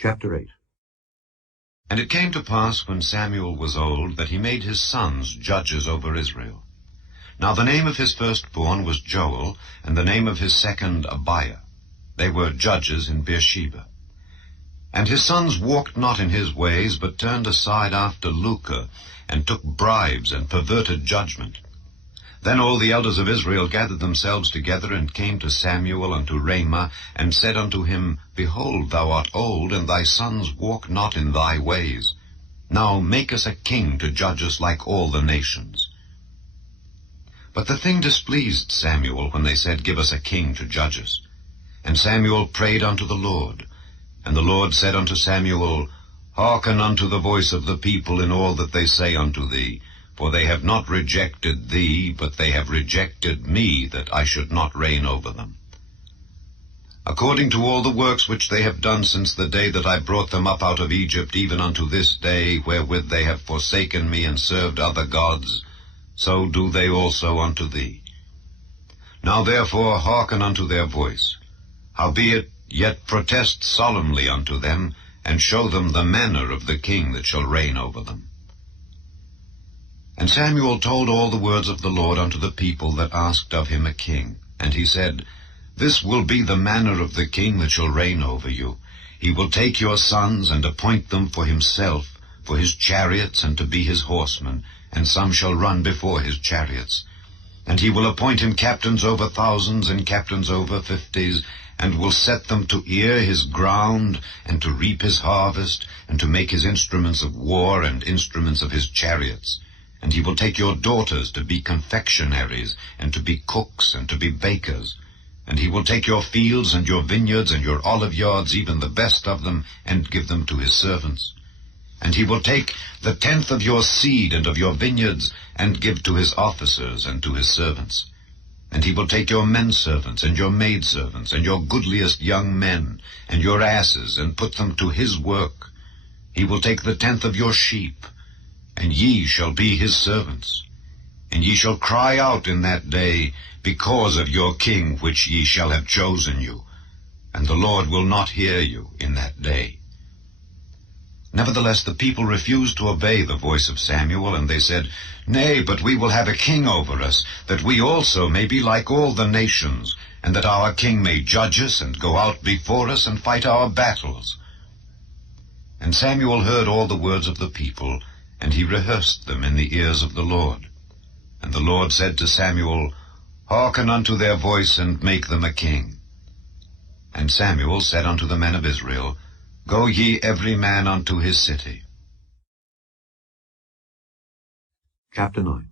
Chapter 8. And it came to pass, when Samuel was old, that he made his sons judges over Israel. Now the name of his firstborn was Joel, and the name of his second Abiah. They were judges in Beersheba. And his sons walked not in his ways, but turned aside after lucre, and took bribes, and perverted judgment. Then all the elders of Israel gathered themselves together, and came to Samuel unto Ramah, and said unto him, Behold, thou art old, and thy sons walk not in thy ways. Now make us a king to judge us like all the nations. But the thing displeased Samuel, when they said, Give us a king to judge us. And Samuel prayed unto the Lord. And the Lord said unto Samuel, Hearken unto the voice of the people in all that they say unto thee. For they have not rejected thee, but they have rejected me, that I should not reign over them. According to all the works which they have done since the day that I brought them up out of Egypt, even unto this day, wherewith they have forsaken me and served other gods, so do they also unto thee. Now therefore hearken unto their voice. Howbeit yet protest solemnly unto them, and show them the manner of the king that shall reign over them. And Samuel told all the words of the Lord unto the people that asked of him a king. And he said, This will be the manner of the king that shall reign over you. He will take your sons, and appoint them for himself, for his chariots, and to be his horsemen, and some shall run before his chariots. And he will appoint him captains over thousands, and captains over 50s, and will set them to ear his ground, and to reap his harvest, and to make his instruments of war, and instruments of his chariots. And he will take your daughters to be confectionaries, and to be cooks, and to be bakers. And he will take your fields, and your vineyards, and your oliveyards, even the best of them, and give them to his servants. And he will take the 10th of your seed and of your vineyards, and give to his officers and to his servants. And he will take your menservants, and your maidservants, and your goodliest young men, and your asses, and put them to his work. He will take the 10th of your sheep, and ye shall be his servants. And ye shall cry out in that day, because of your king which ye shall have chosen you. And the Lord will not hear you in that day. Nevertheless the people refused to obey the voice of Samuel, and they said, Nay, but we will have a king over us, that we also may be like all the nations, and that our king may judge us, and go out before us, and fight our battles. And Samuel heard all the words of the people, and he rehearsed them in the ears of the Lord. And the Lord said to Samuel, Hearken unto their voice, and make them a king. And Samuel said unto the men of Israel, Go ye every man unto his city. Chapter 9.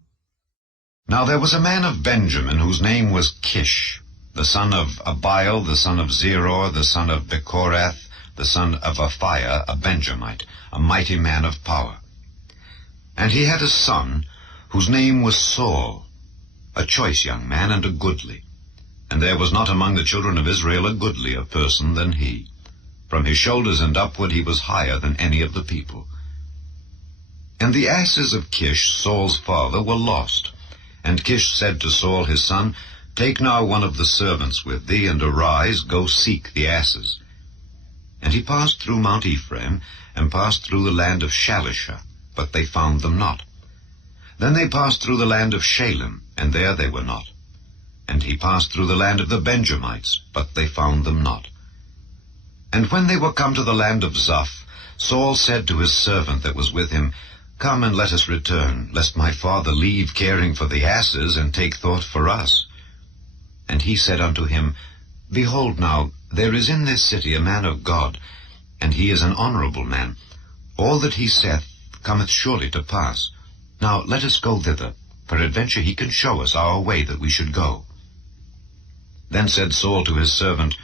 Now there was a man of Benjamin, whose name was Kish, the son of Abiel, the son of Zeror, the son of Bechorath, the son of Aphiah, a Benjamite, a mighty man of power. And he had a son, whose name was Saul, a choice young man, and a goodly. And there was not among the children of Israel a goodlier person than he. From his shoulders and upward he was higher than any of the people. And the asses of Kish, Saul's father, were lost. And Kish said to Saul his son, Take now one of the servants with thee, and arise, go seek the asses. And he passed through Mount Ephraim, and passed through the land of Shalisha, but they found them not. Then they passed through the land of Shalem, and there they were not. And he passed through the land of the Benjamites, but they found them not. And when they were come to the land of Zuph, Saul said to his servant that was with him, Come and let us return, lest my father leave caring for the asses, and take thought for us. And he said unto him, Behold now, there is in this city a man of God, and he is an honorable man. All that he saith cometh surely to pass. Now let us go thither. Peradventure he can show us our way that we should go. Then said Saul to his servant,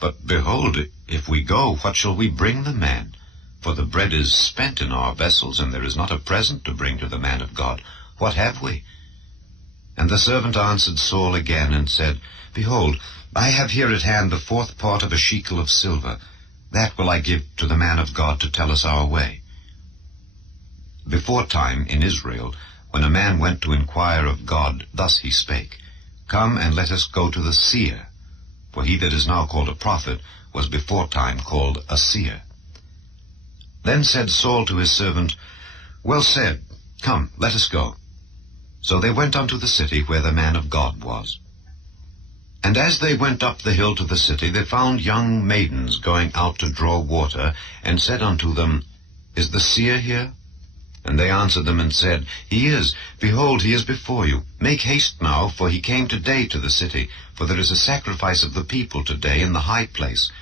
But behold, if we go, what shall we bring the man? For the bread is spent in our vessels, and there is not a present to bring to the man of God. What have we? And the servant answered Saul again, and said, Behold, I have here at hand the 4th part of a shekel of silver. That will I give to the man of God to tell us our way. Beforetime in Israel, when a man went to inquire of God, thus he spake, Come and let us go to the seer. For he that is now called a prophet was beforetime called a seer. Then said Saul to his servant, Well said, come, let us go. So they went unto the city where the man of God was. And as they went up the hill to the city, they found young maidens going out to draw water, and said unto them, Is the seer here? And they answered them and said, He is. Behold, he is before you. Make haste now, for he came today to the city, for there is a sacrifice of the people today in the high place.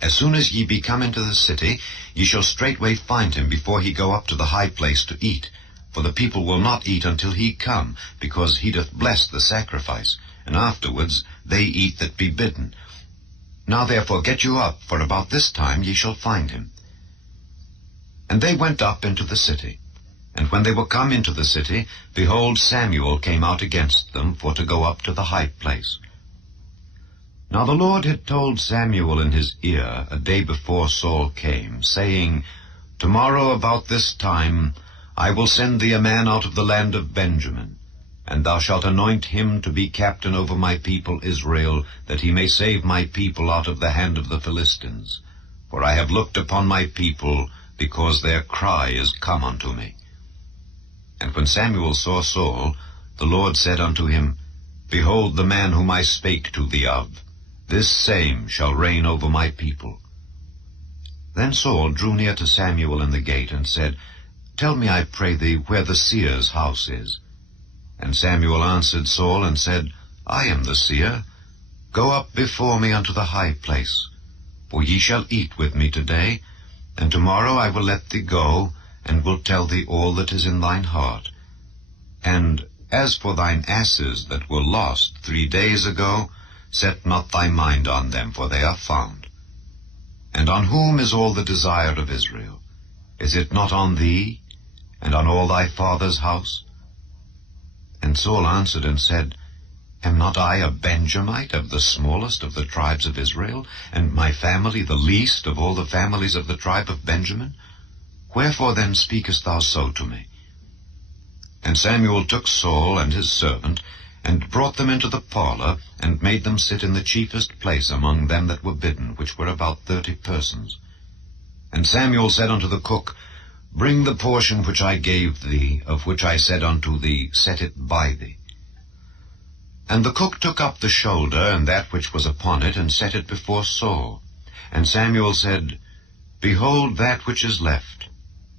As soon as ye be come into the city, ye shall straightway find him before he go up to the high place to eat. For the people will not eat until he come, because he doth bless the sacrifice, and afterwards they eat that be bidden. Now therefore get you up, for about this time ye shall find him. And they went up into the city. And when they were come into the city, behold, Samuel came out against them for to go up to the high place. Now the Lord had told Samuel in his ear a day before Saul came, saying, Tomorrow about this time I will send thee a man out of the land of Benjamin, and thou shalt anoint him to be captain over my people Israel, that he may save my people out of the hand of the Philistines. For I have looked upon my people, because their cry is come unto me. And when Samuel saw Saul, the Lord said unto him, Behold the man whom I spake to thee of, this same shall reign over my people. Then Saul drew near to Samuel in the gate, and said, Tell me, I pray thee, where the seer's house is. And Samuel answered Saul, and said, I am the seer. Go up before me unto the high place, for ye shall eat with me today, and tomorrow I will let thee go, and will tell thee all that is in thine heart. And as for thine asses that were lost 3 days ago, set not thy mind on them, for they are found. And on whom is all the desire of Israel? Is it not on thee, and on all thy father's house? And Saul answered and said, Am not I a Benjamite, of the smallest of the tribes of Israel, and my family the least of all the families of the tribe of Benjamin? Wherefore then speakest thou so to me? And Samuel took Saul and his servant, and brought them into the parlor, and made them sit in the chiefest place among them that were bidden, which were about 30 persons. And Samuel said unto the cook, Bring the portion which I gave thee, of which I said unto thee, Set it by thee. And the cook took up the shoulder, and that which was upon it, and set it before Saul. And Samuel said, Behold that which is left.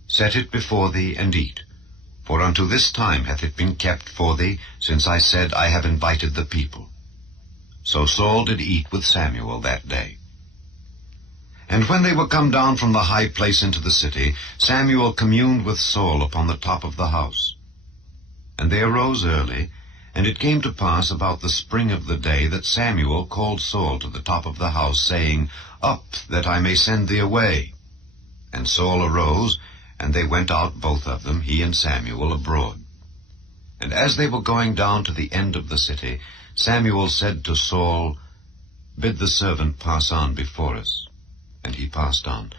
Set it before thee, and eat. For unto this time hath it been kept for thee, since I said, I have invited the people. So Saul did eat with Samuel that day. And when they were come down from the high place into the city, Samuel communed with Saul upon the top of the house. And they arose early, and it came to pass about the spring of the day that Samuel called Saul to the top of the house, saying, Up, that I may send thee away. And Saul arose, and they went out both of them, he and Samuel, abroad. And as they were going down to the end of the city, Samuel said to Saul, Bid the servant pass on before us. And he passed on.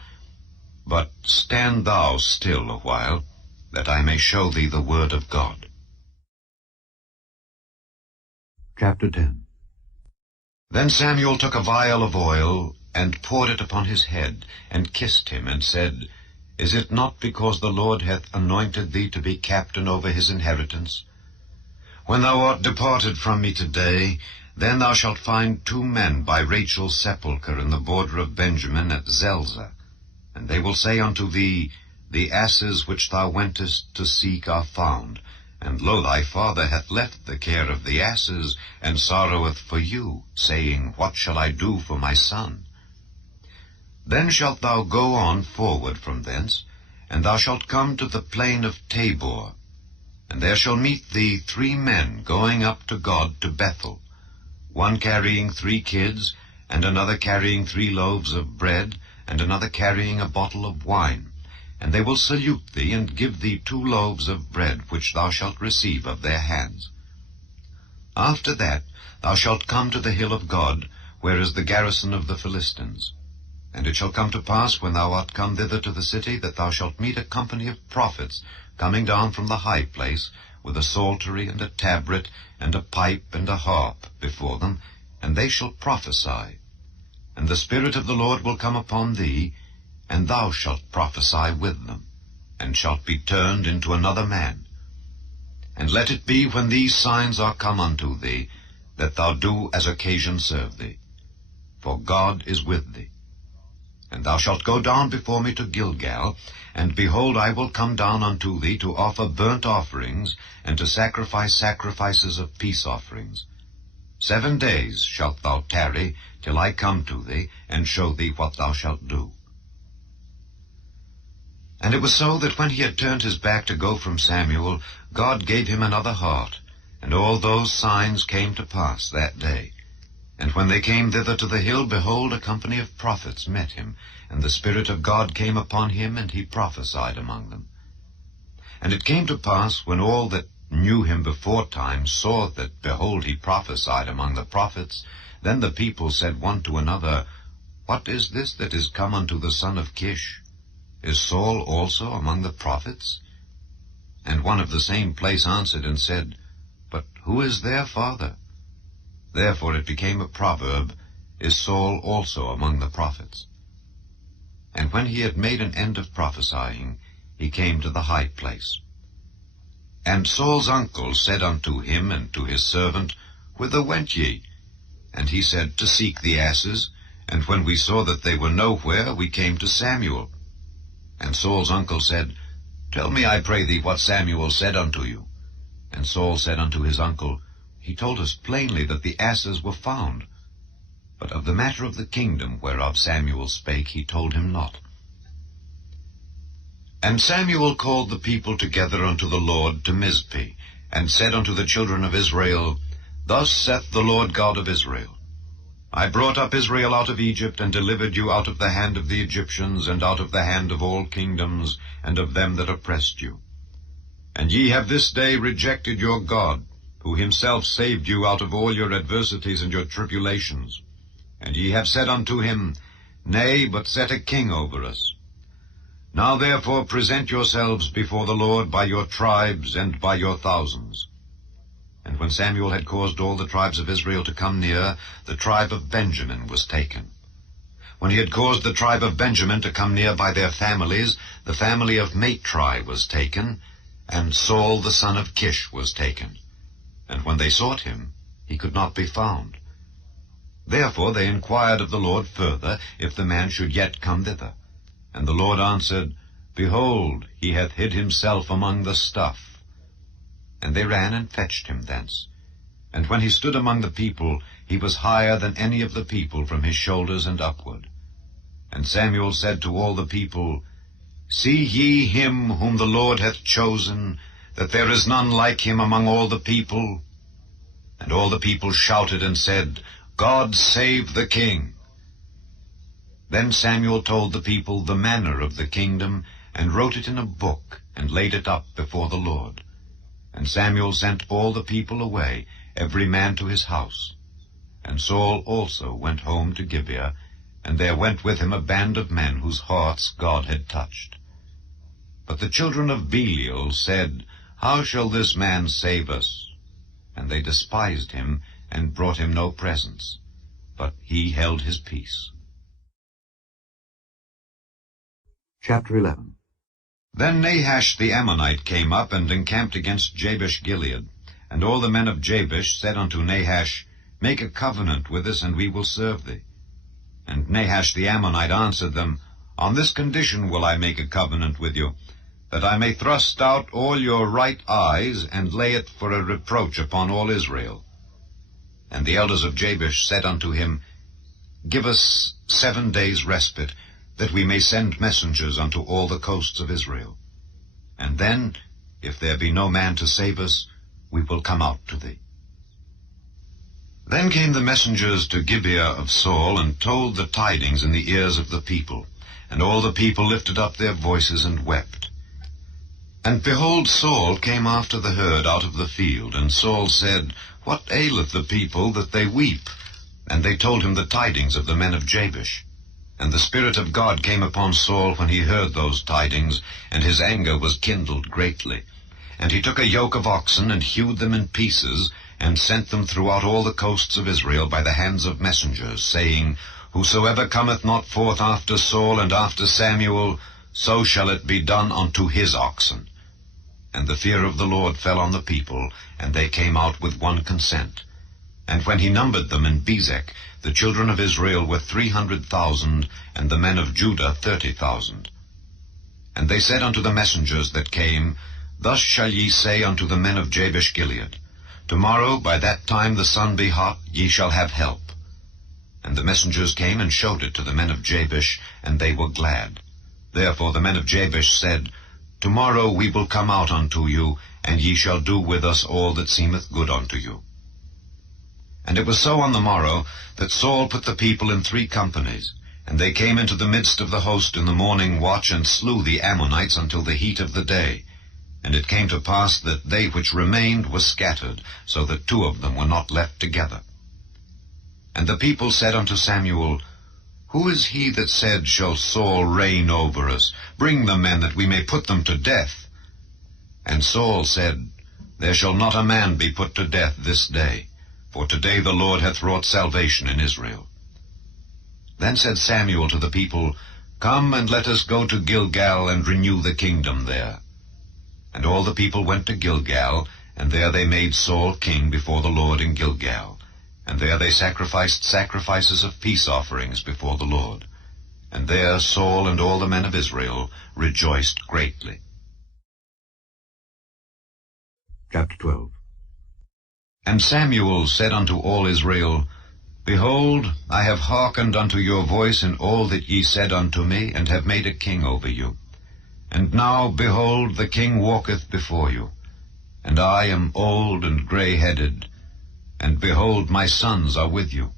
But stand thou still a while, that I may show thee the word of God. Chapter 10. Then Samuel took a vial of oil, and poured it upon his head, and kissed him, and said, Is it not because the Lord hath anointed thee to be captain over his inheritance? When thou art departed from me today, then thou shalt find 2 men by Rachel's sepulchre in the border of Benjamin at Zelzah. And they will say unto thee, The asses which thou wentest to seek are found, and lo, thy father hath left the care of the asses, and sorroweth for you, saying, What shall I do for my son? Then shalt thou go on forward from thence, and thou shalt come to the plain of Tabor. And there shall meet thee 3 men going up to God to Bethel, one carrying 3 kids, and another carrying 3 loaves of bread, and another carrying a bottle of wine. And they will salute thee, and give thee 2 loaves of bread, which thou shalt receive of their hands. After that thou shalt come to the hill of God, where is the garrison of the Philistines. And it shall come to pass, when thou art come thither to the city, that thou shalt meet a company of prophets coming down from the high place, with a psaltery and a tabret, and a pipe and a harp before them, and they shall prophesy. And the Spirit of the Lord will come upon thee, and thou shalt prophesy with them, and shalt be turned into another man. And let it be, when these signs are come unto thee, that thou do as occasion serve thee. For God is with thee. And thou shalt go down before me to Gilgal, and behold, I will come down unto thee to offer burnt offerings, and to sacrifice sacrifices of peace offerings. 7 days shalt thou tarry, till I come to thee, and show thee what thou shalt do. And it was so that when he had turned his back to go from Samuel, God gave him another heart, and all those signs came to pass that day. And when they came thither to the hill, behold, a company of prophets met him, and the Spirit of God came upon him, and he prophesied among them. And it came to pass, when all that knew him beforetime saw that, behold, he prophesied among the prophets, then the people said one to another, What is this that is come unto the son of Kish? Is Saul also among the prophets? And one of the same place answered and said, But who is their father? Therefore it became a proverb, Is Saul also among the prophets? And when he had made an end of prophesying, he came to the high place. And Saul's uncle said unto him and to his servant, Whither went ye? And he said, To seek the asses. And when we saw that they were nowhere, we came to Samuel. And Saul's uncle said, Tell me, I pray thee, what Samuel said unto you. And Saul said unto his uncle, He told us plainly that the asses were found. But of the matter of the kingdom whereof Samuel spake, he told him not. And Samuel called the people together unto the Lord to Mizpeh, and said unto the children of Israel, Thus saith the Lord God of Israel, I brought up Israel out of Egypt, and delivered you out of the hand of the Egyptians, and out of the hand of all kingdoms, and of them that oppressed you. And ye have this day rejected your God, who himself saved you out of all your adversities and your tribulations. And ye have said unto him, Nay, but set a king over us. Now therefore present yourselves before the Lord by your tribes and by your thousands. And when Samuel had caused all the tribes of Israel to come near, the tribe of Benjamin was taken. When he had caused the tribe of Benjamin to come near by their families, the family of Matri was taken, and Saul the son of Kish was taken. And when they sought him, he could not be found. Therefore they inquired of the Lord further, if the man should yet come thither. And the Lord answered, Behold, he hath hid himself among the stuff. And they ran and fetched him thence. And when he stood among the people, he was higher than any of the people from his shoulders and upward. And Samuel said to all the people, See ye him whom the Lord hath chosen, that there is none like him among all the people? And all the people shouted and said, God save the king. Then Samuel told the people the manner of the kingdom, and wrote it in a book, and laid it up before the Lord. And Samuel sent all the people away, every man to his house. And Saul also went home to Gibeah, and there went with him a band of men whose hearts God had touched. But the children of Belial said, How shall this man save us? And they despised him, and brought him no presents. But he held his peace. Chapter 11. Then Nahash the Ammonite came up, and encamped against Jabesh-Gilead. And all the men of Jabesh said unto Nahash, Make a covenant with us, and we will serve thee. And Nahash the Ammonite answered them, On this condition will I make a covenant with you, that I may thrust out all your right eyes, and lay it for a reproach upon all Israel. And the elders of Jabesh said unto him, Give us 7 days' respite, that we may send messengers unto all the coasts of Israel. And then, if there be no man to save us, we will come out to thee. Then came the messengers to Gibeah of Saul, and told the tidings in the ears of the people. And all the people lifted up their voices and wept. And behold, Saul came after the herd out of the field. And Saul said, What aileth the people that they weep? And they told him the tidings of the men of Jabesh. And the Spirit of God came upon Saul when he heard those tidings, and his anger was kindled greatly. And he took a yoke of oxen, and hewed them in pieces, and sent them throughout all the coasts of Israel by the hands of messengers, saying, Whosoever cometh not forth after Saul and after Samuel, so shall it be done unto his oxen. And the fear of the Lord fell on the people, and they came out with one consent. And when he numbered them in Bezek, the children of Israel were 300,000, and the men of Judah 30,000. And they said unto the messengers that came, Thus shall ye say unto the men of Jabesh Gilead, Tomorrow by that time the sun be hot, ye shall have help. And the messengers came and showed it to the men of Jabesh, and they were glad. Therefore the men of Jabesh said, Tomorrow we will come out unto you, and ye shall do with us all that seemeth good unto you. And it was so on the morrow, that Saul put the people in 3 companies, and they came into the midst of the host in the morning watch, and slew the Ammonites until the heat of the day. And it came to pass that they which remained were scattered, so that 2 of them were not left together. And the people said unto Samuel, Who is he that said, Shall Saul reign over us? Bring the men, that we may put them to death. And Saul said, There shall not a man be put to death this day, for today the Lord hath wrought salvation in Israel. Then said Samuel to the people, Come, and let us go to Gilgal, and renew the kingdom there. And all the people went to Gilgal, and there they made Saul king before the Lord in Gilgal. And there they sacrificed sacrifices of peace offerings before the Lord. And there Saul and all the men of Israel rejoiced greatly. Chapter 12. And Samuel said unto all Israel, Behold, I have hearkened unto your voice in all that ye said unto me, and have made a king over you. And now, behold, the king walketh before you, and I am old and grey-headed, and behold, my sons are with you,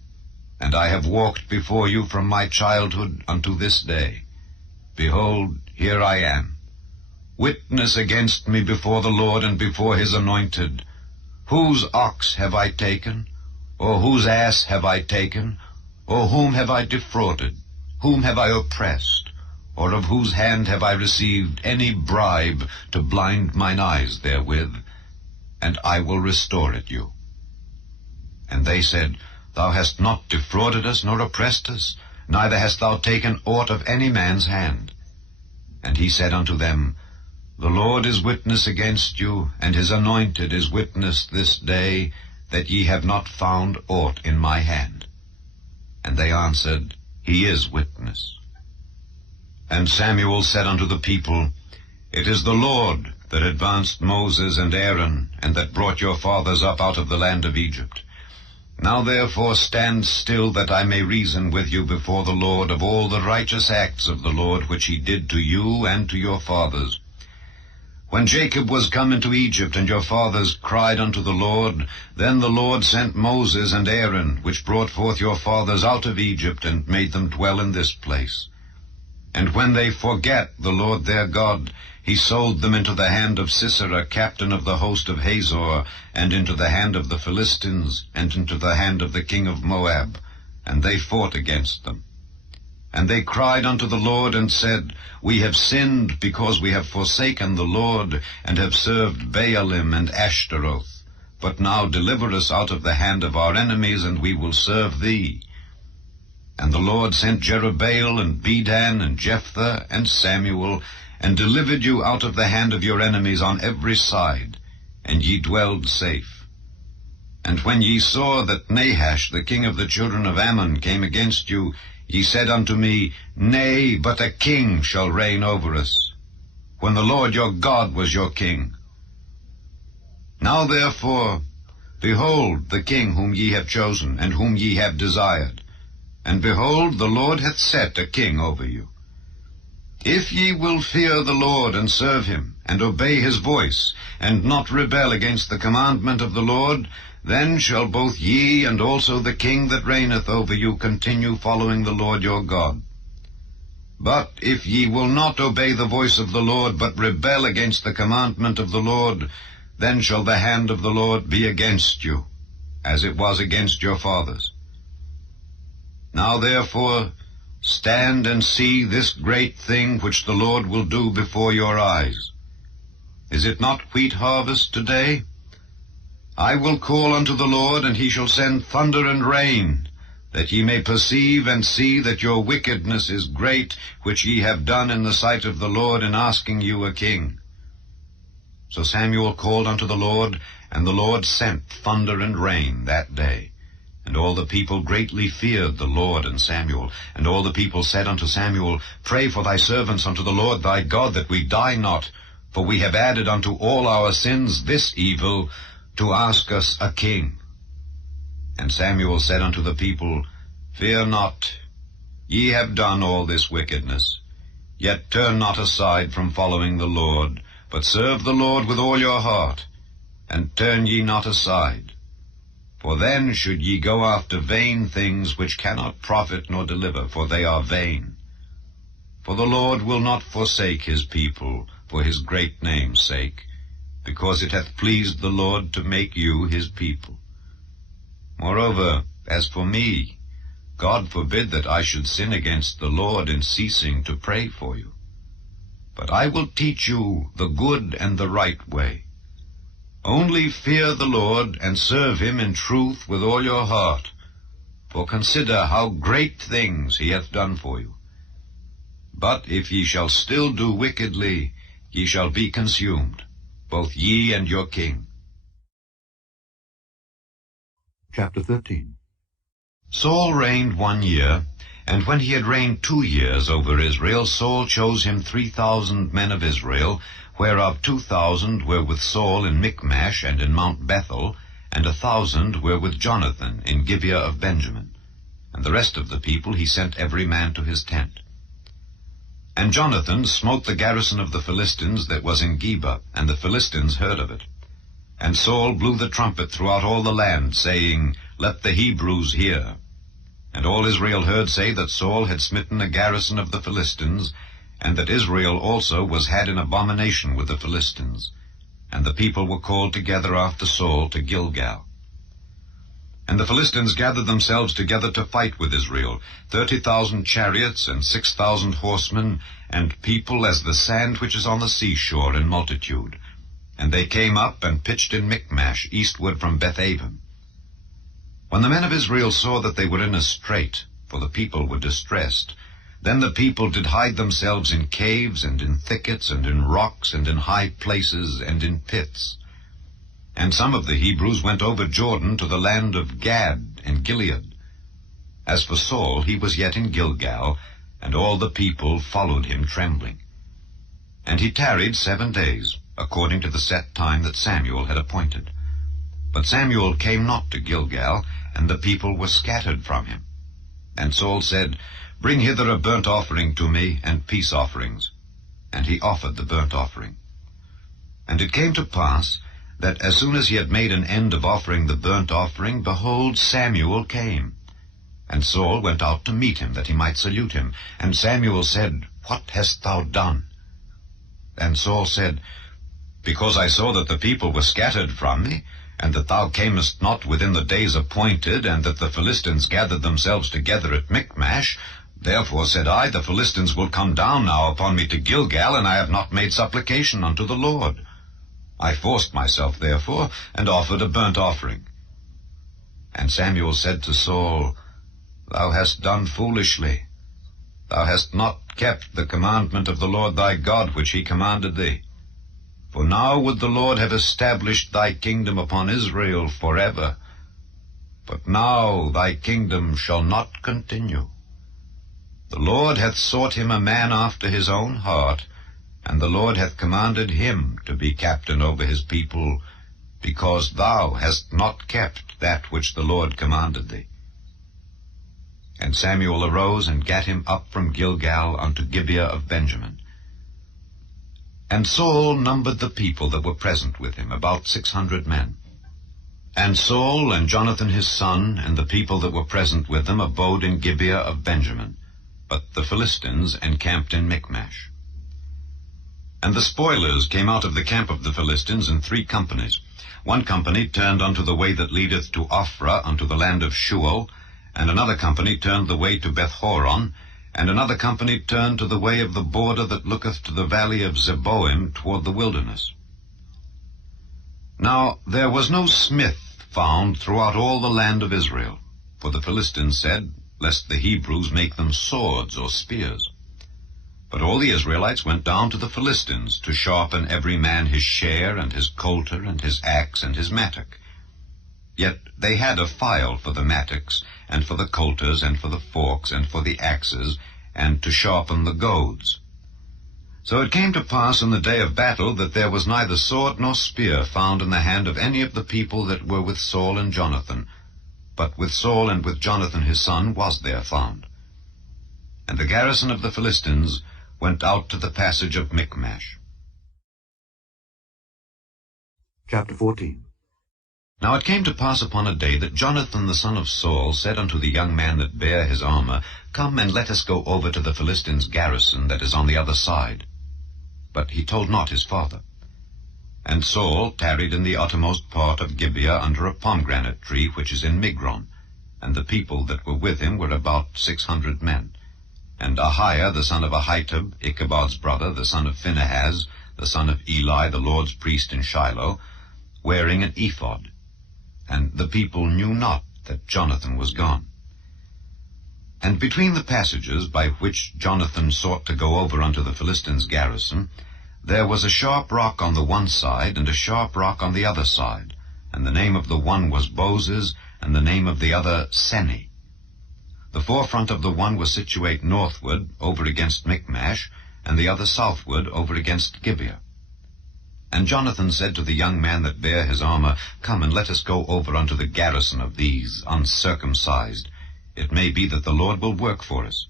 and I have walked before you from my childhood unto this day. Behold, here I am. Witness against me before the Lord and before his anointed. Whose ox have I taken? Or whose ass have I taken? Or whom have I defrauded? Whom have I oppressed? Or of whose hand have I received any bribe to blind mine eyes therewith? And I will restore it you. And they said, Thou hast not defrauded us, nor oppressed us, neither hast thou taken aught of any man's hand. And he said unto them, The Lord is witness against you, and his anointed is witness this day, that ye have not found aught in my hand. And they answered, He is witness. And Samuel said unto the people, It is the Lord that advanced Moses and Aaron, and that brought your fathers up out of the land of Egypt. Now therefore stand still, that I may reason with you before the Lord of all the righteous acts of the Lord which he did to you and to your fathers. When Jacob was come into Egypt, and your fathers cried unto the Lord, then the Lord sent Moses and Aaron, which brought forth your fathers out of Egypt, and made them dwell in this place. And when they forgat the Lord their God, he sold them into the hand of Sisera, captain of the host of Hazor, and into the hand of the Philistines, and into the hand of the king of Moab, and they fought against them. And they cried unto the Lord, and said, We have sinned, because we have forsaken the Lord, and have served Baalim and Ashtaroth. But now deliver us out of the hand of our enemies, and we will serve thee. And the Lord sent Jerubbaal, and Bedan, and Jephthah, and Samuel, and delivered you out of the hand of your enemies on every side, and ye dwelled safe. And when ye saw that Nahash, the king of the children of Ammon, came against you, ye said unto me, Nay, but a king shall reign over us, when the Lord your God was your king. Now therefore, behold the king whom ye have chosen, and whom ye have desired. And behold, the Lord hath set a king over you. If ye will fear the Lord, and serve him, and obey his voice, and not rebel against the commandment of the Lord, then shall both ye and also the king that reigneth over you continue following the Lord your God. But if ye will not obey the voice of the Lord, but rebel against the commandment of the Lord, then shall the hand of the Lord be against you, as it was against your fathers. Now therefore stand and see this great thing which the Lord will do before your eyes. Is it not wheat harvest today? I will call unto the Lord, and he shall send thunder and rain, that ye may perceive and see that your wickedness is great, which ye have done in the sight of the Lord in asking you a king. So Samuel called unto the Lord, and the Lord sent thunder and rain that day. And all the people greatly feared the Lord and Samuel. And all the people said unto Samuel, Pray for thy servants unto the Lord thy God, that we die not, for we have added unto all our sins this evil, to ask us a king. And Samuel said unto the people, Fear not, ye have done all this wickedness. Yet turn not aside from following the Lord, but serve the Lord with all your heart, and turn ye not aside. For then should ye go after vain things which cannot profit nor deliver, for they are vain. For the Lord will not forsake his people for his great name's sake, because it hath pleased the Lord to make you his people. Moreover, as for me, God forbid that I should sin against the Lord in ceasing to pray for you. But I will teach you the good and the right way. Only fear the Lord, and serve him in truth with all your heart. For consider how great things he hath done for you. But if ye shall still do wickedly, ye shall be consumed, both ye and your king. Chapter 13. Saul reigned 1 year, and when he had reigned 2 years over Israel, Saul chose him 3,000 men of Israel, whereof 2,000 were with Saul in Michmash and in Mount Bethel, and 1,000 were with Jonathan in Gibeah of Benjamin. And the rest of the people he sent every man to his tent. And Jonathan smote the garrison of the Philistines that was in Geba, and the Philistines heard of it. And Saul blew the trumpet throughout all the land, saying, Let the Hebrews hear. And all Israel heard say that Saul had smitten the garrison of the Philistines, and that Israel also was had in abomination with the Philistines. And the people were called together after Saul to Gilgal. And the Philistines gathered themselves together to fight with Israel, 30,000 chariots, and 6,000 horsemen, and people as the sand which is on the seashore in multitude. And they came up and pitched in Michmash, eastward from Bethaven. When the men of Israel saw that they were in a strait, for the people were distressed, then the people did hide themselves in caves, and in thickets, and in rocks, and in high places, and in pits. And some of the Hebrews went over Jordan to the land of Gad and Gilead. As for Saul, he was yet in Gilgal, and all the people followed him trembling. And he tarried 7 days, according to the set time that Samuel had appointed. But Samuel came not to Gilgal, and the people were scattered from him. And Saul said, Bring hither a burnt offering to me, and peace offerings. And he offered the burnt offering. And it came to pass, that as soon as he had made an end of offering the burnt offering, behold, Samuel came. And Saul went out to meet him, that he might salute him. And Samuel said, What hast thou done? And Saul said, Because I saw that the people were scattered from me, and that thou camest not within the days appointed, and that the Philistines gathered themselves together at Michmash, therefore said I, The Philistines will come down now upon me to Gilgal, and I have not made supplication unto the Lord. I forced myself, therefore, and offered a burnt offering. And Samuel said to Saul, Thou hast done foolishly. Thou hast not kept the commandment of the Lord thy God, which he commanded thee. For now would the Lord have established thy kingdom upon Israel forever. But now thy kingdom shall not continue. The Lord hath sought him a man after his own heart, and the Lord hath commanded him to be captain over his people, because thou hast not kept that which the Lord commanded thee. And Samuel arose and gat him up from Gilgal unto Gibeah of Benjamin. And Saul numbered the people that were present with him, about 600 men. And Saul and Jonathan his son, and the people that were present with them, abode in Gibeah of Benjamin, but the Philistines encamped in Michmash. And the spoilers came out of the camp of the Philistines in 3 companies. 1 company turned unto the way that leadeth to Ophrah, unto the land of Shual, and another company turned the way to Bethhoron, and another company turned to the way of the border that looketh to the valley of Zeboim toward the wilderness. Now there was no smith found throughout all the land of Israel, for the Philistines said, lest the Hebrews make them swords or spears. But all the Israelites went down to the Philistines to sharpen every man his share and his coulter and his axe and his mattock. Yet they had a file for the mattocks, and for the coulters, and for the forks, and for the axes, and to sharpen the goads. So it came to pass in the day of battle that there was neither sword nor spear found in the hand of any of the people that were with Saul and Jonathan, but with Saul and with Jonathan his son was there found. And the garrison of the Philistines went out to the passage of Michmash. Chapter 14. Now it came to pass upon a day that Jonathan the son of Saul said unto the young man that bare his armor, Come and let us go over to the Philistines' garrison that is on the other side. But he told not his father. And Saul tarried in the uttermost part of Gibeah under a pomegranate tree which is in Migron, and the people that were with him were about 600 men. And Ahiah the son of Ahitub, Ichabod's brother, the son of Phinehas, the son of Eli, the Lord's priest in Shiloh, wearing an ephod. And the people knew not that Jonathan was gone. And between the passages by which Jonathan sought to go over unto the Philistines' garrison, there was a sharp rock on the one side, and a sharp rock on the other side, and the name of the one was Bozez, and the name of the other Seni. The forefront of the one was situate northward, over against Michmash, and the other southward, over against Gibeah. And Jonathan said to the young man that bare his armor, Come and let us go over unto the garrison of these uncircumcised. It may be that the Lord will work for us,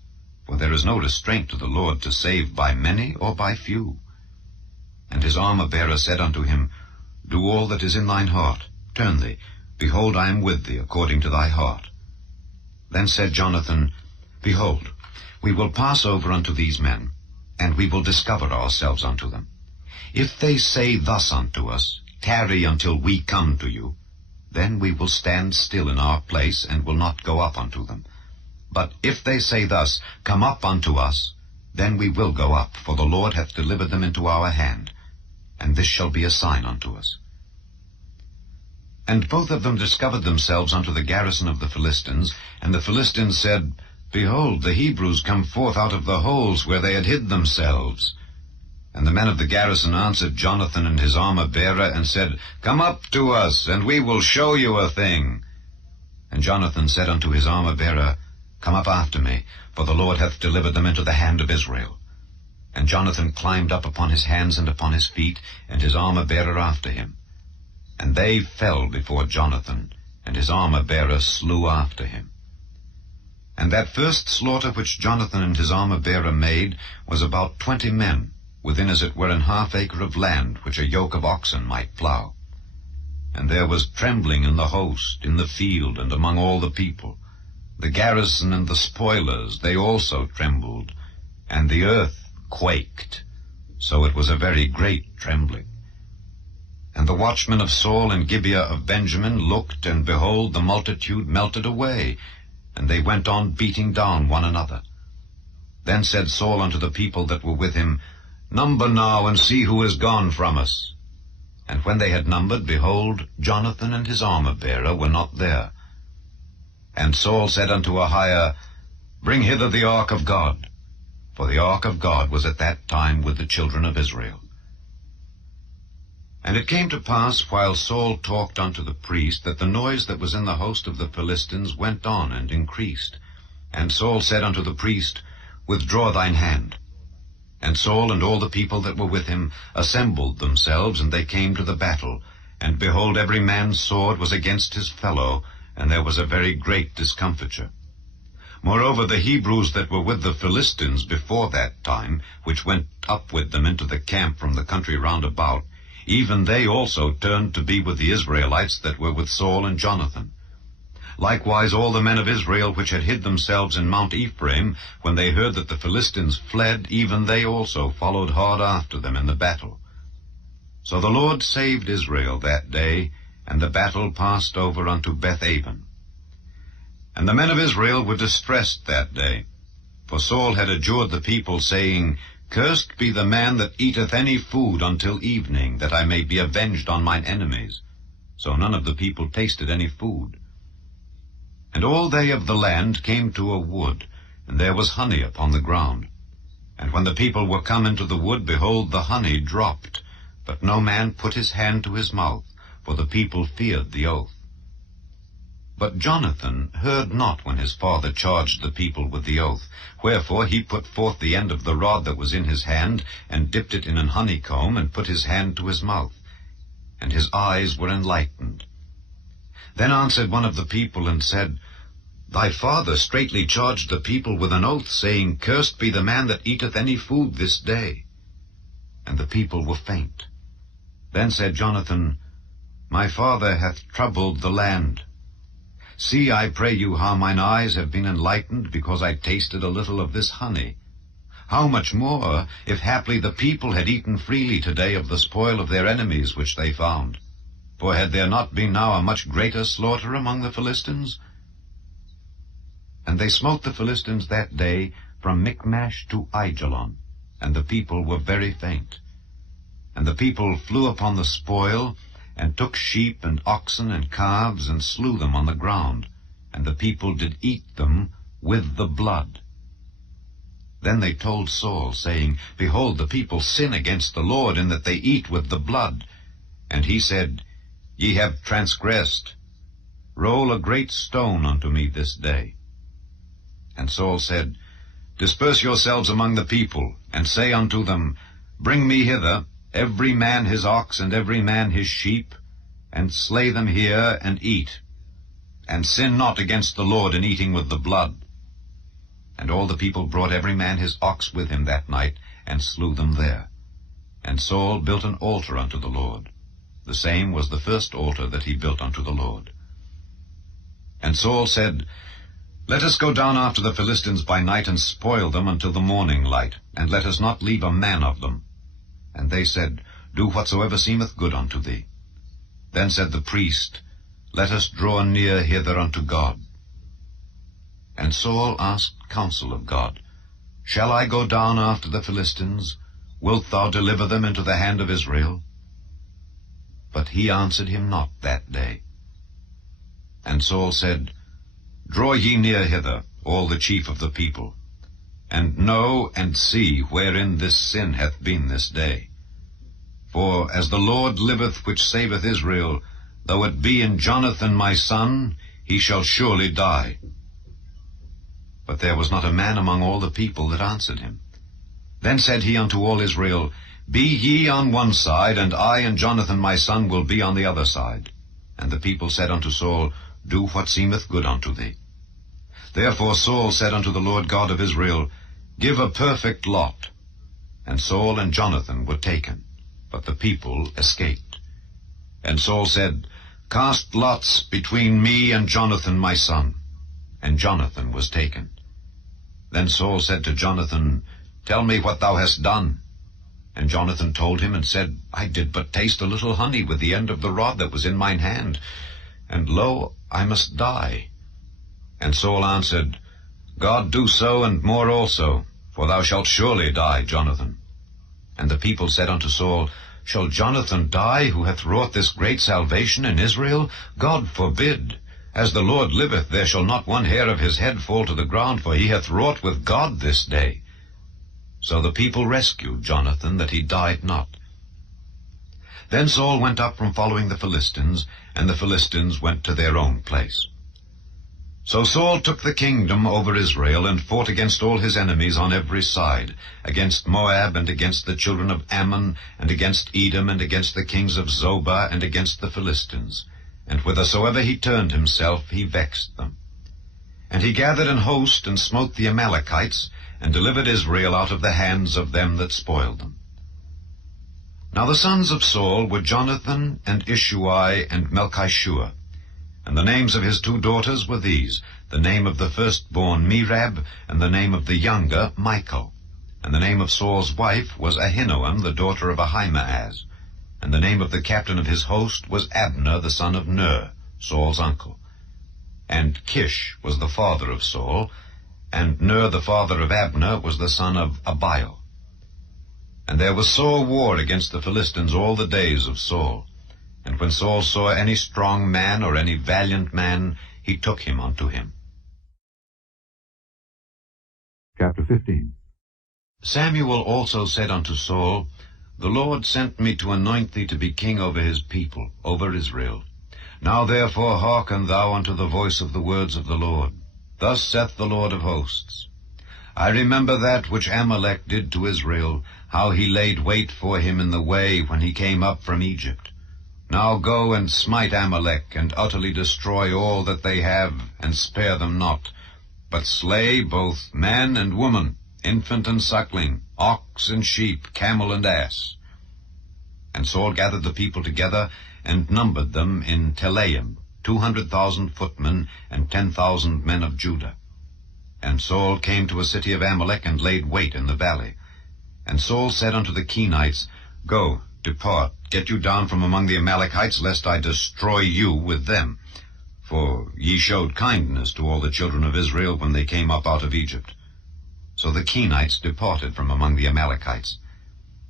for there is no restraint to the Lord to save by many or by few. And his armor-bearer said unto him, Do all that is in thine heart, turn thee, behold, I am with thee according to thy heart. Then said Jonathan, Behold, we will pass over unto these men, and we will discover ourselves unto them. If they say thus unto us, Tarry until we come to you, then we will stand still in our place, and will not go up unto them. But if they say thus, Come up unto us, then we will go up, for the Lord hath delivered them into our hand, and this shall be a sign unto us. And both of them discovered themselves unto the garrison of the Philistines, and the Philistines said, Behold, the Hebrews come forth out of the holes where they had hid themselves. And the men of the garrison answered Jonathan and his armor-bearer, and said, Come up to us, and we will show you a thing. And Jonathan said unto his armor-bearer, Come up after me, for the Lord hath delivered them into the hand of Israel. And Jonathan climbed up upon his hands and upon his feet, and his armor-bearer after him. And they fell before Jonathan, and his armor-bearer slew after him. And that first slaughter which Jonathan and his armor-bearer made was about 20 men, within as it were an half acre of land, which a yoke of oxen might plough. And there was trembling in the host, in the field, and among all the people. The garrison and the spoilers, they also trembled, and the earth quaked, so it was a very great trembling. And the watchmen of Saul and Gibeah of Benjamin looked, and behold, the multitude melted away, and they went on beating down one another. Then said Saul unto the people that were with him, Number now, and see who is gone from us. And when they had numbered, behold, Jonathan and his armor-bearer were not there. And Saul said unto Ahiah, Bring hither the ark of God. For the ark of God was at that time with the children of Israel. And it came to pass, while Saul talked unto the priest, that the noise that was in the host of the Philistines went on and increased. And Saul said unto the priest, Withdraw thine hand. And Saul and all the people that were with him assembled themselves, and they came to the battle. And behold, every man's sword was against his fellow, and there was a very great discomfiture. Moreover, the Hebrews that were with the Philistines before that time, which went up with them into the camp from the country round about, even they also turned to be with the Israelites that were with Saul and Jonathan. Likewise all the men of Israel which had hid themselves in Mount Ephraim, when they heard that the Philistines fled, even they also followed hard after them in the battle. So the Lord saved Israel that day, and the battle passed over unto Beth-aven. And the men of Israel were distressed that day, for Saul had adjured the people, saying, Cursed be the man that eateth any food until evening, that I may be avenged on mine enemies. So none of the people tasted any food. And all they of the land came to a wood, and there was honey upon the ground. And when the people were come into the wood, behold, the honey dropped, but no man put his hand to his mouth, for the people feared the oath. But Jonathan heard not when his father charged the people with the oath. Wherefore he put forth the end of the rod that was in his hand, and dipped it in an honeycomb, and put his hand to his mouth. And his eyes were enlightened. Then answered one of the people, and said, Thy father straitly charged the people with an oath, saying, Cursed be the man that eateth any food this day. And the people were faint. Then said Jonathan, My father hath troubled the land. See, I pray you, how mine eyes have been enlightened, because I tasted a little of this honey. How much more, if haply the people had eaten freely today of the spoil of their enemies which they found? For had there not been now a much greater slaughter among the Philistines? And they smote the Philistines that day from Michmash to Aijalon, and the people were very faint. And the people flew upon the spoil, and took sheep and oxen and calves, and slew them on the ground, and the people did eat them with the blood. Then they told Saul, saying, Behold, the people sin against the Lord, in that they eat with the blood. And he said, Ye have transgressed. Roll a great stone unto me this day. And Saul said, Disperse yourselves among the people, and say unto them, Bring me hither every man his ox, and every man his sheep, and slay them here, and eat. And sin not against the Lord in eating with the blood. And all the people brought every man his ox with him that night, and slew them there. And Saul built an altar unto the Lord. The same was the first altar that he built unto the Lord. And Saul said, Let us go down after the Philistines by night, and spoil them until the morning light, and let us not leave a man of them. And they said, Do whatsoever seemeth good unto thee. Then said the priest, Let us draw near hither unto God. And Saul asked counsel of God, Shall I go down after the Philistines? Wilt thou deliver them into the hand of Israel? But he answered him not that day. And Saul said, Draw ye near hither, all the chief of the people, and know and see wherein this sin hath been this day. For as the Lord liveth, which saveth Israel, though it be in Jonathan my son, he shall surely die. But there was not a man among all the people that answered him. Then said he unto all Israel, Be ye on one side, and I and Jonathan my son will be on the other side. And the people said unto Saul, Do what seemeth good unto thee. Therefore Saul said unto the Lord God of Israel, Give a perfect lot. And Saul and Jonathan were taken, but the people escaped. And Saul said, Cast lots between me and Jonathan my son. And Jonathan was taken. Then Saul said to Jonathan, Tell me what thou hast done. And Jonathan told him, and said, I did but taste a little honey with the end of the rod that was in mine hand, and lo, I must die. And Saul answered, God do so, and more also, for thou shalt surely die, Jonathan. And the people said unto Saul, Shall Jonathan die, who hath wrought this great salvation in Israel? God forbid. As the Lord liveth, there shall not one hair of his head fall to the ground, for he hath wrought with God this day. So the people rescued Jonathan, that he died not. Then Saul went up from following the Philistines, and the Philistines went to their own place. So Saul took the kingdom over Israel, and fought against all his enemies on every side, against Moab, and against the children of Ammon, and against Edom, and against the kings of Zobah, and against the Philistines. And whithersoever he turned himself, he vexed them. And he gathered an host, and smote the Amalekites, and delivered Israel out of the hands of them that spoiled them. Now the sons of Saul were Jonathan, and Ishuai, and Melchishua. And the names of his 2 daughters were these, the name of the firstborn Merab, and the name of the younger Michal. And the name of Saul's wife was Ahinoam, the daughter of Ahimaaz. And the name of the captain of his host was Abner, the son of Ner, Saul's uncle. And Kish was the father of Saul, and Ner the father of Abner was the son of Abiel. And there was sore war against the Philistines all the days of Saul. And when Saul saw any strong man or any valiant man, he took him unto him. Chapter 15. Samuel also said unto Saul, The Lord sent me to anoint thee to be king over his people, over Israel. Now therefore hearken thou unto the voice of the words of the Lord. Thus saith the Lord of hosts, I remember that which Amalek did to Israel, how he laid wait for him in the way when he came up from Egypt. Now go and smite Amalek, and utterly destroy all that they have, and spare them not, but slay both man and woman, infant and suckling, ox and sheep, camel and ass. And Saul gathered the people together, and numbered them in Telaim, 200,000 footmen, and 10,000 men of Judah. And Saul came to a city of Amalek, and laid wait in the valley. And Saul said unto the Kenites, Go, depart, get you down from among the Amalekites, lest I destroy you with them. For ye showed kindness to all the children of Israel when they came up out of Egypt. So the Kenites departed from among the Amalekites.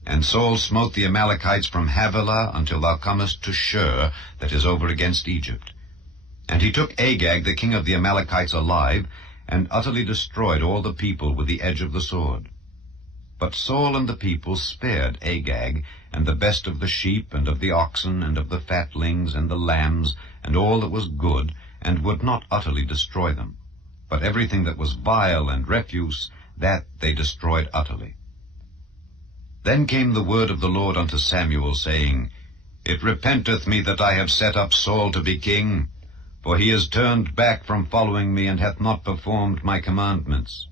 And Saul smote the Amalekites from Havilah until thou comest to Shur, that is over against Egypt. And he took Agag the king of the Amalekites alive, and utterly destroyed all the people with the edge of the sword. But Saul and the people spared Agag, and the best of the sheep, and of the oxen, and of the fatlings, and the lambs, and all that was good, and would not utterly destroy them. But everything that was vile and refuse, that they destroyed utterly. Then came the word of the Lord unto Samuel, saying, It repenteth me that I have set up Saul to be king, for he is turned back from following me, and hath not performed my commandments.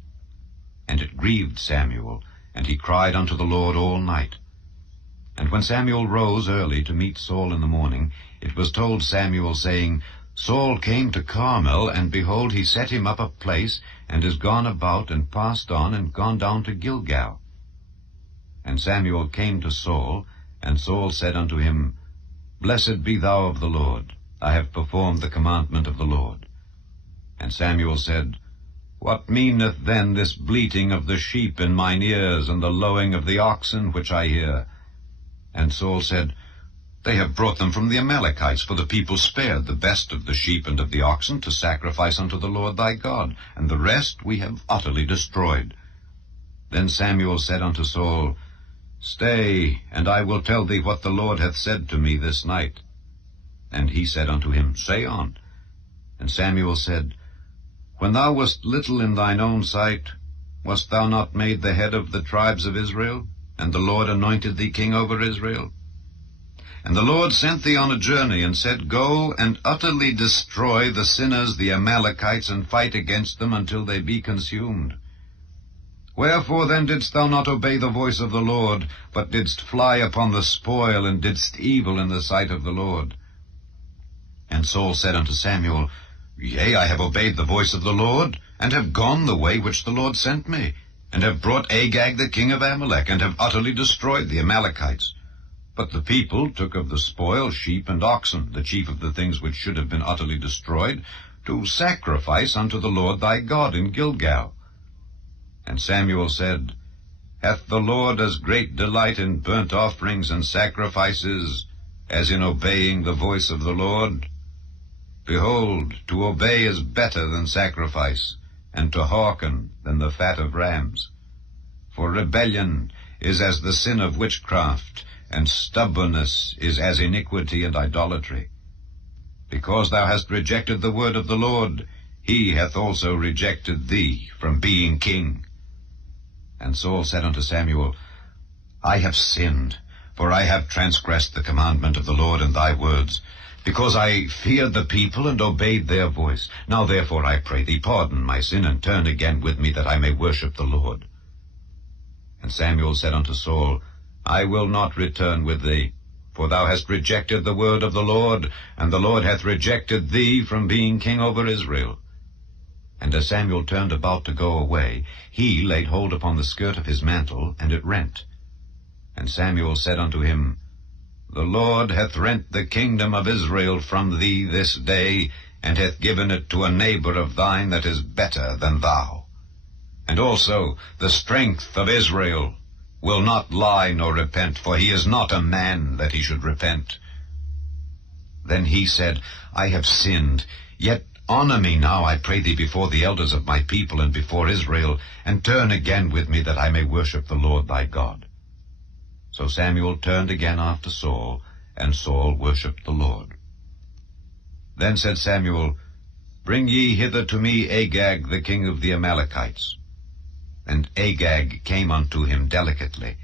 And it grieved Samuel, and he cried unto the Lord all night. And when Samuel rose early to meet Saul in the morning, it was told Samuel, saying, Saul came to Carmel, and behold, he set him up a place, and is gone about, and passed on, and gone down to Gilgal. And Samuel came to Saul, and Saul said unto him, Blessed be thou of the Lord, I have performed the commandment of the Lord. And Samuel said, What meaneth then this bleating of the sheep in mine ears, and the lowing of the oxen which I hear? And Saul said, They have brought them from the Amalekites, for the people spared the best of the sheep and of the oxen to sacrifice unto the Lord thy God, and the rest we have utterly destroyed. Then Samuel said unto Saul, Stay, and I will tell thee what the Lord hath said to me this night. And he said unto him, Say on. And Samuel said, When thou wast little in thine own sight, wast thou not made the head of the tribes of Israel? And the Lord anointed thee king over Israel? And the Lord sent thee on a journey, and said, Go and utterly destroy the sinners, the Amalekites, and fight against them until they be consumed. Wherefore then didst thou not obey the voice of the Lord, but didst fly upon the spoil, and didst evil in the sight of the Lord? And Saul said unto Samuel, Yea, I have obeyed the voice of the Lord, and have gone the way which the Lord sent me, and have brought Agag the king of Amalek, and have utterly destroyed the Amalekites. But the people took of the spoil sheep and oxen, the chief of the things which should have been utterly destroyed, to sacrifice unto the Lord thy God in Gilgal. And Samuel said, Hath the Lord as great delight in burnt offerings and sacrifices as in obeying the voice of the Lord? Behold, to obey is better than sacrifice, and to hearken than the fat of rams. For rebellion is as the sin of witchcraft, and stubbornness is as iniquity and idolatry. Because thou hast rejected the word of the Lord, he hath also rejected thee from being king. And Saul said unto Samuel, I have sinned, for I have transgressed the commandment of the Lord and thy words, because I feared the people and obeyed their voice. Now therefore I pray thee, pardon my sin, and turn again with me, that I may worship the Lord. And Samuel said unto Saul, I will not return with thee, for thou hast rejected the word of the Lord, and the Lord hath rejected thee from being king over Israel. And as Samuel turned about to go away, he laid hold upon the skirt of his mantle, and it rent. And Samuel said unto him, The Lord hath rent the kingdom of Israel from thee this day, and hath given it to a neighbor of thine that is better than thou. And also the strength of Israel will not lie nor repent, for he is not a man that he should repent. Then he said, I have sinned, yet Honor me now, I pray thee, before the elders of my people and before Israel, and turn again with me, that I may worship the Lord thy God. So Samuel turned again after Saul, and Saul worshipped the Lord. Then said Samuel, Bring ye hither to me Agag, the king of the Amalekites. And Agag came unto him delicately.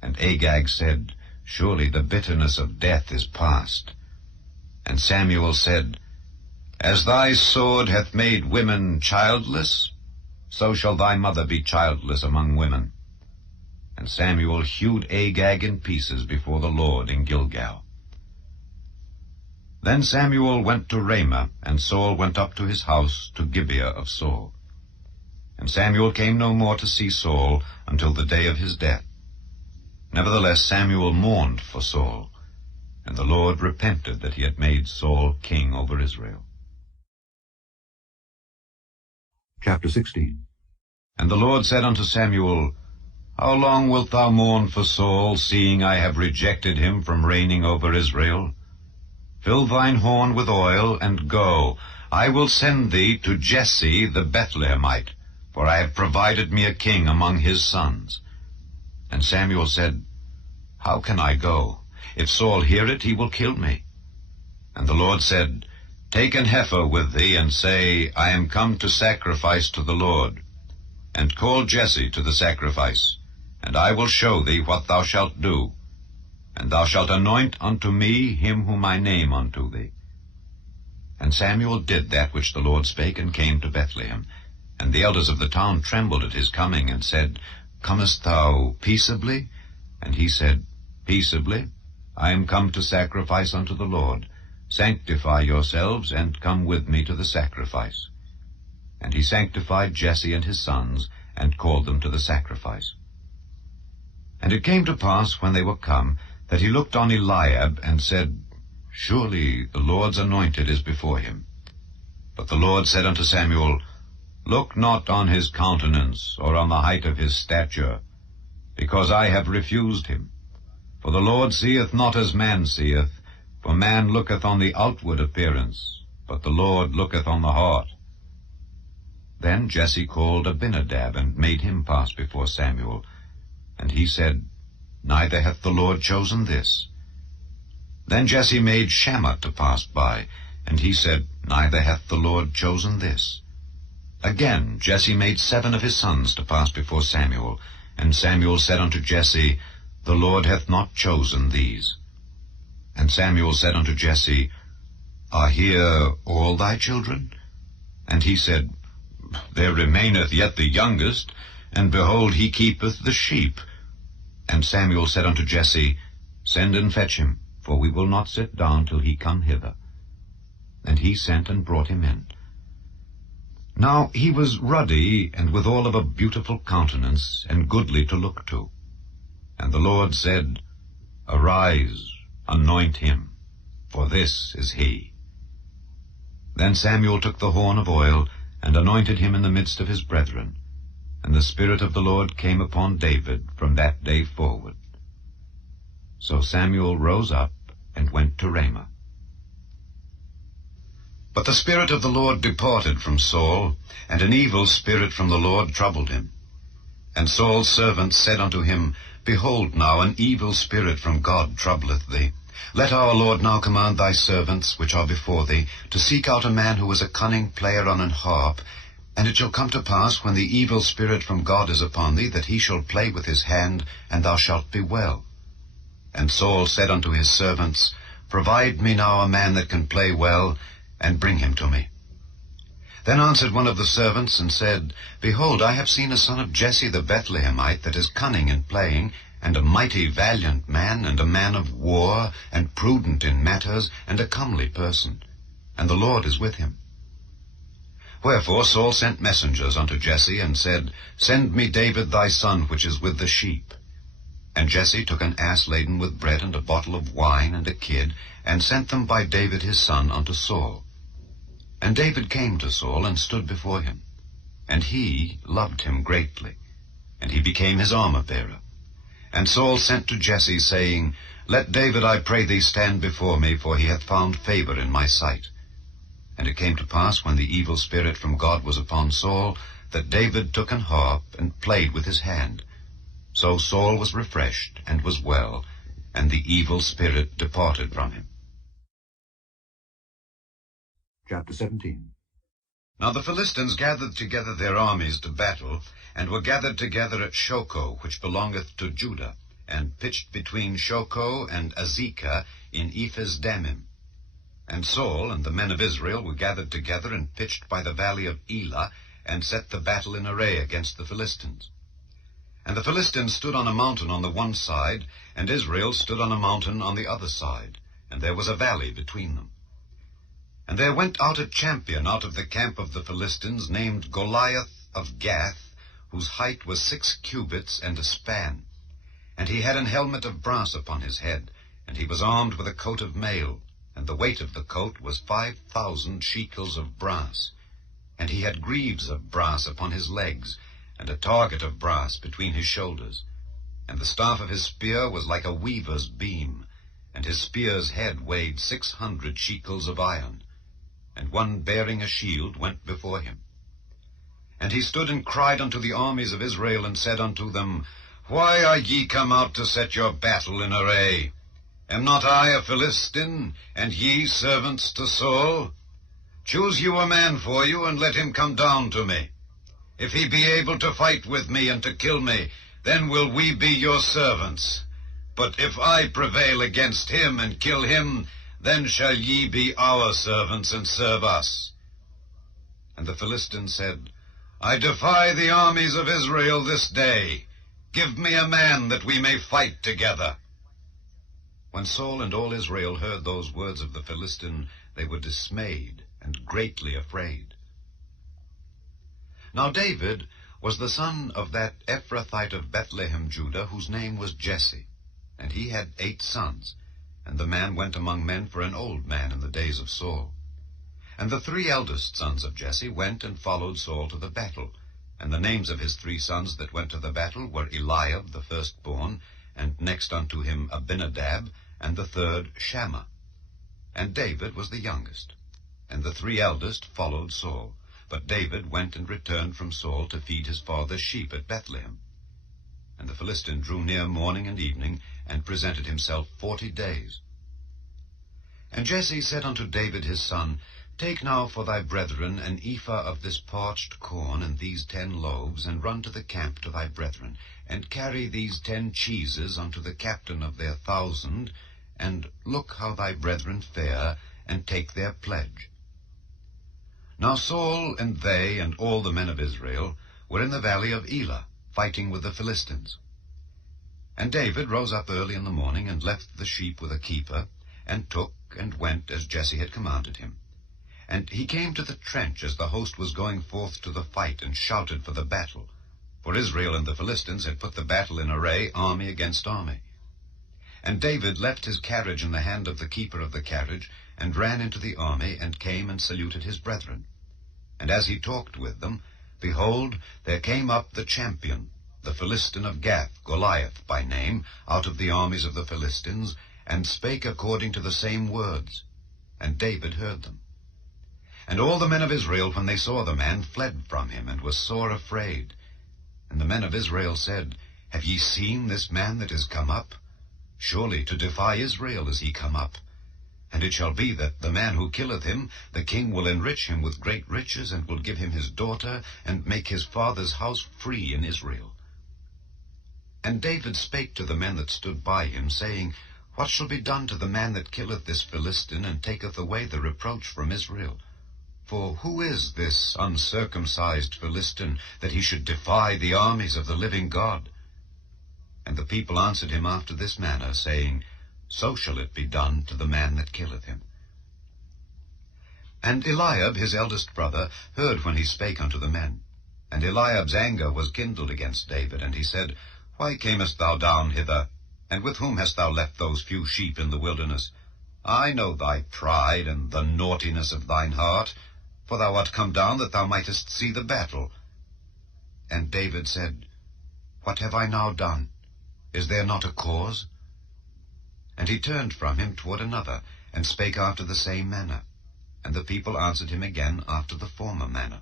And Agag said, Surely the bitterness of death is past. And Samuel said, As thy sword hath made women childless, so shall thy mother be childless among women. And Samuel hewed Agag in pieces before the Lord in Gilgal. Then Samuel went to Ramah, and Saul went up to his house to Gibeah of Saul. And Samuel came no more to see Saul until the day of his death. Nevertheless Samuel mourned for Saul, and the Lord repented that he had made Saul king over Israel. Chapter 16. And the Lord said unto Samuel, How long wilt thou mourn for Saul, seeing I have rejected him from reigning over Israel? Fill thine horn with oil, and go. I will send thee to Jesse the Bethlehemite, for I have provided me a king among his sons. And Samuel said, How can I go? If Saul hear it, he will kill me. And the Lord said, Take an heifer with thee, and say, I am come to sacrifice to the Lord. And call Jesse to the sacrifice, and I will show thee what thou shalt do. And thou shalt anoint unto me him whom I name unto thee. And Samuel did that which the Lord spake, and came to Bethlehem. And the elders of the town trembled at his coming, and said, Comest thou peaceably? And he said, Peaceably. I am come to sacrifice unto the Lord. Sanctify yourselves, and come with me to the sacrifice. And he sanctified Jesse and his sons, and called them to the sacrifice. And it came to pass, when they were come, that he looked on Eliab, and said, Surely the Lord's anointed is before him. But the Lord said unto Samuel, Look not on his countenance, or on the height of his stature, because I have refused him. For the Lord seeth not as man seeth, for man looketh on the outward appearance, but the Lord looketh on the heart. Then Jesse called Abinadab, and made him pass before Samuel. And he said, Neither hath the Lord chosen this. Then Jesse made Shammah to pass by, and he said, Neither hath the Lord chosen this. Again Jesse made 7 of his sons to pass before Samuel. And Samuel said unto Jesse, The Lord hath not chosen these. And Samuel said unto Jesse, Are here all thy children? And he said, There remaineth yet the youngest, and behold, he keepeth the sheep. And Samuel said unto Jesse, Send and fetch him, for we will not sit down till he come hither. And he sent and brought him in. Now he was ruddy, and withal of a beautiful countenance, and goodly to look to. And the Lord said, Arise, anoint him, for this is he. Then Samuel took the horn of oil, and anointed him in the midst of his brethren. And the Spirit of the Lord came upon David from that day forward. So Samuel rose up, and went to Ramah. But the Spirit of the Lord departed from Saul, and an evil spirit from the Lord troubled him. And Saul's servants said unto him, Behold now, an evil spirit from God troubleth thee. Let our Lord now command thy servants, which are before thee, to seek out a man who is a cunning player on an harp. And it shall come to pass, when the evil spirit from God is upon thee, that he shall play with his hand, and thou shalt be well. And Saul said unto his servants, Provide me now a man that can play well, and bring him to me. Then answered one of the servants, and said, Behold, I have seen a son of Jesse the Bethlehemite, that is cunning in playing, and a mighty valiant man, and a man of war, and prudent in matters, and a comely person. And the Lord is with him. Wherefore Saul sent messengers unto Jesse, and said, Send me David thy son, which is with the sheep. And Jesse took an ass laden with bread, and a bottle of wine, and a kid, and sent them by David his son unto Saul. And David came to Saul, and stood before him. And he loved him greatly, and he became his armor-bearer. And Saul sent to Jesse, saying, Let David, I pray thee, stand before me, for he hath found favor in my sight. And it came to pass, when the evil spirit from God was upon Saul, that David took an harp and played with his hand. So Saul was refreshed and was well, and the evil spirit departed from him. Chapter 17. Now the Philistines gathered together their armies to battle, and were gathered together at Shochoh, which belongeth to Judah, and pitched between Shochoh and Azekah in Ephes-dammim. And Saul and the men of Israel were gathered together and pitched by the valley of Elah, and set the battle in array against the Philistines. And the Philistines stood on a mountain on the one side, and Israel stood on a mountain on the other side, and there was a valley between them. And there went out a champion out of the camp of the Philistines, named Goliath of Gath, whose height was 6 cubits and a span. And he had an helmet of brass upon his head, and he was armed with a coat of mail, and the weight of the coat was 5,000 shekels of brass. And he had greaves of brass upon his legs, and a target of brass between his shoulders. And the staff of his spear was like a weaver's beam, and his spear's head weighed 600 shekels of iron. And one bearing a shield went before him. And he stood and cried unto the armies of Israel, and said unto them, Why are ye come out to set your battle in array? Am not I a Philistine, and ye servants to Saul? Choose you a man for you, and let him come down to me. If he be able to fight with me and to kill me, then will we be your servants. But if I prevail against him and kill him, then shall ye be our servants and serve us. And the Philistines said, I defy the armies of Israel this day. Give me a man that we may fight together. When Saul and all Israel heard those words of the Philistine, they were dismayed and greatly afraid. Now David was the son of that Ephrathite of Bethlehem, Judah, whose name was Jesse. And he had 8 sons. And the man went among men for an old man in the days of Saul. And the 3 eldest sons of Jesse went and followed Saul to the battle. And the names of his 3 sons that went to the battle were Eliab the firstborn, and next unto him Abinadab, and the third Shammah. And David was the youngest. And the 3 eldest followed Saul. But David went and returned from Saul to feed his father's sheep at Bethlehem. And the Philistine drew near morning and evening, and presented himself 40 days. And Jesse said unto David his son, Take now for thy brethren an ephah of this parched corn, and these 10 loaves, and run to the camp to thy brethren, and carry these 10 cheeses unto the captain of their 1,000, and look how thy brethren fare, and take their pledge. Now Saul and they and all the men of Israel were in the valley of Elah, fighting with the Philistines. And David rose up early in the morning, and left the sheep with a keeper, and took and went as Jesse had commanded him. And he came to the trench as the host was going forth to the fight, and shouted for the battle. For Israel and the Philistines had put the battle in array, army against army. And David left his carriage in the hand of the keeper of the carriage, and ran into the army, and came and saluted his brethren. And as he talked with them, behold, there came up the champion, the Philistine of Gath, Goliath by name, out of the armies of the Philistines, and spake according to the same words. And David heard them. And all the men of Israel, when they saw the man, fled from him, and were sore afraid. And the men of Israel said, Have ye seen this man that is come up? Surely to defy Israel is he come up. And it shall be that the man who killeth him, the king will enrich him with great riches, and will give him his daughter, and make his father's house free in Israel. And David spake to the men that stood by him, saying, What shall be done to the man that killeth this Philistine, and taketh away the reproach from Israel? For who is this uncircumcised Philistine, that he should defy the armies of the living God? And the people answered him after this manner, saying, So shall it be done to the man that killeth him. And Eliab his eldest brother heard when he spake unto the men. And Eliab's anger was kindled against David, and he said, Why camest thou down hither? And with whom hast thou left those few sheep in the wilderness? I know thy pride and the naughtiness of thine heart, for thou art come down that thou mightest see the battle. And David said, What have I now done? Is there not a cause? And he turned from him toward another, and spake after the same manner. And the people answered him again after the former manner.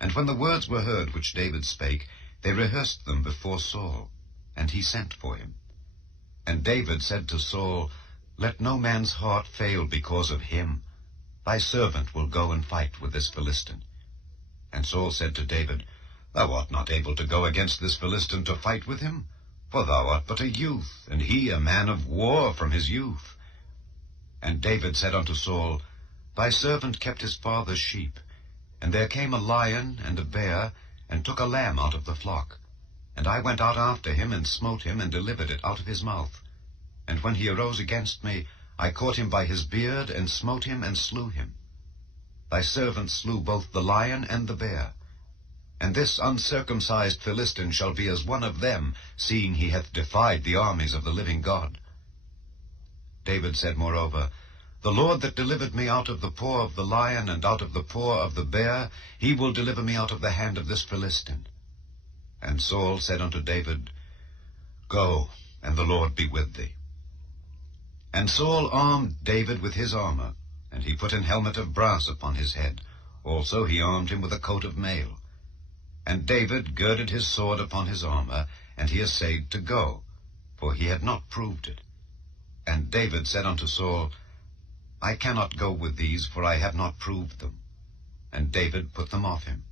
And when the words were heard which David spake, they rehearsed them before Saul, and he sent for him. And David said to Saul, Let no man's heart fail because of him. Thy servant will go and fight with this Philistine. And Saul said to David, Thou art not able to go against this Philistine to fight with him, for thou art but a youth, and he a man of war from his youth. And David said unto Saul, Thy servant kept his father's sheep, and there came a lion and a bear, and took a lamb out of the flock. And I went out after him, and smote him, and delivered it out of his mouth. And when he arose against me, I caught him by his beard, and smote him, and slew him. Thy servant slew both the lion and the bear. And this uncircumcised Philistine shall be as one of them, seeing he hath defied the armies of the living God. David said moreover, The Lord that delivered me out of the paw of the lion, and out of the paw of the bear, he will deliver me out of the hand of this Philistine. And Saul said unto David, Go, and the Lord be with thee. And Saul armed David with his armor, and he put an helmet of brass upon his head. Also he armed him with a coat of mail. And David girded his sword upon his armor, and he essayed to go, for he had not proved it. And David said unto Saul, I cannot go with these, for I have not proved them. And David put them off him.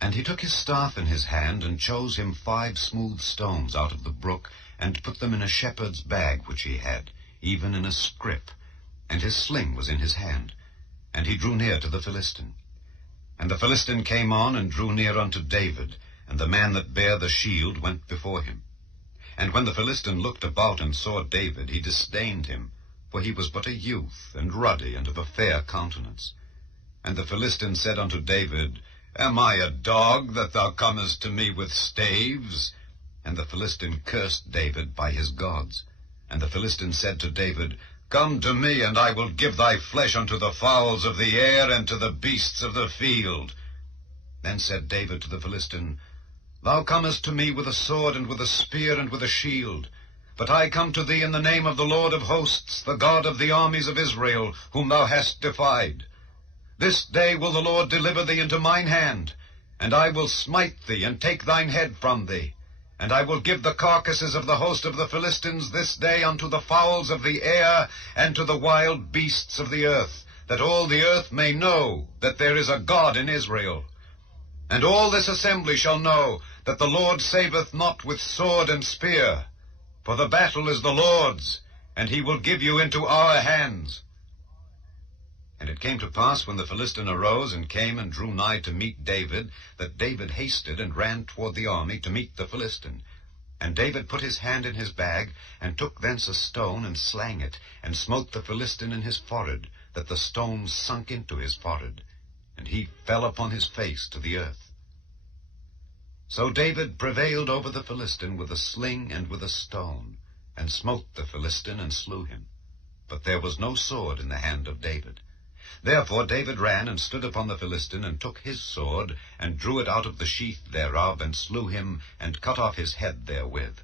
And he took his staff in his hand, and chose him 5 smooth stones out of the brook, and put them in a shepherd's bag which he had, even in a scrip, and his sling was in his hand. And he drew near to the Philistine. And the Philistine came on, and drew near unto David, and the man that bare the shield went before him. And when the Philistine looked about and saw David, he disdained him, for he was but a youth, and ruddy, and of a fair countenance. And the Philistine said unto David, Am I a dog, that thou comest to me with staves? And the Philistine cursed David by his gods. And the Philistine said to David, Come to me, and I will give thy flesh unto the fowls of the air, and to the beasts of the field. Then said David to the Philistine, Thou comest to me with a sword, and with a spear, and with a shield. But I come to thee in the name of the Lord of hosts, the God of the armies of Israel, whom thou hast defied. This day will the Lord deliver thee into mine hand, and I will smite thee, and take thine head from thee. And I will give the carcasses of the host of the Philistines this day unto the fowls of the air, and to the wild beasts of the earth, that all the earth may know that there is a God in Israel. And all this assembly shall know that the Lord saveth not with sword and spear, for the battle is the Lord's, and he will give you into our hands. And it came to pass, when the Philistine arose and came and drew nigh to meet David, that David hasted and ran toward the army to meet the Philistine. And David put his hand in his bag, and took thence a stone, and slang it, and smote the Philistine in his forehead, that the stone sunk into his forehead, and he fell upon his face to the earth. So David prevailed over the Philistine with a sling and with a stone, and smote the Philistine, and slew him. But there was no sword in the hand of David. Therefore David ran and stood upon the Philistine, and took his sword, and drew it out of the sheath thereof, and slew him, and cut off his head therewith.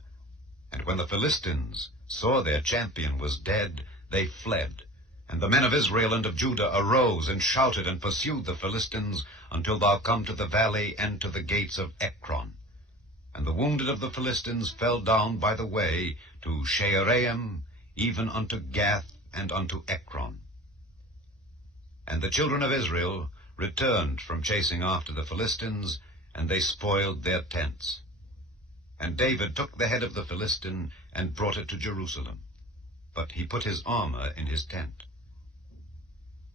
And when the Philistines saw their champion was dead, they fled. And the men of Israel and of Judah arose, and shouted, and pursued the Philistines, until thou come to the valley, and to the gates of Ekron. And the wounded of the Philistines fell down by the way to Shaaraim, even unto Gath, and unto Ekron. And the children of Israel returned from chasing after the Philistines, and they spoiled their tents. And David took the head of the Philistine, and brought it to Jerusalem. But he put his armor in his tent.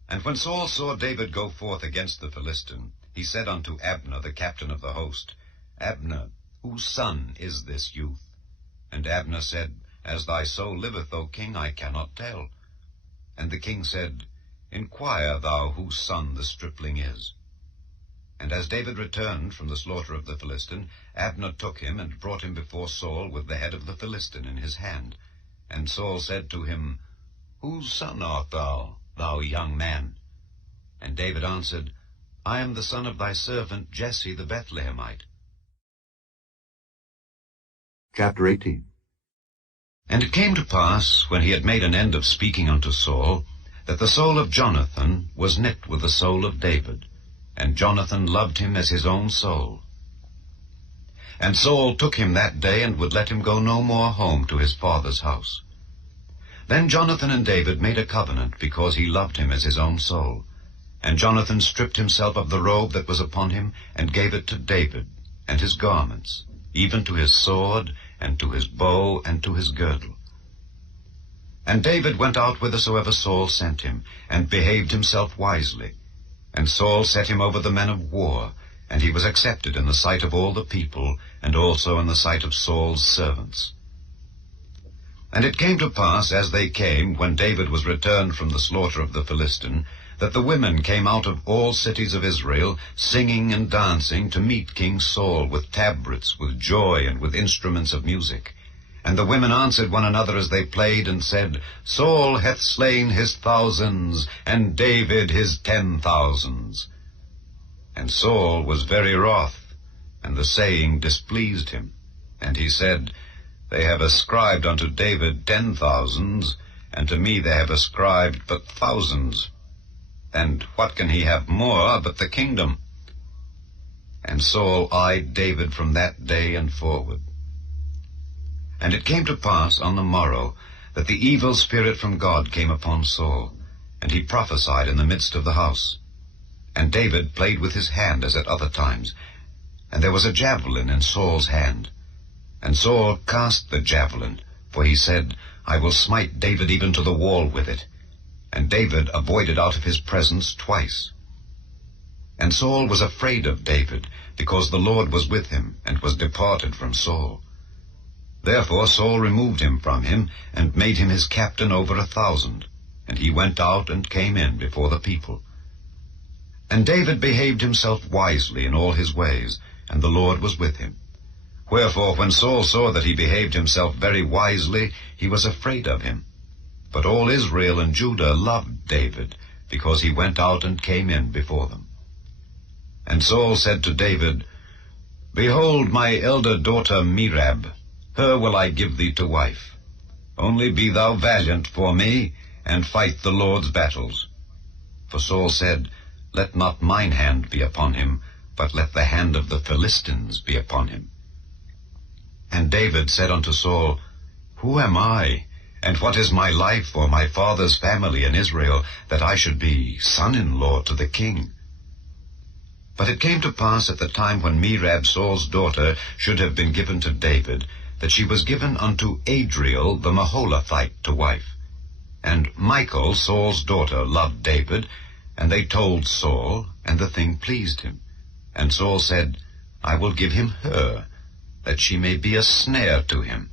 And when Saul saw David go forth against the Philistine, he said unto Abner, the captain of the host, Abner, whose son is this youth? And Abner said, As thy soul liveth, O king, I cannot tell. And the king said, Inquire thou whose son the stripling is. And as David returned from the slaughter of the Philistine, Abner took him, and brought him before Saul with the head of the Philistine in his hand. And Saul said to him, Whose son art thou, thou young man? And David answered, I am the son of thy servant Jesse the Bethlehemite. Chapter 18. And it came to pass, when he had made an end of speaking unto Saul, that the soul of Jonathan was knit with the soul of David, and Jonathan loved him as his own soul. And Saul took him that day, and would let him go no more home to his father's house. Then Jonathan and David made a covenant, because he loved him as his own soul. And Jonathan stripped himself of the robe that was upon him, and gave it to David, and his garments, even to his sword, and to his bow, and to his girdle. And David went out whithersoever Saul sent him, and behaved himself wisely. And Saul set him over the men of war, and he was accepted in the sight of all the people, and also in the sight of Saul's servants. And it came to pass, as they came, when David was returned from the slaughter of the Philistine, that the women came out of all cities of Israel, singing and dancing, to meet King Saul, with tabrets, with joy, and with instruments of music. And the women answered one another as they played, and said, Saul hath slain his thousands, and David his 10,000s. And Saul was very wroth, and the saying displeased him. And he said, They have ascribed unto David 10,000s, and to me they have ascribed but thousands. And what can he have more but the kingdom? And Saul eyed David from that day and forward. And it came to pass on the morrow that the evil spirit from God came upon Saul, and he prophesied in the midst of the house. And David played with his hand as at other times, and there was a javelin in Saul's hand. And Saul cast the javelin, for he said, I will smite David even to the wall with it. And David avoided out of his presence twice. And Saul was afraid of David, because the Lord was with him, and was departed from Saul. Therefore Saul removed him from him, and made him his captain over 1,000. And he went out and came in before the people. And David behaved himself wisely in all his ways, and the Lord was with him. Wherefore when Saul saw that he behaved himself very wisely, he was afraid of him. But all Israel and Judah loved David, because he went out and came in before them. And Saul said to David, Behold my elder daughter Merab, her will I give thee to wife. Only be thou valiant for me, and fight the Lord's battles. For Saul said, Let not mine hand be upon him, but let the hand of the Philistines be upon him. And David said unto Saul, Who am I, and what is my life or my father's family in Israel, that I should be son-in-law to the king? But it came to pass at the time when Merab Saul's daughter should have been given to David, that she was given unto Adriel the Maholathite to wife. And Michal, Saul's daughter, loved David, and they told Saul, and the thing pleased him. And Saul said, I will give him her, that she may be a snare to him,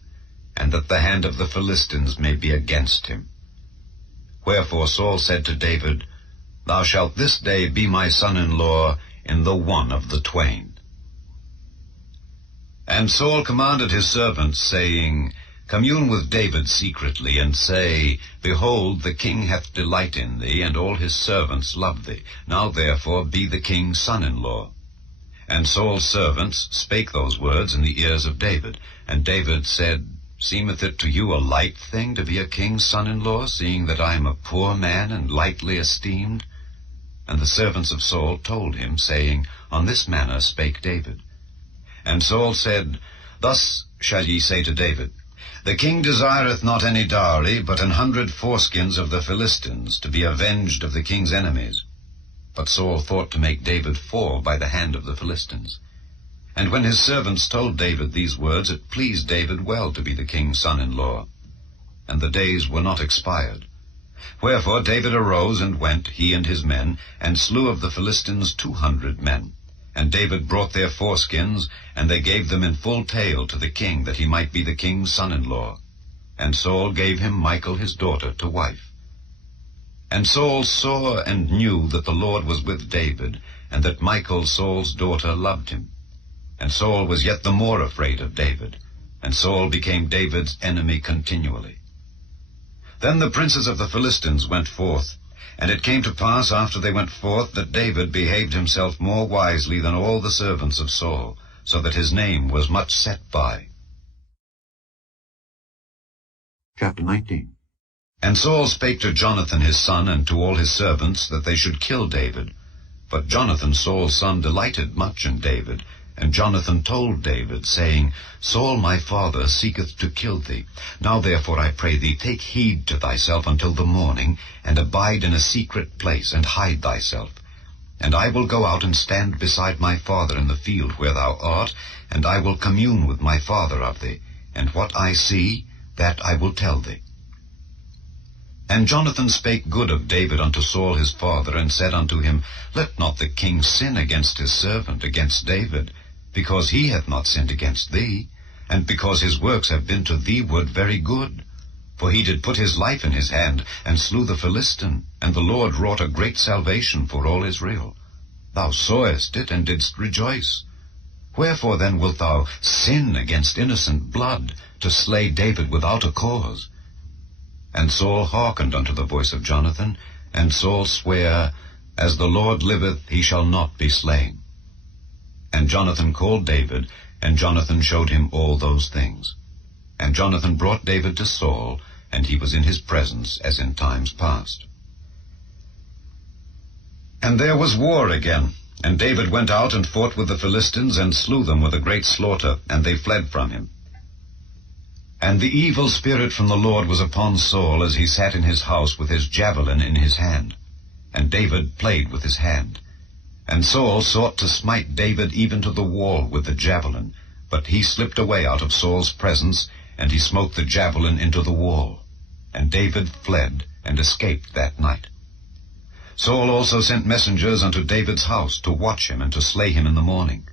and that the hand of the Philistines may be against him. Wherefore Saul said to David, Thou shalt this day be my son-in-law in the one of the twain. And Saul commanded his servants, saying, Commune with David secretly, and say, Behold, the king hath delight in thee, and all his servants love thee. Now therefore be the king's son-in-law. And Saul's servants spake those words in the ears of David. And David said, Seemeth it to you a light thing to be a king's son-in-law, seeing that I am a poor man and lightly esteemed? And the servants of Saul told him, saying, On this manner spake David. And Saul said, Thus shall ye say to David, The king desireth not any dowry, but 100 foreskins of the Philistines, to be avenged of the king's enemies. But Saul thought to make David fall by the hand of the Philistines. And when his servants told David these words, it pleased David well to be the king's son-in-law. And the days were not expired. Wherefore David arose and went, he and his men, and slew of the Philistines 200 men. And David brought their foreskins, and they gave them in full tale to the king, that he might be the king's son-in-law. And Saul gave him Michal his daughter to wife. And Saul saw and knew that the Lord was with David, and that Michal Saul's daughter loved him. And Saul was yet the more afraid of David, and Saul became David's enemy continually. Then the princes of the Philistines went forth, and it came to pass after they went forth that David behaved himself more wisely than all the servants of Saul, so that his name was much set by. Chapter 19. And Saul spake to Jonathan his son and to all his servants that they should kill David. But Jonathan Saul's son delighted much in David. And Jonathan told David, saying, Saul my father seeketh to kill thee. Now therefore I pray thee, take heed to thyself until the morning, and abide in a secret place, and hide thyself. And I will go out and stand beside my father in the field where thou art, and I will commune with my father of thee, and what I see, that I will tell thee. And Jonathan spake good of David unto Saul his father, and said unto him, Let not the king sin against his servant, against David, because he hath not sinned against thee, and because his works have been to thee ward very good. For he did put his life in his hand, and slew the Philistine, and the Lord wrought a great salvation for all Israel. Thou sawest it, and didst rejoice. Wherefore then wilt thou sin against innocent blood, to slay David without a cause? And Saul hearkened unto the voice of Jonathan, and Saul sware, As the Lord liveth, he shall not be slain. And Jonathan called David, and Jonathan showed him all those things. And Jonathan brought David to Saul, and he was in his presence as in times past. And there was war again, and David went out and fought with the Philistines, and slew them with a great slaughter, and they fled from him. And the evil spirit from the Lord was upon Saul, as he sat in his house with his javelin in his hand. And David played with his hand. And Saul sought to smite David even to the wall with the javelin, but he slipped away out of Saul's presence, and he smote the javelin into the wall. And David fled, and escaped that night. Saul also sent messengers unto David's house, to watch him, and to slay him in the morning.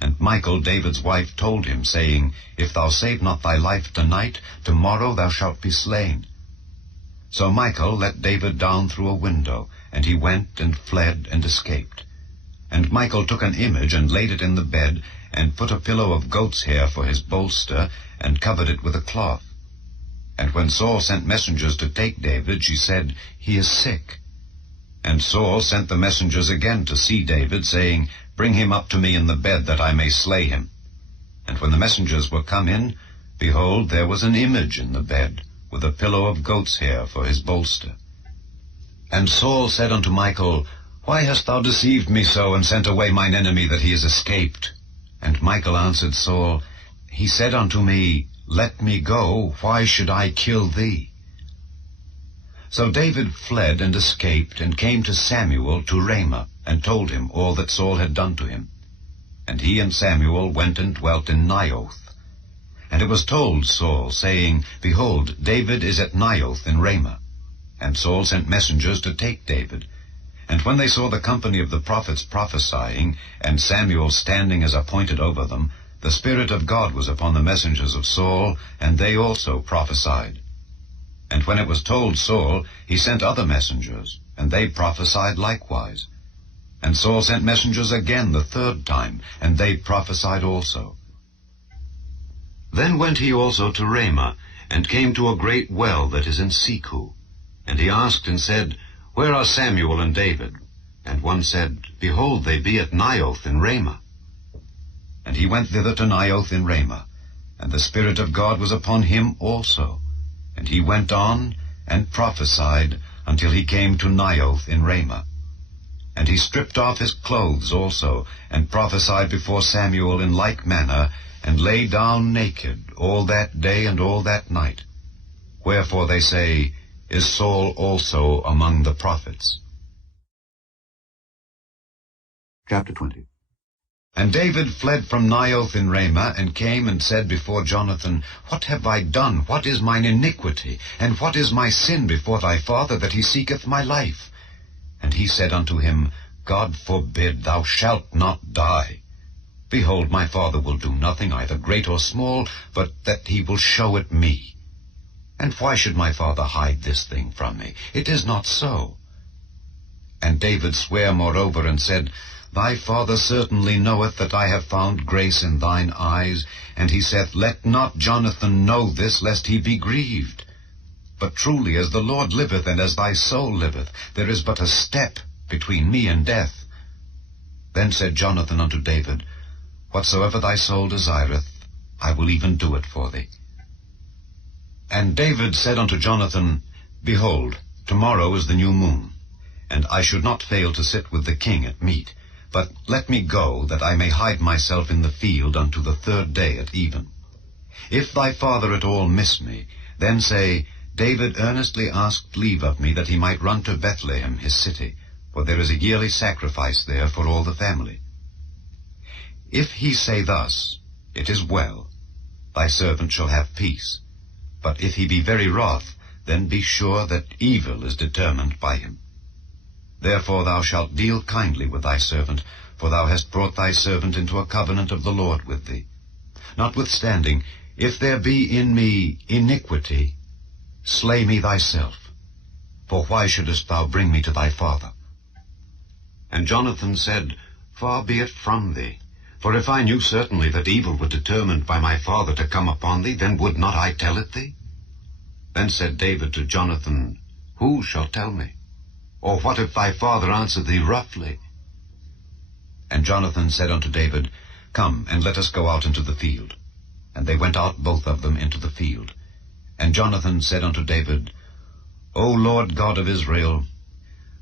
And Michal, David's wife, told him, saying, If thou save not thy life tonight, tomorrow thou shalt be slain. So Michal let David down through a window, and he went and fled and escaped. And Michal took an image, and laid it in the bed, and put a pillow of goat's hair for his bolster, and covered it with a cloth. And when Saul sent messengers to take David, she said, He is sick. And Saul sent the messengers again to see David, saying, Bring him up to me in the bed, that I may slay him. And when the messengers were come in, behold, there was an image in the bed, with a pillow of goat's hair for his bolster. And Saul said unto Michal, Why hast thou deceived me so, and sent away mine enemy, that he is escaped? And Michal answered Saul, He said unto me, Let me go, why should I kill thee? So David fled and escaped, and came to Samuel to Ramah, and told him all that Saul had done to him. And he and Samuel went and dwelt in Naioth. And it was told Saul, saying, Behold, David is at Naioth in Ramah. And Saul sent messengers to take David. And when they saw the company of the prophets prophesying, and Samuel standing as appointed over them, the Spirit of God was upon the messengers of Saul, and they also prophesied. And when it was told Saul, he sent other messengers, and they prophesied likewise. And Saul sent messengers again the third time, and they prophesied also. Then went he also to Ramah, and came to a great well that is in Seku. And he asked and said, Where are Samuel and David? And one said, Behold, they be at Naioth in Ramah. And he went thither to Naioth in Ramah, and the Spirit of God was upon him also. And he went on, and prophesied, until he came to Naioth in Ramah. And he stripped off his clothes also, and prophesied before Samuel in like manner, and lay down naked all that day and all that night. Wherefore they say, Is Saul also among the prophets? Chapter 20. And David fled from Naioth in Ramah, and came and said before Jonathan, What have I done? What is mine iniquity? And what is my sin before thy father, that he seeketh my life? And he said unto him, God forbid, thou shalt not die. Behold, my father will do nothing, either great or small, but that he will show it me. And why should my father hide this thing from me? It is not so. And David sware moreover, and said, Thy father certainly knoweth that I have found grace in thine eyes. And he saith, Let not Jonathan know this, lest he be grieved. But truly, as the Lord liveth, and as thy soul liveth, there is but a step between me and death. Then said Jonathan unto David, Whatsoever thy soul desireth, I will even do it for thee. And David said unto Jonathan, Behold, tomorrow is the new moon, and I should not fail to sit with the king at meat. But let me go, that I may hide myself in the field unto the 3rd day at even. If thy father at all miss me, then say, David earnestly asked leave of me that he might run to Bethlehem his city, for there is a yearly sacrifice there for all the family. If he say thus, It is well, thy servant shall have peace. But if he be very wroth, then be sure that evil is determined by him. Therefore thou shalt deal kindly with thy servant, for thou hast brought thy servant into a covenant of the Lord with thee. Notwithstanding, if there be in me iniquity, slay me thyself. For why shouldest thou bring me to thy father? And Jonathan said, Far be it from thee. For if I knew certainly that evil were determined by my father to come upon thee, then would not I tell it thee? Then said David to Jonathan, Who shall tell me? Or what if thy father answer thee roughly? And Jonathan said unto David, Come, and let us go out into the field. And they went out both of them into the field. And Jonathan said unto David, O Lord God of Israel,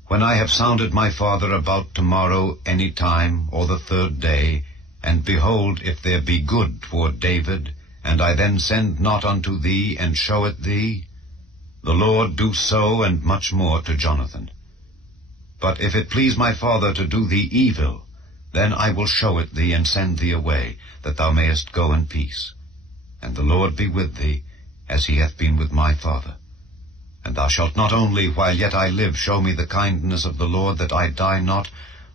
when I have sounded my father about tomorrow any time, or the 3rd day, and behold, if there be good toward David, and I then send not unto thee, and show it thee, the Lord do so and much more to Jonathan. But if it please my father to do thee evil, then I will show it thee, and send thee away, that thou mayest go in peace. And the Lord be with thee, as he hath been with my father. And thou shalt not only, while yet I live, show me the kindness of the Lord, that I die not,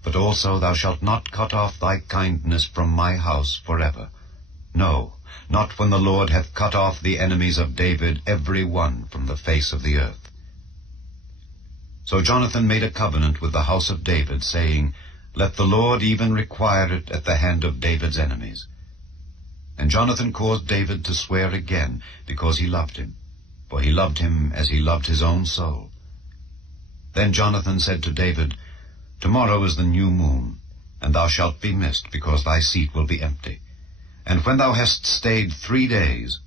but also thou shalt not cut off thy kindness from my house forever. No, not when the Lord hath cut off the enemies of David, every one from the face of the earth. So Jonathan made a covenant with the house of David, saying, Let the Lord even require it at the hand of David's enemies. And Jonathan caused David to swear again, because he loved him, for he loved him as he loved his own soul. Then Jonathan said to David, Tomorrow is the new moon, and thou shalt be missed, because thy seat will be empty. And when thou hast stayed 3 days,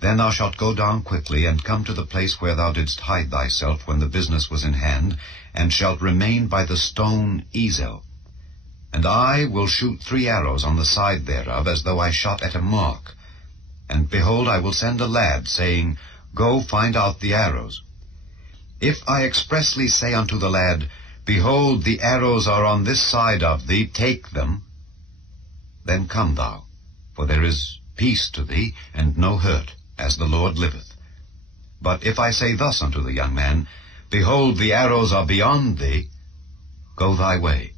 then thou shalt go down quickly, and come to the place where thou didst hide thyself when the business was in hand, and shalt remain by the stone Ezel. And I will shoot 3 arrows on the side thereof, as though I shot at a mark. And behold, I will send a lad, saying, Go find out the arrows. If I expressly say unto the lad, Behold, the arrows are on this side of thee, take them, then come thou, for there is peace to thee, and no hurt, as the Lord liveth. But if I say thus unto the young man, Behold, the arrows are beyond thee, go thy way,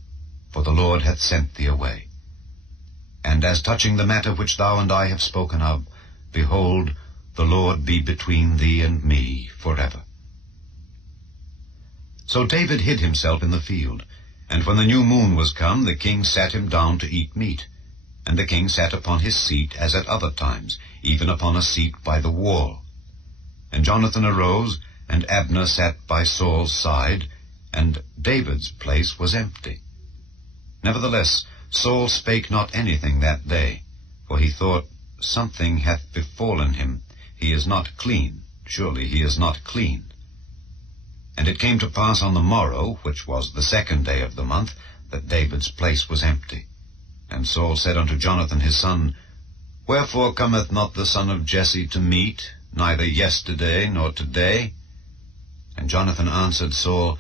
for the Lord hath sent thee away. And as touching the matter which thou and I have spoken of, behold, the Lord be between thee and me forever. So David hid himself in the field, and when the new moon was come, the king sat him down to eat meat. And the king sat upon his seat, as at other times, even upon a seat by the wall. And Jonathan arose, and Abner sat by Saul's side, and David's place was empty. Nevertheless, Saul spake not anything that day, for he thought, Something hath befallen him, he is not clean, surely he is not clean. And it came to pass on the morrow, which was the 2nd day of the month, that David's place was empty. And Saul said unto Jonathan his son, Wherefore cometh not the son of Jesse to meat, neither yesterday nor today? And Jonathan answered Saul,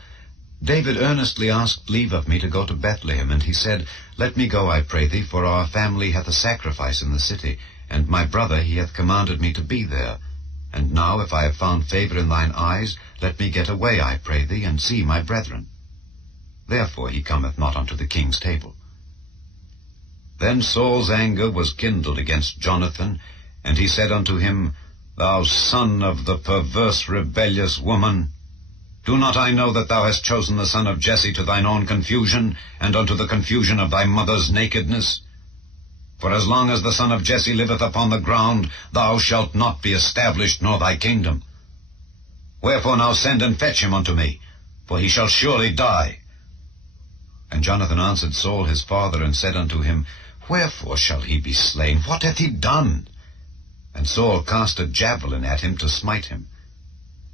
David earnestly asked leave of me to go to Bethlehem, and he said, Let me go, I pray thee, for our family hath a sacrifice in the city, and my brother he hath commanded me to be there. And now, if I have found favor in thine eyes, let me get away, I pray thee, and see my brethren. Therefore he cometh not unto the king's table. Then Saul's anger was kindled against Jonathan, and he said unto him, Thou son of the perverse rebellious woman, do not I know that thou hast chosen the son of Jesse to thine own confusion, and unto the confusion of thy mother's nakedness? For as long as the son of Jesse liveth upon the ground, thou shalt not be established, nor thy kingdom. Wherefore now send and fetch him unto me, for he shall surely die. And Jonathan answered Saul his father, and said unto him, Wherefore shall he be slain? What hath he done? And Saul cast a javelin at him to smite him.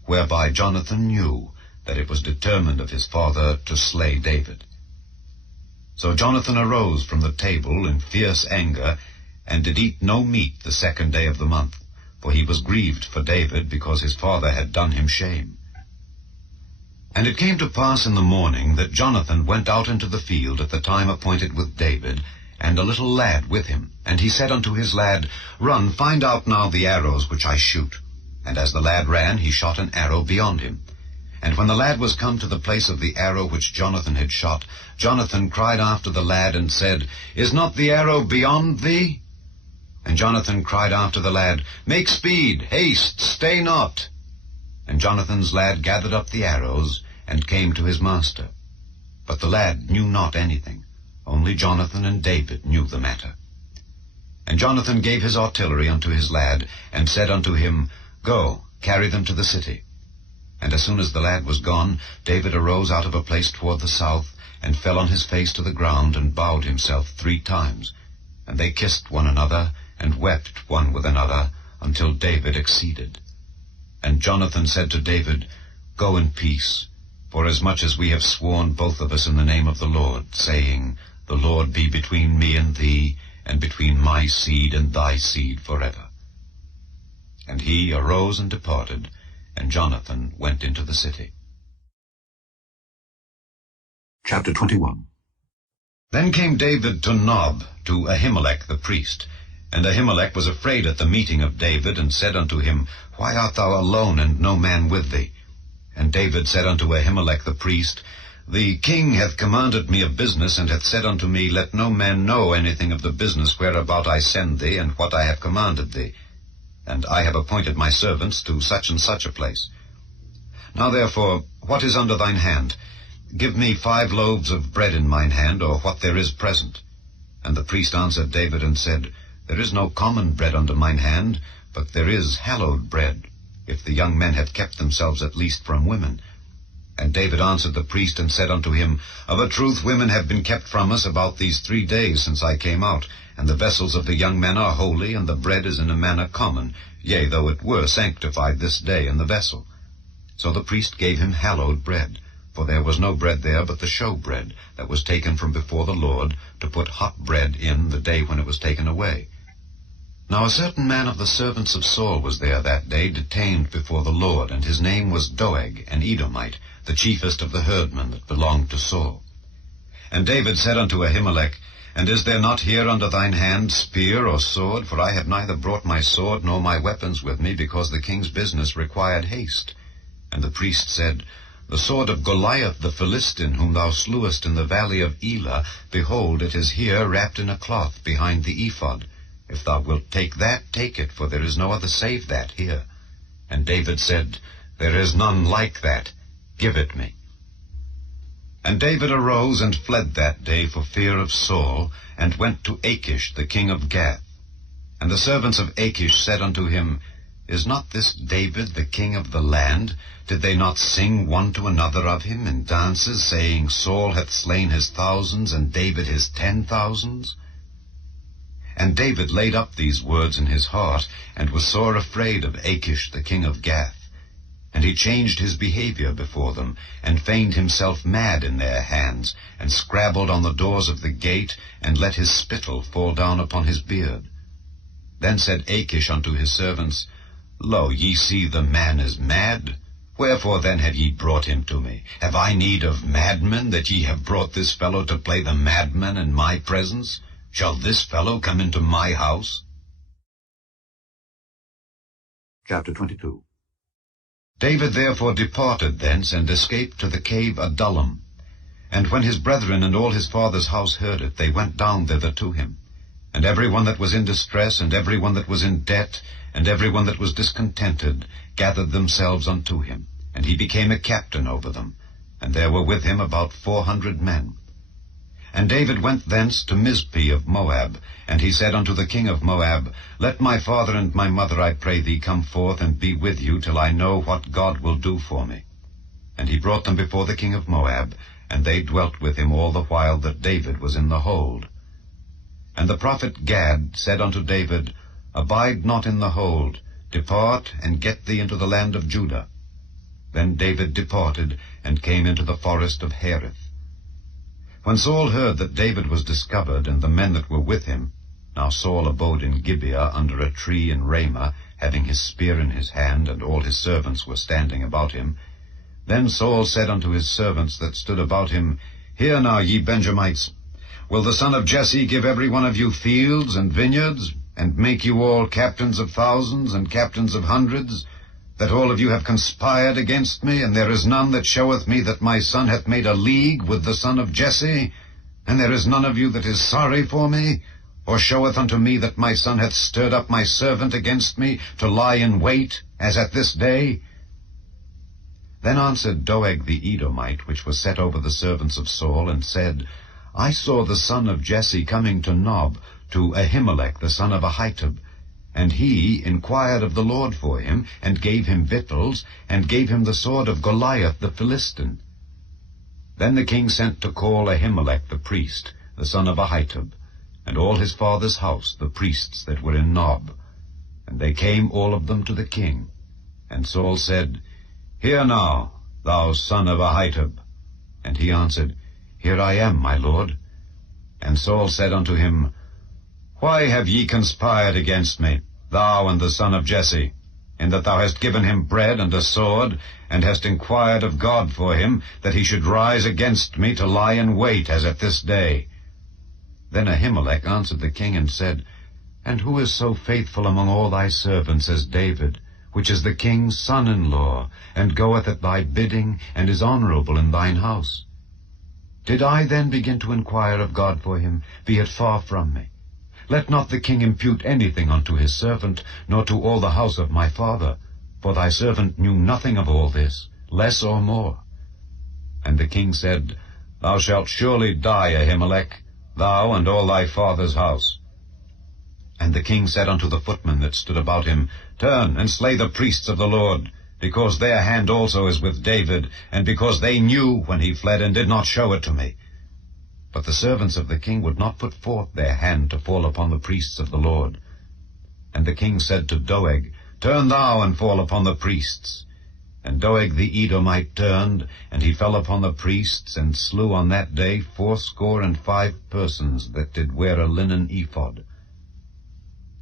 whereby Jonathan knew that it was determined of his father to slay David. So Jonathan arose from the table in fierce anger, and did eat no meat the 2nd day of the month, for he was grieved for David, because his father had done him shame. And it came to pass in the morning that Jonathan went out into the field at the time appointed with David, and a little lad with him. And he said unto his lad, Run, find out now the arrows which I shoot. And as the lad ran, he shot an arrow beyond him. And when the lad was come to the place of the arrow which Jonathan had shot, Jonathan cried after the lad, and said, Is not the arrow beyond thee? And Jonathan cried after the lad, Make speed, haste, stay not. And Jonathan's lad gathered up the arrows, and came to his master. But the lad knew not anything, only Jonathan and David knew the matter. And Jonathan gave his artillery unto his lad, and said unto him, Go, carry them to the city. And as soon as the lad was gone, David arose out of a place toward the south, and fell on his face to the ground, and bowed himself 3 times. And they kissed one another, and wept one with another, until David exceeded. And Jonathan said to David, Go in peace, forasmuch as we have sworn both of us in the name of the Lord, saying, The Lord be between me and thee, and between my seed and thy seed forever. And he arose and departed, and Jonathan went into the city. Chapter 21. Then came David to Nob, to Ahimelech the priest. And Ahimelech was afraid at the meeting of David, and said unto him, Why art thou alone, and no man with thee? And David said unto Ahimelech the priest, The king hath commanded me of business, and hath said unto me, Let no man know anything of the business whereabout I send thee, and what I have commanded thee. And I have appointed my servants to such and such a place. Now therefore, what is under thine hand? Give me 5 loaves of bread in mine hand, or what there is present. And the priest answered David, and said, There is no common bread under mine hand, but there is hallowed bread, if the young men have kept themselves at least from women. And David answered the priest, and said unto him, Of a truth women have been kept from us about these 3 days since I came out, and the vessels of the young men are holy, and the bread is in a manner common, yea, though it were sanctified this day in the vessel. So the priest gave him hallowed bread, for there was no bread there but the show bread, that was taken from before the Lord, to put hot bread in the day when it was taken away. Now a certain man of the servants of Saul was there that day, detained before the Lord, and his name was Doeg, an Edomite, the chiefest of the herdmen that belonged to Saul. And David said unto Ahimelech, And is there not here under thine hand spear or sword? For I have neither brought my sword nor my weapons with me, because the king's business required haste. And the priest said, The sword of Goliath the Philistine, whom thou slewest in the valley of Elah, behold, it is here wrapped in a cloth behind the ephod. If thou wilt take that, take it, for there is no other save that here. And David said, There is none like that. Give it me. And David arose and fled that day for fear of Saul, and went to Achish the king of Gath. And the servants of Achish said unto him, Is not this David the king of the land? Did they not sing one to another of him in dances, saying, Saul hath slain his thousands, and David his 10,000s? And David laid up these words in his heart, and was sore afraid of Achish the king of Gath. And he changed his behavior before them, and feigned himself mad in their hands, and scrabbled on the doors of the gate, and let his spittle fall down upon his beard. Then said Achish unto his servants, Lo, ye see the man is mad. Wherefore then have ye brought him to me? Have I need of madmen, that ye have brought this fellow to play the madman in my presence? Shall this fellow come into my house? Chapter 22. David therefore departed thence, and escaped to the cave Adullam. And when his brethren and all his father's house heard it, they went down thither to him. And every one that was in distress, and every one that was in debt, and every one that was discontented, gathered themselves unto him. And he became a captain over them. And there were with him about 400 men. And David went thence to Mizpeh of Moab. And he said unto the king of Moab, Let my father and my mother, I pray thee, come forth and be with you, till I know what God will do for me. And he brought them before the king of Moab, and they dwelt with him all the while that David was in the hold. And the prophet Gad said unto David, Abide not in the hold, depart and get thee into the land of Judah. Then David departed, and came into the forest of Hereth. When Saul heard that David was discovered, and the men that were with him, now Saul abode in Gibeah under a tree in Ramah, having his spear in his hand, and all his servants were standing about him. Then Saul said unto his servants that stood about him, Hear now, ye Benjamites, will the son of Jesse give every one of you fields and vineyards, and make you all captains of thousands and captains of hundreds, that all of you have conspired against me, and there is none that showeth me that my son hath made a league with the son of Jesse, and there is none of you that is sorry for me, or showeth unto me that my son hath stirred up my servant against me, to lie in wait, as at this day? Then answered Doeg the Edomite, which was set over the servants of Saul, and said, I saw the son of Jesse coming to Nob, to Ahimelech the son of Ahitub, and he inquired of the Lord for him, and gave him victuals, and gave him the sword of Goliath the Philistine. Then the king sent to call Ahimelech the priest, the son of Ahitub, and all his father's house, the priests that were in Nob. And they came all of them to the king. And Saul said, Hear now, thou son of Ahitub. And he answered, Here I am, my lord. And Saul said unto him, Why have ye conspired against me, thou and the son of Jesse, in that thou hast given him bread and a sword, and hast inquired of God for him, that he should rise against me to lie in wait, as at this day? Then Ahimelech answered the king, and said, And who is so faithful among all thy servants as David, which is the king's son-in-law, and goeth at thy bidding, and is honorable in thine house? Did I then begin to inquire of God for him? Be it far from me. Let not the king impute anything unto his servant, nor to all the house of my father, for thy servant knew nothing of all this, less or more. And the king said, Thou shalt surely die, Ahimelech, thou and all thy father's house. And the king said unto the footmen that stood about him, Turn, and slay the priests of the Lord, because their hand also is with David, and because they knew when he fled, and did not show it to me. But the servants of the king would not put forth their hand to fall upon the priests of the Lord. And the king said to Doeg, Turn thou, and fall upon the priests. And Doeg the Edomite turned, and he fell upon the priests, and slew on that day 75 persons that did wear a linen ephod.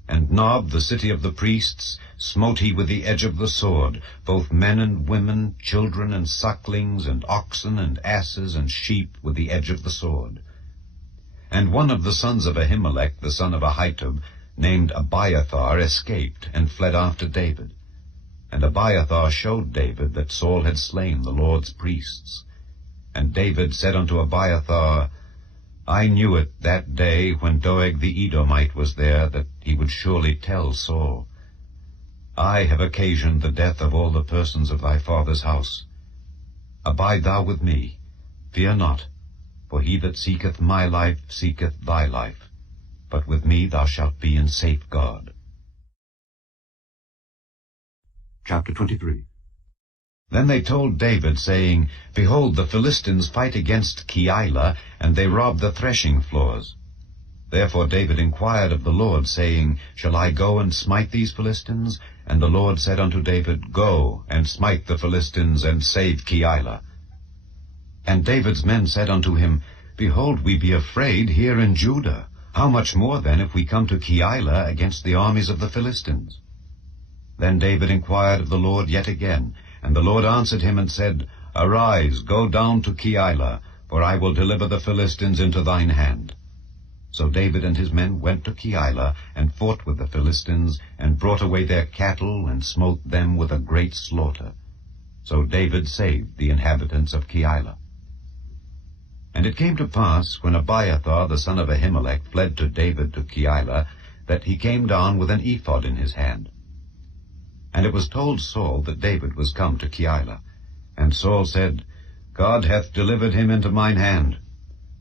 And Nob, the city of the priests, smote he with the edge of the sword, both men and women, children and sucklings, and oxen and asses and sheep, with the edge of the sword. And one of the sons of Ahimelech, the son of Ahitub, named Abiathar, escaped, and fled after David. And Abiathar showed David that Saul had slain the Lord's priests. And David said unto Abiathar, I knew it that day when Doeg the Edomite was there, that he would surely tell Saul. I have occasioned the death of all the persons of thy father's house. Abide thou with me, fear not, for he that seeketh my life seeketh thy life, but with me thou shalt be in safeguard. Chapter 23. Then they told David, saying, Behold, the Philistines fight against Keilah, and they rob the threshing floors. Therefore David inquired of the Lord, saying, Shall I go and smite these Philistines? And the Lord said unto David, Go, and smite the Philistines, and save Keilah. And David's men said unto him, Behold, we be afraid here in Judah. How much more then if we come to Keilah against the armies of the Philistines? Then David inquired of the Lord yet again, and the Lord answered him and said, Arise, go down to Keilah, for I will deliver the Philistines into thine hand. So David and his men went to Keilah, and fought with the Philistines, and brought away their cattle, and smote them with a great slaughter. So David saved the inhabitants of Keilah. And it came to pass, when Abiathar the son of Ahimelech fled to David to Keilah, that he came down with an ephod in his hand. And it was told Saul that David was come to Keilah. And Saul said, God hath delivered him into mine hand,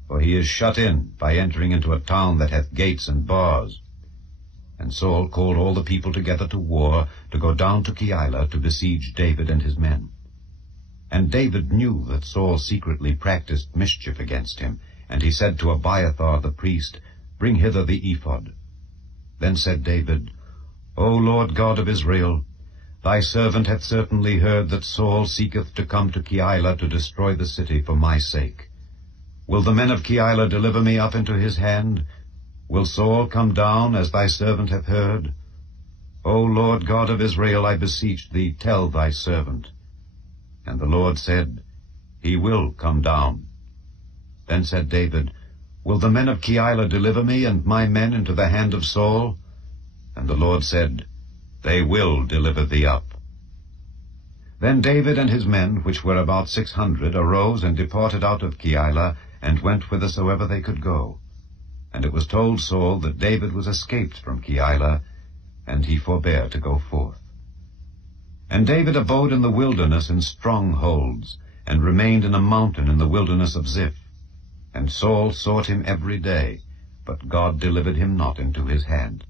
for he is shut in by entering into a town that hath gates and bars. And Saul called all the people together to war, to go down to Keilah to besiege David and his men. And David knew that Saul secretly practiced mischief against him, and he said to Abiathar the priest, Bring hither the ephod. Then said David, O Lord God of Israel, Thy servant hath certainly heard that Saul seeketh to come to Keilah to destroy the city for my sake. Will the men of Keilah deliver me up into his hand? Will Saul come down, as thy servant hath heard? O Lord God of Israel, I beseech thee, tell thy servant. And the Lord said, He will come down. Then said David, Will the men of Keilah deliver me and my men into the hand of Saul? And the Lord said, They will deliver thee up. Then David and his men, which were about 600, arose and departed out of Keilah, and went whithersoever they could go. And it was told Saul that David was escaped from Keilah, and he forbare to go forth. And David abode in the wilderness in strongholds, and remained in a mountain in the wilderness of Ziph. And Saul sought him every day, but God delivered him not into his hand.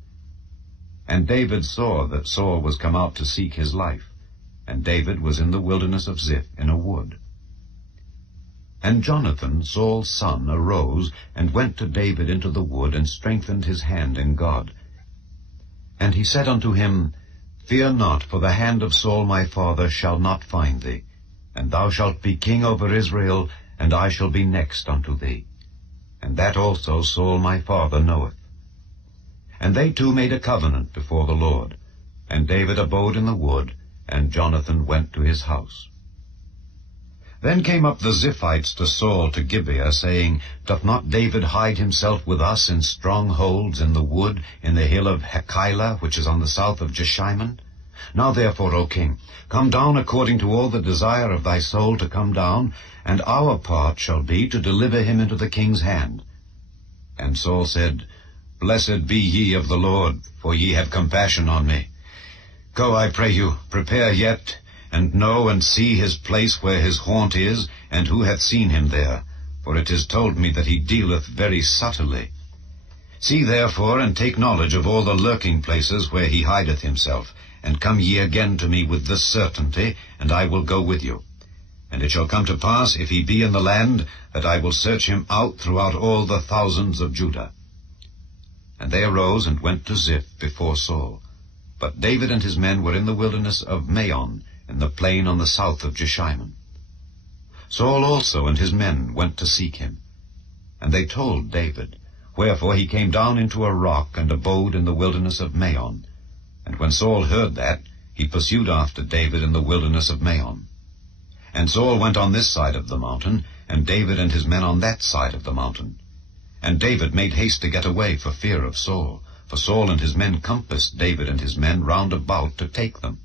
And David saw that Saul was come out to seek his life, and David was in the wilderness of Ziph in a wood. And Jonathan, Saul's son, arose, and went to David into the wood, and strengthened his hand in God. And he said unto him, Fear not, for the hand of Saul my father shall not find thee, and thou shalt be king over Israel, and I shall be next unto thee. And that also Saul my father knoweth. And they two made a covenant before the Lord. And David abode in the wood, and Jonathan went to his house. Then came up the Ziphites to Saul to Gibeah, saying, Doth not David hide himself with us in strongholds in the wood, in the hill of Keilah, which is on the south of Jeshimon? Now therefore, O king, come down according to all the desire of thy soul to come down, and our part shall be to deliver him into the king's hand. And Saul said, Blessed be ye of the Lord, for ye have compassion on me. Go, I pray you, prepare yet, and know and see his place where his haunt is, and who hath seen him there, for it is told me that he dealeth very subtilly. See therefore, and take knowledge of all the lurking places where he hideth himself, and come ye again to me with this certainty, and I will go with you. And it shall come to pass, if he be in the land, that I will search him out throughout all the thousands of Judah. And they arose and went to Ziph before Saul. But David and his men were in the wilderness of Maon, in the plain on the south of Jeshimon. Saul also and his men went to seek him. And they told David, wherefore he came down into a rock, and abode in the wilderness of Maon. And when Saul heard that, he pursued after David in the wilderness of Maon. And Saul went on this side of the mountain, and David and his men on that side of the mountain. And David made haste to get away for fear of Saul, for Saul and his men compassed David and his men round about to take them.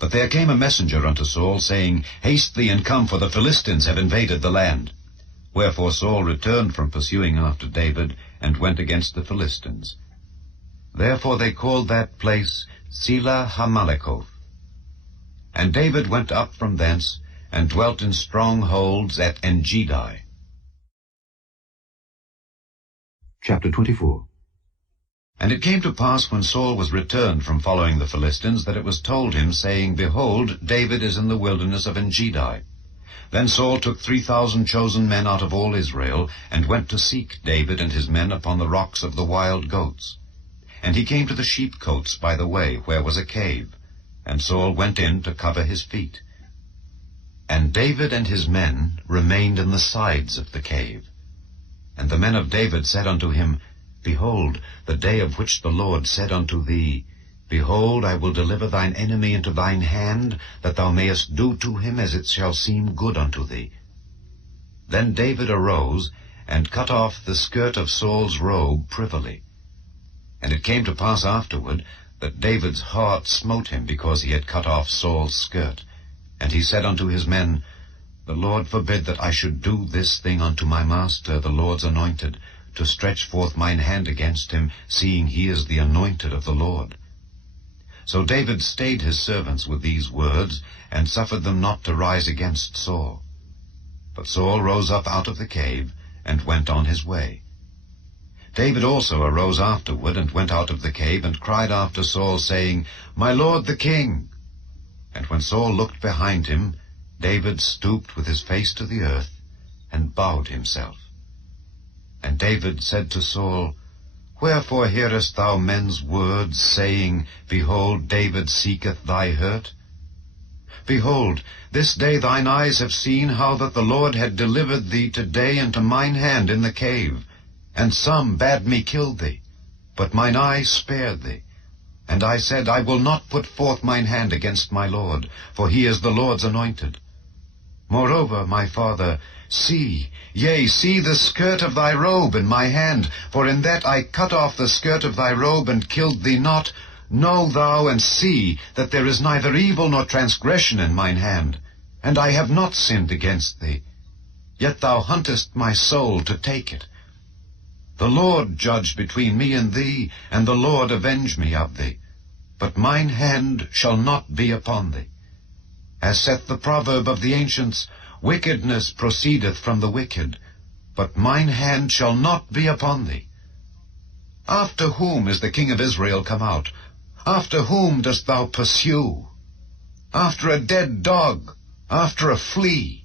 But there came a messenger unto Saul, saying, Haste thee and come, for the Philistines have invaded the land. Wherefore Saul returned from pursuing after David, and went against the Philistines. Therefore they called that place Selah Hamalekoth. And David went up from thence, and dwelt in strongholds at Engedi. Chapter 24. And it came to pass, when Saul was returned from following the Philistines, that it was told him, saying, Behold, David is in the wilderness of Engedi. Then Saul took 3,000 chosen men out of all Israel, and went to seek David and his men upon the rocks of the wild goats. And he came to the sheepcotes by the way, where was a cave. And Saul went in to cover his feet. And David and his men remained in the sides of the cave. And the men of David said unto him, Behold, the day of which the Lord said unto thee, Behold, I will deliver thine enemy into thine hand, that thou mayest do to him as it shall seem good unto thee. Then David arose, and cut off the skirt of Saul's robe privily. And it came to pass afterward, that David's heart smote him, because he had cut off Saul's skirt. And he said unto his men, The Lord forbid that I should do this thing unto my master, the Lord's anointed, to stretch forth mine hand against him, seeing he is the anointed of the Lord. So David stayed his servants with these words, and suffered them not to rise against Saul. But Saul rose up out of the cave, and went on his way. David also arose afterward, and went out of the cave, and cried after Saul, saying, My lord the king! And when Saul looked behind him, David stooped with his face to the earth, and bowed himself. And David said to Saul, Wherefore hearest thou men's words, saying, Behold, David seeketh thy hurt? Behold, this day thine eyes have seen how that the Lord had delivered thee today into mine hand in the cave. And some bade me kill thee, but mine eye spared thee. And I said, I will not put forth mine hand against my Lord, for he is the Lord's anointed. Moreover, my father, see, yea, see the skirt of thy robe in my hand, for in that I cut off the skirt of thy robe and killed thee not. Know thou and see that there is neither evil nor transgression in mine hand, and I have not sinned against thee. Yet thou huntest my soul to take it. The Lord judge between me and thee, and the Lord avenge me of thee. But mine hand shall not be upon thee. As saith the proverb of the ancients, Wickedness proceedeth from the wicked, but mine hand shall not be upon thee. After whom is the king of Israel come out? After whom dost thou pursue? After a dead dog, after a flea.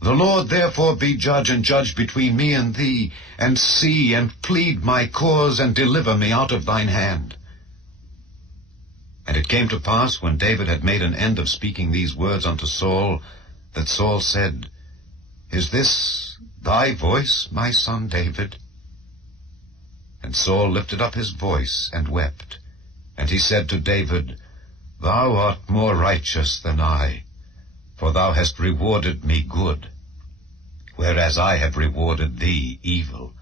The Lord therefore be judge, and judge between me and thee, and see, and plead my cause, and deliver me out of thine hand. And it came to pass, when David had made an end of speaking these words unto Saul, that Saul said, Is this thy voice, my son David? And Saul lifted up his voice, and wept. And he said to David, Thou art more righteous than I, for thou hast rewarded me good, whereas I have rewarded thee evil.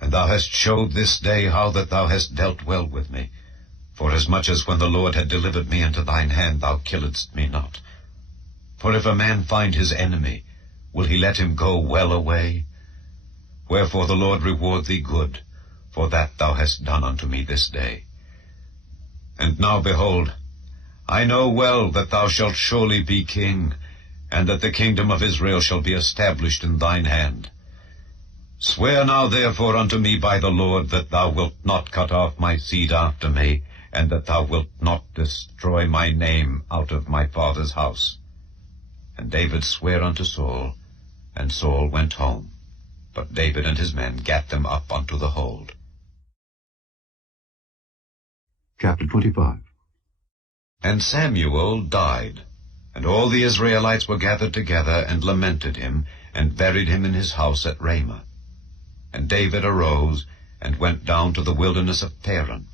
And thou hast showed this day how that thou hast dealt well with me, forasmuch as when the Lord had delivered me into thine hand, thou killedst me not. For if a man find his enemy, will he let him go well away? Wherefore the Lord reward thee good, for that thou hast done unto me this day. And now, behold, I know well that thou shalt surely be king, and that the kingdom of Israel shall be established in thine hand. Swear now therefore unto me by the Lord that thou wilt not cut off my seed after me, and that thou wilt not destroy my name out of my father's house. And David sware unto Saul, and Saul went home. But David and his men gat them up unto the hold. Chapter 25. And Samuel died, and all the Israelites were gathered together, and lamented him, and buried him in his house at Ramah. And David arose, and went down to the wilderness of Paran.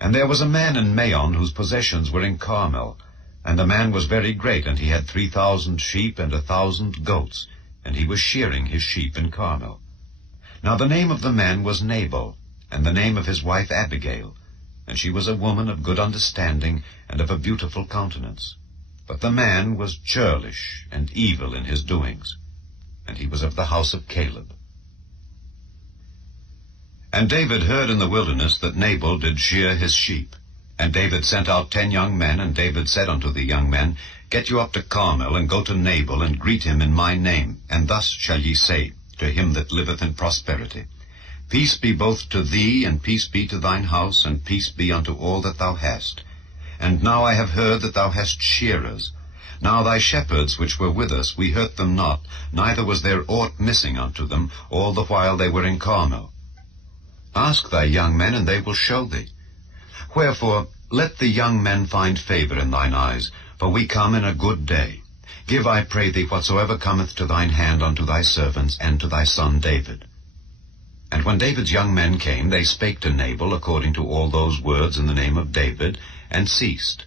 And there was a man in Maon, whose possessions were in Carmel, and the man was very great, and he had 3,000 sheep and 1,000 goats, and he was shearing his sheep in Carmel. Now the name of the man was Nabal, and the name of his wife Abigail, and she was a woman of good understanding, and of a beautiful countenance. But the man was churlish and evil in his doings, and he was of the house of Caleb. And David heard in the wilderness that Nabal did shear his sheep. And David sent out 10 young men, and David said unto the young men, Get you up to Carmel, and go to Nabal, and greet him in my name, and thus shall ye say to him that liveth in prosperity, Peace be both to thee, and peace be to thine house, and peace be unto all that thou hast. And now I have heard that thou hast shearers. Now thy shepherds which were with us, we hurt them not, neither was there aught missing unto them, all the while they were in Carmel. Ask thy young men, and they will show thee. Wherefore let the young men find favor in thine eyes, for we come in a good day. Give, I pray thee, whatsoever cometh to thine hand unto thy servants, and to thy son David. And when David's young men came, they spake to Nabal according to all those words in the name of David, and ceased.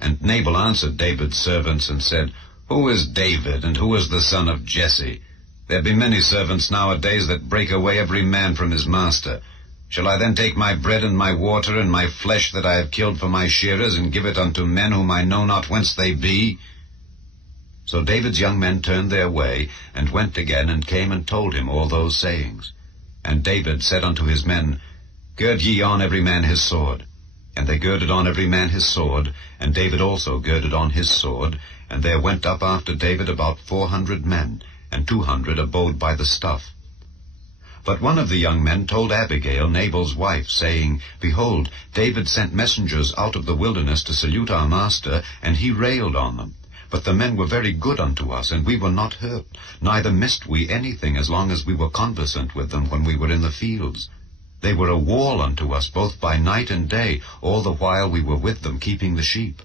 And Nabal answered David's servants, and said, Who is David, and who is the son of Jesse? There be many servants nowadays that break away every man from his master. Shall I then take my bread and my water and my flesh that I have killed for my shearers, and give it unto men whom I know not whence they be? So David's young men turned their way, and went again, and came and told him all those sayings. And David said unto his men, Gird ye on every man his sword. And they girded on every man his sword, and David also girded on his sword. And there went up after David about 400 men, and 200 abode by the stuff. But one of the young men told Abigail, Nabal's wife, saying, Behold, David sent messengers out of the wilderness to salute our master, and he railed on them. But the men were very good unto us, and we were not hurt, neither missed we anything, as long as we were conversant with them when we were in the fields. They were a wall unto us both by night and day, all the while we were with them, keeping the sheep.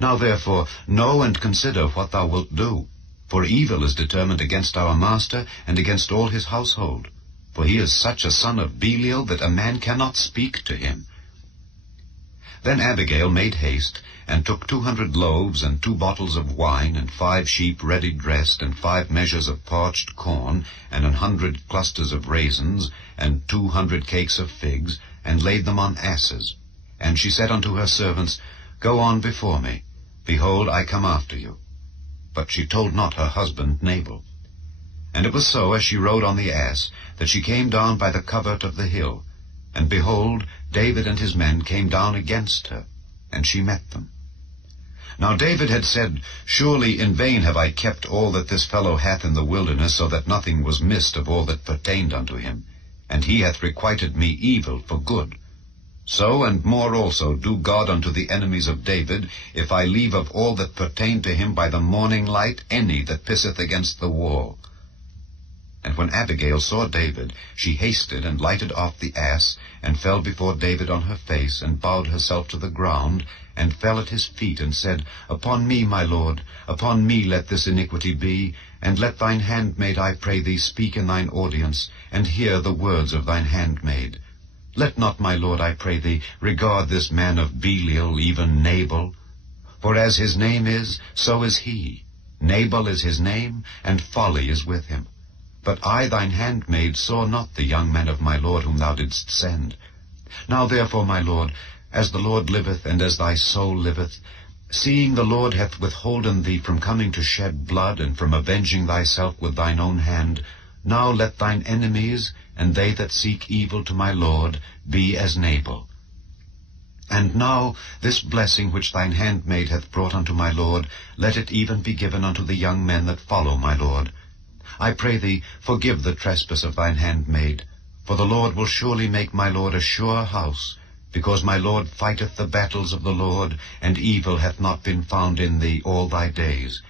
Now therefore know and consider what thou wilt do, for evil is determined against our master and against all his household. For he is such a son of Belial that a man cannot speak to him. Then Abigail made haste, and took 200 loaves, and 2 bottles of wine, and 5 sheep ready dressed, and 5 measures of parched corn, and 100 clusters of raisins, and 200 cakes of figs, and laid them on asses. And she said unto her servants, Go on before me. Behold, I come after you. But she told not her husband Nabal. And it was so, as she rode on the ass, that she came down by the covert of the hill. And behold, David and his men came down against her, and she met them. Now David had said, Surely in vain have I kept all that this fellow hath in the wilderness, so that nothing was missed of all that pertained unto him. And he hath requited me evil for good. So and more also do God unto the enemies of David, if I leave of all that pertain to him by the morning light any that pisseth against the wall. And when Abigail saw David, she hasted and lighted off the ass, and fell before David on her face, and bowed herself to the ground, and fell at his feet, and said, Upon me, my lord, upon me let this iniquity be, and let thine handmaid, I pray thee, speak in thine audience, and hear the words of thine handmaid. Let not, my lord, I pray thee, regard this man of Belial, even Nabal. For as his name is, so is he. Nabal is his name, and folly is with him. But I, thine handmaid, saw not the young men of my lord whom thou didst send. Now therefore, my lord, as the Lord liveth, and as thy soul liveth, seeing the Lord hath withholden thee from coming to shed blood, and from avenging thyself with thine own hand, now let thine enemies, and they that seek evil to my lord, be as Nabal. And now this blessing which thine handmaid hath brought unto my lord, let it even be given unto the young men that follow my lord. I pray thee, forgive the trespass of thine handmaid, for the Lord will surely make my lord a sure house, because my lord fighteth the battles of the Lord, and evil hath not been found in thee all thy days.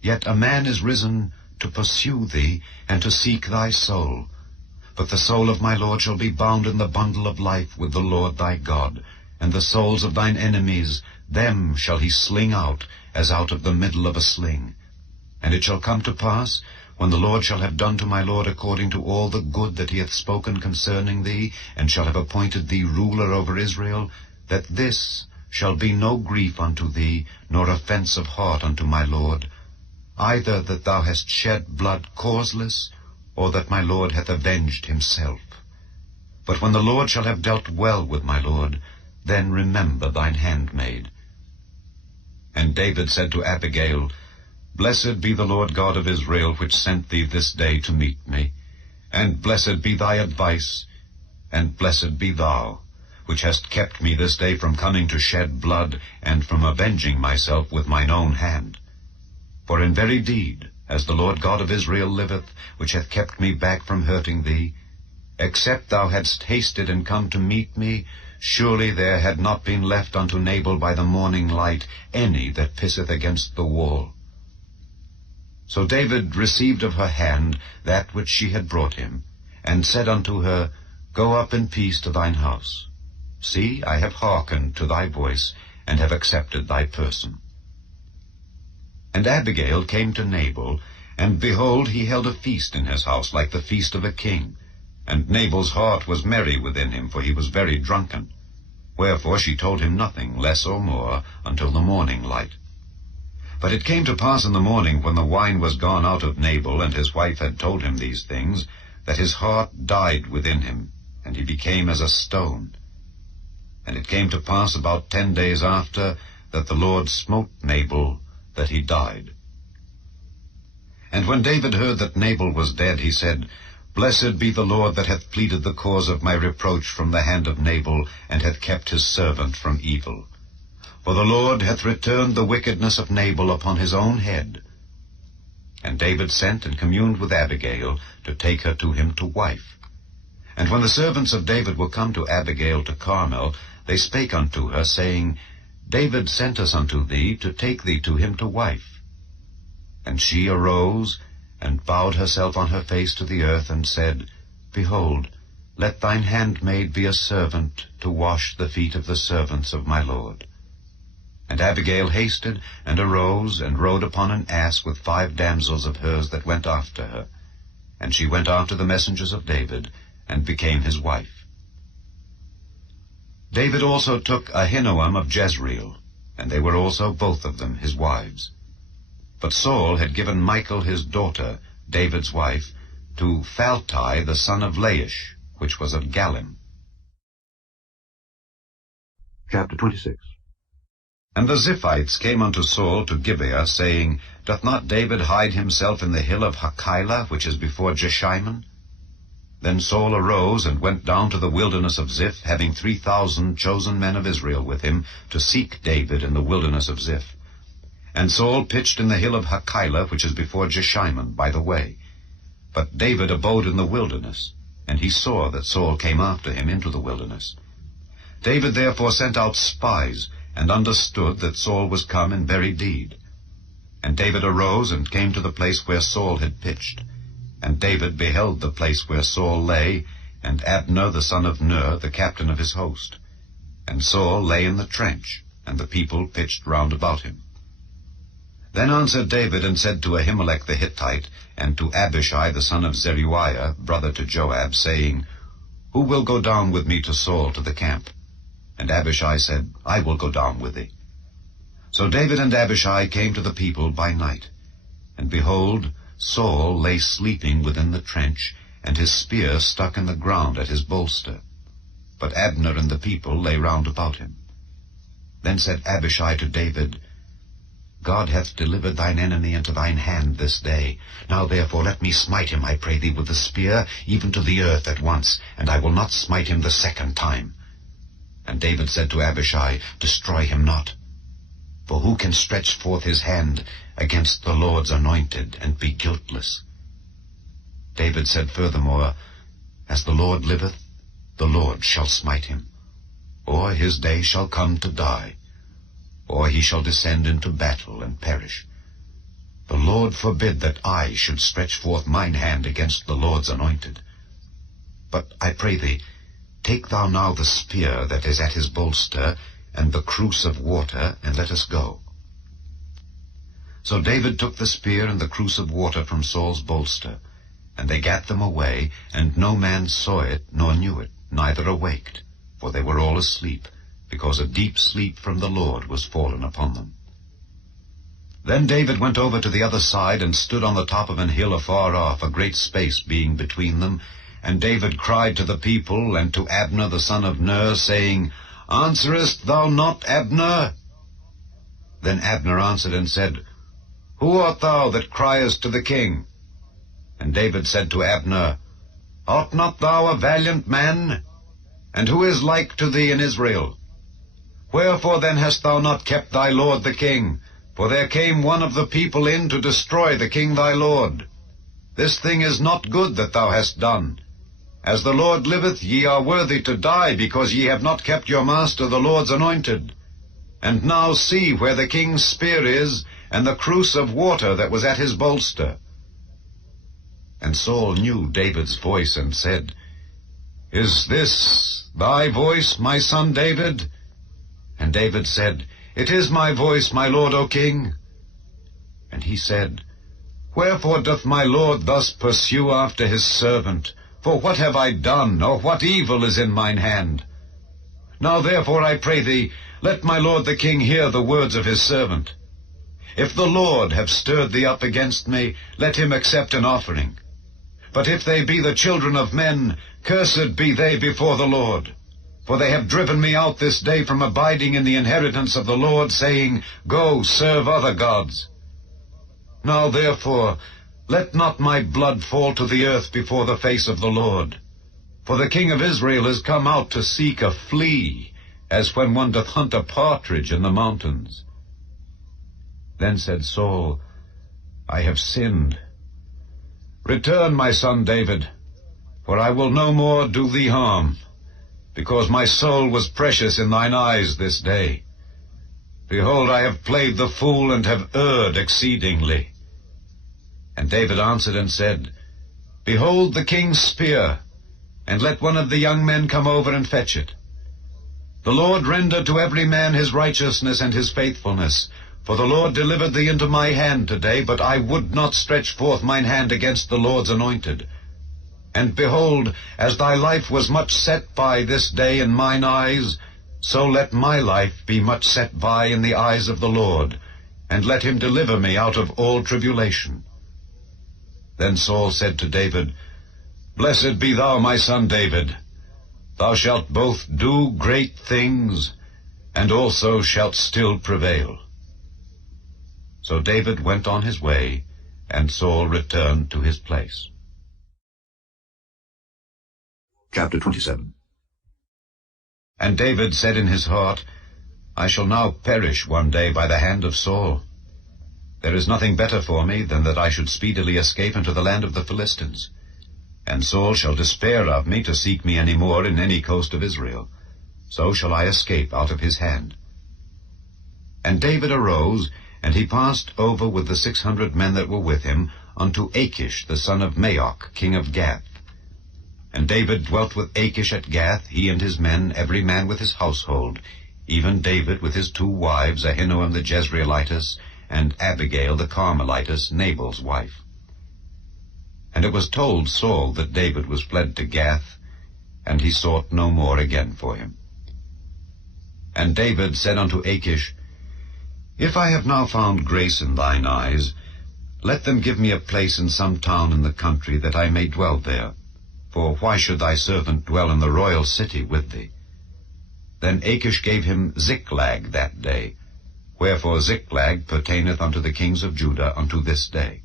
Yet a man is risen to pursue thee, and to seek thy soul. But the soul of my lord shall be bound in the bundle of life with the Lord thy God, and the souls of thine enemies, them shall he sling out, as out of the middle of a sling. And it shall come to pass, when the Lord shall have done to my lord according to all the good that he hath spoken concerning thee, and shall have appointed thee ruler over Israel, that this shall be no grief unto thee, nor offense of heart unto my lord, either that thou hast shed blood causeless, or that my lord hath avenged himself. But when the Lord shall have dealt well with my lord, then remember thine handmaid. And David said to Abigail, Blessed be the Lord God of Israel, which sent thee this day to meet me. And blessed be thy advice, and blessed be thou, which hast kept me this day from coming to shed blood, and from avenging myself with mine own hand. For in very deed, as the Lord God of Israel liveth, which hath kept me back from hurting thee, except thou hadst hasted and come to meet me, surely there had not been left unto Nabal by the morning light any that pisseth against the wall. So David received of her hand that which she had brought him, and said unto her, Go up in peace to thine house. See, I have hearkened to thy voice, and have accepted thy person. And Abigail came to Nabal, and behold, he held a feast in his house, like the feast of a king. And Nabal's heart was merry within him, for he was very drunken. Wherefore she told him nothing, less or more, until the morning light. But it came to pass in the morning, when the wine was gone out of Nabal, and his wife had told him these things, that his heart died within him, and he became as a stone. And it came to pass about 10 days after, that the Lord smote Nabal, that he died. And when David heard that Nabal was dead, he said, Blessed be the Lord that hath pleaded the cause of my reproach from the hand of Nabal, and hath kept his servant from evil. For the Lord hath returned the wickedness of Nabal upon his own head. And David sent and communed with Abigail, to take her to him to wife. And when the servants of David were come to Abigail to Carmel, they spake unto her, saying, David sent us unto thee to take thee to him to wife. And she arose, and bowed herself on her face to the earth, and said, Behold, let thine handmaid be a servant to wash the feet of the servants of my lord. And Abigail hasted, and arose, and rode upon an ass with 5 damsels of hers that went after her. And she went after the messengers of David, and became his wife. David also took Ahinoam of Jezreel, and they were also both of them his wives. But Saul had given Michal his daughter, David's wife, to Phalti the son of Laish, which was of Galim. Chapter 26. And the Ziphites came unto Saul to Gibeah, saying, Doth not David hide himself in the hill of Hachilah, which is before Jeshimon? Then Saul arose and went down to the wilderness of Ziph, having 3,000 chosen men of Israel with him, to seek David in the wilderness of Ziph. And Saul pitched in the hill of Hachilah, which is before Jeshimon, by the way. But David abode in the wilderness, and he saw that Saul came after him into the wilderness. David therefore sent out spies, and understood that Saul was come in very deed. And David arose and came to the place where Saul had pitched. And David beheld the place where Saul lay, and Abner the son of Ner, the captain of his host. And Saul lay in the trench, and the people pitched round about him. Then answered David and said to Ahimelech the Hittite, and to Abishai the son of Zeruiah, brother to Joab, saying, Who will go down with me to Saul to the camp? And Abishai said, I will go down with thee. So David and Abishai came to the people by night. And behold, Saul lay sleeping within the trench, and his spear stuck in the ground at his bolster. But Abner and the people lay round about him. Then said Abishai to David, God hath delivered thine enemy into thine hand this day. Now therefore let me smite him, I pray thee, with the spear, even to the earth at once, and I will not smite him the second time. And David said to Abishai, Destroy him not. For who can stretch forth his hand against the Lord's anointed, and be guiltless? David said furthermore, As the Lord liveth, the Lord shall smite him, or his day shall come to die, or he shall descend into battle and perish. The Lord forbid that I should stretch forth mine hand against the Lord's anointed. But I pray thee, take thou now the spear that is at his bolster, and the cruse of water, and let us go. So David took the spear and the cruse of water from Saul's bolster, and they gat them away, and no man saw it, nor knew it, neither awaked, for they were all asleep, because a deep sleep from the Lord was fallen upon them. Then David went over to the other side, and stood on the top of an hill afar off, a great space being between them. And David cried to the people, and to Abner the son of Ner, saying, Answerest thou not, Abner? Then Abner answered and said, Who art thou that criest to the king? And David said to Abner, Art not thou a valiant man? And who is like to thee in Israel? Wherefore then hast thou not kept thy lord the king? For there came one of the people in to destroy the king thy lord. This thing is not good that thou hast done. As the Lord liveth, ye are worthy to die, because ye have not kept your master the Lord's anointed. And now see where the king's spear is, and the cruse of water that was at his bolster. And Saul knew David's voice, and said, Is this thy voice, my son David? And David said, It is my voice, my lord, O king. And he said, Wherefore doth my lord thus pursue after his servant? For what have I done, or what evil is in mine hand? Now therefore I pray thee, let my lord the king hear the words of his servant. If the Lord have stirred thee up against me, let him accept an offering. But if they be the children of men, cursed be they before the Lord. For they have driven me out this day from abiding in the inheritance of the Lord, saying, Go, serve other gods. Now therefore, let not my blood fall to the earth before the face of the Lord. For the king of Israel is come out to seek a flea, as when one doth hunt a partridge in the mountains. Then said Saul, I have sinned. Return, my son David, for I will no more do thee harm, because my soul was precious in thine eyes this day. Behold, I have played the fool, and have erred exceedingly. And David answered and said, Behold the king's spear, and let one of the young men come over and fetch it. The Lord render to every man his righteousness and his faithfulness. For the Lord delivered thee into my hand today, but I would not stretch forth mine hand against the Lord's anointed. And behold, as thy life was much set by this day in mine eyes, so let my life be much set by in the eyes of the Lord, and let him deliver me out of all tribulation. Then Saul said to David, Blessed be thou, my son David. Thou shalt both do great things, and also shalt still prevail. So David went on his way, and Saul returned to his place. Chapter 27. And David said in his heart, I shall now perish one day by the hand of Saul. There is nothing better for me than that I should speedily escape into the land of the Philistines. And Saul shall despair of me to seek me any more in any coast of Israel. So shall I escape out of his hand. And David arose, and he passed over with the 600 men that were with him unto Achish the son of Maoch, king of Gath. And David dwelt with Achish at Gath, he and his men, every man with his household, even David with his 2 wives, Ahinoam the Jezreelitess, and Abigail the Carmelitess, Nabal's wife. And it was told Saul that David was fled to Gath, and he sought no more again for him. And David said unto Achish, If I have now found grace in thine eyes, let them give me a place in some town in the country, that I may dwell there. For why should thy servant dwell in the royal city with thee? Then Achish gave him Ziklag that day, wherefore Ziklag pertaineth unto the kings of Judah unto this day.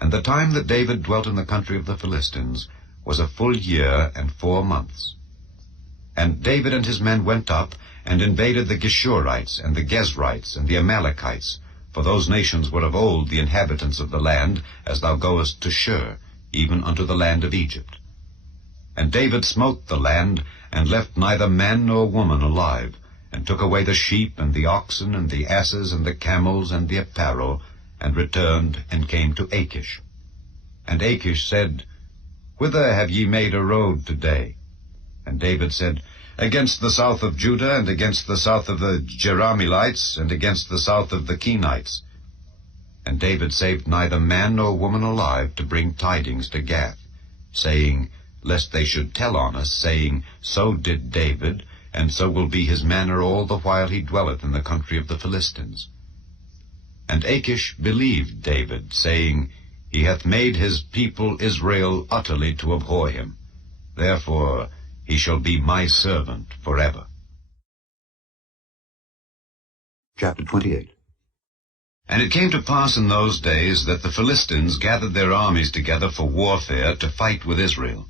And the time that David dwelt in the country of the Philistines was a full year and 4 months. And David and his men went up, and invaded the Geshurites, and the Gezrites, and the Amalekites, for those nations were of old the inhabitants of the land, as thou goest to Shur, even unto the land of Egypt. And David smote the land, and left neither man nor woman alive, and took away the sheep, and the oxen, and the asses, and the camels, and the apparel, and returned, and came to Achish. And Achish said, Whither have ye made a road today? And David said, Against the south of Judah, and against the south of the Jerahmeelites, and against the south of the Kenites. And David saved neither man nor woman alive to bring tidings to Gath, saying, Lest they should tell on us, saying, So did David, and so will be his manner all the while he dwelleth in the country of the Philistines. And Achish believed David, saying, He hath made his people Israel utterly to abhor him. Therefore he shall be my servant forever. Chapter 28. And it came to pass in those days that the Philistines gathered their armies together for warfare to fight with Israel.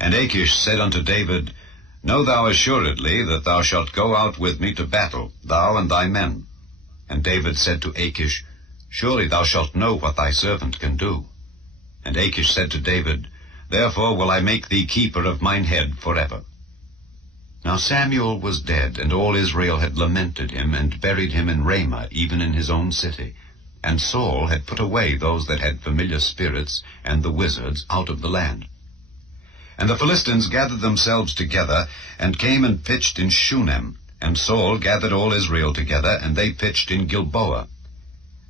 And Achish said unto David, Know thou assuredly that thou shalt go out with me to battle, thou and thy men. And David said to Achish, Surely thou shalt know what thy servant can do. And Achish said to David, Therefore will I make thee keeper of mine head forever. Now Samuel was dead, and all Israel had lamented him, and buried him in Ramah, even in his own city. And Saul had put away those that had familiar spirits, and the wizards, out of the land. And the Philistines gathered themselves together, and came and pitched in Shunem. And Saul gathered all Israel together, and they pitched in Gilboa.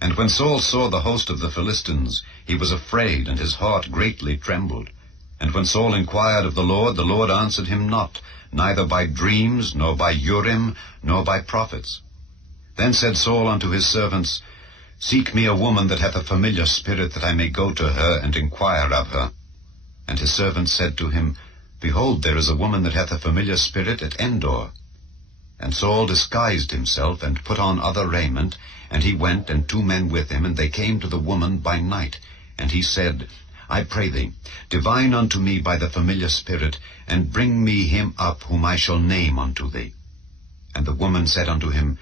And when Saul saw the host of the Philistines, he was afraid, and his heart greatly trembled. And when Saul inquired of the Lord answered him not, neither by dreams, nor by Urim, nor by prophets. Then said Saul unto his servants, Seek me a woman that hath a familiar spirit, that I may go to her, and inquire of her. And his servants said to him, Behold, there is a woman that hath a familiar spirit at Endor. And Saul disguised himself, and put on other raiment, and he went, and 2 men with him, and they came to the woman by night. And he said, I pray thee, divine unto me by the familiar spirit, and bring me him up whom I shall name unto thee. And the woman said unto him,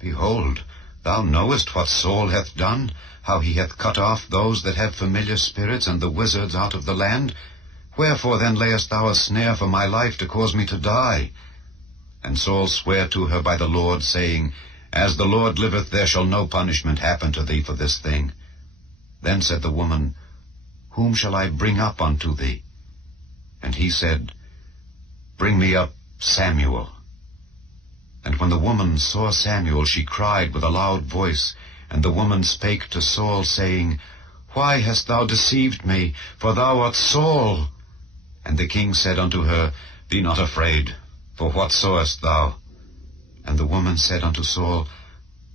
Behold, thou knowest what Saul hath done, how he hath cut off those that have familiar spirits, and the wizards out of the land. Wherefore then layest thou a snare for my life, to cause me to die? And Saul sware to her by the Lord, saying, As the Lord liveth, there shall no punishment happen to thee for this thing. Then said the woman, Whom shall I bring up unto thee? And he said, Bring me up Samuel. And when the woman saw Samuel, she cried with a loud voice. And the woman spake to Saul, saying, Why hast thou deceived me? For thou art Saul. And the king said unto her, Be not afraid, for what sawest thou? And the woman said unto Saul,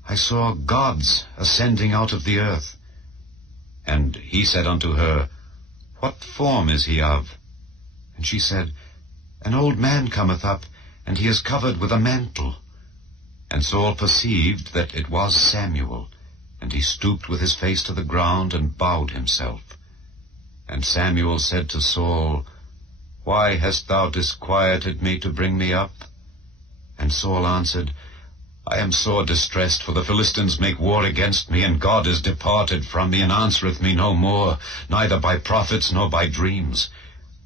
I saw gods ascending out of the earth. And he said unto her, What form is he of? And she said, An old man cometh up, and he is covered with a mantle. And Saul perceived that it was Samuel, and he stooped with his face to the ground, and bowed himself. And Samuel said to Saul, Why hast thou disquieted me to bring me up? And Saul answered, I am sore distressed, for the Philistines make war against me, and God is departed from me, and answereth me no more, neither by prophets nor by dreams.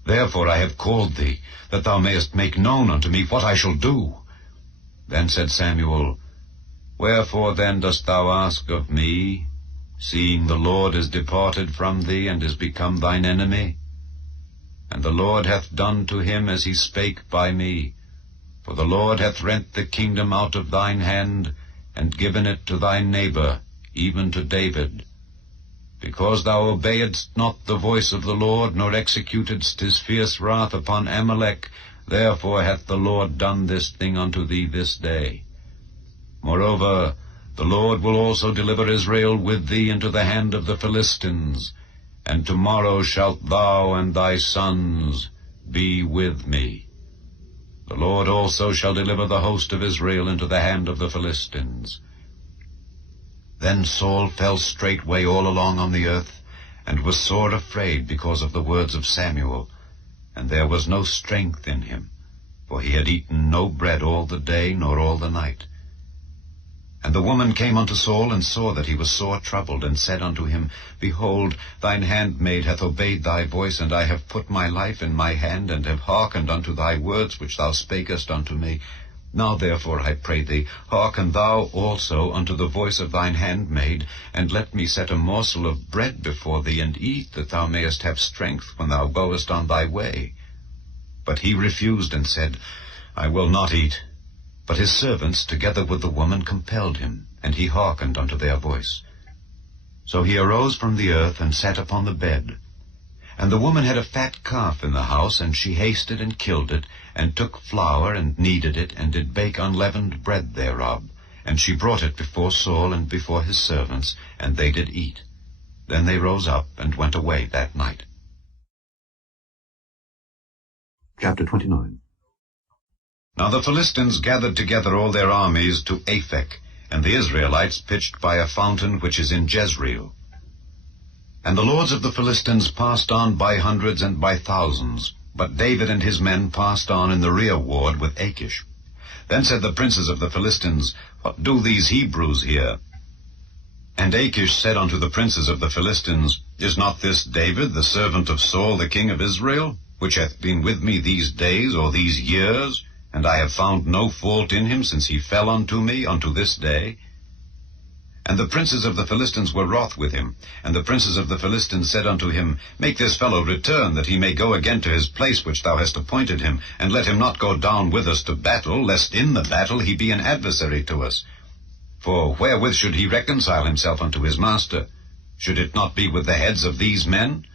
Therefore I have called thee, that thou mayest make known unto me what I shall do. Then said Samuel, Wherefore then dost thou ask of me, seeing the Lord is departed from thee, and is become thine enemy? And the Lord hath done to him as he spake by me. For the Lord hath rent the kingdom out of thine hand, and given it to thy neighbor, even to David. Because thou obeyedst not the voice of the Lord, nor executedst his fierce wrath upon Amalek, therefore hath the Lord done this thing unto thee this day. Moreover, the Lord will also deliver Israel with thee into the hand of the Philistines, and tomorrow shalt thou and thy sons be with me. The Lord also shall deliver the host of Israel into the hand of the Philistines. Then Saul fell straightway all along on the earth, and was sore afraid because of the words of Samuel, and there was no strength in him, for he had eaten no bread all the day nor all the night. And the woman came unto Saul, and saw that he was sore troubled, and said unto him, Behold, thine handmaid hath obeyed thy voice, and I have put my life in my hand, and have hearkened unto thy words which thou spakest unto me. Now therefore, I pray thee, hearken thou also unto the voice of thine handmaid, and let me set a morsel of bread before thee, and eat, that thou mayest have strength when thou goest on thy way. But he refused, and said, I will not eat. But his servants, together with the woman, compelled him, and he hearkened unto their voice. So he arose from the earth, and sat upon the bed. And the woman had a fat calf in the house, and she hasted and killed it, and took flour, and kneaded it, and did bake unleavened bread thereof. And she brought it before Saul and before his servants, and they did eat. Then they rose up, and went away that night. Chapter 29. Now the Philistines gathered together all their armies to Aphek, and the Israelites pitched by a fountain which is in Jezreel. And the lords of the Philistines passed on by hundreds and by thousands, but David and his men passed on in the rear ward with Achish. Then said the princes of the Philistines, What do these Hebrews here? And Achish said unto the princes of the Philistines, Is not this David, the servant of Saul, the king of Israel, which hath been with me these days or these years? And I have found no fault in him since he fell unto me unto this day. And the princes of the Philistines were wroth with him. And the princes of the Philistines said unto him, Make this fellow return, that he may go again to his place which thou hast appointed him, and let him not go down with us to battle, lest in the battle he be an adversary to us. For wherewith should he reconcile himself unto his master? Should it not be with the heads of these men?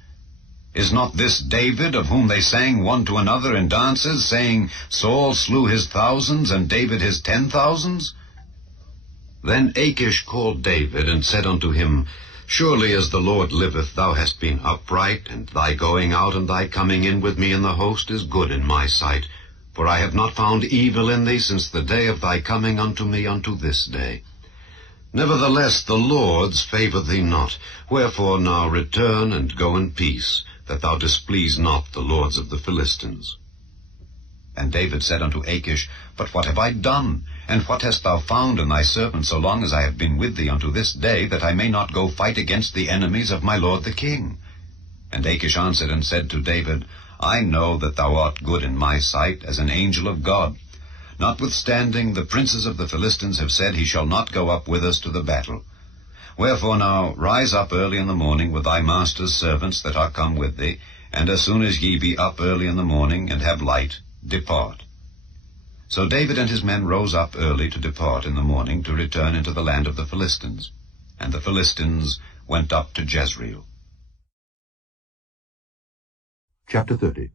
Is not this David, of whom they sang one to another in dances, saying, Saul slew his thousands, and David his 10,000s? Then Achish called David, and said unto him, Surely as the Lord liveth, thou hast been upright, and thy going out and thy coming in with me in the host is good in my sight. For I have not found evil in thee since the day of thy coming unto me unto this day. Nevertheless the Lord's favour thee not. Wherefore now return, and go in peace, that thou displease not the lords of the Philistines. And David said unto Achish, But what have I done? And what hast thou found in thy servant so long as I have been with thee unto this day, that I may not go fight against the enemies of my lord the king? And Achish answered and said to David, I know that thou art good in my sight, as an angel of God. Notwithstanding, the princes of the Philistines have said, He shall not go up with us to the battle. Wherefore now rise up early in the morning with thy master's servants that are come with thee, and as soon as ye be up early in the morning, and have light, depart. So David and his men rose up early to depart in the morning, to return into the land of the Philistines. And the Philistines went up to Jezreel. Chapter 30.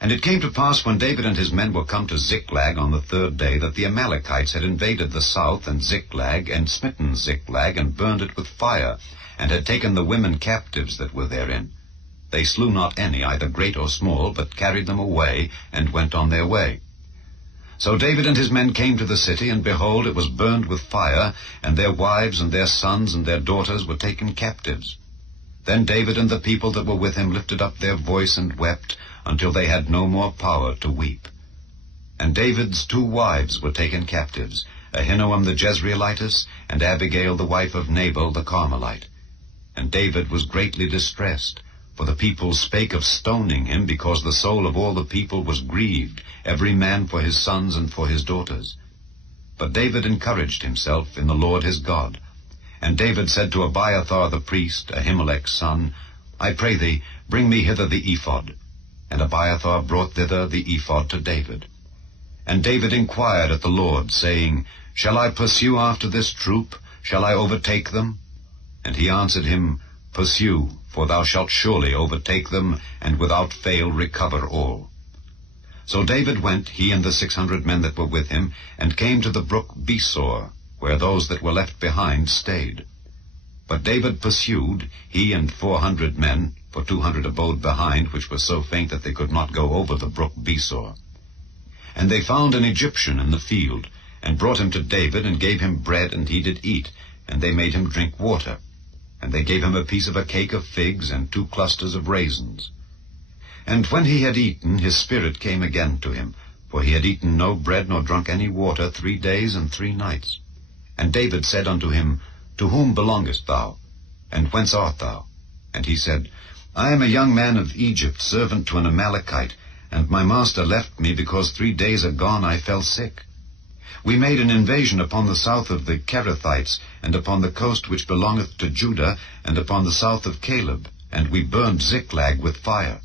And it came to pass, when David and his men were come to Ziklag on the third day, that the Amalekites had invaded the south and Ziklag, and smitten Ziklag, and burned it with fire, and had taken the women captives that were therein. They slew not any, either great or small, but carried them away, and went on their way. So David and his men came to the city, and behold, it was burned with fire, and their wives and their sons and their daughters were taken captives. Then David and the people that were with him lifted up their voice and wept, until they had no more power to weep. And David's 2 wives were taken captives, Ahinoam the Jezreelitess, and Abigail the wife of Nabal the Carmelite. And David was greatly distressed, for the people spake of stoning him, because the soul of all the people was grieved, every man for his sons and for his daughters. But David encouraged himself in the Lord his God. And David said to Abiathar the priest, Ahimelech's son, I pray thee, bring me hither the ephod. And Abiathar brought thither the ephod to David. And David inquired at the Lord, saying, Shall I pursue after this troop? Shall I overtake them? And he answered him, Pursue, for thou shalt surely overtake them, and without fail recover all. So David went, he and the 600 men that were with him, and came to the brook Besor, where those that were left behind stayed. But David pursued, he and 400 men, for 200 abode behind, which were so faint that they could not go over the brook Besor. And they found an Egyptian in the field, and brought him to David, and gave him bread, and he did eat, and they made him drink water. And they gave him a piece of a cake of figs, and 2 clusters of raisins. And when he had eaten, his spirit came again to him, for he had eaten no bread nor drunk any water 3 days and 3 nights. And David said unto him, To whom belongest thou? And whence art thou? And he said, I am a young man of Egypt, servant to an Amalekite, and my master left me, because 3 days agone I fell sick. We made an invasion upon the south of the Kerethites, and upon the coast which belongeth to Judah, and upon the south of Caleb, and we burned Ziklag with fire.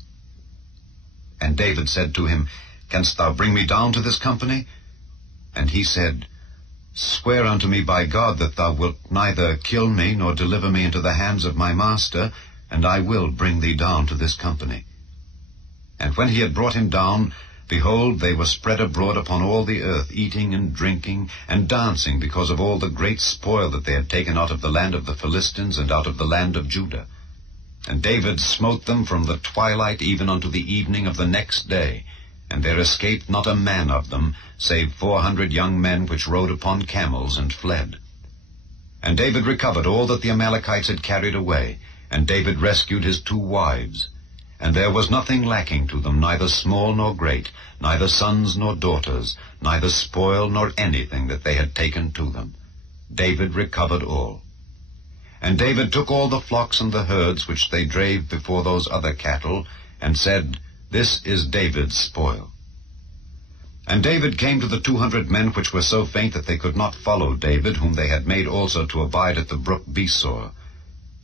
And David said to him, Canst thou bring me down to this company? And he said, Swear unto me by God that thou wilt neither kill me, nor deliver me into the hands of my master, and I will bring thee down to this company. And when he had brought him down, behold, they were spread abroad upon all the earth, eating and drinking, and dancing, because of all the great spoil that they had taken out of the land of the Philistines, and out of the land of Judah. And David smote them from the twilight even unto the evening of the next day, and there escaped not a man of them, save 400 young men which rode upon camels and fled. And David recovered all that the Amalekites had carried away, and David rescued his 2 wives. And there was nothing lacking to them, neither small nor great, neither sons nor daughters, neither spoil nor anything that they had taken to them. David recovered all. And David took all the flocks and the herds which they drave before those other cattle, and said, This is David's spoil. And David came to the 200 men which were so faint that they could not follow David, whom they had made also to abide at the brook Besor.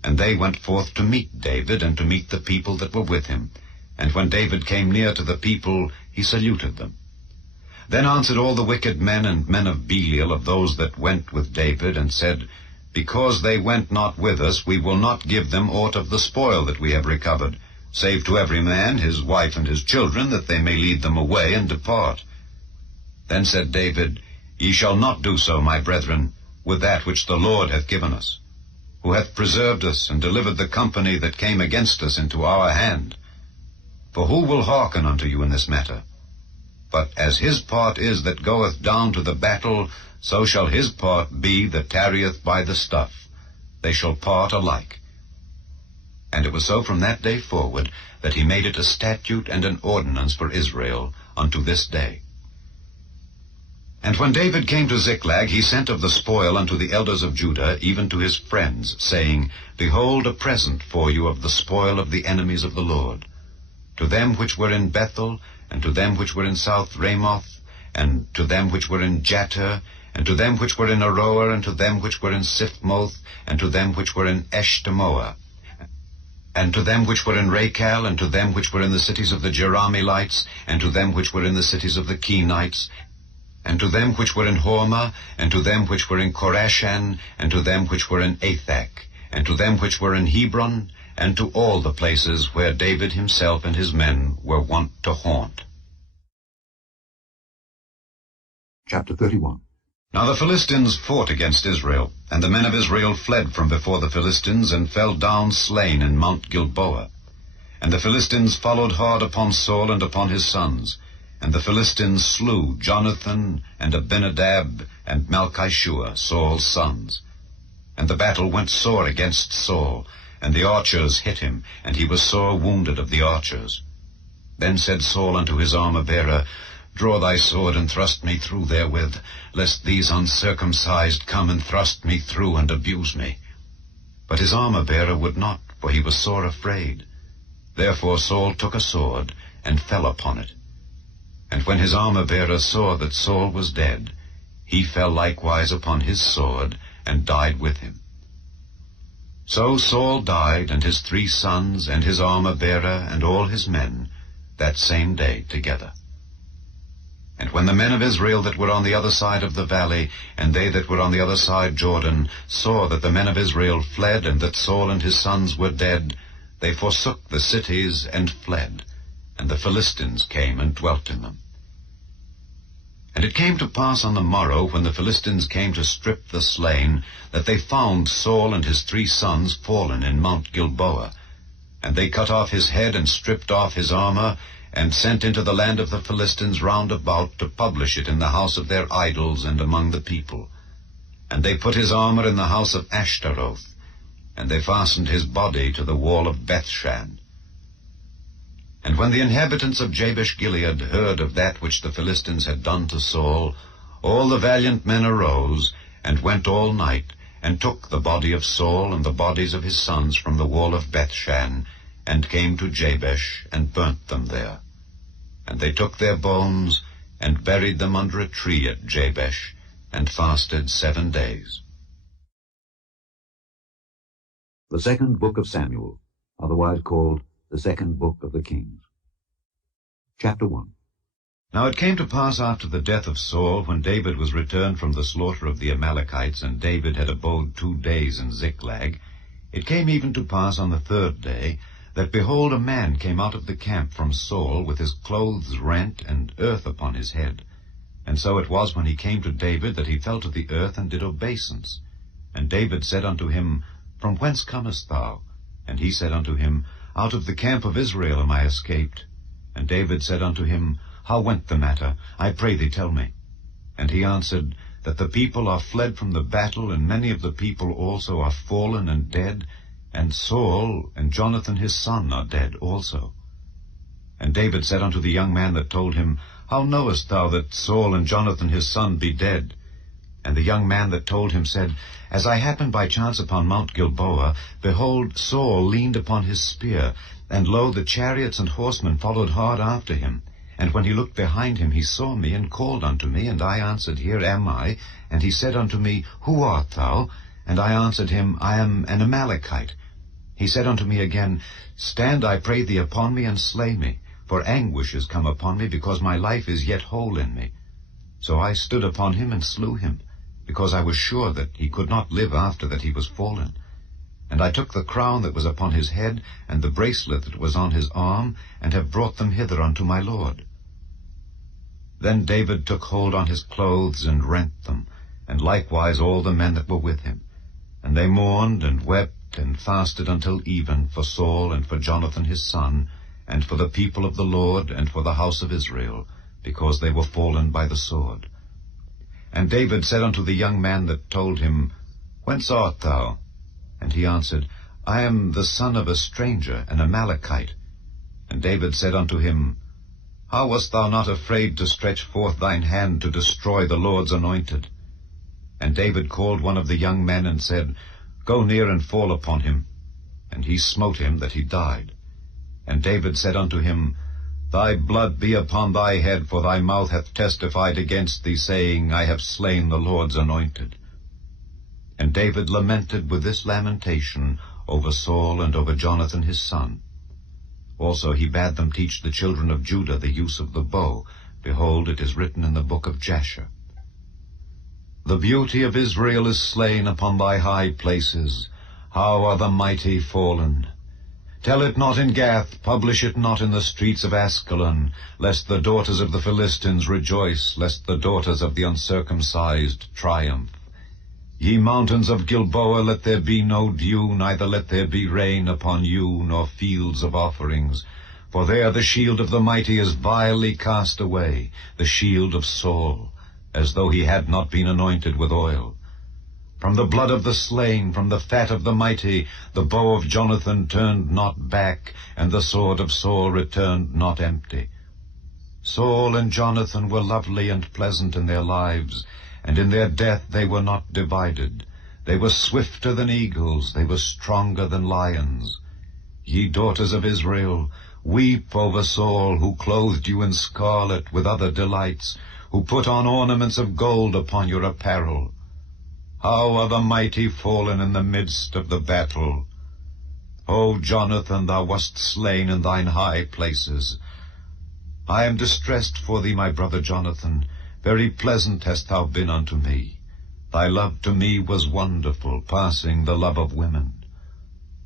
And they went forth to meet David, and to meet the people that were with him. And when David came near to the people, he saluted them. Then answered all the wicked men and men of Belial, of those that went with David, and said, Because they went not with us, we will not give them aught of the spoil that we have recovered, save to every man his wife and his children, that they may lead them away and depart. Then said David, Ye shall not do so, my brethren, with that which the Lord hath given us, who hath preserved us, and delivered the company that came against us into our hand. For who will hearken unto you in this matter? But as his part is that goeth down to the battle, so shall his part be that tarrieth by the stuff. They shall part alike. And it was so from that day forward, that he made it a statute and an ordinance for Israel unto this day. And when David came to Ziklag, he sent of the spoil unto the elders of Judah, even to his friends, saying, Behold, a present for you of the spoil of the enemies of the Lord. To them which were in Bethel, and to them which were in South Ramoth, and to them which were in Jatir, and to them which were in Aroer, and to them which were in Siphmoth, and to them which were in Eshtemoa, and to them which were in Rachel, and to them which were in the cities of the Jerahmeelites, and to them which were in the cities of the Kenites, and to them which were in Hormah, and to them which were in Korashan, and to them which were in Athak, and to them which were in Hebron, and to all the places where David himself and his men were wont to haunt. Chapter 31. Now the Philistines fought against Israel, and the men of Israel fled from before the Philistines, and fell down slain in Mount Gilboa. And the Philistines followed hard upon Saul and upon his sons, and the Philistines slew Jonathan and Abinadab and Malchishua, Saul's sons. And the battle went sore against Saul, and the archers hit him, and he was sore wounded of the archers. Then said Saul unto his armor-bearer, Draw thy sword, and thrust me through therewith, lest these uncircumcised come and thrust me through and abuse me. But his armor-bearer would not, for he was sore afraid. Therefore Saul took a sword, and fell upon it. And when his armor-bearer saw that Saul was dead, he fell likewise upon his sword, and died with him. So Saul died, and his 3 sons, and his armor-bearer, and all his men, that same day together. And when the men of Israel that were on the other side of the valley, and they that were on the other side Jordan, saw that the men of Israel fled, and that Saul and his sons were dead, they forsook the cities and fled, and the Philistines came and dwelt in them. And it came to pass on the morrow, when the Philistines came to strip the slain, that they found Saul and his 3 sons fallen in Mount Gilboa. And they cut off his head, and stripped off his armor, and sent into the land of the Philistines round about to publish it in the house of their idols and among the people. And they put his armor in the house of Ashtaroth, and they fastened his body to the wall of Bethshan. And when the inhabitants of Jabesh-Gilead heard of that which the Philistines had done to Saul, all the valiant men arose, and went all night, and took the body of Saul and the bodies of his sons from the wall of Bethshan, and came to Jabesh, and burnt them there. And they took their bones, and buried them under a tree at Jabesh, and fasted 7 days. The Second Book of Samuel, otherwise called the Second Book of the Kings. Chapter 1. Now it came to pass after the death of Saul, when David was returned from the slaughter of the Amalekites, and David had abode 2 days in Ziklag, it came even to pass on the 3rd day, that, behold, a man came out of the camp from Saul, with his clothes rent, and earth upon his head. And so it was, when he came to David, that he fell to the earth, and did obeisance. And David said unto him, From whence comest thou? And he said unto him, Out of the camp of Israel am I escaped. And David said unto him, How went the matter? I pray thee, tell me. And he answered, That the people are fled from the battle, and many of the people also are fallen and dead, and Saul and Jonathan his son are dead also. And David said unto the young man that told him, How knowest thou that Saul and Jonathan his son be dead? And the young man that told him said, As I happened by chance upon Mount Gilboa, behold, Saul leaned upon his spear, and lo, the chariots and horsemen followed hard after him. And when he looked behind him, he saw me, and called unto me, and I answered, Here am I. And he said unto me, Who art thou? And I answered him, I am an Amalekite. He said unto me again, Stand, I pray thee, upon me, and slay me, for anguish is come upon me, because my life is yet whole in me. So I stood upon him, and slew him, because I was sure that he could not live after that he was fallen. And I took the crown that was upon his head, and the bracelet that was on his arm, and have brought them hither unto my lord. Then David took hold on his clothes, and rent them, and likewise all the men that were with him. And they mourned, and wept, and fasted until even for Saul, and for Jonathan his son, and for the people of the Lord, and for the house of Israel, because they were fallen by the sword. And David said unto the young man that told him, Whence art thou? And he answered, I am the son of a stranger, an Amalekite. And David said unto him, How wast thou not afraid to stretch forth thine hand to destroy the Lord's anointed? And David called one of the young men, and said, Go near and fall upon him. And he smote him that he died. And David said unto him, Thy blood be upon thy head, for thy mouth hath testified against thee, saying, I have slain the Lord's anointed. And David lamented with this lamentation over Saul and over Jonathan his son. Also he bade them teach the children of Judah the use of the bow. Behold, it is written in the book of Jasher. The beauty of Israel is slain upon thy high places. How are the mighty fallen! Tell it not in Gath, publish it not in the streets of Askelon, lest the daughters of the Philistines rejoice, lest the daughters of the uncircumcised triumph. Ye mountains of Gilboa, let there be no dew, neither let there be rain upon you, nor fields of offerings. For there the shield of the mighty is vilely cast away, the shield of Saul, as though he had not been anointed with oil. From the blood of the slain, from the fat of the mighty, the bow of Jonathan turned not back, and the sword of Saul returned not empty. Saul and Jonathan were lovely and pleasant in their lives, and in their death they were not divided. They were swifter than eagles, they were stronger than lions. Ye daughters of Israel, weep over Saul, who clothed you in scarlet with other delights, who put on ornaments of gold upon your apparel. How are the mighty fallen in the midst of the battle! O Jonathan, thou wast slain in thine high places. I am distressed for thee, my brother Jonathan. Very pleasant hast thou been unto me. Thy love to me was wonderful, passing the love of women.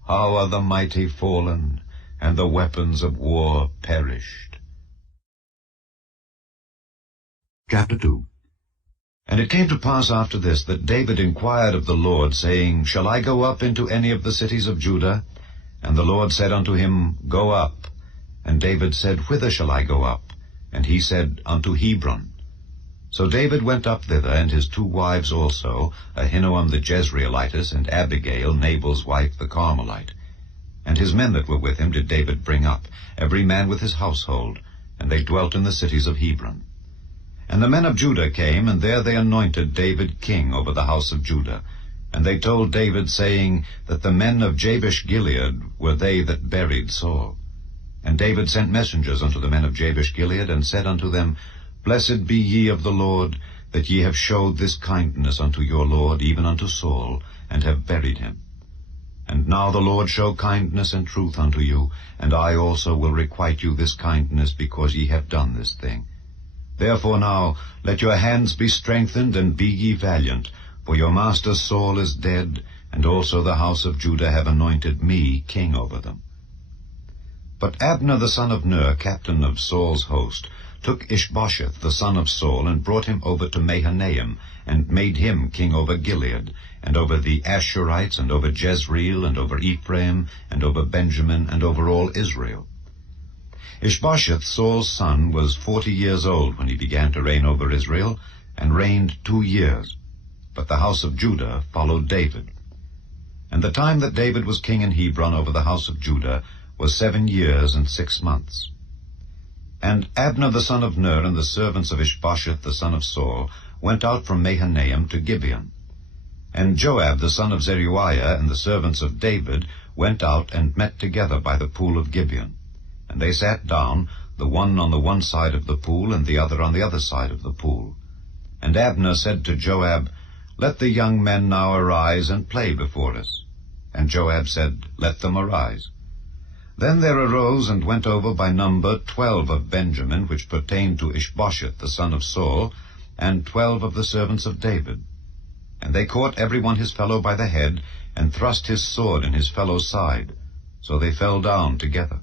How are the mighty fallen, and the weapons of war perished. Chapter 2. And it came to pass after this, that David inquired of the Lord, saying, Shall I go up into any of the cities of Judah? And the Lord said unto him, Go up. And David said, Whither shall I go up? And he said, Unto Hebron. So David went up thither, and his 2 wives also, Ahinoam the Jezreelitess, and Abigail, Nabal's wife, the Carmelite. And his men that were with him did David bring up, every man with his household, and they dwelt in the cities of Hebron. And the men of Judah came, and there they anointed David king over the house of Judah. And they told David, saying, that the men of Jabesh-Gilead were they that buried Saul. And David sent messengers unto the men of Jabesh-Gilead, and said unto them, Blessed be ye of the Lord, that ye have showed this kindness unto your Lord, even unto Saul, and have buried him. And now the Lord show kindness and truth unto you, and I also will requite you this kindness, because ye have done this thing. Therefore now let your hands be strengthened, and be ye valiant, for your master Saul is dead, and also the house of Judah have anointed me king over them. But Abner the son of Ner, captain of Saul's host, took Ishbosheth the son of Saul, and brought him over to Mahanaim, and made him king over Gilead, and over the Ashurites, and over Jezreel, and over Ephraim, and over Benjamin, and over all Israel. Ishbosheth, Saul's son, was 40 years old when he began to reign over Israel, and reigned 2 years. But the house of Judah followed David. And the time that David was king in Hebron over the house of Judah was 7 years and 6 months. And Abner the son of Ner, and the servants of Ishbosheth the son of Saul, went out from Mahanaim to Gibeon. And Joab the son of Zeruiah, and the servants of David, went out and met together by the pool of Gibeon. And they sat down, the one on the one side of the pool, and the other on the other side of the pool. And Abner said to Joab, Let the young men now arise and play before us. And Joab said, Let them arise. Then there arose and went over by number 12 of Benjamin, which pertained to Ishbosheth the son of Saul, and 12 of the servants of David. And they caught every one his fellow by the head, and thrust his sword in his fellow's side. So they fell down together.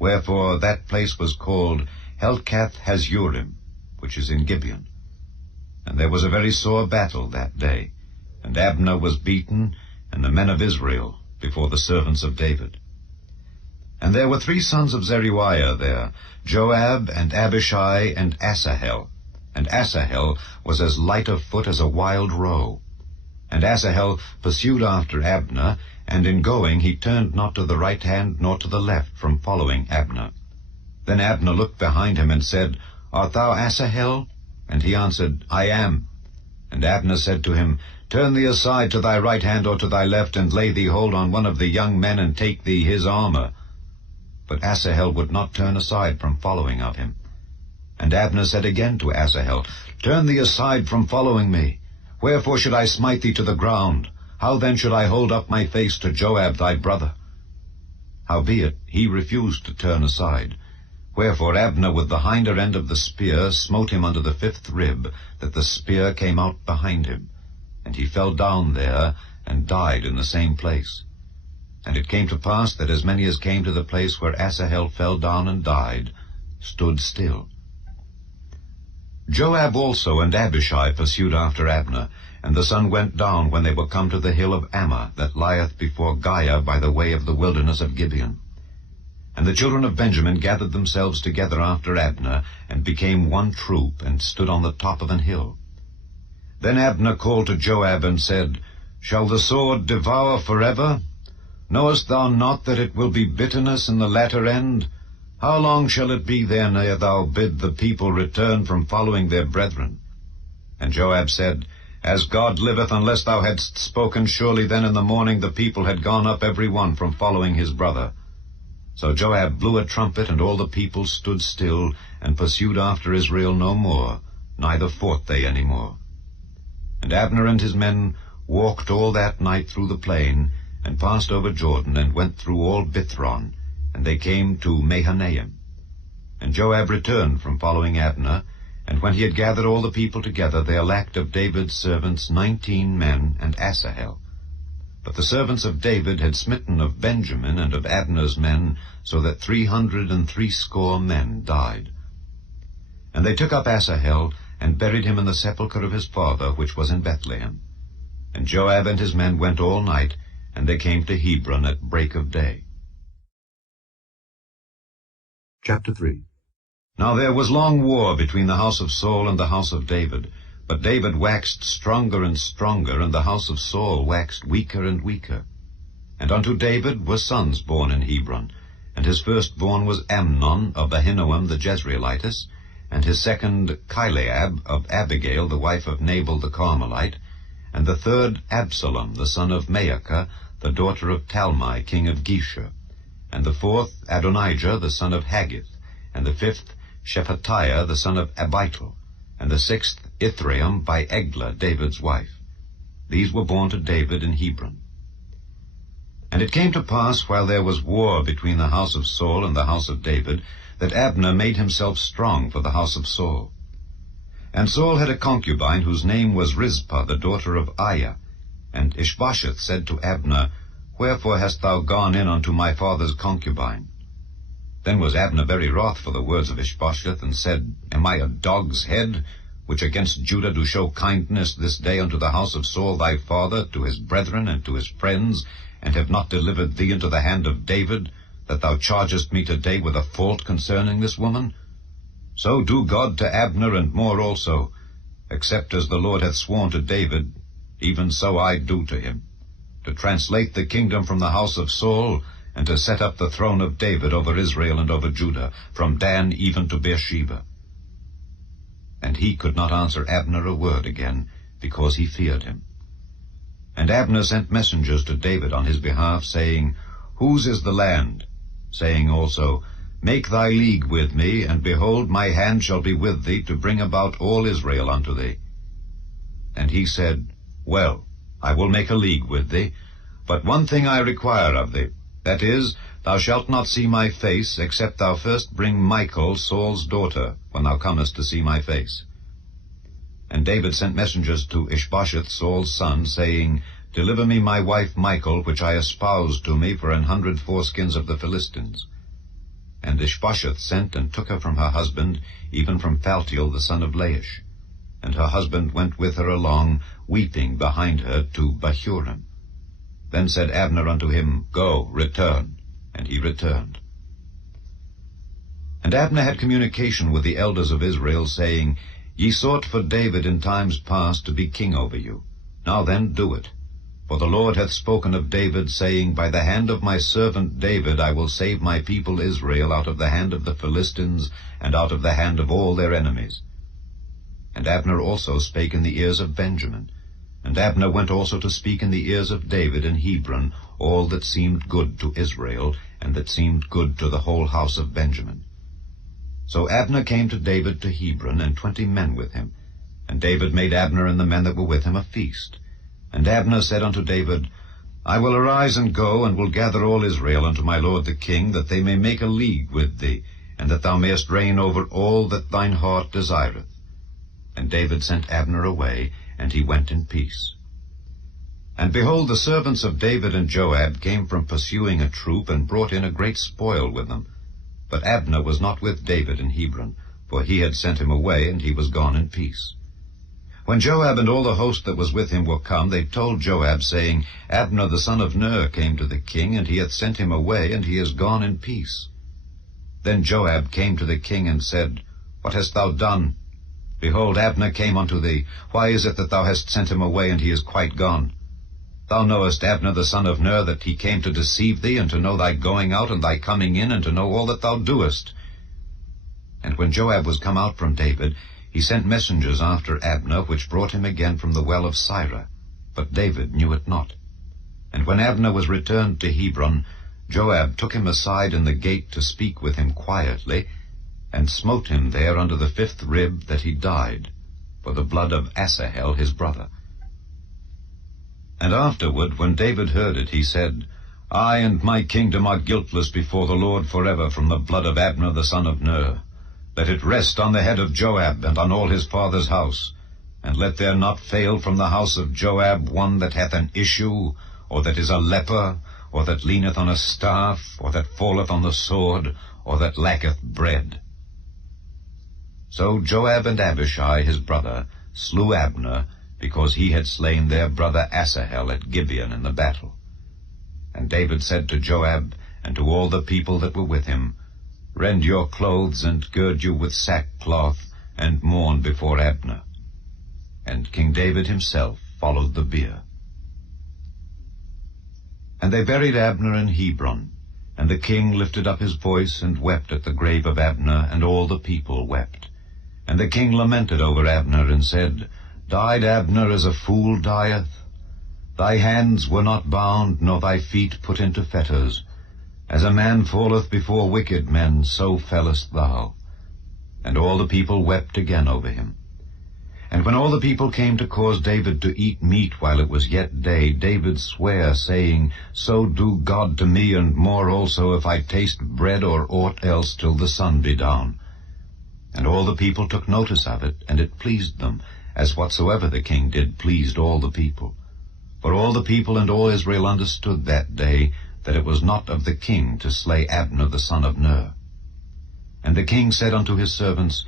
Wherefore that place was called Helkath Hazurim, which is in Gibeon. And there was a very sore battle that day, and Abner was beaten, and the men of Israel, before the servants of David. And there were 3 sons of Zeruiah there, Joab, and Abishai, and Asahel. And Asahel was as light of foot as a wild roe. And Asahel pursued after Abner, and in going he turned not to the right hand nor to the left from following Abner. Then Abner looked behind him and said, Art thou Asahel? And he answered, I am. And Abner said to him, Turn thee aside to thy right hand or to thy left, and lay thee hold on one of the young men, and take thee his armor. But Asahel would not turn aside from following of him. And Abner said again to Asahel, Turn thee aside from following me. Wherefore should I smite thee to the ground? How then should I hold up my face to Joab thy brother? Howbeit he refused to turn aside. Wherefore Abner with the hinder end of the spear smote him under the 5th rib, that the spear came out behind him. And he fell down there, and died in the same place. And it came to pass that as many as came to the place where Asahel fell down and died, stood still. Joab also and Abishai pursued after Abner, and the sun went down when they were come to the hill of Ammah, that lieth before Giah by the way of the wilderness of Gibeon. And the children of Benjamin gathered themselves together after Abner, and became one troop, and stood on the top of an hill. Then Abner called to Joab, and said, Shall the sword devour forever? Knowest thou not that it will be bitterness in the latter end? How long shall it be then ere thou bid the people return from following their brethren? And Joab said, As God liveth, unless thou hadst spoken, surely then in the morning the people had gone up every one from following his brother. So Joab blew a trumpet, and all the people stood still, and pursued after Israel no more, neither fought they any more. And Abner and his men walked all that night through the plain, and passed over Jordan, and went through all Bithron, and they came to Mahanaim. And Joab returned from following Abner, and when he had gathered all the people together, there lacked of David's servants 19 men, and Asahel. But the servants of David had smitten of Benjamin and of Abner's men, so that 360 men died. And they took up Asahel, and buried him in the sepulchre of his father, which was in Bethlehem. And Joab and his men went all night, and they came to Hebron at break of day. Chapter 3. Now there was long war between the house of Saul and the house of David. But David waxed stronger and stronger, and the house of Saul waxed weaker and weaker. And unto David were sons born in Hebron, and his firstborn was Amnon of Ahinoam the Jezreelitess, and his second Chileab of Abigail the wife of Nabal the Carmelite, and the third Absalom the son of Maacah, the daughter of Talmai king of Geshur, and the fourth Adonijah the son of Haggith, and the fifth Shephatiah the son of Abital, and the sixth Ithream by Eglah David's wife. These were born to David in Hebron. And it came to pass, while there was war between the house of Saul and the house of David, that Abner made himself strong for the house of Saul. And Saul had a concubine whose name was Rizpah, the daughter of Aiah. And Ishbosheth said to Abner, Wherefore hast thou gone in unto my father's concubine? Then was Abner very wroth for the words of Ishbosheth, and said, Am I a dog's head, which against Judah do show kindness this day unto the house of Saul thy father, to his brethren and to his friends, and have not delivered thee into the hand of David, that thou chargest me today with a fault concerning this woman? So do God to Abner, and more also, except as the Lord hath sworn to David, even so I do to him, to translate the kingdom from the house of Saul, and to set up the throne of David over Israel and over Judah, from Dan even to Beersheba. And he could not answer Abner a word again, because he feared him. And Abner sent messengers to David on his behalf, saying, Whose is the land? Saying also, Make thy league with me, and behold, my hand shall be with thee, to bring about all Israel unto thee. And he said, Well, I will make a league with thee, but one thing I require of thee, that is, thou shalt not see my face, except thou first bring Michal, Saul's daughter, when thou comest to see my face. And David sent messengers to Ishbosheth, Saul's son, saying, Deliver me my wife Michal, which I espoused to me for 100 foreskins of the Philistines. And Ishbosheth sent and took her from her husband, even from Phaltiel the son of Laish. And her husband went with her along, weeping behind her, to Bahurim. Then said Abner unto him, Go, return. And he returned. And Abner had communication with the elders of Israel, saying, Ye sought for David in times past to be king over you. Now then, do it. For the Lord hath spoken of David, saying, By the hand of my servant David I will save my people Israel out of the hand of the Philistines, and out of the hand of all their enemies. And Abner also spake in the ears of Benjamin. And Abner went also to speak in the ears of David in Hebron all that seemed good to Israel, and that seemed good to the whole house of Benjamin. So Abner came to David to Hebron, and 20 men with him. And David made Abner and the men that were with him a feast. And Abner said unto David, I will arise and go, and will gather all Israel unto my lord the king, that they may make a league with thee, and that thou mayest reign over all that thine heart desireth. And David sent Abner away, and he went in peace. And behold, the servants of David and Joab came from pursuing a troop, and brought in a great spoil with them. But Abner was not with David in Hebron, for he had sent him away, and he was gone in peace. When Joab and all the host that was with him were come, they told Joab, saying, Abner the son of Ner came to the king, and he hath sent him away, and he is gone in peace. Then Joab came to the king, and said, What hast thou done? Behold, Abner came unto thee. Why is it that thou hast sent him away, and he is quite gone? Thou knowest Abner the son of Ner, that he came to deceive thee, and to know thy going out and thy coming in, and to know all that thou doest. And when Joab was come out from David, he sent messengers after Abner, which brought him again from the well of Sirah. But David knew it not. And when Abner was returned to Hebron, Joab took him aside in the gate to speak with him quietly, and smote him there under the 5th rib, that he died, for the blood of Asahel his brother. And afterward, when David heard it, he said, I and my kingdom are guiltless before the Lord forever from the blood of Abner the son of Ner. Let it rest on the head of Joab, and on all his father's house. And let there not fail from the house of Joab one that hath an issue, or that is a leper, or that leaneth on a staff, or that falleth on the sword, or that lacketh bread. So Joab and Abishai his brother slew Abner, because he had slain their brother Asahel at Gibeon in the battle. And David said to Joab, and to all the people that were with him, Rend your clothes, and gird you with sackcloth, and mourn before Abner. And King David himself followed the bier. And they buried Abner in Hebron, and the king lifted up his voice, and wept at the grave of Abner, and all the people wept. And the king lamented over Abner, and said, Died Abner as a fool dieth? Thy hands were not bound, nor thy feet put into fetters. As a man falleth before wicked men, so fellest thou. And all the people wept again over him. And when all the people came to cause David to eat meat while it was yet day, David sware, saying, So do God to me, and more also, if I taste bread or aught else till the sun be down. And all the people took notice of it, and it pleased them, as whatsoever the king did pleased all the people. For all the people and all Israel understood that day that it was not of the king to slay Abner the son of Ner. And the king said unto his servants,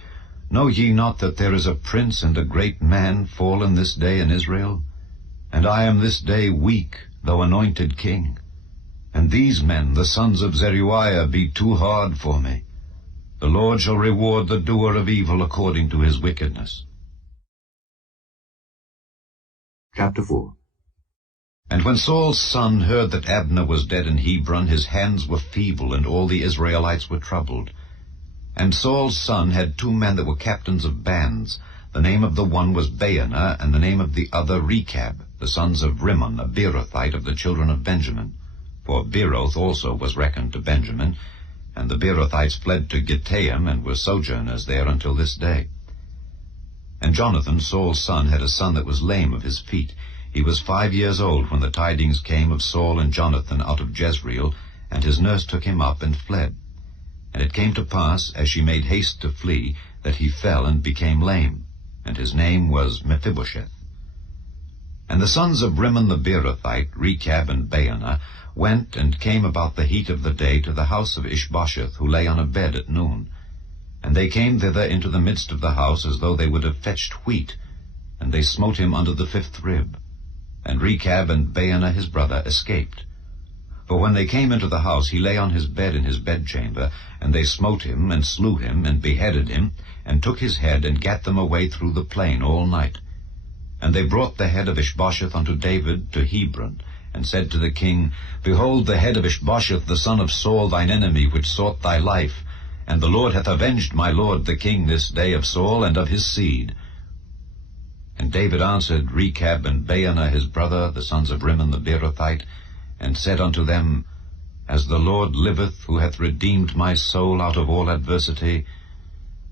Know ye not that there is a prince and a great man fallen this day in Israel? And I am this day weak, though anointed king. And these men, the sons of Zeruiah, be too hard for me. The Lord shall reward the doer of evil according to his wickedness. Chapter 4. And when Saul's son heard that Abner was dead in Hebron, his hands were feeble, and all the Israelites were troubled. And Saul's son had 2 men that were captains of bands. The name of the one was Baanah, and the name of the other Rechab, the sons of Rimmon, a Beerothite of the children of Benjamin. For Beeroth also was reckoned to Benjamin, and the Beerothites fled to Gittaim, and were sojourners there until this day. And Jonathan, Saul's son, had a son that was lame of his feet. He was 5 years old when the tidings came of Saul and Jonathan out of Jezreel, and his nurse took him up and fled. And it came to pass, as she made haste to flee, that he fell and became lame, and his name was Mephibosheth. And the sons of Rimmon the Beerothite, Rechab and Baanah, went and came about the heat of the day to the house of Ishbosheth, who lay on a bed at noon. And they came thither into the midst of the house, as though they would have fetched wheat, and they smote him under the 5th rib. And Rechab and Baanah his brother escaped. For when they came into the house, he lay on his bed in his bedchamber, and they smote him, and slew him, and beheaded him, and took his head, and gat them away through the plain all night. And they brought the head of Ishbosheth unto David to Hebron, and said to the king, Behold the head of Ishbosheth the son of Saul thine enemy, which sought thy life, and the Lord hath avenged my lord the king this day of Saul and of his seed. And David answered Rechab and Baanah his brother, the sons of Rimmon the Beerothite, and said unto them, As the Lord liveth, who hath redeemed my soul out of all adversity,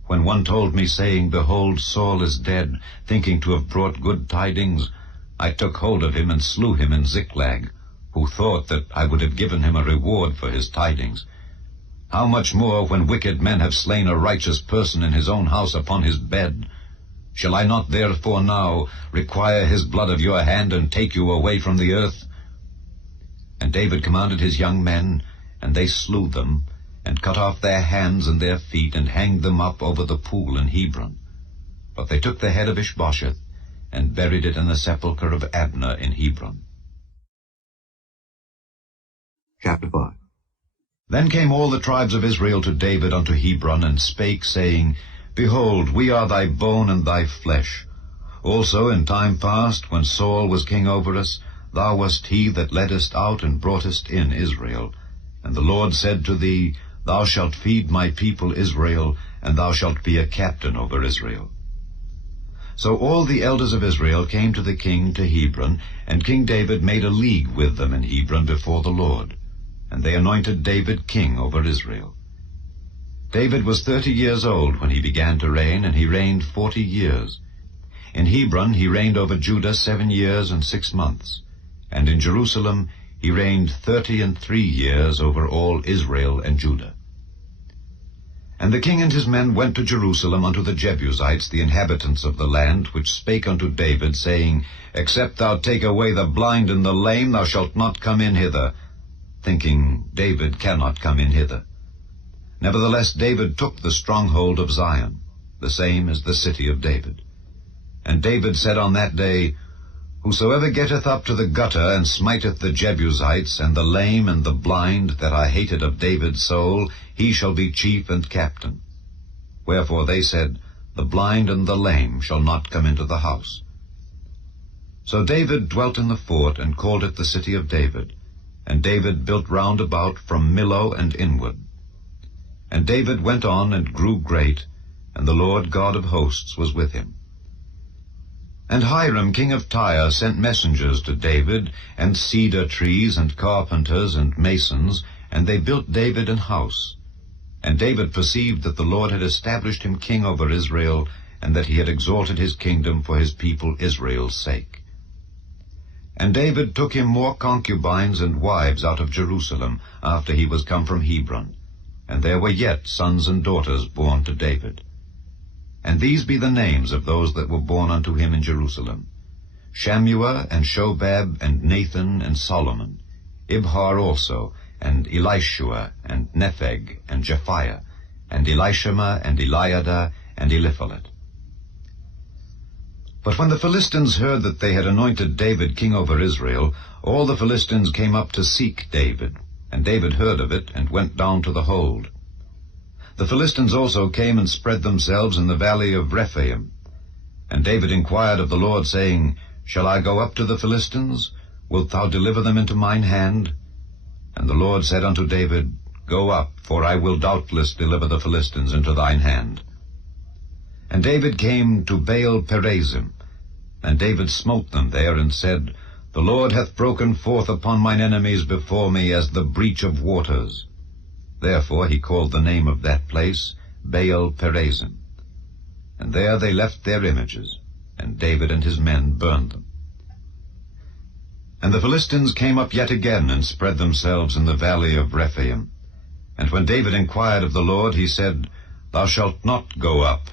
when one told me, saying, Behold, Saul is dead, thinking to have brought good tidings, I took hold of him and slew him in Ziklag, who thought that I would have given him a reward for his tidings. How much more when wicked men have slain a righteous person in his own house upon his bed? Shall I not therefore now require his blood of your hand, and take you away from the earth? And David commanded his young men, and they slew them, and cut off their hands and their feet, and hanged them up over the pool in Hebron. But they took the head of Ishbosheth, and buried it in the sepulchre of Abner in Hebron. Chapter 5. Then came all the tribes of Israel to David unto Hebron, and spake, saying, Behold, we are thy bone and thy flesh. Also in time past, when Saul was king over us, thou wast he that leddest out and broughtest in Israel. And the Lord said to thee, Thou shalt feed my people Israel, and thou shalt be a captain over Israel. So all the elders of Israel came to the king to Hebron, and King David made a league with them in Hebron before the Lord. And they anointed David king over Israel. David was 30 years old when he began to reign, and he reigned 40 years. In Hebron he reigned over Judah 7 years and 6 months. And in Jerusalem he reigned 33 years over all Israel and Judah. And the king and his men went to Jerusalem unto the Jebusites, the inhabitants of the land, which spake unto David, saying, Except thou take away the blind and the lame, thou shalt not come in hither, thinking, David cannot come in hither. Nevertheless David took the stronghold of Zion, the same is the city of David. And David said on that day, Whosoever getteth up to the gutter, and smiteth the Jebusites, and the lame and the blind, that I hated of David's soul, he shall be chief and captain. Wherefore they said, The blind and the lame shall not come into the house. So David dwelt in the fort, and called it the city of David. And David built round about from Millo and inward. And David went on and grew great, and the Lord God of hosts was with him. And Hiram king of Tyre sent messengers to David, and cedar trees, and carpenters, and masons, and they built David an house. And David perceived that the Lord had established him king over Israel, and that he had exalted his kingdom for his people Israel's sake. And David took him more concubines and wives out of Jerusalem, after he was come from Hebron. And there were yet sons and daughters born to David. And these be the names of those that were born unto him in Jerusalem: Shammua, and Shobab, and Nathan, and Solomon, Ibhar also, and Elishua, and Nepheg, and Japhiah, and Elishama, and Eliada, and Eliphalet. But when the Philistines heard that they had anointed David king over Israel, all the Philistines came up to seek David. And David heard of it, and went down to the hold. The Philistines also came and spread themselves in the valley of Rephaim. And David inquired of the Lord, saying, Shall I go up to the Philistines? Wilt thou deliver them into mine hand? And the Lord said unto David, Go up, for I will doubtless deliver the Philistines into thine hand. And David came to Baal Perazim, and David smote them there, and said, The Lord hath broken forth upon mine enemies before me as the breach of waters. Therefore he called the name of that place Baal Perazim. And there they left their images, and David and his men burned them. And the Philistines came up yet again, and spread themselves in the valley of Rephaim. And when David inquired of the Lord, he said, Thou shalt not go up,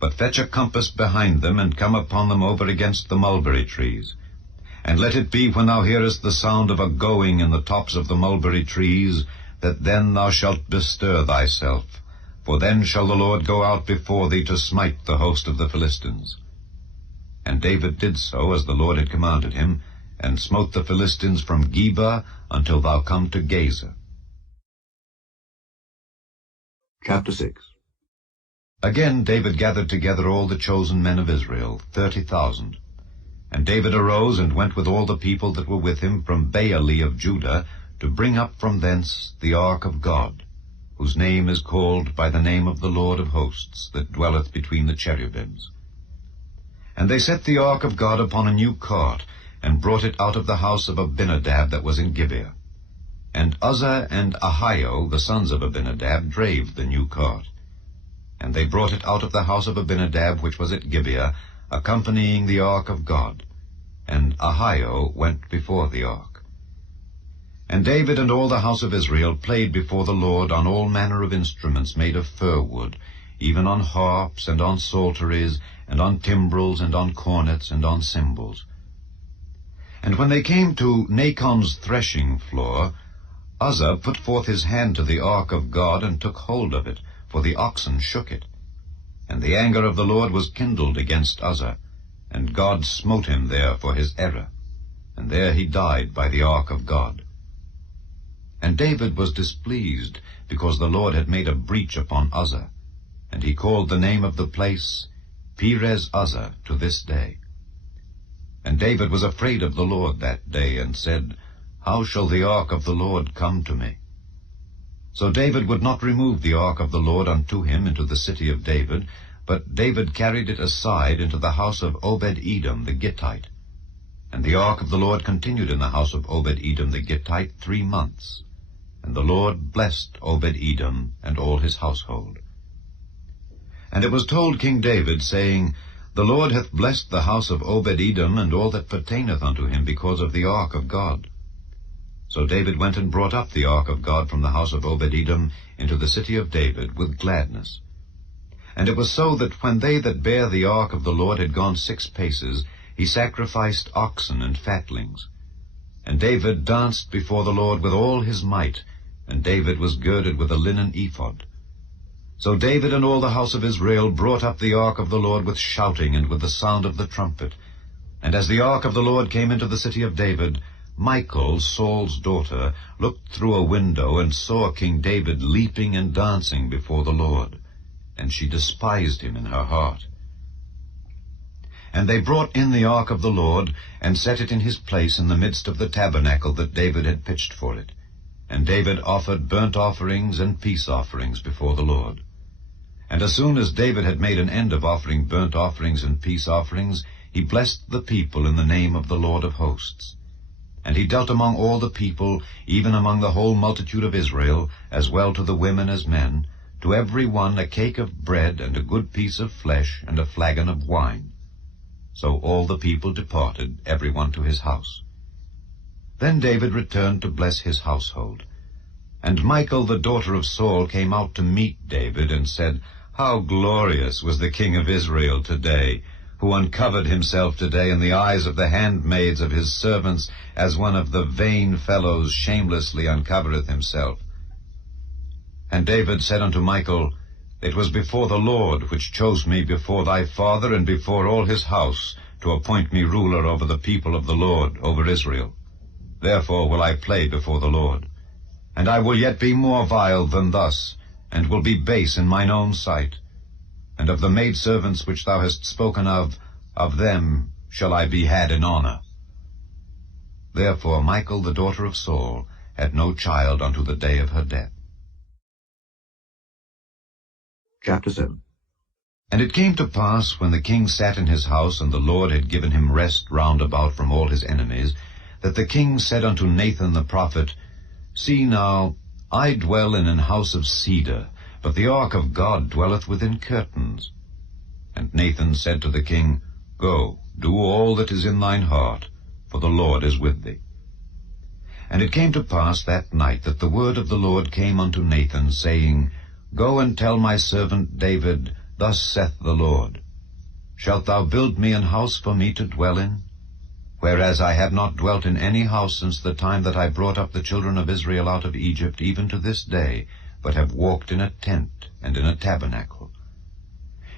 but fetch a compass behind them, and come upon them over against the mulberry trees. And let it be, when thou hearest the sound of a going in the tops of the mulberry trees, that then thou shalt bestir thyself, for then shall the Lord go out before thee to smite the host of the Philistines. And David did so as the Lord had commanded him, and smote the Philistines from Geba until thou come to Gaza. Chapter 6. Again David gathered together all the chosen men of Israel, 30,000. And David arose and went with all the people that were with him from Baale of Judah, to bring up from thence the ark of God, whose name is called by the name of the Lord of hosts, that dwelleth between the cherubims. And they set the ark of God upon a new cart, and brought it out of the house of Abinadab that was in Gibeah. And Uzzah and Ahio, the sons of Abinadab, drave the new cart. And they brought it out of the house of Abinadab, which was at Gibeah, accompanying the ark of God. And Ahio went before the ark. And David and all the house of Israel played before the Lord on all manner of instruments made of fir wood, even on harps, and on psalteries, and on timbrels, and on cornets, and on cymbals. And when they came to Nachon's threshing floor, Uzzah put forth his hand to the ark of God, and took hold of it, for the oxen shook it. And the anger of the Lord was kindled against Uzzah, and God smote him there for his error, and there he died by the ark of God. And David was displeased, because the Lord had made a breach upon Uzzah, and he called the name of the place Perez Uzzah to this day. And David was afraid of the Lord that day, and said, How shall the ark of the Lord come to me? So David would not remove the ark of the Lord unto him into the city of David, but David carried it aside into the house of Obed-Edom the Gittite. And the ark of the Lord continued in the house of Obed-Edom the Gittite 3 months. And the Lord blessed Obed-Edom and all his household. And it was told King David, saying, The Lord hath blessed the house of Obed-Edom and all that pertaineth unto him because of the ark of God. So David went and brought up the ark of God from the house of Obed-Edom into the city of David with gladness. And it was so that when they that bare the ark of the Lord had gone 6 paces, he sacrificed oxen and fatlings. And David danced before the Lord with all his might, and David was girded with a linen ephod. So David and all the house of Israel brought up the ark of the Lord with shouting and with the sound of the trumpet. And as the ark of the Lord came into the city of David, Michal, Saul's daughter, looked through a window and saw King David leaping and dancing before the Lord, and she despised him in her heart. And they brought in the ark of the Lord, and set it in his place in the midst of the tabernacle that David had pitched for it. And David offered burnt offerings and peace offerings before the Lord. And as soon as David had made an end of offering burnt offerings and peace offerings, he blessed the people in the name of the Lord of hosts. And he dealt among all the people, even among the whole multitude of Israel, as well to the women as men, to every one a cake of bread and a good piece of flesh and a flagon of wine. So all the people departed, every one to his house. Then David returned to bless his household. And Michal the daughter of Saul came out to meet David, and said, How glorious was the king of Israel today, who uncovered himself today in the eyes of the handmaids of his servants, as one of the vain fellows shamelessly uncovereth himself. And David said unto Michal, It was before the Lord which chose me before thy father and before all his house, to appoint me ruler over the people of the Lord, over Israel. Therefore will I play before the Lord. And I will yet be more vile than thus, and will be base in mine own sight. And of the maidservants which thou hast spoken of them shall I be had in honor. Therefore Michal the daughter of Saul had no child unto the day of her death. Chapter 7. And it came to pass, when the king sat in his house, and the Lord had given him rest round about from all his enemies, that the king said unto Nathan the prophet, See now, I dwell in an house of cedar, but the ark of God dwelleth within curtains. And Nathan said to the king, Go, do all that is in thine heart, for the Lord is with thee. And it came to pass that night that the word of the Lord came unto Nathan, saying, Go and tell my servant David, Thus saith the Lord, Shalt thou build me an house for me to dwell in? Whereas I have not dwelt in any house since the time that I brought up the children of Israel out of Egypt, even to this day, but have walked in a tent and in a tabernacle.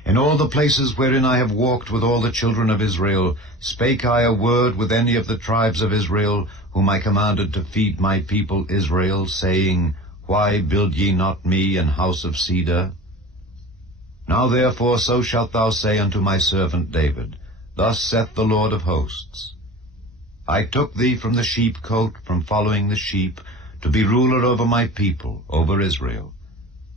In all the places wherein I have walked with all the children of Israel, spake I a word with any of the tribes of Israel, whom I commanded to feed my people Israel, saying, Why build ye not me an house of cedar? Now therefore so shalt thou say unto my servant David, Thus saith the Lord of hosts, I took thee from the sheepcote, from following the sheep, to be ruler over my people, over Israel.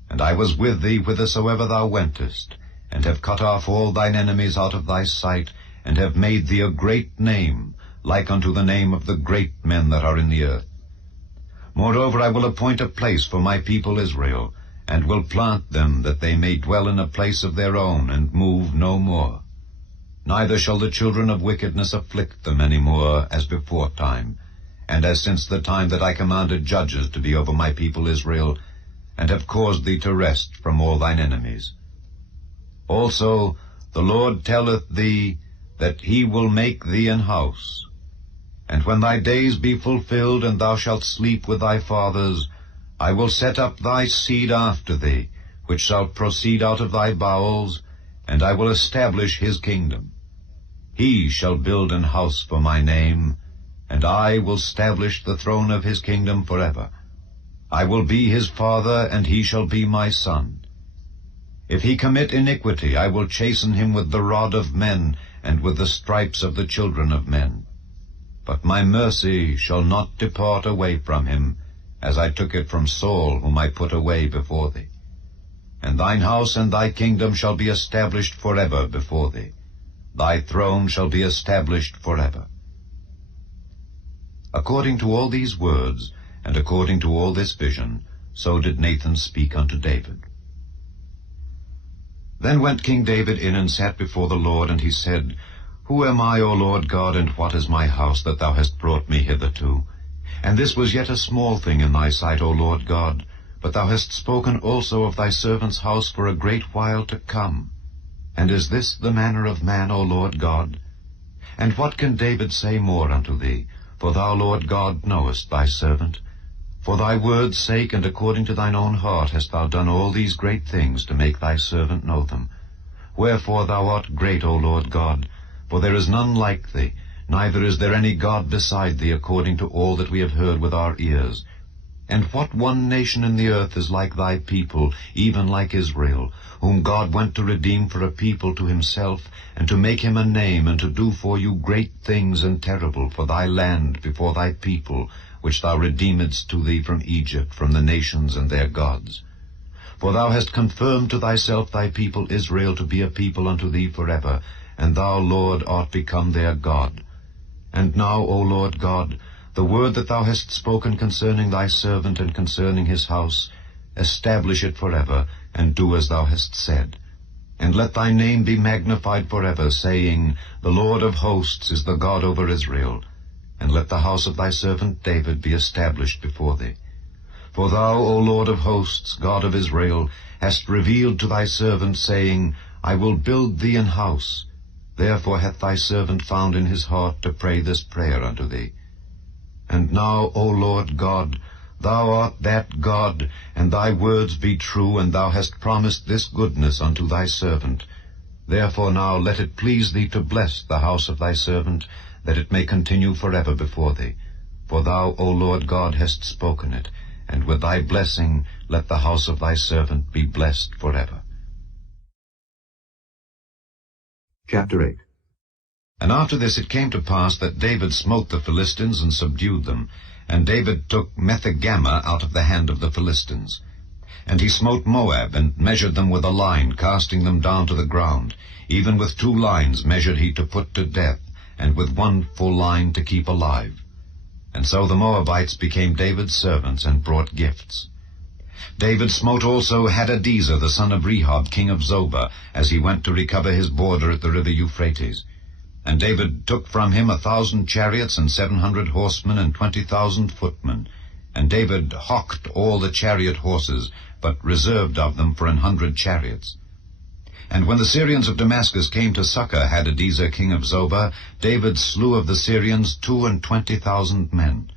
And I was with thee whithersoever thou wentest, and have cut off all thine enemies out of thy sight, and have made thee a great name, like unto the name of the great men that are in the earth. Moreover, I will appoint a place for my people Israel, and will plant them, that they may dwell in a place of their own, and move no more. Neither shall the children of wickedness afflict them any more, as before time, and as since the time that I commanded judges to be over my people Israel, and have caused thee to rest from all thine enemies. Also the Lord telleth thee that he will make thee an house. And when thy days be fulfilled, and thou shalt sleep with thy fathers, I will set up thy seed after thee, which shall proceed out of thy bowels, and I will establish his kingdom. He shall build an house for my name, and I will establish the throne of his kingdom forever. I will be his father, and he shall be my son. If he commit iniquity, I will chasten him with the rod of men, and with the stripes of the children of men. But my mercy shall not depart away from him, as I took it from Saul, whom I put away before thee. And thine house and thy kingdom shall be established forever before thee. Thy throne shall be established forever. According to all these words, and according to all this vision, so did Nathan speak unto David. Then went King David in and sat before the Lord, and he said, Who am I, O Lord God, and what is my house, that thou hast brought me hitherto? And this was yet a small thing in thy sight, O Lord God, but thou hast spoken also of thy servant's house for a great while to come. And is this the manner of man, O Lord God? And what can David say more unto thee? For thou, Lord God, knowest thy servant. For thy word's sake, and according to thine own heart, hast thou done all these great things to make thy servant know them. Wherefore thou art great, O Lord God, for there is none like thee, neither is there any God beside thee, according to all that we have heard with our ears. And what one nation in the earth is like thy people, even like Israel, whom God went to redeem for a people to himself, and to make him a name, and to do for you great things and terrible for thy land before thy people, which thou redeemedst to thee from Egypt, from the nations and their gods. For thou hast confirmed to thyself thy people Israel to be a people unto thee forever, and thou, Lord, art become their God. And now, O Lord God, the word that thou hast spoken concerning thy servant and concerning his house, establish it forever, and do as thou hast said. And let thy name be magnified forever, saying, The Lord of hosts is the God over Israel. And let the house of thy servant David be established before thee. For thou, O Lord of hosts, God of Israel, hast revealed to thy servant, saying, I will build thee an house. Therefore hath thy servant found in his heart to pray this prayer unto thee. And now, O Lord God, thou art that God, and thy words be true, and thou hast promised this goodness unto thy servant. Therefore now let it please thee to bless the house of thy servant, that it may continue forever before thee. For thou, O Lord God, hast spoken it, and with thy blessing let the house of thy servant be blessed forever. Chapter 8. And after this it came to pass that David smote the Philistines and subdued them. And David took Methegama out of the hand of the Philistines. And he smote Moab, and measured them with a line, casting them down to the ground. Even with 2 lines measured he to put to death, and with 1 full line to keep alive. And so the Moabites became David's servants, and brought gifts. David smote also Hadadezer the son of Rehob, king of Zobah, as he went to recover his border at the river Euphrates. And David took from him 1,000 chariots, and 700 horsemen, and 20,000 footmen. And David hawked all the chariot horses, but reserved of them for 100 chariots. And when the Syrians of Damascus came to succor Hadadezer king of Zobah, David slew of the Syrians 22,000 men.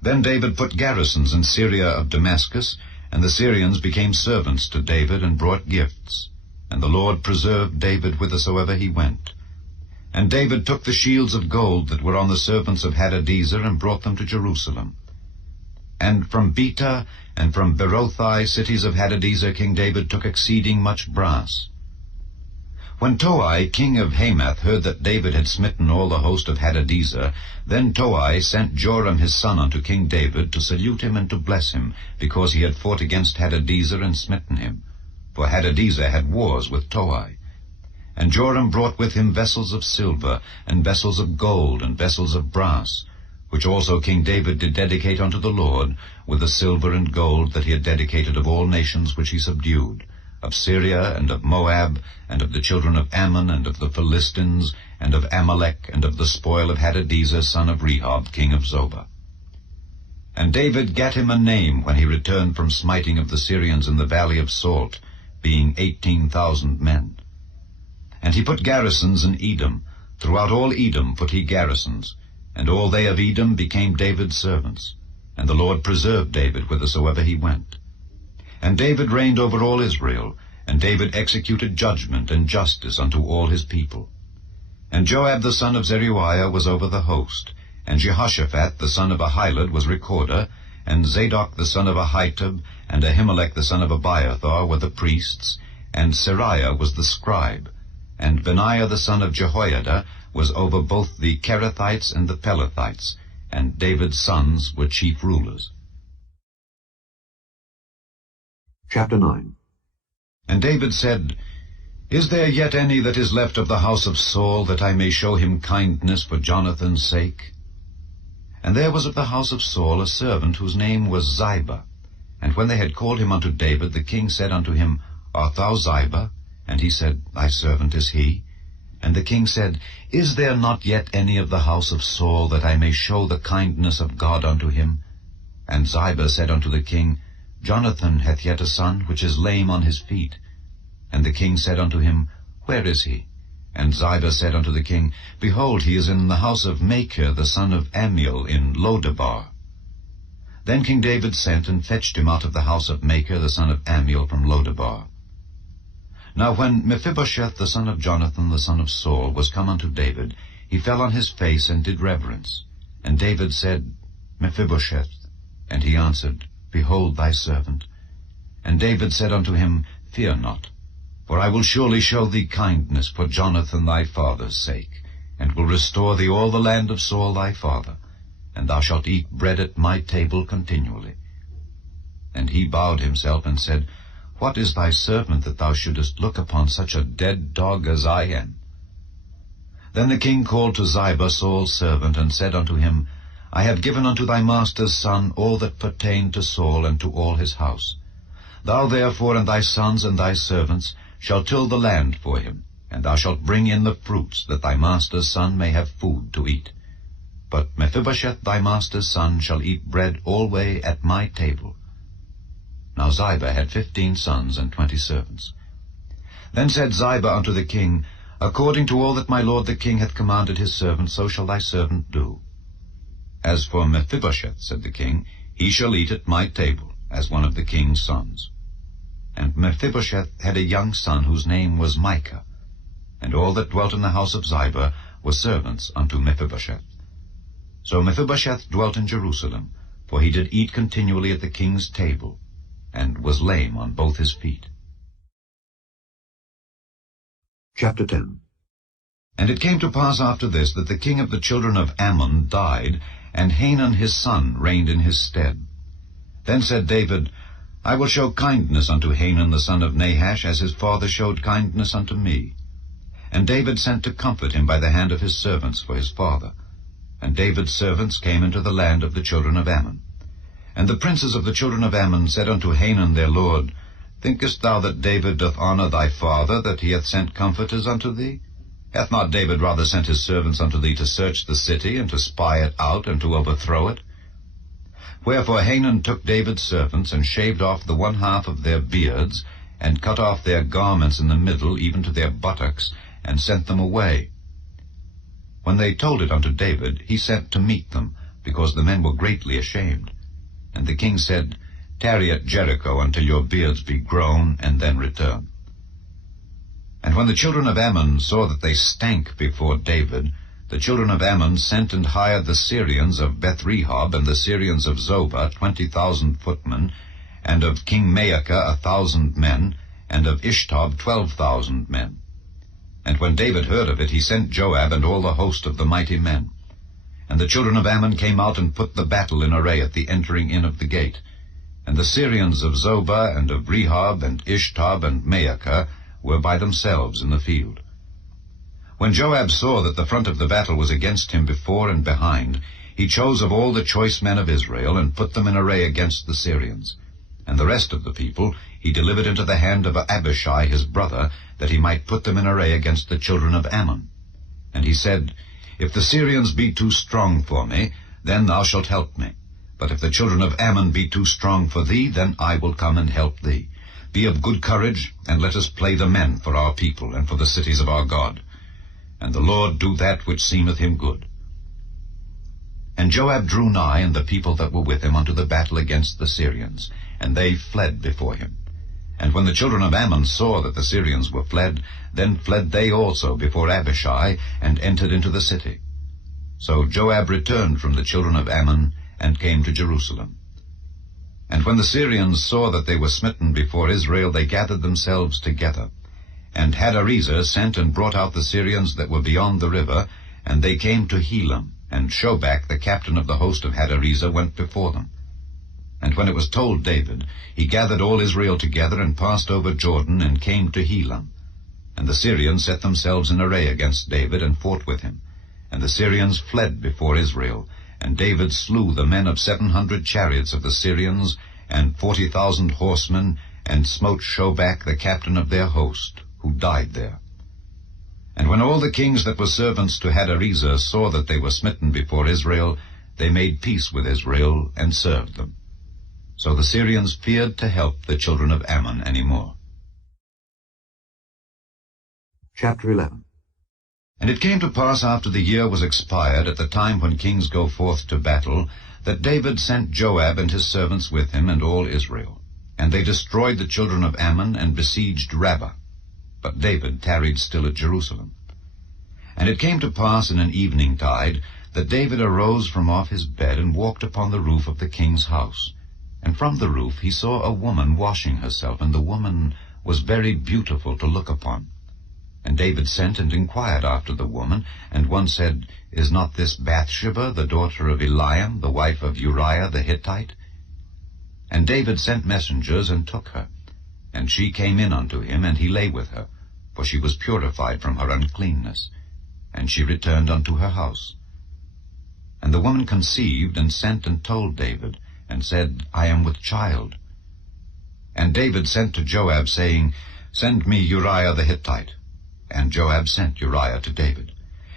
Then David put garrisons in Syria of Damascus, and the Syrians became servants to David, and brought gifts. And the Lord preserved David whithersoever he went. And David took the shields of gold that were on the servants of Hadadezer, and brought them to Jerusalem. And from Betah and from Berothai, cities of Hadadezer, King David took exceeding much brass. When Toi, king of Hamath, heard that David had smitten all the host of Hadadezer, then Toi sent Joram his son unto King David to salute him and to bless him, because he had fought against Hadadezer and smitten him. For Hadadezer had wars with Toi. And Joram brought with him vessels of silver, and vessels of gold, and vessels of brass. which also King David did dedicate unto the Lord, with the silver and gold that he had dedicated of all nations which he subdued, of Syria, and of Moab, and of the children of Ammon, and of the Philistines, and of Amalek, and of the spoil of Hadadezer, son of Rehob, king of Zobah. And David gat him a name when he returned from smiting of the Syrians in the valley of Salt, being 18,000 men. And he put garrisons in Edom. Throughout all Edom put he garrisons, and all they of Edom became David's servants. And the Lord preserved David whithersoever he went. And David reigned over all Israel, and David executed judgment and justice unto all his people. And Joab the son of Zeruiah was over the host, and Jehoshaphat the son of Ahilud was recorder, and Zadok the son of Ahitub, and Ahimelech the son of Abiathar were the priests, and Seraiah was the scribe, and Benaiah the son of Jehoiada was over both the Kerethites and the Pelethites, and David's sons were chief rulers. Chapter 9. And David said, Is there yet any that is left of the house of Saul, that I may show him kindness for Jonathan's sake? And there was of the house of Saul a servant whose name was Ziba. And when they had called him unto David, the king said unto him, Art thou Ziba? And he said, Thy servant is he. And the king said, Is there not yet any of the house of Saul, that I may show the kindness of God unto him? And Ziba said unto the king, Jonathan hath yet a son, which is lame on his feet. And the king said unto him, Where is he? And Ziba said unto the king, Behold, he is in the house of Machir, the son of Ammiel, in Lodebar. Then King David sent and fetched him out of the house of Machir, the son of Ammiel, from Lodebar. Now when Mephibosheth, the son of Jonathan, the son of Saul, was come unto David, he fell on his face and did reverence. And David said, Mephibosheth. And he answered, Behold thy servant. And David said unto him, Fear not, for I will surely show thee kindness for Jonathan thy father's sake, and will restore thee all the land of Saul thy father, and thou shalt eat bread at my table continually. And he bowed himself and said, What is thy servant, that thou shouldest look upon such a dead dog as I am? Then the king called to Ziba, Saul's servant, and said unto him, I have given unto thy master's son all that pertained to Saul and to all his house. Thou therefore and thy sons and thy servants shall till the land for him, and thou shalt bring in the fruits, that thy master's son may have food to eat. But Mephibosheth thy master's son shall eat bread alway at my table. Now Ziba had 15 sons and 20 servants. Then said Ziba unto the king, According to all that my lord the king hath commanded his servant, so shall thy servant do. As for Mephibosheth, said the king, he shall eat at my table, as one of the king's sons. And Mephibosheth had a young son, whose name was Micah. And all that dwelt in the house of Ziba were servants unto Mephibosheth. So Mephibosheth dwelt in Jerusalem, for he did eat continually at the king's table, and was lame on both his feet. Chapter 10. And it came to pass after this, that the king of the children of Ammon died, and Hanun his son reigned in his stead. Then said David, I will show kindness unto Hanun the son of Nahash, as his father showed kindness unto me. And David sent to comfort him by the hand of his servants for his father. And David's servants came into the land of the children of Ammon. And the princes of the children of Ammon said unto Hanun their lord, Thinkest thou that David doth honor thy father, that he hath sent comforters unto thee? Hath not David rather sent his servants unto thee to search the city, and to spy it out, and to overthrow it? Wherefore Hanun took David's servants, and shaved off the 1/2 of their beards, and cut off their garments in the middle, even to their buttocks, and sent them away. When they told it unto David, he sent to meet them, because the men were greatly ashamed. And the king said, Tarry at Jericho until your beards be grown, and then return. And when the children of Ammon saw that they stank before David, the children of Ammon sent and hired the Syrians of Beth-rehob and the Syrians of Zobah 20,000 footmen, and of King Maacah 1,000 men, and of Ishtob 12,000 men. And when David heard of it, he sent Joab and all the host of the mighty men. And the children of Ammon came out and put the battle in array at the entering in of the gate. And the Syrians of Zobah and of Rehob and Ishtob and Maacah were by themselves in the field. When Joab saw that the front of the battle was against him before and behind, He chose of all the choice men of Israel, and put them in array against the Syrians. And the rest of the people he delivered into the hand of Abishai his brother, that he might put them in array against the children of Ammon. And he said, If the Syrians be too strong for me, then thou shalt help me. But if the children of Ammon be too strong for thee, then I will come and help thee. Be of good courage, and let us play the men for our people, and for the cities of our God. And the Lord do that which seemeth him good. And Joab drew nigh, and the people that were with him, unto the battle against the Syrians, and they fled before him. And when the children of Ammon saw that the Syrians were fled, then fled they also before Abishai, and entered into the city. So Joab returned from the children of Ammon, and came to Jerusalem. And when the Syrians saw that they were smitten before Israel, they gathered themselves together. And Hadarezer sent and brought out the Syrians that were beyond the river, and they came to Helam, and Shobach, the captain of the host of Hadarezer, went before them. And when it was told David, he gathered all Israel together, and passed over Jordan, and came to Helam. And the Syrians set themselves in array against David, and fought with him. And the Syrians fled before Israel, and David slew the men of 700 chariots of the Syrians, and 40,000 horsemen, and smote Shobach the captain of their host, who died there. And when all the kings that were servants to Hadarezer saw that they were smitten before Israel, they made peace with Israel, and served them. So the Syrians feared to help the children of Ammon any more. Chapter 11. And it came to pass after the year was expired, at the time when kings go forth to battle, that David sent Joab and his servants with him, and all Israel. And they destroyed the children of Ammon, and besieged Rabbah. But David tarried still at Jerusalem. And it came to pass in an evening tide, that David arose from off his bed, and walked upon the roof of the king's house. And from the roof he saw a woman washing herself, and the woman was very beautiful to look upon. And David sent and inquired after the woman, and one said, Is not this Bathsheba, the daughter of Eliam, the wife of Uriah the Hittite? And David sent messengers, and took her. And she came in unto him, and he lay with her, for she was purified from her uncleanness. And she returned unto her house. And the woman conceived, and sent and told David, and said, I am with child. And David sent to Joab, saying, Send me Uriah the Hittite. And Joab sent Uriah to David.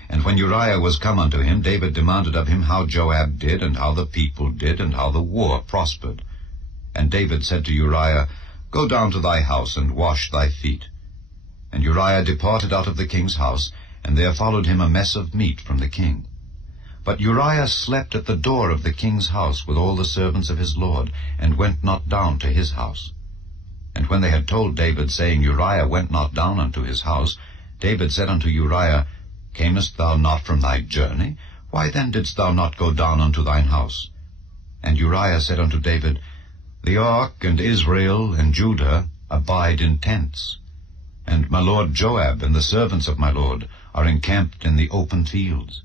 And when Uriah was come unto him, David demanded of him how Joab did, and how the people did, and how the war prospered. And David said to Uriah, Go down to thy house, and wash thy feet. And Uriah departed out of the king's house, and there followed him a mess of meat from the king. But Uriah slept at the door of the king's house with all the servants of his lord, and went not down to his house. And when they had told David, saying, Uriah went not down unto his house, David said unto Uriah, Camest thou not from thy journey? Why then didst thou not go down unto thine house? And Uriah said unto David, The ark and Israel and Judah abide in tents, and my lord Joab and the servants of my lord are encamped in the open fields.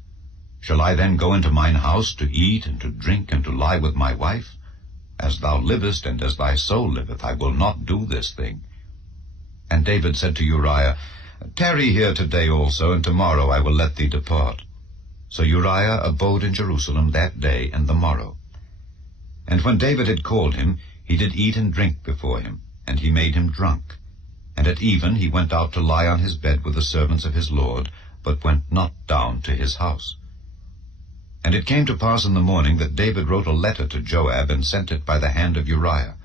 Shall I then go into mine house to eat and to drink and to lie with my wife? As thou livest, and as thy soul liveth, I will not do this thing. And David said to Uriah, Tarry here today also, and tomorrow I will let thee depart. So Uriah abode in Jerusalem that day and the morrow. And when David had called him, he did eat and drink before him, and he made him drunk. And at even he went out to lie on his bed with the servants of his lord, but went not down to his house. And it came to pass in the morning that David wrote a letter to Joab, and sent it by the hand of Uriah.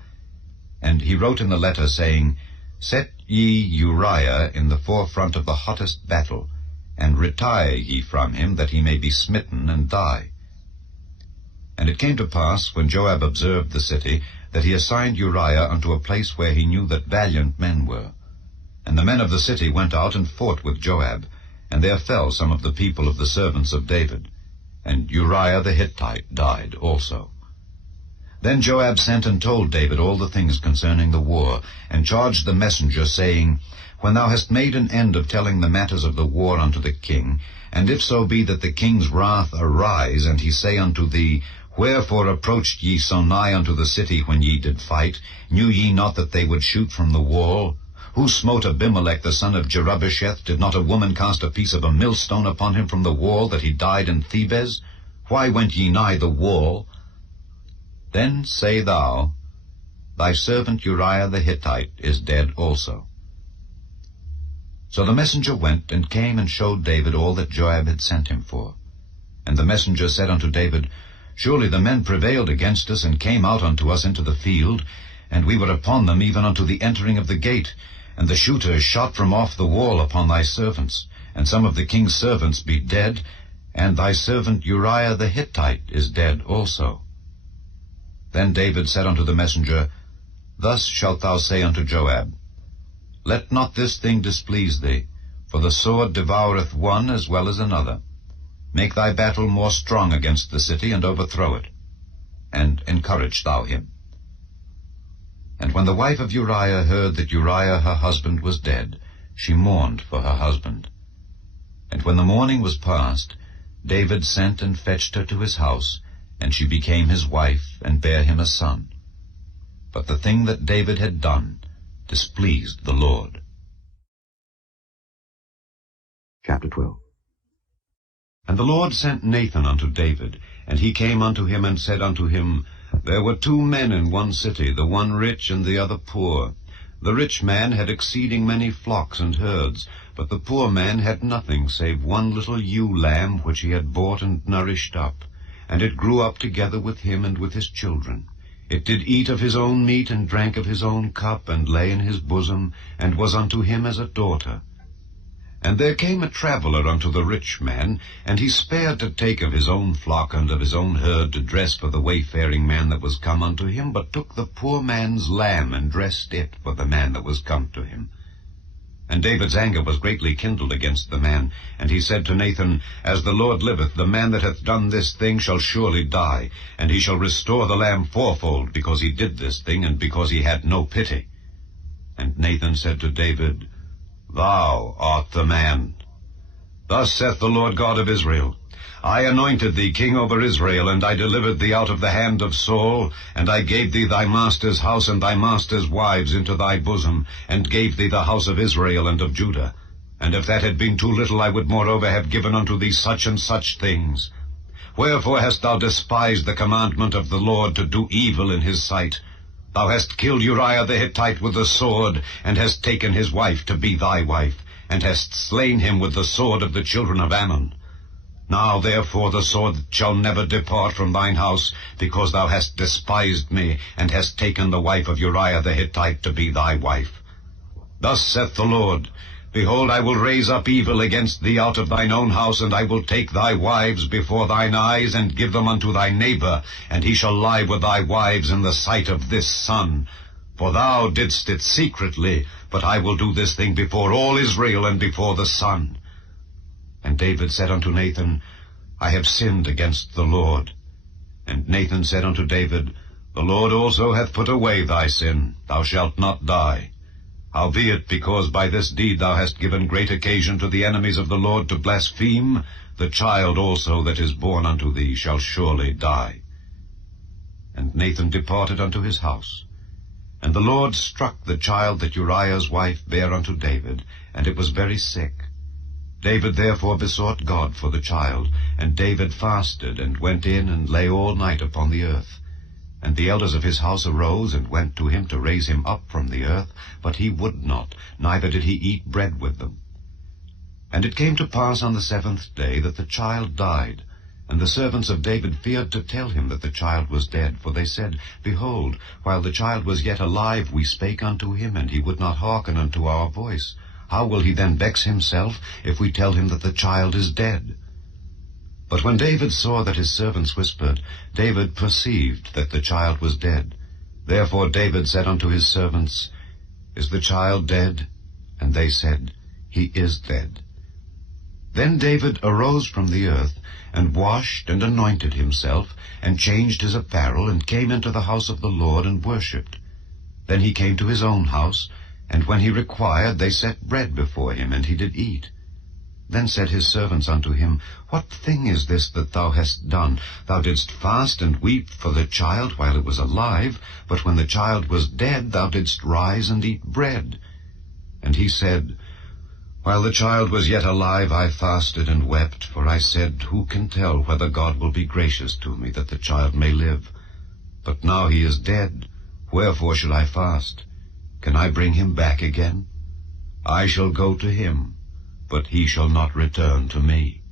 And he wrote in the letter, saying, Set ye Uriah in the forefront of the hottest battle, and retire ye from him, that he may be smitten and die. And it came to pass, when Joab observed the city, that he assigned Uriah unto a place where he knew that valiant men were. And the men of the city went out and fought with Joab, and there fell some of the people of the servants of David. And Uriah the Hittite died also. Then Joab sent and told David all the things concerning the war, and charged the messenger, saying, When thou hast made an end of telling the matters of the war unto the king, and if so be that the king's wrath arise, and he say unto thee, Wherefore approached ye so nigh unto the city when ye did fight? Knew ye not that they would shoot from the wall? Who smote Abimelech the son of Jerubbesheth? Did not a woman cast a piece of a millstone upon him from the wall, that he died in Thebez? Why went ye nigh the wall? Then say thou, Thy servant Uriah the Hittite is dead also. So the messenger went and came and showed David all that Joab had sent him for. And the messenger said unto David, Surely the men prevailed against us, and came out unto us into the field, and we were upon them even unto the entering of the gate, and the shooters shot from off the wall upon thy servants, and some of the king's servants be dead, and thy servant Uriah the Hittite is dead also. Then David said unto the messenger, Thus shalt thou say unto Joab, Let not this thing displease thee, for the sword devoureth one as well as another. Make thy battle more strong against the city, and overthrow it. And encourage thou him. And when the wife of Uriah heard that Uriah her husband was dead, she mourned for her husband. And when the mourning was past, David sent and fetched her to his house, and she became his wife, and bare him a son. But the thing that David had done displeased the Lord. Chapter 12. And the Lord sent Nathan unto David, and he came unto him and said unto him, There were 2 men in one city, the one rich and the other poor. The rich man had exceeding many flocks and herds, but the poor man had nothing save one little ewe lamb which he had bought and nourished up. And it grew up together with him and with his children. It did eat of his own meat, and drank of his own cup, and lay in his bosom, and was unto him as a daughter. And there came a traveller unto the rich man, and he spared to take of his own flock and of his own herd to dress for the wayfaring man that was come unto him, but took the poor man's lamb, and dressed it for the man that was come to him. And David's anger was greatly kindled against the man, and he said to Nathan, As the Lord liveth, the man that hath done this thing shall surely die, and he shall restore the lamb fourfold, because he did this thing, and because he had no pity. And Nathan said to David, Thou art the man. Thus saith the Lord God of Israel, I anointed thee king over Israel, and I delivered thee out of the hand of Saul, and I gave thee thy master's house and thy master's wives into thy bosom, and gave thee the house of Israel and of Judah. And if that had been too little, I would moreover have given unto thee such and such things. Wherefore hast thou despised the commandment of the Lord to do evil in his sight? Thou hast killed Uriah the Hittite with the sword, and hast taken his wife to be thy wife, and hast slain him with the sword of the children of Ammon. Now therefore the sword shall never depart from thine house, because thou hast despised me, and hast taken the wife of Uriah the Hittite to be thy wife. Thus saith the Lord, Behold, I will raise up evil against thee out of thine own house, and I will take thy wives before thine eyes, and give them unto thy neighbor, and he shall lie with thy wives in the sight of this sun. For thou didst it secretly, but I will do this thing before all Israel and before the sun. And David said unto Nathan, I have sinned against the Lord. And Nathan said unto David, The Lord also hath put away thy sin, thou shalt not die. Howbeit, because by this deed thou hast given great occasion to the enemies of the Lord to blaspheme, the child also that is born unto thee shall surely die. And Nathan departed unto his house. And the Lord struck the child that Uriah's wife bare unto David, and it was very sick. David therefore besought God for the child, and David fasted, and went in and lay all night upon the earth. And the elders of his house arose, and went to him to raise him up from the earth, but he would not, neither did he eat bread with them. And it came to pass on the 7th day that the child died, and the servants of David feared to tell him that the child was dead, for they said, Behold, while the child was yet alive we spake unto him, and he would not hearken unto our voice. How will he then vex himself, if we tell him that the child is dead? But when David saw that his servants whispered, David perceived that the child was dead. Therefore David said unto his servants, Is the child dead? And they said, He is dead. Then David arose from the earth, and washed and anointed himself, and changed his apparel, and came into the house of the Lord, and worshipped. Then he came to his own house, and when he required, they set bread before him, and he did eat. Then said his servants unto him, What thing is this that thou hast done? Thou didst fast and weep for the child while it was alive, but when the child was dead, thou didst rise and eat bread. And he said, While the child was yet alive, I fasted and wept, for I said, Who can tell whether God will be gracious to me, that the child may live? But now he is dead. Wherefore should I fast? Can I bring him back again? I shall go to him, but he shall not return to me.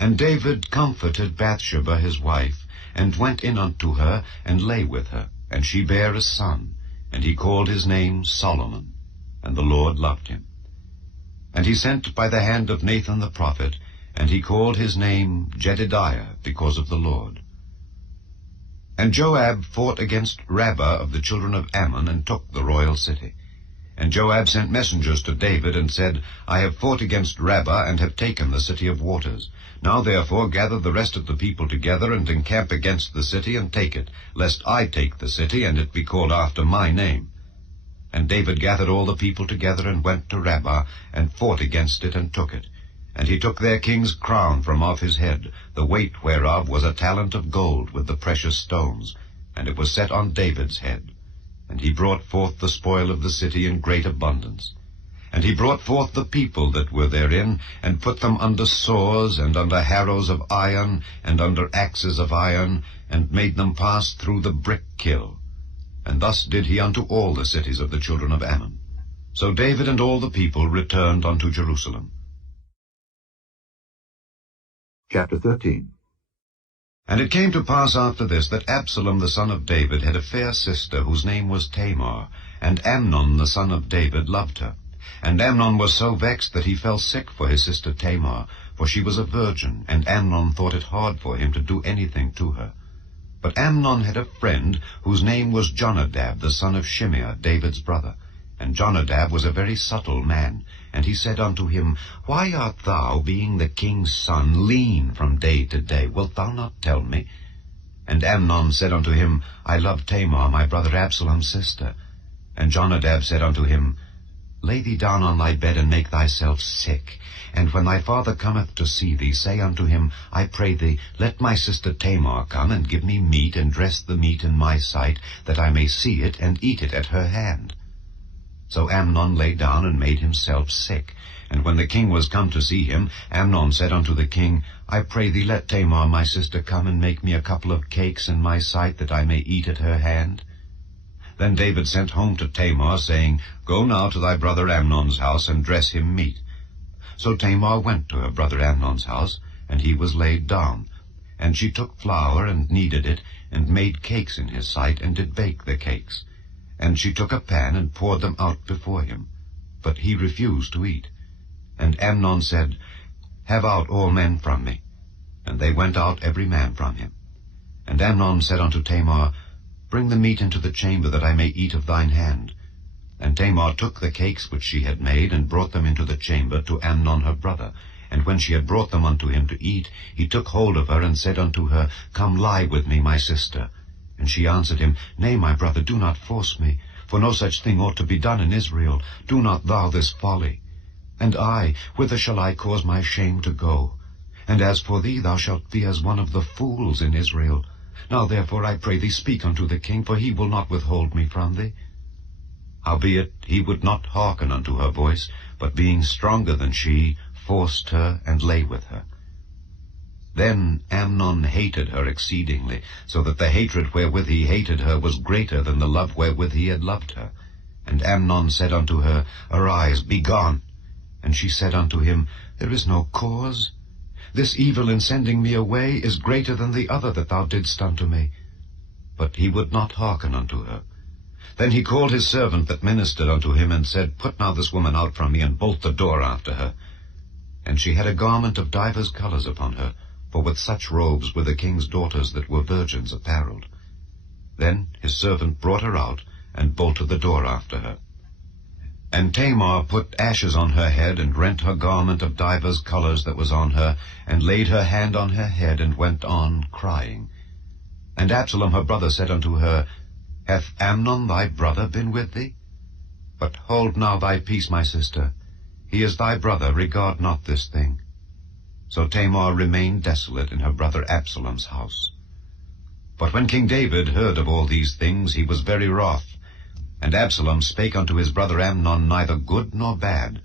And David comforted Bathsheba his wife, and went in unto her, and lay with her. And she bare a son, and he called his name Solomon. And the Lord loved him. And he sent by the hand of Nathan the prophet, and he called his name Jedidiah, because of the Lord. And Joab fought against Rabbah of the children of Ammon, and took the royal city. And Joab sent messengers to David, and said, I have fought against Rabbah, and have taken the city of waters. Now therefore gather the rest of the people together, and encamp against the city, and take it, lest I take the city, and it be called after my name. And David gathered all the people together, and went to Rabbah, and fought against it, and took it. And he took their king's crown from off his head, the weight whereof was a talent of gold with the precious stones, and it was set on David's head. And he brought forth the spoil of the city in great abundance. And he brought forth the people that were therein, and put them under saws, and under harrows of iron, and under axes of iron, and made them pass through the brick kiln. And thus did he unto all the cities of the children of Ammon. So David and all the people returned unto Jerusalem. Chapter 13. And it came to pass after this, that Absalom the son of David had a fair sister, whose name was Tamar, and Amnon the son of David loved her. And Amnon was so vexed that he fell sick for his sister Tamar, for she was a virgin, and Amnon thought it hard for him to do anything to her. But Amnon had a friend, whose name was Jonadab, the son of Shimeah, David's brother. And Jonadab was a very subtle man. And he said unto him, Why art thou, being the king's son, lean from day to day? Wilt thou not tell me? And Amnon said unto him, I love Tamar, my brother Absalom's sister. And Jonadab said unto him, Lay thee down on thy bed, and make thyself sick. And when thy father cometh to see thee, say unto him, I pray thee, let my sister Tamar come, and give me meat, and dress the meat in my sight, that I may see it, and eat it at her hand. So Amnon lay down, and made himself sick. And when the king was come to see him, Amnon said unto the king, I pray thee, let Tamar my sister come, and make me a couple of cakes in my sight, that I may eat at her hand. Then David sent home to Tamar, saying, Go now to thy brother Amnon's house, and dress him meat. So Tamar went to her brother Amnon's house, and he was laid down. And she took flour, and kneaded it, and made cakes in his sight, and did bake the cakes. And she took a pan, and poured them out before him. But he refused to eat. And Amnon said, Have out all men from me. And they went out every man from him. And Amnon said unto Tamar, Bring the meat into the chamber, that I may eat of thine hand. And Tamar took the cakes which she had made, and brought them into the chamber to Amnon her brother. And when she had brought them unto him to eat, he took hold of her, and said unto her, Come lie with me, my sister. And she answered him, Nay, my brother, do not force me, for no such thing ought to be done in Israel. Do not thou this folly. And I, whither shall I cause my shame to go? And as for thee, thou shalt be as one of the fools in Israel. Now therefore I pray thee, speak unto the king, for he will not withhold me from thee. Howbeit he would not hearken unto her voice, but being stronger than she, forced her, and lay with her. Then Amnon hated her exceedingly, so that the hatred wherewith he hated her was greater than the love wherewith he had loved her. And Amnon said unto her, Arise, be gone. And she said unto him, There is no cause. This evil in sending me away is greater than the other that thou didst unto me. But he would not hearken unto her. Then he called his servant that ministered unto him, and said, Put now this woman out from me, and bolt the door after her. And she had a garment of divers colours upon her, for with such robes were the king's daughters that were virgins apparelled. Then his servant brought her out, and bolted the door after her. And Tamar put ashes on her head, and rent her garment of divers colours that was on her, and laid her hand on her head, and went on crying. And Absalom her brother said unto her, Hath Amnon thy brother been with thee? But hold now thy peace, my sister. He is thy brother, regard not this thing. So Tamar remained desolate in her brother Absalom's house. But when King David heard of all these things, he was very wroth. And Absalom spake unto his brother Amnon neither good nor bad,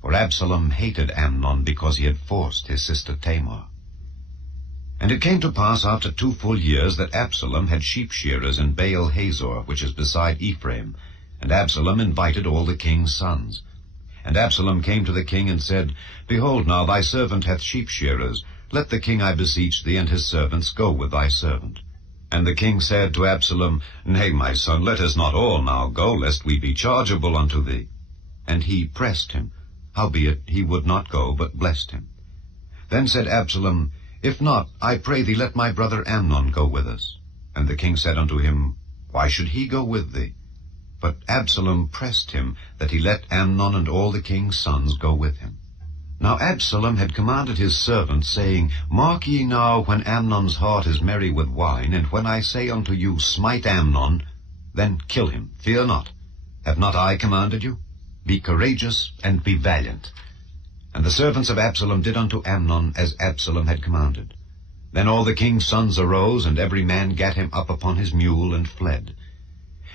For Absalom hated Amnon because he had forced his sister Tamar. And it came to pass after 2 full years that Absalom had sheep-shearers in Baal-Hazor, which is beside Ephraim, and Absalom invited all the king's sons. And Absalom came to the king and said, Behold, now thy servant hath sheep-shearers. Let the king, I beseech thee, and his servants go with thy servant. And the king said to Absalom, Nay, my son, let us not all now go, lest we be chargeable unto thee. And he pressed him. Howbeit he would not go, but blessed him. Then said Absalom, If not, I pray thee, let my brother Amnon go with us. And the king said unto him, Why should he go with thee? But Absalom pressed him, that he let Amnon and all the king's sons go with him. Now Absalom had commanded his servants, saying, Mark ye now, when Amnon's heart is merry with wine, and when I say unto you, Smite Amnon, then kill him, fear not. Have not I commanded you? Be courageous, and be valiant. And the servants of Absalom did unto Amnon as Absalom had commanded. Then all the king's sons arose, and every man gat him up upon his mule, and fled.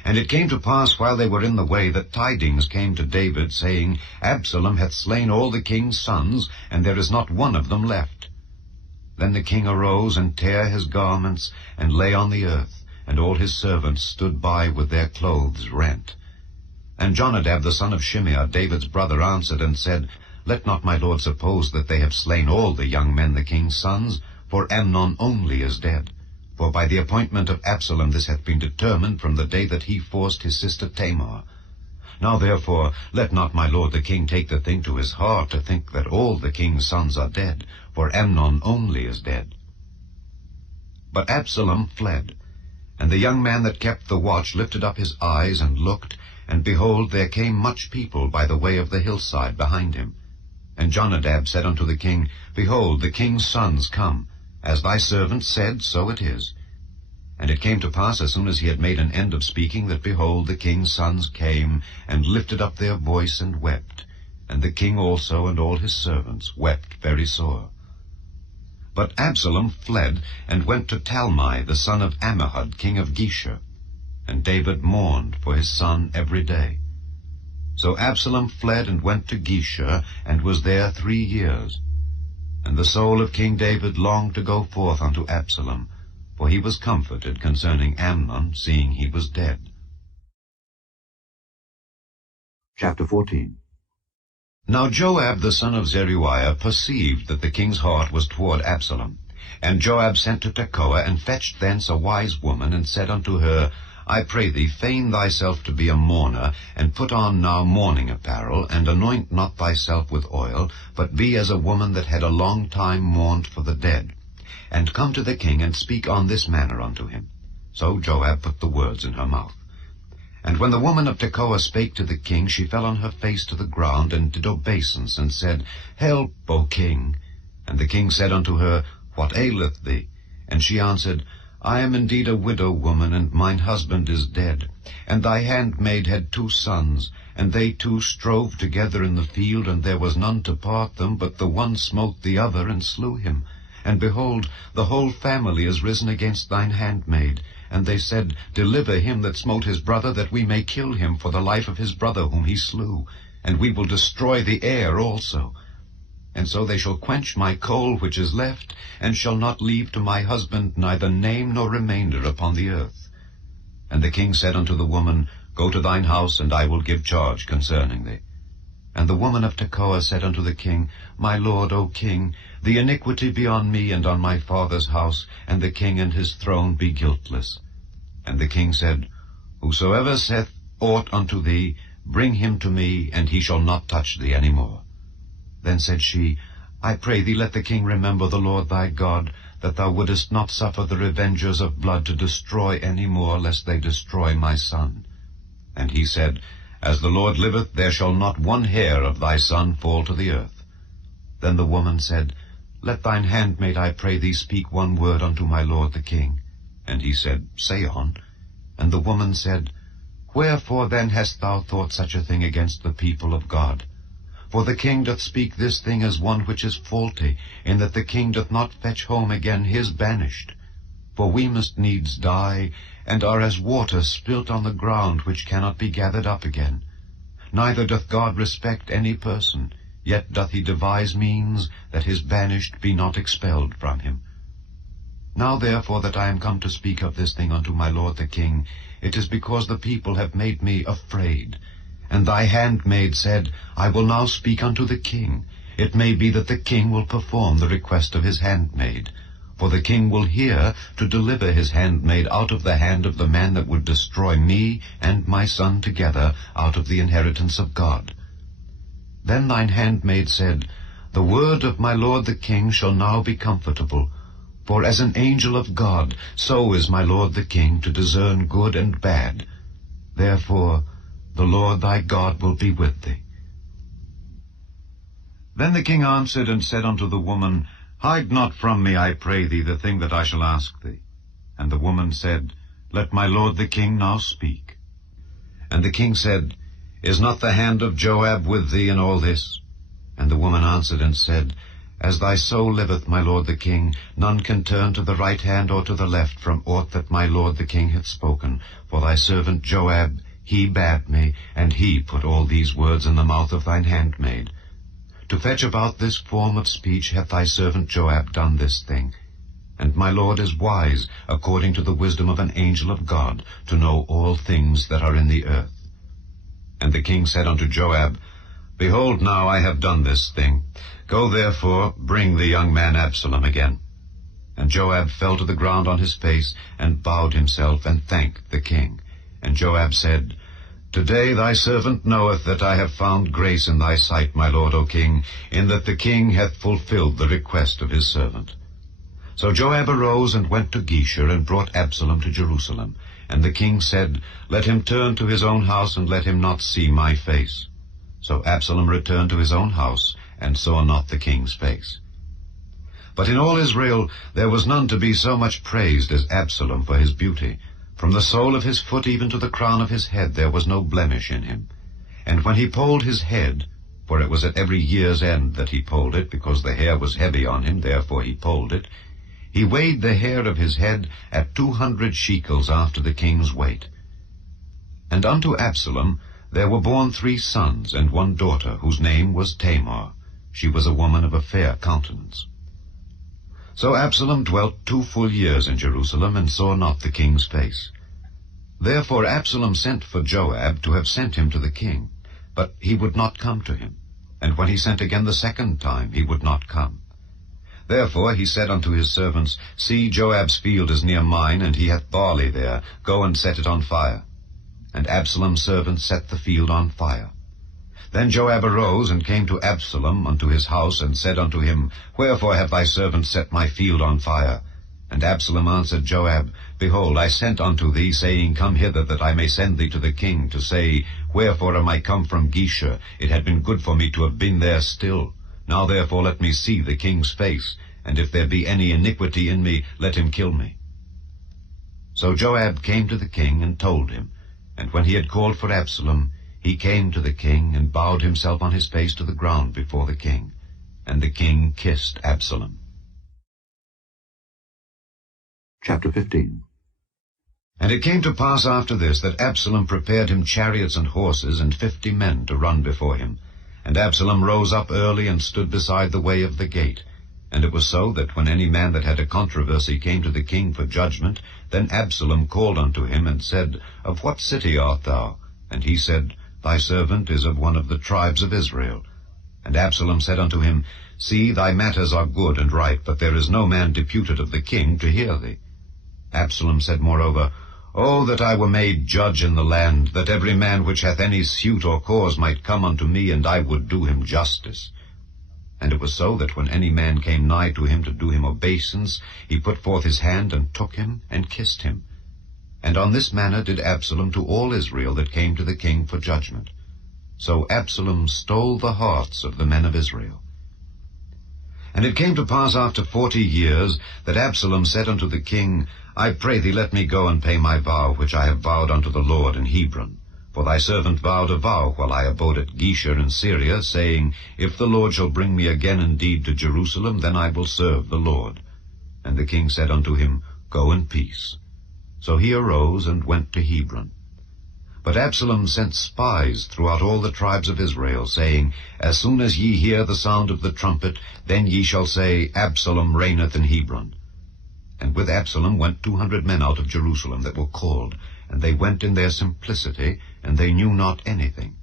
And it came to pass, while they were in the way, that tidings came to David, saying, Absalom hath slain all the king's sons, and there is not one of them left. Then the king arose, and tare his garments, and lay on the earth, and all his servants stood by with their clothes rent. And Jonadab the son of Shimeah, David's brother, answered and said, Let not my lord suppose that they have slain all the young men the king's sons, for Amnon only is dead. For by the appointment of Absalom this hath been determined from the day that he forced his sister Tamar. Now therefore let not my lord the king take the thing to his heart, to think that all the king's sons are dead, for Amnon only is dead. But Absalom fled, and the young man that kept the watch lifted up his eyes and looked, and behold, there came much people by the way of the hillside behind him. And Jonadab said unto the king, Behold, the king's sons come. As thy servant said, so it is. And it came to pass, as soon as he had made an end of speaking, that, behold, the king's sons came, and lifted up their voice, and wept. And the king also and all his servants wept very sore. But Absalom fled, and went to Talmai, the son of Ammihud, king of Geshur. And David mourned for his son every day. So Absalom fled, and went to Geshur, and was there 3 years. And the soul of King David longed to go forth unto Absalom, for he was comforted concerning Amnon, seeing he was dead. Chapter 14. Now Joab the son of Zeruiah perceived that the king's heart was toward Absalom. And Joab sent to Tekoa, and fetched thence a wise woman, and said unto her, I pray thee, feign thyself to be a mourner, and put on now mourning apparel, and anoint not thyself with oil, but be as a woman that had a long time mourned for the dead. And come to the king, and speak on this manner unto him. So Joab put the words in her mouth. And when the woman of Tekoa spake to the king, she fell on her face to the ground, and did obeisance, and said, Help, O king. And the king said unto her, What aileth thee? And she answered, I am indeed a widow woman, and mine husband is dead. And thy handmaid had 2 sons, and they 2 strove together in the field, and there was none to part them, but the one smote the other, and slew him. And behold, the whole family is risen against thine handmaid. And they said, Deliver him that smote his brother, that we may kill him for the life of his brother whom he slew, and we will destroy the heir also. And so they shall quench my coal which is left, and shall not leave to my husband neither name nor remainder upon the earth. And the king said unto the woman, Go to thine house, and I will give charge concerning thee. And the woman of Tekoa said unto the king, My lord, O king, the iniquity be on me and on my father's house, and the king and his throne be guiltless. And the king said, Whosoever saith aught unto thee, bring him to me, and he shall not touch thee any more. Then said she, I pray thee, let the king remember the Lord thy God, that thou wouldest not suffer the revengers of blood to destroy any more, lest they destroy my son. And he said, As the Lord liveth, there shall not one hair of thy son fall to the earth. Then the woman said, Let thine handmaid, I pray thee, speak one word unto my lord the king. And he said, Say on. And the woman said, Wherefore then hast thou thought such a thing against the people of God? For the king doth speak this thing as one which is faulty, in that the king doth not fetch home again his banished. For we must needs die, and are as water spilt on the ground, which cannot be gathered up again. Neither doth God respect any person. yet doth he devise means that his banished be not expelled from him. Now therefore that I am come to speak of this thing unto my lord the king, it is because the people have made me afraid. And thy handmaid said, I will now speak unto the king. It may be that the king will perform the request of his handmaid. For the king will hear to deliver his handmaid out of the hand of the man that would destroy me and my son together out of the inheritance of God. Then thine handmaid said, The word of my lord the king shall now be comfortable. For as an angel of God, so is my lord the king to discern good and bad. Therefore the Lord thy God will be with thee. Then the king answered and said unto the woman, Hide not from me, I pray thee, the thing that I shall ask thee. And the woman said, Let my lord the king now speak. And the king said, Is not the hand of Joab with thee in all this? And the woman answered and said, As thy soul liveth, my lord the king, none can turn to the right hand or to the left from aught that my lord the king hath spoken. For thy servant Joab, he bade me, and he put all these words in the mouth of thine handmaid. To fetch about this form of speech hath thy servant Joab done this thing. And my lord is wise, according to the wisdom of an angel of God, to know all things that are in the earth. And the king said unto Joab, Behold, now I have done this thing. Go therefore, bring the young man Absalom again. And Joab fell to the ground on his face, and bowed himself, and thanked the king. And Joab said, Today thy servant knoweth that I have found grace in thy sight, my lord, O king, in that the king hath fulfilled the request of his servant. So Joab arose and went to Geshur, and brought Absalom to Jerusalem. And the king said, Let him turn to his own house, and let him not see my face. So Absalom returned to his own house, and saw not the king's face. But in all Israel there was none to be so much praised as Absalom for his beauty. From the sole of his foot even to the crown of his head there was no blemish in him. And when he polled his head, for it was at every year's end that he polled it, because the hair was heavy on him, therefore he polled it, he weighed the hair of his head at 200 shekels after the king's weight. And unto Absalom there were born 3 sons and 1 daughter, whose name was Tamar. She was a woman of a fair countenance. So Absalom dwelt 2 full years in Jerusalem, and saw not the king's face. Therefore Absalom sent for Joab to have sent him to the king, but he would not come to him. And when he sent again the 2nd time, he would not come. Therefore he said unto his servants, See, Joab's field is near mine, and he hath barley there. Go and set it on fire. And Absalom's servants set the field on fire. Then Joab arose and came to Absalom unto his house, and said unto him, Wherefore have thy servants set my field on fire? And Absalom answered Joab, Behold, I sent unto thee, saying, Come hither, that I may send thee to the king, to say, Wherefore am I come from Geshur? It had been good for me to have been there still. Now therefore let me see the king's face, and if there be any iniquity in me, let him kill me. So Joab came to the king, and told him. And when he had called for Absalom, he came to the king, and bowed himself on his face to the ground before the king. And the king kissed Absalom. Chapter 15. And it came to pass after this, that Absalom prepared him chariots and horses, and 50 men to run before him. And Absalom rose up early, and stood beside the way of the gate. And it was so, that when any man that had a controversy came to the king for judgment, then Absalom called unto him, and said, Of what city art thou? And he said, Thy servant is of one of the tribes of Israel. And Absalom said unto him, See, thy matters are good and right, but there is no man deputed of the king to hear thee. Absalom said moreover, Oh, that I were made judge in the land, that every man which hath any suit or cause might come unto me, and I would do him justice. And it was so, that when any man came nigh to him to do him obeisance, he put forth his hand, and took him, and kissed him. And on this manner did Absalom to all Israel that came to the king for judgment. So Absalom stole the hearts of the men of Israel. And it came to pass after 40 years, that Absalom said unto the king, I pray thee, let me go and pay my vow, which I have vowed unto the Lord in Hebron. For thy servant vowed a vow while I abode at Geshur in Syria, saying, If the Lord shall bring me again indeed to Jerusalem, then I will serve the Lord. And the king said unto him, Go in peace. So he arose and went to Hebron. But Absalom sent spies throughout all the tribes of Israel, saying, As soon as ye hear the sound of the trumpet, then ye shall say, Absalom reigneth in Hebron. And with Absalom went 200 men out of Jerusalem that were called, and they went in their simplicity, and they knew not anything.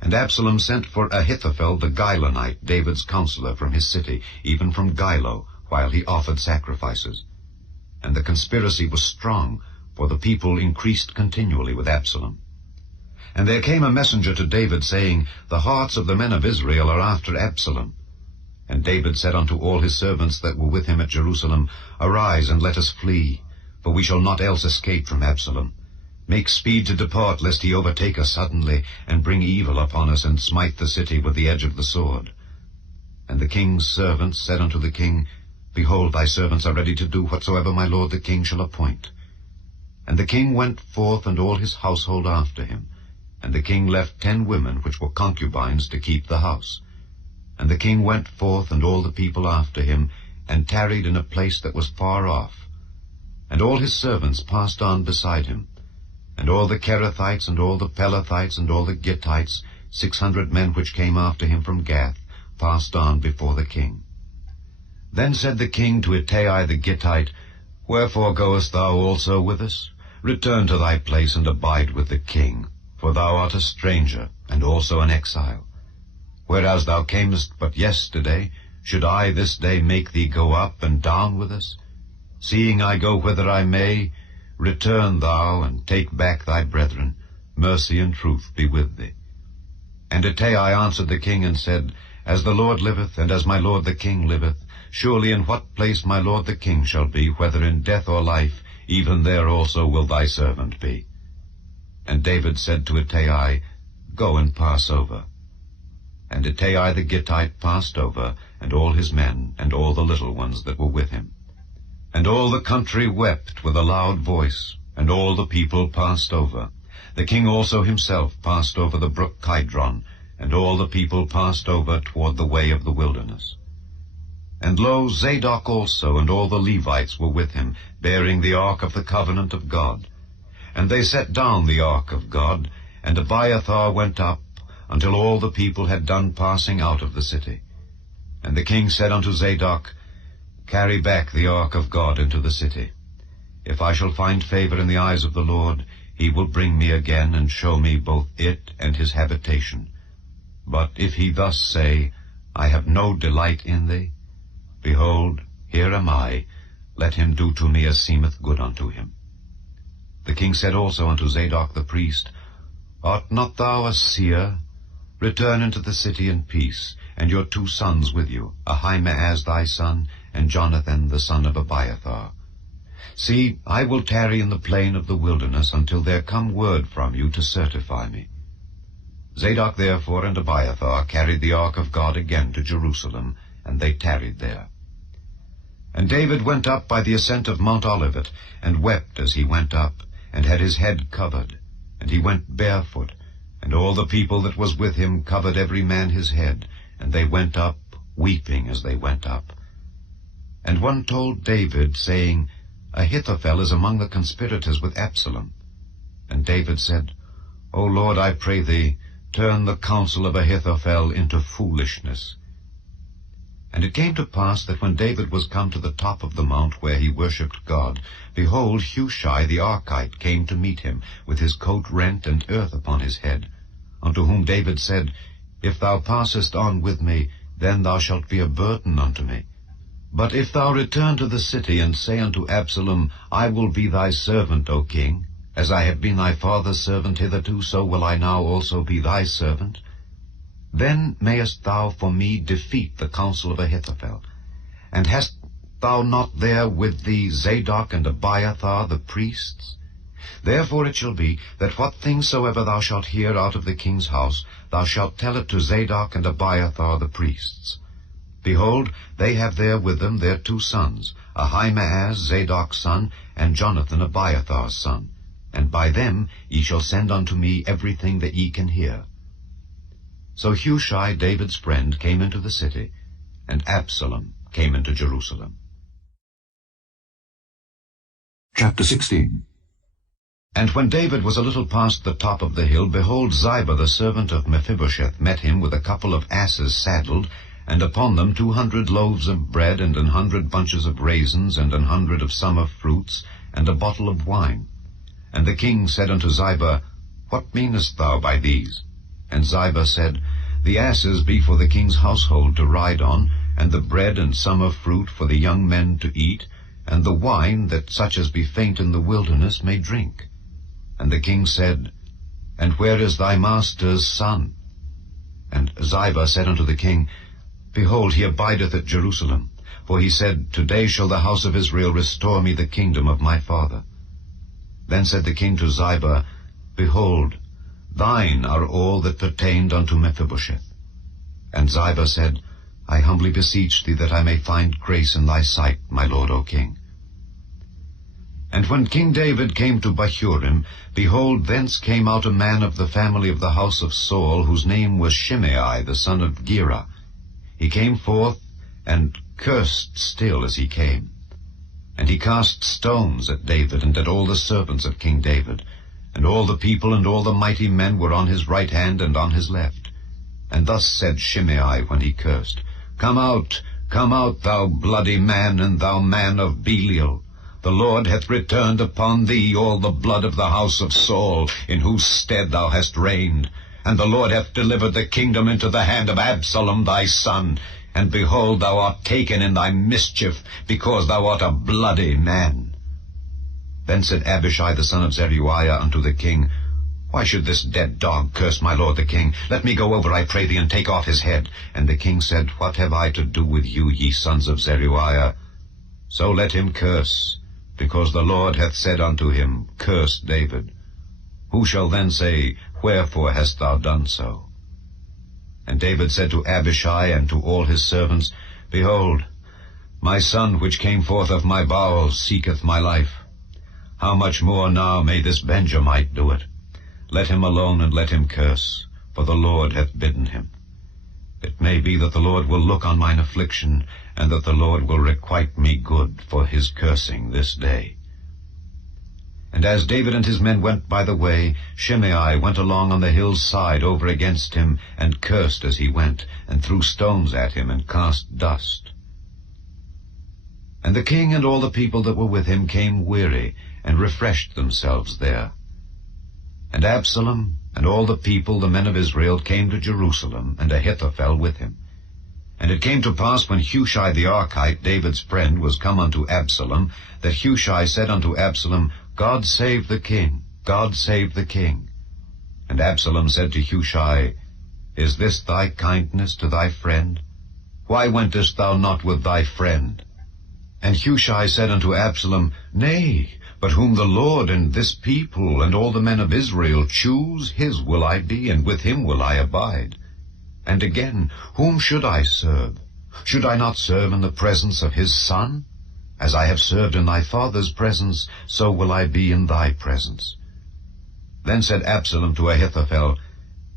And Absalom sent for Ahithophel the Gilonite, David's counselor, from his city, even from Gilo, while he offered sacrifices. And the conspiracy was strong, for the people increased continually with Absalom. And there came a messenger to David, saying, The hearts of the men of Israel are after Absalom. And David said unto all his servants that were with him at Jerusalem, Arise, and let us flee, for we shall not else escape from Absalom. Make speed to depart, lest he overtake us suddenly, and bring evil upon us, and smite the city with the edge of the sword. And the king's servants said unto the king, Behold, thy servants are ready to do whatsoever my lord the king shall appoint. And the king went forth, and all his household after him. And the king left 10 women, which were concubines, to keep the house. And the king went forth, and all the people after him, and tarried in a place that was far off. And all his servants passed on beside him. And all the Kerethites, and all the Pelethites, and all the Gittites, 600 men which came after him from Gath, passed on before the king. Then said the king to Ittai the Gittite, Wherefore goest thou also with us? Return to thy place, and abide with the king, for thou art a stranger, and also an exile. Whereas thou camest but yesterday, should I this day make thee go up and down with us? Seeing I go whither I may, return thou, and take back thy brethren. Mercy and truth be with thee. And Ittai answered the king, and said, As the Lord liveth, and as my lord the king liveth, surely in what place my lord the king shall be, whether in death or life, even there also will thy servant be. And David said to Ittai, Go and pass over. And Ittai the Gittite passed over, and all his men, and all the little ones that were with him. And all the country wept with a loud voice, and all the people passed over. The king also himself passed over the brook Kidron, and all the people passed over toward the way of the wilderness. And lo, Zadok also and all the Levites were with him, bearing the ark of the covenant of God. And they set down the ark of God, and Abiathar went up, until all the people had done passing out of the city. And the king said unto Zadok, Carry back the ark of God into the city. If I shall find favor in the eyes of the Lord, he will bring me again, and show me both it and his habitation. But if he thus say, I have no delight in thee, behold, here am I, let him do to me as seemeth good unto him. The king said also unto Zadok the priest, Art not thou a seer? Return into the city in peace, and your 2 sons with you, Ahimaaz thy son, and Jonathan the son of Abiathar. See, I will tarry in the plain of the wilderness until there come word from you to certify me. Zadok therefore and Abiathar carried the ark of God again to Jerusalem, and they tarried there. And David went up by the ascent of Mount Olivet, and wept as he went up, and had his head covered, and he went barefoot, and all the people that was with him covered every man his head, and they went up, weeping as they went up. And one told David, saying, Ahithophel is among the conspirators with Absalom. And David said, O Lord, I pray thee, turn the counsel of Ahithophel into foolishness. And it came to pass that when David was come to the top of the mount where he worshipped God, behold, Hushai the Archite came to meet him, with his coat rent and earth upon his head, unto whom David said, If thou passest on with me, then thou shalt be a burden unto me. But if thou return to the city, and say unto Absalom, I will be thy servant, O king, as I have been thy father's servant hitherto, so will I now also be thy servant, then mayest thou for me defeat the counsel of Ahithophel. And hast thou not there with thee Zadok and Abiathar the priests? Therefore it shall be, that what things soever thou shalt hear out of the king's house, thou shalt tell it to Zadok and Abiathar the priests. Behold, they have there with them their 2 sons, Ahimaaz Zadok's son, and Jonathan Abiathar's son. And by them ye shall send unto me everything that ye can hear. So Hushai, David's friend, came into the city, and Absalom came into Jerusalem. Chapter 16. And when David was a little past the top of the hill, behold, Ziba the servant of Mephibosheth met him with a couple of asses saddled, and upon them 200 loaves of bread, and 100 bunches of raisins, and 100 of summer fruits, and a bottle of wine. And the king said unto Ziba, What meanest thou by these? And Ziba said, The asses be for the king's household to ride on, and the bread and summer fruit for the young men to eat, and the wine that such as be faint in the wilderness may drink. And the king said, And where is thy master's son? And Ziba said unto the king, Behold, he abideth at Jerusalem. For he said, Today shall the house of Israel restore me the kingdom of my father. Then said the king to Ziba, Behold, thine are all that pertained unto Mephibosheth. And Ziba said, I humbly beseech thee that I may find grace in thy sight, my lord, O king. And when King David came to Bahurim, behold, thence came out a man of the family of the house of Saul, whose name was Shimei, the son of Gera. He came forth, and cursed still as he came. And he cast stones at David, and at all the servants of King David. And all the people and all the mighty men were on his right hand and on his left. And thus said Shimei when he cursed, Come out, thou bloody man, and thou man of Belial. The Lord hath returned upon thee all the blood of the house of Saul, in whose stead thou hast reigned. And the Lord hath delivered the kingdom into the hand of Absalom thy son. And behold, thou art taken in thy mischief, because thou art a bloody man. Then said Abishai the son of Zeruiah unto the king, Why should this dead dog curse my lord the king? Let me go over, I pray thee, and take off his head. And the king said, What have I to do with you, ye sons of Zeruiah? So let him curse, because the Lord hath said unto him, Curse David. Who shall then say, Wherefore hast thou done so? And David said to Abishai and to all his servants, Behold, my son which came forth of my bowels seeketh my life. How much more now may this Benjamite do it? Let him alone, and let him curse, for the Lord hath bidden him. It may be that the Lord will look on mine affliction, and that the Lord will requite me good for his cursing this day. And as David and his men went by the way, Shimei went along on the hill's side over against him, and cursed as he went, and threw stones at him, and cast dust. And the king and all the people that were with him came weary, and refreshed themselves there. And Absalom and all the people, the men of Israel, came to Jerusalem, and Ahithophel with him. And it came to pass, when Hushai the Archite, David's friend, was come unto Absalom, that Hushai said unto Absalom, God save the king, God save the king. And Absalom said to Hushai, Is this thy kindness to thy friend? Why wentest thou not with thy friend? And Hushai said unto Absalom, Nay, but whom the Lord and this people and all the men of Israel choose, his will I be, and with him will I abide. And again, whom should I serve? Should I not serve in the presence of his son? As I have served in thy father's presence, so will I be in thy presence. Then said Absalom to Ahithophel,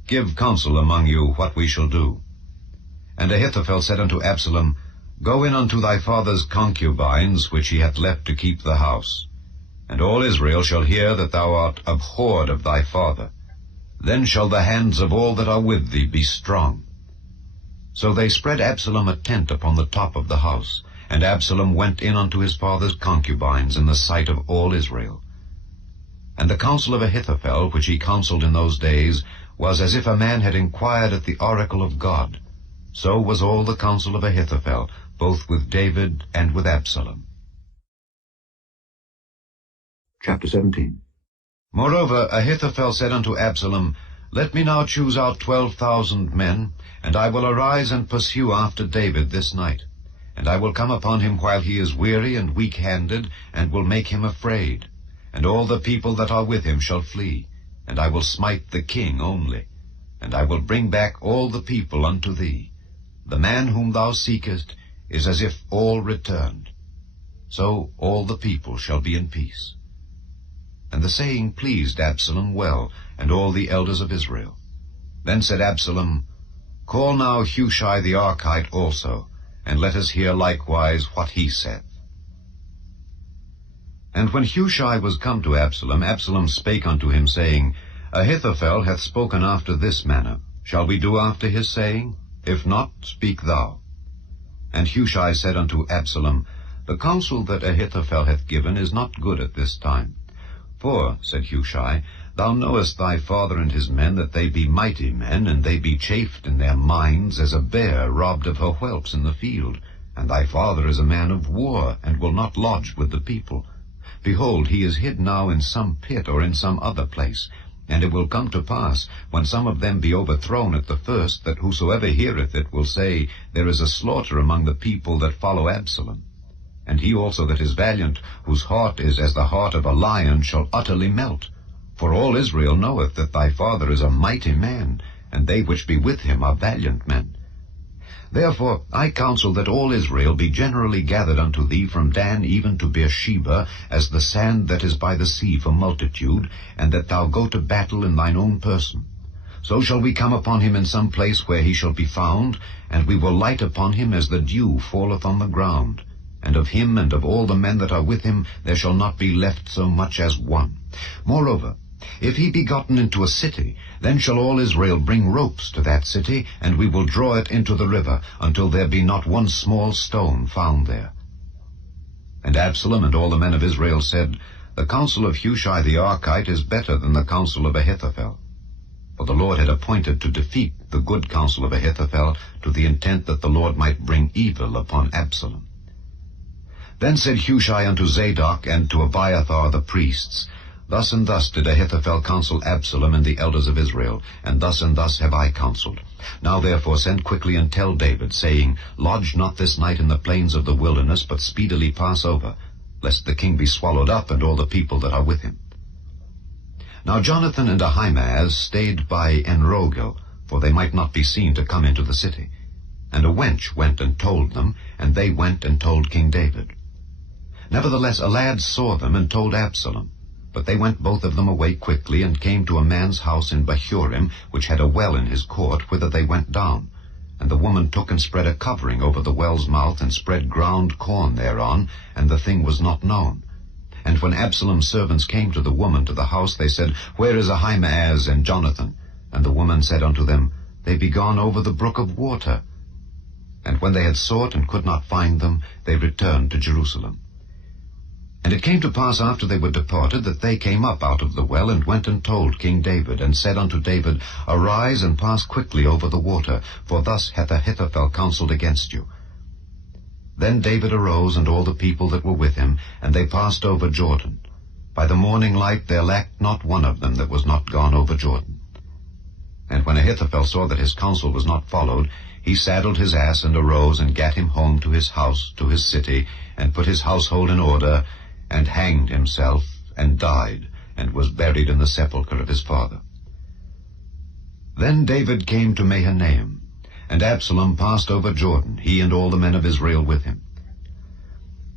Give counsel among you what we shall do. And Ahithophel said unto Absalom, Go in unto thy father's concubines, which he hath left to keep the house. And all Israel shall hear that thou art abhorred of thy father. Then shall the hands of all that are with thee be strong. So they spread Absalom a tent upon the top of the house, and Absalom went in unto his father's concubines in the sight of all Israel. And the counsel of Ahithophel, which he counselled in those days, was as if a man had inquired at the oracle of God. So was all the counsel of Ahithophel, both with David and with Absalom. Chapter 17. Moreover, Ahithophel said unto Absalom, Let me now choose out 12,000 men, and I will arise and pursue after David this night. And I will come upon him while he is weary and weak-handed, and will make him afraid. And all the people that are with him shall flee, and I will smite the king only. And I will bring back all the people unto thee. The man whom thou seekest is as if all returned. So all the people shall be in peace. And the saying pleased Absalom well, and all the elders of Israel. Then said Absalom, Call now Hushai the Archite also, and let us hear likewise what he saith. And when Hushai was come to Absalom, Absalom spake unto him, saying, Ahithophel hath spoken after this manner. Shall we do after his saying? If not, speak thou. And Hushai said unto Absalom, The counsel that Ahithophel hath given is not good at this time. For, said Hushai, thou knowest thy father and his men, that they be mighty men, and they be chafed in their minds as a bear robbed of her whelps in the field. And thy father is a man of war, and will not lodge with the people. Behold, he is hid now in some pit or in some other place. And it will come to pass, when some of them be overthrown at the first, that whosoever heareth it will say, There is a slaughter among the people that follow Absalom. And he also that is valiant, whose heart is as the heart of a lion, shall utterly melt. For all Israel knoweth that thy father is a mighty man, and they which be with him are valiant men. Therefore I counsel that all Israel be generally gathered unto thee from Dan even to Beersheba, as the sand that is by the sea for multitude, and that thou go to battle in thine own person. So shall we come upon him in some place where he shall be found, and we will light upon him as the dew falleth on the ground. And of him and of all the men that are with him there shall not be left so much as one. Moreover, if he be gotten into a city, then shall all Israel bring ropes to that city, and we will draw it into the river, until there be not one small stone found there. And Absalom and all the men of Israel said, The counsel of Hushai the Archite is better than the counsel of Ahithophel. For the Lord had appointed to defeat the good counsel of Ahithophel, to the intent that the Lord might bring evil upon Absalom. Then said Hushai unto Zadok and to Abiathar the priests, Thus and thus did Ahithophel counsel Absalom and the elders of Israel, and thus have I counseled. Now therefore send quickly and tell David, saying, Lodge not this night in the plains of the wilderness, but speedily pass over, lest the king be swallowed up, and all the people that are with him. Now Jonathan and Ahimaaz stayed by Enrogel, for they might not be seen to come into the city. And a wench went and told them, and they went and told King David. Nevertheless a lad saw them and told Absalom. But they went both of them away quickly, and came to a man's house in Bahurim, which had a well in his court, whither they went down. And the woman took and spread a covering over the well's mouth, and spread ground corn thereon, and the thing was not known. And when Absalom's servants came to the woman to the house, they said, Where is Ahimaaz and Jonathan? And the woman said unto them, They be gone over the brook of water. And when they had sought and could not find them, they returned to Jerusalem. And it came to pass after they were departed, that they came up out of the well, and went and told King David, and said unto David, Arise and pass quickly over the water, for thus hath Ahithophel counselled against you. Then David arose, and all the people that were with him, and they passed over Jordan. By the morning light there lacked not one of them that was not gone over Jordan. And when Ahithophel saw that his counsel was not followed, he saddled his ass, and arose, and gat him home to his house, to his city, and put his household in order, and hanged himself, and died, and was buried in the sepulchre of his father. Then David came to Mahanaim, and Absalom passed over Jordan, he and all the men of Israel with him.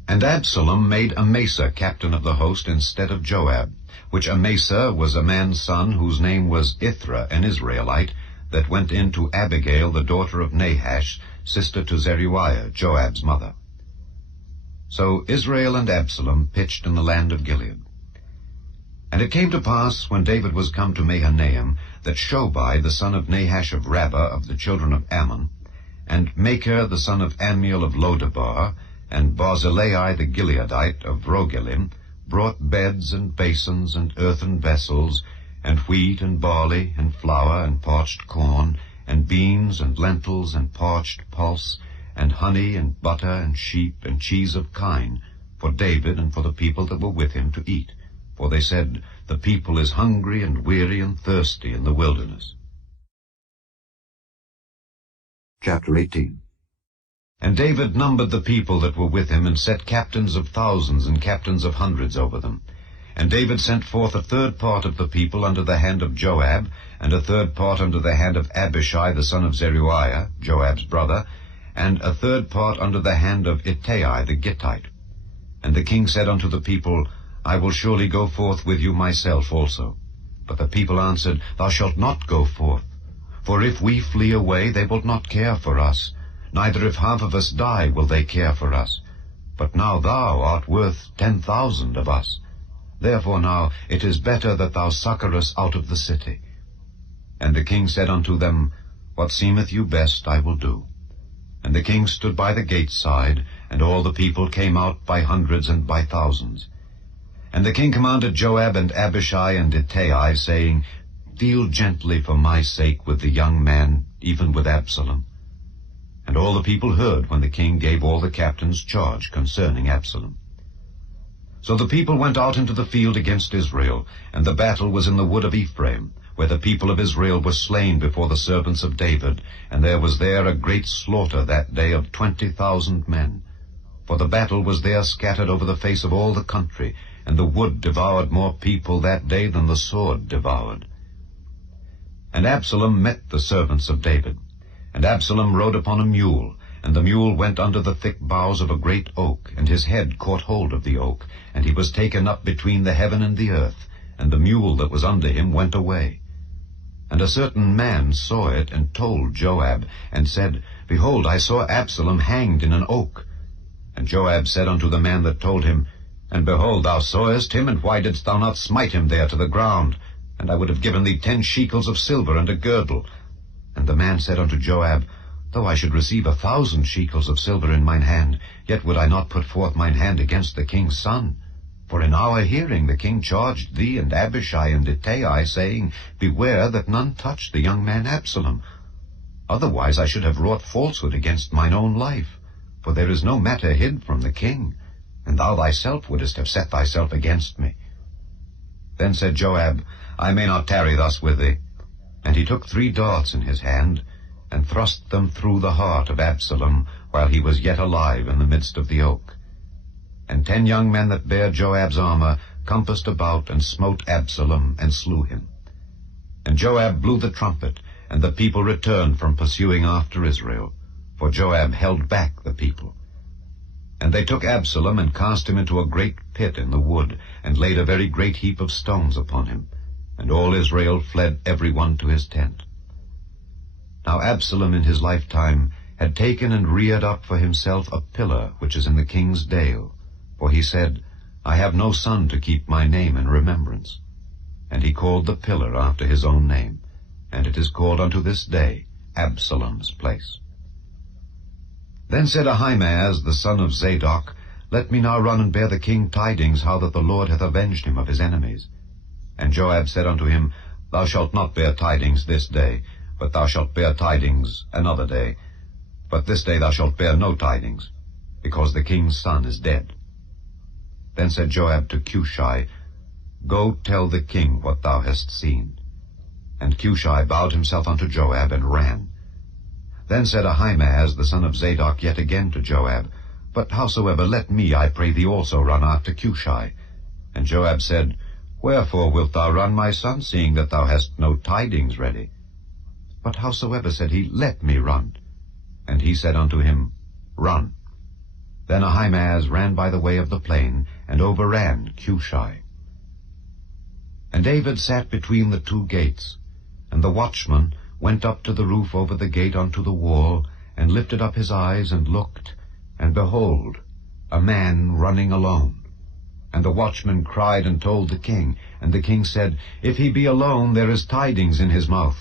And Absalom made Amasa captain of the host instead of Joab, which Amasa was a man's son, whose name was Ithra, an Israelite, that went in to Abigail, the daughter of Nahash, sister to Zeruiah, Joab's mother. So Israel and Absalom pitched in the land of Gilead. And it came to pass, when David was come to Mahanaim, that Shobai the son of Nahash of Rabbah of the children of Ammon, and Machir the son of Ammiel of Lodebar, and Barzillai the Gileadite of Rogelim, brought beds and basins and earthen vessels, and wheat and barley and flour and parched corn, and beans and lentils and parched pulse, and honey and butter and sheep and cheese of kine, for David and for the people that were with him to eat. For they said, The people is hungry and weary and thirsty in the wilderness. Chapter 18. And David numbered the people that were with him, and set captains of thousands and captains of hundreds over them. And David sent forth a third part of the people under the hand of Joab, and a third part under the hand of Abishai the son of Zeruiah, Joab's brother, and a third part under the hand of Ittai the Gittite. And the king said unto the people, I will surely go forth with you myself also. But the people answered, Thou shalt not go forth. For if we flee away, they will not care for us, neither if half of us die will they care for us. But now thou art worth 10,000 of us. Therefore now it is better that thou succour us out of the city. And the king said unto them, What seemeth you best I will do. And the king stood by the gate side, and all the people came out by hundreds and by thousands. And the king commanded Joab and Abishai and Ittai, saying, Deal gently for my sake with the young man, even with Absalom. And all the people heard when the king gave all the captains charge concerning Absalom. So the people went out into the field against Israel, and the battle was in the wood of Ephraim, where the people of Israel were slain before the servants of David, and there was there a great slaughter that day of 20,000 men. For the battle was there scattered over the face of all the country, and the wood devoured more people that day than the sword devoured. And Absalom met the servants of David. And Absalom rode upon a mule, and the mule went under the thick boughs of a great oak, and his head caught hold of the oak, and he was taken up between the heaven and the earth, and the mule that was under him went away. And a certain man saw it, and told Joab, and said, Behold, I saw Absalom hanged in an oak. And Joab said unto the man that told him, And behold, thou sawest him, and why didst thou not smite him there to the ground? And I would have given thee 10 shekels of silver and a girdle. And the man said unto Joab, Though I should receive 1,000 shekels of silver in mine hand, yet would I not put forth mine hand against the king's son. For in our hearing the king charged thee and Abishai and Ittai, saying, Beware that none touch the young man Absalom. Otherwise I should have wrought falsehood against mine own life. For there is no matter hid from the king, and thou thyself wouldest have set thyself against me. Then said Joab, I may not tarry thus with thee. And he took 3 darts in his hand, and thrust them through the heart of Absalom, while he was yet alive in the midst of the oak. And 10 young men that bare Joab's armor compassed about, and smote Absalom, and slew him. And Joab blew the trumpet, and the people returned from pursuing after Israel, for Joab held back the people. And they took Absalom, and cast him into a great pit in the wood, and laid a very great heap of stones upon him. And all Israel fled every one to his tent. Now Absalom in his lifetime had taken and reared up for himself a pillar which is in the king's dale. For he said, I have no son to keep my name in remembrance. And he called the pillar after his own name, and it is called unto this day Absalom's place. Then said Ahimaaz the son of Zadok, Let me now run and bear the king tidings how that the Lord hath avenged him of his enemies. And Joab said unto him, Thou shalt not bear tidings this day, but thou shalt bear tidings another day. But this day thou shalt bear no tidings, because the king's son is dead. Then said Joab to Cushai, Go tell the king what thou hast seen. And Cushai bowed himself unto Joab, and ran. Then said Ahimaaz the son of Zadok yet again to Joab, But howsoever, let me, I pray thee, also run after Cushai. And Joab said, Wherefore wilt thou run, my son, seeing that thou hast no tidings ready? But howsoever, said he, let me run. And he said unto him, Run. Then Ahimaaz ran by the way of the plain, and overran Cushai. And David sat between the 2 gates, and the watchman went up to the roof over the gate unto the wall, and lifted up his eyes, and looked, and behold, a man running alone. And the watchman cried and told the king. And the king said, If he be alone, there is tidings in his mouth.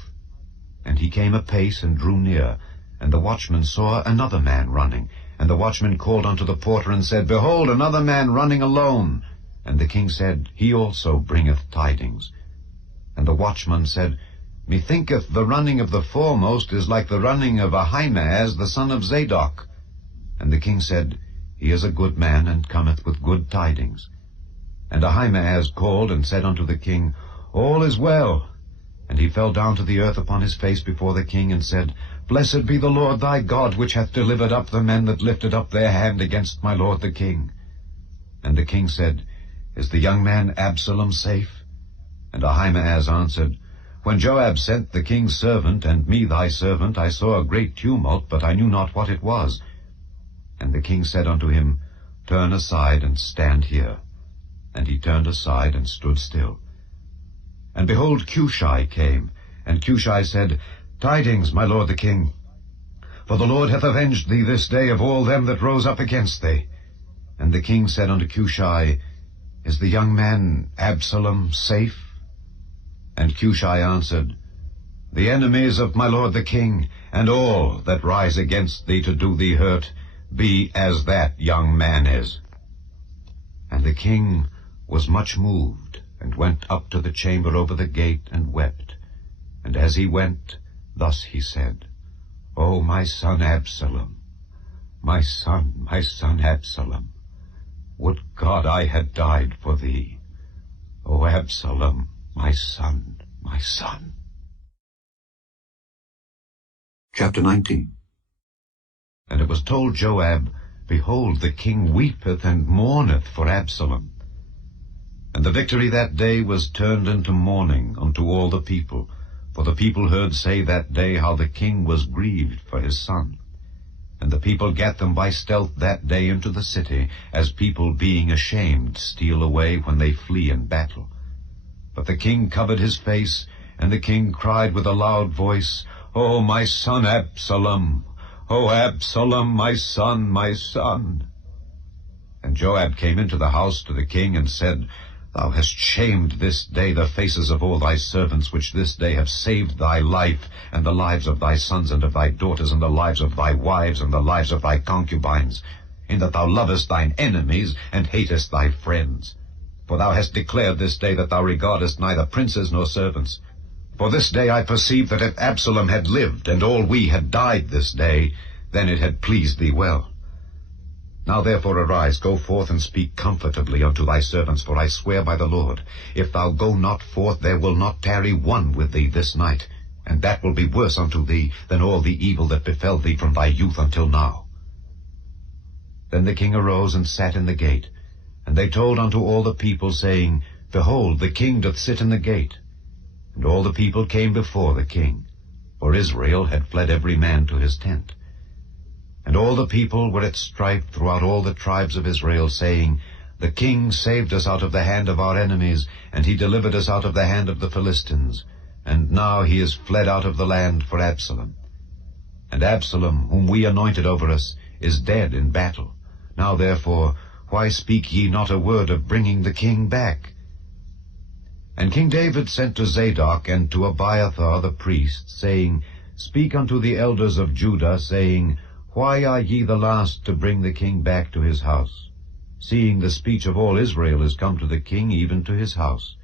And he came apace and drew near. And the watchman saw another man running. And the watchman called unto the porter, and said, Behold, another man running alone. And the king said, He also bringeth tidings. And the watchman said, Methinketh the running of the foremost is like the running of Ahimaaz the son of Zadok. And the king said, He is a good man, and cometh with good tidings. And Ahimaaz called and said unto the king, All is well. And he fell down to the earth upon his face before the king, and said, Blessed be the Lord thy God, which hath delivered up the men that lifted up their hand against my lord the king. And the king said, Is the young man Absalom safe? And Ahimaaz answered, When Joab sent the king's servant, and me thy servant, I saw a great tumult, but I knew not what it was. And the king said unto him, Turn aside, and stand here. And he turned aside, and stood still. And behold, Cushai came. And Cushai said, Tidings, my lord the king. For the Lord hath avenged thee this day of all them that rose up against thee. And the king said unto Cushai, Is the young man Absalom safe? And Cushai answered, The enemies of my lord the king, and all that rise against thee to do thee hurt, be as that young man is. And the king was much moved, and went up to the chamber over the gate, and wept. And as he went, thus he said, O my son Absalom, my son Absalom, would God I had died for thee. O Absalom, my son, my son. Chapter 19. And it was told Joab, Behold, the king weepeth and mourneth for Absalom. And the victory that day was turned into mourning unto all the people, for the people heard say that day how the king was grieved for his son. And the people gat them by stealth that day into the city, as people being ashamed steal away when they flee in battle. But the king covered his face, and the king cried with a loud voice, O my son Absalom! O Absalom, my son, my son! And Joab came into the house to the king, and said, Thou hast shamed this day the faces of all thy servants, which this day have saved thy life, and the lives of thy sons and of thy daughters, and the lives of thy wives, and the lives of thy concubines, in that thou lovest thine enemies, and hatest thy friends. For thou hast declared this day that thou regardest neither princes nor servants. For this day I perceive that if Absalom had lived, and all we had died this day, then it had pleased thee well. Now therefore arise, go forth, and speak comfortably unto thy servants, for I swear by the Lord, if thou go not forth, there will not tarry one with thee this night, and that will be worse unto thee than all the evil that befell thee from thy youth until now. Then the king arose and sat in the gate, and they told unto all the people, saying, Behold, the king doth sit in the gate. And all the people came before the king, for Israel had fled every man to his tent. And all the people were at strife throughout all the tribes of Israel, saying, The king saved us out of the hand of our enemies, and he delivered us out of the hand of the Philistines. And now he is fled out of the land for Absalom. And Absalom, whom we anointed over us, is dead in battle. Now therefore, why speak ye not a word of bringing the king back? And King David sent to Zadok and to Abiathar the priest, saying, Speak unto the elders of Judah, saying, Why are ye the last to bring the king back to his house, seeing the speech of all Israel is come to the king, even to his house?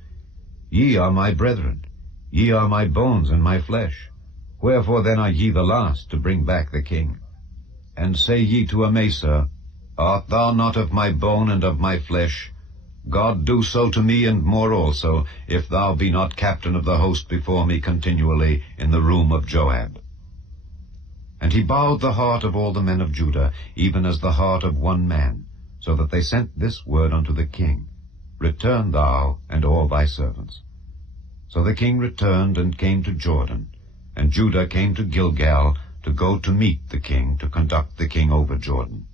Ye are my brethren, ye are my bones and my flesh. Wherefore then are ye the last to bring back the king? And say ye to Amasa, Art thou not of my bone and of my flesh? God do so to me, and more also, if thou be not captain of the host before me continually in the room of Joab. And he bowed the heart of all the men of Judah, even as the heart of one man, so that they sent this word unto the king, Return thou and all thy servants. So the king returned and came to Jordan, and Judah came to Gilgal to go to meet the king, to conduct the king over Jordan.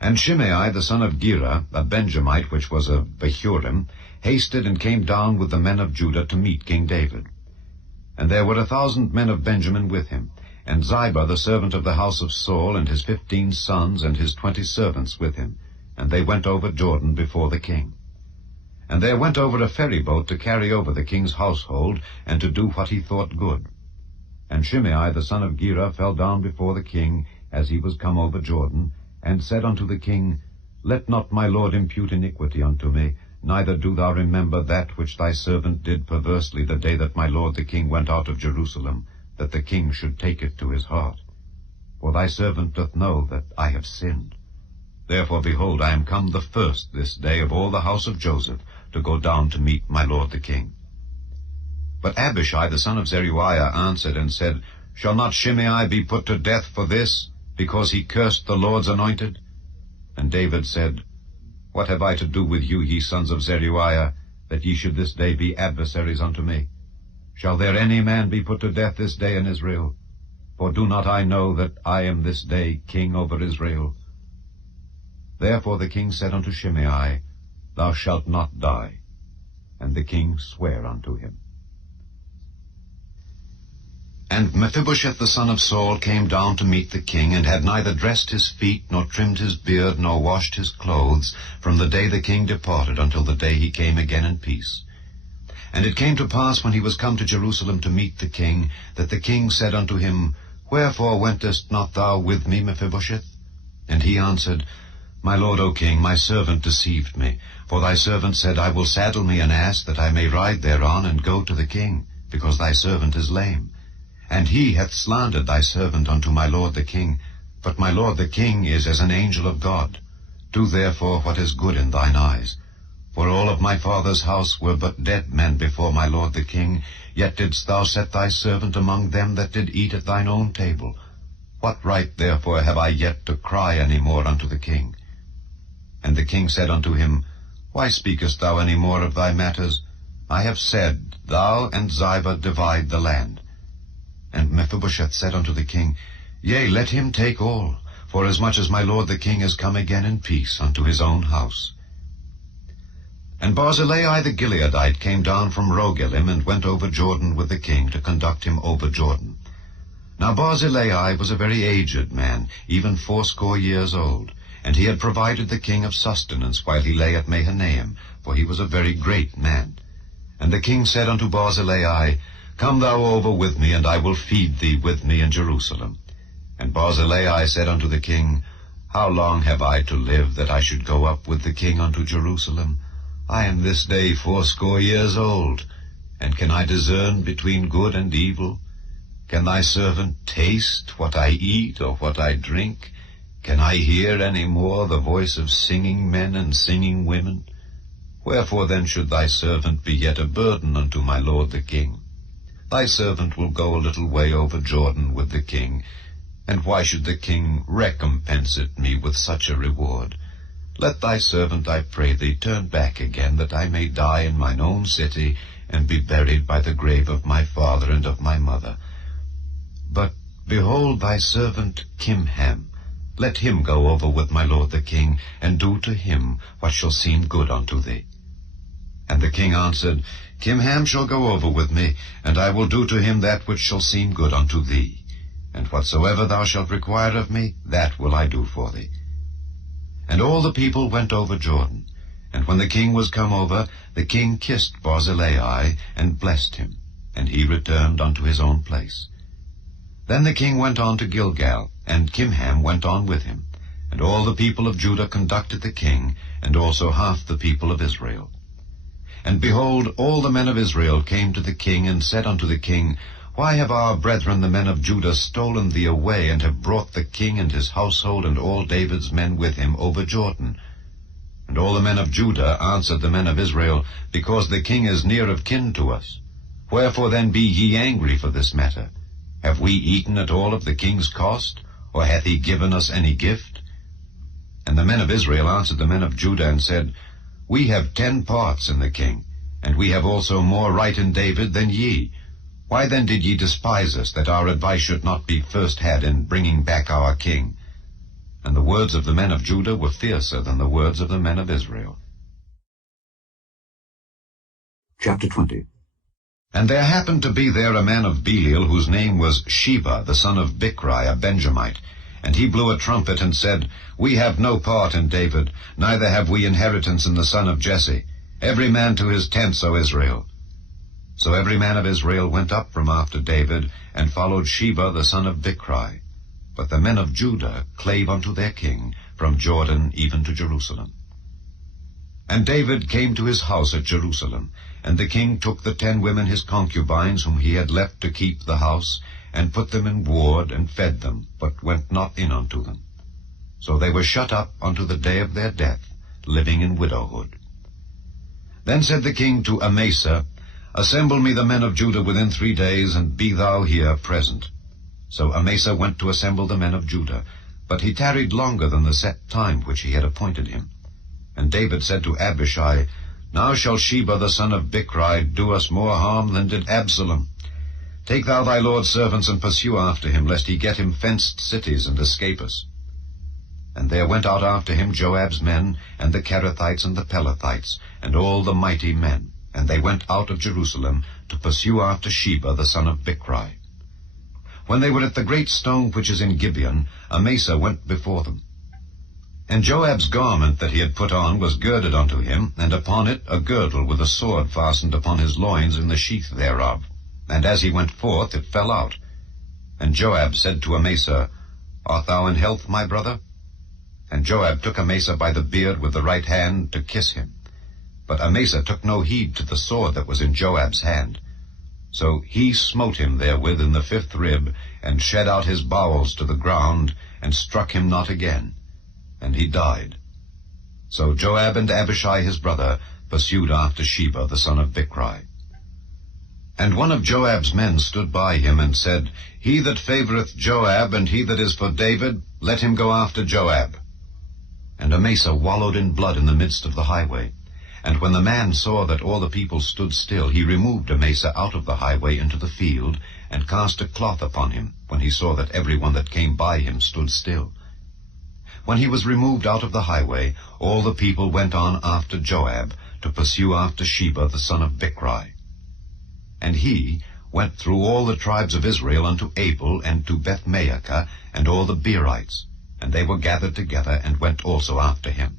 And Shimei the son of Gera, a Benjamite, which was of Bahurim, hasted and came down with the men of Judah to meet King David. And there were 1,000 men of Benjamin with him, and Ziba the servant of the house of Saul, and his 15 sons, and his 20 servants with him. And they went over Jordan before the king. And there went over a ferry boat to carry over the king's household, and to do what he thought good. And Shimei the son of Gera fell down before the king, as he was come over Jordan, and said unto the king, Let not my lord impute iniquity unto me, neither do thou remember that which thy servant did perversely the day that my lord the king went out of Jerusalem, that the king should take it to his heart. For thy servant doth know that I have sinned. Therefore, behold, I am come the first this day of all the house of Joseph, to go down to meet my lord the king. But Abishai the son of Zeruiah answered and said, Shall not Shimei be put to death for this, because he cursed the Lord's anointed? And David said, What have I to do with you, ye sons of Zeruiah, that ye should this day be adversaries unto me? Shall there any man be put to death this day in Israel? For do not I know that I am this day king over Israel? Therefore the king said unto Shimei, Thou shalt not die. And the king sware unto him. And Mephibosheth the son of Saul came down to meet the king, and had neither dressed his feet, nor trimmed his beard, nor washed his clothes, from the day the king departed until the day he came again in peace. And it came to pass, when he was come to Jerusalem to meet the king, that the king said unto him, Wherefore wentest not thou with me, Mephibosheth? And he answered, My lord, O king, my servant deceived me. For thy servant said, I will saddle me an ass, that I may ride thereon, and go to the king, because thy servant is lame. And he hath slandered thy servant unto my lord the king. But my lord the king is as an angel of God. Do therefore what is good in thine eyes. For all of my father's house were but dead men before my lord the king, yet didst thou set thy servant among them that did eat at thine own table. What right therefore have I yet to cry any more unto the king? And the king said unto him, Why speakest thou any more of thy matters? I have said, Thou and Ziba divide the land. And Mephibosheth said unto the king, Yea, let him take all, forasmuch as my lord the king is come again in peace unto his own house. And Barzillai the Gileadite came down from Rogelim, and went over Jordan with the king, to conduct him over Jordan. Now Barzillai was a very aged man, even 80 years old, and he had provided the king of sustenance while he lay at Mahanaim, for he was a very great man. And the king said unto Barzillai, Come thou over with me, and I will feed thee with me in Jerusalem. And Barzillai said unto the king, How long have I to live, that I should go up with the king unto Jerusalem? I am this day 80 years old, and can I discern between good and evil? Can thy servant taste what I eat, or what I drink? Can I hear any more the voice of singing men and singing women? Wherefore then should thy servant be yet a burden unto my lord the king? Thy servant will go a little way over Jordan with the king, and why should the king recompense it me with such a reward? Let thy servant, I pray thee, turn back again, that I may die in mine own city, and be buried by the grave of my father and of my mother. But behold thy servant Kimham, let him go over with my lord the king, and do to him what shall seem good unto thee. And the king answered, Kimham shall go over with me, and I will do to him that which shall seem good unto thee. And whatsoever thou shalt require of me, that will I do for thee. And all the people went over Jordan. And when the king was come over, the king kissed Barzillai, and blessed him, and he returned unto his own place. Then the king went on to Gilgal, and Kimham went on with him. And all the people of Judah conducted the king, and also half the people of Israel. And behold, all the men of Israel came to the king, and said unto the king, Why have our brethren the men of Judah stolen thee away, and have brought the king and his household and all David's men with him over Jordan? And all the men of Judah answered the men of Israel, Because the king is near of kin to us. Wherefore then be ye angry for this matter? Have we eaten at all of the king's cost, or hath he given us any gift? And the men of Israel answered the men of Judah, and said, We have 10 parts in the king, and we have also more right in David than ye. Why then did ye despise us, that our advice should not be first had in bringing back our king? And the words of the men of Judah were fiercer than the words of the men of Israel. Chapter 20. And there happened to be there a man of Belial, whose name was Sheba, the son of Bichri, a Benjamite. And he blew a trumpet, and said, We have no part in David, neither have we inheritance in the son of Jesse. Every man to his tents, O Israel. So every man of Israel went up from after David, and followed Sheba the son of Bichri. But the men of Judah clave unto their king, from Jordan even to Jerusalem. And David came to his house at Jerusalem, and the king took the 10 women his concubines, whom he had left to keep the house, and put them in ward, and fed them, but went not in unto them. So they were shut up unto the day of their death, living in widowhood. Then said the king to Amasa, Assemble me the men of Judah within 3 days, and be thou here present. So Amasa went to assemble the men of Judah, but he tarried longer than the set time which he had appointed him. And David said to Abishai, Now shall Sheba the son of Bichri do us more harm than did Absalom. Take thou thy lord's servants, and pursue after him, lest he get him fenced cities, and escape us. And there went out after him Joab's men, and the Kerethites and the Pelethites, and all the mighty men. And they went out of Jerusalem to pursue after Sheba the son of Bichri. When they were at the great stone which is in Gibeon, Amasa went before them. And Joab's garment that he had put on was girded unto him, and upon it a girdle with a sword fastened upon his loins in the sheath thereof. And as he went forth, it fell out. And Joab said to Amasa, Art thou in health, my brother? And Joab took Amasa by the beard with the right hand to kiss him. But Amasa took no heed to the sword that was in Joab's hand. So he smote him therewith in the 5th rib, and shed out his bowels to the ground, and struck him not again. And he died. So Joab and Abishai his brother pursued after Sheba the son of Bichri. And one of Joab's men stood by him, and said, He that favoureth Joab, and he that is for David, let him go after Joab. And Amasa wallowed in blood in the midst of the highway. And when the man saw that all the people stood still, he removed Amasa out of the highway into the field, and cast a cloth upon him, when he saw that every one that came by him stood still. When he was removed out of the highway, all the people went on after Joab, to pursue after Sheba the son of Bichri. And he went through all the tribes of Israel unto Abel, and to Bethmaachah, and all the Beerites, and they were gathered together, and went also after him.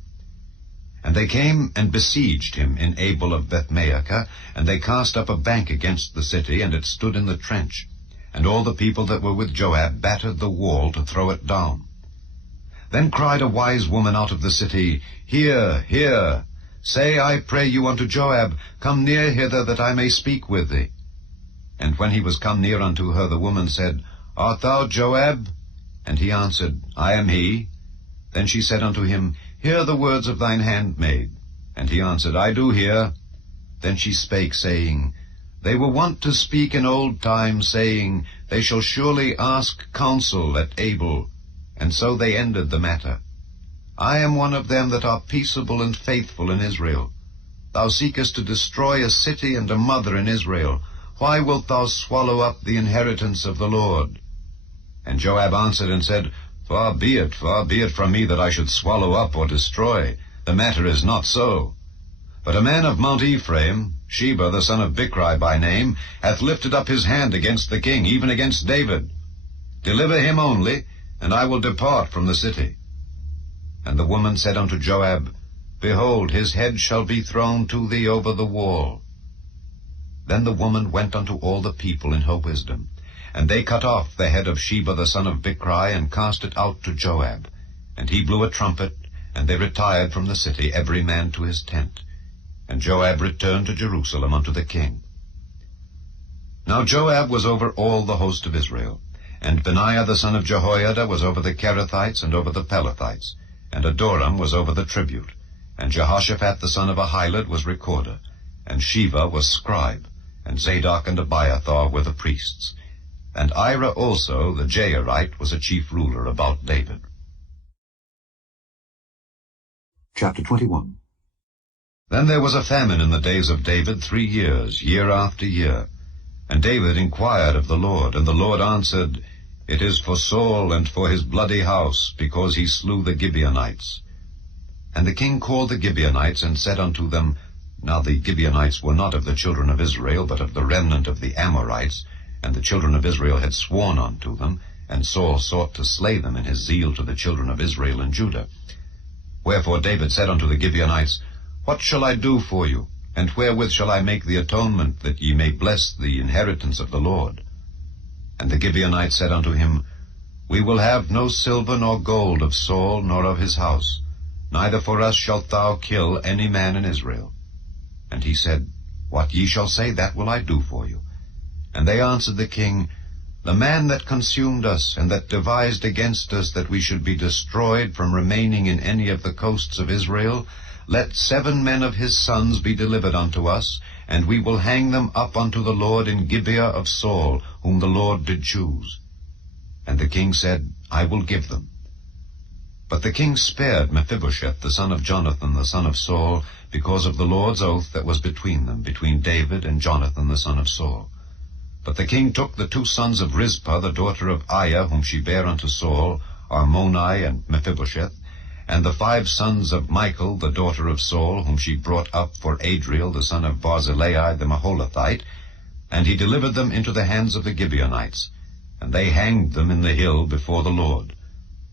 And they came and besieged him in Abel of Bethmaachah, and they cast up a bank against the city, and it stood in the trench. And all the people that were with Joab battered the wall to throw it down. Then cried a wise woman out of the city, Hear, hear! Say, I pray you unto Joab, Come near hither, that I may speak with thee. And when he was come near unto her, the woman said, Art thou Joab? And he answered, I am he. Then she said unto him, Hear the words of thine handmaid. And he answered, I do hear. Then she spake, saying, They were wont to speak in old time, saying, They shall surely ask counsel at Abel. And so they ended the matter. I am one of them that are peaceable and faithful in Israel. Thou seekest to destroy a city and a mother in Israel. Why wilt thou swallow up the inheritance of the Lord? And Joab answered and said, far be it from me that I should swallow up or destroy. The matter is not so. But a man of Mount Ephraim, Sheba the son of Bichri by name, hath lifted up his hand against the king, even against David. Deliver him only, and I will depart from the city. And the woman said unto Joab, Behold, his head shall be thrown to thee over the wall. Then the woman went unto all the people in her wisdom, and they cut off the head of Sheba the son of Bichri, and cast it out to Joab. And he blew a trumpet, and they retired from the city, every man to his tent. And Joab returned to Jerusalem unto the king. Now Joab was over all the host of Israel, and Benaiah the son of Jehoiada was over the Kerethites and over the Pelethites, and Adoram was over the tribute, and Jehoshaphat the son of Ahilud was recorder, and Sheva was scribe, and Zadok and Abiathar were the priests. And Ira also, the Jairite, was a chief ruler about David. Chapter 21. Then there was a famine in the days of David 3 years, year after year. And David inquired of the Lord, and the Lord answered, It is for Saul and for his bloody house, because he slew the Gibeonites. And the king called the Gibeonites, and said unto them, Now the Gibeonites were not of the children of Israel, but of the remnant of the Amorites, and the children of Israel had sworn unto them, and Saul sought to slay them in his zeal to the children of Israel and Judah. Wherefore David said unto the Gibeonites, What shall I do for you? And wherewith shall I make the atonement, that ye may bless the inheritance of the Lord? And the Gibeonites said unto him, We will have no silver nor gold of Saul, nor of his house, neither for us shalt thou kill any man in Israel. And he said, What ye shall say, that will I do for you. And they answered the king, The man that consumed us, and that devised against us that we should be destroyed from remaining in any of the coasts of Israel, let 7 men of his sons be delivered unto us, and we will hang them up unto the Lord in Gibeah of Saul, whom the Lord did choose. And the king said, I will give them. But the king spared Mephibosheth, the son of Jonathan, the son of Saul, because of the Lord's oath that was between them, between David and Jonathan, the son of Saul. But the king took the 2 sons of Rizpah, the daughter of Aiah, whom she bare unto Saul, Armoni and Mephibosheth, and the 5 sons of Michal, the daughter of Saul, whom she brought up for Adriel, the son of Barzillai the Maholathite, and he delivered them into the hands of the Gibeonites. and they hanged them in the hill before the Lord.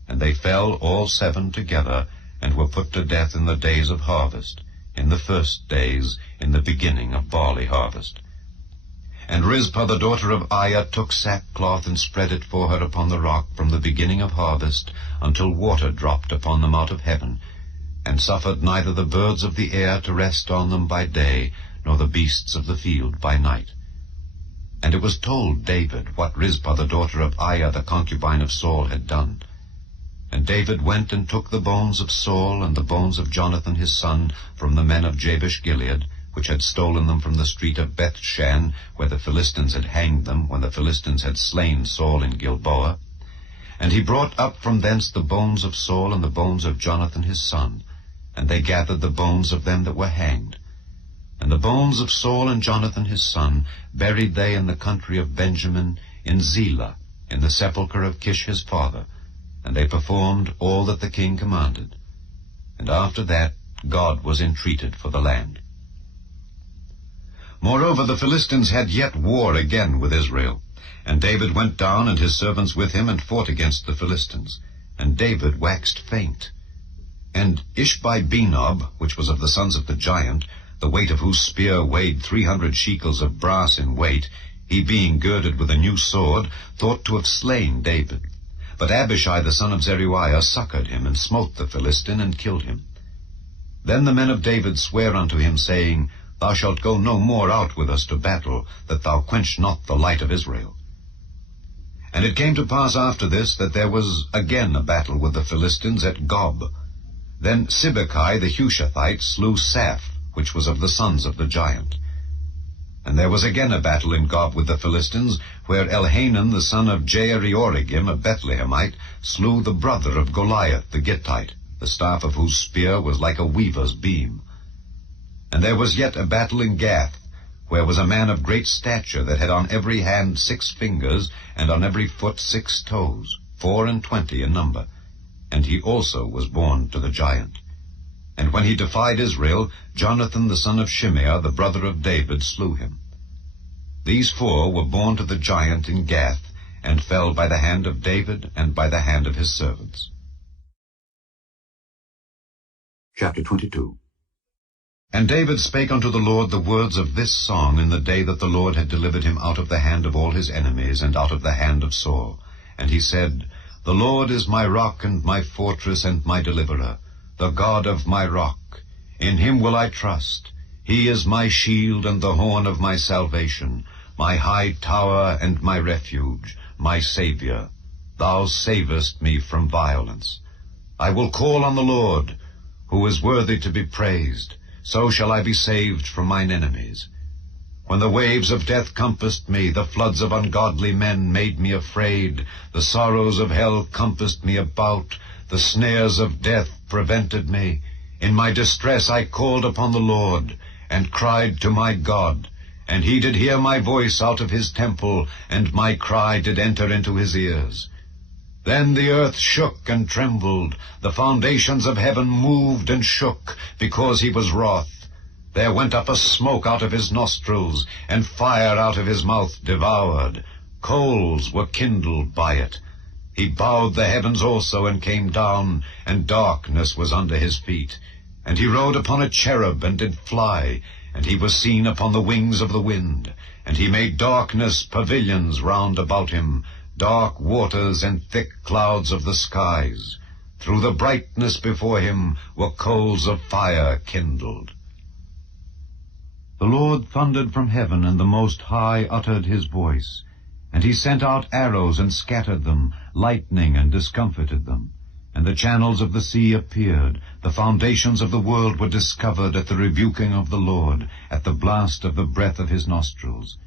And they fell all 7 together, and were put to death in the days of harvest, in the first days, in the beginning of barley harvest. And Rizpah the daughter of Aiah took sackcloth and spread it for her upon the rock from the beginning of harvest until water dropped upon them out of heaven, and suffered neither the birds of the air to rest on them by day, nor the beasts of the field by night. And it was told David what Rizpah the daughter of Aiah the concubine of Saul had done. And David went and took the bones of Saul and the bones of Jonathan his son from the men of Jabesh-Gilead, which had stolen them from the street of Bethshan, where the Philistines had hanged them, when the Philistines had slain Saul in Gilboa. And he brought up from thence the bones of Saul and the bones of Jonathan his son, and they gathered the bones of them that were hanged. And the bones of Saul and Jonathan his son buried they in the country of Benjamin, in Zelah, in the sepulchre of Kish his father, and they performed all that the king commanded. And after that God was entreated for the land. Moreover, the Philistines had yet war again with Israel. And David went down, and his servants with him, and fought against the Philistines. And David waxed faint. And Ishbi-Benob, which was of the sons of the giant, the weight of whose spear weighed 300 shekels of brass in weight, he being girded with a new sword, thought to have slain David. But Abishai the son of Zeruiah succored him, and smote the Philistine, and killed him. Then the men of David sware unto him, saying, Thou shalt go no more out with us to battle, that thou quench not the light of Israel. And it came to pass after this, that there was again a battle with the Philistines at Gob. Then Sibbecai the Hushathite slew Saph, which was of the sons of the giant. And there was again a battle in Gob with the Philistines, where Elhanan the son of Jaare-Oregim, a Bethlehemite, slew the brother of Goliath the Gittite, the staff of whose spear was like a weaver's beam. And there was yet a battle in Gath, where was a man of great stature, that had on every hand 6 fingers, and on every foot 6 toes, 24 in number. And he also was born to the giant. And when he defied Israel, Jonathan the son of Shimeah, the brother of David, slew him. These 4 were born to the giant in Gath, and fell by the hand of David and by the hand of his servants. Chapter 22. And David spake unto the Lord the words of this song in the day that the Lord had delivered him out of the hand of all his enemies, and out of the hand of Saul. And he said, The Lord is my rock and my fortress and my deliverer, the God of my rock. In him will I trust. He is my shield and the horn of my salvation, my high tower and my refuge, my Saviour. Thou savest me from violence. I will call on the Lord, who is worthy to be praised. So shall I be saved from mine enemies. When the waves of death compassed me, the floods of ungodly men made me afraid, the sorrows of hell compassed me about, the snares of death prevented me. In my distress I called upon the Lord, and cried to my God, and he did hear my voice out of his temple, and my cry did enter into his ears. Then the earth shook and trembled, the foundations of heaven moved and shook, because he was wroth. There went up a smoke out of his nostrils, and fire out of his mouth devoured. Coals were kindled by it. He bowed the heavens also, and came down, and darkness was under his feet. And he rode upon a cherub, and did fly, and he was seen upon the wings of the wind. And he made darkness pavilions round about him, dark waters and thick clouds of the skies. Through the brightness before him were coals of fire kindled. The Lord thundered from heaven, and the Most High uttered his voice. And he sent out arrows and scattered them, lightning and discomfited them. And the channels of the sea appeared, the foundations of the world were discovered at the rebuking of the Lord, at the blast of the breath of his nostrils.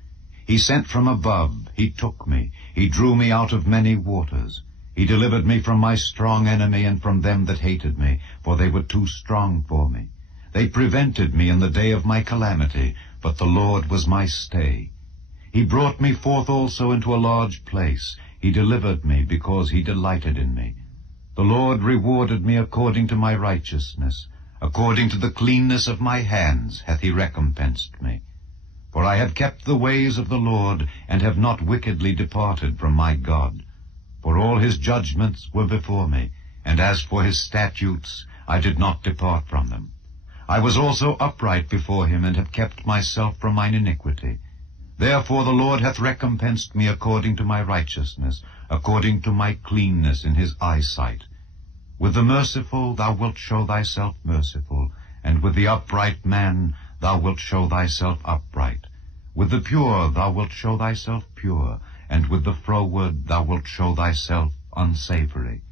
He sent from above, he took me, he drew me out of many waters. He delivered me from my strong enemy and from them that hated me, for they were too strong for me. They prevented me in the day of my calamity, but the Lord was my stay. He brought me forth also into a large place. He delivered me because he delighted in me. The Lord rewarded me according to my righteousness. According to the cleanness of my hands hath he recompensed me. For I have kept the ways of the Lord, and have not wickedly departed from my God. For all his judgments were before me, and as for his statutes, I did not depart from them. I was also upright before him, and have kept myself from mine iniquity. Therefore the Lord hath recompensed me according to my righteousness, according to my cleanness in his eyesight. With the merciful thou wilt show thyself merciful, and with the upright man thou wilt show thyself upright. With the pure thou wilt show thyself pure, and with the froward thou wilt show thyself unsavory.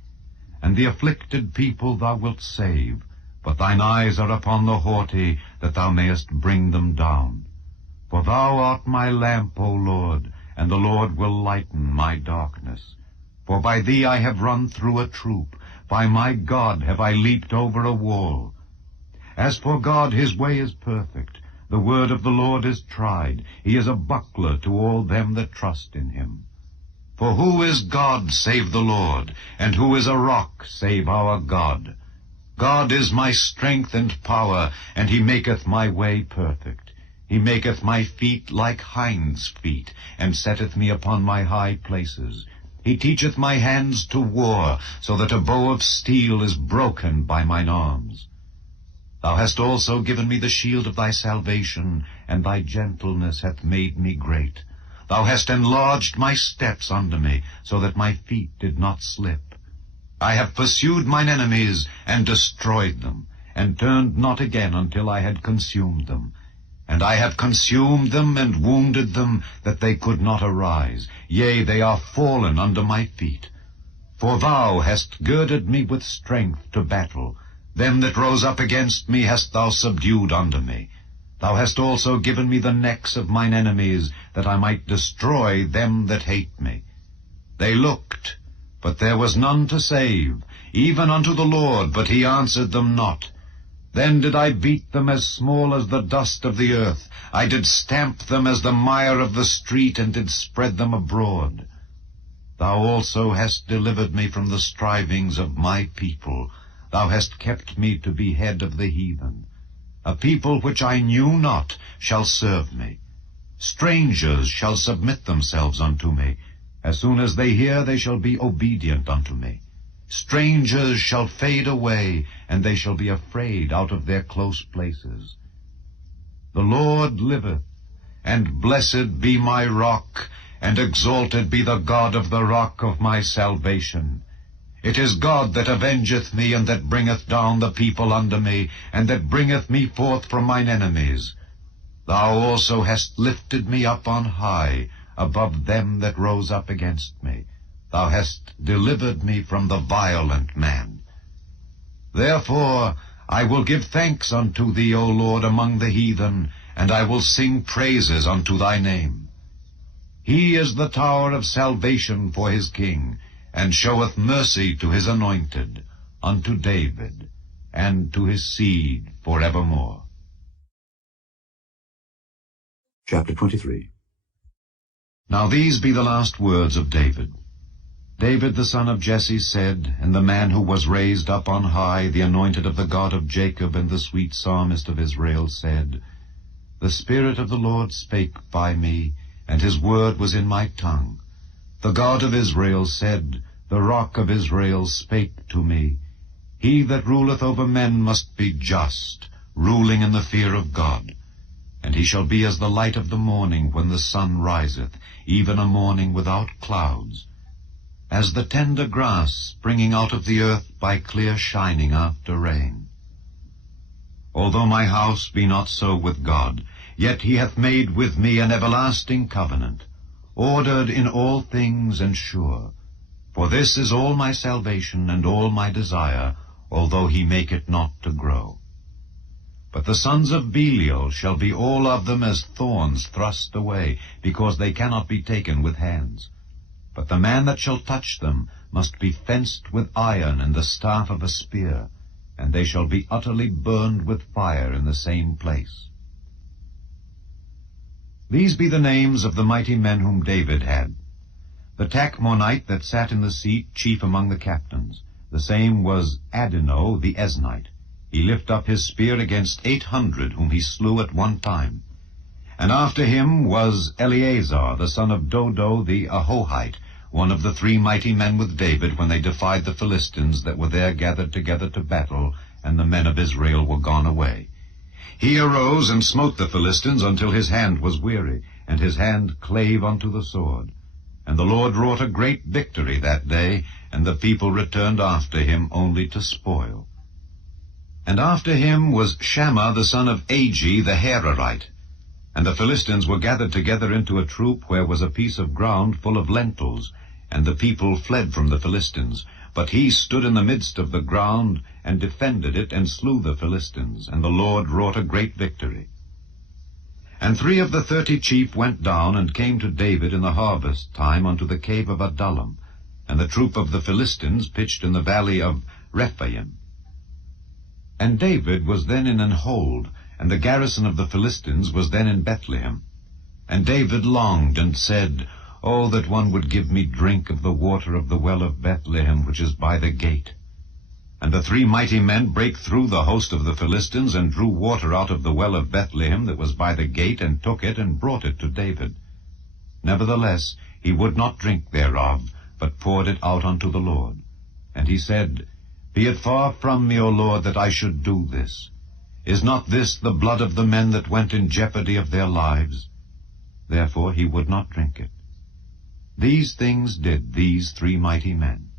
And the afflicted people thou wilt save, but thine eyes are upon the haughty, that thou mayest bring them down. For thou art my lamp, O Lord, and the Lord will lighten my darkness. For by thee I have run through a troop, by my God have I leaped over a wall. As for God, his way is perfect. The word of the Lord is tried. He is a buckler to all them that trust in him. For who is God save the Lord? And who is a rock save our God? God is my strength and power, and he maketh my way perfect. He maketh my feet like hinds' feet, and setteth me upon my high places. He teacheth my hands to war, so that a bow of steel is broken by mine arms. Thou hast also given me the shield of thy salvation, and thy gentleness hath made me great. Thou hast enlarged my steps under me, so that my feet did not slip. I have pursued mine enemies, and destroyed them, and turned not again until I had consumed them. And I have consumed them, and wounded them, that they could not arise. Yea, they are fallen under my feet. For thou hast girded me with strength to battle. Them that rose up against me hast thou subdued under me. Thou hast also given me the necks of mine enemies, that I might destroy them that hate me. They looked, but there was none to save, even unto the Lord, but he answered them not. Then did I beat them as small as the dust of the earth. I did stamp them as the mire of the street, and did spread them abroad. Thou also hast delivered me from the strivings of my people. Thou hast kept me to be head of the heathen. A people which I knew not shall serve me. Strangers shall submit themselves unto me. As soon as they hear, they shall be obedient unto me. Strangers shall fade away, and they shall be afraid out of their close places. The Lord liveth, and blessed be my rock, and exalted be the God of the rock of my salvation. It is God that avengeth me, and that bringeth down the people under me, and that bringeth me forth from mine enemies. Thou also hast lifted me up on high, above them that rose up against me. Thou hast delivered me from the violent man. Therefore I will give thanks unto thee, O Lord, among the heathen, and I will sing praises unto thy name. He is the tower of salvation for his king, and showeth mercy to his anointed, unto David, and to his seed forevermore. Chapter 23. Now these be the last words of David. David the son of Jesse said, and the man who was raised up on high, the anointed of the God of Jacob, and the sweet psalmist of Israel, said, The Spirit of the Lord spake by me, and his word was in my tongue. The God of Israel said, The rock of Israel spake to me. He that ruleth over men must be just, ruling in the fear of God. And he shall be as the light of the morning when the sun riseth, even a morning without clouds. As the tender grass springing out of the earth by clear shining after rain. Although my house be not so with God, yet he hath made with me an everlasting covenant, ordered in all things and sure. For this is all my salvation and all my desire, although he make it not to grow. But the sons of Belial shall be all of them as thorns thrust away, because they cannot be taken with hands. But the man that shall touch them must be fenced with iron and the staff of a spear, and they shall be utterly burned with fire in the same place. These be the names of the mighty men whom David had. The Tachmonite that sat in the seat, chief among the captains. The same was Adino the Eznite. He lift up his spear against 800 whom he slew at one time. And after him was Eleazar, the son of Dodo the Ahohite, one of the 3 mighty men with David when they defied the Philistines that were there gathered together to battle, and the men of Israel were gone away. He arose and smote the Philistines until his hand was weary, and his hand clave unto the sword. And the Lord wrought a great victory that day, and the people returned after him only to spoil. And after him was Shammah the son of Agi the Hararite. And the Philistines were gathered together into a troop where was a piece of ground full of lentils, and the people fled from the Philistines. But he stood in the midst of the ground, and defended it, and slew the Philistines, and the Lord wrought a great victory. And 3 of the 30 chief went down, and came to David in the harvest time unto the cave of Adullam, and the troop of the Philistines pitched in the valley of Rephaim. And David was then in an hold, and the garrison of the Philistines was then in Bethlehem. And David longed, and said, Oh, that one would give me drink of the water of the well of Bethlehem, which is by the gate. And the 3 mighty men brake through the host of the Philistines, and drew water out of the well of Bethlehem that was by the gate, and took it, and brought it to David. Nevertheless he would not drink thereof, but poured it out unto the Lord. And he said, Be it far from me, O Lord, that I should do this. Is not this the blood of the men that went in jeopardy of their lives? Therefore he would not drink it. These things did these 3 mighty men.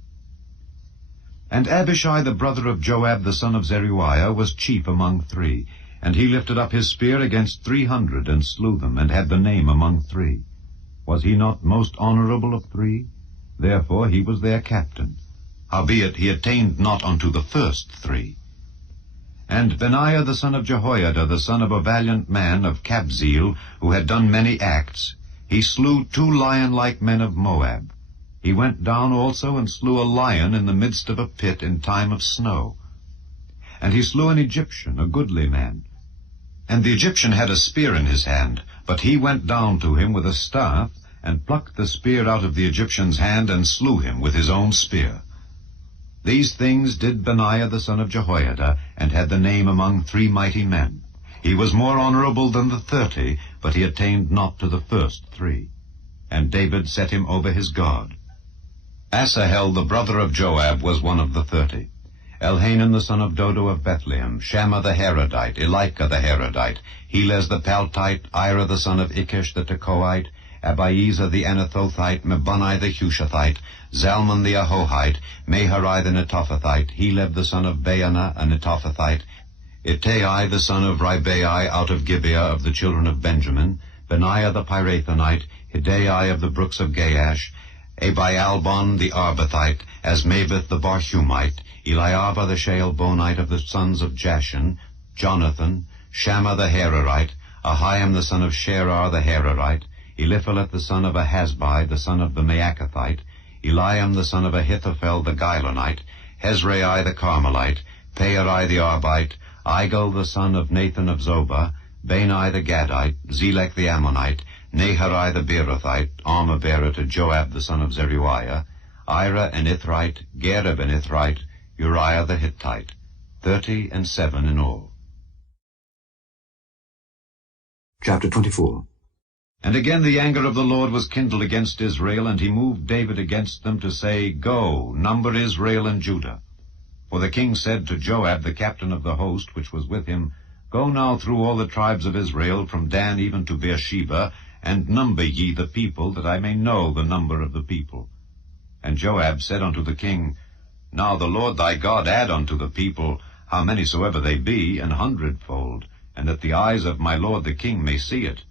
And Abishai the brother of Joab the son of Zeruiah was chief among 3, and he lifted up his spear against 300, and slew them, and had the name among 3. Was he not most honorable of 3? Therefore he was their captain. Howbeit he attained not unto the first 3. And Benaiah the son of Jehoiada, the son of a valiant man of Kabzeel, who had done many acts, he slew 2 lion-like men of Moab. He went down also and slew a lion in the midst of a pit in time of snow. And he slew an Egyptian, a goodly man. And the Egyptian had a spear in his hand, but he went down to him with a staff, and plucked the spear out of the Egyptian's hand, and slew him with his own spear. These things did Benaiah the son of Jehoiada, and had the name among 3 mighty men. He was more honorable than the 30, but he attained not to the first 3. And David set him over his guard. Asahel the brother of Joab was one of the 30. Elhanan the son of Dodo of Bethlehem, Shammah the Harodite, Elika the Harodite, Helez the Paltite, Ira the son of Ikish the Tekoite, Abiezer the Anathothite, Mebunai the Hushathite, Zalmon the Ahohite, Meharai the Netophathite, Heleb the son of Baanah, a Netophathite, Ittai the son of Ribai out of Gibeah of the children of Benjamin, Benaiah the Pirathonite, Hidai of the brooks of Gaash, Abialbon the Arbathite, Asmaveth the Barhumite, Eliabah the Shaalbonite of the sons of Jashan, Jonathan, Shammah the Hararite, Ahiam the son of Sherar the Hararite, Eliphalet the son of Ahasbai, the son of the Maacathite, Eliam the son of Ahithophel the Gilonite, Hezrai the Carmelite, Paarai the Arbite, Igal the son of Nathan of Zobah, Bani the Gadite, Zelek the Ammonite, Naharai the Beerothite, armor-bearer to Joab the son of Zeruiah, Ira an Ithrite, Gareb an Ithrite, Uriah the Hittite, 37 in all. Chapter 24. And again the anger of the Lord was kindled against Israel, and he moved David against them to say, Go, number Israel and Judah. For the king said to Joab, the captain of the host, which was with him, Go now through all the tribes of Israel, from Dan even to Beersheba, and number ye the people, that I may know the number of the people. And Joab said unto the king, Now the Lord thy God add unto the people, how many soever they be, 100-fold, and that the eyes of my lord the king may see it.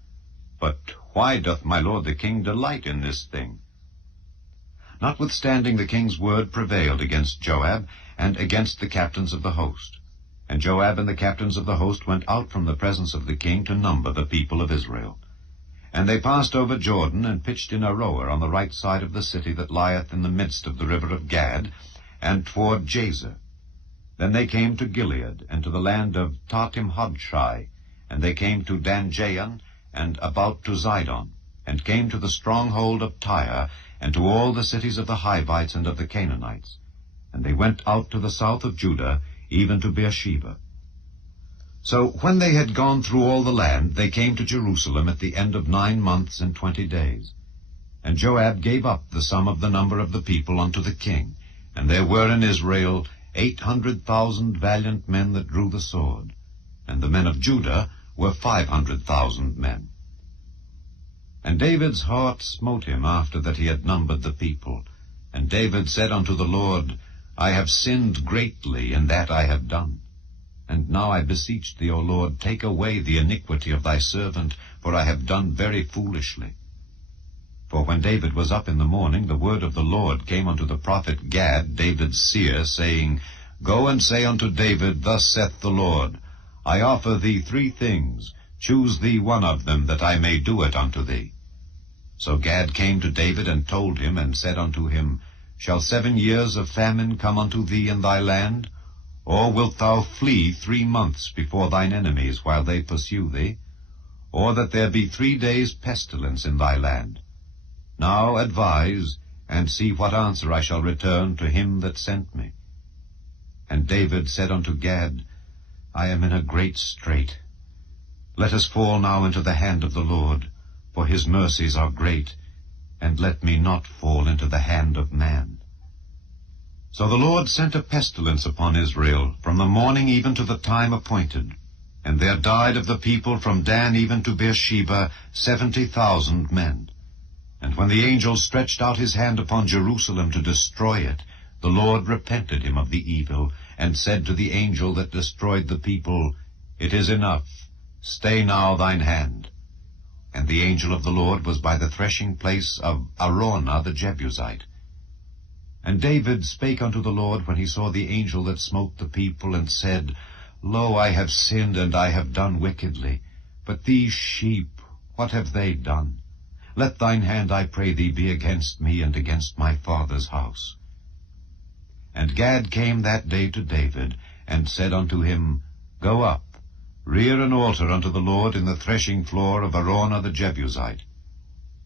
But why doth my lord the king delight in this thing? Notwithstanding the king's word prevailed against Joab, and against the captains of the host. And Joab and the captains of the host went out from the presence of the king to number the people of Israel. And they passed over Jordan, and pitched in Aroer on the right side of the city that lieth in the midst of the river of Gad, and toward Jazer. Then they came to Gilead, and to the land of Tahtim-Hodshai, and they came to Dan-Jayan, and about to Zidon, and came to the stronghold of Tyre, and to all the cities of the Hivites and of the Canaanites. And they went out to the south of Judah, even to Beersheba. So when they had gone through all the land, they came to Jerusalem at the end of 9 months and 20 days. And Joab gave up the sum of the number of the people unto the king. And there were in Israel 800,000 valiant men that drew the sword. And the men of Judah were 500,000 men. And David's heart smote him after that he had numbered the people. And David said unto the Lord, I have sinned greatly in that I have done. And now I beseech thee, O Lord, take away the iniquity of thy servant, for I have done very foolishly. For when David was up in the morning, the word of the Lord came unto the prophet Gad, David's seer, saying, Go and say unto David, Thus saith the Lord, I offer thee 3 things. Choose thee one of them, that I may do it unto thee. So Gad came to David, and told him, and said unto him, Shall 7 years of famine come unto thee in thy land? Or wilt thou flee 3 months before thine enemies, while they pursue thee? Or that there be 3 days' pestilence in thy land? Now advise, and see what answer I shall return to him that sent me. And David said unto Gad, I am in a great strait. Let us fall now into the hand of the Lord, for his mercies are great, and let me not fall into the hand of man. So the Lord sent a pestilence upon Israel, from the morning even to the time appointed. And there died of the people from Dan even to Beersheba 70,000 men. And when the angel stretched out his hand upon Jerusalem to destroy it, the Lord repented him of the evil, and said to the angel that destroyed the people, It is enough, stay now thine hand. And the angel of the Lord was by the threshing place of Araunah the Jebusite. And David spake unto the Lord when he saw the angel that smote the people, and said, Lo, I have sinned, and I have done wickedly. But these sheep, what have they done? Let thine hand, I pray thee, be against me and against my father's house. And Gad came that day to David, and said unto him, Go up, rear an altar unto the Lord in the threshing floor of Araunah the Jebusite.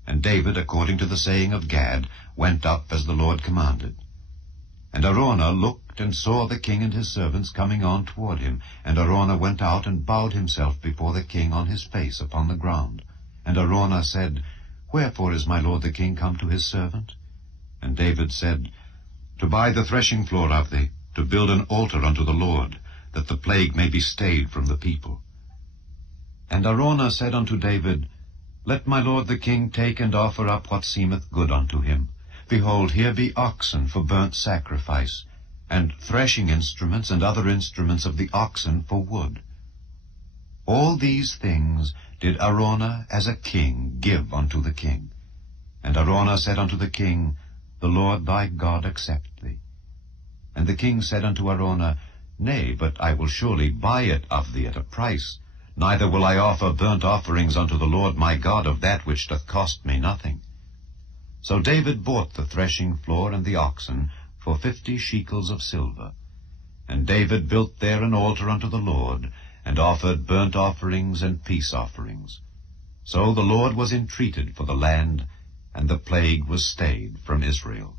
And David, according to the saying of Gad, went up as the Lord commanded. And Araunah looked and saw the king and his servants coming on toward him. And Araunah went out and bowed himself before the king on his face upon the ground. And Araunah said, Wherefore is my lord the king come to his servant? And David said, To buy the threshing floor of thee, to build an altar unto the Lord, that the plague may be stayed from the people. And Araunah said unto David, Let my lord the king take and offer up what seemeth good unto him. Behold, here be oxen for burnt sacrifice, and threshing instruments and other instruments of the oxen for wood. All these things did Araunah as a king give unto the king. And Araunah said unto the king, The Lord thy God accept thee. And the king said unto Araunah, Nay, but I will surely buy it of thee at a price, neither will I offer burnt offerings unto the Lord my God of that which doth cost me nothing. So David bought the threshing floor and the oxen for 50 shekels of silver. And David built there an altar unto the Lord, and offered burnt offerings and peace offerings. So the Lord was entreated for the land, and the plague was stayed from Israel.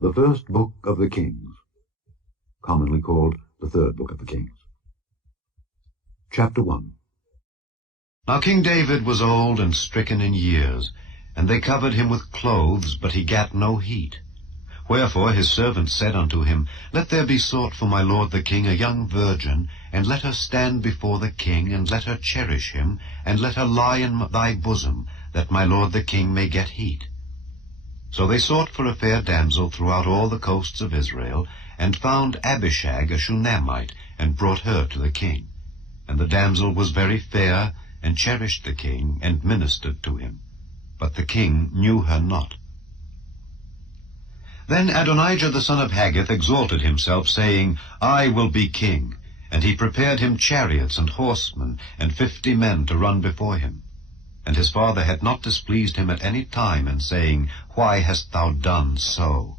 The first book of the Kings, commonly called the third book of the Kings. Chapter 1. Now King David was old and stricken in years, and they covered him with clothes, but he gat no heat. Wherefore his servants said unto him, Let there be sought for my lord the king a young virgin, and let her stand before the king, and let her cherish him, and let her lie in thy bosom, that my lord the king may get heat. So they sought for a fair damsel throughout all the coasts of Israel, and found Abishag a Shunammite, and brought her to the king. And the damsel was very fair, and cherished the king, and ministered to him. But the king knew her not. Then Adonijah the son of Haggith exalted himself, saying, I will be king. And he prepared him chariots and horsemen, and 50 men to run before him. And his father had not displeased him at any time, in saying, Why hast thou done so?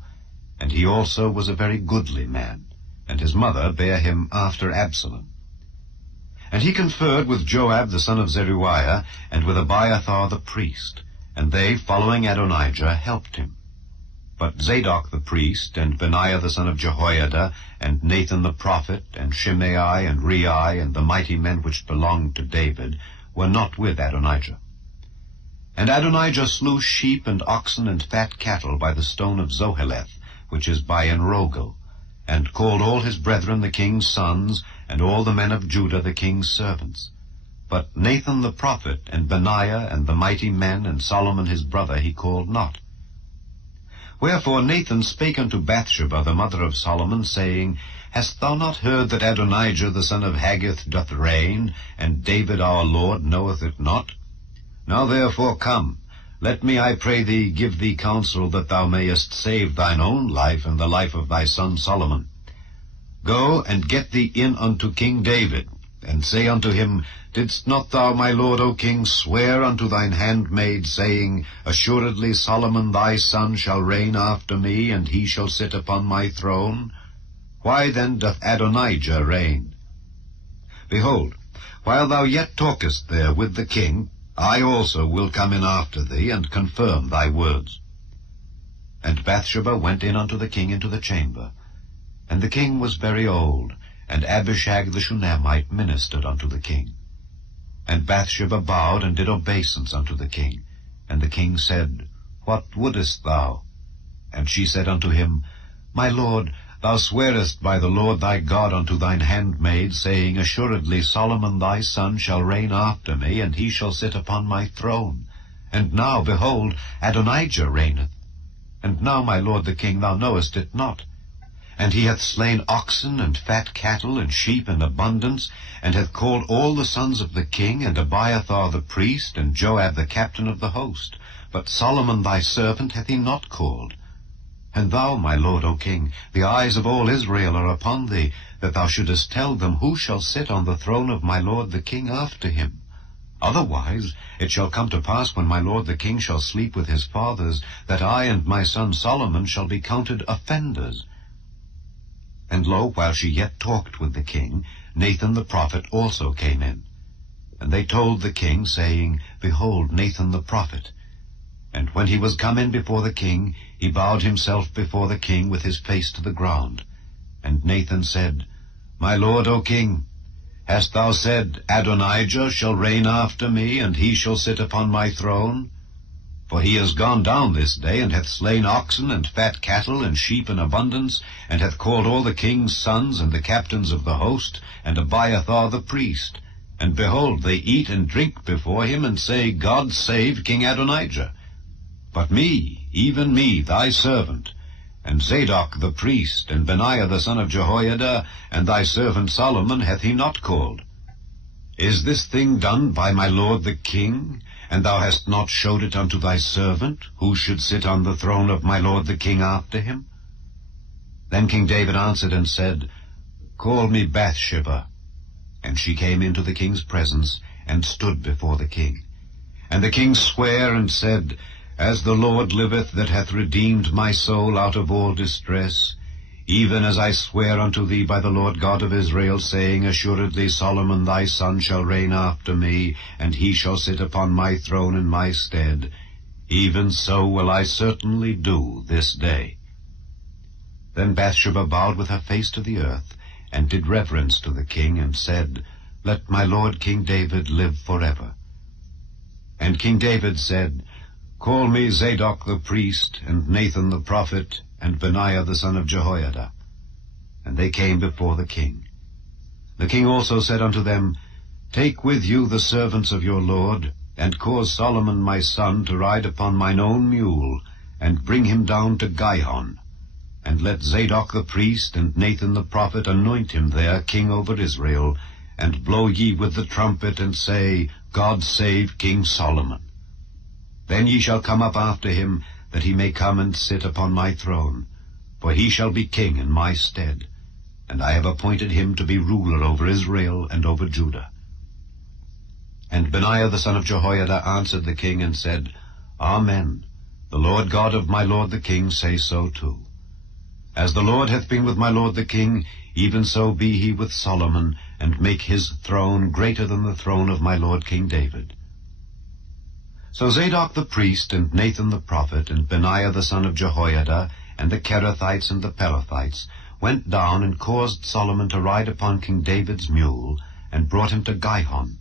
And he also was a very goodly man, and his mother bare him after Absalom. And he conferred with Joab the son of Zeruiah, and with Abiathar the priest, and they, following Adonijah, helped him. But Zadok the priest, and Benaiah the son of Jehoiada, and Nathan the prophet, and Shimei, and Rei, and the mighty men which belonged to David, were not with Adonijah. And Adonijah slew sheep and oxen and fat cattle by the stone of Zoheleth, which is by Enrogel, and called all his brethren the king's sons, and all the men of Judah the king's servants. But Nathan the prophet, and Benaiah, and the mighty men, and Solomon his brother he called not. Wherefore Nathan spake unto Bathsheba the mother of Solomon, saying, Hast thou not heard that Adonijah the son of Haggith doth reign, and David our Lord knoweth it not? Now therefore come, let me, I pray thee, give thee counsel, that thou mayest save thine own life and the life of thy son Solomon. Go and get thee in unto King David, and say unto him, Didst not thou, my lord, O king, swear unto thine handmaid, saying, Assuredly Solomon thy son shall reign after me, and he shall sit upon my throne? Why then doth Adonijah reign? Behold, while thou yet talkest there with the king, I also will come in after thee, and confirm thy words. And Bathsheba went in unto the king into the chamber. And the king was very old, and Abishag the Shunammite ministered unto the king. And Bathsheba bowed and did obeisance unto the king. And the king said, What wouldest thou? And she said unto him, My lord, thou swearest by the Lord thy God unto thine handmaid, saying, Assuredly Solomon thy son shall reign after me, and he shall sit upon my throne. And now, behold, Adonijah reigneth. And now, my lord the king, thou knowest it not. And he hath slain oxen and fat cattle and sheep in abundance, and hath called all the sons of the king, and Abiathar the priest, and Joab the captain of the host. But Solomon thy servant hath he not called. And thou, my lord, O king, the eyes of all Israel are upon thee, that thou shouldest tell them who shall sit on the throne of my lord the king after him. Otherwise it shall come to pass, when my lord the king shall sleep with his fathers, that I and my son Solomon shall be counted offenders. And lo, while she yet talked with the king, Nathan the prophet also came in. And they told the king, saying, Behold, Nathan the prophet. And when he was come in before the king, he bowed himself before the king with his face to the ground. And Nathan said, My lord, O king, hast thou said, Adonijah shall reign after me, and he shall sit upon my throne? For he is gone down this day, and hath slain oxen and fat cattle and sheep in abundance, and hath called all the king's sons and the captains of the host, and Abiathar the priest. And behold, they eat and drink before him, and say, God save King Adonijah. But me, even me, thy servant, and Zadok the priest, and Benaiah the son of Jehoiada, and thy servant Solomon hath he not called. Is this thing done by my lord the king? And thou hast not showed it unto thy servant, who should sit on the throne of my lord the king after him? Then King David answered and said, Call me Bathsheba. And she came into the king's presence, and stood before the king. And the king sware and said, As the Lord liveth, that hath redeemed my soul out of all distress, even as I swear unto thee by the Lord God of Israel, saying, Assuredly Solomon thy son shall reign after me, and he shall sit upon my throne in my stead, even so will I certainly do this day. Then Bathsheba bowed with her face to the earth, and did reverence to the king, and said, Let my lord King David live forever. And King David said, Call me Zadok the priest, and Nathan the prophet, and Benaiah the son of Jehoiada. And they came before the king. The king also said unto them, Take with you the servants of your lord, and cause Solomon my son to ride upon mine own mule, and bring him down to Gihon. And let Zadok the priest and Nathan the prophet anoint him there king over Israel, and blow ye with the trumpet, and say, God save King Solomon. Then ye shall come up after him, that he may come and sit upon my throne, for he shall be king in my stead, and I have appointed him to be ruler over Israel and over Judah. And Benaiah the son of Jehoiada answered the king, and said, Amen. The Lord God of my lord the king say so too. As the Lord hath been with my lord the king, even so be he with Solomon, and make his throne greater than the throne of my lord King David. So Zadok the priest, and Nathan the prophet, and Benaiah the son of Jehoiada, and the Kerethites and the Pelethites, went down and caused Solomon to ride upon King David's mule, and brought him to Gihon.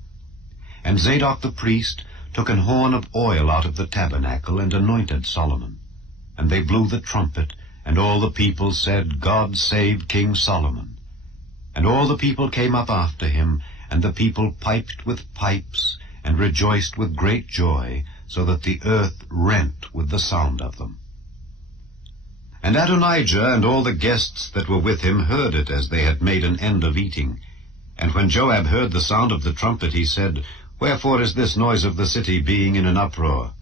And Zadok the priest took an horn of oil out of the tabernacle, and anointed Solomon. And they blew the trumpet, and all the people said, God save King Solomon. And all the people came up after him, and the people piped with pipes, and rejoiced with great joy, so that the earth rent with the sound of them. And Adonijah and all the guests that were with him heard it, as they had made an end of eating. And when Joab heard the sound of the trumpet, he said, Wherefore is this noise of the city being in an uproar?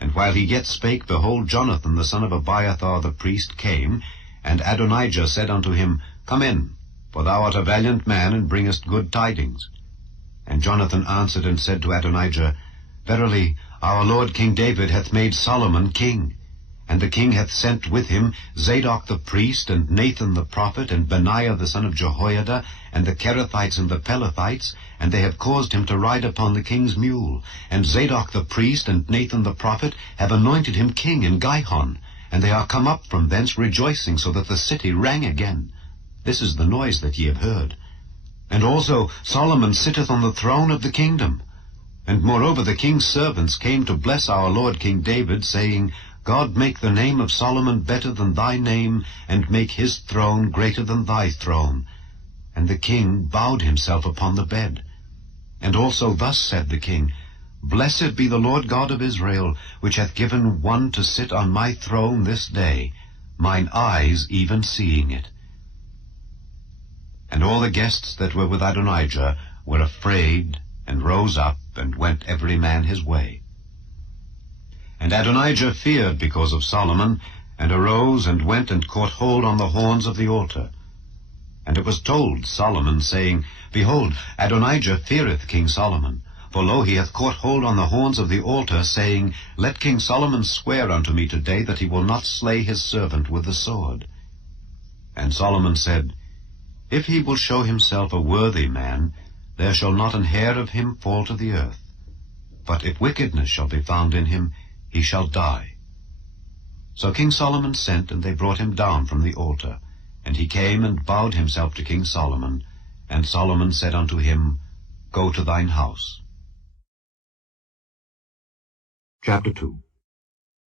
And while he yet spake, behold, Jonathan the son of Abiathar the priest came, and Adonijah said unto him, Come in, for thou art a valiant man, and bringest good tidings. And Jonathan answered and said to Adonijah, Verily, our lord King David hath made Solomon king, and the king hath sent with him Zadok the priest, and Nathan the prophet, and Benaiah the son of Jehoiada, and the Kerethites and the Pelethites, and they have caused him to ride upon the king's mule. And Zadok the priest and Nathan the prophet have anointed him king in Gihon, and they are come up from thence rejoicing, so that the city rang again. This is the noise that ye have heard. And also Solomon sitteth on the throne of the kingdom. And moreover the king's servants came to bless our lord King David, saying, God make the name of Solomon better than thy name, and make his throne greater than thy throne. And the king bowed himself upon the bed. And also thus said the king, Blessed be the Lord God of Israel, which hath given one to sit on my throne this day, mine eyes even seeing it. And all the guests that were with Adonijah were afraid, and rose up, and went every man his way. And Adonijah feared because of Solomon, and arose, and went and caught hold on the horns of the altar. And it was told Solomon, saying, Behold, Adonijah feareth King Solomon, for lo, he hath caught hold on the horns of the altar, saying, Let King Solomon swear unto me today that he will not slay his servant with the sword. And Solomon said, If he will show himself a worthy man, there shall not an hair of him fall to the earth. But if wickedness shall be found in him, he shall die. So King Solomon sent, and they brought him down from the altar. And he came and bowed himself to King Solomon. And Solomon said unto him, Go to thine house. Chapter 2.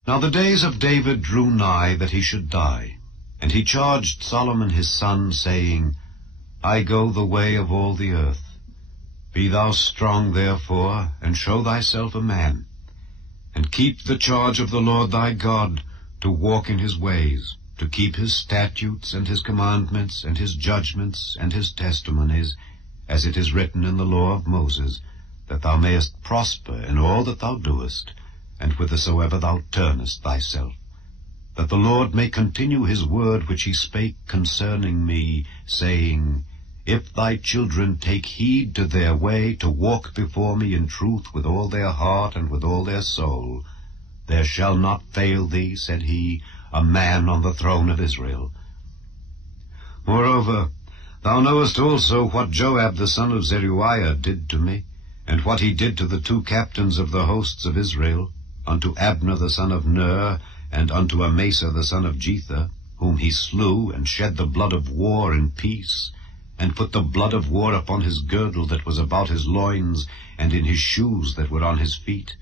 Now the days of David drew nigh that he should die. And he charged Solomon his son, saying, I go the way of all the earth. Be thou strong therefore, and show thyself a man, and keep the charge of the Lord thy God, to walk in his ways, to keep his statutes and his commandments and his judgments and his testimonies, as it is written in the law of Moses, that thou mayest prosper in all that thou doest, and whithersoever thou turnest thyself, that the Lord may continue his word which he spake concerning me, saying, If thy children take heed to their way, to walk before me in truth with all their heart and with all their soul, there shall not fail thee, said he, a man on the throne of Israel. Moreover, thou knowest also what Joab the son of Zeruiah did to me, and what he did to the 2 captains of the hosts of Israel, unto Abner the son of Ner, and unto Amasa the son of Jether, whom he slew, and shed the blood of war in peace, and put the blood of war upon his girdle that was about his loins, and in his shoes that were on his feet.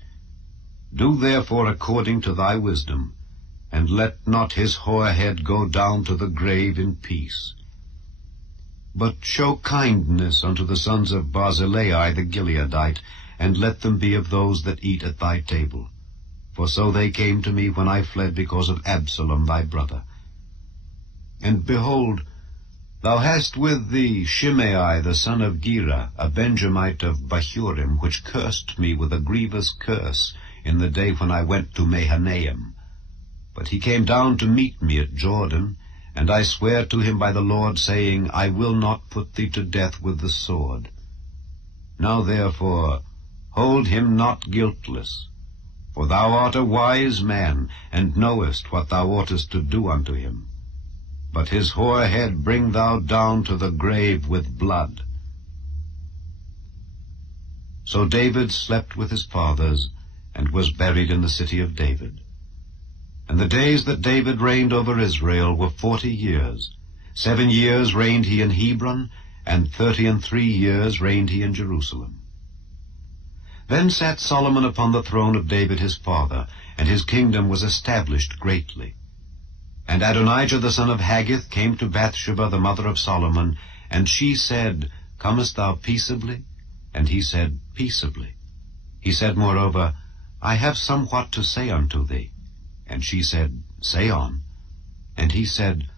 Do therefore according to thy wisdom, and let not his hoar head go down to the grave in peace. But show kindness unto the sons of Barzillai the Gileadite, and let them be of those that eat at thy table. For so they came to me when I fled because of Absalom thy brother. And behold, thou hast with thee Shimei the son of Gera, a Benjamite of Bahurim, which cursed me with a grievous curse in the day when I went to Mahanaim. But he came down to meet me at Jordan, and I sware to him by the Lord, saying, I will not put thee to death with the sword. Now therefore hold him not guiltless, for thou art a wise man, and knowest what thou oughtest to do unto him. But his hoar head bring thou down to the grave with blood. So David slept with his fathers, and was buried in the city of David. And the days that David reigned over Israel were 40 years. 7 years reigned he in Hebron, and 33 years reigned he in Jerusalem. Then sat Solomon upon the throne of David his father, and his kingdom was established greatly. And Adonijah the son of Haggith came to Bathsheba the mother of Solomon, and she said, Comest thou peaceably? And he said, Peaceably. He said moreover, I have somewhat to say unto thee. And she said, Say on. And he said,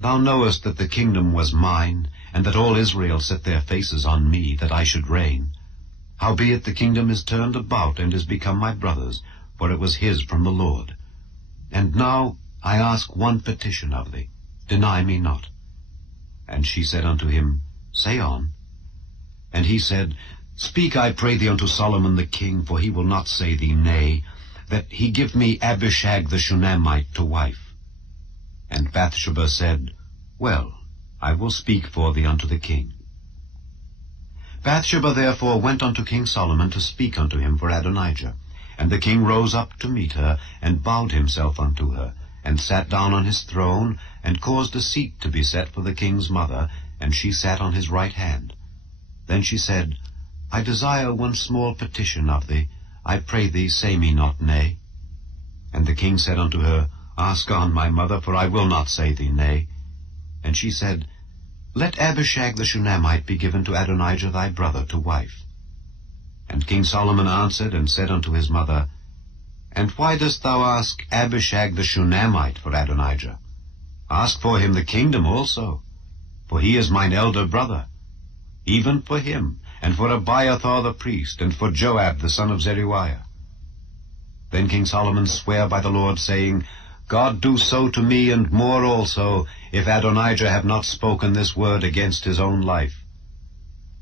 Thou knowest that the kingdom was mine, and that all Israel set their faces on me, that I should reign. Howbeit the kingdom is turned about, and is become my brother's, for it was his from the Lord. And now I ask one petition of thee, deny me not. And she said unto him, Say on. And he said, Speak, I pray thee, unto Solomon the king, for he will not say thee nay, that he give me Abishag the Shunammite to wife. And Bathsheba said, Well, I will speak for thee unto the king. Bathsheba therefore went unto King Solomon to speak unto him for Adonijah. And the king rose up to meet her, and bowed himself unto her, and sat down on his throne, and caused a seat to be set for the king's mother, and she sat on his right hand. Then she said, I desire one small petition of thee. I pray thee, say me not nay. And the king said unto her, Ask on, my mother, for I will not say thee nay. And she said, Let Abishag the Shunammite be given to Adonijah thy brother to wife. And King Solomon answered and said unto his mother, And why dost thou ask Abishag the Shunammite for Adonijah? Ask for him the kingdom also, for he is mine elder brother. Even for him, and for Abiathar the priest, and for Joab the son of Zeruiah. Then King Solomon sware by the Lord, saying, God do so to me, and more also, if Adonijah have not spoken this word against his own life.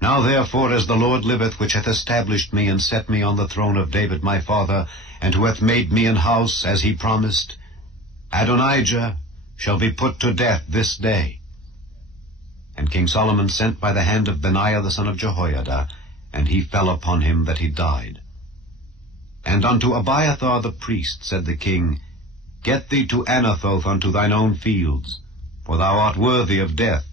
Now therefore, as the Lord liveth, which hath established me, and set me on the throne of David my father, and who hath made me an house, as he promised, Adonijah shall be put to death this day. And King Solomon sent by the hand of Benaiah the son of Jehoiada, and he fell upon him that he died. And unto Abiathar the priest said the king, Get thee to Anathoth unto thine own fields, for thou art worthy of death.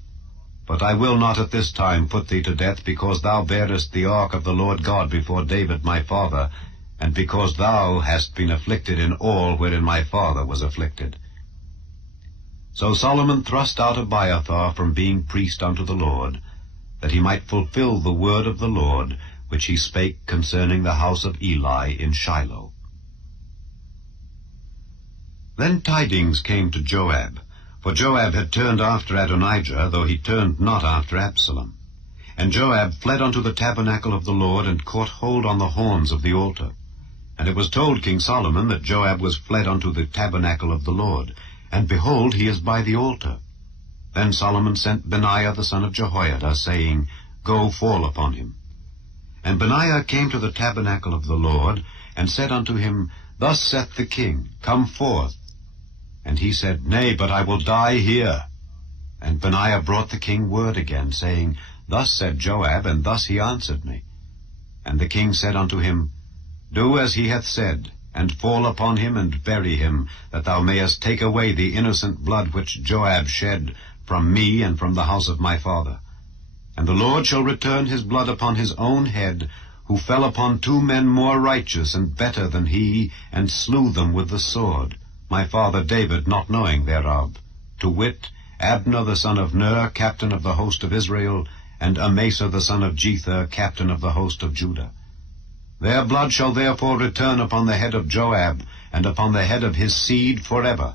But I will not at this time put thee to death, because thou bearest the ark of the Lord God before David my father, and because thou hast been afflicted in all wherein my father was afflicted. So Solomon thrust out Abiathar from being priest unto the Lord, that he might fulfill the word of the Lord, which he spake concerning the house of Eli in Shiloh. Then tidings came to Joab, for Joab had turned after Adonijah, though he turned not after Absalom. And Joab fled unto the tabernacle of the Lord, and caught hold on the horns of the altar. And it was told King Solomon that Joab was fled unto the tabernacle of the Lord, and behold, he is by the altar. Then Solomon sent Benaiah the son of Jehoiada, saying, Go, fall upon him. And Benaiah came to the tabernacle of the Lord, and said unto him, Thus saith the king, Come forth. And he said, Nay, but I will die here. And Benaiah brought the king word again, saying, Thus said Joab, and thus he answered me. And the king said unto him, Do as he hath said, and fall upon him, and bury him, that thou mayest take away the innocent blood which Joab shed from me and from the house of my father. And the Lord shall return his blood upon his own head, who fell upon 2 men more righteous and better than he, and slew them with the sword, my father David not knowing thereof, to wit, Abner the son of Ner, captain of the host of Israel, and Amasa the son of Jether, captain of the host of Judah. Their blood shall therefore return upon the head of Joab, and upon the head of his seed forever.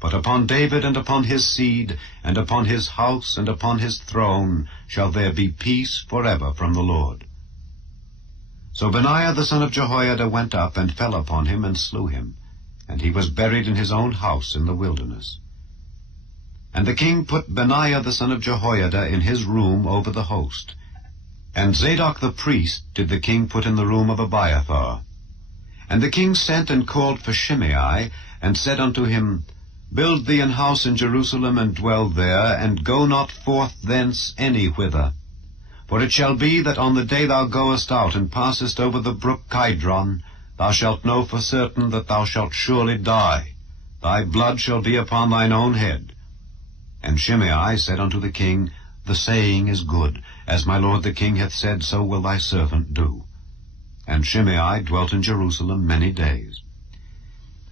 But upon David and upon his seed, and upon his house and upon his throne, shall there be peace forever from the Lord. So Benaiah the son of Jehoiada went up, and fell upon him, and slew him. And he was buried in his own house in the wilderness. And the king put Benaiah the son of Jehoiada in his room over the host. And Zadok the priest did the king put in the room of Abiathar. And the king sent and called for Shimei, and said unto him, Build thee an house in Jerusalem, and dwell there, and go not forth thence any whither. For it shall be that on the day thou goest out, and passest over the brook Kidron, thou shalt know for certain that thou shalt surely die. Thy blood shall be upon thine own head. And Shimei said unto the king, The saying is good. As my lord the king hath said, so will thy servant do. And Shimei dwelt in Jerusalem many days.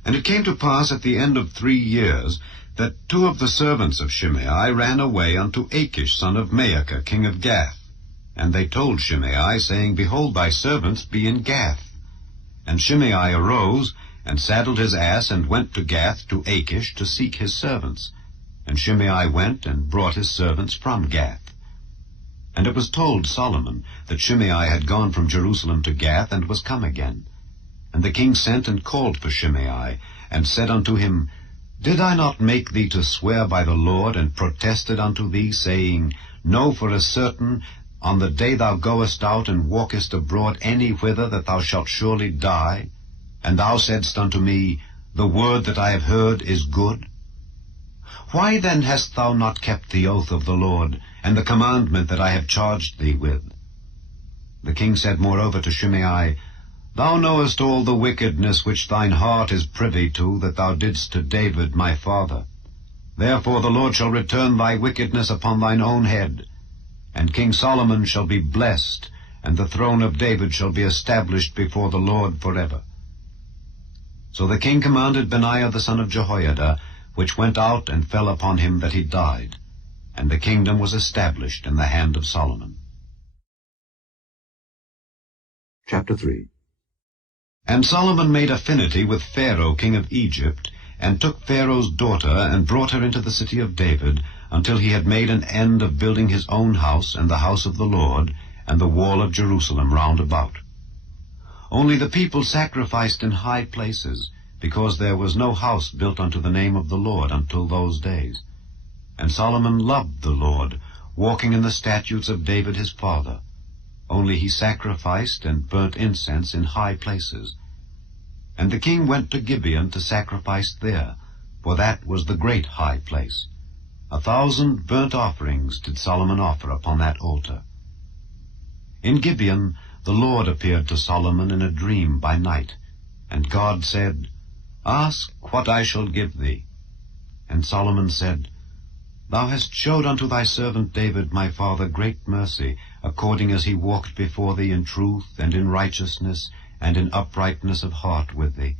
And it came to pass at the end of 3 years, that 2 of the servants of Shimei ran away unto Achish son of Maacah, king of Gath. And they told Shimei, saying, Behold, thy servants be in Gath. And Shimei arose, and saddled his ass, and went to Gath to Achish to seek his servants. And Shimei went and brought his servants from Gath. And it was told Solomon that Shimei had gone from Jerusalem to Gath, and was come again. And the king sent and called for Shimei, and said unto him, Did I not make thee to swear by the Lord, and protested unto thee, saying, Know for a certain, on the day thou goest out and walkest abroad any whither, that thou shalt surely die? And thou saidst unto me, The word that I have heard is good. Why then hast thou not kept the oath of the Lord, and the commandment that I have charged thee with? The king said moreover to Shimei, Thou knowest all the wickedness which thine heart is privy to, that thou didst to David my father. Therefore the Lord shall return thy wickedness upon thine own head. And King Solomon shall be blessed, and the throne of David shall be established before the Lord forever. So the king commanded Benaiah the son of Jehoiada, which went out and fell upon him that he died. And the kingdom was established in the hand of Solomon. Chapter 3. And Solomon made affinity with Pharaoh king of Egypt, and took Pharaoh's daughter, and brought her into the city of David, until he had made an end of building his own house, and the house of the Lord, and the wall of Jerusalem round about. Only the people sacrificed in high places, because there was no house built unto the name of the Lord until those days. And Solomon loved the Lord, walking in the statutes of David his father. Only he sacrificed and burnt incense in high places. And the king went to Gibeon to sacrifice there, for that was the great high place. 1,000 burnt offerings did Solomon offer upon that altar. In Gibeon the Lord appeared to Solomon in a dream by night, and God said, Ask what I shall give thee. And Solomon said, Thou hast showed unto thy servant David my father great mercy, according as he walked before thee in truth and in righteousness and in uprightness of heart with thee.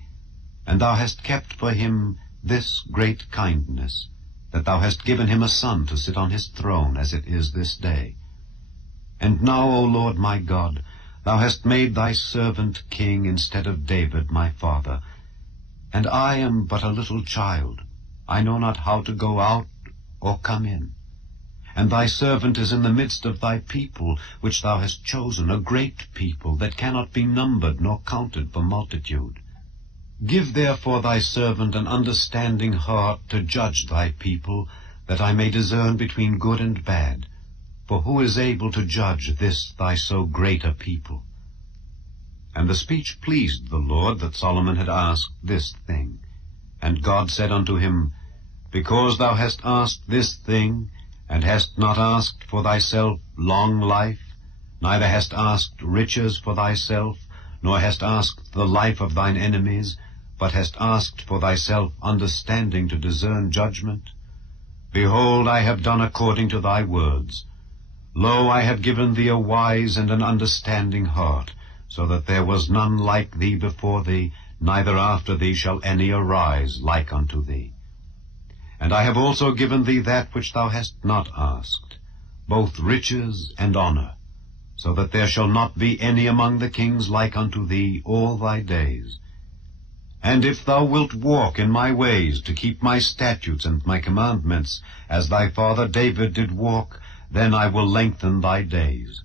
And thou hast kept for him this great kindness, that thou hast given him a son to sit on his throne, as it is this day. And now, O Lord my God, thou hast made thy servant king instead of David my father. And I am but a little child. I know not how to go out or come in. And thy servant is in the midst of thy people, which thou hast chosen, a great people, that cannot be numbered nor counted for multitude. Give therefore thy servant an understanding heart to judge thy people, that I may discern between good and bad. For who is able to judge this thy so great a people? And the speech pleased the Lord that Solomon had asked this thing. And God said unto him, Because thou hast asked this thing, and hast not asked for thyself long life, neither hast asked riches for thyself, nor hast asked the life of thine enemies, but hast asked for thyself understanding to discern judgment, behold, I have done according to thy words. Lo, I have given thee a wise and an understanding heart, so that there was none like thee before thee, neither after thee shall any arise like unto thee. And I have also given thee that which thou hast not asked, both riches and honor, so that there shall not be any among the kings like unto thee all thy days. And if thou wilt walk in my ways, to keep my statutes and my commandments, as thy father David did walk, then I will lengthen thy days.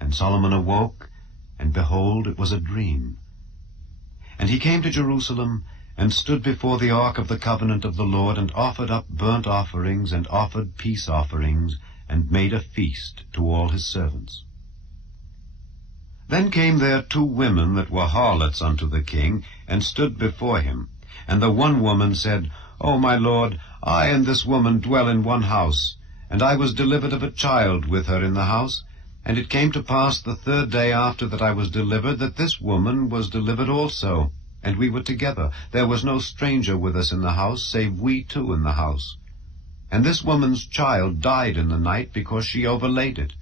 And Solomon awoke, and behold, it was a dream. And he came to Jerusalem, and stood before the ark of the covenant of the Lord, and offered up burnt offerings, and offered peace offerings, and made a feast to all his servants. Then came there 2 women that were harlots unto the king, and stood before him. And the one woman said, O my lord, I and this woman dwell in one house, and I was delivered of a child with her in the house. And it came to pass the 3rd day after that I was delivered, that this woman was delivered also, and we were together. There was no stranger with us in the house, save we two in the house. And this woman's child died in the night, because she overlaid it.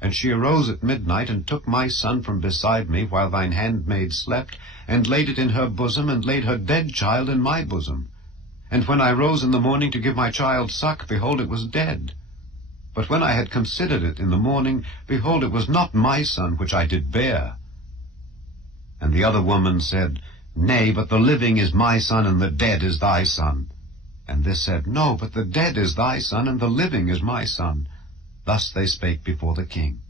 And she arose at midnight, and took my son from beside me, while thine handmaid slept, and laid it in her bosom, and laid her dead child in my bosom. And when I rose in the morning to give my child suck, behold, it was dead. But when I had considered it in the morning, behold, it was not my son which I did bear. And the other woman said, Nay, but the living is my son, and the dead is thy son. And this said, No, but the dead is thy son, and the living is my son. Thus they spake before the king.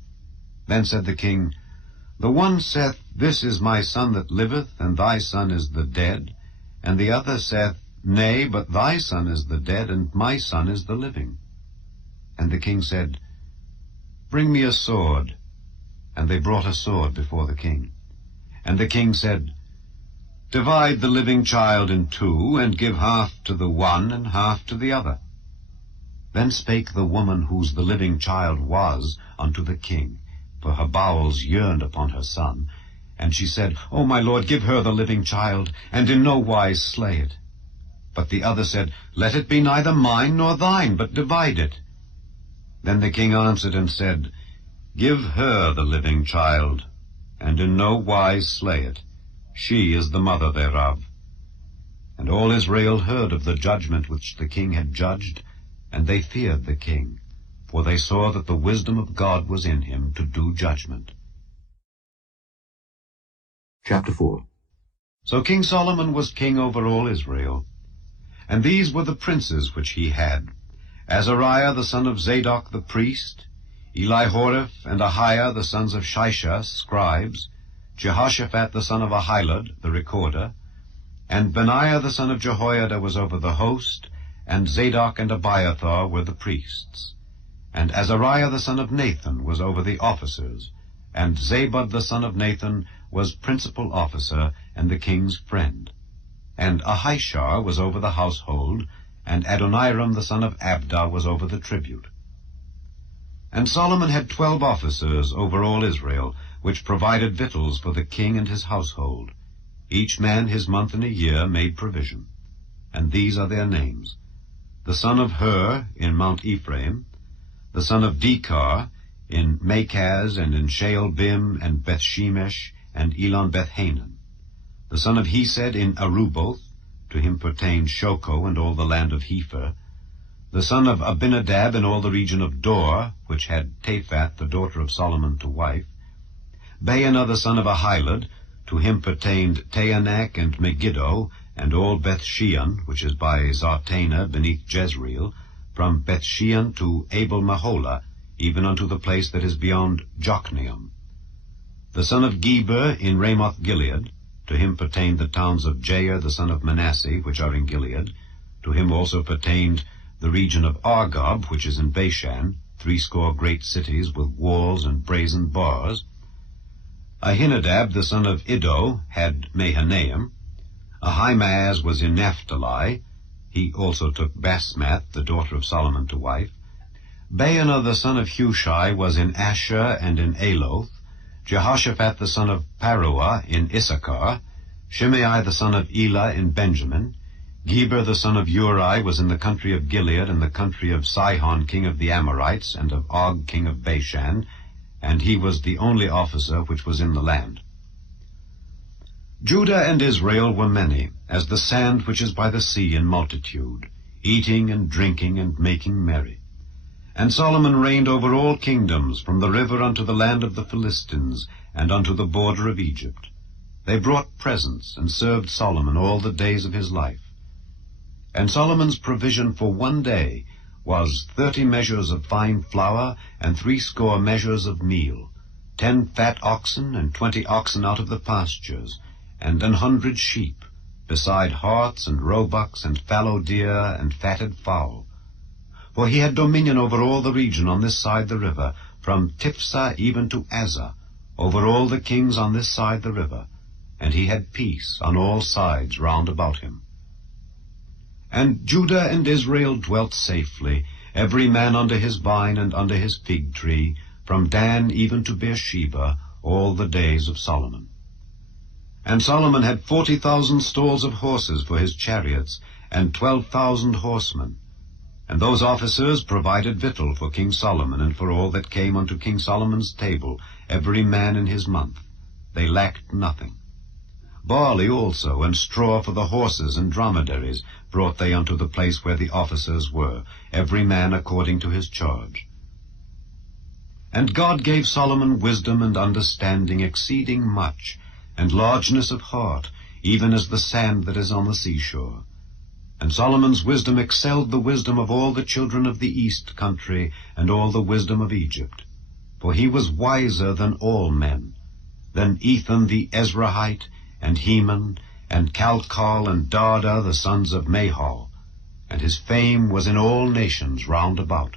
Then said the king, The one saith, This is my son that liveth, and thy son is the dead. And the other saith, Nay, but thy son is the dead, and my son is the living. And the king said, Bring me a sword. And they brought a sword before the king. And the king said, Divide the living child in 2, and give half to the one, and half to the other. Then spake the woman whose the living child was unto the king, for her bowels yearned upon her son. And she said, O my lord, give her the living child, and in no wise slay it. But the other said, Let it be neither mine nor thine, but divide it. Then the king answered and said, Give her the living child, and in no wise slay it. She is the mother thereof. And all Israel heard of the judgment which the king had judged, and they feared the king, for they saw that the wisdom of God was in him to do judgment. Chapter 4. So King Solomon was king over all Israel. And these were the princes which he had: Azariah the son of Zadok the priest, Elihoreph and Ahiah the sons of Shisha, scribes, Jehoshaphat the son of Ahilud, the recorder, and Benaiah the son of Jehoiada was over the host, and Zadok and Abiathar were the priests. And Azariah the son of Nathan was over the officers, and Zabud the son of Nathan was principal officer and the king's friend. And Ahishar was over the household, and Adoniram the son of Abda was over the tribute. And Solomon had 12 officers over all Israel, which provided victuals for the king and his household. Each man his month in a year made provision. And these are their names: the son of Hur in Mount Ephraim, the son of Dekar in Makaz and in Shaalbim and Bethshemesh and Elon Bethhanan, the son of Hesed in Aruboth, to him pertained Shoko and all the land of Hepher, the son of Abinadab in all the region of Dor, which had Taphath the daughter of Solomon to wife, Baanah the son of Ahilud, to him pertained Taanach and Megiddo, and all Bethshean, which is by Zartanah beneath Jezreel, from Bethshean to Abel-Maholah, even unto the place that is beyond Jokneam. The son of Geber in Ramoth-Gilead, to him pertained the towns of Jair the son of Manasseh, which are in Gilead. To him also pertained the region of Argob, which is in Bashan, 80 great cities with walls and brazen bars. Ahinadab the son of Iddo had Mahanaim. Ahimaaz was in Naphtali. He also took Basmath, the daughter of Solomon, to wife. Baanah the son of Hushai was in Asher and in Aloth. Jehoshaphat the son of Paruah in Issachar. Shimei the son of Elah in Benjamin. Geber the son of Uri was in the country of Gilead, and the country of Sihon king of the Amorites, and of Og king of Bashan, and he was the only officer which was in the land. Judah and Israel were many, as the sand which is by the sea in multitude, eating and drinking and making merry. And Solomon reigned over all kingdoms, from the river unto the land of the Philistines, and unto the border of Egypt. They brought presents, and served Solomon all the days of his life. And Solomon's provision for one day was 30 measures of fine flour, and 80 measures of meal, 10 fat oxen, and 20 oxen out of the pastures, and 100 sheep, beside harts and roebucks, and fallow deer, and fatted fowl. For he had dominion over all the region on this side the river, from Tiphsah even to Azzah, over all the kings on this side the river, and he had peace on all sides round about him. And Judah and Israel dwelt safely, every man under his vine and under his fig tree, from Dan even to Beersheba, all the days of Solomon. And Solomon had 40,000 stalls of horses for his chariots, and 12,000 horsemen. And those officers provided victual for King Solomon, and for all that came unto King Solomon's table, every man in his month. They lacked nothing. Barley also, and straw for the horses and dromedaries, brought they unto the place where the officers were, every man according to his charge. And God gave Solomon wisdom and understanding exceeding much, and largeness of heart, even as the sand that is on the seashore. And Solomon's wisdom excelled the wisdom of all the children of the east country, and all the wisdom of Egypt. For he was wiser than all men, than Ethan the Ezrahite, and Heman, and Chalcol, and Darda, the sons of Mahal. And his fame was in all nations round about.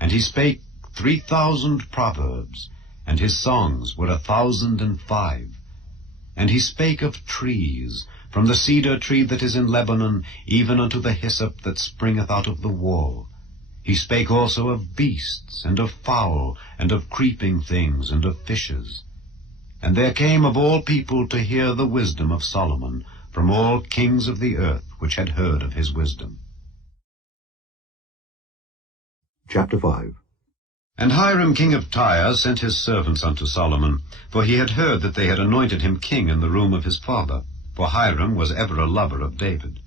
And he spake 3,000 proverbs, and his songs were 1,005. And he spake of trees, from the cedar tree that is in Lebanon, even unto the hyssop that springeth out of the wall. He spake also of beasts, and of fowl, and of creeping things, and of fishes. And there came of all people to hear the wisdom of Solomon, from all kings of the earth which had heard of his wisdom. Chapter 5. And Hiram king of Tyre sent his servants unto Solomon, for he had heard that they had anointed him king in the room of his father, for Hiram was ever a lover of David.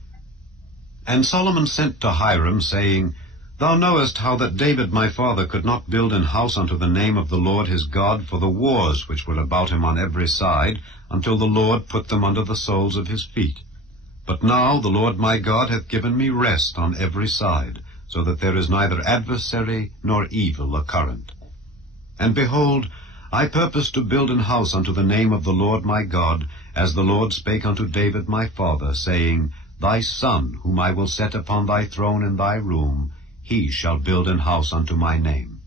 And Solomon sent to Hiram, saying, Thou knowest how that David my father could not build an house unto the name of the Lord his God for the wars which were about him on every side, until the Lord put them under the soles of his feet. But now the Lord my God hath given me rest on every side, so that there is neither adversary nor evil occurrent. And behold, I purpose to build an house unto the name of the Lord my God, as the Lord spake unto David my father, saying, Thy son, whom I will set upon thy throne in thy room, he shall build an house unto my name.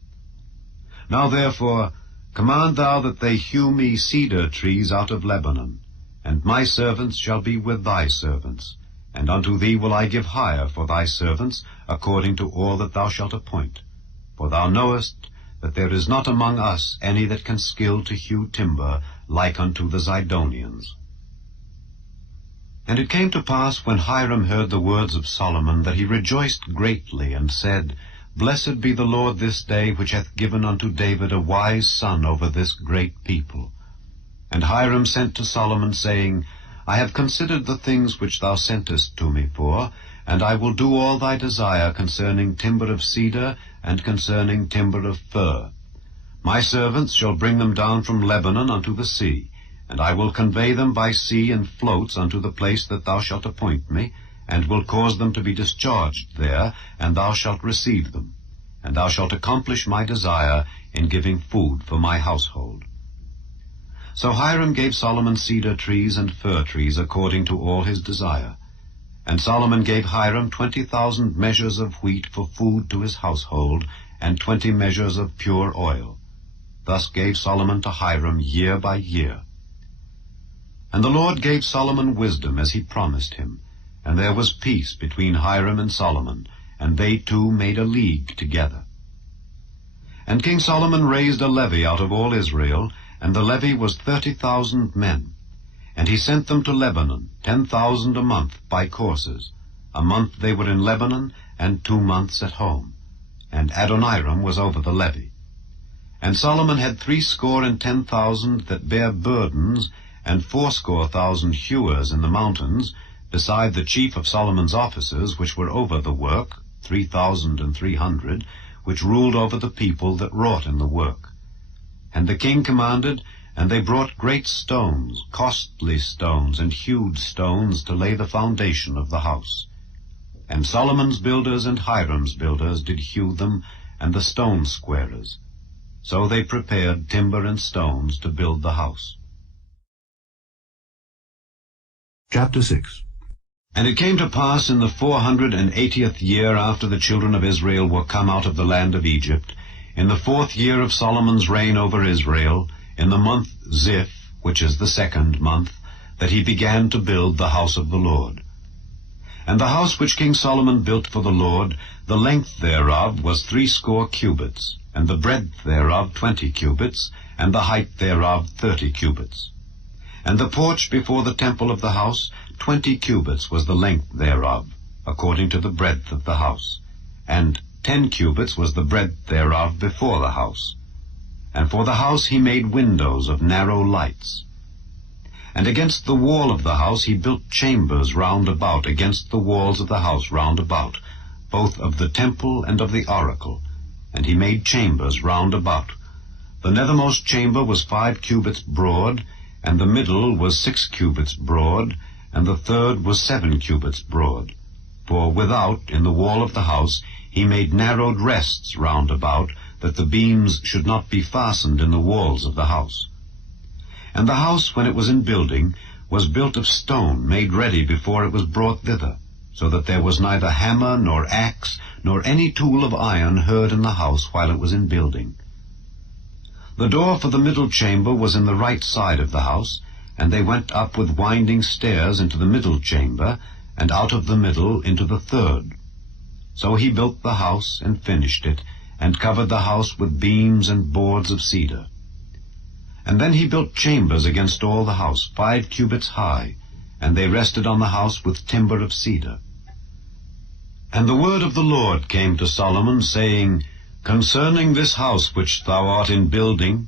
Now therefore, command thou that they hew me cedar trees out of Lebanon, and my servants shall be with thy servants, and unto thee will I give hire for thy servants, according to all that thou shalt appoint. For thou knowest that there is not among us any that can skill to hew timber, like unto the Zidonians. And it came to pass, when Hiram heard the words of Solomon, that he rejoiced greatly, and said, Blessed be the Lord this day, which hath given unto David a wise son over this great people. And Hiram sent to Solomon, saying, I have considered the things which thou sentest to me for, and I will do all thy desire concerning timber of cedar, and concerning timber of fir. My servants shall bring them down from Lebanon unto the sea, and I will convey them by sea in floats unto the place that thou shalt appoint me, and will cause them to be discharged there, and thou shalt receive them. And thou shalt accomplish my desire in giving food for my household. So Hiram gave Solomon cedar trees and fir trees according to all his desire. And Solomon gave Hiram 20,000 measures of wheat for food to his household, and 20 measures of pure oil. Thus gave Solomon to Hiram year by year. And the Lord gave Solomon wisdom as he promised him, and there was peace between Hiram and Solomon, and they two made a league together. And King Solomon raised a levy out of all Israel, and the levy was 30,000 men. And he sent them to Lebanon, 10,000 a month by courses. A month they were in Lebanon, and 2 months at home. And Adoniram was over the levy. And Solomon had 70,010 that bare burdens, and 80,000 hewers in the mountains, beside the chief of Solomon's officers, which were over the work, 3,300, which ruled over the people that wrought in the work. And the king commanded, and they brought great stones, costly stones, and hewed stones, to lay the foundation of the house. And Solomon's builders and Hiram's builders did hew them, and the stone squarers. So they prepared timber and stones to build the house. Chapter 6. And it came to pass in the 480th year after the children of Israel were come out of the land of Egypt, in the 4th year of Solomon's reign over Israel, in the month Ziph, which is the 2nd month, that he began to build the house of the Lord. And the house which King Solomon built for the Lord, the length thereof was 80 cubits, and the breadth thereof 20 cubits, and the height thereof 30 cubits. And the porch before the temple of the house, 20 cubits was the length thereof, according to the breadth of the house, and 10 cubits was the breadth thereof before the house. And for the house he made windows of narrow lights. And against the wall of the house he built chambers round about, against the walls of the house round about, both of the temple and of the oracle. And he made chambers round about. The nethermost chamber was 5 cubits broad, and the middle was 6 cubits broad, and the third was 7 cubits broad. For without, in the wall of the house, he made narrowed rests round about, that the beams should not be fastened in the walls of the house. And the house, when it was in building, was built of stone, made ready before it was brought thither, so that there was neither hammer nor axe, nor any tool of iron heard in the house while it was in building. The door for the middle chamber was in the right side of the house, and they went up with winding stairs into the middle chamber, and out of the middle into the third. So he built the house, and finished it, and covered the house with beams and boards of cedar. And then he built chambers against all the house, 5 cubits high, and they rested on the house with timber of cedar. And the word of the Lord came to Solomon, saying, Concerning this house which thou art in building,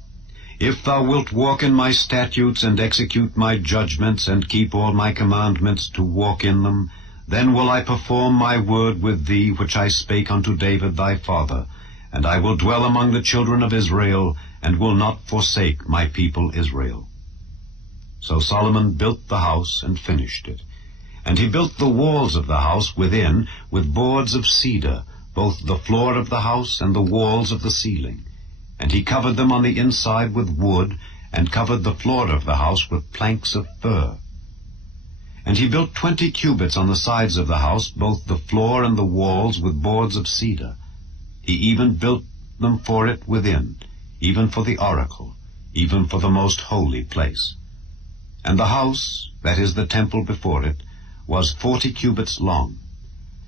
if thou wilt walk in my statutes, and execute my judgments, and keep all my commandments to walk in them, then will I perform my word with thee, which I spake unto David thy father, and I will dwell among the children of Israel, and will not forsake my people Israel. So Solomon built the house, and finished it. And he built the walls of the house within with boards of cedar, both the floor of the house and the walls of the ceiling. And he covered them on the inside with wood, and covered the floor of the house with planks of fir. And he built 20 cubits on the sides of the house, both the floor and the walls, with boards of cedar. He even built them for it within, even for the oracle, even for the most holy place. And the house, that is the temple before it, was 40 cubits long.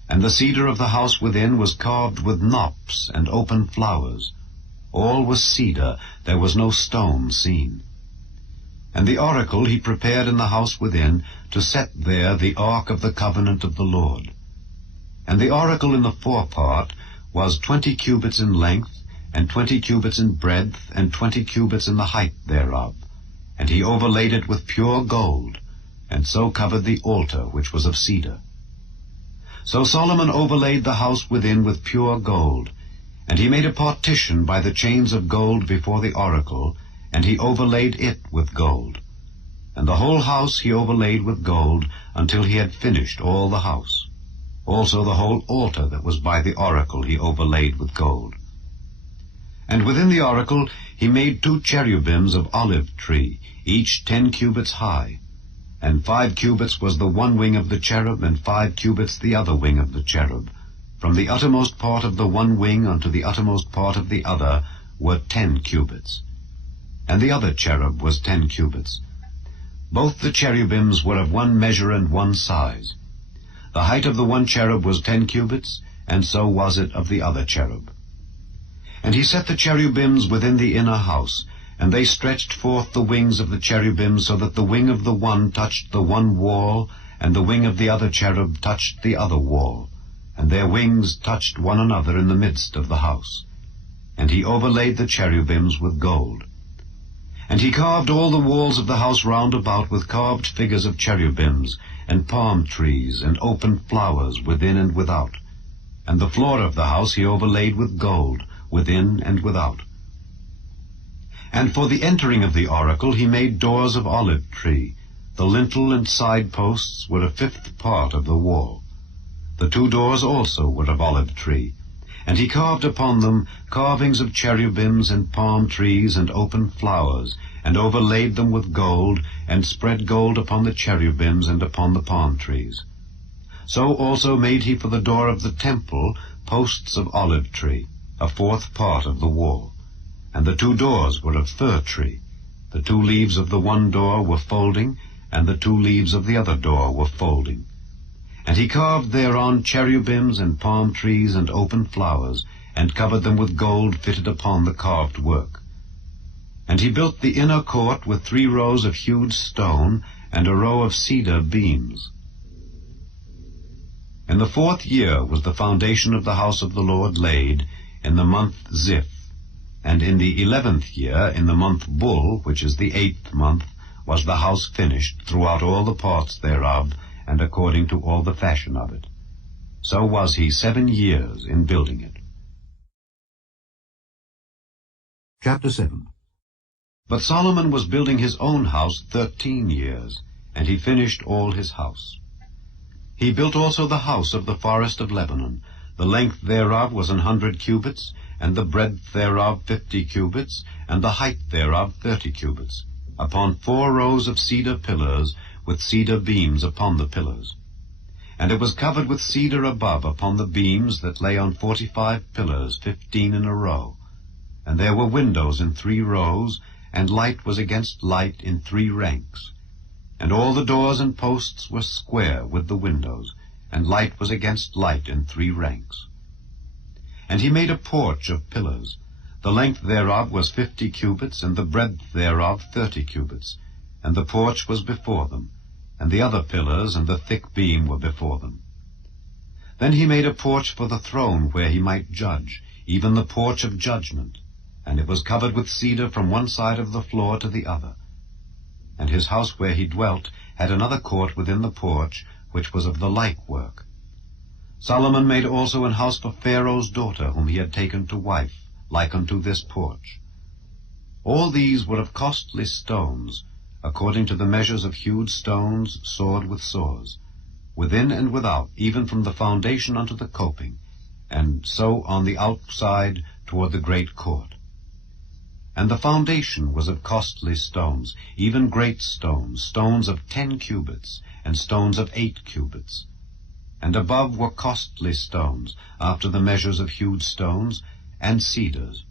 And the cedar of the house within was carved with knops and open flowers. All was cedar, there was no stone seen. And the oracle he prepared in the house within, to set there the ark of the covenant of the Lord. And the oracle in the forepart was 20 cubits in length, and 20 cubits in breadth, and 20 cubits in the height thereof. And he overlaid it with pure gold, and so covered the altar which was of cedar. So Solomon overlaid the house within with pure gold, and he made a partition by the chains of gold before the oracle, and he overlaid it with gold. And the whole house he overlaid with gold, until he had finished all the house. Also the whole altar that was by the oracle he overlaid with gold. And within the oracle he made 2 cherubims of olive tree, each 10 cubits high. And 5 cubits was the one wing of the cherub, and 5 cubits the other wing of the cherub. From the uttermost part of the one wing unto the uttermost part of the other were 10 cubits. And the other cherub was 10 cubits. Both the cherubims were of one measure and one size. The height of the one cherub was 10 cubits, and so was it of the other cherub. And he set the cherubims within the inner house, and they stretched forth the wings of the cherubims, so that the wing of the one touched the one wall, and the wing of the other cherub touched the other wall, and their wings touched one another in the midst of the house. And he overlaid the cherubims with gold. And he carved all the walls of the house round about with carved figures of cherubims, and palm trees, and open flowers within and without. And the floor of the house he overlaid with gold, within and without. And for the entering of the oracle he made doors of olive tree. The lintel and side posts were a 5th part of the wall. The 2 doors also were of olive tree. And he carved upon them carvings of cherubims and palm trees and open flowers, and overlaid them with gold, and spread gold upon the cherubims and upon the palm trees. So also made he for the door of the temple posts of olive tree, a 4th part of the wall. And the 2 doors were of fir tree. The 2 leaves of the one door were folding, and the 2 leaves of the other door were folding. And he carved thereon cherubims and palm trees and open flowers, and covered them with gold fitted upon the carved work. And he built the inner court with 3 rows of hewed stone, and a row of cedar beams. In the 4th year was the foundation of the house of the Lord laid, in the month Ziph. And in the 11th year, in the month Bul, which is the 8th month, was the house finished throughout all the parts thereof, and according to all the fashion of it. So was he 7 years in building it. Chapter 7. But Solomon was building his own house 13 years, and he finished all his house. He built also the house of the forest of Lebanon. The length thereof was 100 cubits, and the breadth thereof 50 cubits, and the height thereof 30 cubits, upon 4 rows of cedar pillars, with cedar beams upon the pillars. And it was covered with cedar above upon the beams that lay on 45 pillars, 15 in a row. And there were windows in 3 rows, and light was against light in 3 ranks. And all the doors and posts were square with the windows, and light was against light in 3 ranks. And he made a porch of pillars. The length thereof was 50 cubits, and the breadth thereof 30 cubits. And the porch was before them, and the other pillars and the thick beam were before them. Then he made a porch for the throne where he might judge, even the porch of judgment, and it was covered with cedar from one side of the floor to the other. And his house where he dwelt had another court within the porch, which was of the like work. Solomon made also an house for Pharaoh's daughter, whom he had taken to wife, like unto this porch. All these were of costly stones, according to the measures of hewed stones, sawed with saws, within and without, even from the foundation unto the coping, and so on the outside toward the great court. And the foundation was of costly stones, even great stones, stones of 10 cubits, and stones of 8 cubits. And above were costly stones, after the measures of hewed stones, and cedars.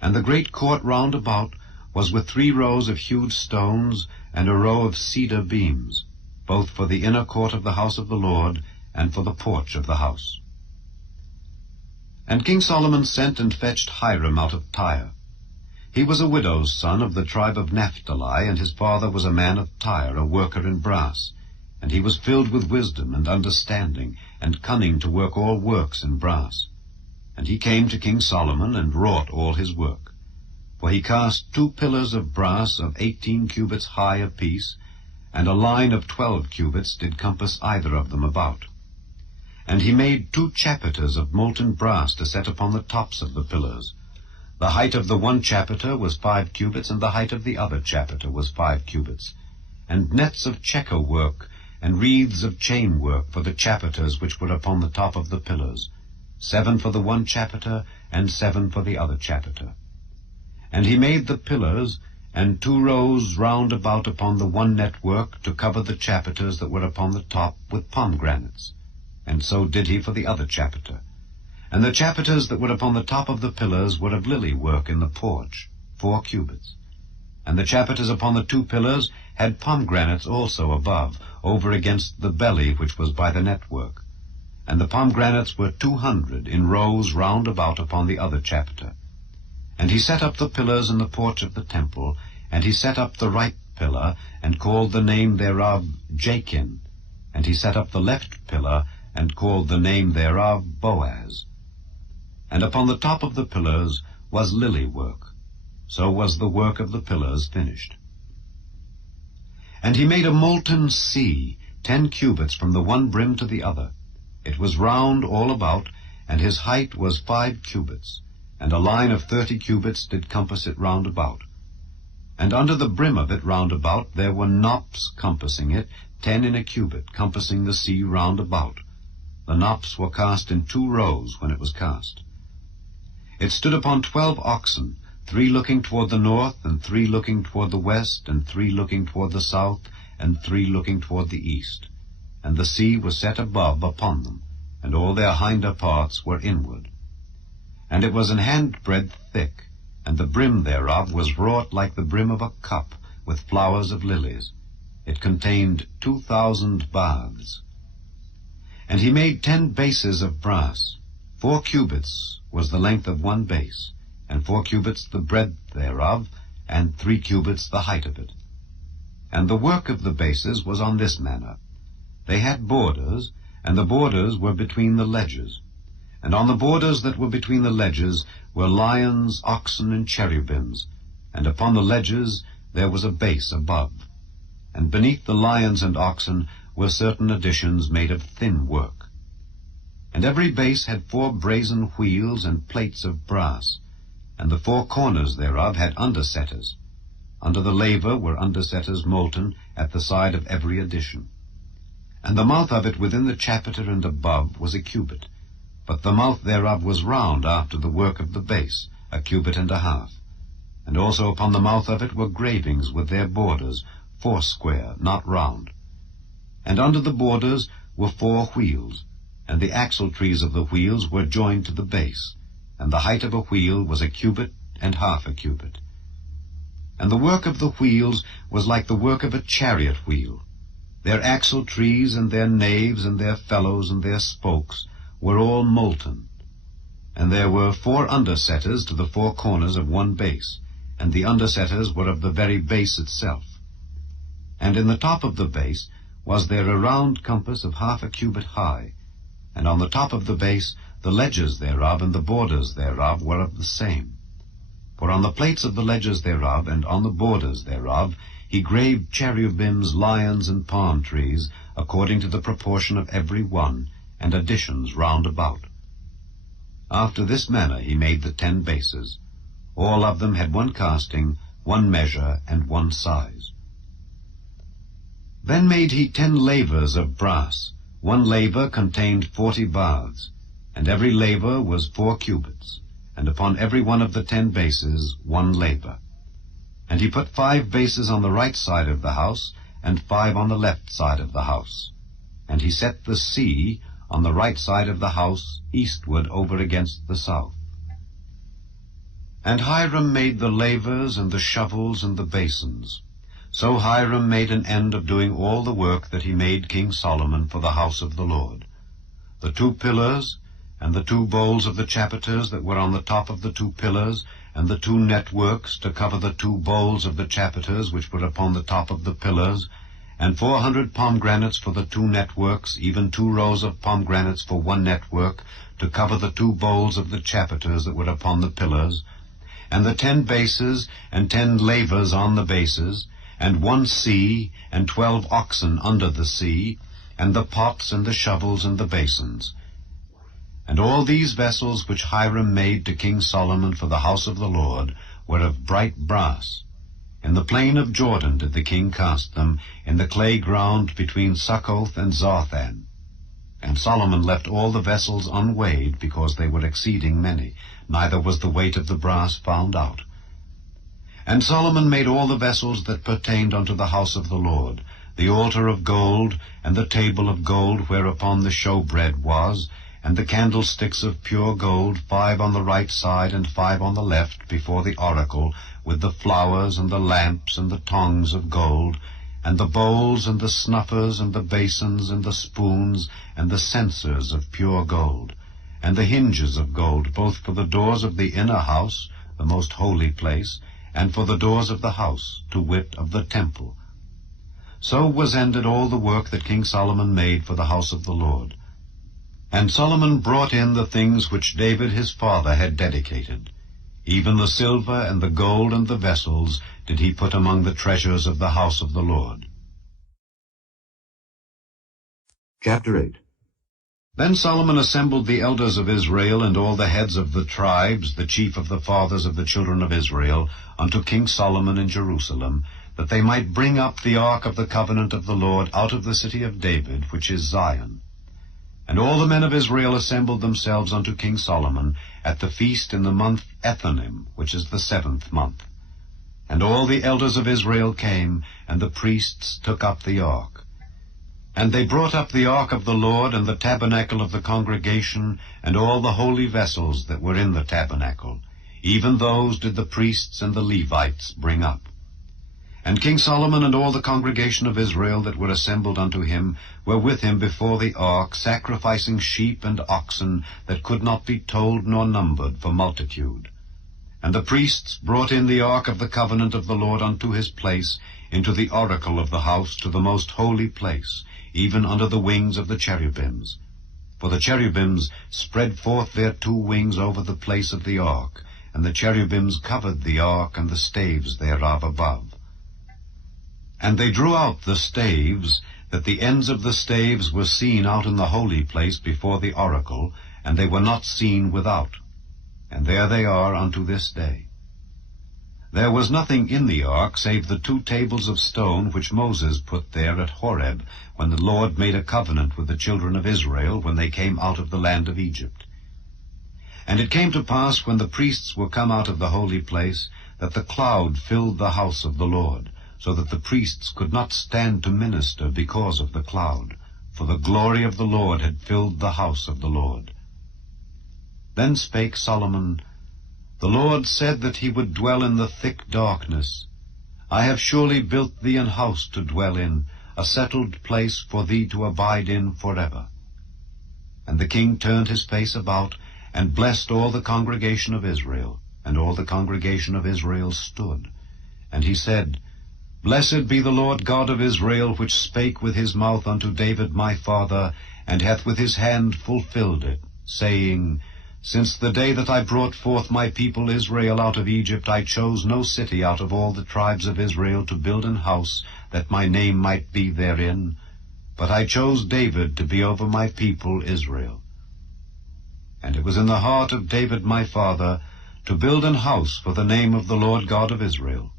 And the great court round about was with 3 rows of hewed stones, and a row of cedar beams, both for the inner court of the house of the Lord, and for the porch of the house. And King Solomon sent and fetched Hiram out of Tyre. He was a widow's son of the tribe of Naphtali, and his father was a man of Tyre, a worker in brass. And he was filled with wisdom and understanding, and cunning to work all works in brass. And he came to King Solomon, and wrought all his work. For he cast 2 pillars of brass of 18 cubits high apiece, and a line of 12 cubits did compass either of them about. And he made 2 chapiters of molten brass to set upon the tops of the pillars. The height of the one chapiter was 5 cubits, and the height of the other chapiter was 5 cubits. And nets of checker work, and wreaths of chain work for the chapiters which were upon the top of the pillars, 7 for the one chapiter, and 7 for the other chapiter. And he made the pillars, and 2 rows round about upon the one network to cover the chapiters that were upon the top with pomegranates. And so did he for the other chapiter. And the chapiters that were upon the top of the pillars were of lily work in the porch, 4 cubits. And the chapiters upon the 2 pillars had pomegranates also above, over against the belly which was by the network. And the pomegranates were 200 in rows round about upon the other chapiter. And he set up the pillars in the porch of the temple, and he set up the right pillar, and called the name thereof Jachin. And he set up the left pillar, and called the name thereof Boaz. And upon the top of the pillars was lily work. So was the work of the pillars finished. And he made a molten sea, 10 cubits from the one brim to the other. It was round all about, and his height was 5 cubits, and a line of 30 cubits did compass it round about. And under the brim of it round about there were knops compassing it, 10 in a cubit, compassing the sea round about. The knops were cast in 2 rows when it was cast. It stood upon 12 oxen, 3 looking toward the north, and 3 looking toward the west, and 3 looking toward the south, and 3 looking toward the east. And the sea was set above upon them, and all their hinder parts were inward. And it was an handbreadth thick, and the brim thereof was wrought like the brim of a cup, with flowers of lilies. It contained 2,000 baths. And he made 10 bases of brass, 4 cubits was the length of one base, and 4 cubits the breadth thereof, and 3 cubits the height of it. And the work of the bases was on this manner. They had borders, and the borders were between the ledges. And on the borders that were between the ledges were lions, oxen, and cherubims, and upon the ledges there was a base above. And beneath the lions and oxen were certain additions made of thin work. And every base had 4 brazen wheels and plates of brass, and the 4 corners thereof had undersetters. Under the laver were undersetters molten at the side of every addition. And the mouth of it within the chapiter and above was a cubit, but the mouth thereof was round after the work of the base, 1.5 cubits. And also upon the mouth of it were gravings with their borders, 4 square, not round. And under the borders were 4 wheels, and the axletrees of the wheels were joined to the base, and the height of a wheel was 1.5 cubits. And the work of the wheels was like the work of a chariot wheel. Their axletrees and their naves and their felloes and their spokes were all molten. And there were 4 undersetters to the 4 corners of one base, and the undersetters were of the very base itself. And in the top of the base was there a round compass of 1/2 cubit high, and on the top of the base the ledges thereof and the borders thereof were of the same. For on the plates of the ledges thereof and on the borders thereof he graved cherubims, lions, and palm trees, according to the proportion of every one, and additions round about. After this manner he made the 10 bases. All of them had 1 casting, 1 measure, and 1 size. Then made he 10 lavers of brass. 1 laver contained 40 baths, and every laver was 4 cubits, and upon every one of the 10 bases 1 laver. And he put 5 bases on the right side of the house, and 5 on the left side of the house. And he set the sea on the right side of the house, eastward over against the south. And Hiram made the lavers and the shovels and the basins. So Hiram made an end of doing all the work that he made King Solomon for the house of the Lord. The 2 pillars, and the 2 bowls of the chapiters that were on the top of the 2 pillars, and the 2 networks to cover the 2 bowls of the chapiters which were upon the top of the pillars, and 400 pomegranates for the 2 networks, even 2 rows of pomegranates for 1 network, to cover the 2 bowls of the chapiters that were upon the pillars, and the 10 bases, and 10 lavers on the bases, and 1 sea, and 12 oxen under the sea, and the pots, and the shovels, and the basins. And all these vessels which Hiram made to King Solomon for the house of the Lord were of bright brass. In the plain of Jordan did the king cast them, in the clay ground between Succoth and Zarthan. And Solomon left all the vessels unweighed, because they were exceeding many, neither was the weight of the brass found out. And Solomon made all the vessels that pertained unto the house of the Lord, the altar of gold, and the table of gold whereupon the showbread was, and the candlesticks of pure gold, 5 on the right side and 5 on the left, before the oracle, with the flowers and the lamps and the tongs of gold, and the bowls and the snuffers and the basins and the spoons and the censers of pure gold, and the hinges of gold, both for the doors of the inner house, the most holy place, and for the doors of the house, to wit, of the temple. So was ended all the work that King Solomon made for the house of the Lord. And Solomon brought in the things which David his father had dedicated. Even the silver and the gold and the vessels did he put among the treasures of the house of the Lord. Chapter 8. Then Solomon assembled the elders of Israel and all the heads of the tribes, the chief of the fathers of the children of Israel, unto King Solomon in Jerusalem, that they might bring up the ark of the covenant of the Lord out of the city of David, which is Zion. And all the men of Israel assembled themselves unto King Solomon at the feast in the month Ethanim, which is the 7th month. And all the elders of Israel came, and the priests took up the ark. And they brought up the ark of the Lord, and the tabernacle of the congregation, and all the holy vessels that were in the tabernacle. Even those did the priests and the Levites bring up. And King Solomon and all the congregation of Israel that were assembled unto him were with him before the ark, sacrificing sheep and oxen that could not be told nor numbered for multitude. And the priests brought in the ark of the covenant of the Lord unto his place, into the oracle of the house, to the most holy place, even under the wings of the cherubims. For the cherubims spread forth their 2 wings over the place of the ark, and the cherubims covered the ark and the staves thereof above. And they drew out the staves, that the ends of the staves were seen out in the holy place before the oracle, and they were not seen without. And there they are unto this day. There was nothing in the ark save the 2 tables of stone which Moses put there at Horeb, when the Lord made a covenant with the children of Israel when they came out of the land of Egypt. And it came to pass, when the priests were come out of the holy place, that the cloud filled the house of the Lord, so that the priests could not stand to minister because of the cloud, for the glory of the Lord had filled the house of the Lord. Then spake Solomon, The Lord said that he would dwell in the thick darkness. I have surely built thee an house to dwell in, a settled place for thee to abide in forever. And the king turned his face about, and blessed all the congregation of Israel. And all the congregation of Israel stood. And he said, Blessed be the Lord God of Israel, which spake with his mouth unto David my father, and hath with his hand fulfilled it, saying, Since the day that I brought forth my people Israel out of Egypt, I chose no city out of all the tribes of Israel to build an house, that my name might be therein. But I chose David to be over my people Israel. And it was in the heart of David my father to build an house for the name of the Lord God of Israel.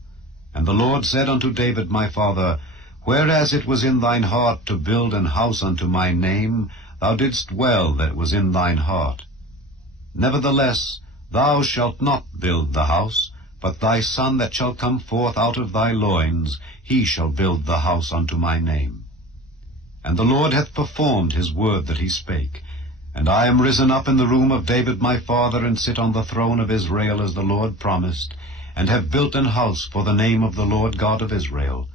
And the Lord said unto David my father, Whereas it was in thine heart to build an house unto my name, thou didst well that it was in thine heart. Nevertheless, thou shalt not build the house, but thy son that shall come forth out of thy loins, he shall build the house unto my name. And the Lord hath performed his word that he spake. And I am risen up in the room of David my father, and sit on the throne of Israel as the Lord promised, and have built an house for the name of the Lord God of Israel.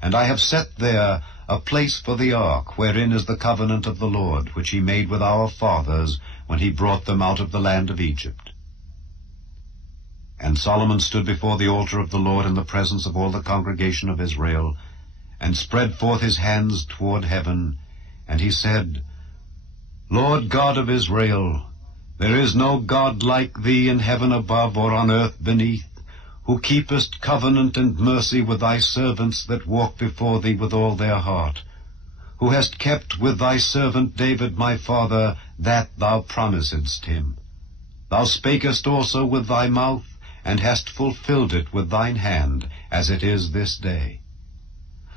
And I have set there a place for the ark, wherein is the covenant of the Lord, which he made with our fathers, when he brought them out of the land of Egypt. And Solomon stood before the altar of the Lord in the presence of all the congregation of Israel, and spread forth his hands toward heaven, and he said, Lord God of Israel, there is no God like thee in heaven above or on earth beneath, who keepest covenant and mercy with thy servants that walk before thee with all their heart, who hast kept with thy servant David my father that thou promisedst him. Thou spakest also with thy mouth, and hast fulfilled it with thine hand, as it is this day.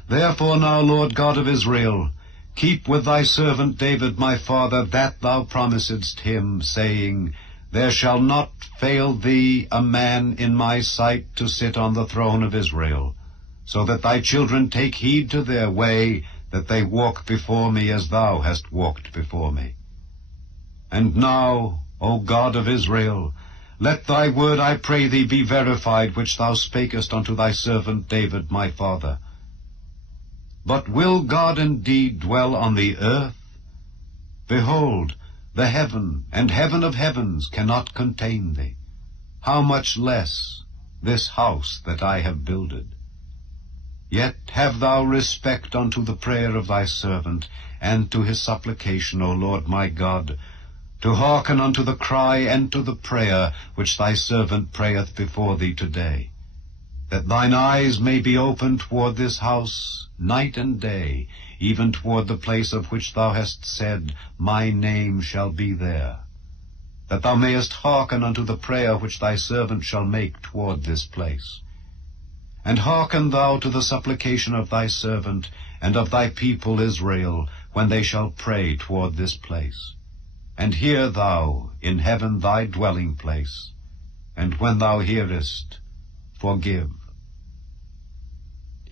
Therefore now, Lord God of Israel, keep with thy servant David my father that thou promisedst him, saying, There shall not fail thee a man in my sight to sit on the throne of Israel, so that thy children take heed to their way, that they walk before me as thou hast walked before me. And now, O God of Israel, let thy word, I pray thee, be verified, which thou spakest unto thy servant David my father. But will God indeed dwell on the earth? Behold, the heaven and heaven of heavens cannot contain thee. How much less this house that I have builded? Yet have thou respect unto the prayer of thy servant, and to his supplication, O Lord my God, to hearken unto the cry and to the prayer which thy servant prayeth before thee today, that thine eyes may be opened toward this house night and day, even toward the place of which thou hast said, My name shall be there, that thou mayest hearken unto the prayer which thy servant shall make toward this place. And hearken thou to the supplication of thy servant and of thy people Israel, when they shall pray toward this place. And hear thou in heaven thy dwelling place, and when thou hearest, forgive.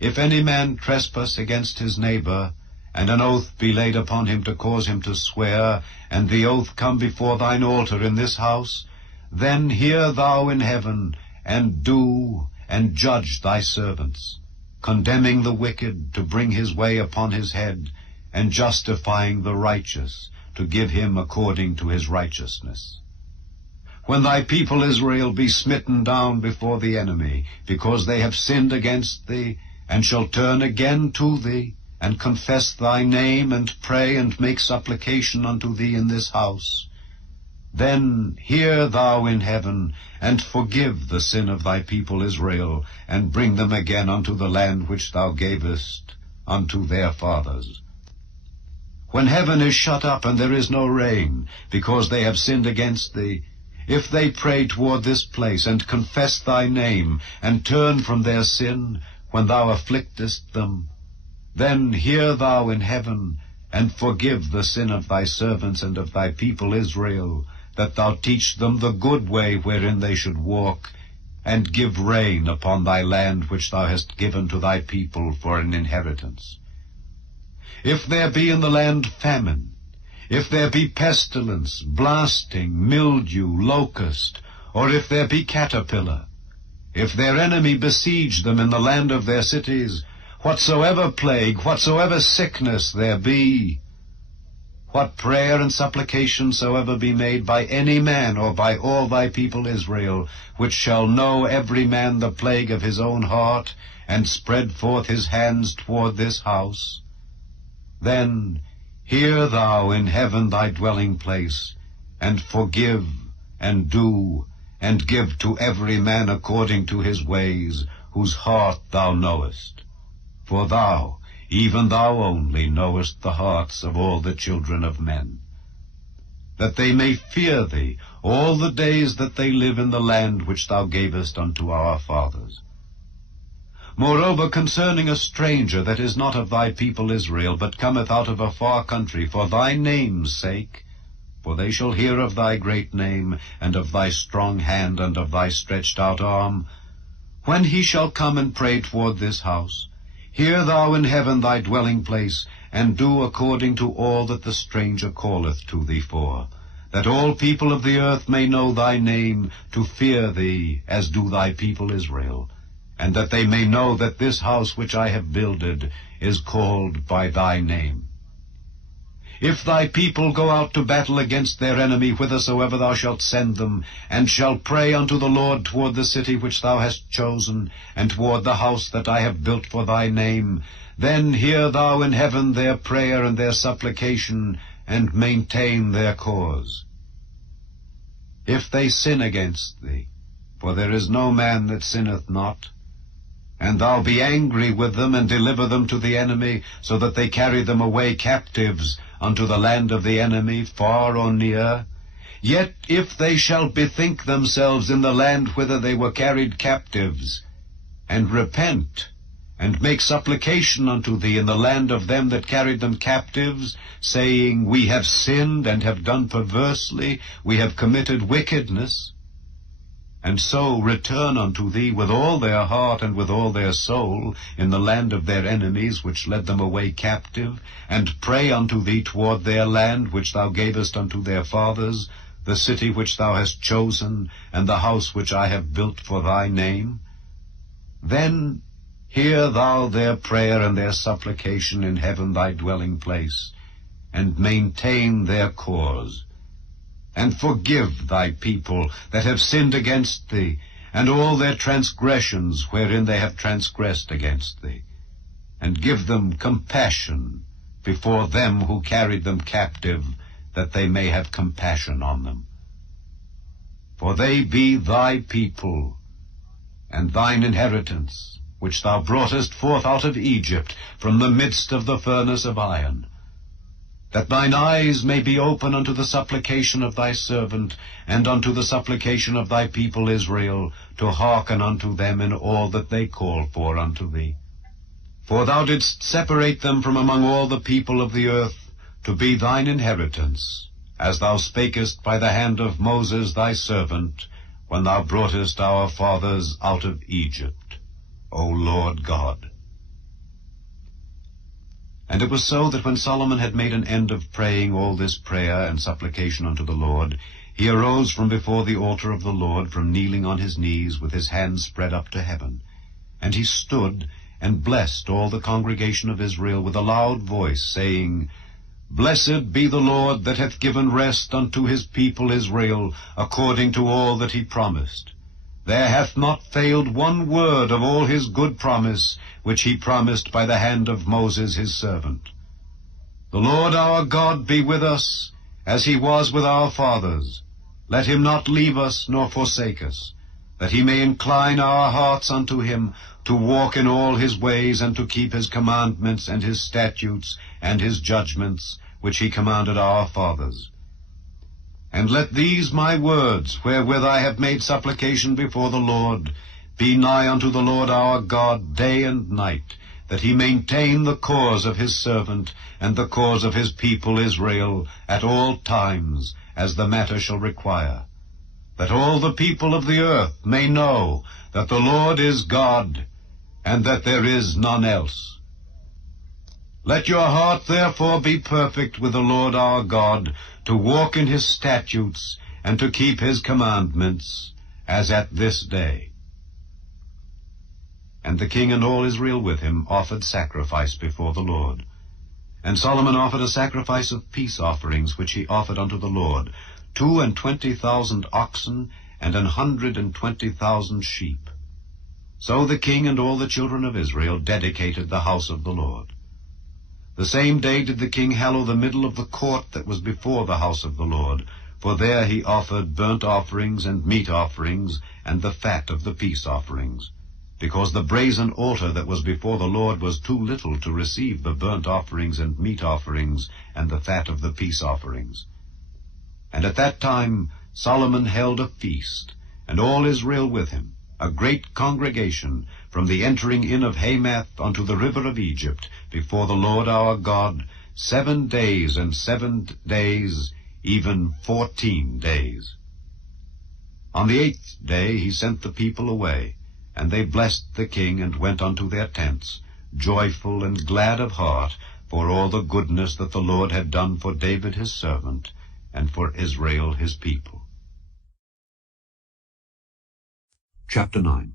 If any man trespass against his neighbor, and an oath be laid upon him to cause him to swear, and the oath come before thine altar in this house, then hear thou in heaven, and do and judge thy servants. condemning the wicked to bring his way upon his head, and justifying the righteous to give him according to his righteousness. When thy people Israel be smitten down before the enemy, because they have sinned against thee, and shall turn again to thee, and confess thy name, and pray and make supplication unto thee in this house, then hear thou in heaven, and forgive the sin of thy people Israel, and bring them again unto the land which thou gavest unto their fathers. When heaven is shut up, and there is no rain, because they have sinned against thee, if they pray toward this place, and confess thy name, and turn from their sin, when thou afflictest them, then hear thou in heaven, and forgive the sin of thy servants and of thy people Israel, that thou teach them the good way wherein they should walk, and give rain upon thy land which thou hast given to thy people for an inheritance. If there be in the land famine, if there be pestilence, blasting, mildew, locust, or if there be caterpillar, if their enemy besiege them in the land of their cities, whatsoever plague, whatsoever sickness there be, what prayer and supplication soever be made by any man or by all thy people Israel, which shall know every man the plague of his own heart, and spread forth his hands toward this house, then hear thou in heaven thy dwelling place, and forgive, and do, and give to every man according to his ways, whose heart thou knowest. For thou, even thou only, knowest the hearts of all the children of men, that they may fear thee all the days that they live in the land which thou gavest unto our fathers. Moreover, concerning a stranger that is not of thy people Israel, but cometh out of a far country, for thy name's sake, for they shall hear of thy great name, and of thy strong hand, and of thy stretched out arm, when he shall come and pray toward this house, hear thou in heaven thy dwelling place, and do according to all that the stranger calleth to thee for, that all people of the earth may know thy name, to fear thee, as do thy people Israel, and that they may know that this house which I have builded is called by thy name. If thy people go out to battle against their enemy, whithersoever thou shalt send them, and shall pray unto the Lord toward the city which thou hast chosen, and toward the house that I have built for thy name, then hear thou in heaven their prayer and their supplication, and maintain their cause. If they sin against thee, for there is no man that sinneth not, and thou be angry with them, and deliver them to the enemy, so that they carry them away captives unto the land of the enemy, far or near, yet if they shall bethink themselves in the land whither they were carried captives, and repent, and make supplication unto thee in the land of them that carried them captives, saying, We have sinned, and have done perversely, we have committed wickedness, and so return unto thee with all their heart and with all their soul in the land of their enemies, which led them away captive, and pray unto thee toward their land which thou gavest unto their fathers, the city which thou hast chosen, and the house which I have built for thy name, then hear thou their prayer and their supplication in heaven thy dwelling place, and maintain their cause, and forgive thy people that have sinned against thee, and all their transgressions wherein they have transgressed against thee, and give them compassion before them who carried them captive, that they may have compassion on them. For they be thy people, and thine inheritance, which thou broughtest forth out of Egypt, from the midst of the furnace of iron, that thine eyes may be open unto the supplication of thy servant, and unto the supplication of thy people Israel, to hearken unto them in all that they call for unto thee. For thou didst separate them from among all the people of the earth, to be thine inheritance, as thou spakest by the hand of Moses thy servant, when thou broughtest our fathers out of Egypt, O Lord God. And it was so that when Solomon had made an end of praying all this prayer and supplication unto the Lord, he arose from before the altar of the Lord, from kneeling on his knees with his hands spread up to heaven. And he stood, and blessed all the congregation of Israel with a loud voice, saying, Blessed be the Lord that hath given rest unto his people Israel, according to all that he promised. There hath not failed one word of all his good promise, which he promised by the hand of Moses his servant. The Lord our God be with us, as he was with our fathers. Let him not leave us nor forsake us, that he may incline our hearts unto him, to walk in all his ways, and to keep his commandments, and his statutes, and his judgments, which he commanded our fathers. And let these my words, wherewith I have made supplication before the Lord, be nigh unto the Lord our God day and night, that he maintain the cause of his servant, and the cause of his people Israel, at all times, as the matter shall require, that all the people of the earth may know that the Lord is God, and that there is none else. Let your heart therefore be perfect with the Lord our God, to walk in his statutes, and to keep his commandments, as at this day. And the king and all Israel with him offered sacrifice before the Lord. And Solomon offered a sacrifice of peace offerings, which he offered unto the Lord, 22,000 oxen, and 120,000 sheep. So the king and all the children of Israel dedicated the house of the Lord. The same day did the king hallow the middle of the court that was before the house of the Lord, for there he offered burnt offerings and meat offerings, and the fat of the peace offerings, because the brazen altar that was before the Lord was too little to receive the burnt offerings and meat offerings, and the fat of the peace offerings. And at that time Solomon held a feast, and all Israel with him, a great congregation, from the entering in of Hamath unto the river of Egypt, before the Lord our God, 7 days and 7 days, even 14 days. On the 8th day he sent the people away, and they blessed the king, and went unto their tents, joyful and glad of heart, for all the goodness that the Lord had done for David his servant, and for Israel his people. Chapter 9.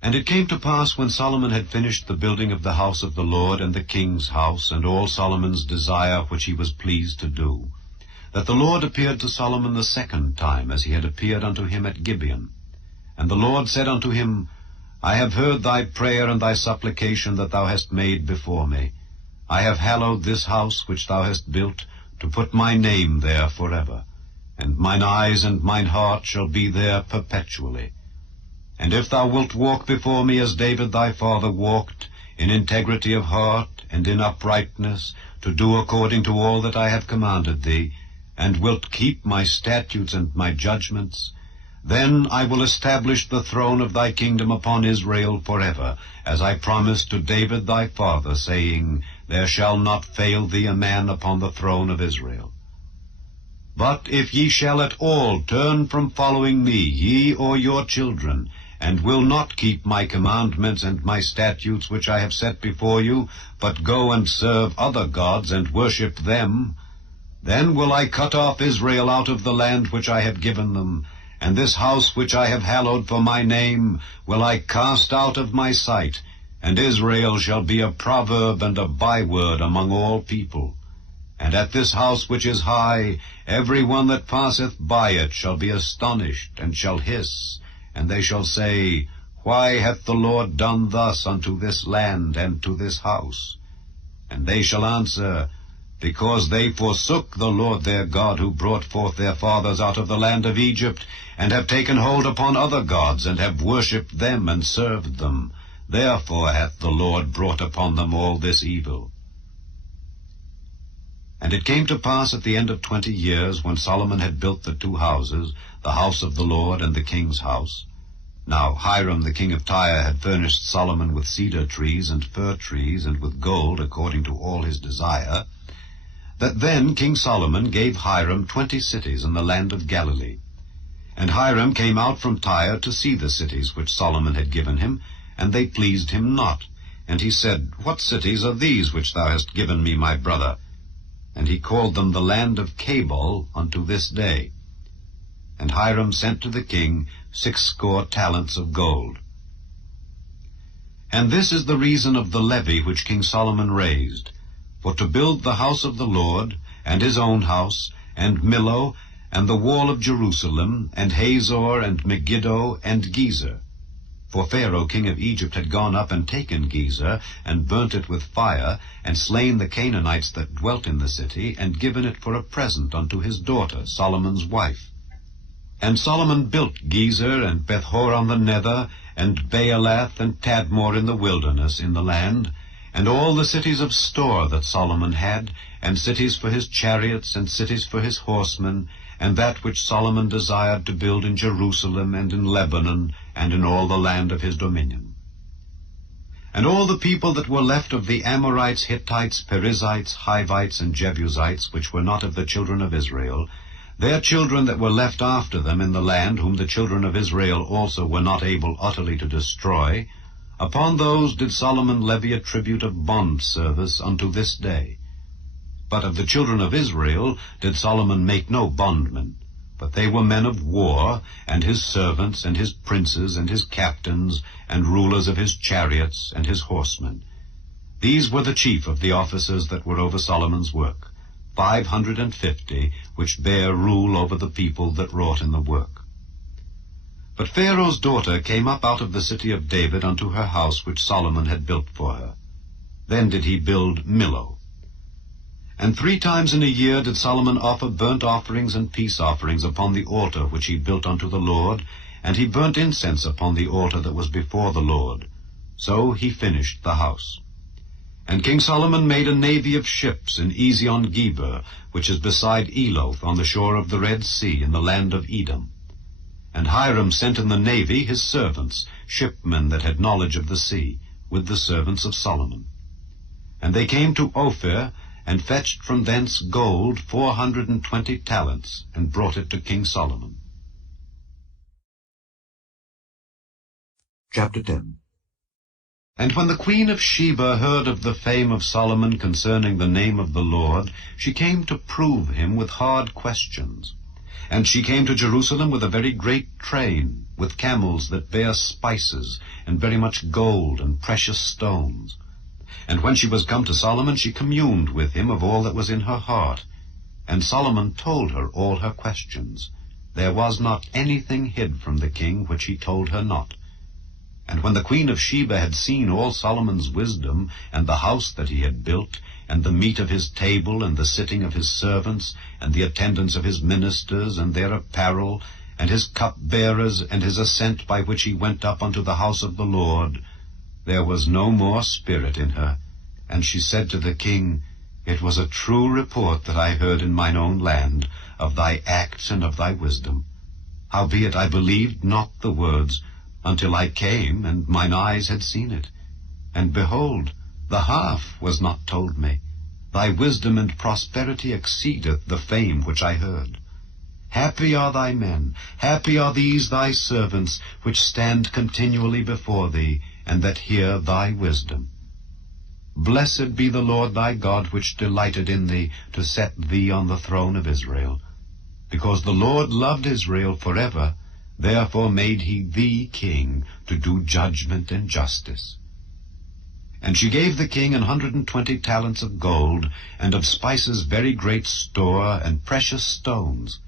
And it came to pass, when Solomon had finished the building of the house of the Lord, and the king's house, and all Solomon's desire which he was pleased to do, that the Lord appeared to Solomon the 2nd time, as he had appeared unto him at Gibeon. And the Lord said unto him, I have heard thy prayer and thy supplication that thou hast made before me. I have hallowed this house which thou hast built, to put my name there forever, and mine eyes and mine heart shall be there perpetually. And if thou wilt walk before me as David thy father walked, in integrity of heart and in uprightness, to do according to all that I have commanded thee, and wilt keep my statutes and my judgments, then I will establish the throne of thy kingdom upon Israel forever, as I promised to David thy father, saying, There shall not fail thee a man upon the throne of Israel. But if ye shall at all turn from following me, ye or your children, and will not keep my commandments and my statutes which I have set before you, but go and serve other gods and worship them, then will I cut off Israel out of the land which I have given them, and this house which I have hallowed for my name will I cast out of my sight, and Israel shall be a proverb and a byword among all people. And at this house which is high, every one that passeth by it shall be astonished, and shall hiss, and they shall say, Why hath the Lord done thus unto this land and to this house? And they shall answer, Because they forsook the Lord their God, who brought forth their fathers out of the land of Egypt, and have taken hold upon other gods, and have worshipped them and served them. Therefore hath the Lord brought upon them all this evil. And it came to pass at the end of 20 years, when Solomon had built the 2 houses, the house of the Lord and the king's house. Now Hiram the king of Tyre had furnished Solomon with cedar trees and fir trees, and with gold, according to all his desire, that then King Solomon gave Hiram 20 cities in the land of Galilee. And Hiram came out from Tyre to see the cities which Solomon had given him, and they pleased him not. And he said, What cities are these which thou hast given me, my brother? And he called them the land of Cabul unto this day. And Hiram sent to the king 60 talents of gold. And this is the reason of the levy which King Solomon raised, for to build the house of the Lord, and his own house, and Millo, and the wall of Jerusalem, and Hazor, and Megiddo, and Gezer. For Pharaoh king of Egypt had gone up and taken Gezer, and burnt it with fire, and slain the Canaanites that dwelt in the city, and given it for a present unto his daughter, Solomon's wife. And Solomon built Gezer, and Bethhoron the nether, and Baalath, and Tadmor in the wilderness in the land, and all the cities of store that Solomon had, and cities for his chariots, and cities for his horsemen, and that which Solomon desired to build in Jerusalem, and in Lebanon, and in all the land of his dominion. And all the people that were left of the Amorites, Hittites, Perizzites, Hivites, and Jebusites, which were not of the children of Israel, their children that were left after them in the land, whom the children of Israel also were not able utterly to destroy, upon those did Solomon levy a tribute of bond service unto this day. But of the children of Israel did Solomon make no bondmen, but they were men of war, and his servants, and his princes, and his captains, and rulers of his chariots, and his horsemen. These were the chief of the officers that were over Solomon's work, 550, which bare rule over the people that wrought in the work. But Pharaoh's daughter came up out of the city of David unto her house which Solomon had built for her. Then did he build Millo. And 3 times in a year did Solomon offer burnt offerings and peace offerings upon the altar which he built unto the Lord, and he burnt incense upon the altar that was before the Lord. So he finished the house. And King Solomon made a navy of ships in Ezion-Geber, which is beside Eloth, on the shore of the Red Sea, in the land of Edom. And Hiram sent in the navy his servants, shipmen that had knowledge of the sea, with the servants of Solomon. And they came to Ophir, and fetched from thence gold 420 talents, and brought it to King Solomon. Chapter 10. And when the queen of Sheba heard of the fame of Solomon concerning the name of the Lord, she came to prove him with hard questions. And she came to Jerusalem with a very great train, with camels that bare spices, and very much gold and precious stones. And when she was come to Solomon, she communed with him of all that was in her heart. And Solomon told her all her questions. There was not anything hid from the king which he told her not. And when the queen of Sheba had seen all Solomon's wisdom, and the house that he had built, and the meat of his table, and the sitting of his servants, and the attendance of his ministers, and their apparel, and his cupbearers, and his ascent by which he went up unto the house of the Lord, there was no more spirit in her. And she said to the king, It was a true report that I heard in mine own land, of thy acts and of thy wisdom. Howbeit I believed not the words, until I came, and mine eyes had seen it. And behold, the half was not told me. Thy wisdom and prosperity exceedeth the fame which I heard. Happy are thy men, happy are these thy servants, which stand continually before thee, and that hear thy wisdom. Blessed be the Lord thy God, which delighted in thee, to set thee on the throne of Israel. Because the Lord loved Israel forever, therefore made he thee king, to do judgment and justice. And she gave the king 120 talents of gold, and of spices very great store, and precious stones.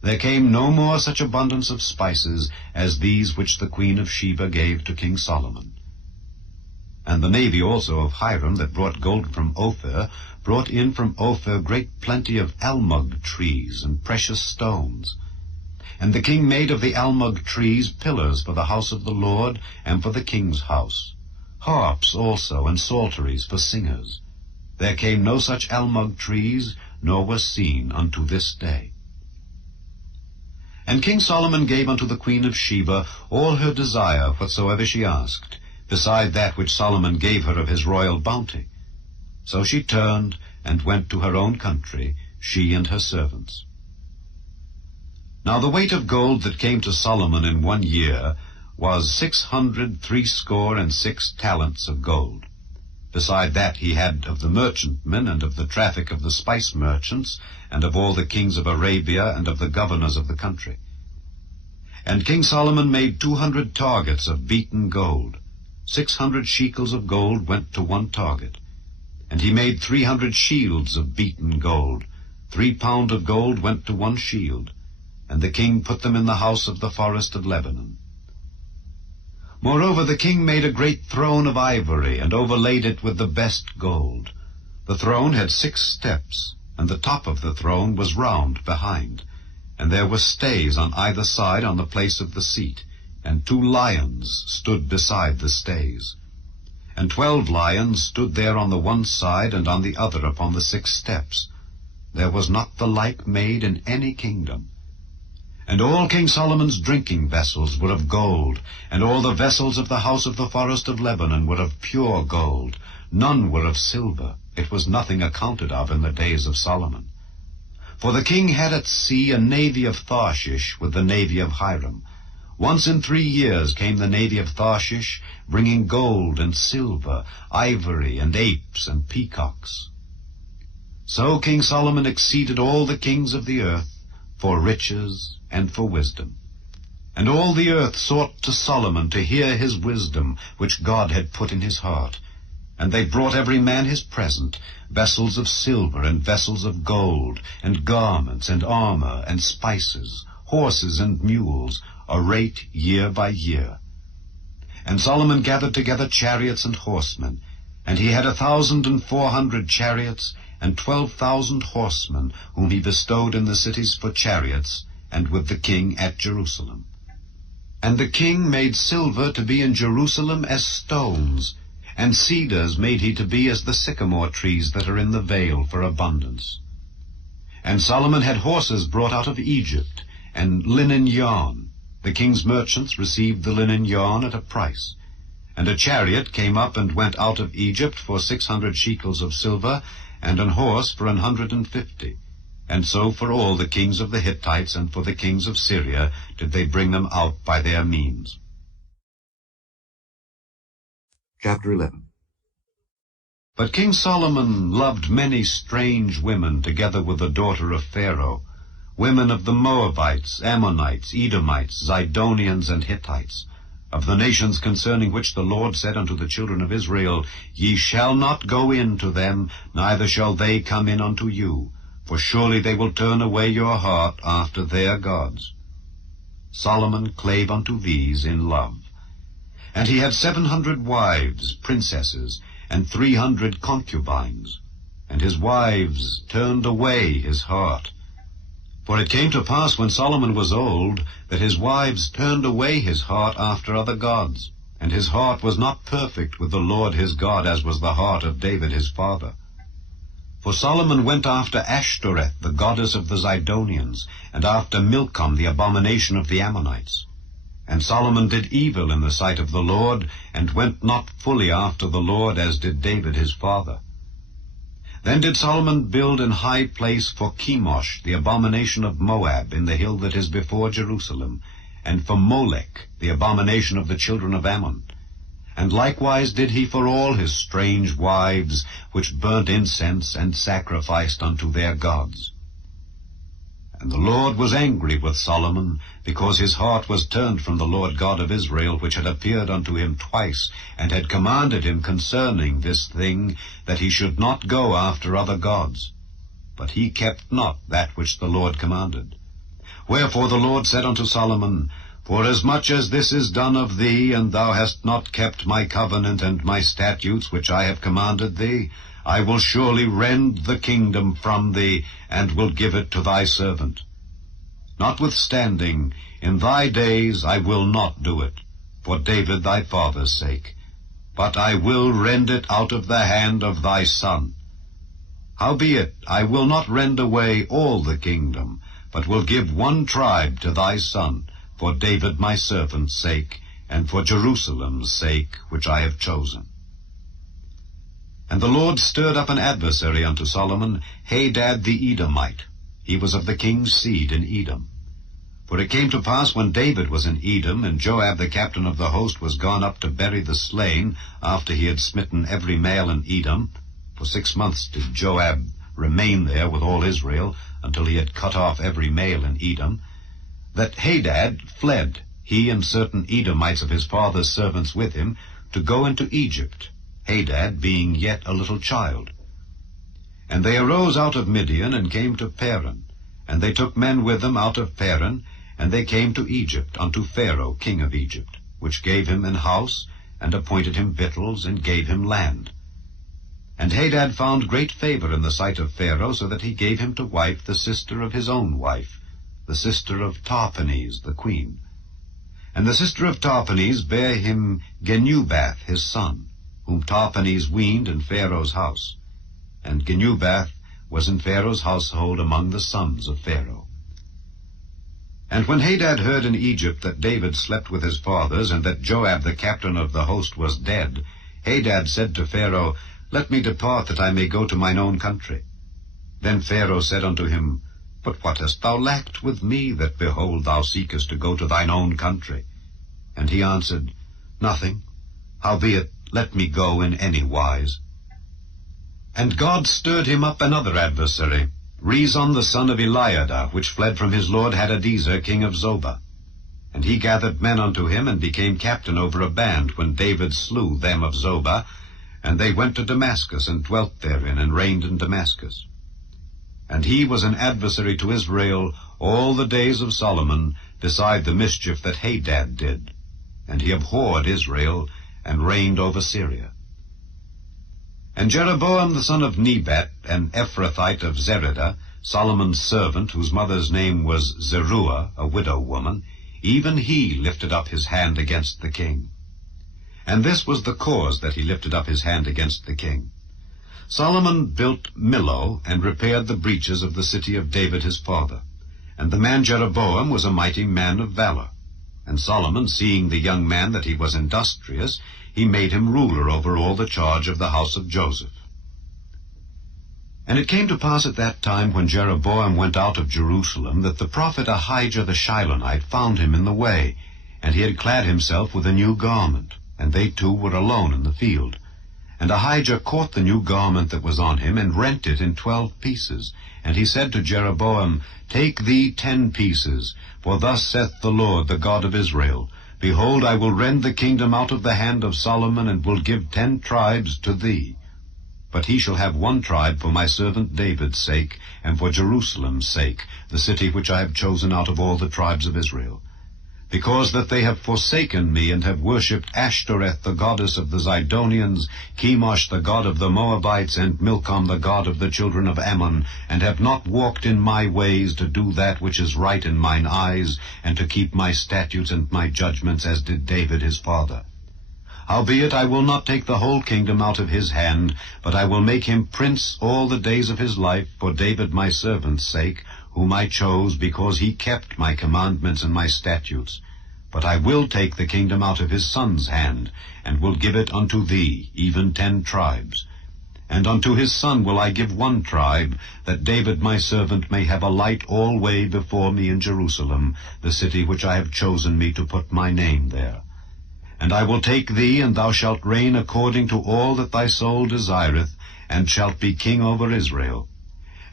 There came no more such abundance of spices as these which the queen of Sheba gave to King Solomon. And the navy also of Hiram that brought gold from Ophir brought in from Ophir great plenty of almug trees and precious stones. And the king made of the almug trees pillars for the house of the Lord and for the king's house, harps also and psalteries for singers. There came no such almug trees, nor was seen unto this day. And King Solomon gave unto the queen of Sheba all her desire whatsoever she asked, beside that which Solomon gave her of his royal bounty. So she turned and went to her own country, she and her servants. Now the weight of gold that came to Solomon in 1 year was 666 talents of gold. Beside that he had of the merchantmen, and of the traffic of the spice merchants, and of all the kings of Arabia, and of the governors of the country. And King Solomon made 200 targets of beaten gold. 600 shekels of gold went to one target. And he made 300 shields of beaten gold. 3 pound of gold went to one shield. And the king put them in the house of the forest of Lebanon. Moreover, the king made a great throne of ivory, and overlaid it with the best gold. The throne had 6 steps, and the top of the throne was round behind. And there were stays on either side on the place of the seat, and 2 lions stood beside the stays. And 12 lions stood there on the one side and on the other upon the 6 steps. There was not the like made in any kingdom. And all King Solomon's drinking vessels were of gold, and all the vessels of the house of the forest of Lebanon were of pure gold. None were of silver. It was nothing accounted of in the days of Solomon. For the king had at sea a navy of Tarshish with the navy of Hiram. Once in 3 years came the navy of Tarshish, bringing gold and silver, ivory and apes and peacocks. So King Solomon exceeded all the kings of the earth for riches and for wisdom. And all the earth sought to Solomon to hear his wisdom, which God had put in his heart. And they brought every man his present, vessels of silver and vessels of gold, and garments and armor and spices, horses and mules, a rate year by year. And Solomon gathered together chariots and horsemen, and he had 1,400 chariots, and 12,000 horsemen, whom he bestowed in the cities for chariots, and with the king at Jerusalem. And the king made silver to be in Jerusalem as stones, and cedars made he to be as the sycamore trees that are in the vale for abundance. And Solomon had horses brought out of Egypt, and linen yarn. The king's merchants received the linen yarn at a price. And a chariot came up and went out of Egypt for 600 shekels of silver, and an horse for 150. And so for all the kings of the Hittites and for the kings of Syria did they bring them out by their means. Chapter 11. But King Solomon loved many strange women together with the daughter of Pharaoh, women of the Moabites, Ammonites, Edomites, Zidonians, and Hittites, of the nations concerning which the Lord said unto the children of Israel, Ye shall not go in to them, neither shall they come in unto you, for surely they will turn away your heart after their gods. Solomon clave unto these in love. And he had 700 wives, princesses, and 300 concubines. And his wives turned away his heart. For it came to pass when Solomon was old, that his wives turned away his heart after other gods. And his heart was not perfect with the Lord his God, as was the heart of David his father. For Solomon went after Ashtoreth, the goddess of the Zidonians, and after Milcom, the abomination of the Ammonites. And Solomon did evil in the sight of the Lord, and went not fully after the Lord, as did David his father. Then did Solomon build an high place for Chemosh, the abomination of Moab, in the hill that is before Jerusalem, and for Molech, the abomination of the children of Ammon. And likewise did he for all his strange wives, which burnt incense and sacrificed unto their gods. And the Lord was angry with Solomon, because his heart was turned from the Lord God of Israel, which had appeared unto him twice, and had commanded him concerning this thing, that he should not go after other gods. But he kept not that which the Lord commanded. Wherefore the Lord said unto Solomon, Forasmuch as this is done of thee, and thou hast not kept my covenant and my statutes which I have commanded thee, I will surely rend the kingdom from thee, and will give it to thy servant. Notwithstanding, in thy days I will not do it, for David thy father's sake, but I will rend it out of the hand of thy son. Howbeit, I will not rend away all the kingdom, but will give one tribe to thy son, for David my servant's sake, and for Jerusalem's sake, which I have chosen. And the Lord stirred up an adversary unto Solomon, Hadad the Edomite. He was of the king's seed in Edom. For it came to pass, when David was in Edom, and Joab the captain of the host was gone up to bury the slain, after he had smitten every male in Edom, for 6 months did Joab remain there with all Israel, until he had cut off every male in Edom, that Hadad fled, he and certain Edomites of his father's servants with him, to go into Egypt, Hadad being yet a little child. And they arose out of Midian, and came to Paran. And they took men with them out of Paran, and they came to Egypt, unto Pharaoh king of Egypt, which gave him an house, and appointed him victuals, and gave him land. And Hadad found great favor in the sight of Pharaoh, so that he gave him to wife the sister of his own wife, the sister of Tahpenes the queen. And the sister of Tahpenes bare him Genubath his son, whom Tahpenes weaned in Pharaoh's house. And Genubath was in Pharaoh's household among the sons of Pharaoh. And when Hadad heard in Egypt that David slept with his fathers, and that Joab the captain of the host was dead, Hadad said to Pharaoh, Let me depart, that I may go to mine own country. Then Pharaoh said unto him, But what hast thou lacked with me, that, behold, thou seekest to go to thine own country? And he answered, Nothing. Howbeit, let me go in any wise. And God stirred him up another adversary, Rezon the son of Eliada, which fled from his lord Hadadezer king of Zobah. And he gathered men unto him, and became captain over a band, when David slew them of Zobah. And they went to Damascus, and dwelt therein, and reigned in Damascus. And he was an adversary to Israel all the days of Solomon, beside the mischief that Hadad did. And he abhorred Israel, and reigned over Syria. And Jeroboam the son of Nebat, an Ephrathite of Zereda, Solomon's servant, whose mother's name was Zeruah, a widow woman, even he lifted up his hand against the king. And this was the cause that he lifted up his hand against the king. Solomon built Millo, and repaired the breaches of the city of David his father. And the man Jeroboam was a mighty man of valor. And Solomon, seeing the young man that he was industrious, he made him ruler over all the charge of the house of Joseph. And it came to pass at that time, when Jeroboam went out of Jerusalem, that the prophet Ahijah the Shilonite found him in the way, and he had clad himself with a new garment, and they two were alone in the field. And Ahijah caught the new garment that was on him, and rent it in 12 pieces. And he said to Jeroboam, Take thee 10 pieces, for thus saith the Lord, the God of Israel, Behold, I will rend the kingdom out of the hand of Solomon, and will give 10 tribes to thee. But he shall have 1 tribe for my servant David's sake, and for Jerusalem's sake, the city which I have chosen out of all the tribes of Israel. Because that they have forsaken me, and have worshipped Ashtoreth the goddess of the Zidonians, Chemosh the god of the Moabites, and Milcom the god of the children of Ammon, and have not walked in my ways, to do that which is right in mine eyes, and to keep my statutes and my judgments, as did David his father. Howbeit I will not take the whole kingdom out of his hand, but I will make him prince all the days of his life, for David my servant's sake, whom I chose, because he kept my commandments and my statutes. But I will take the kingdom out of his son's hand, and will give it unto thee, even 10 tribes. And unto his son will I give 1 tribe, that David my servant may have a light alway before me in Jerusalem, the city which I have chosen me to put my name there. And I will take thee, and thou shalt reign according to all that thy soul desireth, and shalt be king over Israel.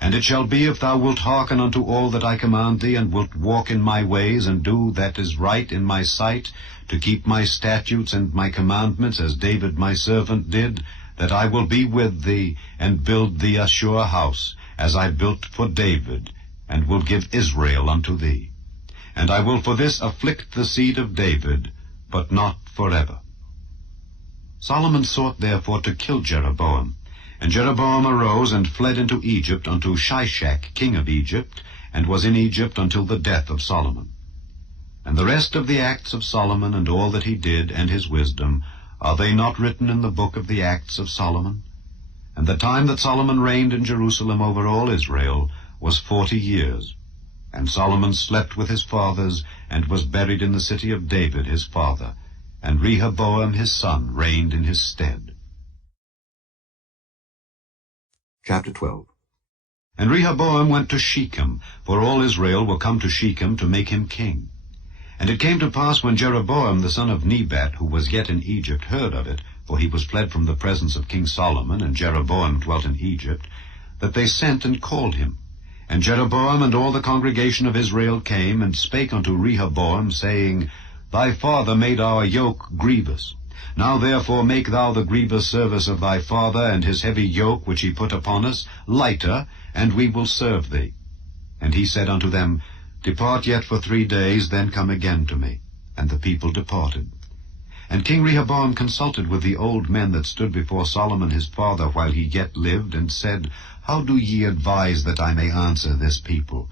And it shall be, if thou wilt hearken unto all that I command thee, and wilt walk in my ways, and do that is right in my sight, to keep my statutes and my commandments, as David my servant did, that I will be with thee, and build thee a sure house, as I built for David, and will give Israel unto thee. And I will for this afflict the seed of David, but not forever. Solomon sought therefore to kill Jeroboam. And Jeroboam arose and fled into Egypt unto Shishak king of Egypt, and was in Egypt until the death of Solomon. And the rest of the acts of Solomon, and all that he did, and his wisdom, are they not written in the book of the acts of Solomon? And the time that Solomon reigned in Jerusalem over all Israel was 40 years. And Solomon slept with his fathers, and was buried in the city of David his father. And Rehoboam his son reigned in his stead. Chapter 12. And Rehoboam went to Shechem, for all Israel were come to Shechem to make him king. And it came to pass, when Jeroboam the son of Nebat, who was yet in Egypt, heard of it, for he was fled from the presence of King Solomon, and Jeroboam dwelt in Egypt, that they sent and called him. And Jeroboam and all the congregation of Israel came, and spake unto Rehoboam, saying, Thy father made our yoke grievous, Now therefore make thou the grievous service of thy father, and his heavy yoke which he put upon us, lighter, and we will serve thee. And he said unto them, Depart yet for 3 days, then come again to me. And the people departed. And King Rehoboam consulted with the old men that stood before Solomon his father while he yet lived, and said, How do ye advise that I may answer this people?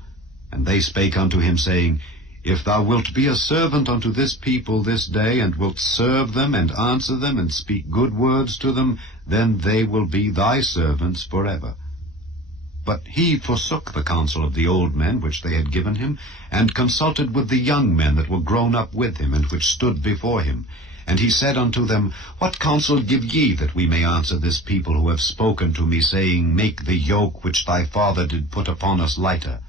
And they spake unto him, saying, If thou wilt be a servant unto this people this day, and wilt serve them, and answer them, and speak good words to them, then they will be thy servants forever. But he forsook the counsel of the old men which they had given him, and consulted with the young men that were grown up with him, and which stood before him. And he said unto them, What counsel give ye, that we may answer this people who have spoken to me, saying, Make the yoke which thy father did put upon us lighter?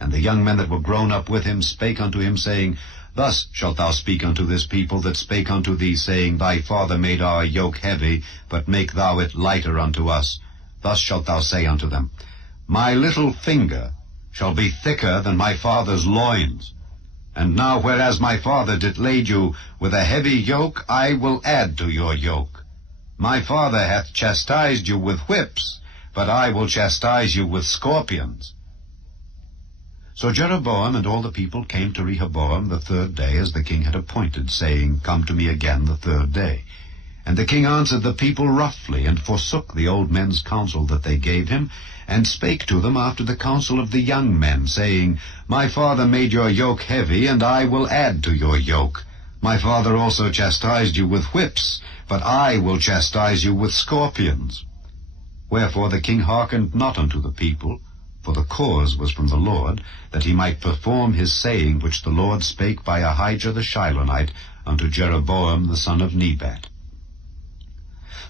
And the young men that were grown up with him spake unto him, saying, Thus shalt thou speak unto this people that spake unto thee, saying, Thy father made our yoke heavy, but make thou it lighter unto us. Thus shalt thou say unto them, My little finger shall be thicker than my father's loins. And now, whereas my father did lade you with a heavy yoke, I will add to your yoke. My father hath chastised you with whips, but I will chastise you with scorpions. So Jeroboam and all the people came to Rehoboam the 3rd day, as the king had appointed, saying, Come to me again the 3rd day. And the king answered the people roughly, and forsook the old men's counsel that they gave him, and spake to them after the counsel of the young men, saying, My father made your yoke heavy, and I will add to your yoke. My father also chastised you with whips, but I will chastise you with scorpions. Wherefore the king hearkened not unto the people, for the cause was from the Lord, that he might perform his saying which the Lord spake by Ahijah the Shilonite unto Jeroboam the son of Nebat.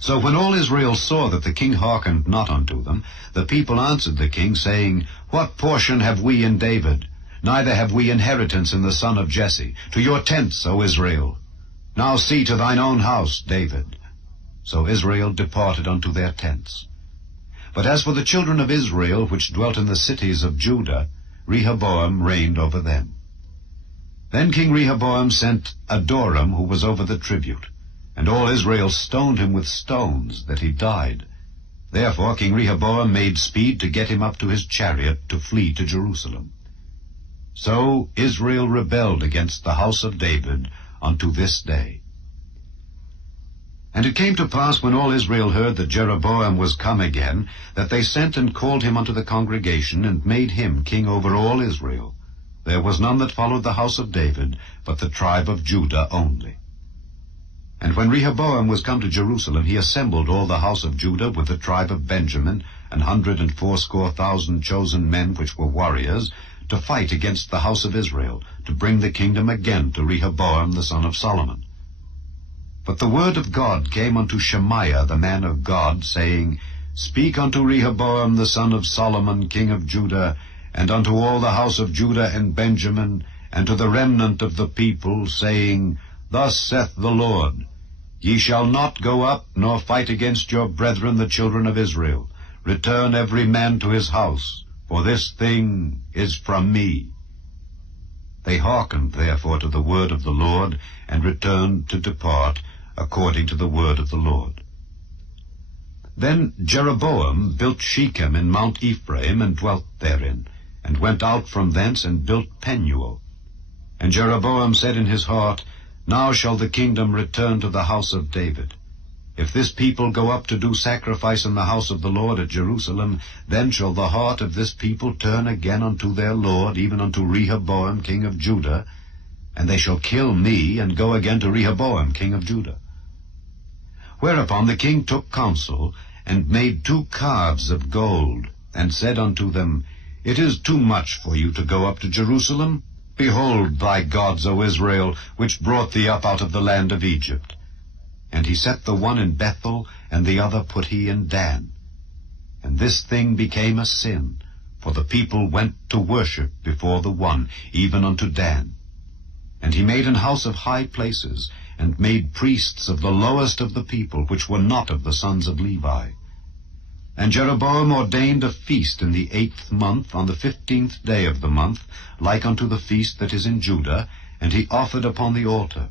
So when all Israel saw that the king hearkened not unto them, the people answered the king, saying, What portion have we in David? Neither have we inheritance in the son of Jesse. To your tents, O Israel. Now see to thine own house, David. So Israel departed unto their tents. But as for the children of Israel, which dwelt in the cities of Judah, Rehoboam reigned over them. Then King Rehoboam sent Adoram, who was over the tribute. And all Israel stoned him with stones, that he died. Therefore King Rehoboam made speed to get him up to his chariot, to flee to Jerusalem. So Israel rebelled against the house of David unto this day. And it came to pass, when all Israel heard that Jeroboam was come again, that they sent and called him unto the congregation, and made him king over all Israel. There was none that followed the house of David, but the tribe of Judah only. And when Rehoboam was come to Jerusalem, he assembled all the house of Judah with the tribe of Benjamin, 180,000 chosen men which were warriors, to fight against the house of Israel, to bring the kingdom again to Rehoboam the son of Solomon. But the word of God came unto Shemaiah the man of God, saying, Speak unto Rehoboam the son of Solomon king of Judah, and unto all the house of Judah and Benjamin, and to the remnant of the people, saying, Thus saith the Lord, Ye shall not go up, nor fight against your brethren the children of Israel. Return every man to his house, for this thing is from me. They hearkened therefore to the word of the Lord, and returned to depart according to the word of the Lord. Then Jeroboam built Shechem in Mount Ephraim, and dwelt therein, and went out from thence, and built Penuel. And Jeroboam said in his heart, Now shall the kingdom return to the house of David. If this people go up to do sacrifice in the house of the Lord at Jerusalem, then shall the heart of this people turn again unto their Lord, even unto Rehoboam king of Judah, and they shall kill me, and go again to Rehoboam king of Judah. Whereupon the king took counsel, and made 2 calves of gold, and said unto them, It is too much for you to go up to Jerusalem. Behold thy gods, O Israel, which brought thee up out of the land of Egypt. And he set the one in Bethel, and the other put he in Dan. And this thing became a sin, for the people went to worship before the one, even unto Dan. And he made an house of high places, and made priests of the lowest of the people, which were not of the sons of Levi. And Jeroboam ordained a feast in the 8th month, on the 15th day of the month, like unto the feast that is in Judah, and he offered upon the altar.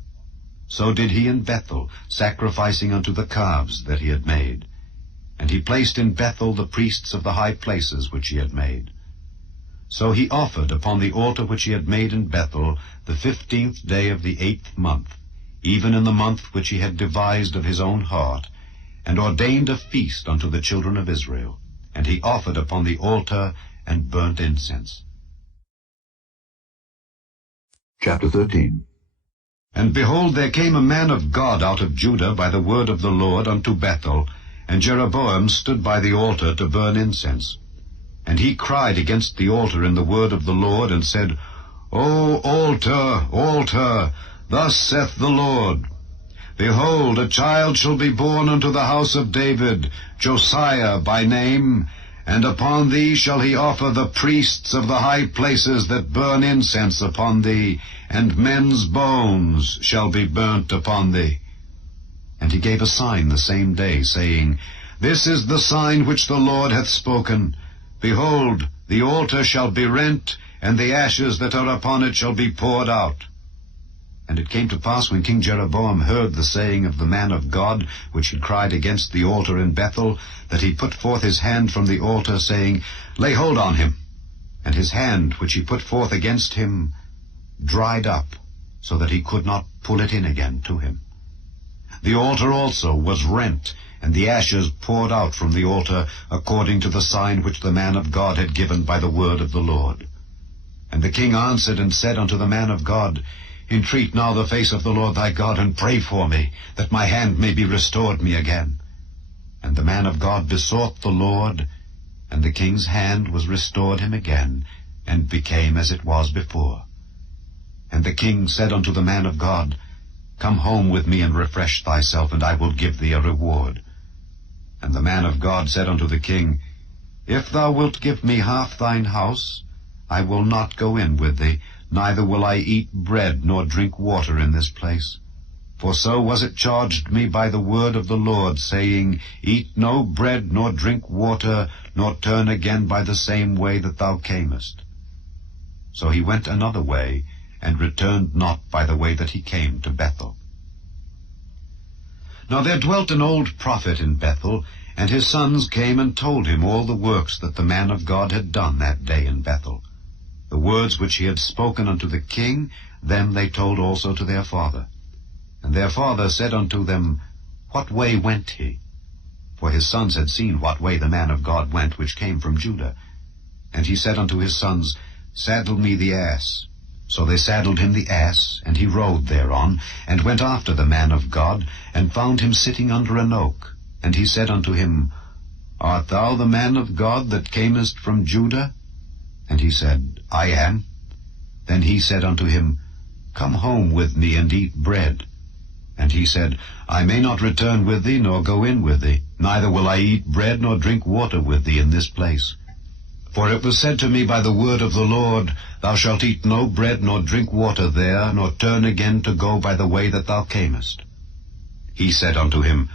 So did he in Bethel, sacrificing unto the calves that he had made. And he placed in Bethel the priests of the high places which he had made. So he offered upon the altar which he had made in Bethel the 15th day of the 8th month, even in the month which he had devised of his own heart, and ordained a feast unto the children of Israel. And he offered upon the altar and burnt incense. Chapter 13. And behold, there came a man of God out of Judah by the word of the Lord unto Bethel, and Jeroboam stood by the altar to burn incense. And he cried against the altar in the word of the Lord, and said, O altar, altar, thus saith the Lord, Behold, a child shall be born unto the house of David, Josiah by name, and upon thee shall he offer the priests of the high places that burn incense upon thee, and men's bones shall be burnt upon thee. And he gave a sign the same day, saying, This is the sign which the Lord hath spoken. Behold, the altar shall be rent, and the ashes that are upon it shall be poured out. And it came to pass, when King Jeroboam heard the saying of the man of God, which had cried against the altar in Bethel, that he put forth his hand from the altar, saying, Lay hold on him. And his hand, which he put forth against him, dried up, so that he could not pull it in again to him. The altar also was rent, and the ashes poured out from the altar, according to the sign which the man of God had given by the word of the Lord. And the king answered and said unto the man of God, Entreat now the face of the Lord thy God, and pray for me, that my hand may be restored me again. And the man of God besought the Lord, and the king's hand was restored him again, and became as it was before. And the king said unto the man of God, Come home with me, and refresh thyself, and I will give thee a reward. And the man of God said unto the king, If thou wilt give me half thine house, I will not go in with thee, neither will I eat bread nor drink water in this place. For so was it charged me by the word of the Lord, saying, Eat no bread nor drink water, nor turn again by the same way that thou camest. So he went another way, and returned not by the way that he came to Bethel. Now there dwelt an old prophet in Bethel, and his sons came and told him all the works that the man of God had done that day in Bethel. The words which he had spoken unto the king, them they told also to their father. And their father said unto them, What way went he? For his sons had seen what way the man of God went, which came from Judah. And he said unto his sons, Saddle me the ass. So they saddled him the ass, and he rode thereon, and went after the man of God, and found him sitting under an oak. And he said unto him, Art thou the man of God that camest from Judah? And he said, I am. Then he said unto him, Come home with me, and eat bread. And he said, I may not return with thee, nor go in with thee, neither will I eat bread nor drink water with thee in this place. For it was said to me by the word of the Lord, Thou shalt eat no bread nor drink water there, nor turn again to go by the way that thou camest. He said unto him,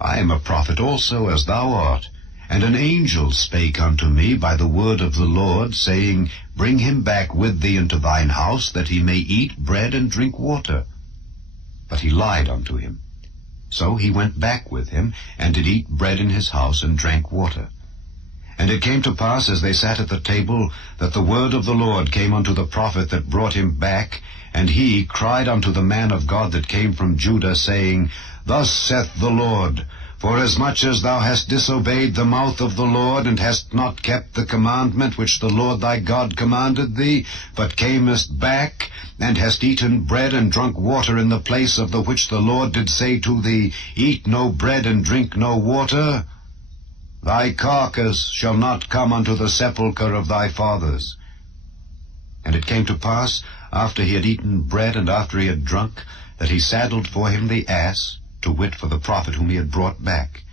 I am a prophet also, as thou art. And an angel spake unto me by the word of the Lord, saying, Bring him back with thee into thine house, that he may eat bread and drink water. But he lied unto him. So he went back with him, and did eat bread in his house, and drank water. And it came to pass, as they sat at the table, that the word of the Lord came unto the prophet that brought him back, and he cried unto the man of God that came from Judah, saying, Thus saith the Lord, Forasmuch as thou hast disobeyed the mouth of the Lord, and hast not kept the commandment which the Lord thy God commanded thee, but camest back, and hast eaten bread and drunk water in the place of the which the Lord did say to thee, Eat no bread and drink no water, thy carcass shall not come unto the sepulchre of thy fathers. And it came to pass, after he had eaten bread, and after he had drunk, that he saddled for him the ass, to wit, for the prophet whom he had brought back.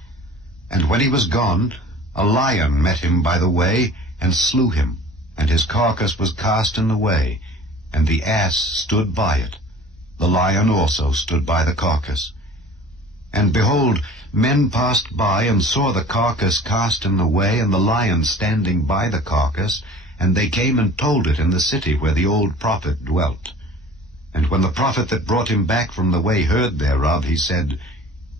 And when he was gone, a lion met him by the way, and slew him, and his carcass was cast in the way, and the ass stood by it. The lion also stood by the carcass. And behold, men passed by, and saw the carcass cast in the way, and the lion standing by the carcass, and they came and told it in the city where the old prophet dwelt. And when the prophet that brought him back from the way heard thereof, he said,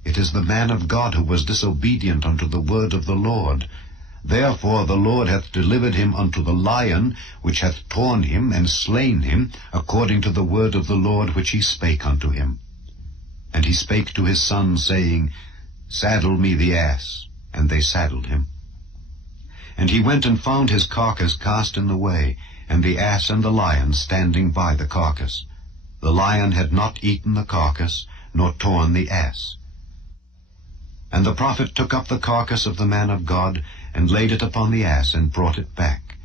It is the man of God who was disobedient unto the word of the Lord. Therefore the Lord hath delivered him unto the lion, which hath torn him and slain him, according to the word of the Lord which he spake unto him. And he spake to his son, saying, Saddle me the ass. And they saddled him. And he went and found his carcass cast in the way, and the ass and the lion standing by the carcass. The lion had not eaten the carcass, nor torn the ass. And the prophet took up the carcass of the man of God, and laid it upon the ass, and brought it back.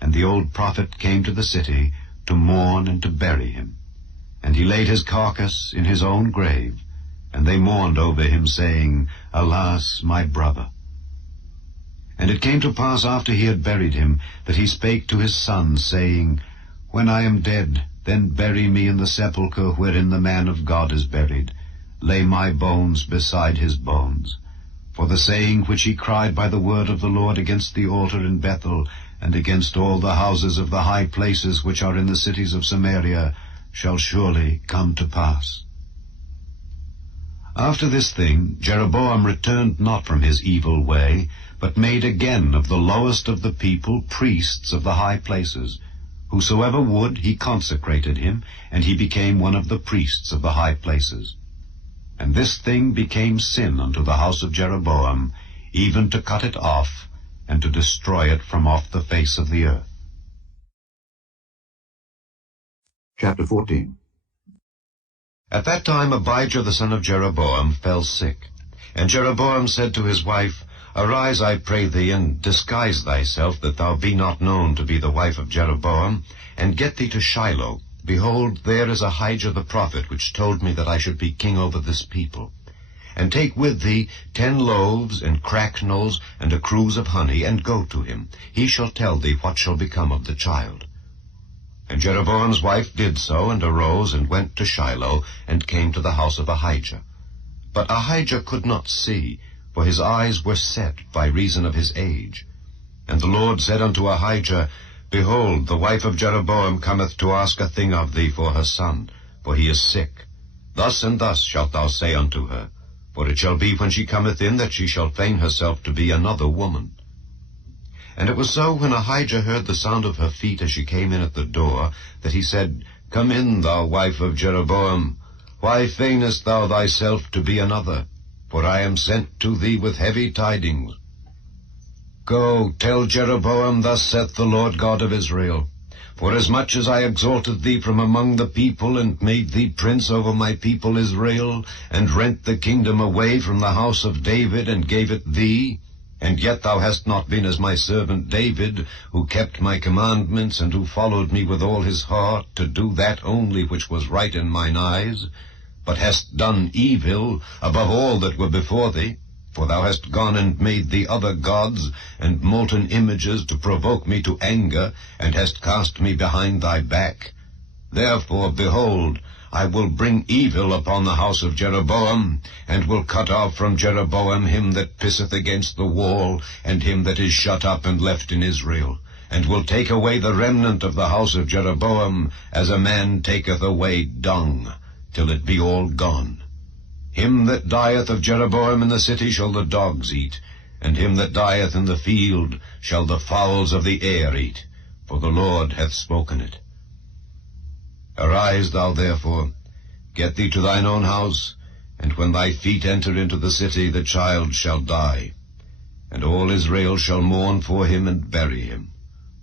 And the old prophet came to the city, to mourn and to bury him. And he laid his carcass in his own grave, and they mourned over him, saying, Alas, my brother. And it came to pass after he had buried him, that he spake to his son, saying, When I am dead, then bury me in the sepulchre wherein the man of God is buried. Lay my bones beside his bones. For the saying which he cried by the word of the Lord against the altar in Bethel, and against all the houses of the high places which are in the cities of Samaria, shall surely come to pass. After this thing Jeroboam returned not from his evil way, but made again of the lowest of the people priests of the high places. Whosoever would, he consecrated him, and he became one of the priests of the high places. And this thing became sin unto the house of Jeroboam, even to cut it off, and to destroy it from off the face of the earth. Chapter 14. At that time Abijah the son of Jeroboam fell sick. And Jeroboam said to his wife, Arise, I pray thee, and disguise thyself, that thou be not known to be the wife of Jeroboam, and get thee to Shiloh. Behold, there is Ahijah the prophet, which told me that I should be king over this people. And take with thee 10 loaves, and cracknels, and a cruse of honey, and go to him. He shall tell thee what shall become of the child. And Jeroboam's wife did so, and arose, and went to Shiloh, and came to the house of Ahijah. But Ahijah could not see, for his eyes were set by reason of his age. And the Lord said unto Ahijah, Behold, the wife of Jeroboam cometh to ask a thing of thee for her son, for he is sick. Thus and thus shalt thou say unto her, for it shall be when she cometh in that she shall feign herself to be another woman. And it was so, when Ahijah heard the sound of her feet as she came in at the door, that he said, Come in, thou wife of Jeroboam. Why feignest thou thyself to be another? For I am sent to thee with heavy tidings. Go, tell Jeroboam, Thus saith the Lord God of Israel, Forasmuch as I exalted thee from among the people, and made thee prince over my people Israel, and rent the kingdom away from the house of David, and gave it thee, and yet thou hast not been as my servant David, who kept my commandments, and who followed me with all his heart, to do that only which was right in mine eyes, but hast done evil above all that were before thee. For thou hast gone and made thee other gods, and molten images, to provoke me to anger, and hast cast me behind thy back. Therefore, behold, I will bring evil upon the house of Jeroboam, and will cut off from Jeroboam him that pisseth against the wall, and him that is shut up and left in Israel, and will take away the remnant of the house of Jeroboam, as a man taketh away dung, till it be all gone. Him that dieth of Jeroboam in the city shall the dogs eat, and him that dieth in the field shall the fowls of the air eat, for the Lord hath spoken it. Arise thou therefore, get thee to thine own house, and when thy feet enter into the city, the child shall die. And all Israel shall mourn for him and bury him.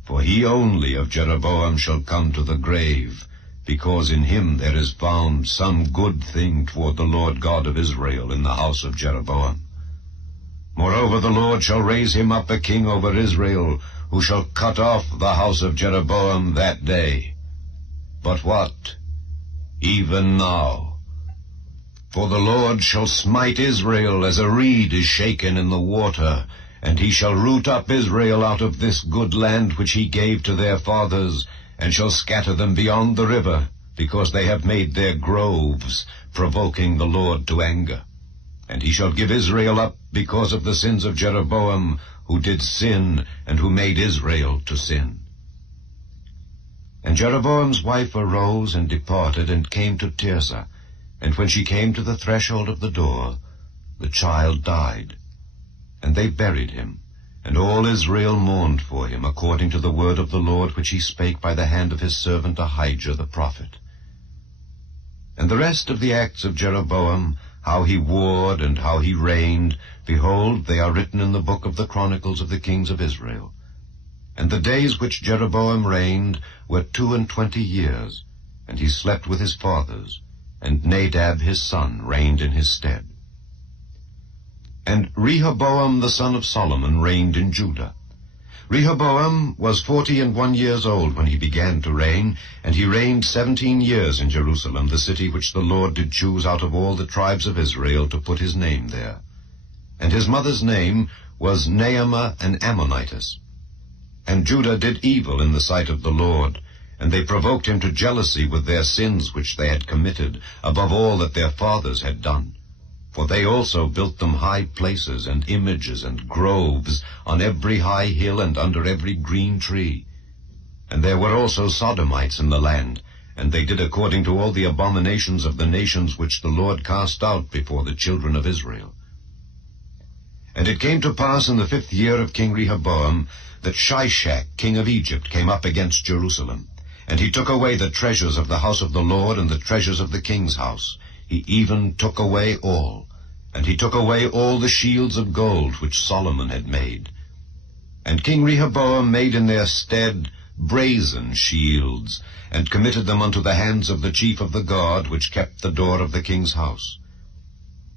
For he only of Jeroboam shall come to the grave, because in him there is found some good thing toward the Lord God of Israel in the house of Jeroboam. Moreover, the Lord shall raise him up a king over Israel, who shall cut off the house of Jeroboam that day. But what? Even now. For the Lord shall smite Israel as a reed is shaken in the water, and he shall root up Israel out of this good land which he gave to their fathers, and shall scatter them beyond the river, because they have made their groves, provoking the Lord to anger. And he shall give Israel up because of the sins of Jeroboam, who did sin, and who made Israel to sin. And Jeroboam's wife arose and departed, and came to Tirzah. And when she came to the threshold of the door, the child died. And they buried him, and all Israel mourned for him, according to the word of the Lord which he spake by the hand of his servant Ahijah the prophet. And the rest of the acts of Jeroboam, how he warred and how he reigned, behold, they are written in the book of the Chronicles of the kings of Israel. And the days which Jeroboam reigned were 22 years, and he slept with his fathers, and Nadab his son reigned in his stead. And Rehoboam the son of Solomon reigned in Judah. Rehoboam was 41 years old when he began to reign, and he reigned 17 years in Jerusalem, the city which the Lord did choose out of all the tribes of Israel to put his name there. And his mother's name was Naamah an Ammonitess. And Judah did evil in the sight of the Lord, and they provoked him to jealousy with their sins which they had committed, above all that their fathers had done. For they also built them high places and images and groves on every high hill and under every green tree. And there were also Sodomites in the land, and they did according to all the abominations of the nations which the Lord cast out before the children of Israel. And it came to pass in the 5th year of King Rehoboam that Shishak king of Egypt came up against Jerusalem. And he took away the treasures of the house of the Lord and the treasures of the king's house. He even took away all. And he took away all the shields of gold which Solomon had made. And King Rehoboam made in their stead brazen shields, and committed them unto the hands of the chief of the guard which kept the door of the king's house.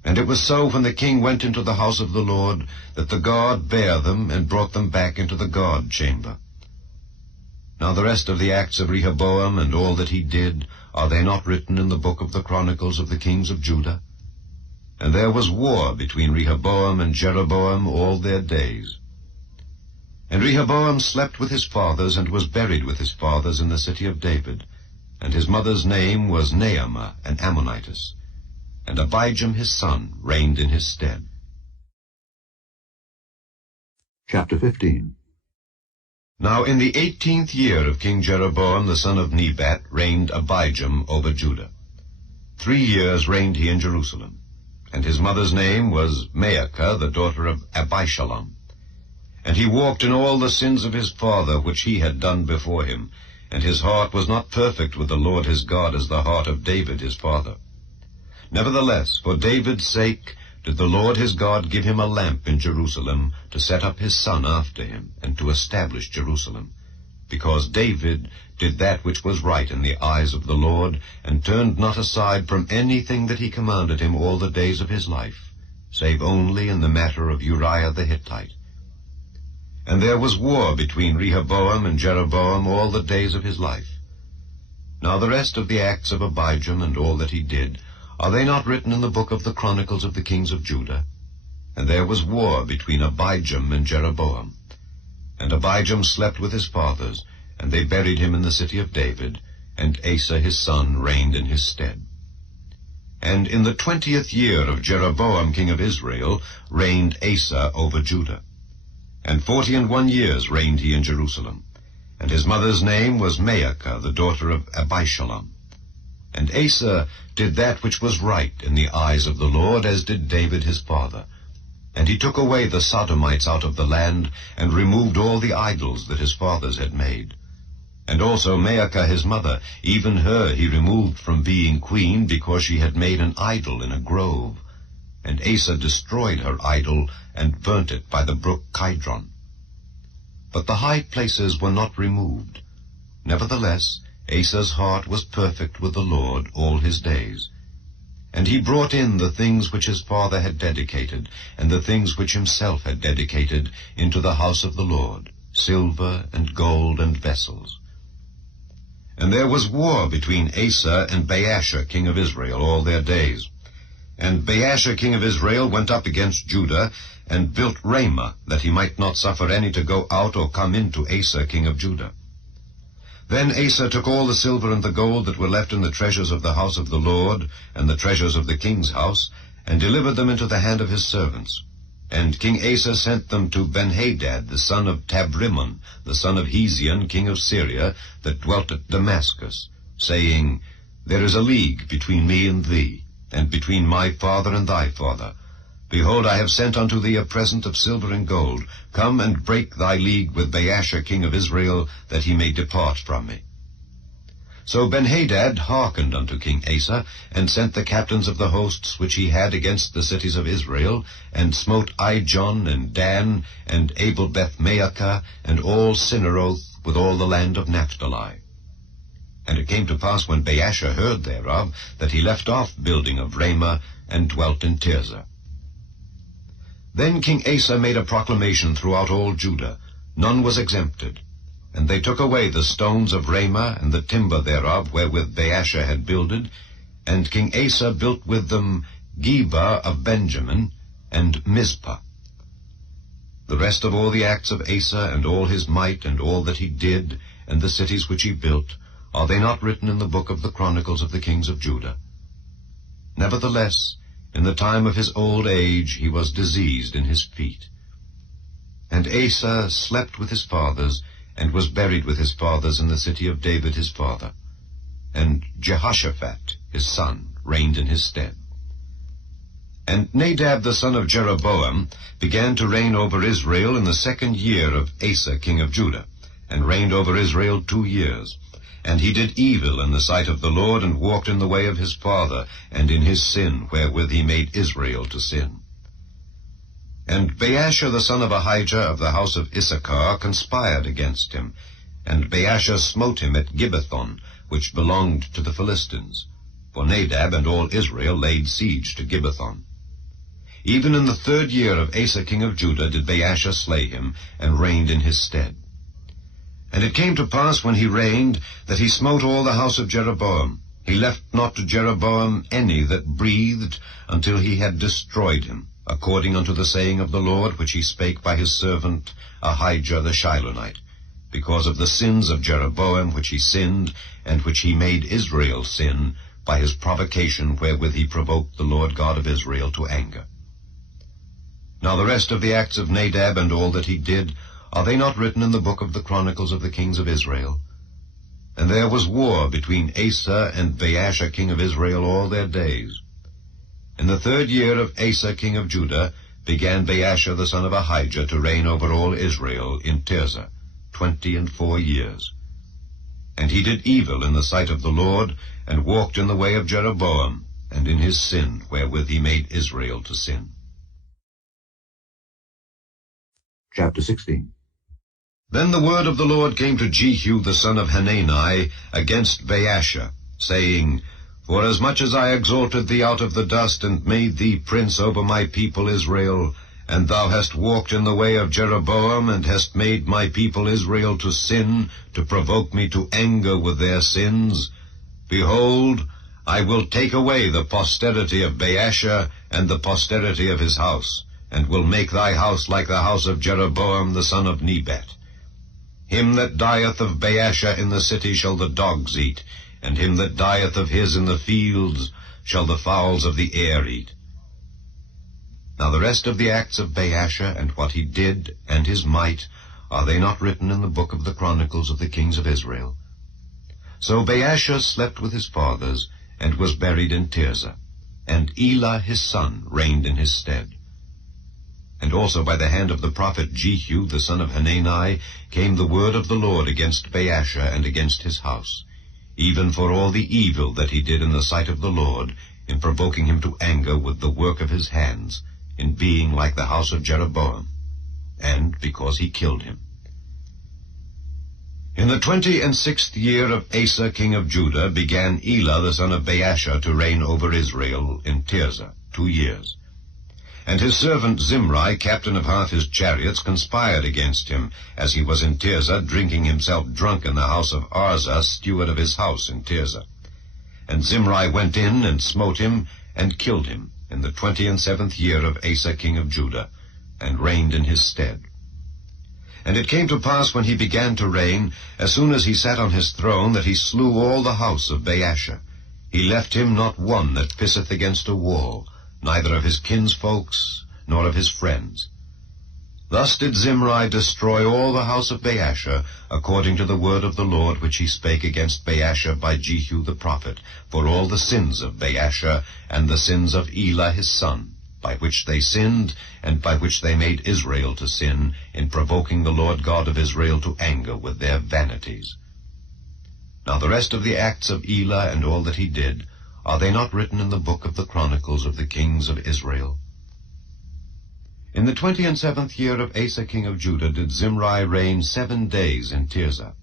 And it was so, when the king went into the house of the Lord, that the guard bare them and brought them back into the guard chamber. Now the rest of the acts of Rehoboam and all that he did, are they not written in the book of the Chronicles of the kings of Judah? And there was war between Rehoboam and Jeroboam all their days. And Rehoboam slept with his fathers, and was buried with his fathers in the city of David. And his mother's name was Naamah an Ammonitess. And Abijam his son reigned in his stead. Chapter 15. Now in the 18th year of King Jeroboam the son of Nebat reigned Abijam over Judah. 3 years reigned he in Jerusalem. And his mother's name was Maacah, the daughter of Abishalom. And he walked in all the sins of his father which he had done before him, and his heart was not perfect with the Lord his God as the heart of David his father. Nevertheless, for David's sake did the Lord his God give him a lamp in Jerusalem, to set up his son after him, and to establish Jerusalem, because David did that which was right in the eyes of the Lord, and turned not aside from anything that he commanded him all the days of his life, save only in the matter of Uriah the Hittite. And there was war between Rehoboam and Jeroboam all the days of his life. Now the rest of the acts of Abijam and all that he did, are they not written in the book of the Chronicles of the kings of Judah? And there was war between Abijam and Jeroboam. And Abijam slept with his fathers, and they buried him in the city of David, and Asa his son reigned in his stead. And in the 20th year of Jeroboam king of Israel reigned Asa over Judah. And 41 years reigned he in Jerusalem. And his mother's name was Maacah, the daughter of Abishalom. And Asa did that which was right in the eyes of the Lord, as did David his father. And he took away the Sodomites out of the land, and removed all the idols that his fathers had made. And also Maacah his mother, even her he removed from being queen, because she had made an idol in a grove. And Asa destroyed her idol, and burnt it by the brook Kidron. But the high places were not removed. Nevertheless, Asa's heart was perfect with the Lord all his days. And he brought in the things which his father had dedicated, and the things which himself had dedicated, into the house of the Lord, silver and gold and vessels. And there was war between Asa and Baasha king of Israel all their days. And Baasha king of Israel went up against Judah, and built Ramah, that he might not suffer any to go out or come in to Asa king of Judah. Then Asa took all the silver and the gold that were left in the treasures of the house of the Lord, and the treasures of the king's house, and delivered them into the hand of his servants. And King Asa sent them to Benhadad, the son of Tabrimmon, the son of Hezion, king of Syria, that dwelt at Damascus, saying, There is a league between me and thee, and between my father and thy father. Behold, I have sent unto thee a present of silver and gold. Come and break thy league with Baasha king of Israel, that he may depart from me. So Benhadad hearkened unto King Asa, and sent the captains of the hosts which he had against the cities of Israel, and smote Ijon, and Dan, and Abel-Beth-Maachah, and all Cinneroth, with all the land of Naphtali. And it came to pass, when Baasha heard thereof, that he left off building of Ramah, and dwelt in Tirzah. Then King Asa made a proclamation throughout all Judah. None was exempted. And they took away the stones of Ramah, and the timber thereof, wherewith Baasha had builded. And King Asa built with them Geba of Benjamin, and Mizpah. The rest of all the acts of Asa, and all his might, and all that he did, and the cities which he built, are they not written in the book of the Chronicles of the kings of Judah? Nevertheless, in the time of his old age he was diseased in his feet. And Asa slept with his fathers, and was buried with his fathers in the city of David his father. And Jehoshaphat his son reigned in his stead. And Nadab the son of Jeroboam began to reign over Israel in the 2nd year of Asa king of Judah, and reigned over Israel 2 years. And he did evil in the sight of the Lord, and walked in the way of his father, and in his sin, wherewith he made Israel to sin. And Baasha the son of Ahijah of the house of Issachar conspired against him, and Baasha smote him at Gibbethon, which belonged to the Philistines. For Nadab and all Israel laid siege to Gibbethon. Even in the 3rd year of Asa king of Judah did Baasha slay him, and reigned in his stead. And it came to pass, when he reigned, that he smote all the house of Jeroboam. He left not to Jeroboam any that breathed, until he had destroyed him, according unto the saying of the Lord, which he spake by his servant Ahijah the Shilonite, because of the sins of Jeroboam which he sinned, and which he made Israel sin, by his provocation wherewith he provoked the Lord God of Israel to anger. Now the rest of the acts of Nadab, and all that he did, are they not written in the book of the Chronicles of the kings of Israel? And there was war between Asa and Baasha king of Israel all their days. In the 3rd year of Asa king of Judah began Baasha the son of Ahijah to reign over all Israel in Tirzah 24 years. And he did evil in the sight of the Lord, and walked in the way of Jeroboam, and in his sin, wherewith he made Israel to sin. Chapter 16. Then the word of the Lord came to Jehu the son of Hanani against Baasha, saying, Forasmuch as I exalted thee out of the dust, and made thee prince over my people Israel, and thou hast walked in the way of Jeroboam, and hast made my people Israel to sin, to provoke me to anger with their sins, behold, I will take away the posterity of Baasha, and the posterity of his house, and will make thy house like the house of Jeroboam the son of Nebat. Him that dieth of Baasha in the city shall the dogs eat, and him that dieth of his in the fields shall the fowls of the air eat. Now the rest of the acts of Baasha, and what he did, and his might, are they not written in the book of the Chronicles of the kings of Israel? So Baasha slept with his fathers, and was buried in Tirzah, and Elah his son reigned in his stead. And also by the hand of the prophet Jehu the son of Hanani came the word of the Lord against Baasha and against his house, even for all the evil that he did in the sight of the Lord, in provoking him to anger with the work of his hands, in being like the house of Jeroboam, and because he killed him. In the 26th year of Asa king of Judah began Elah the son of Baasha to reign over Israel in Tirzah 2 years. And his servant Zimri, captain of half his chariots, conspired against him, as he was in Tirzah, drinking himself drunk in the house of Arza, steward of his house in Tirzah. And Zimri went in and smote him, and killed him, in the 27th year of Asa king of Judah, and reigned in his stead. And it came to pass, when he began to reign, as soon as he sat on his throne, that he slew all the house of Baasha. He left him not one that pisseth against a wall, neither of his kinsfolks, nor of his friends. Thus did Zimri destroy all the house of Baasha, according to the word of the Lord which he spake against Baasha by Jehu the prophet, for all the sins of Baasha, and the sins of Elah his son, by which they sinned, and by which they made Israel to sin, in provoking the Lord God of Israel to anger with their vanities. Now the rest of the acts of Elah and all that he did, are they not written in the book of the Chronicles of the kings of Israel? In the 27th year of Asa king of Judah did Zimri reign 7 days in Tirzah.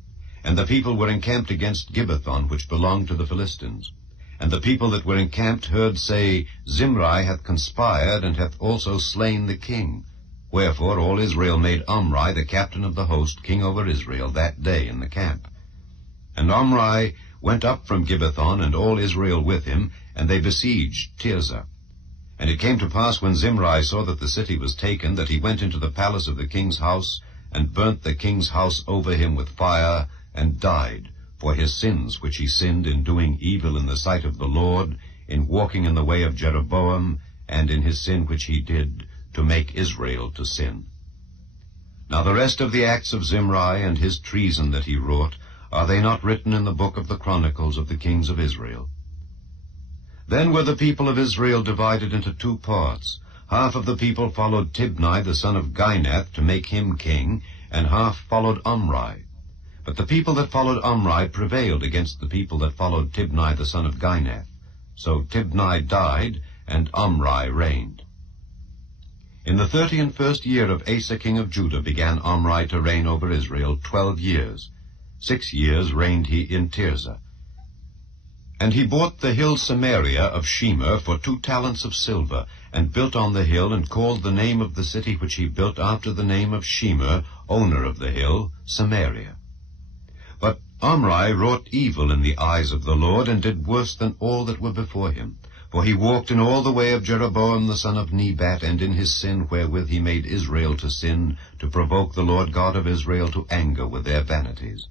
And the people were encamped against Gibbethon, which belonged to the Philistines. And the people that were encamped heard say, Zimri hath conspired, and hath also slain the king. Wherefore all Israel made Omri the captain of the host king over Israel that day in the camp. And Omri went up from Gibbethon, and all Israel with him, and they besieged Tirzah. And it came to pass, when Zimri saw that the city was taken, that he went into the palace of the king's house, and burnt the king's house over him with fire, and died, for his sins which he sinned in doing evil in the sight of the Lord, in walking in the way of Jeroboam, and in his sin which he did, to make Israel to sin. Now the rest of the acts of Zimri, and his treason that he wrought, are they not written in the book of the Chronicles of the kings of Israel? Then were the people of Israel divided into 2 parts. Half of the people followed Tibni the son of Ginath to make him king, and half followed Omri. But the people that followed Omri prevailed against the people that followed Tibni the son of Ginath. So Tibni died, and Omri reigned. In the 31st year of Asa king of Judah began Omri to reign over Israel 12 years. 6 years reigned he in Tirzah. And he bought the hill Samaria of Shemer for 2 talents of silver, and built on the hill, and called the name of the city which he built after the name of Shemer, owner of the hill, Samaria. But Omri wrought evil in the eyes of the Lord, and did worse than all that were before him. For he walked in all the way of Jeroboam the son of Nebat, and in his sin wherewith he made Israel to sin, to provoke the Lord God of Israel to anger with their vanities.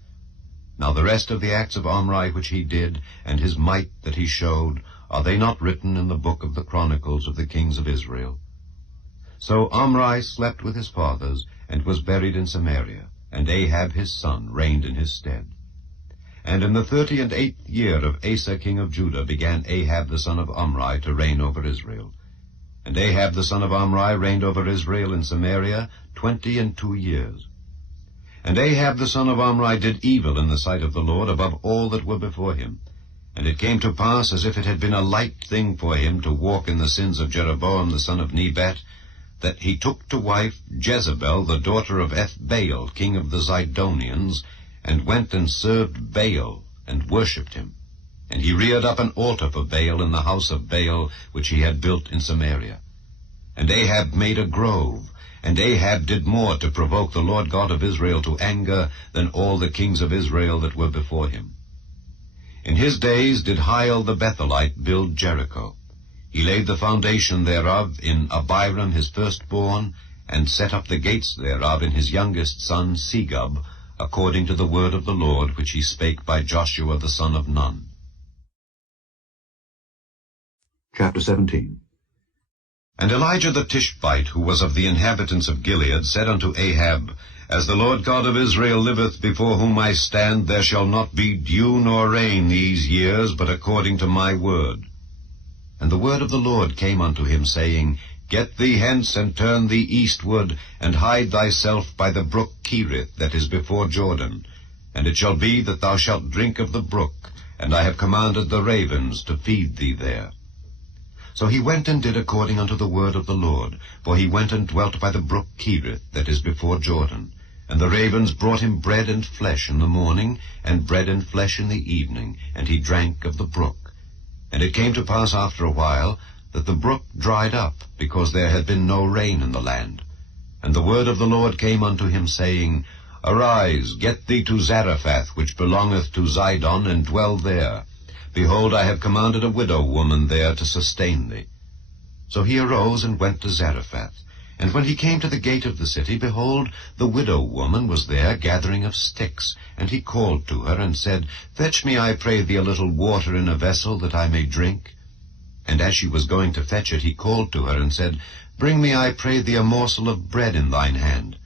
Now the rest of the acts of Omri which he did, and his might that he showed, are they not written in the book of the Chronicles of the kings of Israel? So Omri slept with his fathers, and was buried in Samaria, and Ahab his son reigned in his stead. And in the 38th year of Asa king of Judah began Ahab the son of Omri to reign over Israel. And Ahab the son of Omri reigned over Israel in Samaria 22 years. And Ahab the son of Omri did evil in the sight of the Lord above all that were before him. And it came to pass, as if it had been a light thing for him to walk in the sins of Jeroboam the son of Nebat, that he took to wife Jezebel the daughter of Ethbaal, king of the Zidonians, and went and served Baal, and worshipped him. And he reared up an altar for Baal in the house of Baal, which he had built in Samaria. And Ahab made a grove, and Ahab did more to provoke the Lord God of Israel to anger than all the kings of Israel that were before him. In his days did Hiel the Bethelite build Jericho. He laid the foundation thereof in Abiram his firstborn, and set up the gates thereof in his youngest son Segub, according to the word of the Lord which he spake by Joshua the son of Nun. Chapter 17. And Elijah the Tishbite, who was of the inhabitants of Gilead, said unto Ahab, As the Lord God of Israel liveth, before whom I stand, there shall not be dew nor rain these years, but according to my word. And the word of the Lord came unto him, saying, Get thee hence, and turn thee eastward, and hide thyself by the brook Cherith, that is before Jordan. And it shall be that thou shalt drink of the brook, and I have commanded the ravens to feed thee there. So he went and did according unto the word of the Lord, for he went and dwelt by the brook Cherith, that is before Jordan. And the ravens brought him bread and flesh in the morning, and bread and flesh in the evening, and he drank of the brook. And it came to pass after a while, that the brook dried up, because there had been no rain in the land. And the word of the Lord came unto him, saying, Arise, get thee to Zarephath, which belongeth to Zidon, and dwell there. Behold, I have commanded a widow woman there to sustain thee. So he arose and went to Zarephath. And when he came to the gate of the city, behold, the widow woman was there gathering of sticks. And he called to her, and said, Fetch me, I pray thee, a little water in a vessel, that I may drink. And as she was going to fetch it, he called to her, and said, Bring me, I pray thee, a morsel of bread in thine hand.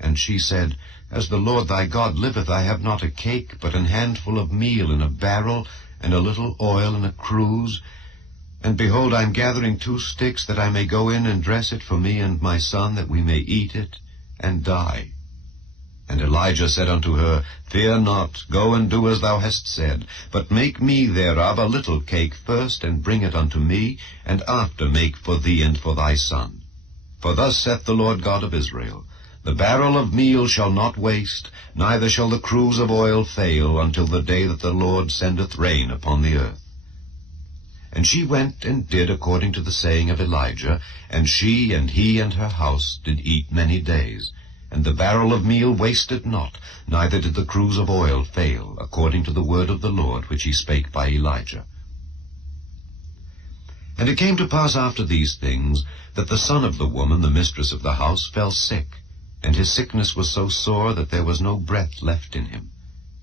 And she said, As the Lord thy God liveth, I have not a cake, but an handful of meal in a barrel, and a little oil in a cruse. And behold, I am gathering 2 sticks, that I may go in and dress it for me and my son, that we may eat it and die. And Elijah said unto her, Fear not, go and do as thou hast said, but make me thereof a little cake first, and bring it unto me, and after make for thee and for thy son. For thus saith the Lord God of Israel, The barrel of meal shall not waste, neither shall the cruse of oil fail, until the day that the Lord sendeth rain upon the earth. And she went and did according to the saying of Elijah, and she and he and her house did eat many days. And the barrel of meal wasted not, neither did the cruse of oil fail, according to the word of the Lord which he spake by Elijah. And it came to pass after these things, that the son of the woman, the mistress of the house, fell sick, and his sickness was so sore that there was no breath left in him.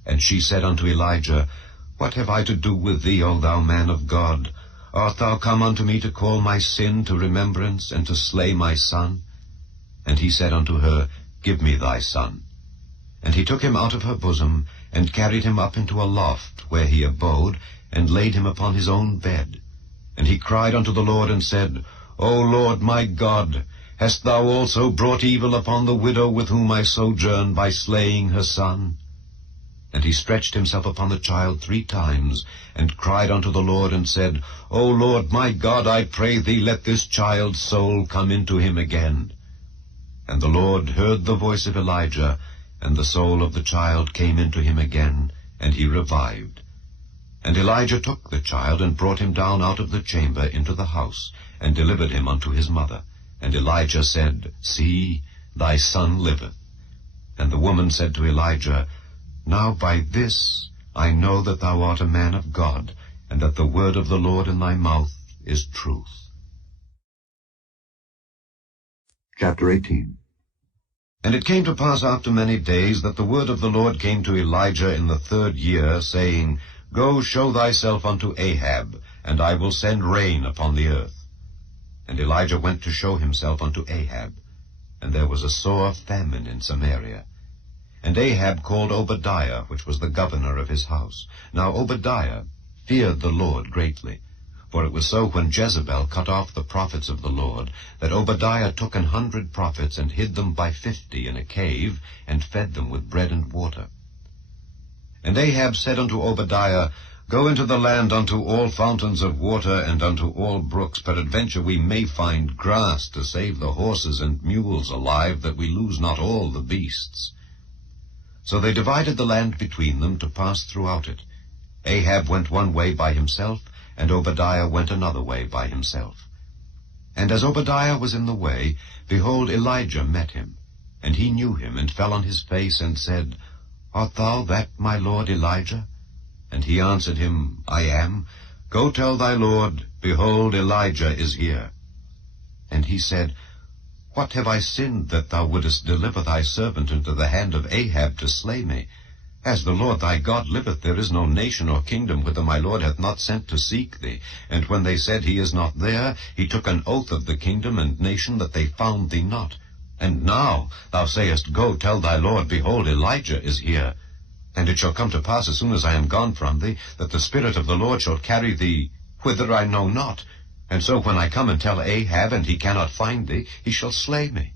And she said unto Elijah, What have I to do with thee, O thou man of God? Art thou come unto me to call my sin to remembrance, and to slay my son? And he said unto her, Give me thy son. And he took him out of her bosom, and carried him up into a loft, where he abode, and laid him upon his own bed. And he cried unto the Lord, and said, O Lord my God, hast thou also brought evil upon the widow with whom I sojourn, by slaying her son? And he stretched himself upon the child 3 times, and cried unto the Lord, and said, O Lord my God, I pray thee, let this child's soul come into him again. And the Lord heard the voice of Elijah, and the soul of the child came into him again, and he revived. And Elijah took the child, and brought him down out of the chamber into the house, and delivered him unto his mother. And Elijah said, See, thy son liveth. And the woman said to Elijah, Now by this I know that thou art a man of God, and that the word of the Lord in thy mouth is truth. Chapter 18. And it came to pass after many days, that the word of the Lord came to Elijah in the 3rd year, saying, Go, show thyself unto Ahab, and I will send rain upon the earth. And Elijah went to show himself unto Ahab. And there was a sore famine in Samaria. And Ahab called Obadiah, which was the governor of his house. Now Obadiah feared the Lord greatly. For it was so, when Jezebel cut off the prophets of the Lord, that Obadiah took 100 prophets, and hid them by 50 in a cave, and fed them with bread and water. And Ahab said unto Obadiah, Go into the land unto all fountains of water, and unto all brooks, peradventure we may find grass to save the horses and mules alive, that we lose not all the beasts. So they divided the land between them, to pass throughout it. Ahab went one way by himself, and Obadiah went another way by himself. And as Obadiah was in the way, behold, Elijah met him. And he knew him, and fell on his face, and said, Art thou that my lord Elijah? And he answered him, I am. Go tell thy lord, behold, Elijah is here. And he said, What have I sinned, that thou wouldest deliver thy servant into the hand of Ahab to slay me? As the Lord thy God liveth, there is no nation or kingdom whither my Lord hath not sent to seek thee. And when they said, He is not there, he took an oath of the kingdom and nation, that they found thee not. And now thou sayest, Go, tell thy Lord, behold, Elijah is here. And it shall come to pass, as soon as I am gone from thee, that the Spirit of the Lord shall carry thee whither I know not. And so when I come and tell Ahab, and he cannot find thee, he shall slay me.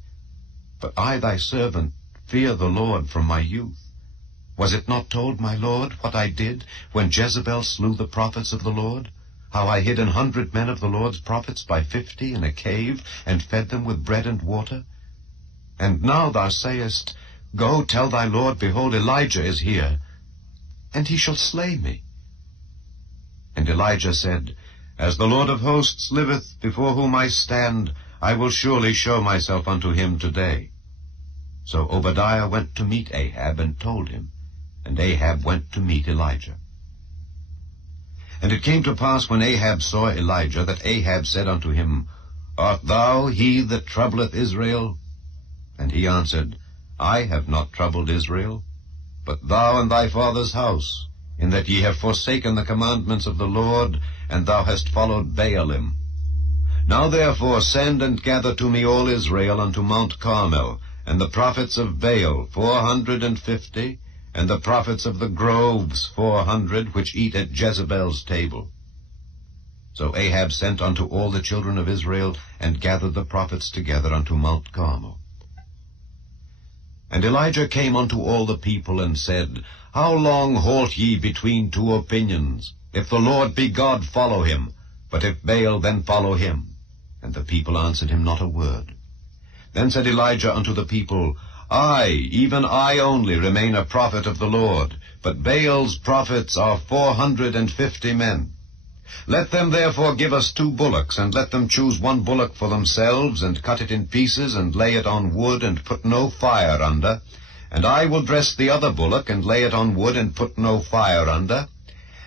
But I thy servant fear the Lord from my youth. Was it not told, my Lord, what I did, when Jezebel slew the prophets of the Lord? How I hid 100 men of the Lord's prophets by 50 in a cave, and fed them with bread and water? And now thou sayest, Go, tell thy Lord, behold, Elijah is here, and he shall slay me. And Elijah said, As the Lord of hosts liveth, before whom I stand, I will surely show myself unto him today. So Obadiah went to meet Ahab, and told him. And Ahab went to meet Elijah. And it came to pass, when Ahab saw Elijah, that Ahab said unto him, Art thou he that troubleth Israel? And he answered, I have not troubled Israel, but thou and thy father's house, in that ye have forsaken the commandments of the Lord, and thou hast followed Baalim. Now therefore send and gather to me all Israel unto Mount Carmel, and the prophets of Baal 450, and the prophets of the groves 400, which eat at Jezebel's table. So Ahab sent unto all the children of Israel, and gathered the prophets together unto Mount Carmel. And Elijah came unto all the people, and said, How long halt ye between two opinions? If the Lord be God, follow him, but if Baal, then follow him. And the people answered him not a word. Then said Elijah unto the people, I, even I only, remain a prophet of the Lord, but Baal's prophets are 450 men. Let them therefore give us 2 bullocks, and let them choose 1 bullock for themselves, and cut it in pieces, and lay it on wood, and put no fire under. And I will dress the other bullock, and lay it on wood, and put no fire under.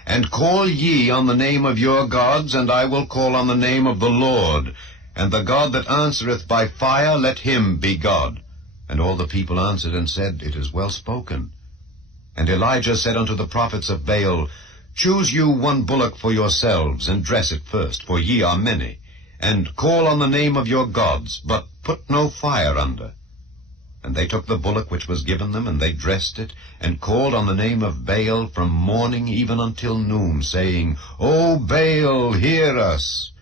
And call ye on the name of your gods, and I will call on the name of the Lord. And the God that answereth by fire, let him be God. And all the people answered and said, It is well spoken. And Elijah said unto the prophets of Baal, Choose you 1 bullock for yourselves, and dress it first, for ye are many. And call on the name of your gods, but put no fire under. And they took the bullock which was given them, and they dressed it, and called on the name of Baal from morning even until noon, saying, O Baal, hear us.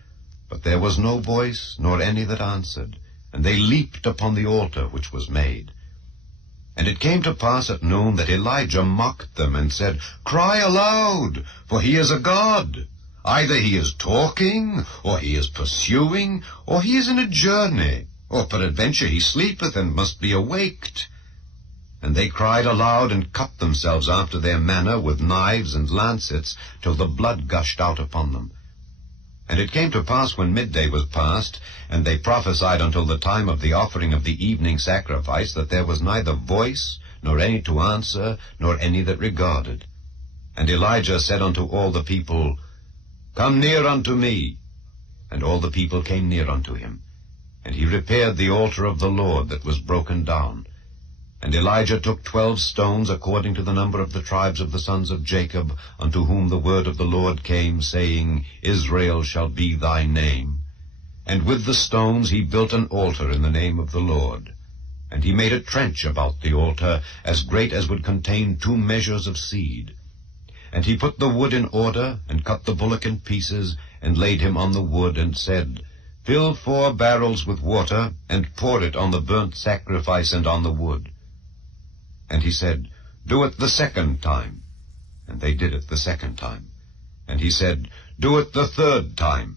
But there was no voice, nor any that answered. And they leaped upon the altar which was made. And it came to pass at noon that Elijah mocked them, and said, Cry aloud, for he is a god. Either he is talking, or he is pursuing, or he is in a journey, or peradventure he sleepeth, and must be awaked. And they cried aloud, and cut themselves after their manner with knives and lancets, till the blood gushed out upon them. And it came to pass, when midday was past, and they prophesied until the time of the offering of the evening sacrifice, that there was neither voice, nor any to answer, nor any that regarded. And Elijah said unto all the people, Come near unto me. And all the people came near unto him. And he repaired the altar of the Lord that was broken down. And Elijah took 12 stones, according to the number of the tribes of the sons of Jacob, unto whom the word of the Lord came, saying, Israel shall be thy name. And with the stones he built an altar in the name of the Lord. And he made a trench about the altar, as great as would contain 2 measures of seed. And he put the wood in order, and cut the bullock in pieces, and laid him on the wood, and said, Fill 4 barrels with water, and pour it on the burnt sacrifice and on the wood. And he said, Do it the 2nd time. And they did it the 2nd time. And he said, Do it the 3rd time.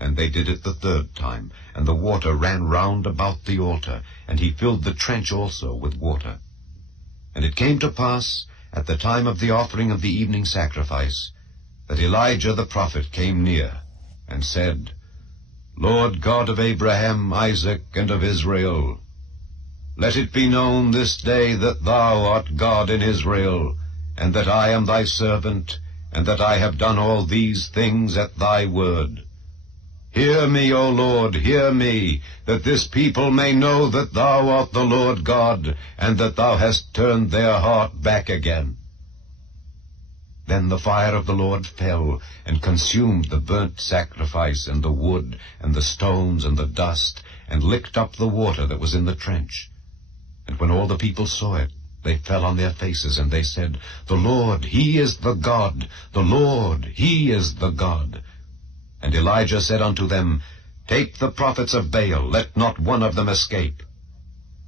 And they did it the 3rd time. And the water ran round about the altar, and he filled the trench also with water. And it came to pass, at the time of the offering of the evening sacrifice, that Elijah the prophet came near, and said, Lord God of Abraham, Isaac, and of Israel, let it be known this day that thou art God in Israel, and that I am thy servant, and that I have done all these things at thy word. Hear me, O Lord, hear me, that this people may know that thou art the Lord God, and that thou hast turned their heart back again. Then the fire of the Lord fell, and consumed the burnt sacrifice, and the wood, and the stones, and the dust, and licked up the water that was in the trench. And when all the people saw it, they fell on their faces, and they said, The Lord, he is the God, the Lord, he is the God. And Elijah said unto them, Take the prophets of Baal, let not one of them escape.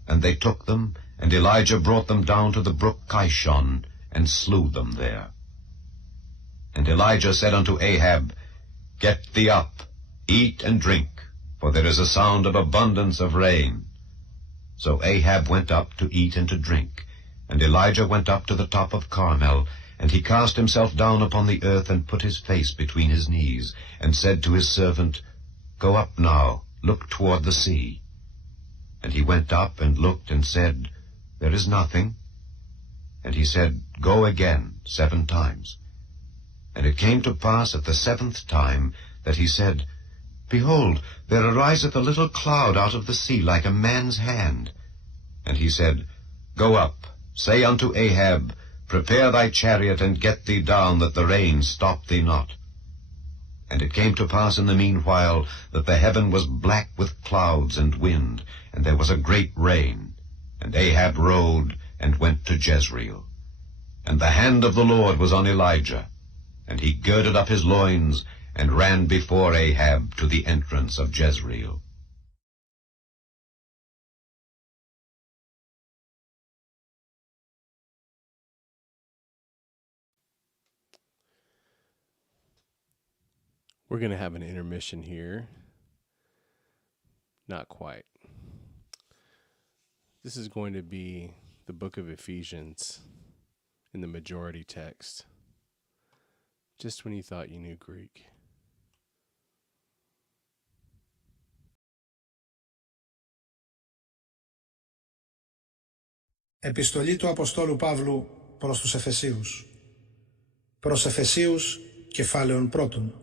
And they took them, and Elijah brought them down to the brook Kishon, and slew them there. And Elijah said unto Ahab, Get thee up, eat and drink, for there is a sound of abundance of rain. So Ahab went up to eat and to drink, and Elijah went up to the top of Carmel, and he cast himself down upon the earth, and put his face between his knees, and said to his servant, Go up now, look toward the sea. And he went up and looked, and said, There is nothing. And he said, Go again 7 times. And it came to pass at the 7th time that he said, Behold, there ariseth a little cloud out of the sea like a man's hand. And he said, Go up, say unto Ahab, Prepare thy chariot, and get thee down, that the rain stop thee not. And it came to pass in the meanwhile that the heaven was black with clouds and wind, and there was a great rain. And Ahab rode and went to Jezreel. And the hand of the Lord was on Elijah, and he girded up his loins, and ran before Ahab to the entrance of Jezreel. We're going to have an intermission here. Not quite. This is going to be the book of Ephesians in the majority text. Just when you thought you knew Greek. Επιστολή του Αποστόλου Παύλου προς τους Εφεσίους. Προς Εφεσίους, κεφάλαιον πρώτον.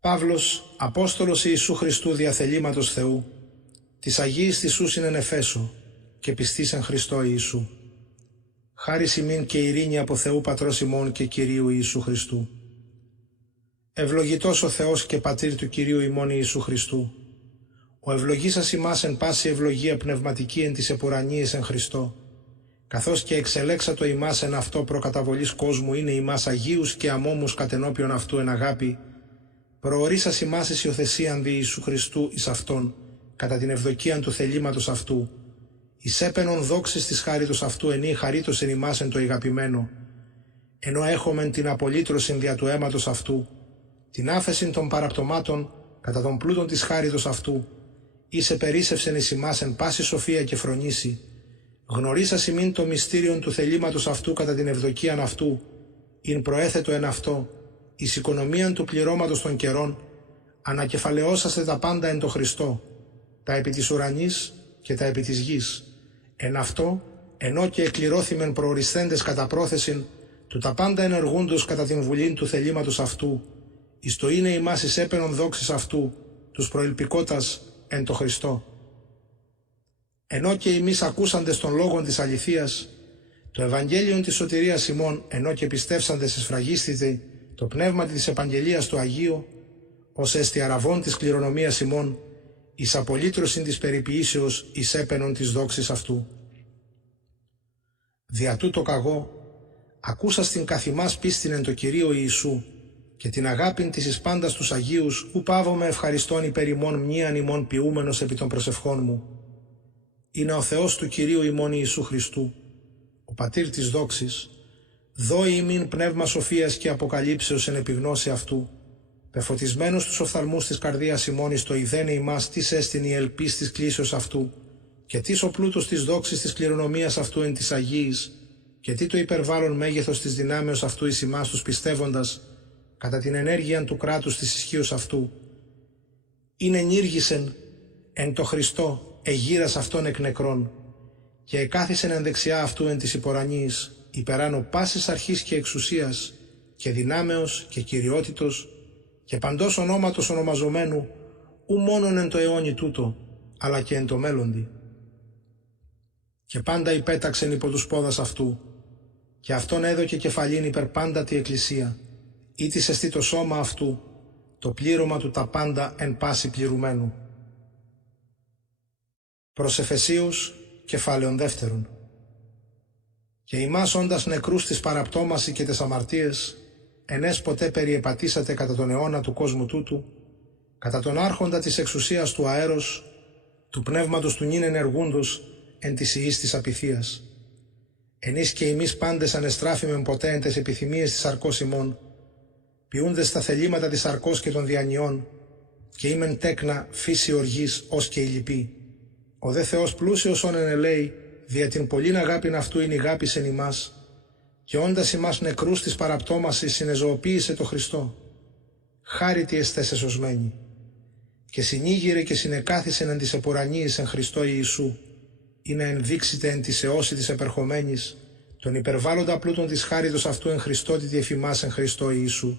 Παύλος, Απόστολος Ιησού Χριστού δια θελήματος Θεού, της Αγίης της Ούσιν εν Εφέσω και πιστής εν Χριστώ Ιησού. Χάρις ημίν και ειρήνη από Θεού Πατρός ημών και Κυρίου Ιησού Χριστού. Ευλογητός ο Θεός και Πατήρ του Κυρίου ημών Ιησού Χριστού, ο ευλογήσας ημάς εν πάση ευλογία πνευματική εν της επουρανίης εν Χριστώ, καθώς και εξελέξατο ημάς εν αυτό προκαταβολής κόσμου είναι ημάς Αγίους και αμόμους κατενώπιον αυτού εν αγάπη, προορίσας ημάς εις υιοθεσίαν δι Ιησού Χριστού εις Αυτόν, κατά την ευδοκίαν του θελήματος αυτού, εις έπαινον δόξης της χάριτος αυτού ενή χαρίτος εν ημάς εν το ηγαπημένο, ενώ έχομεν την απολύτρωσιν δια του αίματος αυτού, την άφεσιν των παραπτωμάτων κατά των πλούτων της χάριτος αυτού, εις επερίσσευσεν εις ημάς εν πάση σοφία και φρονήσει, γνωρίσας ημίν το μυστήριον του θελήματος αυτού κατά την ευδοκίαν αυτού, ειν προέθετο εν αυτό, εις οικονομίαν του πληρώματος των καιρών, ανακεφαλαιώσαστε τα πάντα εν το Χριστό, τα επί της ουρανής και τα επί της γης. Εν αυτό, ενώ και εκληρώθημεν προορισθέντες κατά πρόθεσιν, του τα πάντα ενεργούντος κατά την βουλήν του θελήματος αυτού, εις το είναι ημάς εις έπαινον δόξης αυτού, τους προελπικότας εν το Χριστό. Ενώ και εμείς ακούσαντες των λόγων της αληθείας, το Ευαγγέλιον της σωτηρίας ημών, ενώ και πιστεύσαντες εσφραγίστητε το πνεύμα της επαγγελίας του Αγίου, ως έστι αραβών της κληρονομίας ημών, εις απολύτρωσιν της περιποιήσεως εις έπαινον της δόξης αυτού. Δια τούτο καγώ, ακούσας την καθημάς πίστην εν το Κυρίο Ιησού και την αγάπην της εις πάντας τους Αγίους, ου πάβομαι ευχαριστών υπέρ ημών μνήαν ημών ποιούμενος επί των προσευχών μου. Είναι ο Θεός του Κυρίου ημών Ιησού Χριστού, ο Πατήρ της δόξης, δώει ημίν πνεύμα σοφίας και αποκαλύψεως εν επιγνώση αυτού, πεφωτισμένους τους οφθαλμούς της καρδίας ημών εις το ιδένε ημάς τις έστιν η ελπίς της κλήσεως αυτού, και τις ο πλούτος της δόξης της κληρονομίας αυτού εν της Αγίης, και τι το υπερβάλλον μέγεθος της δυνάμεως αυτού εις ημάς τους πιστεύοντας, κατά την ενέργεια του κράτους της ισχύως αυτού. Είναι ενήργησεν εν το Χριστό εγείρας αυτών εκ νεκρών, και εκάθισεν εν δεξιά αυτού εν της υπορανής, υπεράνω πάσης αρχής και εξουσίας, και δυνάμεως και κυριότητος, και παντός ονόματος ονομαζομένου, ου μόνον εν το αιώνι τούτο, αλλά και εν το μέλλοντι. Και πάντα υπέταξεν υπό τους πόδας αυτού, και αυτόν έδωκε κεφαλήν υπερ πάντα τη Εκκλησία, ή της εστί το σώμα αυτού, το πλήρωμα του τα πάντα εν πάση πληρουμένου. Προς Εφεσίους, κεφάλαιον δεύτερον. Και ημάς όντας νεκρούς της παραπτώμαση και τες αμαρτίες, ενές ποτέ περιεπατήσατε κατά τον αιώνα του κόσμου τούτου, κατά τον άρχοντα της εξουσίας του αέρος, του πνεύματος του νυν ενεργούντος, εν της ιής της απειθίας. Ενείς και εμείς πάντες ανεστράφημεν ποτέ εν τες επιθυμίες της σαρκός ημών, ποιούντες στα θελήματα της σαρκός και των διανοιών, καιήμεν τέκνα φύση οργής ως και η λυπή. Ο δε Θεός πλούσιος όν ενελέει, δια την πολλήν αγάπην αυτού είναι η αγάπης εν ημάς, και όντας ημάς νεκρούς της παραπτώμασης συνεζωοποίησε το Χριστό. Χάρητη εστές εσωσμένοι, και συνήγηρε και συνεκάθισεν εν της επουρανίης εν Χριστώ Ιησού, ή να ενδείξετε εν της αιώση της επερχομένης, τον υπερβάλλοντα πλούτων της χάριτος αυτού εν Χριστότητη εφημάς εν Χριστώ Ιησού.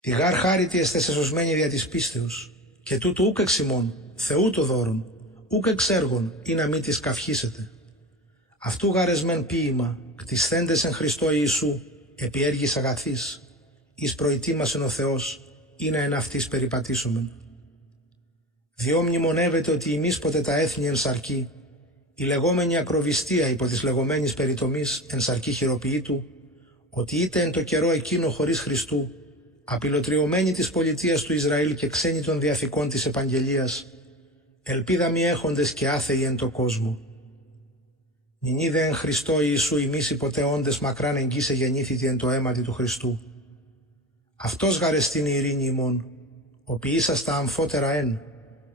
Τη γάρ χάρητη εστές εσωσμένοι δια της πίστεως, και τούτου ούκ εξ ημών, Θεού το δώρον, ούκ εξ έργων, ή να μη της καυχήσετε. Αυτού γαρεσμέν ποίημα, κτισθέντες εν Χριστώ Ιησού, επί έργης αγαθής, εις προητήμασεν ο Θεός, ή να εν αυτής περιπατήσομεν. Διό μνημονεύεται ότι εμείς ποτέ τα έθνη εν σαρκή, η λεγόμενη ακροβιστία υπό της λεγόμενης περιτομής εν σαρκή χειροποιήτου, ότι είτε εν το καιρό εκείνο χωρίς Χριστού, απειλοτριωμένοι της πολιτείας του Ισραήλ και ξένοι των διαφικών της επαγγελίας, ελπίδα μη έχοντες και άθεοι εν το κόσμο. Νινίδε εν Χριστώ Ιησού ημείς οι ποτέ όντες μακράν εγγύσε γεννήθητη εν το αίματι του Χριστού. Αυτός γαρεστήν η ειρήνη ημών, ο ποιήσας αμφότερα εν,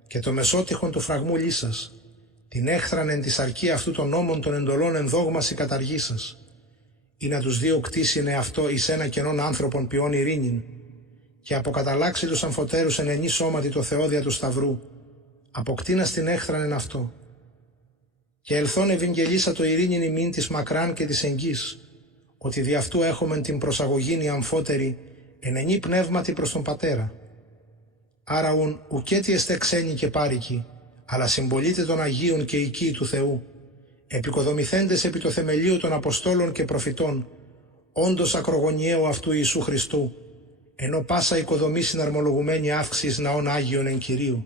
και το μεσότυχον του φραγμού λύσας, την έχθραν εν τη σαρκή αυτού των νόμων των εντολών εν δόγμαση καταργήσας, ή να τους δύο κτίσινε αυτό εις ένα κενόν άνθρωπον ποιόν ειρήνην, και αποκαταλλάξει τους αμφωτέρους εν ενή σώματι το Θεόδια του Σταυρού, αποκτήνας την έχθραν εν αυτό. Και ελθόν ευαγγελίσα το ειρήνην ημίν της μακράν και της εγγύς, ότι δι' αυτού έχομεν την προσαγωγήν αμφότερη εν ενή πνεύματι προς τον Πατέρα. Άρα ουκέτι εστέ ξένοι και πάρικοι, αλλά συμπολίτε των Αγίων και οικοί του Θεού, επικοδομηθέντες επί το θεμελίο των Αποστόλων και Προφητών, όντως ακρογωνιαίου αυτού Ιησού Χριστού, ενώ πάσα οικοδομή συναρμολογουμένη αύξηση ναών Άγιων εν Κυρίου,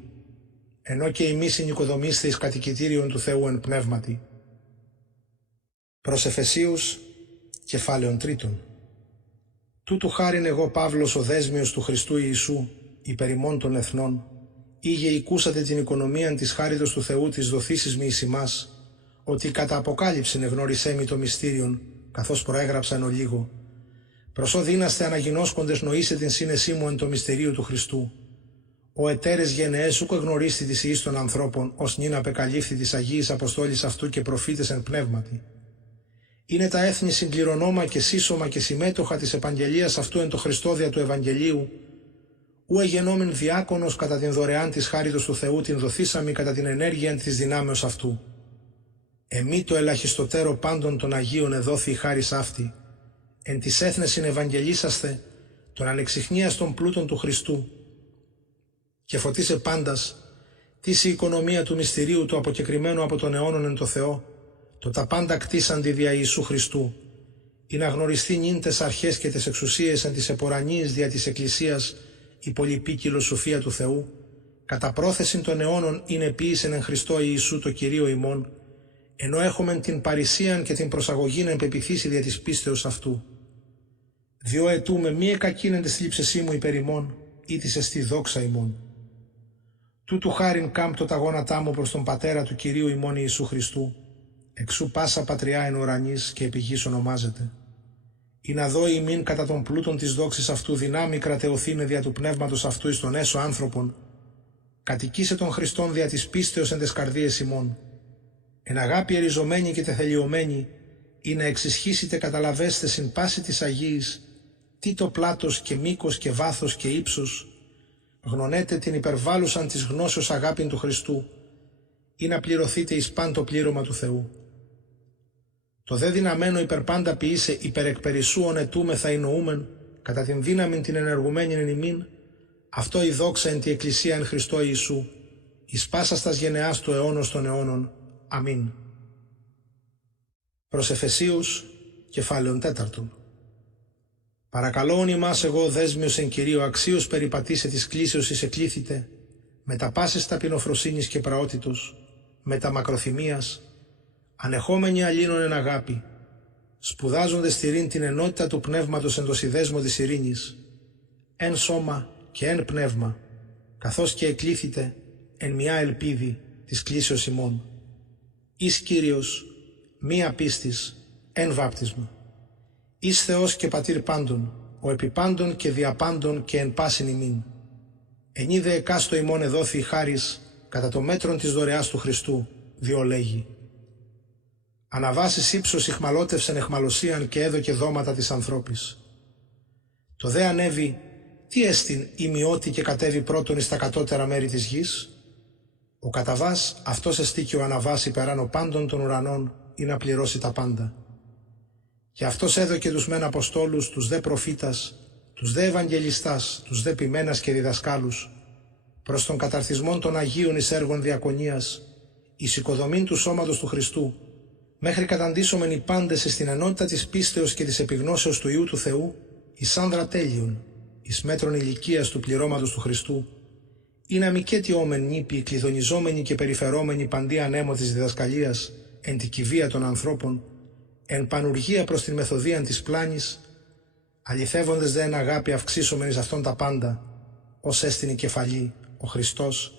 ενώ και εμείς συνοικοδομήστε εις κατοικητήριον του Θεού εν πνεύματι. Προς Εφεσίους, κεφάλαιον 3. Τούτου χάριν εγώ Παύλος ο δέσμιος του Χριστού Ιησού, υπερ ημών των εθνών, ήγε οικούσατε την οικονομίαν της χάριτος του Θεού της δοθήσης μη εις ημάς, ότι κατά αποκάλυψην εγνώρισέ μη το μυστήριον, καθώς προέγραψα εν ολίγο. Προσώ δύναστε αναγινώσκοντες νοήσε την σύνεσή μου εν το μυστηρίου του Χριστού. Ο εταίρες γενναίες ούκο εγνωρίστη της ιής των ανθρώπων, ως νυν απεκαλύφθη της Αγίης Αποστόλης αυτού και προφήτες εν πνεύματι. Είναι τα έθνη συγκληρονόμα και σύσσωμα και συμμέτοχα της επαγγελίας αυτού εν το Χριστόδια του Ευαγγελίου, ου εγενόμην διάκονος κατά την δωρεάν της χάριτος του Θεού την δοθήσαμι κατά την ενέργεια της δυνάμεως αυτού. Εμεί το ελαχιστοτέρο πάντων των Αγίων εδόθη η χάρις αυτή, εν της έθνεσιν ευαγγελίσαστε των ανεξιχνίαστων πλούτων του Χριστού, και φωτίσε πάντας της η οικονομία του μυστηρίου του αποκεκριμένου από τον αιώνων εν το Θεό, το τα πάντα κτίσαντι δια Ιησού Χριστού, ή να γνωριστεί νυν τες αρχές και τες εξουσίες εν της επορανίης δια της Εκκλησίας η πολυπίκυλο σοφία του Θεού, κατά πρόθεσιν των αιώνων είναι ποιήσεν εν Χριστώ Ιησού το Κυρίο ημών, ενώ έχομεν την παρησίαν και την προσαγωγήν εν πεποιθήσει δια της πίστεως αυτού. Διό ετούμε μη εκακίνεν της θλίψεσή μου υπερ ημών, ή της εστί δόξα ημών. Τούτου χάριν κάμπτω τα γόνατά μου προς τον Πατέρα του Κυρίου ημών Ιησού Χριστού, εξού πάσα πατριά εν ουρανής και επί γης ονομάζεται. Ή να δω ημίν κατά των πλούτων της δόξης αυτού δυνάμει κρατεωθήνε δια του πνεύματος αυτού εις τον έσω άνθρωπον, κατοικήσε των Χριστών δια της πίστεως εν τες καρδίες ημών, εν αγάπη εριζωμένη και τεθελειωμένη, ή να εξισχύσετε καταλαβέστε συν πάση της Αγίης, τι το πλάτος και μήκος και βάθος και ύψος, γνωνέτε την υπερβάλλουσαν της γνώσεως αγάπην του Χριστού, ή να πληρωθείτε εις παν το πλήρωμα του Θεού. Το δε δυναμένο υπερπάντα ποιήσε υπερεκπερισσούον ετούμεθα εννοούμεν, κατά την δύναμη την ενεργουμένη εν ημίν, αυτό η δόξα εν τη Εκκλησία εν Χριστώ Ιησού, εις πάσας τας γενεάς του αιώνος των αιώνων. Αμήν. Προς Εφεσίους, κεφάλαιον 4. Παρακαλώον ημάς εγώ δέσμιος εν Κυρίω αξίως περιπατήσε της κλήσεως εις εκλήθητε, με τα πάσης ταπεινοφροσύνης και πραότητος, με τα μακροθυμίας, ανεχόμενοι αλλήνων εν αγάπη, σπουδάζοντες στηρήν την ενότητα του πνεύματος εν το συνδέσμο της ειρήνης, εν σώμα και εν πνεύμα, καθώς και εκλήθητε εν μια ελπίδη της κλήσεως ημών. Εις Κύριος, μία πίστης, εν βάπτισμα. Εις Θεός και Πατήρ πάντων, ο επιπάντων και διαπάντων και εν πάσιν ημίν. Ενίδε εκάστο ημών εδόθη η χάρις κατά το μέτρον της δωρεάς του Χριστού, διό λέγει. Αναβάσεις ύψος ηχμαλώτευσεν εχμαλωσίαν και έδωκε δώματα της ανθρώπης. Το δε ανέβη, τι έστιν ημιώτη και κατέβη πρώτον εις τα κατώτερα μέρη της γης. Ο καταβάς αυτός εστί και ο αναβάς υπεράνω πάντων των ουρανών ή να πληρώσει τα πάντα. Και αυτός έδωκε τους μεν Αποστόλους, τους δε προφήτας, τους δε Ευαγγελιστάς, τους δε ποιμένας και διδασκάλους, προς τον καταρτισμόν των Αγίων εις έργων διακονίας, εις οικοδομήν του σώματος του Χριστού, μέχρι καταντήσομεν οι πάντες στην ενότητα της πίστεως και της επιγνώσεως του Υιού του Θεού, εις άνδρα τέλειων, εις μέτρων ηλικίας του πληρώματος του Χριστού, ή να μη καιτιόμεν νήπιοι, κλειδονιζόμενοι και περιφερόμενοι παντί ανέμο της διδασκαλίας, εν τη κηβεία των ανθρώπων, εν πανουργία προς την μεθοδίαν της πλάνης, αληθεύοντες δε εν αγάπη αυξήσομενης αυτόν τα πάντα, ως έστιν η κεφαλή, ο Χριστός,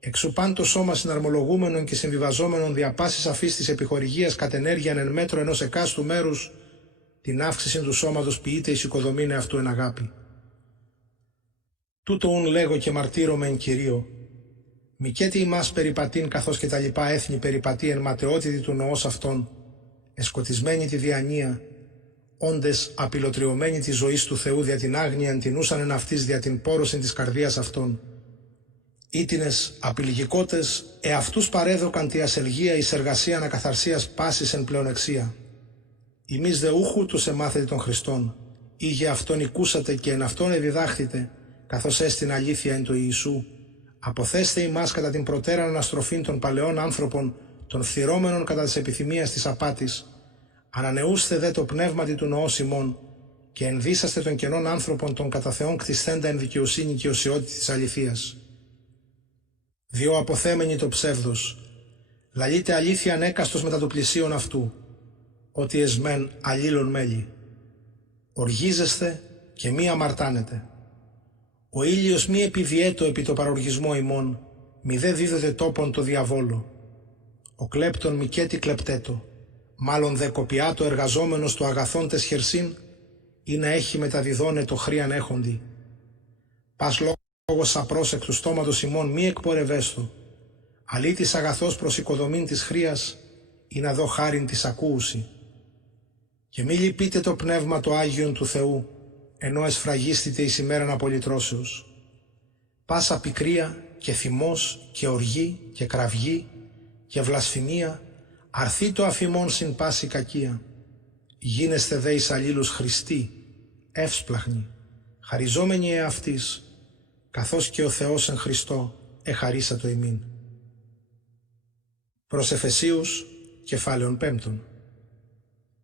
εξού παν το σώμα συναρμολογούμενων και συμβιβαζόμενων δια πάσης αφής της επιχορηγίας κατ' ενέργειαν εν μέτρο ενός εκάστου μέρους, την αύξηση του σώματος ποιείται εις οικοδομήνε αυτού εν αγάπη. Τούτο ουν λέγω και μαρτύρομαι εν Κυρίω, μικέτι ημάς περιπατήν καθώς και τα λοιπά έθνη περιπατεί εν ματαιότητη του νοός αυτών, εσκοτισμένη τη διανία, όντες απειλοτριωμένοι τη ζωής του Θεού δια την άγνοιαν την ούσαν εν αυτής δια την πόρωσιν της καρδίας αυτών. Ήτινες απειλικικότες εαυτούς παρέδωκαν τη ασελγία εις εργασίαν ακαθαρσίας πάσης εν πλεονεξία. Ημείς δε ούχου τους εμάθετε των Χριστών, ή για αυτόν οικούσατε και εν αυτόν εδιδάχθητε, καθώς έστειν αλήθεια εν το Ιησού, αποθέστε ημάς κατά την προτέραν αναστροφήν των παλαιών άνθρωπων, των φθυρώμενων κατά της επιθυμίας της απάτης, ανανεούστε δε το πνεύματι του νοός ημών, και ενδύσαστε των κενών άνθρωπων των κατά Θεόν κτισθέντα εν δικαιοσύνη και οσιότητα της αληθείας. Διό αποθέμενοι το ψεύδος, λαλείτε αλήθεια ανέκαστος μετά το πλησίον αυτού, ότι εσμέν αλλήλων μέλη. Οργίζεστε και μη αμαρτάνετε. Ο ήλιος μη επιδιέτω επί το παροργισμό ημών, μη δε δίδεται τόπον το διαβόλο. Ο κλέπτον μη κέτι κλεπτέτο, μάλλον δε κοπιάτο εργαζόμενος του αγαθών τες χερσίν, ή να έχει μεταδιδώνε το χρίαν έχοντι. Πας λόγος απρόσεκτου στόματος ημών μη εκπορευέστο, αλήτης αγαθός προς οικοδομήν της χρίας, ή να δω χάριν της ακούουση. Και μη λυπείτε το πνεύμα το Άγιον του Θεού, ενώ εσφραγίστητε εις ημέραν απολυτρώσεως. Πάσα πικρία και θυμός και οργή και κραυγή και βλασφημία, αρθεί το αφημών συν πάση κακία. Γίνεστε δε εις αλλήλους Χριστοί, εύσπλαχνοι, χαριζόμενοι εαυτής, καθώς και ο Θεός εν Χριστώ εχαρίσατο ημίν. Προς Εφεσίους, κεφάλαιον 5.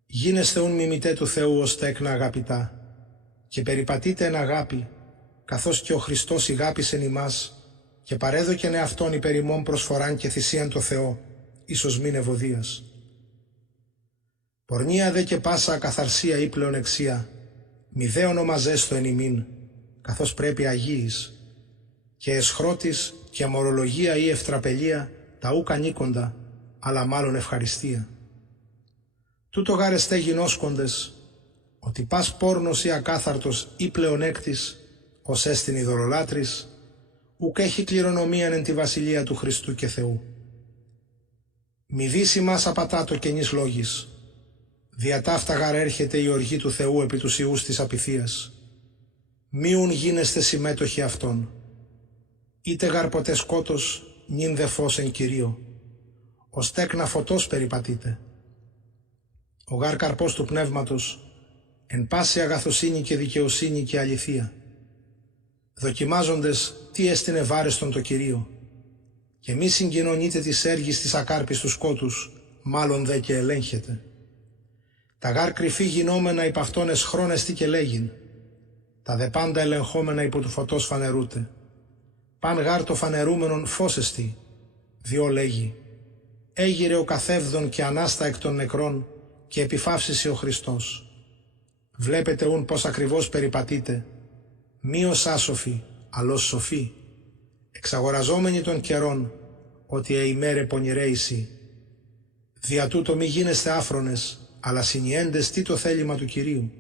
Γίνεστε ουν μιμητέ του Θεού ως τέκνα αγαπητά, και περιπατείτε εν αγάπη, καθώς και ο Χριστός ηγάπησεν ημάς και παρέδοκεν εαυτόν υπέρ ημών προσφοράν και θυσίαν το Θεό, ίσως μην ευωδίας. Πορνεία δε και πάσα ακαθαρσία ή πλεονεξία, μη δε ονομαζέστο εν ημίν, καθώς πρέπει αγίης, και εσχρότης και αμορολογία ή ευτραπελία τα ούκ ανήκοντα, αλλά μάλλον ευχαριστία. Τούτο γάρεστε γινώσκοντες, ότι πας πόρνος ή ακάθαρτος ή πλεονέκτης, ως έστιν ειδωλολάτρης, ουκ έχει κληρονομίαν εν τη βασιλεία του Χριστού και Θεού. Μη δύσει μας απατάτο καινής λόγης, δια ταύτα γαρ έρχεται η οργή του Θεού επί τους ιούς της απειθίας. Μίουν γίνεστε συμμέτοχοι αυτών, είτε γαρ ποτέ σκότος, νυν δε φως εν Κυρίω, ως τέκνα φωτός περιπατείτε. Ο γαρ καρπός του πνεύματος, εν πάση αγαθοσύνη και δικαιοσύνη και αληθεία, δοκιμάζοντες τι έστιν ευάρεστον το Κυρίο, και μη συγκοινωνείτε της έργης της ακάρπης του σκότους, μάλλον δε και ελέγχετε. Τα γάρ κρυφή γινόμενα υπ' αυτόν εσχρόνεστη και λέγειν, τα δε πάντα ελεγχόμενα υπό του φωτός φανερούτε. Παν γάρ το φανερούμενον φώσεστη, διό λέγει, έγειρε ο καθεύδον και ανάστα εκ των νεκρών και επιφαύσισε ο Χριστός. Βλέπετε ούν πως ακριβώς περιπατείτε, μη ως άσοφοι, αλλώς σοφοί, εξαγοραζόμενοι των καιρών, ότι εημέρε πονηρέησι. Δια τούτο μη γίνεστε άφρονες, αλλά συνιέντες τι το θέλημα του Κυρίου.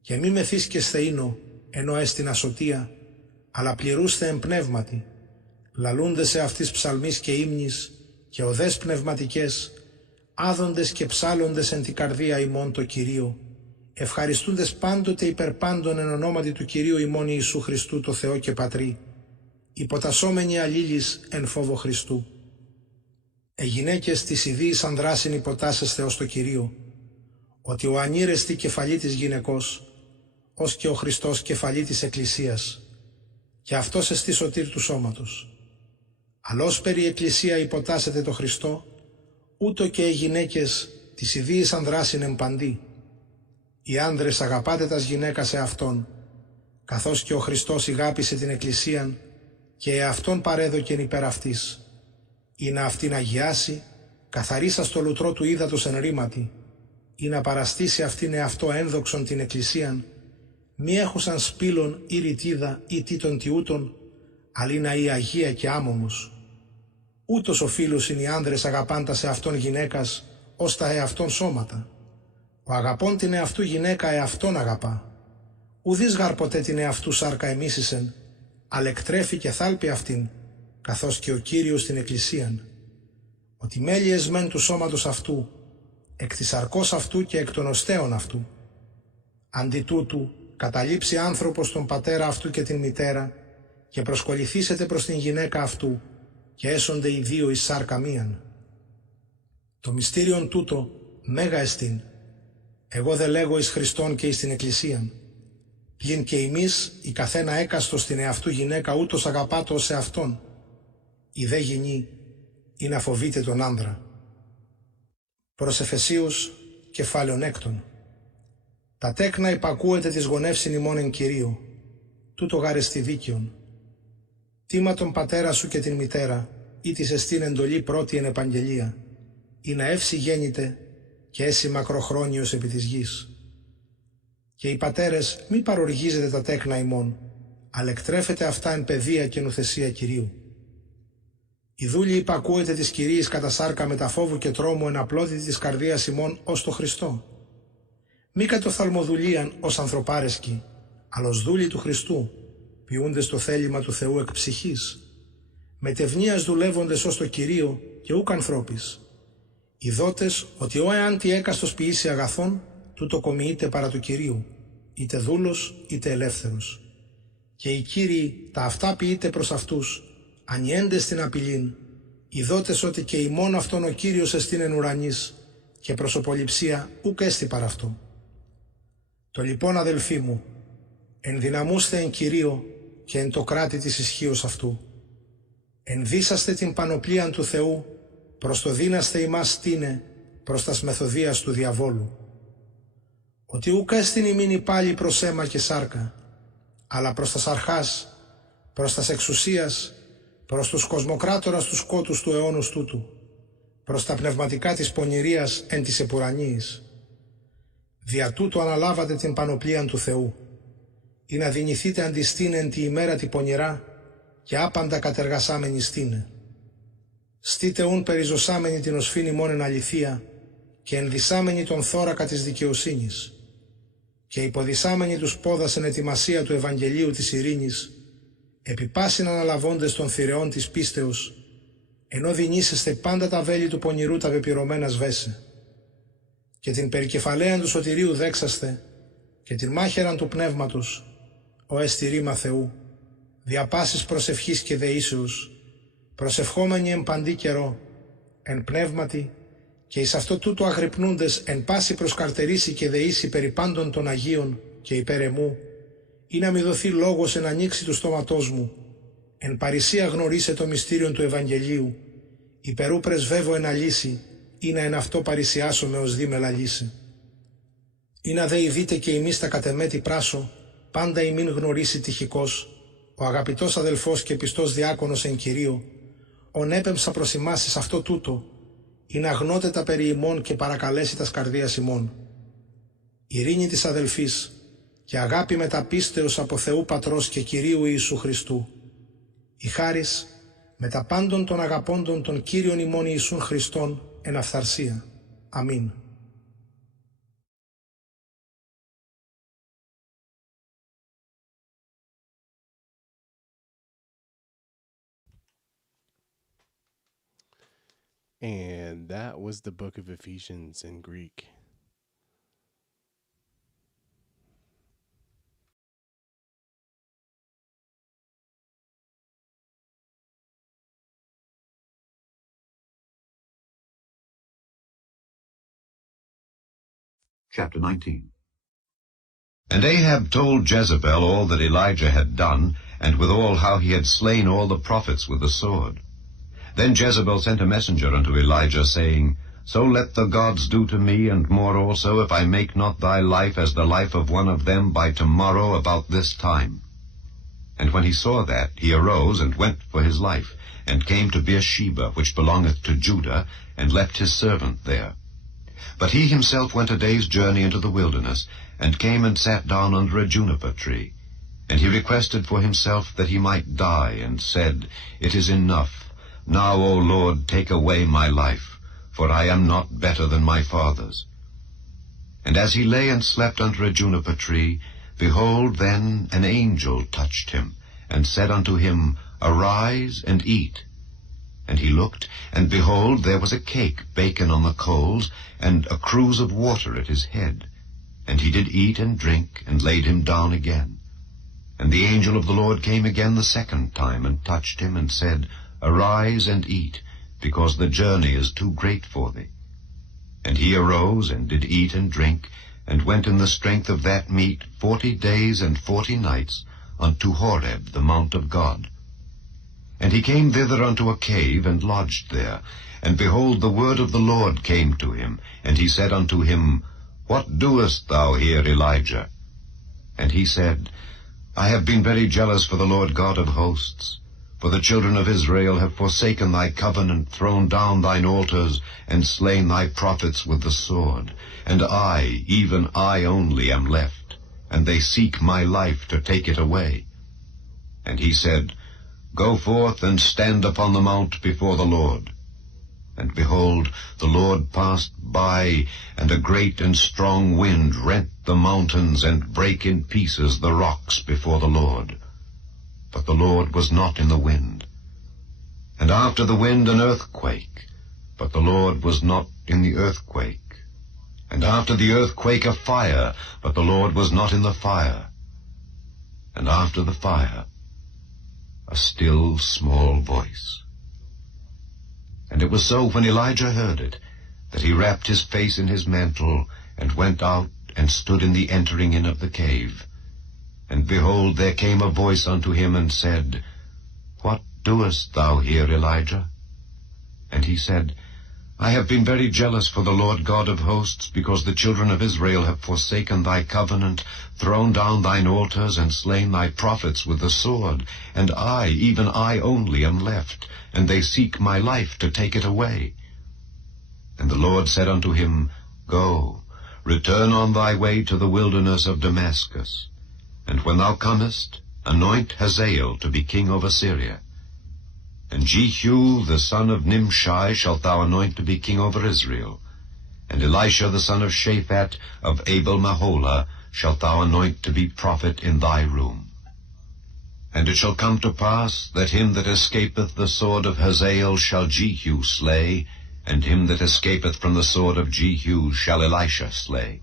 Και μη μεθύσκεσθε ίνο, ενώ έστιν ασωτεία, αλλά πληρούστε εν πνεύματι, λαλούνται σε αυτής ψαλμής και ύμνης, και οδές πνευματικές, άδοντες και ψάλλοντες εν την καρδία ημών το Κυρίο, ευχαριστούντες πάντοτε υπερπάντων εν ονόματι του Κυρίου ημών Ιησού Χριστού το Θεό και Πατρί, υποτασσόμενοι αλλήλεις εν φόβο Χριστού. Γυναίκες της ιδίης ανδράσιν υποτάσσεστε ως το Κυρίο, ότι ο ανήρεστη κεφαλή της γυναικός, ως και ο Χριστός κεφαλή της Εκκλησίας, και αυτός εστί σωτήρ του σώματος. Αλλώς περί Εκκλησία υποτάσσετε το Χριστό, ούτω και οι γυναίκες της ιδίης ανδράσιν εμπαντή. Οι άνδρες αγαπάτε τας γυναίκας εαυτόν, καθώς και ο Χριστός ηγάπησε την Εκκλησίαν και εαυτόν παρέδοκεν υπέρ αυτής, ή να αυτήν αγιάσει, καθαρίσας το λουτρό του ύδατος εν ρήματι, ή να παραστήσει αυτήν εαυτό ένδοξον την Εκκλησίαν, μη έχουσαν σπήλων ή ρητίδα ή τίτων τιούτων, αλλήνα ή αγία και άμωμος. Ούτως οφείλους είναι οι άνδρες αγαπάντα σε αυτόν γυναίκας, ως τα εαυτόν σώματα. Ο αγαπών την εαυτού γυναίκα εαυτόν αγαπά. Ουδείς γαρ ποτέ την εαυτού σάρκα εμίσησεν, αλλά εκτρέφει και θάλπει αυτήν, καθώς και ο Κύριος την Εκκλησίαν. Ότι μέλιες μεν του σώματος αυτού, εκ της σαρκός αυτού και εκ των οστέων αυτού. Αντί τούτου, καταλήψει άνθρωπος τον πατέρα αυτού και την μητέρα, και προσκοληθήσετε προς την γυναίκα αυτού, και έσονται οι δύο εις σάρκα μίαν. Το μυστήριον τούτο μέγα εστίν. Εγώ δε λέγω εις Χριστόν και εις την Εκκλησίαν. Πλην και εμείς, η καθένα έκαστος την εαυτού γυναίκα ούτως αγαπάτω ως εαυτόν. Η δε γυνή ή να φοβείται τον άνδρα. Προς Εφεσίους, κεφάλαιον έκτον. Τα τέκνα υπακούεται της γονεύσιν ημών εν Κυρίω, τούτο γάρεστη δίκαιον. Τίμα τον πατέρα σου και την μητέρα, ή της εστίν εντολή πρώτη εν επαγγελία, ή να εύση γέννητε και έσυ μακροχρόνιος επί της γης. Και οι πατέρες μη παροργίζετε τα τέκνα ημών, αλλά εκτρέφετε αυτά εν παιδεία και νουθεσία Κυρίου. Οι δούλοι υπακούεται της Κυρίης κατά σάρκα με τα φόβου και τρόμου εν απλότητη της καρδίας ημών ως το Χριστό. Μη κατοφθαλμοδουλίαν ως ανθρωπάρεσκοι, αλλά ως δούλοι του Χριστού, ποιούντες το θέλημα του Θεού εκ ψυχής, μετευνίας δουλεύοντες ως το Κυρίο και ούκ ανθρώπης. Ιδότες ότι ο εάν τι έκαστος ποιήσει αγαθόν, τούτο κομιείται παρά του Κυρίου, είτε δούλος είτε ελεύθερος. Και οι Κύριοι τα αυτά ποιείται προς αυτούς, ανιέντες στην απειλήν, ιδότες ότι και ημών αυτόν ο Κύριος εστίν εν ουρανής, και προσωποληψία ούκ έστι παρά αυτό. Το λοιπόν αδελφοί μου, ενδυναμούστε εν Κυρίω και εν το κράτη της ισχύος αυτού. Ενδύσαστε την πανοπλίαν του Θεού, προς το δύναστε ημάς στήνε, προς τας μεθοδίας του διαβόλου. Ότι ούκ έστιν ημίν υπάλληλοι προς αίμα και σάρκα, αλλά προς τας αρχάς, προς τας εξουσίας, προς τους κοσμοκράτορας τους σκότους του αιώνους τούτου, προς τα πνευματικά της πονηρίας εν της επουρανίης. Δια τούτου αναλάβατε την πανοπλίαν του Θεού, ή να δυνηθείτε αντιστήνε εν τη ημέρα τη πονηρά και άπαντα κατεργασάμενοι στήνε. Στείτε ούν περιζωσάμενοι την οσφήν ημών εν αληθεία και ενδυσάμενοι τον θώρακα της δικαιοσύνης και υποδυσάμενοι τους πόδας εν ετοιμασία του Ευαγγελίου της ειρήνης, επιπάσιν αναλαβώντες των θηρεών της πίστεως, ενώ δυνήσεστε πάντα τα βέλη του πονηρού τα πεπυρωμένα σβέσε, και την περικεφαλαίαν του σωτηρίου δέξαστε, και την μάχαιραν του πνεύματος, ο έστι ρήμα Θεού, δια πάσης προσευχής και δεήσεως, προσευχόμενοι εν παντή καιρό, εν πνεύματι, και εις αυτό τούτο αγρυπνούντες εν πάση προσκαρτερήσει και δεήσει περί πάντων των Αγίων και υπέρ εμού, ή να μη δοθεί λόγος εν ανοίξει του στόματός μου, εν παρησία γνωρίσε το μυστήριον του Ευαγγελίου, υπερού πρεσβεύω εν αλύση, ή να εν αυτό παρησιάσομαι ως δί με λαλήσει. Ή να δε ειδείτε και ημείς τα κατεμέτη πράσο, πάντα ημίν γνωρίσει τυχικός, ο αγαπητός αδελφός και πιστός διάκονος εν Κυρίω, ον έπεμψα προς ημάς εις αυτό τούτο, ή να γνώτε τα περί ημών και παρακαλέσει τας καρδίας ημών. Ειρήνη της αδελφής και αγάπη μεταπίστεως από Θεού Πατρός και Κυρίου Ιησού Χριστού. Η χάρις μετα πάντων των αγαπώντων των Κύριων ημών Ιησούν Χριστών εν αυθαρσία. Αμήν. And that was the book of Ephesians in Greek. Chapter 19. And Ahab told Jezebel all that Elijah had done, and withal how he had slain all the prophets with the sword. Then Jezebel sent a messenger unto Elijah, saying, so let the gods do to me, and more also, if I make not thy life as the life of one of them by tomorrow about this time. And when he saw that, he arose and went for his life, and came to Beersheba, which belongeth to Judah, and left his servant there. But he himself went a day's journey into the wilderness, and came and sat down under a juniper tree. And he requested for himself that he might die, and said, It is enough. Now, O Lord, take away my life, for I am not better than my fathers. And as he lay and slept under a juniper tree, behold, then an angel touched him, and said unto him, Arise and eat. And he looked, and behold, there was a cake baken on the coals, and a cruse of water at his head. And he did eat and drink, and laid him down again. And the angel of the Lord came again the second time, and touched him, and said, Arise and eat, because the journey is too great for thee. And he arose, and did eat and drink, and went in the strength of that meat 40 days and 40 nights unto Horeb, the mount of God. And he came thither unto a cave, and lodged there. And behold, the word of the Lord came to him, and he said unto him, What doest thou here, Elijah? And he said, I have been very jealous for the Lord God of hosts. For the children of Israel have forsaken thy covenant, thrown down thine altars, and slain thy prophets with the sword. And I, even I only, am left, and they seek my life to take it away. And he said, Go forth and stand upon the mount before the Lord. And behold, the Lord passed by, and a great and strong wind rent the mountains, and brake in pieces the rocks before the Lord. But the Lord was not in the wind. And after the wind an earthquake, but the Lord was not in the earthquake. And after the earthquake a fire, but the Lord was not in the fire. And after the fire a still small voice. And it was so, when Elijah heard it, that he wrapped his face in his mantle, and went out, and stood in the entering in of the cave. And behold, there came a voice unto him, and said, What doest thou here, Elijah? And he said, I have been very jealous for the Lord God of hosts, because the children of Israel have forsaken thy covenant, thrown down thine altars, and slain thy prophets with the sword. And I, even I only, am left, and they seek my life to take it away. And the Lord said unto him, Go, return on thy way to the wilderness of Damascus. And when thou comest, anoint Hazael to be king over Syria. And Jehu the son of Nimshi shalt thou anoint to be king over Israel. And Elisha the son of Shaphat of Abel-Maholah shalt thou anoint to be prophet in thy room. And it shall come to pass that him that escapeth the sword of Hazael shall Jehu slay, and him that escapeth from the sword of Jehu shall Elisha slay.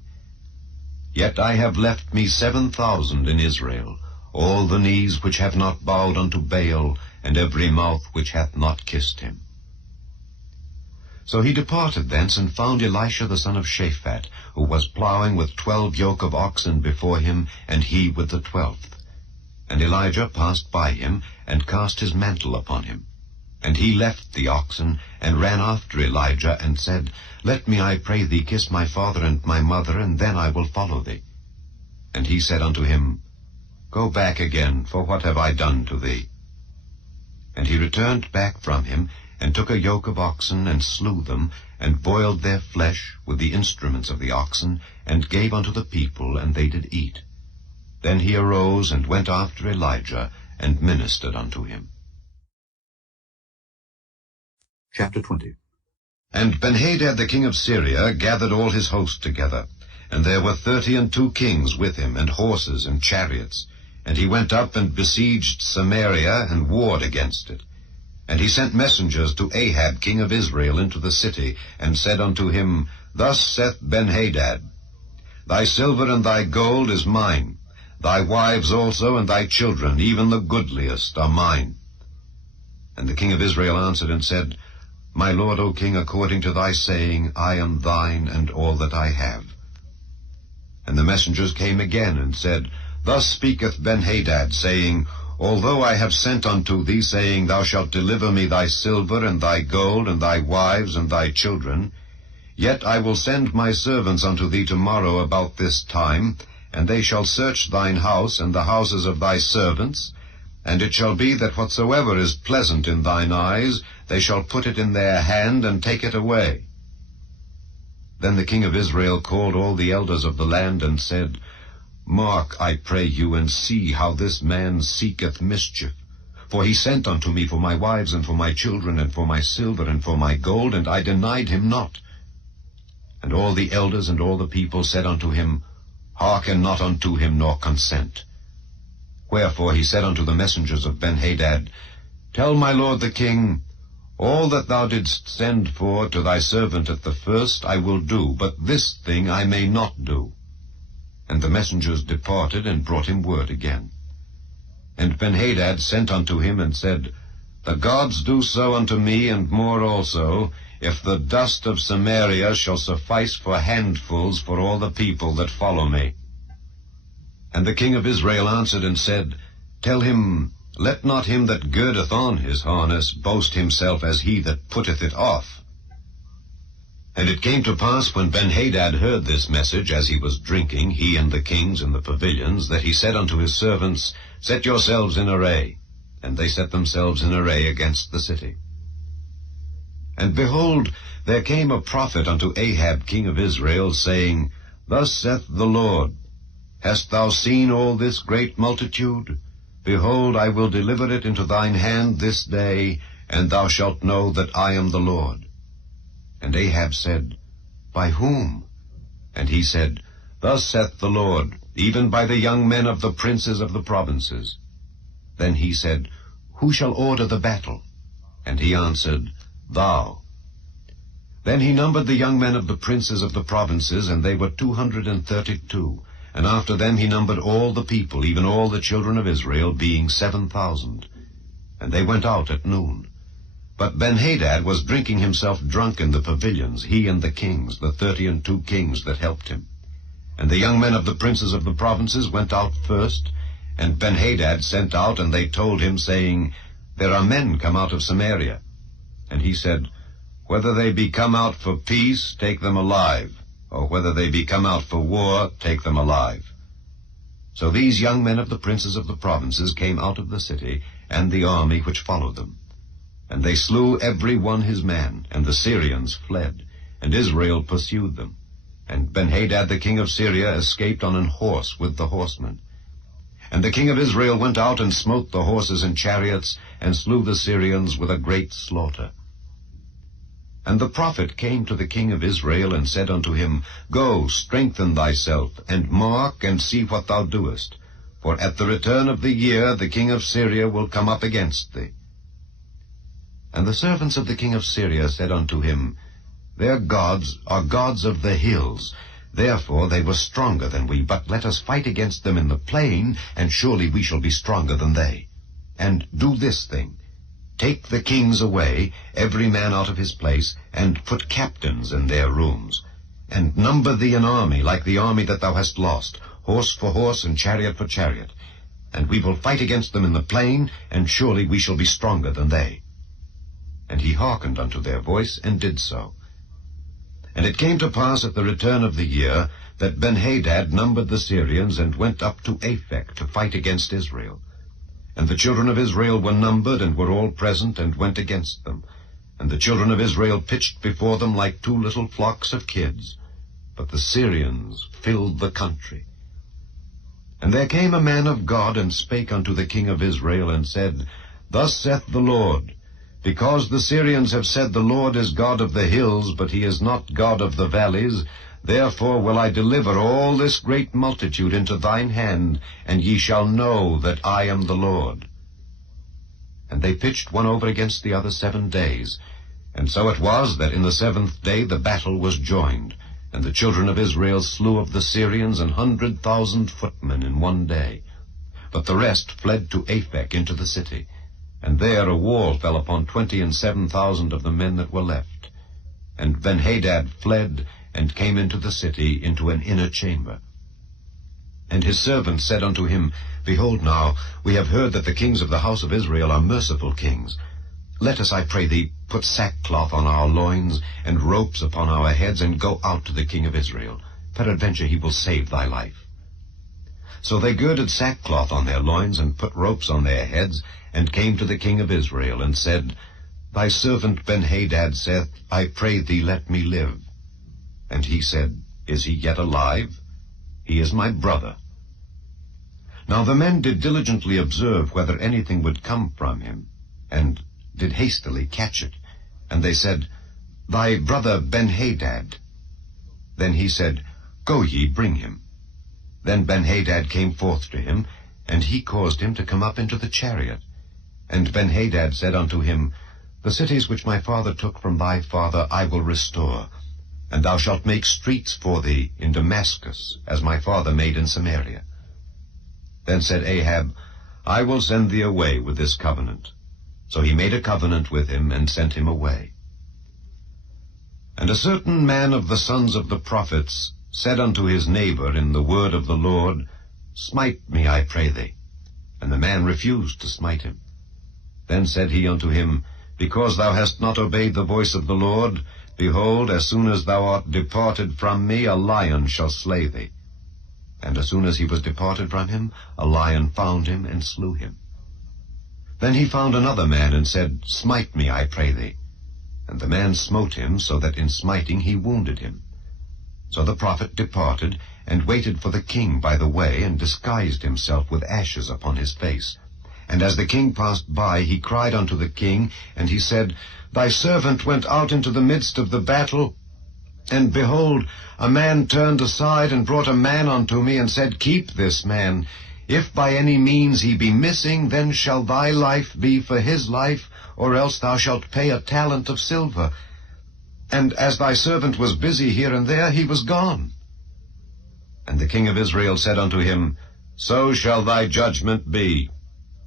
Yet I have left me 7,000 in Israel, all the knees which have not bowed unto Baal, and every mouth which hath not kissed him. So he departed thence, and found Elisha the son of Shaphat, who was plowing with 12 yoke of oxen before him, and he with the 12th. And Elijah passed by him, and cast his mantle upon him. And he left the oxen, and ran after Elijah, and said, Let me, I pray thee, kiss my father and my mother, and then I will follow thee. And he said unto him, Go back again, for what have I done to thee? And he returned back from him, and took a yoke of oxen, and slew them, and boiled their flesh with the instruments of the oxen, and gave unto the people, and they did eat. Then he arose, and went after Elijah, and ministered unto him. Chapter 20. And Benhadad the king of Syria gathered all his host together, and there were 32 kings with him, and horses and chariots. And he went up and besieged Samaria, and warred against it. And he sent messengers to Ahab king of Israel into the city, and said unto him, Thus saith Benhadad, Thy silver and thy gold is mine, thy wives also and thy children, even the goodliest, are mine. And the king of Israel answered and said, My lord, O king, according to thy saying, I am thine, and all that I have. And the messengers came again, and said, Thus speaketh Benhadad, saying, Although I have sent unto thee, saying, Thou shalt deliver me thy silver and thy gold and thy wives and thy children, Yet I will send my servants unto thee tomorrow about this time, and they shall search thine house and the houses of thy servants, and it shall be that whatsoever is pleasant in thine eyes, they shall put it in their hand and take it away. Then the king of Israel called all the elders of the land and said, Mark, I pray you, and see how this man seeketh mischief. For he sent unto me for my wives and for my children and for my silver and for my gold, and I denied him not. And all the elders and all the people said unto him, Hearken not unto him, nor consent. Wherefore he said unto the messengers of Benhadad, Tell my lord the king, all that thou didst send for to thy servant at the first I will do, but this thing I may not do. And the messengers departed and brought him word again. And Benhadad sent unto him and said, The gods do so unto me, and more also, if the dust of Samaria shall suffice for handfuls for all the people that follow me. And the king of Israel answered and said, Tell him, Let not him that girdeth on his harness boast himself as he that putteth it off. And it came to pass, when Benhadad heard this message, as he was drinking, he and the kings in the pavilions, that he said unto his servants, Set yourselves in array. And they set themselves in array against the city. And behold, there came a prophet unto Ahab king of Israel, saying, Thus saith the Lord, Hast thou seen all this great multitude? Behold, I will deliver it into thine hand this day, and thou shalt know that I am the Lord. And Ahab said, By whom? And he said, Thus saith the Lord, even by the young men of the princes of the provinces. Then he said, Who shall order the battle? And he answered, Thou. Then he numbered the young men of the princes of the provinces, and they were 232. And after them he numbered all the people, even all the children of Israel, being 7,000. And they went out at noon. But Benhadad was drinking himself drunk in the pavilions, he and the kings, the 32 kings that helped him. And the young men of the princes of the provinces went out first, and Benhadad sent out, and they told him, saying, There are men come out of Samaria. And he said, Whether they be come out for peace, take them alive, or whether they be come out for war, take them alive. So these young men of the princes of the provinces came out of the city, and the army which followed them. And they slew every one his man, and the Syrians fled, and Israel pursued them. And Benhadad the king of Syria escaped on an horse with the horsemen. And the king of Israel went out and smote the horses and chariots, and slew the Syrians with a great slaughter. And the prophet came to the king of Israel, and said unto him, Go, strengthen thyself, and mark, and see what thou doest. For at the return of the year the king of Syria will come up against thee. And the servants of the king of Syria said unto him, Their gods are gods of the hills, therefore they were stronger than we. But let us fight against them in the plain, and surely we shall be stronger than they. And do this thing, take the kings away, every man out of his place, and put captains in their rooms. And number thee an army like the army that thou hast lost, horse for horse and chariot for chariot. And we will fight against them in the plain, and surely we shall be stronger than they. And he hearkened unto their voice, and did so. And it came to pass at the return of the year, that Benhadad numbered the Syrians, and went up to Aphek to fight against Israel. And the children of Israel were numbered, and were all present, and went against them. And the children of Israel pitched before them like 2 little flocks of kids. But the Syrians filled the country. And there came a man of God, and spake unto the king of Israel, and said, Thus saith the Lord, Because the Syrians have said, The Lord is God of the hills, but he is not God of the valleys, therefore will I deliver all this great multitude into thine hand, and ye shall know that I am the Lord. And they pitched one over against the other 7 days. And so it was that in the 7th day the battle was joined, and the children of Israel slew of the Syrians 100,000 footmen in 1 day. But the rest fled to Aphek into the city. And there a wall fell upon 27,000 of the men that were left. And Benhadad fled, and came into the city, into an inner chamber. And his servants said unto him, Behold now, we have heard that the kings of the house of Israel are merciful kings. let us, I pray thee, put sackcloth on our loins, and ropes upon our heads, and go out to the king of Israel. Peradventure he will save thy life. So they girded sackcloth on their loins, and put ropes on their heads, and came to the king of Israel, and said, Thy servant Benhadad saith, I pray thee, let me live. And he said, Is he yet alive? He is my brother. Now the men did diligently observe whether anything would come from him, and did hastily catch it. And they said, Thy brother Benhadad. Then he said, Go ye, bring him. Then Benhadad came forth to him, and he caused him to come up into the chariot. And Benhadad said unto him, The cities which my father took from thy father I will restore, and thou shalt make streets for thee in Damascus, as my father made in Samaria. Then said Ahab, I will send thee away with this covenant. So he made a covenant with him, and sent him away. And a certain man of the sons of the prophets said unto his neighbor in the word of the Lord, Smite me, I pray thee. And the man refused to smite him. Then said he unto him, Because thou hast not obeyed the voice of the Lord, behold, as soon as thou art departed from me, a lion shall slay thee. And as soon as he was departed from him, a lion found him, and slew him. Then he found another man, and said, Smite me, I pray thee. And the man smote him, so that in smiting he wounded him. So the prophet departed, and waited for the king by the way, and disguised himself with ashes upon his face. And as the king passed by, he cried unto the king, and he said, Thy servant went out into the midst of the battle, and behold, a man turned aside, and brought a man unto me, and said, Keep this man. If by any means he be missing, then shall thy life be for his life, or else thou shalt pay a talent of silver. And as thy servant was busy here and there, he was gone. And the king of Israel said unto him, So shall thy judgment be.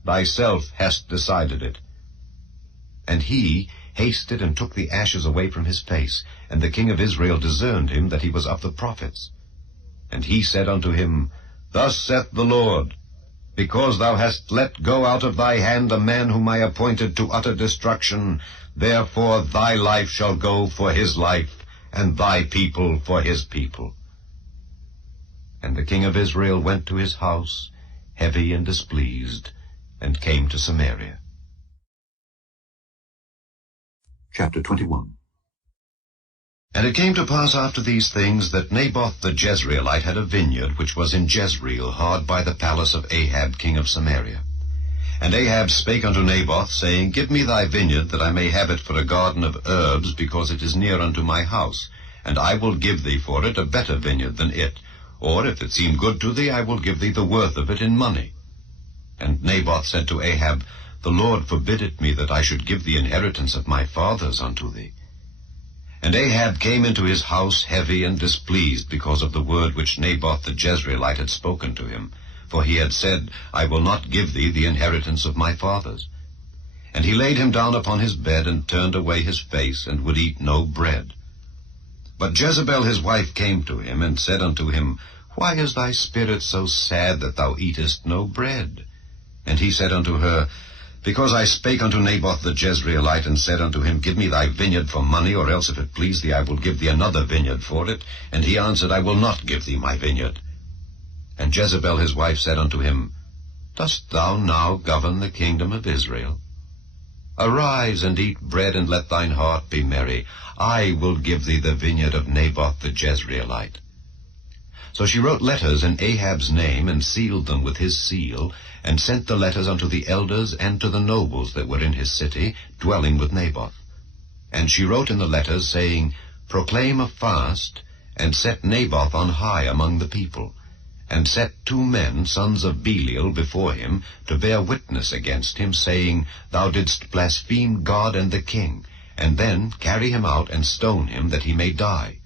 Thyself hast decided it. And he hasted and took the ashes away from his face, and the king of Israel discerned him that he was of the prophets. And he said unto him, Thus saith the Lord, Because thou hast let go out of thy hand a man whom I appointed to utter destruction, therefore thy life shall go for his life, and thy people for his people. And the king of Israel went to his house, heavy and displeased, and came to Samaria. Chapter 21. And it came to pass after these things that Naboth the Jezreelite had a vineyard which was in Jezreel, hard by the palace of Ahab king of Samaria. And Ahab spake unto Naboth, saying, Give me thy vineyard, that I may have it for a garden of herbs, because it is near unto my house, and I will give thee for it a better vineyard than it. Or, if it seem good to thee, I will give thee the worth of it in money. And Naboth said to Ahab, The Lord forbid it me that I should give the inheritance of my fathers unto thee. And Ahab came into his house heavy and displeased because of the word which Naboth the Jezreelite had spoken to him. For he had said, I will not give thee the inheritance of my fathers. And he laid him down upon his bed, and turned away his face, and would eat no bread. But Jezebel his wife came to him, and said unto him, Why is thy spirit so sad that thou eatest no bread? And he said unto her, Because I spake unto Naboth the Jezreelite, and said unto him, Give me thy vineyard for money, or else if it please thee, I will give thee another vineyard for it. And he answered, I will not give thee my vineyard. And Jezebel his wife said unto him, Dost thou now govern the kingdom of Israel? Arise and eat bread, and let thine heart be merry. I will give thee the vineyard of Naboth the Jezreelite. So she wrote letters in Ahab's name, and sealed them with his seal, and sent the letters unto the elders and to the nobles that were in his city, dwelling with Naboth. And she wrote in the letters, saying, Proclaim a fast, and set Naboth on high among the people, and set 2 men, sons of Belial, before him, to bear witness against him, saying, Thou didst blaspheme God and the king, and then carry him out and stone him, that he may die.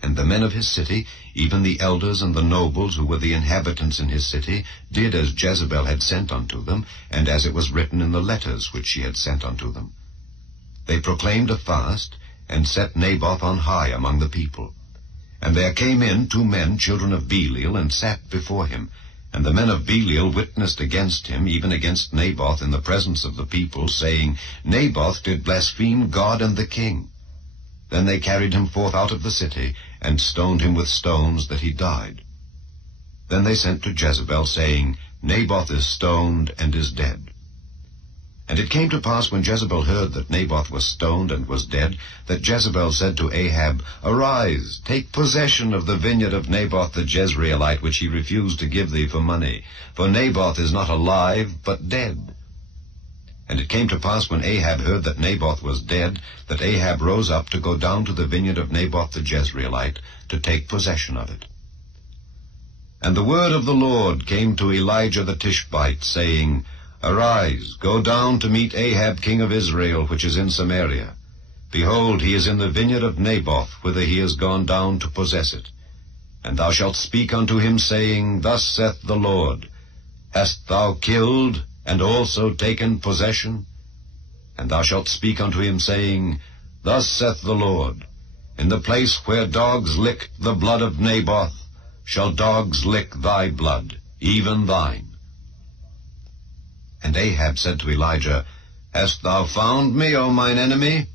And the men of his city, even the elders and the nobles who were the inhabitants in his city, did as Jezebel had sent unto them, and as it was written in the letters which she had sent unto them. They proclaimed a fast, and set Naboth on high among the people. And there came in 2 men, children of Belial, and sat before him. And the men of Belial witnessed against him, even against Naboth, in the presence of the people, saying, Naboth did blaspheme God and the king. Then they carried him forth out of the city, and stoned him with stones, that he died. Then they sent to Jezebel, saying, Naboth is stoned and is dead. And it came to pass, when Jezebel heard that Naboth was stoned and was dead, that Jezebel said to Ahab, Arise, take possession of the vineyard of Naboth the Jezreelite, which he refused to give thee for money. For Naboth is not alive, but dead. And it came to pass, when Ahab heard that Naboth was dead, that Ahab rose up to go down to the vineyard of Naboth the Jezreelite, to take possession of it. And the word of the Lord came to Elijah the Tishbite, saying, Arise, go down to meet Ahab king of Israel, which is in Samaria. Behold, he is in the vineyard of Naboth, whither he is gone down to possess it. And thou shalt speak unto him, saying, Thus saith the Lord, Hast thou killed, and also taken possession? And thou shalt speak unto him, saying, Thus saith the Lord, In the place where dogs licked the blood of Naboth, shall dogs lick thy blood, even thine. And Ahab said to Elijah, Hast thou found me, O mine enemy?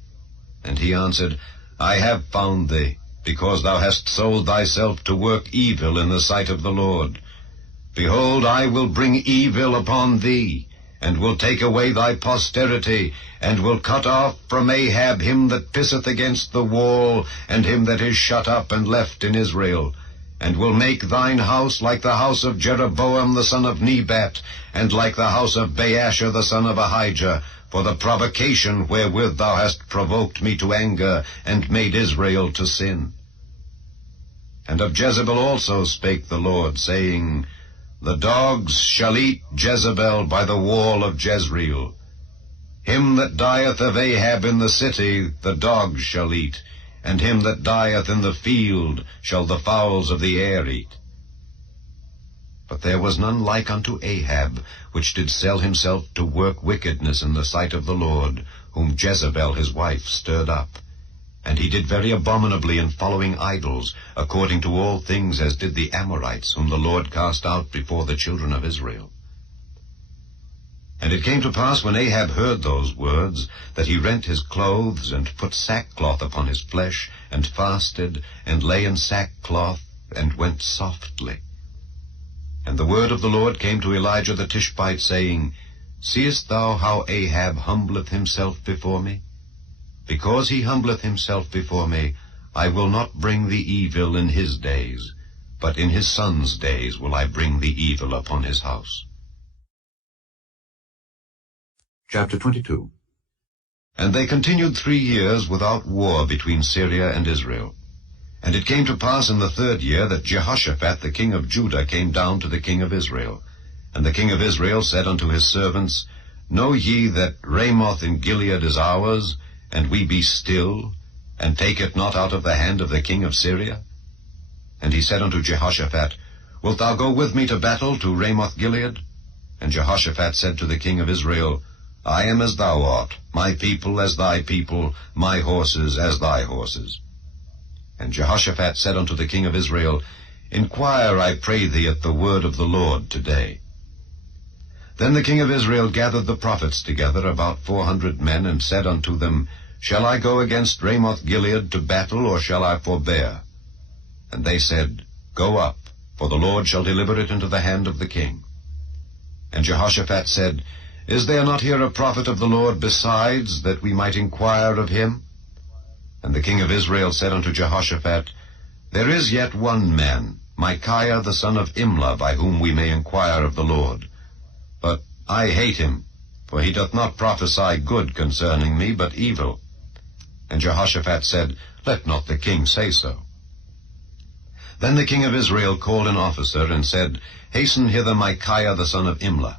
And he answered, I have found thee, because thou hast sold thyself to work evil in the sight of the Lord. Behold, I will bring evil upon thee, and will take away thy posterity, and will cut off from Ahab him that pisseth against the wall, and him that is shut up and left in Israel, and will make thine house like the house of Jeroboam the son of Nebat, and like the house of Baasha the son of Ahijah, for the provocation wherewith thou hast provoked me to anger, and made Israel to sin. And of Jezebel also spake the Lord, saying, The dogs shall eat Jezebel by the wall of Jezreel. Him that dieth of Ahab in the city the dogs shall eat, and him that dieth in the field shall the fowls of the air eat. But there was none like unto Ahab, which did sell himself to work wickedness in the sight of the Lord, whom Jezebel his wife stirred up. And he did very abominably in following idols, according to all things as did the Amorites, whom the Lord cast out before the children of Israel. And it came to pass, when Ahab heard those words, that he rent his clothes, and put sackcloth upon his flesh, and fasted, and lay in sackcloth, and went softly. And the word of the Lord came to Elijah the Tishbite, saying, Seest thou how Ahab humbleth himself before me? Because he humbleth himself before me, I will not bring the evil in his days, but in his son's days will I bring the evil upon his house. Chapter 22. And they continued 3 years without war between Syria and Israel. And it came to pass in the 3rd year that Jehoshaphat the king of Judah came down to the king of Israel. And the king of Israel said unto his servants, Know ye that Ramoth in Gilead is ours, and we be still, and take it not out of the hand of the king of Syria? And he said unto Jehoshaphat, Wilt thou go with me to battle to Ramoth Gilead? And Jehoshaphat said to the king of Israel, I am as thou art, my people as thy people, my horses as thy horses. And Jehoshaphat said unto the king of Israel, Inquire, I pray thee, at the word of the Lord today. Then the king of Israel gathered the prophets together, about 400 men, and said unto them, Shall I go against Ramoth Gilead to battle, or shall I forbear? And they said, Go up, for the Lord shall deliver it into the hand of the king. And Jehoshaphat said, Is there not here a prophet of the Lord besides, that we might inquire of him? And the king of Israel said unto Jehoshaphat, There is yet one man, Micaiah the son of Imlah, by whom we may inquire of the Lord. But I hate him, for he doth not prophesy good concerning me, but evil. And Jehoshaphat said, Let not the king say so. Then the king of Israel called an officer, and said, Hasten hither Micaiah the son of Imlah.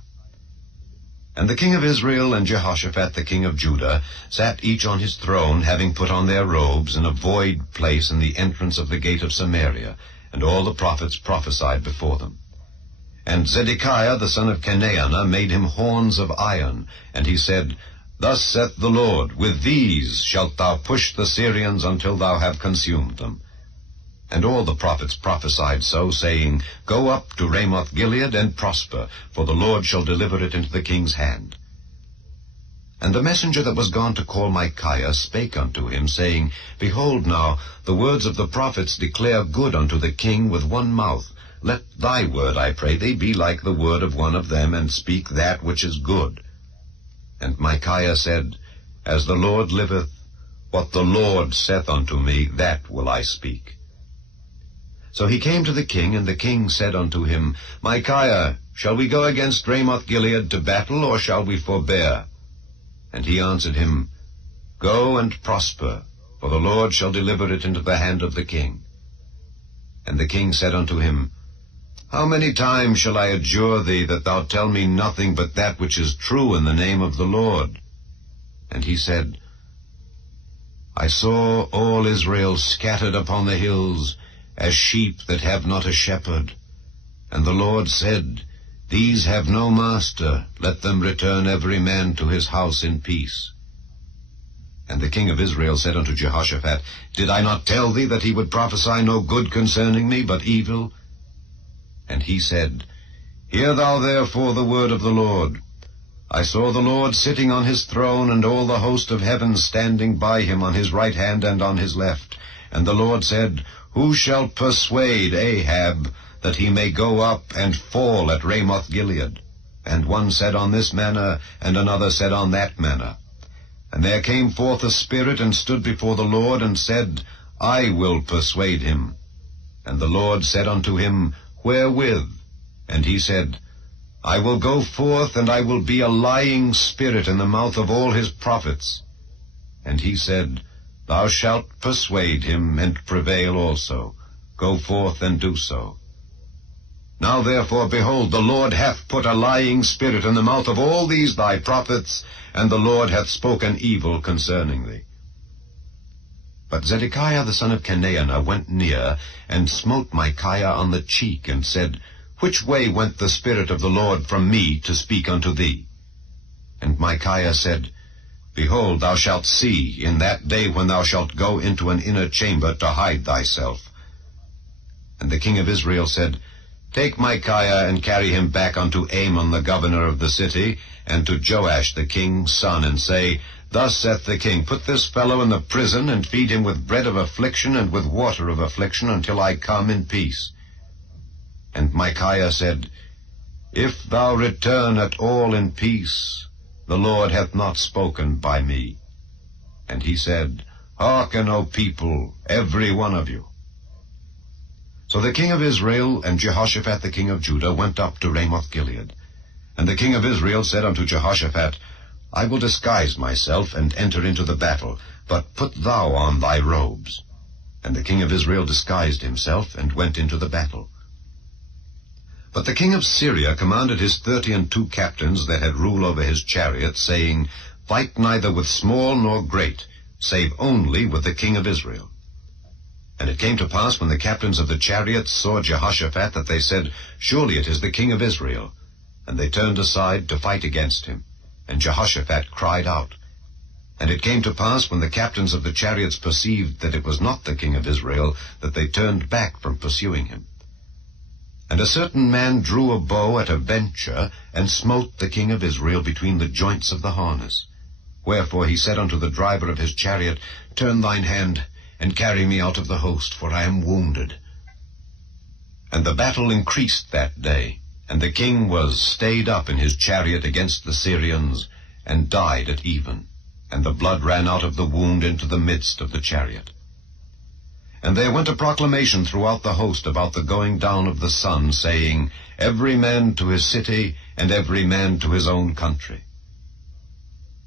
And the king of Israel and Jehoshaphat the king of Judah sat each on his throne, having put on their robes, in a void place in the entrance of the gate of Samaria, and all the prophets prophesied before them. And Zedekiah the son of Chenaanah made him horns of iron, and he said, Thus saith the Lord, With these shalt thou push the Syrians until thou have consumed them. And all the prophets prophesied so, saying, Go up to Ramoth-Gilead and prosper, for the Lord shall deliver it into the king's hand. And the messenger that was gone to call Micaiah spake unto him, saying, Behold now, the words of the prophets declare good unto the king with one mouth. Let thy word, I pray thee, be like the word of one of them, and speak that which is good. And Micaiah said, As the Lord liveth, what the Lord saith unto me, that will I speak. So he came to the king, and the king said unto him, Micaiah, shall we go against Ramoth-Gilead to battle, or shall we forbear? And he answered him, Go and prosper, for the Lord shall deliver it into the hand of the king. And the king said unto him, How many times shall I adjure thee that thou tell me nothing but that which is true in the name of the Lord? And he said, I saw all Israel scattered upon the hills, as sheep that have not a shepherd. And the Lord said, These have no master, let them return every man to his house in peace. And the king of Israel said unto Jehoshaphat, Did I not tell thee that he would prophesy no good concerning me, but evil? And he said, Hear thou therefore the word of the Lord. I saw the Lord sitting on his throne, and all the host of heaven standing by him on his right hand and on his left. And the Lord said, Who shall persuade Ahab that he may go up and fall at Ramoth-Gilead? And one said on this manner, and another said on that manner. And there came forth a spirit, and stood before the Lord, and said, I will persuade him. And the Lord said unto him, Wherewith? And he said, I will go forth, and I will be a lying spirit in the mouth of all his prophets. And he said, Thou shalt persuade him, and prevail also. Go forth and do so. Now therefore, behold, the Lord hath put a lying spirit in the mouth of all these thy prophets, and the Lord hath spoken evil concerning thee. But Zedekiah the son of Chenaanah went near, and smote Micaiah on the cheek, and said, Which way went the Spirit of the Lord from me to speak unto thee? And Micaiah said, Behold, thou shalt see in that day when thou shalt go into an inner chamber to hide thyself. And the king of Israel said, Take Micaiah, and carry him back unto Amon the governor of the city, and to Joash the king's son, and say, Thus saith the king, Put this fellow in the prison, and feed him with bread of affliction and with water of affliction, until I come in peace. And Micaiah said, If thou return at all in peace, the Lord hath not spoken by me. And he said, Hearken, O people, every one of you. So the king of Israel and Jehoshaphat the king of Judah went up to Ramoth-Gilead. And the king of Israel said unto Jehoshaphat, I will disguise myself and enter into the battle, but put thou on thy robes. And the king of Israel disguised himself, and went into the battle. But the king of Syria commanded his 32 captains that had rule over his chariots, saying, Fight neither with small nor great, save only with the king of Israel. And it came to pass, when the captains of the chariots saw Jehoshaphat, that they said, Surely it is the king of Israel. And they turned aside to fight against him. And Jehoshaphat cried out. And it came to pass, when the captains of the chariots perceived that it was not the king of Israel, that they turned back from pursuing him. And a certain man drew a bow at a venture, and smote the king of Israel between the joints of the harness. Wherefore he said unto the driver of his chariot, Turn thine hand, and carry me out of the host, for I am wounded. And the battle increased that day, and the king was stayed up in his chariot against the Syrians, and died at even, and the blood ran out of the wound into the midst of the chariot. And there went a proclamation throughout the host about the going down of the sun, saying, Every man to his city, and every man to his own country.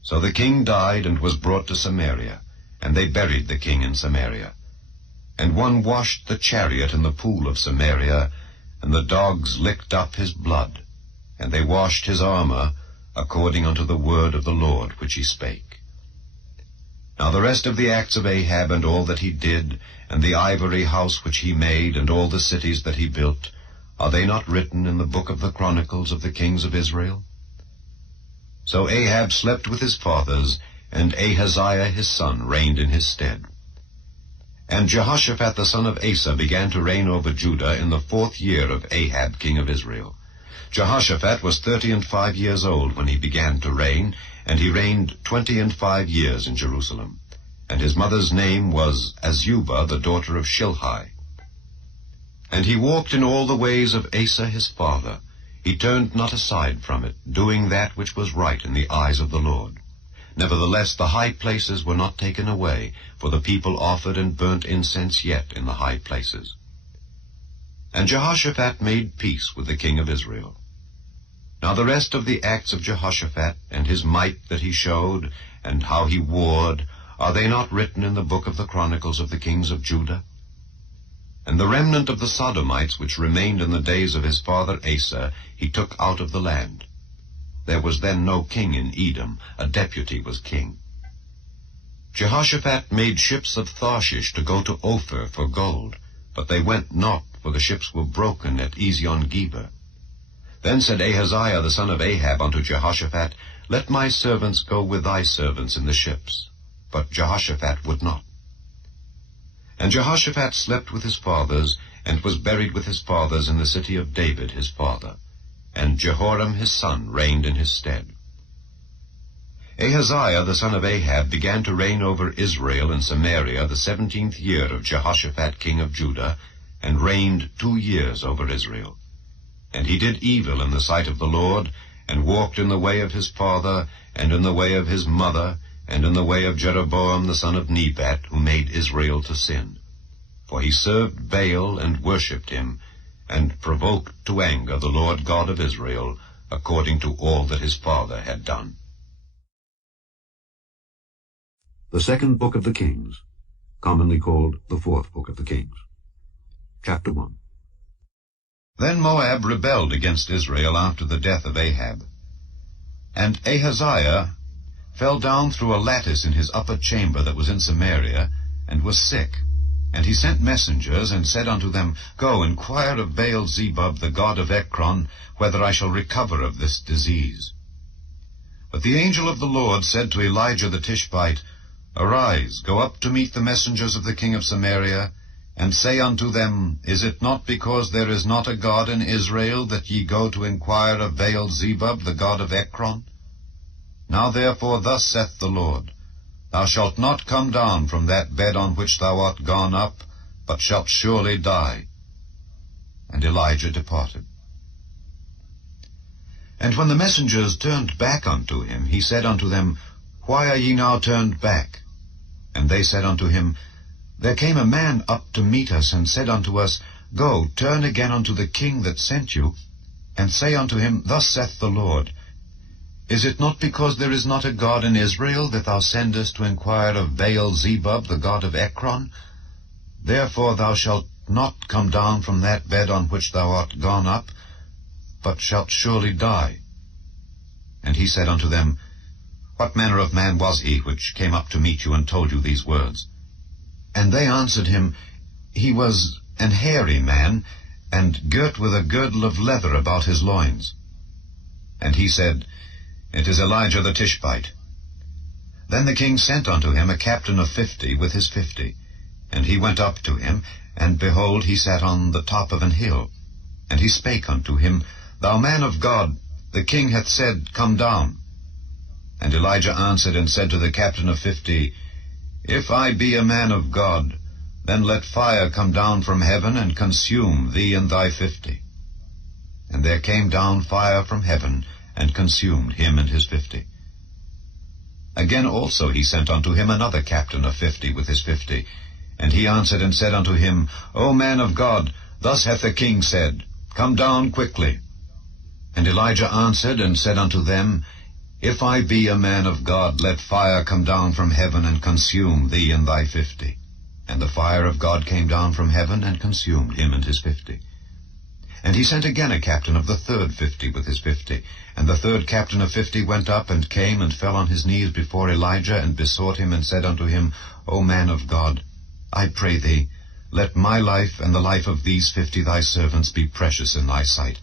So the king died, and was brought to Samaria, and they buried the king in Samaria. And one washed the chariot in the pool of Samaria, and the dogs licked up his blood, and they washed his armor, according unto the word of the Lord which he spake. Now the rest of the acts of Ahab, and all that he did, and the ivory house which he made, and all the cities that he built, are they not written in the book of the Chronicles of the kings of Israel? So Ahab slept with his fathers, and Ahaziah his son reigned in his stead. And Jehoshaphat the son of Asa began to reign over Judah in the 4th year of Ahab king of Israel. Jehoshaphat was 35 years old when he began to reign, and he reigned 25 years in Jerusalem. And his mother's name was Azubah, the daughter of Shilhi. And he walked in all the ways of Asa his father. He turned not aside from it, doing that which was right in the eyes of the Lord. Nevertheless, the high places were not taken away, for the people offered and burnt incense yet in the high places. And Jehoshaphat made peace with the king of Israel. Now the rest of the acts of Jehoshaphat, and his might that he showed, and how he warred, are they not written in the book of the Chronicles of the kings of Judah? And the remnant of the Sodomites which remained in the days of his father Asa, he took out of the land. There was then no king in Edom, a deputy was king. Jehoshaphat made ships of Tarshish to go to Ophir for gold, but they went not, for the ships were broken at Ezion-Geber. Then said Ahaziah the son of Ahab unto Jehoshaphat, Let my servants go with thy servants in the ships. But Jehoshaphat would not. And Jehoshaphat slept with his fathers, and was buried with his fathers in the city of David his father. And Jehoram his son reigned in his stead. Ahaziah the son of Ahab began to reign over Israel in Samaria the 17th year of Jehoshaphat king of Judah, and reigned 2 years over Israel. And he did evil in the sight of the Lord, and walked in the way of his father, and in the way of his mother, and in the way of Jeroboam the son of Nebat, who made Israel to sin. For he served Baal and worshipped him, and provoked to anger the Lord God of Israel, according to all that his father had done. The second book of the Kings, commonly called the 4th book of the Kings. Chapter 1. Then Moab rebelled against Israel after the death of Ahab. And Ahaziah fell down through a lattice in his upper chamber that was in Samaria, and was sick. And he sent messengers, and said unto them, Go, inquire of Baal-zebub, the god of Ekron, whether I shall recover of this disease. But the angel of the Lord said to Elijah the Tishbite, Arise, go up to meet the messengers of the king of Samaria, and say unto them, Is it not because there is not a God in Israel, that ye go to inquire of Baal-zebub, the god of Ekron? Now therefore thus saith the Lord, Thou shalt not come down from that bed on which thou art gone up, but shalt surely die. And Elijah departed. And when the messengers turned back unto him, he said unto them, Why are ye now turned back? And they said unto him, There came a man up to meet us, and said unto us, Go, turn again unto the king that sent you, and say unto him, Thus saith the Lord, Is it not because there is not a God in Israel, that thou sendest to inquire of Baal-zebub, the god of Ekron? Therefore thou shalt not come down from that bed on which thou art gone up, but shalt surely die. And he said unto them, What manner of man was he which came up to meet you, and told you these words? And they answered him, He was an hairy man, and girt with a girdle of leather about his loins. And he said, It is Elijah the Tishbite. Then the king sent unto him a captain of 50 with his 50. And he went up to him, and behold, he sat on the top of an hill. And he spake unto him, Thou man of God, the king hath said, Come down. And Elijah answered and said to the captain of 50, If I be a man of God, then let fire come down from heaven, and consume thee and thy 50. And there came down fire from heaven, and consumed him and his 50. Again also he sent unto him another captain of 50 with his 50. And he answered and said unto him, O man of God, thus hath the king said, Come down quickly. And Elijah answered and said unto them, If I be a man of God, let fire come down from heaven, and consume thee and thy 50. And the fire of God came down from heaven, and consumed him and his 50. And he sent again a captain of the third 50 with his 50. And the third captain of 50 went up, and came, and fell on his knees before Elijah, and besought him, and said unto him, O man of God, I pray thee, let my life and the life of these 50 thy servants be precious in thy sight.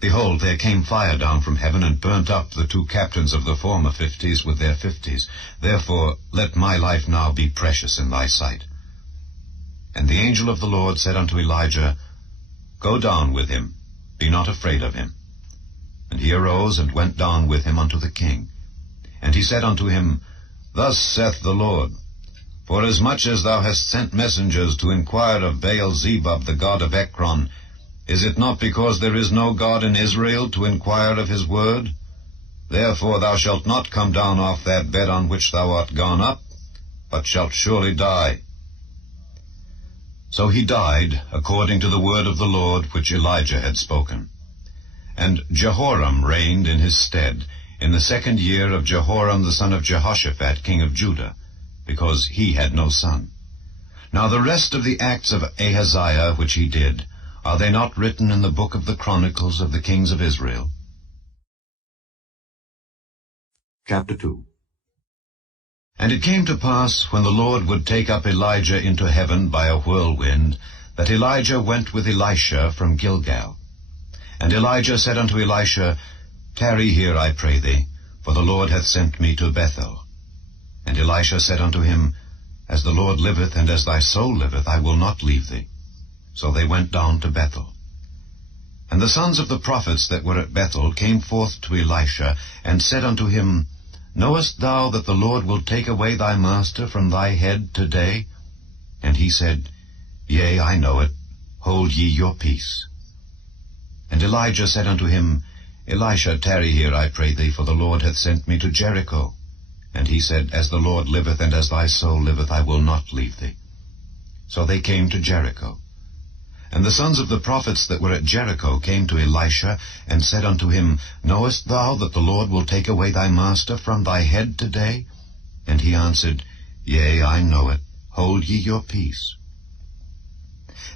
behold, there came fire down from heaven, and burnt up the 2 captains of the former 50s with their 50s. Therefore let my life now be precious in thy sight. And the angel of the Lord said unto Elijah, Go down with him, be not afraid of him. And he arose and went down with him unto the king. And he said unto him, Thus saith the Lord, Forasmuch as thou hast sent messengers to inquire of Baal-zebub, the god of Ekron, is it not because there is no God in Israel to inquire of his word? Therefore thou shalt not come down off that bed on which thou art gone up, but shalt surely die. So he died, according to the word of the Lord which Elijah had spoken. And Jehoram reigned in his stead, in the 2nd year of Jehoram the son of Jehoshaphat, king of Judah, because he had no son. Now the rest of the acts of Ahaziah which he did, are they not written in the book of the Chronicles of the kings of Israel? Chapter 2. And it came to pass, when the Lord would take up Elijah into heaven by a whirlwind, that Elijah went with Elisha from Gilgal. And Elijah said unto Elisha, Tarry here, I pray thee, for the Lord hath sent me to Bethel. And Elisha said unto him, As the Lord liveth, and as thy soul liveth, I will not leave thee. So they went down to Bethel. And the sons of the prophets that were at Bethel came forth to Elisha, and said unto him, Knowest thou that the Lord will take away thy master from thy head today? And he said, Yea, I know it. Hold ye your peace. And Elijah said unto him, Elisha, tarry here, I pray thee, for the Lord hath sent me to Jericho. And he said, As the Lord liveth, and as thy soul liveth, I will not leave thee. So they came to Jericho. And the sons of the prophets that were at Jericho came to Elisha, and said unto him, Knowest thou that the Lord will take away thy master from thy head today? And he answered, Yea, I know it. Hold ye your peace.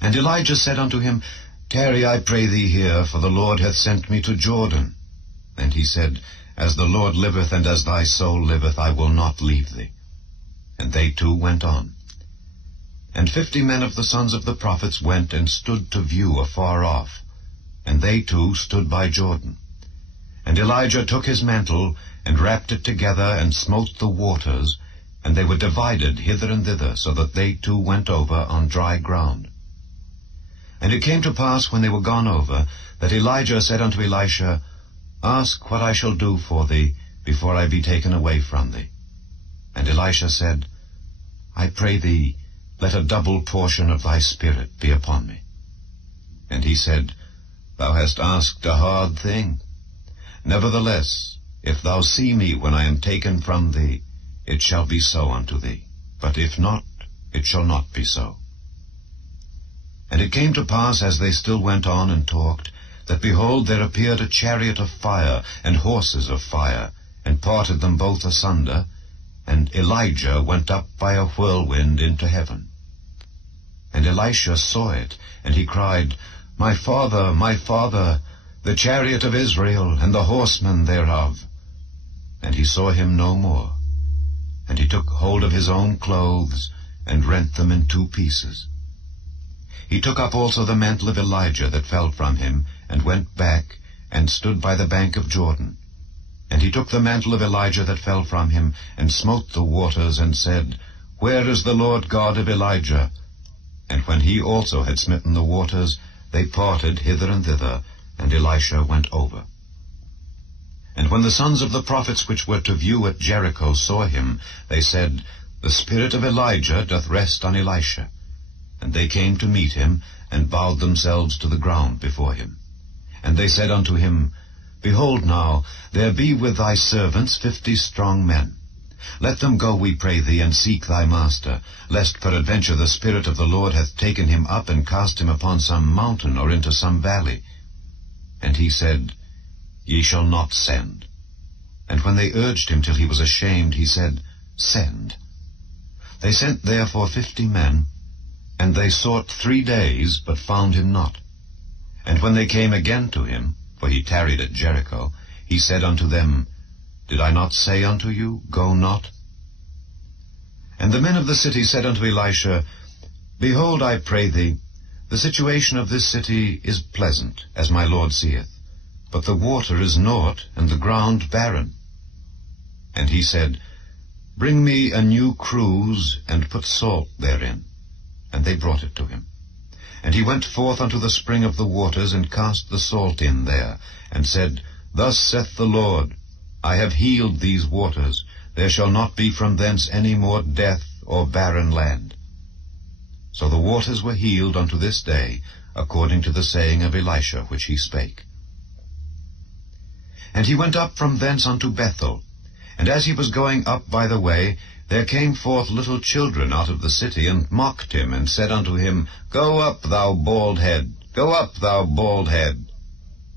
And Elijah said unto him, Tarry, I pray thee here, for the Lord hath sent me to Jordan. And he said, As the Lord liveth, and as thy soul liveth, I will not leave thee. And they two went on. And 50 men of the sons of the prophets went and stood to view afar off, and they too stood by Jordan. And Elijah took his mantle, and wrapped it together, and smote the waters, and they were divided hither and thither, so that they too went over on dry ground. And it came to pass, when they were gone over, that Elijah said unto Elisha, Ask what I shall do for thee, before I be taken away from thee. And Elisha said, I pray thee, let a double portion of thy spirit be upon me. And he said, Thou hast asked a hard thing. Nevertheless, if thou see me when I am taken from thee, it shall be so unto thee. But if not, it shall not be so. And it came to pass, as they still went on and talked, that behold, there appeared a chariot of fire, and horses of fire, and parted them both asunder, and Elijah went up by a whirlwind into heaven. And Elisha saw it, and he cried, My father, the chariot of Israel, and the horsemen thereof. And he saw him no more. And he took hold of his own clothes, and rent them in 2 pieces. He took up also the mantle of Elijah that fell from him, and went back, and stood by the bank of Jordan. And he took the mantle of Elijah that fell from him, and smote the waters, and said, Where is the Lord God of Elijah? And when he also had smitten the waters, they parted hither and thither, and Elisha went over. And when the sons of the prophets which were to view at Jericho saw him, they said, The spirit of Elijah doth rest on Elisha. And they came to meet him, and bowed themselves to the ground before him. And they said unto him, Behold now, there be with thy servants 50 strong men. Let them go, we pray thee, and seek thy master, lest peradventure the Spirit of the Lord hath taken him up, and cast him upon some mountain, or into some valley. And he said, Ye shall not send. And when they urged him till he was ashamed, he said, Send. They sent therefore 50 men, and they sought 3 days, but found him not. And when they came again to him, for he tarried at Jericho, he said unto them, Did I not say unto you, Go not? And the men of the city said unto Elisha, Behold, I pray thee, the situation of this city is pleasant, as my Lord seeth. but the water is naught, and the ground barren. And he said, Bring me a new cruse, and put salt therein. And they brought it to him. And he went forth unto the spring of the waters, and cast the salt in there, and said, Thus saith the Lord, I have healed these waters, there shall not be from thence any more death or barren land. So the waters were healed unto this day, according to the saying of Elisha which he spake. And he went up from thence unto Bethel, and as he was going up by the way, there came forth little children out of the city, and mocked him, and said unto him, Go up, thou bald head, go up, thou bald head.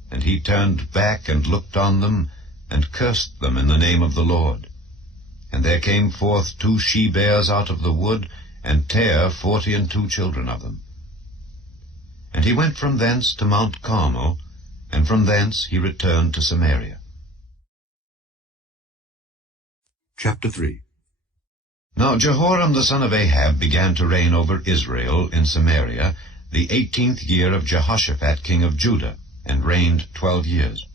And he turned back and looked on them, and cursed them in the name of the Lord. And there came forth 2 she-bears out of the wood, and tare 42 children of them. And he went from thence to Mount Carmel, and from thence he returned to Samaria. Chapter 3. Now Jehoram the son of Ahab began to reign over Israel in Samaria the 18th year of Jehoshaphat king of Judah, and reigned 12 years.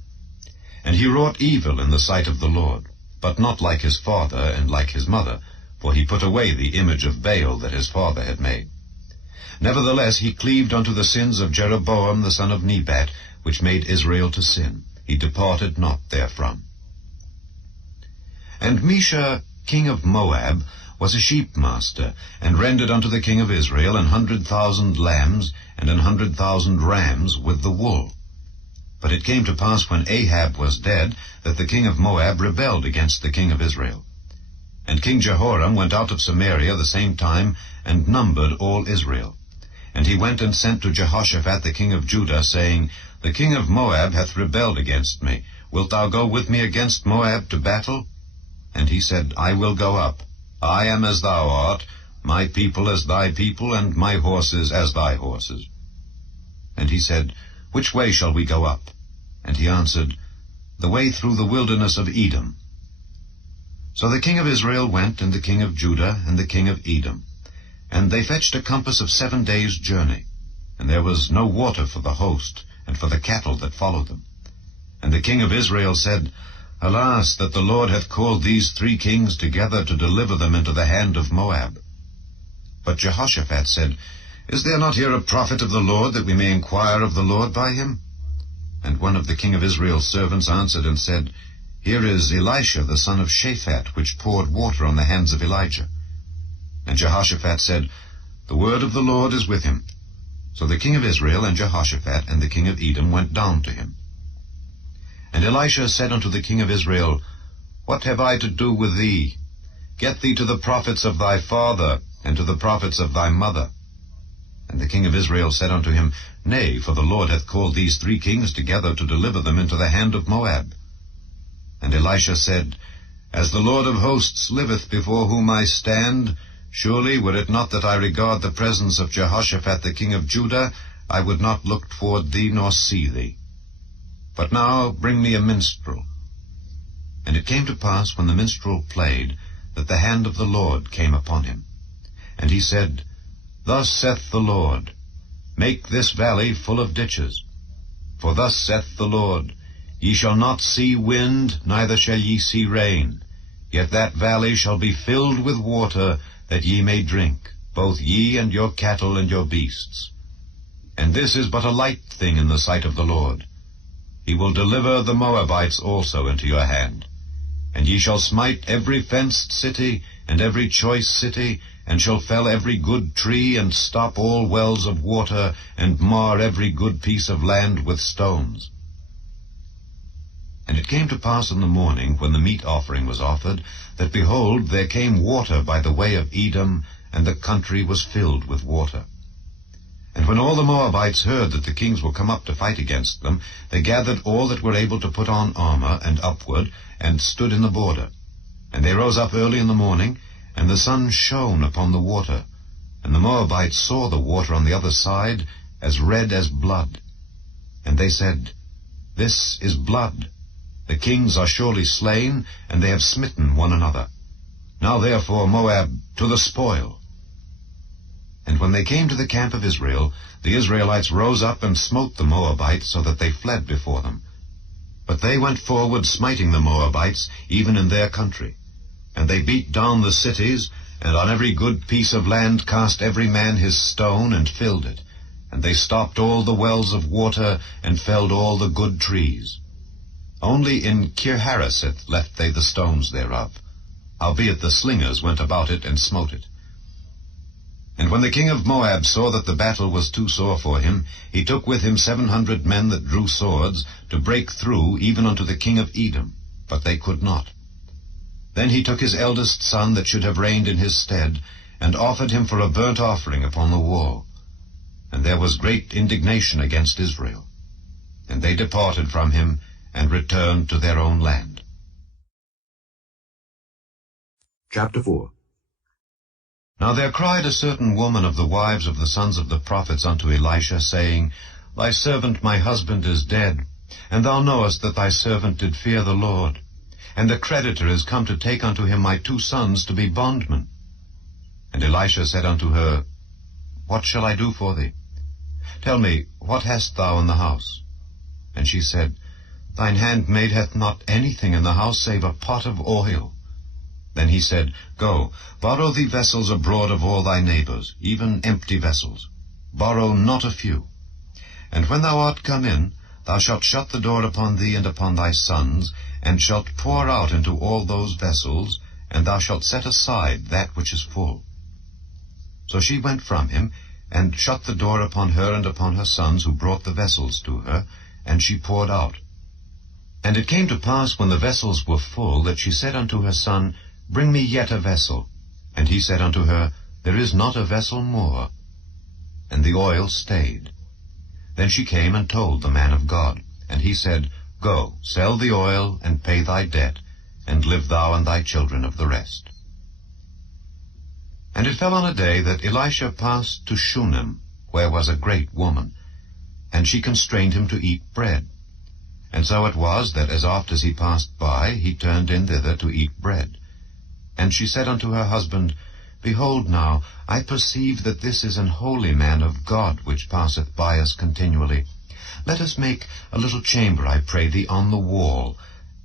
And he wrought evil in the sight of the Lord, but not like his father and like his mother, for he put away the image of Baal that his father had made. Nevertheless he cleaved unto the sins of Jeroboam the son of Nebat, which made Israel to sin. He departed not therefrom. And Mesha king of Moab was a sheepmaster, and rendered unto the king of Israel 100,000 lambs and 100,000 rams with the wool. But it came to pass when Ahab was dead, that the king of Moab rebelled against the king of Israel. And King Jehoram went out of Samaria the same time, and numbered all Israel. And he went and sent to Jehoshaphat the king of Judah, saying, The king of Moab hath rebelled against me. Wilt thou go with me against Moab to battle? And he said, I will go up. I am as thou art, my people as thy people, and my horses as thy horses. And he said, Which way shall we go up? And he answered, The way through the wilderness of Edom. So the king of Israel went, and the king of Judah, and the king of Edom. And they fetched a compass of 7 days' journey. And there was no water for the host, and for the cattle that followed them. And the king of Israel said, Alas, that the Lord hath called these 3 kings together to deliver them into the hand of Moab. But Jehoshaphat said, Is there not here a prophet of the Lord, that we may inquire of the Lord by him? And one of the king of Israel's servants answered and said, Here is Elisha the son of Shaphat, which poured water on the hands of Elijah. And Jehoshaphat said, The word of the Lord is with him. So the king of Israel and Jehoshaphat and the king of Edom went down to him. And Elisha said unto the king of Israel, What have I to do with thee? Get thee to the prophets of thy father, and to the prophets of thy mother. And the king of Israel said unto him, Nay, for the Lord hath called these 3 kings together to deliver them into the hand of Moab. And Elisha said, As the Lord of hosts liveth before whom I stand, surely were it not that I regard the presence of Jehoshaphat the king of Judah, I would not look toward thee nor see thee. But now bring me a minstrel. And it came to pass, when the minstrel played, that the hand of the Lord came upon him. And he said, Thus saith the Lord, Make this valley full of ditches. For thus saith the Lord, Ye shall not see wind, neither shall ye see rain. Yet that valley shall be filled with water, that ye may drink, both ye and your cattle and your beasts. And this is but a light thing in the sight of the Lord. He will deliver the Moabites also into your hand. And ye shall smite every fenced city, and every choice city, and shall fell every good tree, and stop all wells of water, and mar every good piece of land with stones. And it came to pass in the morning, when the meat offering was offered, that, behold, there came water by the way of Edom, and the country was filled with water. And when all the Moabites heard that the kings were come up to fight against them, they gathered all that were able to put on armor, and upward, and stood in the border. And they rose up early in the morning, and the sun shone upon the water. And the Moabites saw the water on the other side, as red as blood. And they said, This is blood. The kings are surely slain, and they have smitten one another. Now therefore, Moab, to the spoil. And when they came to the camp of Israel, the Israelites rose up and smote the Moabites, so that they fled before them. But they went forward, smiting the Moabites, even in their country. And they beat down the cities, and on every good piece of land cast every man his stone, and filled it. And they stopped all the wells of water, and felled all the good trees. Only in Kirharaseth left they the stones thereof. Howbeit the slingers went about it, and smote it. And when the king of Moab saw that the battle was too sore for him, he took with him 700 men that drew swords, to break through even unto the king of Edom, but they could not. Then he took his eldest son that should have reigned in his stead, and offered him for a burnt offering upon the wall. And there was great indignation against Israel. And they departed from him, and returned to their own land. Chapter 4. Now there cried a certain woman of the wives of the sons of the prophets unto Elisha, saying, Thy servant my husband is dead, and thou knowest that thy servant did fear the Lord. And the creditor is come to take unto him my 2 sons to be bondmen. And Elisha said unto her, What shall I do for thee? Tell me, what hast thou in the house? And she said, Thine handmaid hath not anything in the house save a pot of oil. Then he said, Go, borrow thee vessels abroad of all thy neighbors, even empty vessels. Borrow not a few. And when thou art come in, thou shalt shut the door upon thee and upon thy sons, and shalt pour out into all those vessels, and thou shalt set aside that which is full. So she went from him, and shut the door upon her and upon her sons, who brought the vessels to her, and she poured out. And it came to pass, when the vessels were full, that she said unto her son, Bring me yet a vessel. And he said unto her, There is not a vessel more. And the oil stayed. Then she came and told the man of God. And he said, Go, sell the oil, and pay thy debt, and live thou and thy children of the rest. And it fell on a day that Elisha passed to Shunem, where was a great woman, and she constrained him to eat bread. And so it was, that as oft as he passed by, he turned in thither to eat bread. And she said unto her husband, Behold now, I perceive that this is an holy man of God, which passeth by us continually. Let us make a little chamber, I pray thee, on the wall,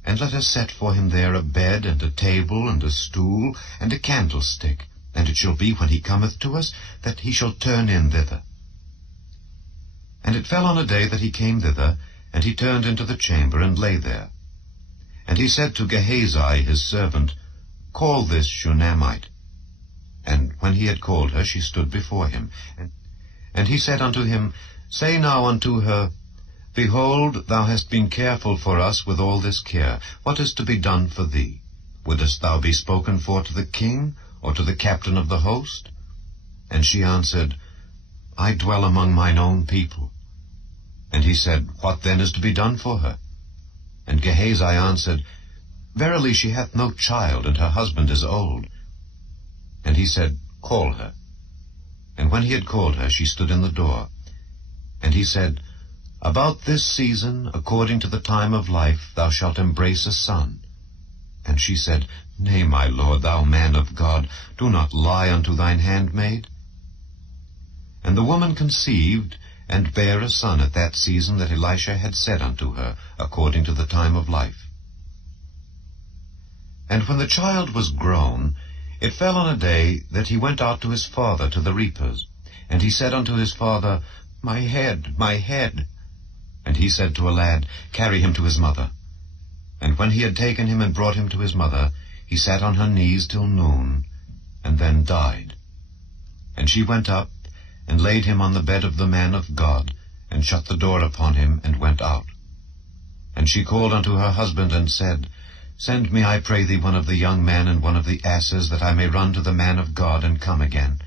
and let us set for him there a bed, and a table, and a stool, and a candlestick. And it shall be, when he cometh to us, that he shall turn in thither. And it fell on a day that he came thither, and he turned into the chamber, and lay there. And he said to Gehazi his servant, Call this Shunammite. And when he had called her, she stood before him. And he said unto him, Say now unto her, Behold, thou hast been careful for us with all this care. What is to be done for thee? Wouldest thou be spoken for to the king, or to the captain of the host? And she answered, I dwell among mine own people. And he said, What then is to be done for her? And Gehazi answered, Verily she hath no child, and her husband is old. And he said, Call her. And when he had called her, she stood in the door. And he said, About this season, according to the time of life, thou shalt embrace a son. And she said, Nay, my lord, thou man of God, do not lie unto thine handmaid. And the woman conceived, and bare a son at that season that Elisha had said unto her, according to the time of life. And when the child was grown, it fell on a day that he went out to his father to the reapers. And he said unto his father, My head, my head. And he said to a lad, Carry him to his mother. And when he had taken him and brought him to his mother, he sat on her knees till noon, and then died. And she went up, and laid him on the bed of the man of God, and shut the door upon him, and went out. And she called unto her husband, and said, Send me, I pray thee, one of the young men and one of the asses, that I may run to the man of God, and come again.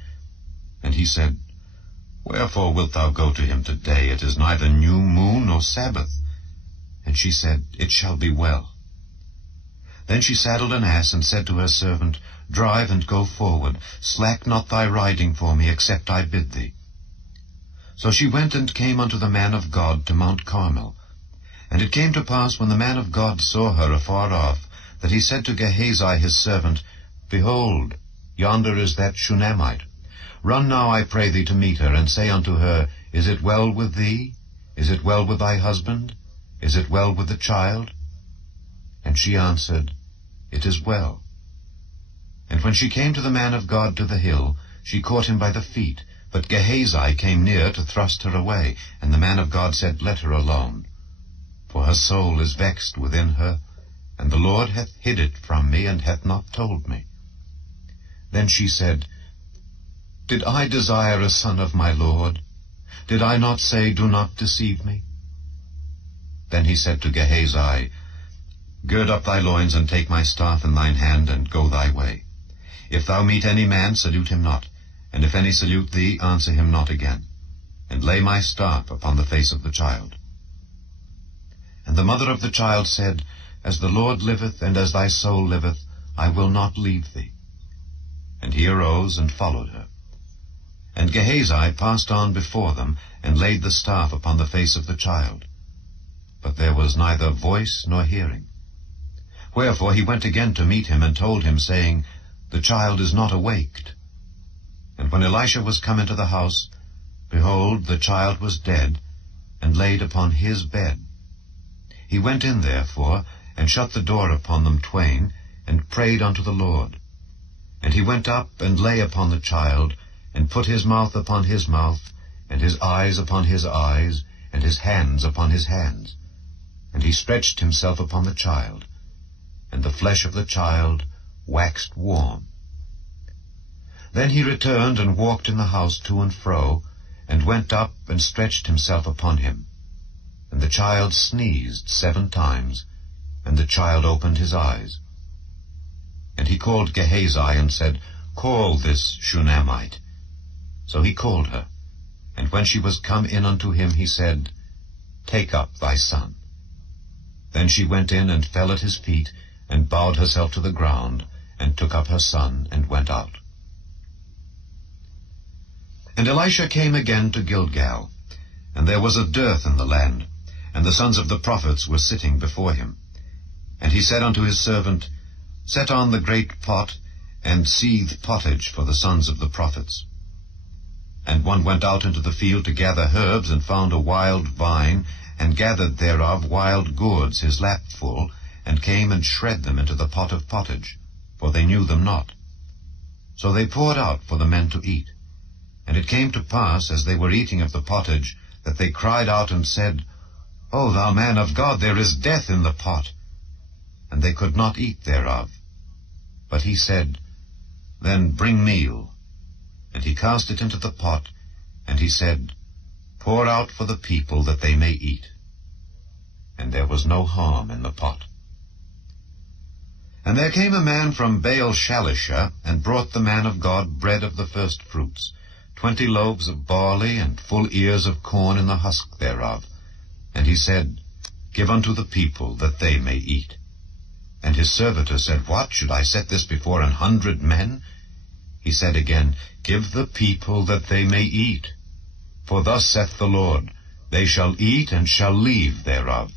And he said, Wherefore wilt thou go to him today? It is neither new moon nor Sabbath. And she said, It shall be well. Then she saddled an ass, and said to her servant, Drive and go forward. Slack not thy riding for me, except I bid thee. So she went and came unto the man of God to Mount Carmel. And it came to pass, when the man of God saw her afar off, that he said to Gehazi his servant, Behold, yonder is that Shunammite. Run now, I pray thee, to meet her, and say unto her, Is it well with thee? Is it well with thy husband? Is it well with the child? And she answered, It is well. And when she came to the man of God to the hill, she caught him by the feet. But Gehazi came near to thrust her away. And the man of God said, Let her alone. For her soul is vexed within her, and the Lord hath hid it from me, and hath not told me. Then she said, Did I desire a son of my Lord? Did I not say, Do not deceive me? Then he said to Gehazi, Gird up thy loins, and take my staff in thine hand, and go thy way. If thou meet any man, salute him not, and if any salute thee, answer him not again, and lay my staff upon the face of the child. And the mother of the child said, As the Lord liveth, and as thy soul liveth, I will not leave thee. And he arose and followed her. And Gehazi passed on before them, and laid the staff upon the face of the child. But there was neither voice nor hearing. Wherefore he went again to meet him, and told him, saying, The child is not awaked. And when Elisha was come into the house, behold, the child was dead, and laid upon his bed. He went in therefore, and shut the door upon them twain, and prayed unto the Lord. And he went up, and lay upon the child, and put his mouth upon his mouth, and his eyes upon his eyes, and his hands upon his hands. And he stretched himself upon the child, and the flesh of the child waxed warm. Then he returned and walked in the house to and fro, and went up and stretched himself upon him. And the child sneezed 7 times, and the child opened his eyes. And he called Gehazi, and said, Call this Shunammite. So he called her, and when she was come in unto him, he said, Take up thy son. Then she went in and fell at his feet, and bowed herself to the ground, and took up her son, and went out. And Elisha came again to Gilgal, and there was a dearth in the land, and the sons of the prophets were sitting before him. And he said unto his servant, Set on the great pot, and seethe pottage for the sons of the prophets. And one went out into the field to gather herbs, and found a wild vine, and gathered thereof wild gourds his lap full, and came and shred them into the pot of pottage, for they knew them not. So they poured out for the men to eat. And it came to pass, as they were eating of the pottage, that they cried out and said, O thou man of God, there is death in the pot. And they could not eat thereof. But he said, Then bring meal. And he cast it into the pot, and he said, Pour out for the people that they may eat. And there was no harm in the pot. And there came a man from Baal-Shalisha, and brought the man of God bread of the first fruits, 20 loaves of barley, and full ears of corn in the husk thereof. And he said, Give unto the people, that they may eat. And his servitor said, What, should I set this before 100 men? He said again, Give the people, that they may eat. For thus saith the Lord, They shall eat, and shall leave thereof.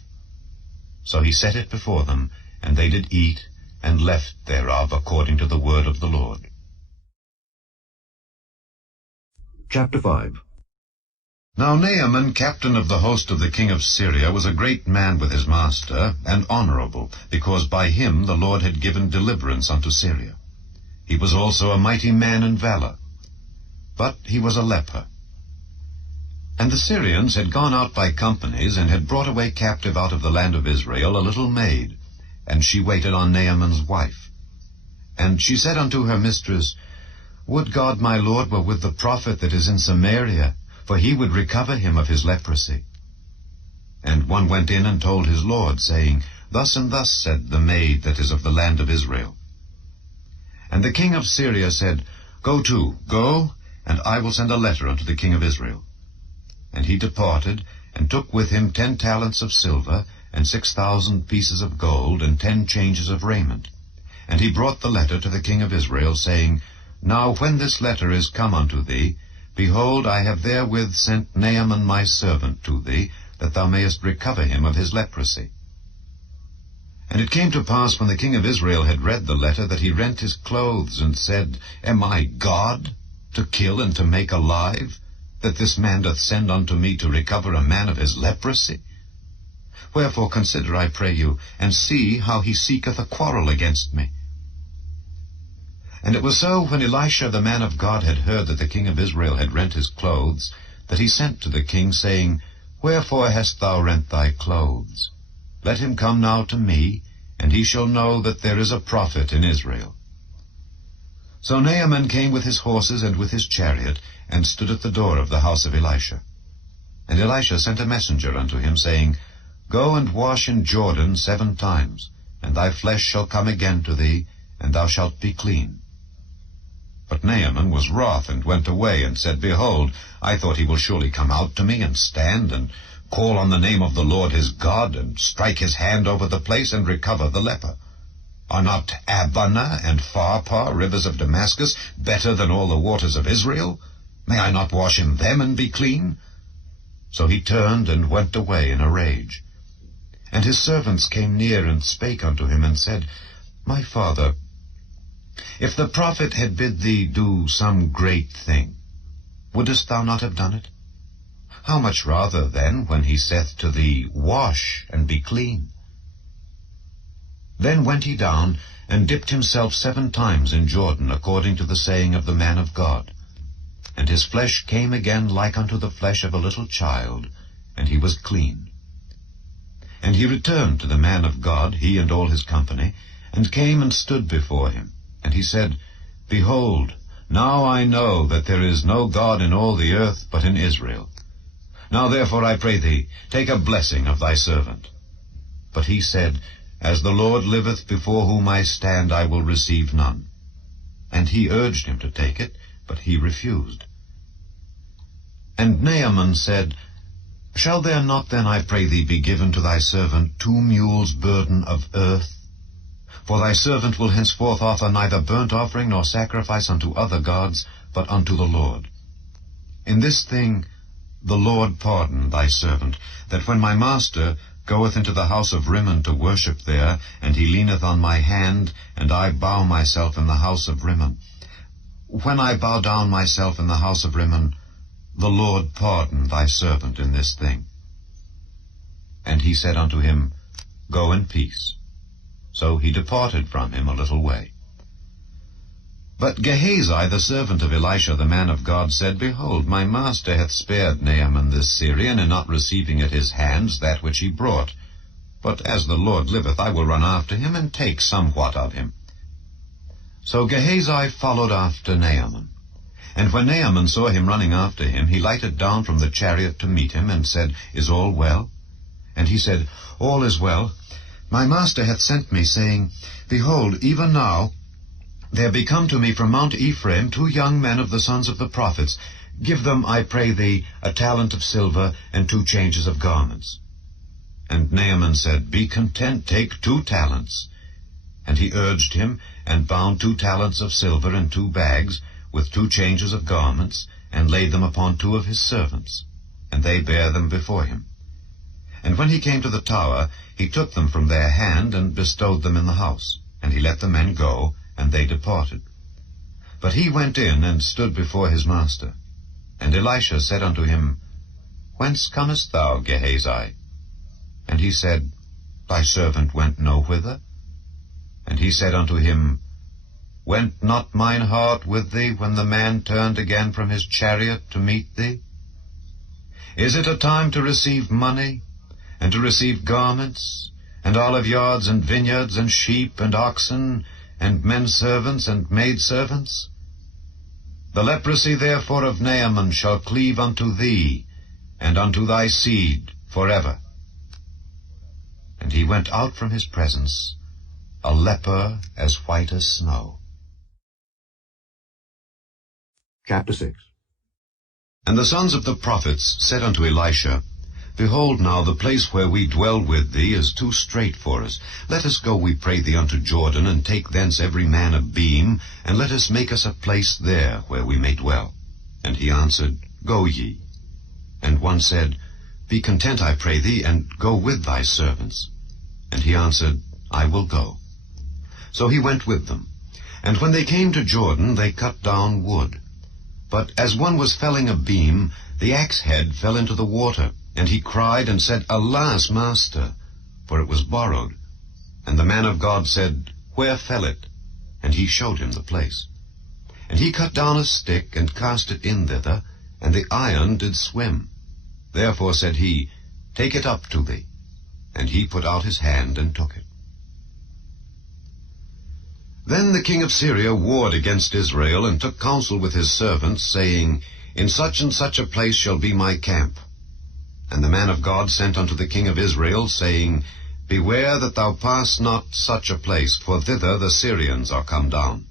So he set it before them, and they did eat, and left thereof, according to the word of the Lord. Chapter 5. Now Naaman, captain of the host of the king of Syria, was a great man with his master, and honorable, because by him the Lord had given deliverance unto Syria. He was also a mighty man in valor. But he was a leper. And the Syrians had gone out by companies, and had brought away captive out of the land of Israel a little maid, and she waited on Naaman's wife. And she said unto her mistress, Would God my Lord were with the prophet that is in Samaria, for he would recover him of his leprosy. And one went in and told his Lord, saying, Thus and thus said the maid that is of the land of Israel. And the king of Syria said, Go, and I will send a letter unto the king of Israel. And he departed, and took with him 10 talents of silver, and 6,000 pieces of gold, and 10 changes of raiment. And he brought the letter to the king of Israel, saying, Now when this letter is come unto thee, behold, I have therewith sent Naaman my servant to thee, that thou mayest recover him of his leprosy. And it came to pass, when the king of Israel had read the letter, that he rent his clothes, and said, Am I God, to kill and to make alive, that this man doth send unto me to recover a man of his leprosy? Wherefore consider, I pray you, and see how he seeketh a quarrel against me. And it was so, when Elisha the man of God had heard that the king of Israel had rent his clothes, that he sent to the king, saying, Wherefore hast thou rent thy clothes? Let him come now to me, and he shall know that there is a prophet in Israel. So Naaman came with his horses and with his chariot, and stood at the door of the house of Elisha. And Elisha sent a messenger unto him, saying, Go and wash in Jordan 7 times, and thy flesh shall come again to thee, and thou shalt be clean. But Naaman was wroth, and went away, and said, Behold, I thought he will surely come out to me, and stand, and call on the name of the Lord his God, and strike his hand over the place, and recover the leper. Are not Abana and Pharpar, rivers of Damascus, better than all the waters of Israel? May I not wash in them, and be clean? So he turned, and went away in a rage. And his servants came near, and spake unto him, and said, My father, if the prophet had bid thee do some great thing, wouldest thou not have done it? How much rather, then, when he saith to thee, Wash, and be clean? Then went he down, and dipped himself 7 times in Jordan, according to the saying of the man of God. And his flesh came again like unto the flesh of a little child, and he was clean. And he returned to the man of God, he and all his company, and came and stood before him. And he said, Behold, now I know that there is no God in all the earth but in Israel. Now therefore I pray thee, take a blessing of thy servant. But he said, As the Lord liveth, before whom I stand, I will receive none. And he urged him to take it, but he refused. And Naaman said, Shall there not then, I pray thee, be given to thy servant 2 mules' burden of earth? For thy servant will henceforth offer neither burnt offering nor sacrifice unto other gods, but unto the Lord. In this thing the Lord pardon thy servant, that when my master goeth into the house of Rimmon to worship there, and he leaneth on my hand, and I bow myself in the house of Rimmon. When I bow down myself in the house of Rimmon, the Lord pardon thy servant in this thing. And he said unto him, Go in peace. So he departed from him a little way. But Gehazi, the servant of Elisha the man of God, said, Behold, my master hath spared Naaman this Syrian, in not receiving at his hands that which he brought. But as the Lord liveth, I will run after him, and take somewhat of him. So Gehazi followed after Naaman. And when Naaman saw him running after him, he lighted down from the chariot to meet him, and said, Is all well? And he said, All is well. My master hath sent me, saying, Behold, even now there be come to me from Mount Ephraim 2 young men of the sons of the prophets. Give them, I pray thee, a talent of silver, and 2 changes of garments. And Naaman said, Be content, take 2 talents. And he urged him, and bound 2 talents of silver in 2 bags, with 2 changes of garments, and laid them upon 2 of his servants. And they bare them before him. And when he came to the tower, he took them from their hand, and bestowed them in the house. And he let the men go, and they departed. But he went in, and stood before his master. And Elisha said unto him, Whence comest thou, Gehazi? And he said, Thy servant went no whither. And he said unto him, Went not mine heart with thee, when the man turned again from his chariot to meet thee? Is it a time to receive money, and to receive garments, and oliveyards, and vineyards, and sheep, and oxen, and men servants, and maid servants? The leprosy therefore of Naaman shall cleave unto thee, and unto thy seed forever. And he went out from his presence, a leper as white as snow. Chapter 6. And the sons of the prophets said unto Elisha, Behold now, the place where we dwell with thee is too strait for us. Let us go, we pray thee, unto Jordan, and take thence every man a beam, and let us make us a place there where we may dwell. And he answered, Go ye. And one said, Be content, I pray thee, and go with thy servants. And he answered, I will go. So he went with them. And when they came to Jordan, they cut down wood. But as one was felling a beam, the axe head fell into the water, And he cried and said, Alas, master, for it was borrowed. And the man of God said, Where fell it? And he showed him the place. And he cut down a stick, and cast it in thither, and the iron did swim. Therefore said he, Take it up to thee. And he put out his hand, and took it. Then the king of Syria warred against Israel, and took counsel with his servants, saying, In such and such a place shall be my camp. And the man of God sent unto the king of Israel, saying, Beware that thou pass not such a place, for thither the Syrians are come down.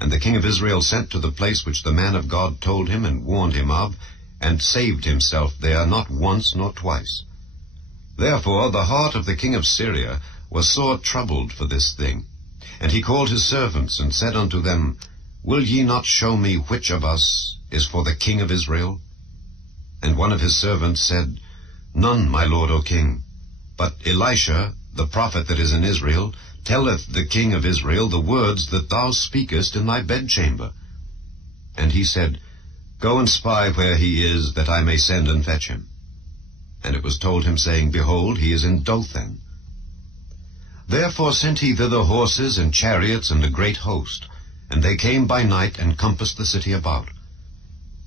And the king of Israel sent to the place which the man of God told him and warned him of, and saved himself there not once nor twice. Therefore the heart of the king of Syria was sore troubled for this thing. And he called his servants, and said unto them, Will ye not show me which of us is for the king of Israel? And one of his servants said, None, my lord, O king. But Elisha, the prophet that is in Israel, telleth the king of Israel the words that thou speakest in thy bedchamber. And he said, Go and spy where he is, that I may send and fetch him. And it was told him, saying, Behold, he is in Dothan. Therefore sent he thither horses and chariots and a great host, and they came by night and compassed the city about.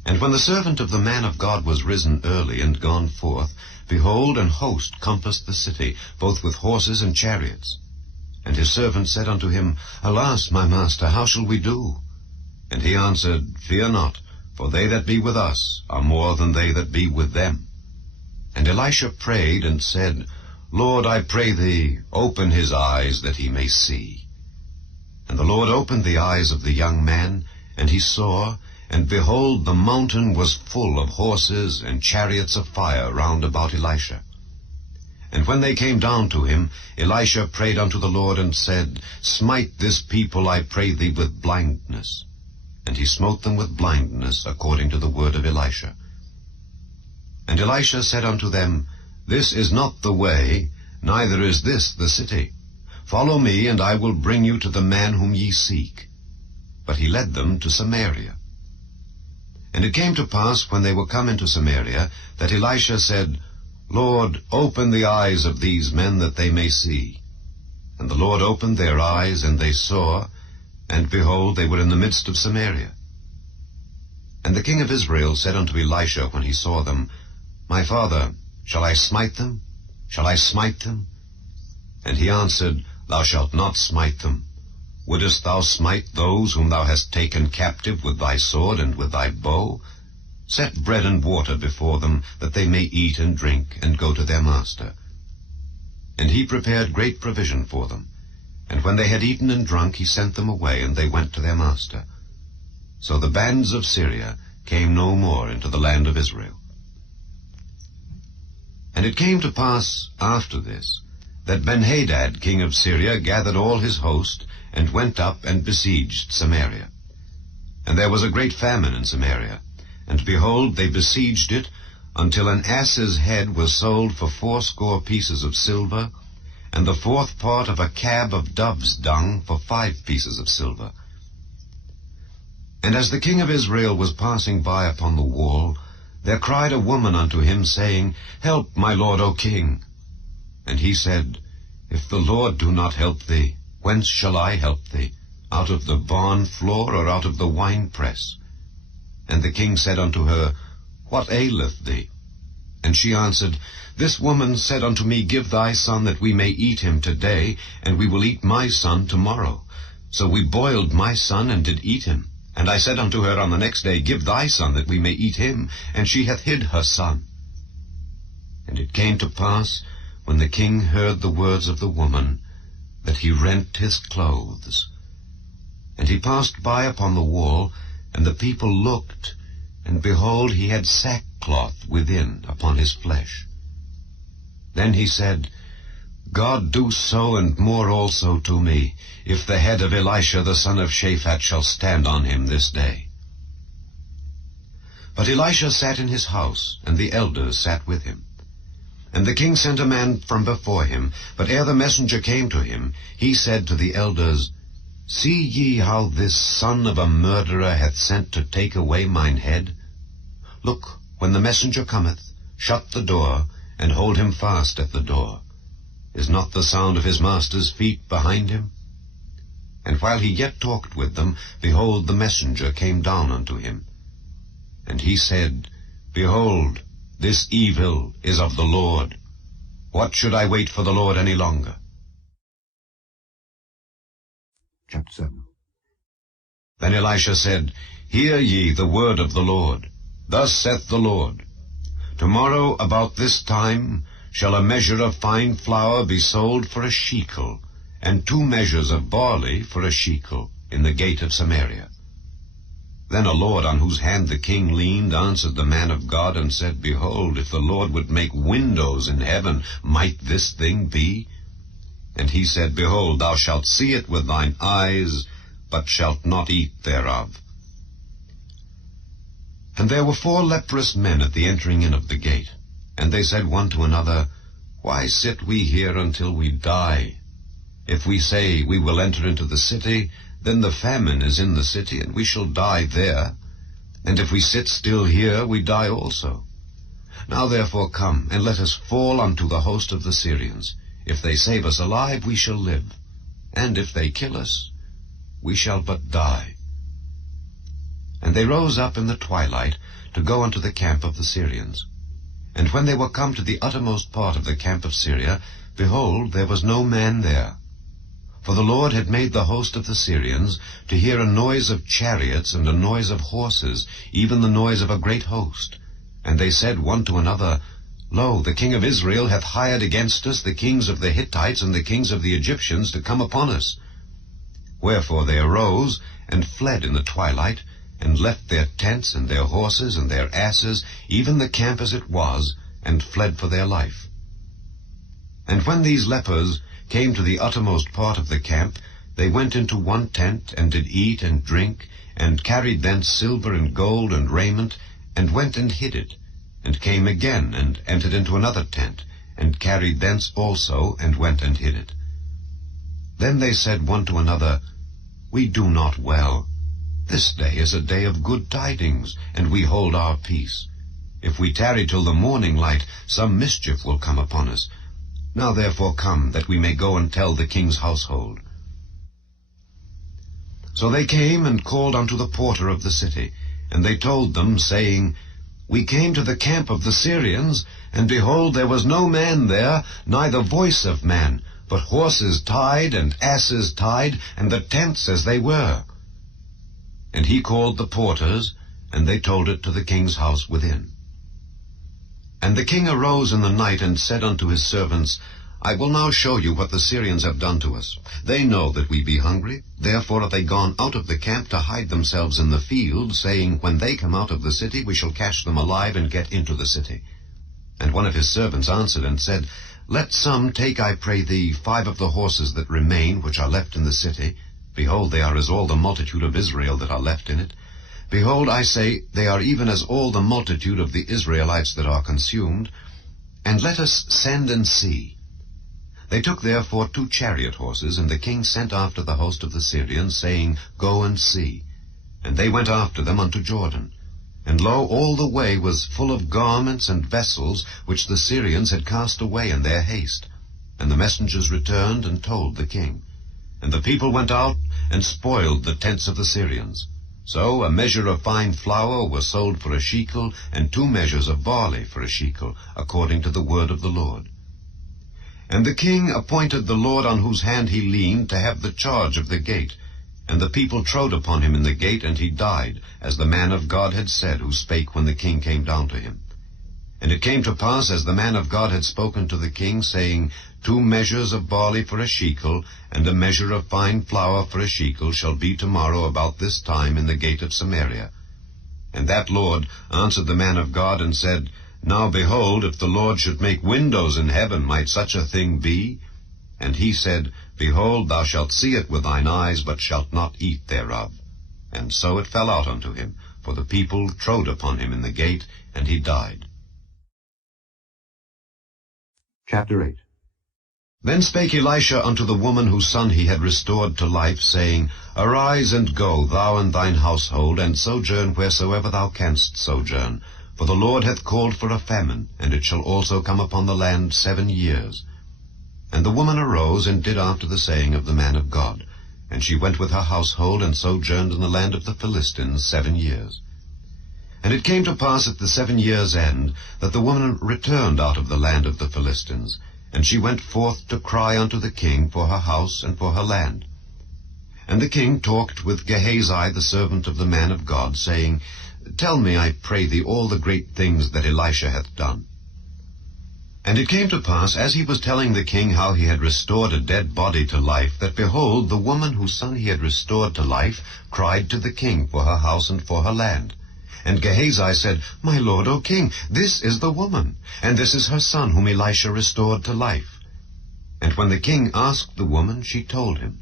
And when the servant of the man of God was risen early and gone forth, behold, an host compassed the city, both with horses and chariots. And his servant said unto him, Alas, my master, how shall we do? And he answered, Fear not, for they that be with us are more than they that be with them. And Elisha prayed and said, Lord, I pray thee, open his eyes that he may see. And the Lord opened the eyes of the young man, and he saw, and behold, the mountain was full of horses and chariots of fire round about Elisha. And when they came down to him, Elisha prayed unto the Lord, and said, Smite this people, I pray thee, with blindness. And he smote them with blindness, according to the word of Elisha. And Elisha said unto them, This is not the way, neither is this the city. Follow me, and I will bring you to the man whom ye seek. But he led them to Samaria. And it came to pass, when they were come into Samaria, that Elisha said, Lord, open the eyes of these men, that they may see. And the Lord opened their eyes, and they saw, and behold, they were in the midst of Samaria. And the king of Israel said unto Elisha, when he saw them, My father, shall I smite them? Shall I smite them? And he answered, Thou shalt not smite them. Wouldest thou smite those whom thou hast taken captive with thy sword and with thy bow? Set bread and water before them, that they may eat and drink, and go to their master. And he prepared great provision for them. And when they had eaten and drunk, he sent them away, and they went to their master. So the bands of Syria came no more into the land of Israel. And it came to pass after this, that Benhadad king of Syria gathered all his host, and went up and besieged Samaria. And there was a great famine in Samaria, and behold, they besieged it, until an ass's head was sold for 80 pieces of silver, and the 4th part of a cab of dove's dung for 5 pieces of silver. And as the king of Israel was passing by upon the wall, there cried a woman unto him, saying, Help, my lord, O king. And he said, If the Lord do not help thee, whence shall I help thee? Out of the barn floor, or out of the winepress? And the king said unto her, What aileth thee? And she answered, This woman said unto me, Give thy son, that we may eat him today, and we will eat my son tomorrow. So we boiled my son, and did eat him. And I said unto her on the next day, Give thy son, that we may eat him. And she hath hid her son. And it came to pass, when the king heard the words of the woman, that he rent his clothes. And he passed by upon the wall, and the people looked, and behold, he had sackcloth within upon his flesh. Then he said, God do so and more also to me, if the head of Elisha the son of Shaphat shall stand on him this day. But Elisha sat in his house, and the elders sat with him. And the king sent a man from before him, but ere the messenger came to him, he said to the elders, See ye how this son of a murderer hath sent to take away mine head? Look, when the messenger cometh, shut the door, and hold him fast at the door? Is not the sound of his master's feet behind him? And while he yet talked with them, behold, the messenger came down unto him. And he said, Behold, this evil is of the Lord. What should I wait for the Lord any longer? Chapter 7. Then Elisha said, Hear ye the word of the Lord. Thus saith the Lord, Tomorrow about this time shall a measure of fine flour be sold for a shekel, and 2 measures of barley for a shekel, in the gate of Samaria. Then a lord on whose hand the king leaned answered the man of God, and said, Behold, if the Lord would make windows in heaven, might this thing be? And he said, Behold, thou shalt see it with thine eyes, but shalt not eat thereof. And there were 4 leprous men at the entering in of the gate. And they said one to another, Why sit we here until we die? If we say, We will enter into the city, then the famine is in the city, and we shall die there. And if we sit still here, we die also. Now therefore come, and let us fall unto the host of the Syrians. If they save us alive, we shall live. And if they kill us, we shall but die. And they rose up in the twilight to go unto the camp of the Syrians. And when they were come to the uttermost part of the camp of Syria, behold, there was no man there. For the Lord had made the host of the Syrians to hear a noise of chariots and a noise of horses, even the noise of a great host. And they said one to another, Lo, the king of Israel hath hired against us the kings of the Hittites and the kings of the Egyptians to come upon us. Wherefore they arose and fled in the twilight, and left their tents and their horses and their asses, even the camp as it was, and fled for their life. And when these lepers came to the uttermost part of the camp, they went into one tent, and did eat and drink, and carried thence silver and gold and raiment, and went and hid it, and came again, and entered into another tent, and carried thence also, and went and hid it. Then they said one to another, We do not well. This day is a day of good tidings, and we hold our peace. If we tarry till the morning light, some mischief will come upon us. Now therefore come, that we may go and tell the king's household. So they came and called unto the porter of the city, and they told them, saying, We came to the camp of the Syrians, and behold, there was no man there, neither voice of man, but horses tied and asses tied, and the tents as they were. And he called the porters, and they told it to the king's house within. And the king arose in the night, and said unto his servants, I will now show you what the Syrians have done to us. They know that we be hungry, therefore are they gone out of the camp to hide themselves in the field, saying, When they come out of the city, we shall catch them alive, and get into the city. And one of his servants answered and said, Let some take, I pray thee, 5 of the horses that remain, which are left in the city. Behold, they are as all the multitude of Israel that are left in it. Behold, I say, they are even as all the multitude of the Israelites that are consumed. And let us send and see. They took therefore 2 chariot horses, and the king sent after the host of the Syrians, saying, Go and see. And they went after them unto Jordan. And lo, all the way was full of garments and vessels, which the Syrians had cast away in their haste. And the messengers returned and told the king. And the people went out and spoiled the tents of the Syrians. So a measure of fine flour was sold for a shekel, and 2 measures of barley for a shekel, according to the word of the Lord. And the king appointed the Lord on whose hand he leaned to have the charge of the gate. And the people trode upon him in the gate, and he died, as the man of God had said, who spake when the king came down to him. And it came to pass, as the man of God had spoken to the king, saying, 2 measures of barley for a shekel, and a measure of fine flour for a shekel, shall be tomorrow about this time in the gate of Samaria. And that Lord answered the man of God, and said, Now behold, if the Lord should make windows in heaven, might such a thing be? And he said, Behold, thou shalt see it with thine eyes, but shalt not eat thereof. And so it fell out unto him, for the people trode upon him in the gate, and he died. Chapter 8. Then spake Elisha unto the woman whose son he had restored to life, saying, Arise and go, thou and thine household, and sojourn wheresoever thou canst sojourn. For the Lord hath called for a famine, and it shall also come upon the land 7 years. And the woman arose and did after the saying of the man of God. And she went with her household, and sojourned in the land of the Philistines 7 years. And it came to pass at the 7 years' end, that the woman returned out of the land of the Philistines, and she went forth to cry unto the king for her house and for her land. And the king talked with Gehazi the servant of the man of God, saying, Tell me, I pray thee, all the great things that Elisha hath done. And it came to pass, as he was telling the king how he had restored a dead body to life, that, behold, the woman whose son he had restored to life cried to the king for her house and for her land. And Gehazi said, My lord, O king, this is the woman, and this is her son whom Elisha restored to life. And when the king asked the woman, she told him.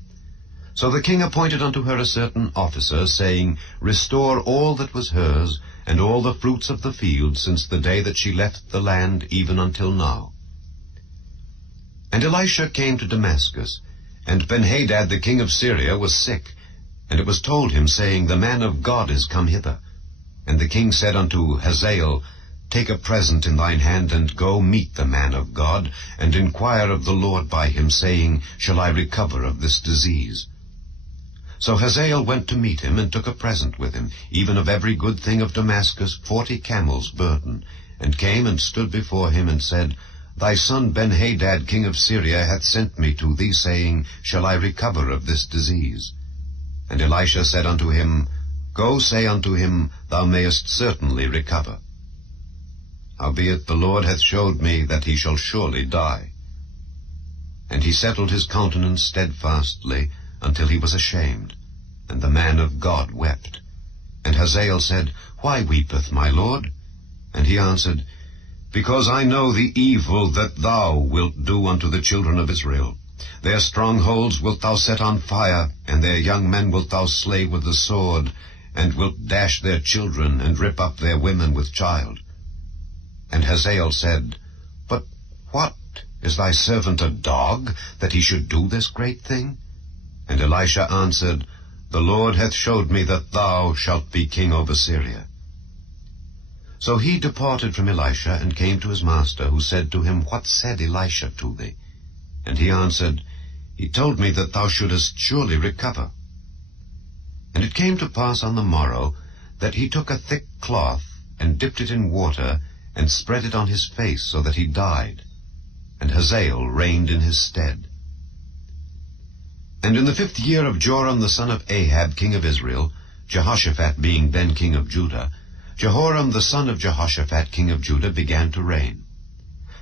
So the king appointed unto her a certain officer, saying, Restore all that was hers, and all the fruits of the field, since the day that she left the land, even until now. And Elisha came to Damascus, and Benhadad the king of Syria was sick. And it was told him, saying, The man of God is come hither. And the king said unto Hazael, Take a present in thine hand, and go meet the man of God, and inquire of the Lord by him, saying, Shall I recover of this disease? So Hazael went to meet him, and took a present with him, even of every good thing of Damascus 40 camels' burden, and came and stood before him, and said, Thy son Benhadad king of Syria hath sent me to thee, saying, Shall I recover of this disease? And Elisha said unto him, Go say unto him, Thou mayest certainly recover. Howbeit the Lord hath showed me that he shall surely die. And he settled his countenance steadfastly, until he was ashamed, and the man of God wept. And Hazael said, Why weepeth my lord? And he answered, Because I know the evil that thou wilt do unto the children of Israel. Their strongholds wilt thou set on fire, and their young men wilt thou slay with the sword, and wilt dash their children, and rip up their women with child. And Hazael said, But what, is thy servant a dog, that he should do this great thing? And Elisha answered, The Lord hath showed me that thou shalt be king over Syria. So he departed from Elisha, and came to his master, who said to him, What said Elisha to thee? And he answered, He told me that thou shouldest surely recover. And it came to pass on the morrow, that he took a thick cloth, and dipped it in water, and spread it on his face, so that he died. And Hazael reigned in his stead. And in the 5th year of Joram the son of Ahab king of Israel, Jehoshaphat being then king of Judah, Jehoram the son of Jehoshaphat king of Judah began to reign.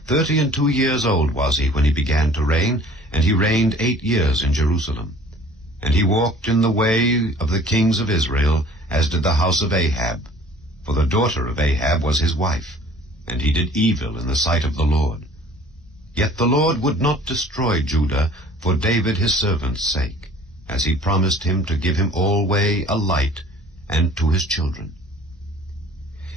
32 years old was he when he began to reign, and he reigned 8 years in Jerusalem. And he walked in the way of the kings of Israel, as did the house of Ahab. For the daughter of Ahab was his wife, and he did evil in the sight of the Lord. Yet the Lord would not destroy Judah for David his servant's sake, as he promised him to give him alway a light, and to his children.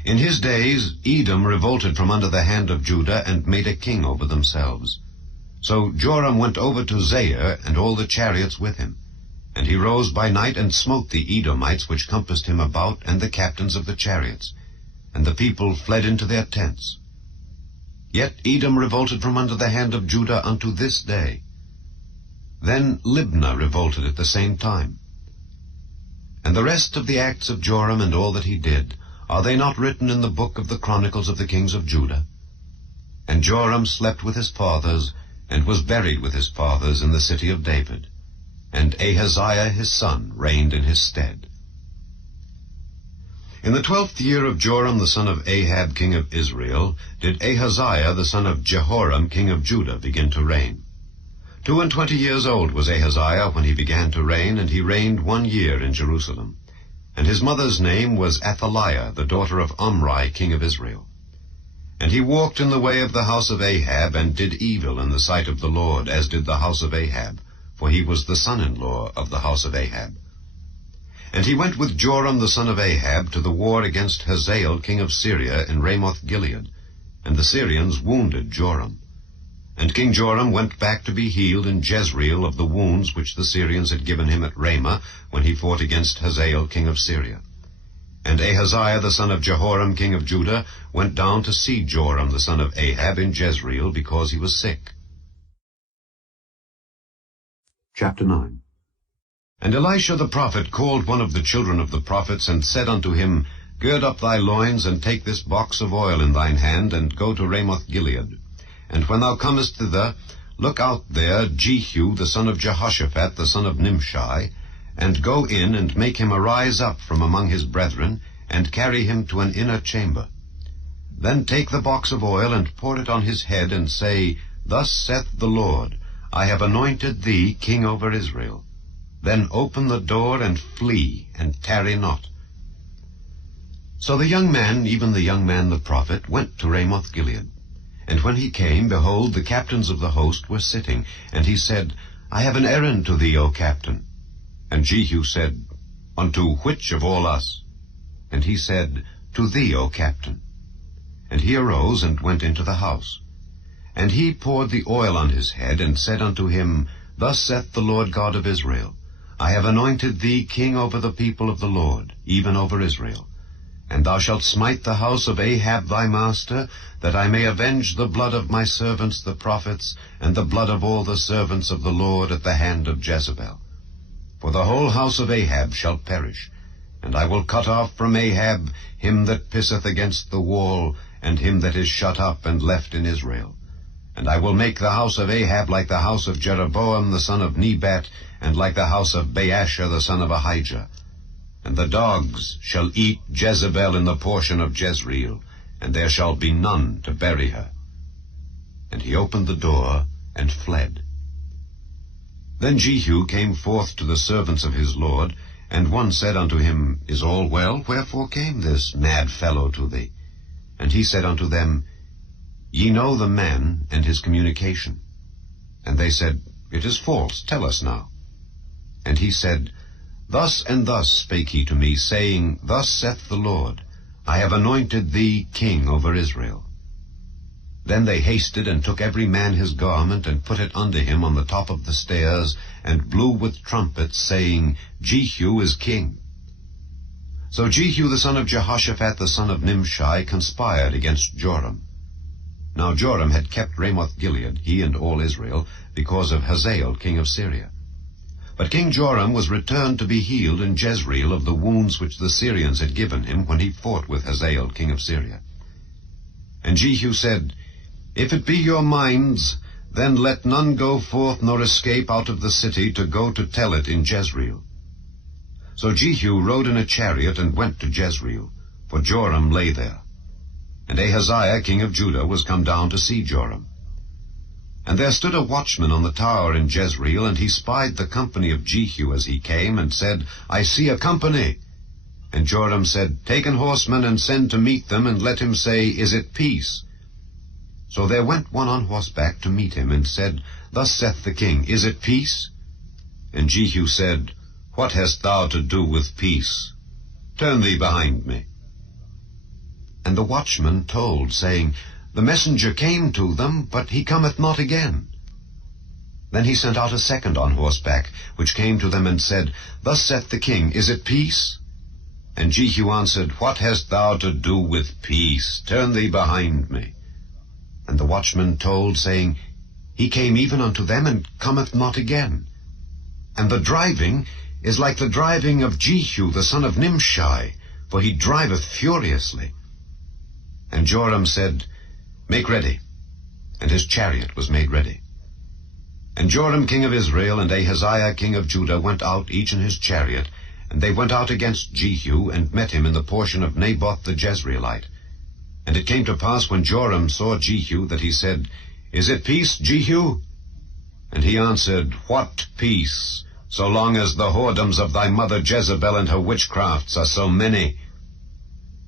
In his days Edom revolted from under the hand of Judah, and made a king over themselves. So Joram went over to Zair, and all the chariots with him. And he rose by night, and smote the Edomites which compassed him about, and the captains of the chariots. And the people fled into their tents. Yet Edom revolted from under the hand of Judah unto this day. Then Libnah revolted at the same time. And the rest of the acts of Joram, and all that he did, are they not written in the book of the Chronicles of the kings of Judah? And Joram slept with his fathers, and was buried with his fathers in the city of David. And Ahaziah his son reigned in his stead. In the 12th year of Joram the son of Ahab king of Israel did Ahaziah the son of Jehoram king of Judah begin to reign. 22 years old was Ahaziah when he began to reign, and he reigned 1 year in Jerusalem. And his mother's name was Athaliah, the daughter of Omri king of Israel. And he walked in the way of the house of Ahab, and did evil in the sight of the Lord, as did the house of Ahab, for he was the son-in-law of the house of Ahab. And he went with Joram the son of Ahab to the war against Hazael king of Syria in Ramoth-Gilead, and the Syrians wounded Joram. And King Joram went back to be healed in Jezreel of the wounds which the Syrians had given him at Ramah, when he fought against Hazael king of Syria. And Ahaziah the son of Jehoram king of Judah went down to see Joram the son of Ahab in Jezreel, because he was sick. Chapter 9. And Elisha the prophet called one of the children of the prophets, and said unto him, Gird up thy loins, and take this box of oil in thine hand, and go to Ramoth-Gilead. And when thou comest thither, look out there Jehu the son of Jehoshaphat the son of Nimshi, and go in and make him arise up from among his brethren, and carry him to an inner chamber. Then take the box of oil, and pour it on his head, and say, Thus saith the Lord, I have anointed thee king over Israel. Then open the door, and flee, and tarry not. So the young man, even the young man the prophet, went to Ramoth-Gilead. And when he came, behold, the captains of the host were sitting. And he said, I have an errand to thee, O captain. And Jehu said, Unto which of all us? And he said, To thee, O captain. And he arose and went into the house. And he poured the oil on his head, and said unto him, Thus saith the Lord God of Israel, I have anointed thee king over the people of the Lord, even over Israel. And thou shalt smite the house of Ahab thy master, that I may avenge the blood of my servants the prophets, and the blood of all the servants of the Lord at the hand of Jezebel. For the whole house of Ahab shall perish, and I will cut off from Ahab him that pisseth against the wall, and him that is shut up and left in Israel. And I will make the house of Ahab like the house of Jeroboam the son of Nebat, and like the house of Baasha the son of Ahijah. And the dogs shall eat Jezebel in the portion of Jezreel, and there shall be none to bury her. And he opened the door, and fled. Then Jehu came forth to the servants of his lord, and one said unto him, Is all well? Wherefore came this mad fellow to thee? And he said unto them, Ye know the man and his communication. And they said, It is false, tell us now. And he said, Thus and thus spake he to me, saying, Thus saith the Lord, I have anointed thee king over Israel. Then they hasted, and took every man his garment, and put it unto him on the top of the stairs, and blew with trumpets, saying, Jehu is king. So Jehu the son of Jehoshaphat the son of Nimshi conspired against Joram. Now Joram had kept Ramoth-Gilead, he and all Israel, because of Hazael king of Syria. But King Joram was returned to be healed in Jezreel of the wounds which the Syrians had given him when he fought with Hazael king of Syria. And Jehu said, If it be your minds, then let none go forth nor escape out of the city to go to tell it in Jezreel. So Jehu rode in a chariot and went to Jezreel, for Joram lay there. And Ahaziah king of Judah was come down to see Joram. And there stood a watchman on the tower in Jezreel, and he spied the company of Jehu as he came, and said, I see a company. And Joram said, Take an horseman, and send to meet them, and let him say, Is it peace? So there went one on horseback to meet him, and said, Thus saith the king, Is it peace? And Jehu said, What hast thou to do with peace? Turn thee behind me. And the watchman told, saying, The messenger came to them, but he cometh not again. Then he sent out a second on horseback, which came to them and said, Thus saith the king, Is it peace? And Jehu answered, What hast thou to do with peace? Turn thee behind me. And the watchman told, saying, He came even unto them, and cometh not again. And the driving is like the driving of Jehu the son of Nimshi, for he driveth furiously. And Joram said, Make ready. And his chariot was made ready. And Joram king of Israel and Ahaziah king of Judah went out, each in his chariot, and they went out against Jehu, and met him in the portion of Naboth the Jezreelite. And it came to pass, when Joram saw Jehu, that he said, Is it peace, Jehu? And he answered, What peace, so long as the whoredoms of thy mother Jezebel and her witchcrafts are so many?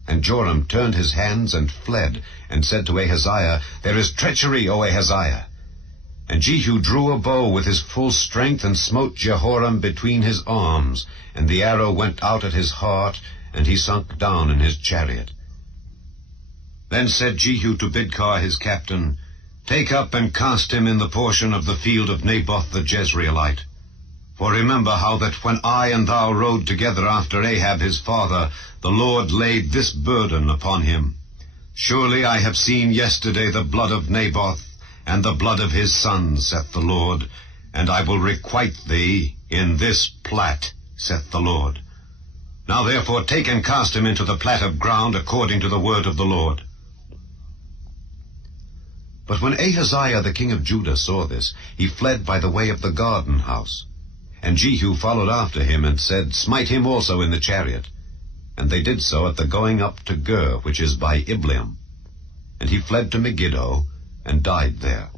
And Joram turned his hands and fled, and said to Ahaziah, There is treachery, O Ahaziah. And Jehu drew a bow with his full strength, and smote Jehoram between his arms, and the arrow went out at his heart, and he sunk down in his chariot. Then said Jehu to Bidkar his captain, Take up and cast him in the portion of the field of Naboth the Jezreelite. For remember how that when I and thou rode together after Ahab his father, the Lord laid this burden upon him. Surely I have seen yesterday the blood of Naboth, and the blood of his sons, saith the Lord, and I will requite thee in this plat, saith the Lord. Now therefore take and cast him into the plat of ground according to the word of the Lord. But when Ahaziah the king of Judah saw this, he fled by the way of the garden house. And Jehu followed after him, and said, Smite him also in the chariot. And they did so at the going up to Gur, which is by Ibleam. And he fled to Megiddo, and died there.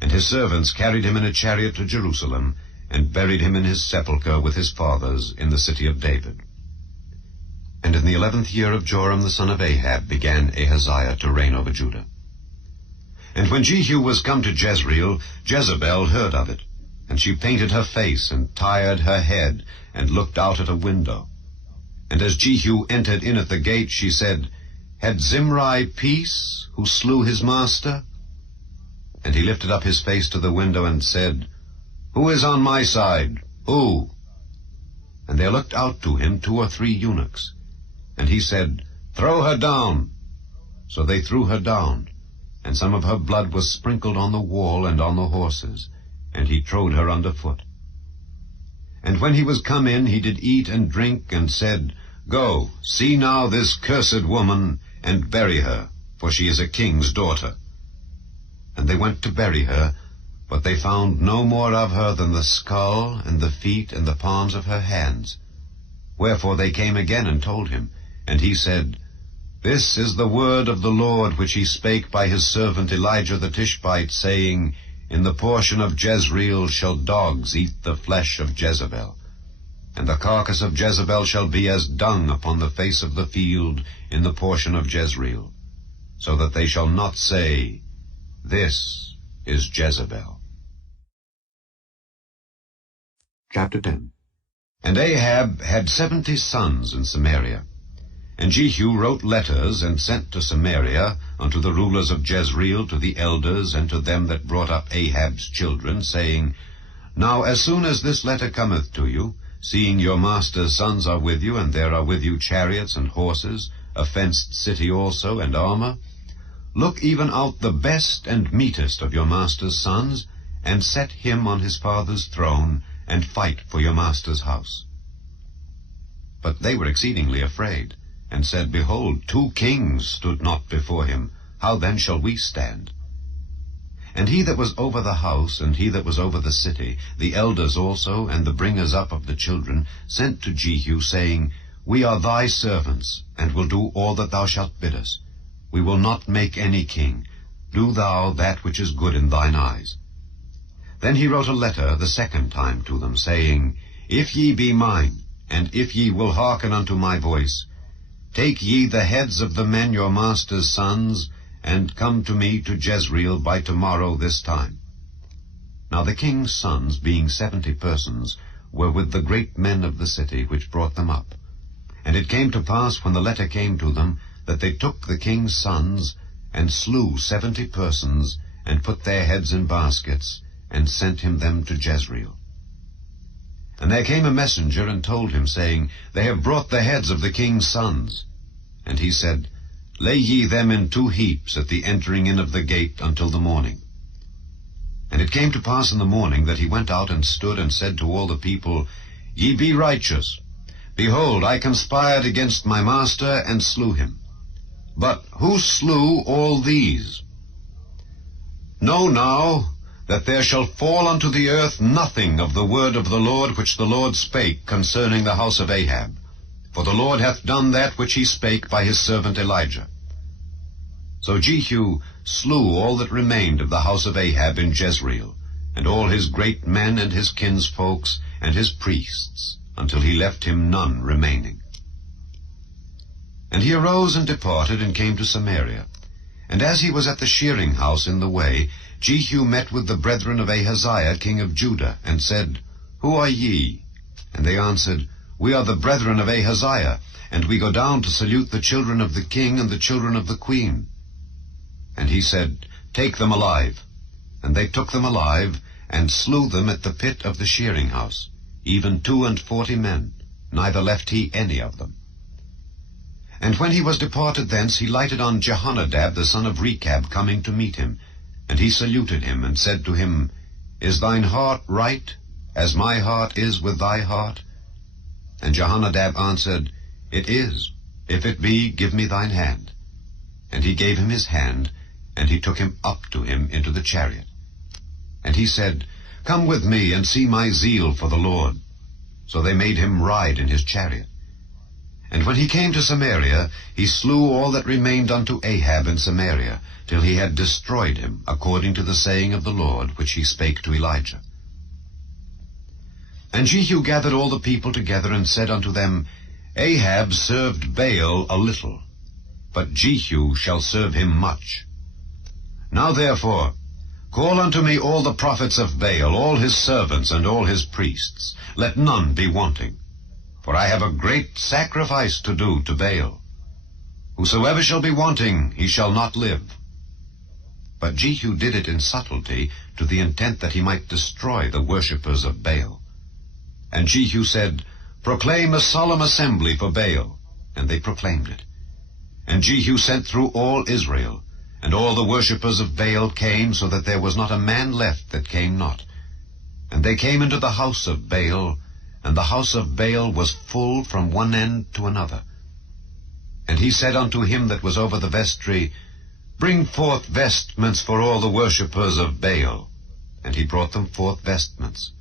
And his servants carried him in a chariot to Jerusalem, and buried him in his sepulchre with his fathers in the city of David. And in the 11th year of Joram the son of Ahab began Ahaziah to reign over Judah. And when Jehu was come to Jezreel, Jezebel heard of it, and she painted her face, and tired her head, and looked out at a window. And as Jehu entered in at the gate, she said, Had Zimri peace, who slew his master? And he lifted up his face to the window, and said, Who is on my side? Who? And there looked out to him 2 or 3 eunuchs. And he said, Throw her down. So they threw her down, and some of her blood was sprinkled on the wall and on the horses, and he trode her under foot. And when he was come in, he did eat and drink, and said, Go, see now this cursed woman, and bury her, for she is a king's daughter. And they went to bury her, but they found no more of her than the skull, and the feet, and the palms of her hands. Wherefore they came again and told him, and he said, This is the word of the Lord which he spake by his servant Elijah the Tishbite, saying, In the portion of Jezreel shall dogs eat the flesh of Jezebel, and the carcass of Jezebel shall be as dung upon the face of the field in the portion of Jezreel, so that they shall not say, This is Jezebel. Chapter 10. And Ahab had 70 sons in Samaria. And Jehu wrote letters, and sent to Samaria unto the rulers of Jezreel, to the elders, and to them that brought up Ahab's children, saying, Now as soon as this letter cometh to you, seeing your master's sons are with you, and there are with you chariots and horses, a fenced city also, and armor, look even out the best and meetest of your master's sons, and set him on his father's throne, and fight for your master's house. But they were exceedingly afraid, and said, Behold, 2 kings stood not before him. How then shall we stand? And he that was over the house, and he that was over the city, the elders also, and the bringers up of the children, sent to Jehu, saying, We are thy servants, and will do all that thou shalt bid us. We will not make any king. Do thou that which is good in thine eyes. Then he wrote a letter the 2nd time to them, saying, If ye be mine, and if ye will hearken unto my voice, take ye the heads of the men your master's sons, and come to me to Jezreel by tomorrow this time. Now the king's sons, being 70 persons, were with the great men of the city, which brought them up. And it came to pass, when the letter came to them, that they took the king's sons, and slew 70 persons, and put their heads in baskets, and sent him them to Jezreel. And there came a messenger, and told him, saying, They have brought the heads of the king's sons. And he said, Lay ye them in 2 heaps at the entering in of the gate until the morning. And it came to pass in the morning that he went out and stood, and said to all the people, Ye be righteous. Behold, I conspired against my master, and slew him. But who slew all these? Know now that there shall fall unto the earth nothing of the word of the Lord which the Lord spake concerning the house of Ahab. For the Lord hath done that which he spake by his servant Elijah. So Jehu slew all that remained of the house of Ahab in Jezreel, and all his great men and his kinsfolks and his priests, until he left him none remaining. And he arose and departed, and came to Samaria. And as he was at the shearing house in the way, Jehu met with the brethren of Ahaziah king of Judah, and said, Who are ye? And they answered, We are the brethren of Ahaziah, and we go down to salute the children of the king and the children of the queen. And he said, Take them alive. And they took them alive, and slew them at the pit of the shearing house, even 42 men, neither left he any of them. And when he was departed thence, he lighted on Jehonadab the son of Rechab coming to meet him. And he saluted him, and said to him, Is thine heart right, as my heart is with thy heart? And Jehonadab answered, It is. If it be, give me thine hand. And he gave him his hand, and he took him up to him into the chariot. And he said, Come with me, and see my zeal for the Lord. So they made him ride in his chariot. And when he came to Samaria, he slew all that remained unto Ahab in Samaria, till he had destroyed him, according to the saying of the Lord, which he spake to Elijah. And Jehu gathered all the people together, and said unto them, Ahab served Baal a little, but Jehu shall serve him much. Now therefore, call unto me all the prophets of Baal, all his servants, and all his priests. Let none be wanting. For I have a great sacrifice to do to Baal. Whosoever shall be wanting, he shall not live. But Jehu did it in subtlety, to the intent that he might destroy the worshippers of Baal. And Jehu said, Proclaim a solemn assembly for Baal. And they proclaimed it. And Jehu sent through all Israel, and all the worshippers of Baal came, so that there was not a man left that came not. And they came into the house of Baal, and the house of Baal was full from one end to another. And he said unto him that was over the vestry, Bring forth vestments for all the worshippers of Baal. And he brought them forth vestments.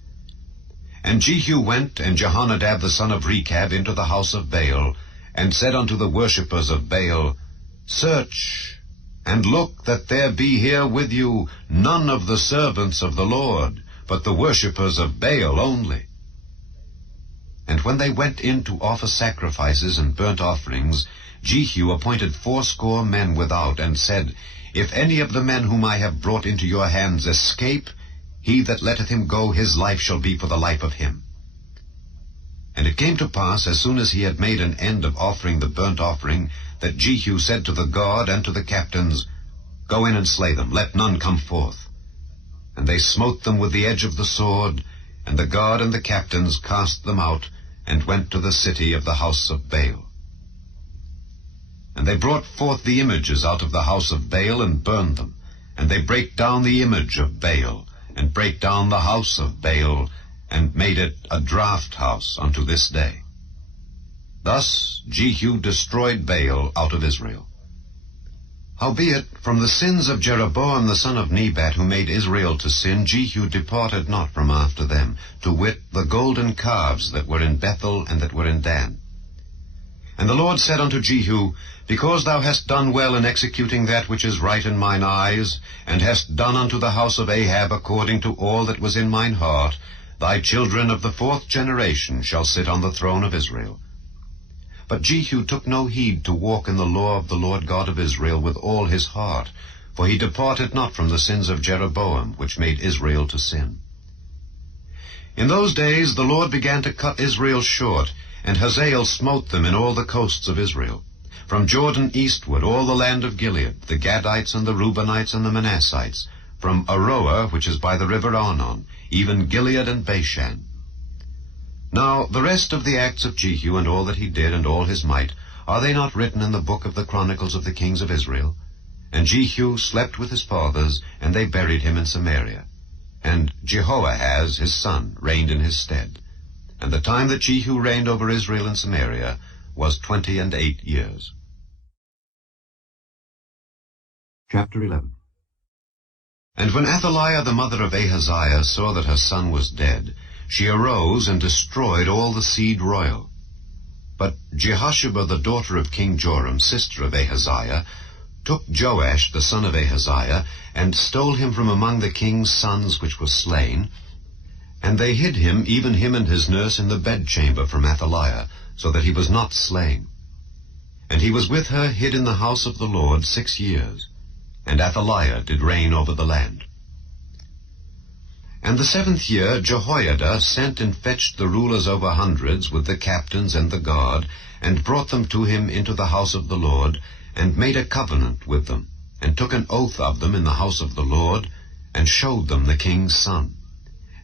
And Jehu went, and Jehonadab the son of Rechab, into the house of Baal, and said unto the worshippers of Baal, Search, and look that there be here with you none of the servants of the Lord, but the worshippers of Baal only. And when they went in to offer sacrifices and burnt offerings, Jehu appointed 80 men without, and said, If any of the men whom I have brought into your hands escape, he that letteth him go, his life shall be for the life of him. And it came to pass, as soon as he had made an end of offering the burnt offering, that Jehu said to the guard and to the captains, Go in and slay them, let none come forth. And they smote them with the edge of the sword, and the guard and the captains cast them out, and went to the city of the house of Baal. And they brought forth the images out of the house of Baal, and burned them. And they brake down the image of Baal, and brake down the house of Baal, and made it a draught house unto this day. Thus Jehu destroyed Baal out of Israel. Howbeit, from the sins of Jeroboam the son of Nebat, who made Israel to sin, Jehu departed not from after them, to wit, the golden calves that were in Bethel and that were in Dan. And the Lord said unto Jehu, Because thou hast done well in executing that which is right in mine eyes, and hast done unto the house of Ahab according to all that was in mine heart, thy children of the 4th generation shall sit on the throne of Israel. But Jehu took no heed to walk in the law of the Lord God of Israel with all his heart, for he departed not from the sins of Jeroboam, which made Israel to sin. In those days the Lord began to cut Israel short, and Hazael smote them in all the coasts of Israel, from Jordan eastward, all the land of Gilead, the Gadites and the Reubenites and the Manassites, from Aroer, which is by the river Arnon, even Gilead and Bashan. Now the rest of the acts of Jehu, and all that he did, and all his might, are they not written in the book of the Chronicles of the kings of Israel? And Jehu slept with his fathers, and they buried him in Samaria. And Jehoahaz his son reigned in his stead. And the time that Jehu reigned over Israel in Samaria was 28 years. Chapter 11. And when Athaliah the mother of Ahaziah saw that her son was dead, she arose and destroyed all the seed royal. But Jehosheba the daughter of King Joram, sister of Ahaziah, took Joash the son of Ahaziah, and stole him from among the king's sons which were slain. And they hid him, even him and his nurse, in the bedchamber from Athaliah, so that he was not slain. And he was with her hid in the house of the Lord 6 years. And Athaliah did reign over the land. And the 7th year Jehoiada sent and fetched the rulers over hundreds with the captains and the guard, and brought them to him into the house of the Lord, and made a covenant with them, and took an oath of them in the house of the Lord, and showed them the king's son.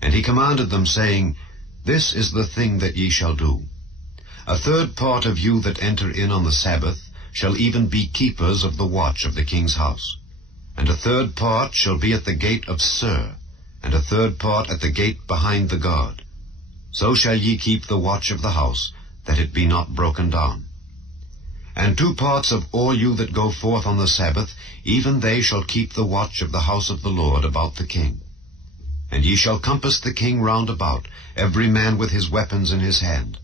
And he commanded them, saying, This is the thing that ye shall do. 1/3 part of you that enter in on the Sabbath, shall even be keepers of the watch of the king's house. And a third part shall be at the gate of Sur, and a third part at the gate behind the guard. So shall ye keep the watch of the house, that it be not broken down. And 2 parts of all you that go forth on the Sabbath, even they shall keep the watch of the house of the Lord about the king. And ye shall compass the king round about, every man with his weapons in his hand.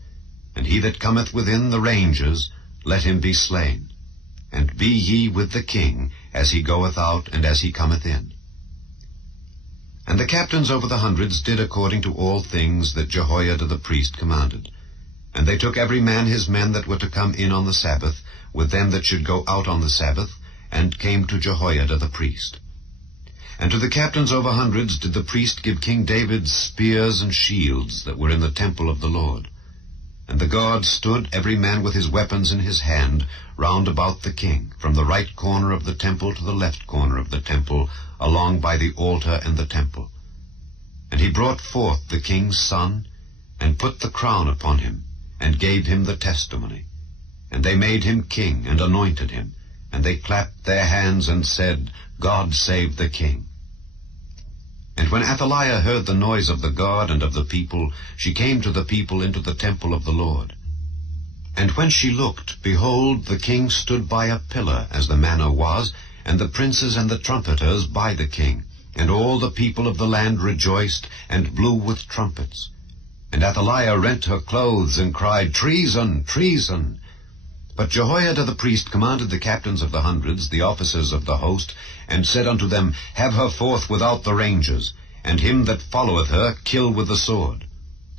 And he that cometh within the ranges, let him be slain. And be ye with the king, as he goeth out and as he cometh in. And the captains over the hundreds did according to all things that Jehoiada the priest commanded. And they took every man his men that were to come in on the Sabbath, with them that should go out on the Sabbath, and came to Jehoiada the priest. And to the captains over hundreds did the priest give King David spears and shields that were in the temple of the Lord. And the guard stood, every man with his weapons in his hand, round about the king, from the right corner of the temple to the left corner of the temple, along by the altar and the temple. And he brought forth the king's son, and put the crown upon him, and gave him the testimony. And they made him king, and anointed him, and they clapped their hands, and said, God save the king. And when Athaliah heard the noise of the guard and of the people, she came to the people into the temple of the Lord. And when she looked, behold, the king stood by a pillar, as the manner was, and the princes and the trumpeters by the king. And all the people of the land rejoiced, and blew with trumpets. And Athaliah rent her clothes, and cried, Treason! Treason! But Jehoiada the priest commanded the captains of the hundreds, the officers of the host, and said unto them, Have her forth without the ranges, and him that followeth her kill with the sword.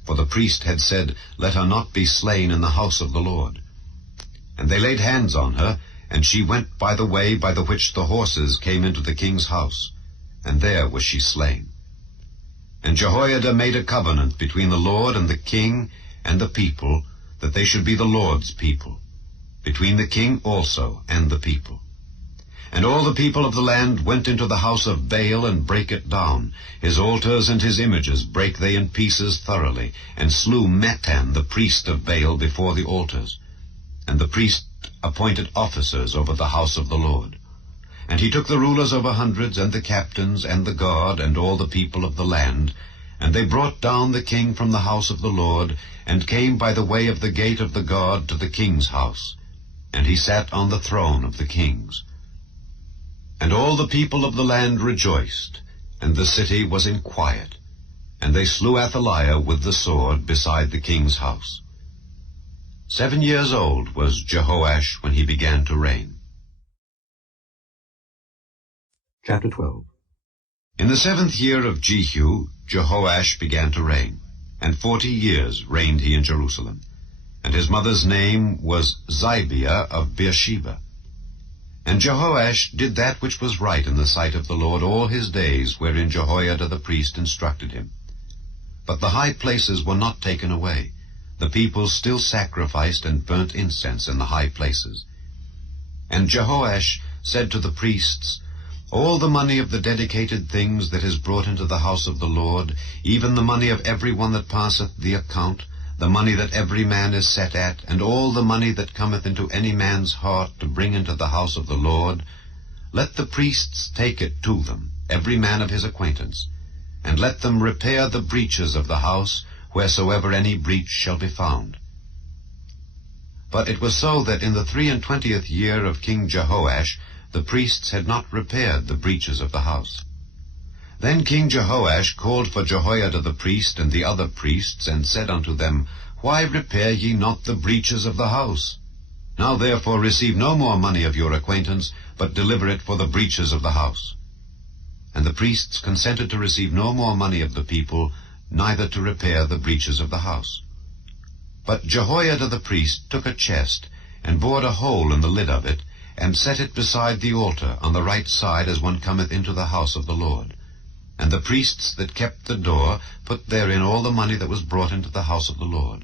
For the priest had said, Let her not be slain in the house of the Lord. And they laid hands on her, and she went by the way by the which the horses came into the king's house, and there was she slain. And Jehoiada made a covenant between the Lord and the king and the people, that they should be the Lord's people, between the king also and the people. And all the people of the land went into the house of Baal, and brake it down. His altars and his images brake they in pieces thoroughly, and slew Mattan the priest of Baal before the altars. And the priest appointed officers over the house of the Lord. And he took the rulers over hundreds, and the captains, and the guard, and all the people of the land, and they brought down the king from the house of the Lord, and came by the way of the gate of the guard to the king's house. And he sat on the throne of the kings. And all the people of the land rejoiced, and the city was in quiet. And they slew Athaliah with the sword beside the king's house. 7 years old was Jehoash when he began to reign. Chapter 12. In the 7th year of Jehu, Jehoash began to reign, and 40 years reigned he in Jerusalem. And his mother's name was Zibiah of Beersheba. And Jehoash did that which was right in the sight of the Lord all his days, wherein Jehoiada the priest instructed him. But the high places were not taken away. The people still sacrificed and burnt incense in the high places. And Jehoash said to the priests, All the money of the dedicated things that is brought into the house of the Lord, even the money of every one that passeth the account, the money that every man is set at, and all the money that cometh into any man's heart to bring into the house of the Lord, let the priests take it to them, every man of his acquaintance, and let them repair the breaches of the house, wheresoever any breach shall be found. But it was so that in the 23 year of King Jehoash, the priests had not repaired the breaches of the house. Then King Jehoash called for Jehoiada the priest and the other priests, and said unto them, Why repair ye not the breaches of the house? Now therefore receive no more money of your acquaintance, but deliver it for the breaches of the house. And the priests consented to receive no more money of the people, neither to repair the breaches of the house. But Jehoiada the priest took a chest, and bored a hole in the lid of it, and set it beside the altar on the right side as one cometh into the house of the Lord. And the priests that kept the door put therein all the money that was brought into the house of the Lord.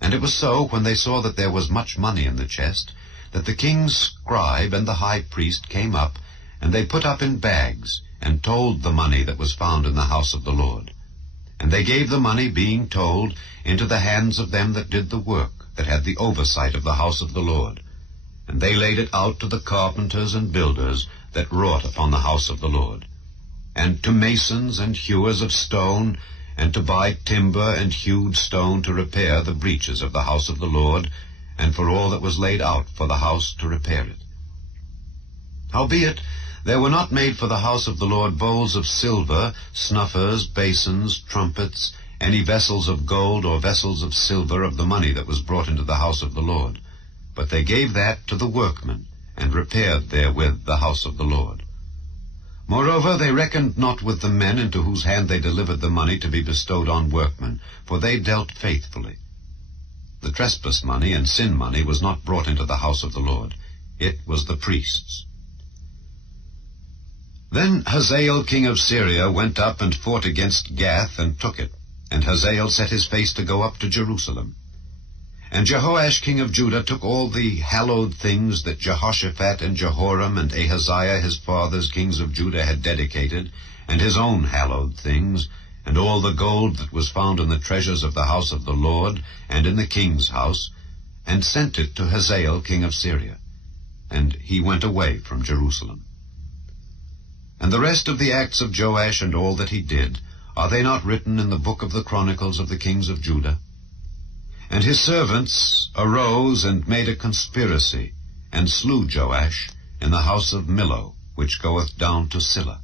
And it was so, when they saw that there was much money in the chest, that the king's scribe and the high priest came up, and they put up in bags, and told the money that was found in the house of the Lord. And they gave the money, being told, into the hands of them that did the work, that had the oversight of the house of the Lord. and they laid it out to the carpenters and builders that wrought upon the house of the Lord, and to masons and hewers of stone, and to buy timber and hewed stone to repair the breaches of the house of the Lord, and for all that was laid out for the house to repair it. Howbeit, there were not made for the house of the Lord bowls of silver, snuffers, basins, trumpets, any vessels of gold or vessels of silver of the money that was brought into the house of the Lord. But they gave that to the workmen, and repaired therewith the house of the Lord. Moreover, they reckoned not with the men into whose hand they delivered the money to be bestowed on workmen, for they dealt faithfully. The trespass money and sin money was not brought into the house of the Lord. It was the priests. Then Hazael king of Syria went up and fought against Gath, and took it. And Hazael set his face to go up to Jerusalem. And Jehoash king of Judah took all the hallowed things that Jehoshaphat and Jehoram and Ahaziah his fathers kings of Judah had dedicated, and his own hallowed things, and all the gold that was found in the treasures of the house of the Lord, and in the king's house, and sent it to Hazael king of Syria. And he went away from Jerusalem. And the rest of the acts of Joash and all that he did, are they not written in the book of the Chronicles of the kings of Judah? And his servants arose and made a conspiracy, and slew Joash in the house of Millo, which goeth down to Silla.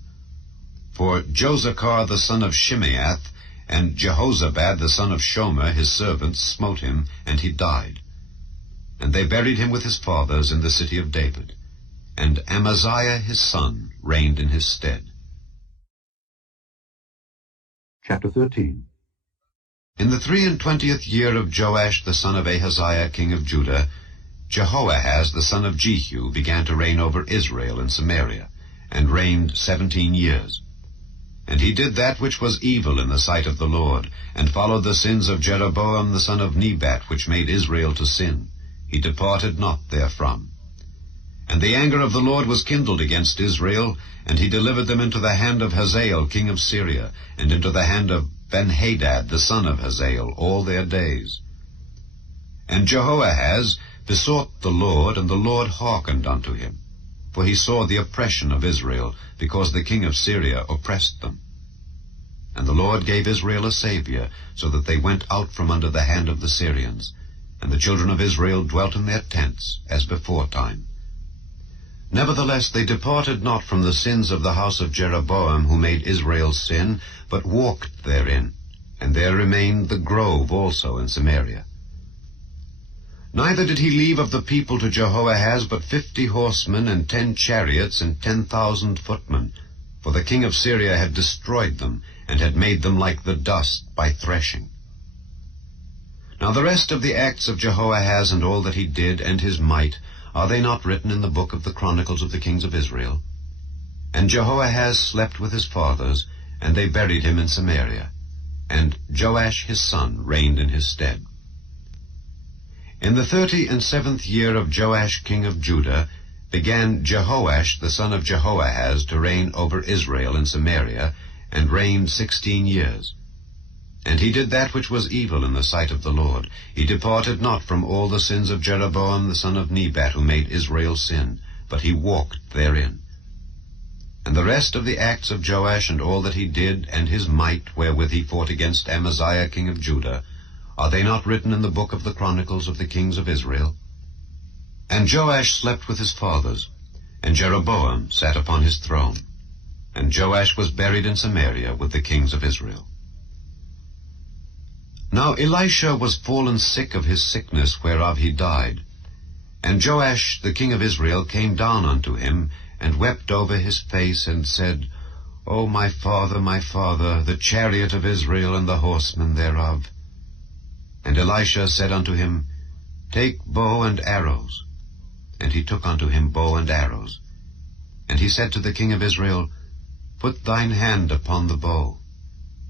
For Josachar the son of Shimeath, and Jehozabad the son of Shomer his servants smote him, and he died. And they buried him with his fathers in the city of David. And Amaziah his son reigned in his stead. Chapter 13. In the 23 year of Joash the son of Ahaziah king of Judah, Jehoahaz the son of Jehu began to reign over Israel in Samaria, and reigned 17 years. And he did that which was evil in the sight of the Lord, and followed the sins of Jeroboam the son of Nebat, which made Israel to sin. He departed not therefrom. And the anger of the Lord was kindled against Israel, and he delivered them into the hand of Hazael king of Syria, and into the hand of Benhadad the son of Hazael all their days. And Jehoahaz besought the Lord, and the Lord hearkened unto him. For he saw the oppression of Israel, because the king of Syria oppressed them. And the Lord gave Israel a Saviour, so that they went out from under the hand of the Syrians. And the children of Israel dwelt in their tents, as beforetime. Nevertheless they departed not from the sins of the house of Jeroboam, who made Israel sin, but walked therein. And there remained the grove also in Samaria. Neither did he leave of the people to Jehoahaz but 50 horsemen, and 10 chariots, and 10,000 footmen. For the king of Syria had destroyed them, and had made them like the dust by threshing. Now the rest of the acts of Jehoahaz, and all that he did, and his might, are they not written in the book of the Chronicles of the kings of Israel? And Jehoahaz slept with his fathers, and they buried him in Samaria. And Joash his son reigned in his stead. In the 37th year of Joash king of Judah began Jehoash the son of Jehoahaz to reign over Israel in Samaria, and reigned 16 years. And he did that which was evil in the sight of the Lord. He departed not from all the sins of Jeroboam the son of Nebat, who made Israel sin, but he walked therein. And the rest of the acts of Joash, and all that he did, and his might, wherewith he fought against Amaziah king of Judah, are they not written in the book of the Chronicles of the kings of Israel? And Joash slept with his fathers, and Jeroboam sat upon his throne. And Joash was buried in Samaria with the kings of Israel. Now Elisha was fallen sick of his sickness, whereof he died. And Joash the king of Israel came down unto him, and wept over his face, and said, O my father, the chariot of Israel, and the horsemen thereof. And Elisha said unto him, Take bow and arrows. And he took unto him bow and arrows. And he said to the king of Israel, Put thine hand upon the bow.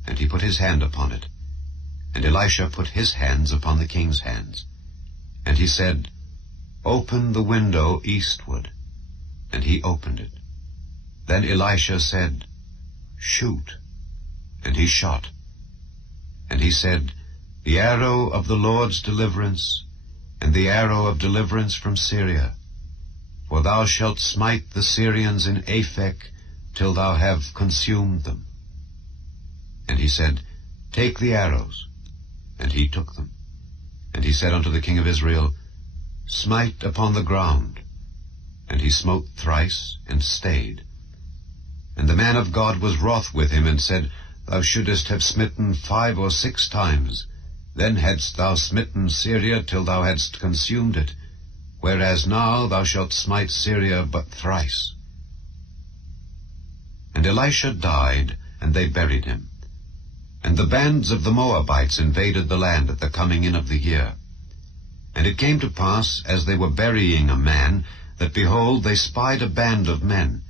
And he put his hand upon it. And Elisha put his hands upon the king's hands. And he said, Open the window eastward. And he opened it. Then Elisha said, Shoot. And he shot. And he said, The arrow of the Lord's deliverance, and the arrow of deliverance from Syria, For thou shalt smite the Syrians in Aphek, till thou have consumed them. And he said, Take the arrows. And he took them. And he said unto the king of Israel, Smite upon the ground. And he smote thrice, and stayed. And the man of God was wroth with him, and said, Thou shouldest have smitten 5 or 6 times. Then hadst thou smitten Syria till thou hadst consumed it, whereas now thou shalt smite Syria but thrice. And Elisha died, and they buried him. And the bands of the Moabites invaded the land at the coming in of the year. And it came to pass, as they were burying a man, that, behold, they spied a band of men,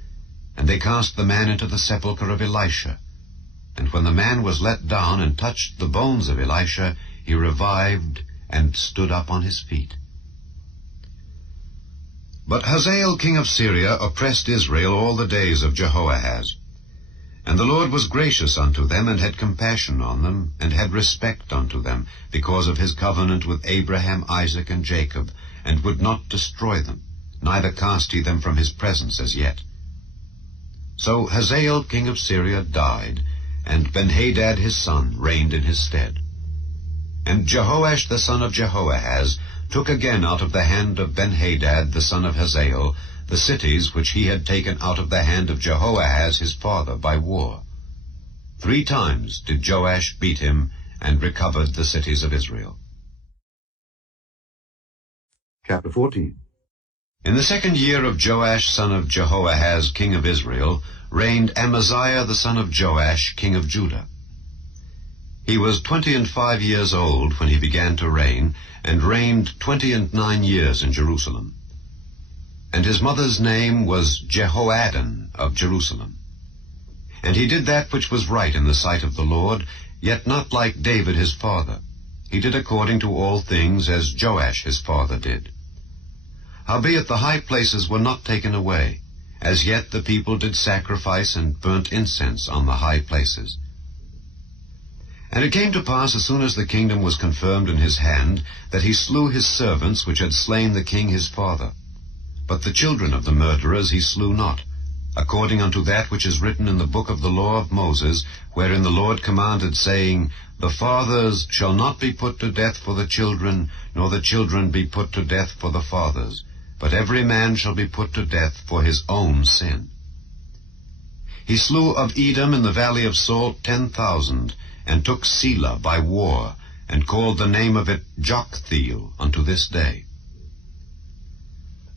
and they cast the man into the sepulchre of Elisha. And when the man was let down and touched the bones of Elisha, he revived and stood up on his feet. But Hazael king of Syria oppressed Israel all the days of Jehoahaz. And the Lord was gracious unto them, and had compassion on them, and had respect unto them, because of his covenant with Abraham, Isaac, and Jacob, and would not destroy them, neither cast he them from his presence as yet. So Hazael king of Syria died, and Benhadad his son reigned in his stead. And Jehoash the son of Jehoahaz took again out of the hand of Benhadad the son of Hazael the cities which he had taken out of the hand of Jehoahaz his father by war. 3 times did Joash beat him, and recovered the cities of Israel. Chapter 14. In the 2nd year of Joash son of Jehoahaz king of Israel reigned Amaziah the son of Joash king of Judah. He was 25 years old when he began to reign, and reigned 29 years in Jerusalem. And his mother's name was Jehoaddan of Jerusalem. And he did that which was right in the sight of the Lord, yet not like David his father. He did according to all things as Joash his father did. Howbeit the high places were not taken away. As yet the people did sacrifice and burnt incense on the high places. And it came to pass, as soon as the kingdom was confirmed in his hand, that he slew his servants which had slain the king his father. But the children of the murderers he slew not, according unto that which is written in the book of the law of Moses, wherein the Lord commanded, saying, The fathers shall not be put to death for the children, nor the children be put to death for the fathers, but every man shall be put to death for his own sin. He slew of Edom in the valley of Salt 10,000, and took Selah by war, and called the name of it Joktheel unto this day.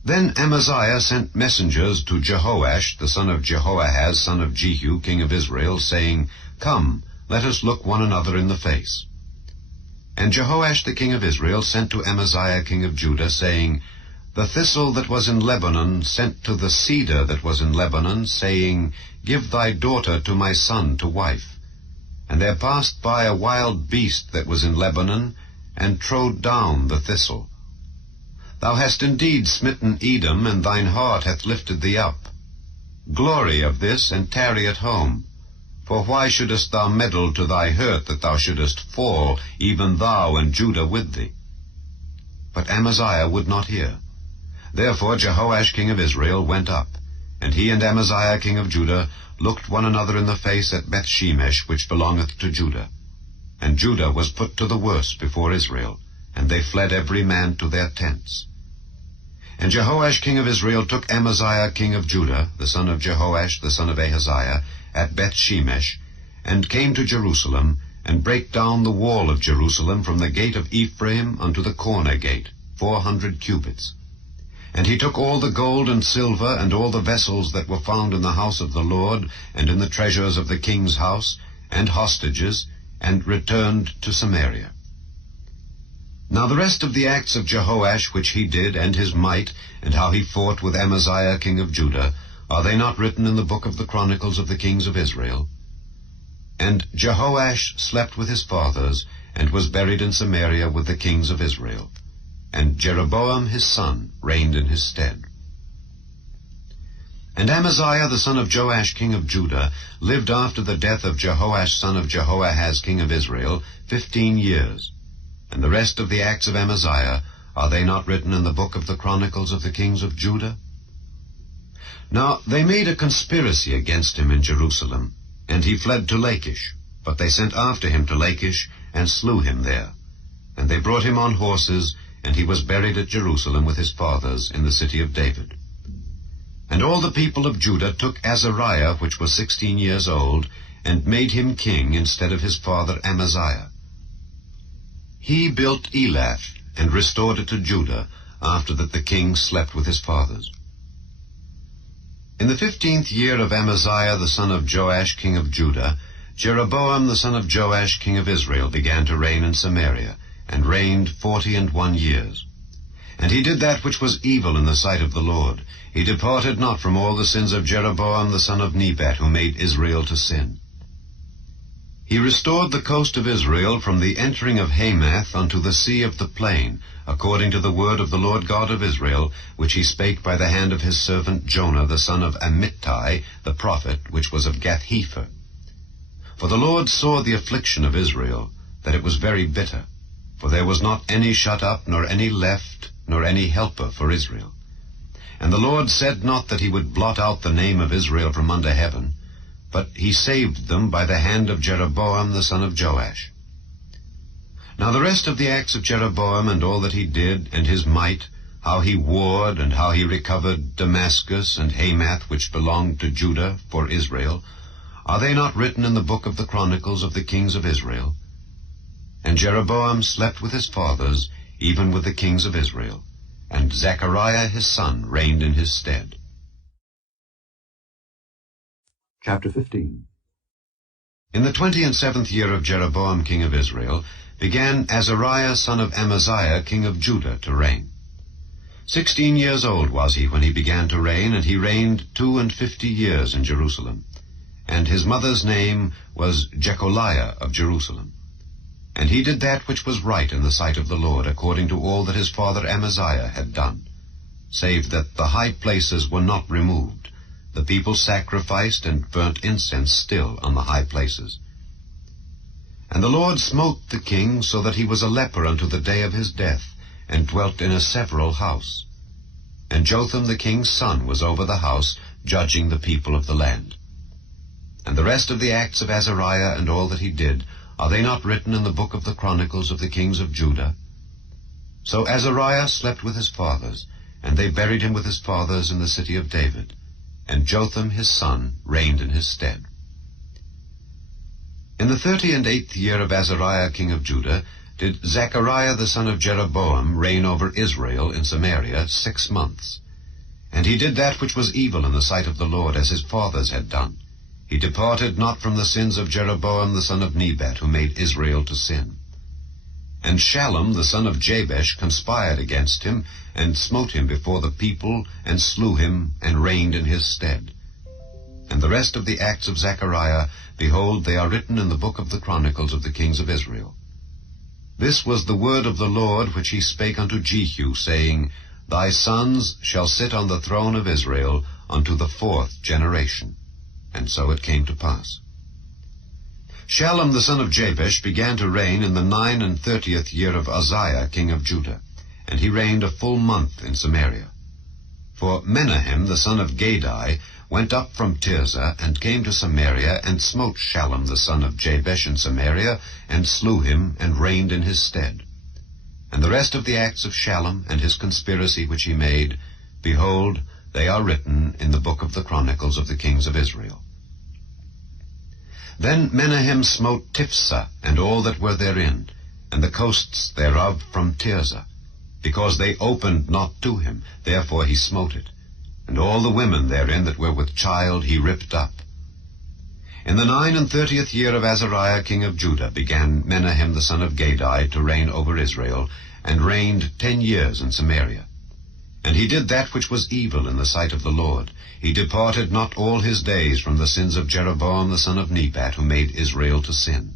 Then Amaziah sent messengers to Jehoash the son of Jehoahaz son of Jehu king of Israel, saying, Come, let us look one another in the face. And Jehoash the king of Israel sent to Amaziah king of Judah, saying, The thistle that was in Lebanon sent to the cedar that was in Lebanon, saying, Give thy daughter to my son to wife. And there passed by a wild beast that was in Lebanon, and trode down the thistle. Thou hast indeed smitten Edom, and thine heart hath lifted thee up. Glory of this, and tarry at home. For why shouldest thou meddle to thy hurt, that thou shouldest fall, even thou and Judah with thee? But Amaziah would not hear. Therefore Jehoash king of Israel went up, and he and Amaziah king of Judah looked one another in the face at Bethshemesh, which belongeth to Judah. And Judah was put to the worse before Israel, and they fled every man to their tents. And Jehoash king of Israel took Amaziah king of Judah, the son of Jehoash the son of Ahaziah, at Bethshemesh, and came to Jerusalem, and brake down the wall of Jerusalem from the gate of Ephraim unto the corner gate, 400 cubits. And he took all the gold and silver, and all the vessels that were found in the house of the Lord, and in the treasures of the king's house, and hostages, and returned to Samaria. Now the rest of the acts of Jehoash which he did, and his might, and how he fought with Amaziah king of Judah, are they not written in the book of the Chronicles of the kings of Israel? And Jehoash slept with his fathers, and was buried in Samaria with the kings of Israel. And Jeroboam his son reigned in his stead. And Amaziah the son of Joash king of Judah lived after the death of Jehoash son of Jehoahaz king of Israel 15 years. And the rest of the acts of Amaziah, are they not written in the book of the Chronicles of the kings of Judah? Now they made a conspiracy against him in Jerusalem, and he fled to Lachish. But they sent after him to Lachish, and slew him there. And they brought him on horses, and he was buried at Jerusalem with his fathers in the city of David. And all the people of Judah took Azariah, which was 16 years old, and made him king instead of his father Amaziah. He built Elath, and restored it to Judah, after that the king slept with his fathers. In the 15th year of Amaziah the son of Joash king of Judah, Jeroboam the son of Joash king of Israel began to reign in Samaria, and reigned 41 years. And he did that which was evil in the sight of the Lord. He departed not from all the sins of Jeroboam the son of Nebat, who made Israel to sin. He restored the coast of Israel from the entering of Hamath unto the sea of the plain, according to the word of the Lord God of Israel, which he spake by the hand of his servant Jonah the son of Amittai, the prophet, which was of Gath-hepher. For the Lord saw the affliction of Israel, that it was very bitter. For there was not any shut up, nor any left, nor any helper for Israel. And the Lord said not that he would blot out the name of Israel from under heaven, but he saved them by the hand of Jeroboam the son of Joash. Now the rest of the acts of Jeroboam, and all that he did, and his might, how he warred, and how he recovered Damascus and Hamath, which belonged to Judah, for Israel, are they not written in the book of the Chronicles of the kings of Israel? And Jeroboam slept with his fathers, even with the kings of Israel, and Zechariah his son reigned in his stead. Chapter 15. In the 27th year of Jeroboam king of Israel began Azariah son of Amaziah king of Judah to reign. 16 years old was he when he began to reign, and he reigned 52 years in Jerusalem. And his mother's name was Jecholiah of Jerusalem. And he did that which was right in the sight of the Lord, according to all that his father Amaziah had done, save that the high places were not removed. The people sacrificed and burnt incense still on the high places. And the Lord smote the king, so that he was a leper unto the day of his death, and dwelt in a several house. And Jotham the king's son was over the house, judging the people of the land. And the rest of the acts of Azariah, and all that he did, are they not written in the book of the Chronicles of the kings of Judah? So Azariah slept with his fathers, and they buried him with his fathers in the city of David. And Jotham his son reigned in his stead. In the 38th year of Azariah king of Judah did Zechariah the son of Jeroboam reign over Israel in Samaria 6 months. And he did that which was evil in the sight of the Lord, as his fathers had done. He departed not from the sins of Jeroboam the son of Nebat, who made Israel to sin. And Shallum the son of Jabesh conspired against him, and smote him before the people, and slew him, and reigned in his stead. And the rest of the acts of Zechariah, behold, they are written in the book of the Chronicles of the kings of Israel. This was the word of the Lord which he spake unto Jehu, saying, Thy sons shall sit on the throne of Israel unto the 4th generation. And so it came to pass. Shallum the son of Jabesh began to reign in the 39th year of Uzziah king of Judah, and he reigned a full month in Samaria. For Menahem the son of Gadai went up from Tirzah, and came to Samaria, and smote Shallum the son of Jabesh in Samaria, and slew him, and reigned in his stead. And the rest of the acts of Shallum, and his conspiracy which he made, behold, they are written in the book of the Chronicles of the kings of Israel. Then Menahem smote Tiphsah, and all that were therein, and the coasts thereof from Tirzah, because they opened not to him, therefore he smote it. And all the women therein that were with child he ripped up. In the 39th year of Azariah king of Judah began Menahem the son of Gadai to reign over Israel, and reigned 10 years in Samaria. And he did that which was evil in the sight of the Lord. He departed not all his days from the sins of Jeroboam the son of Nebat, who made Israel to sin.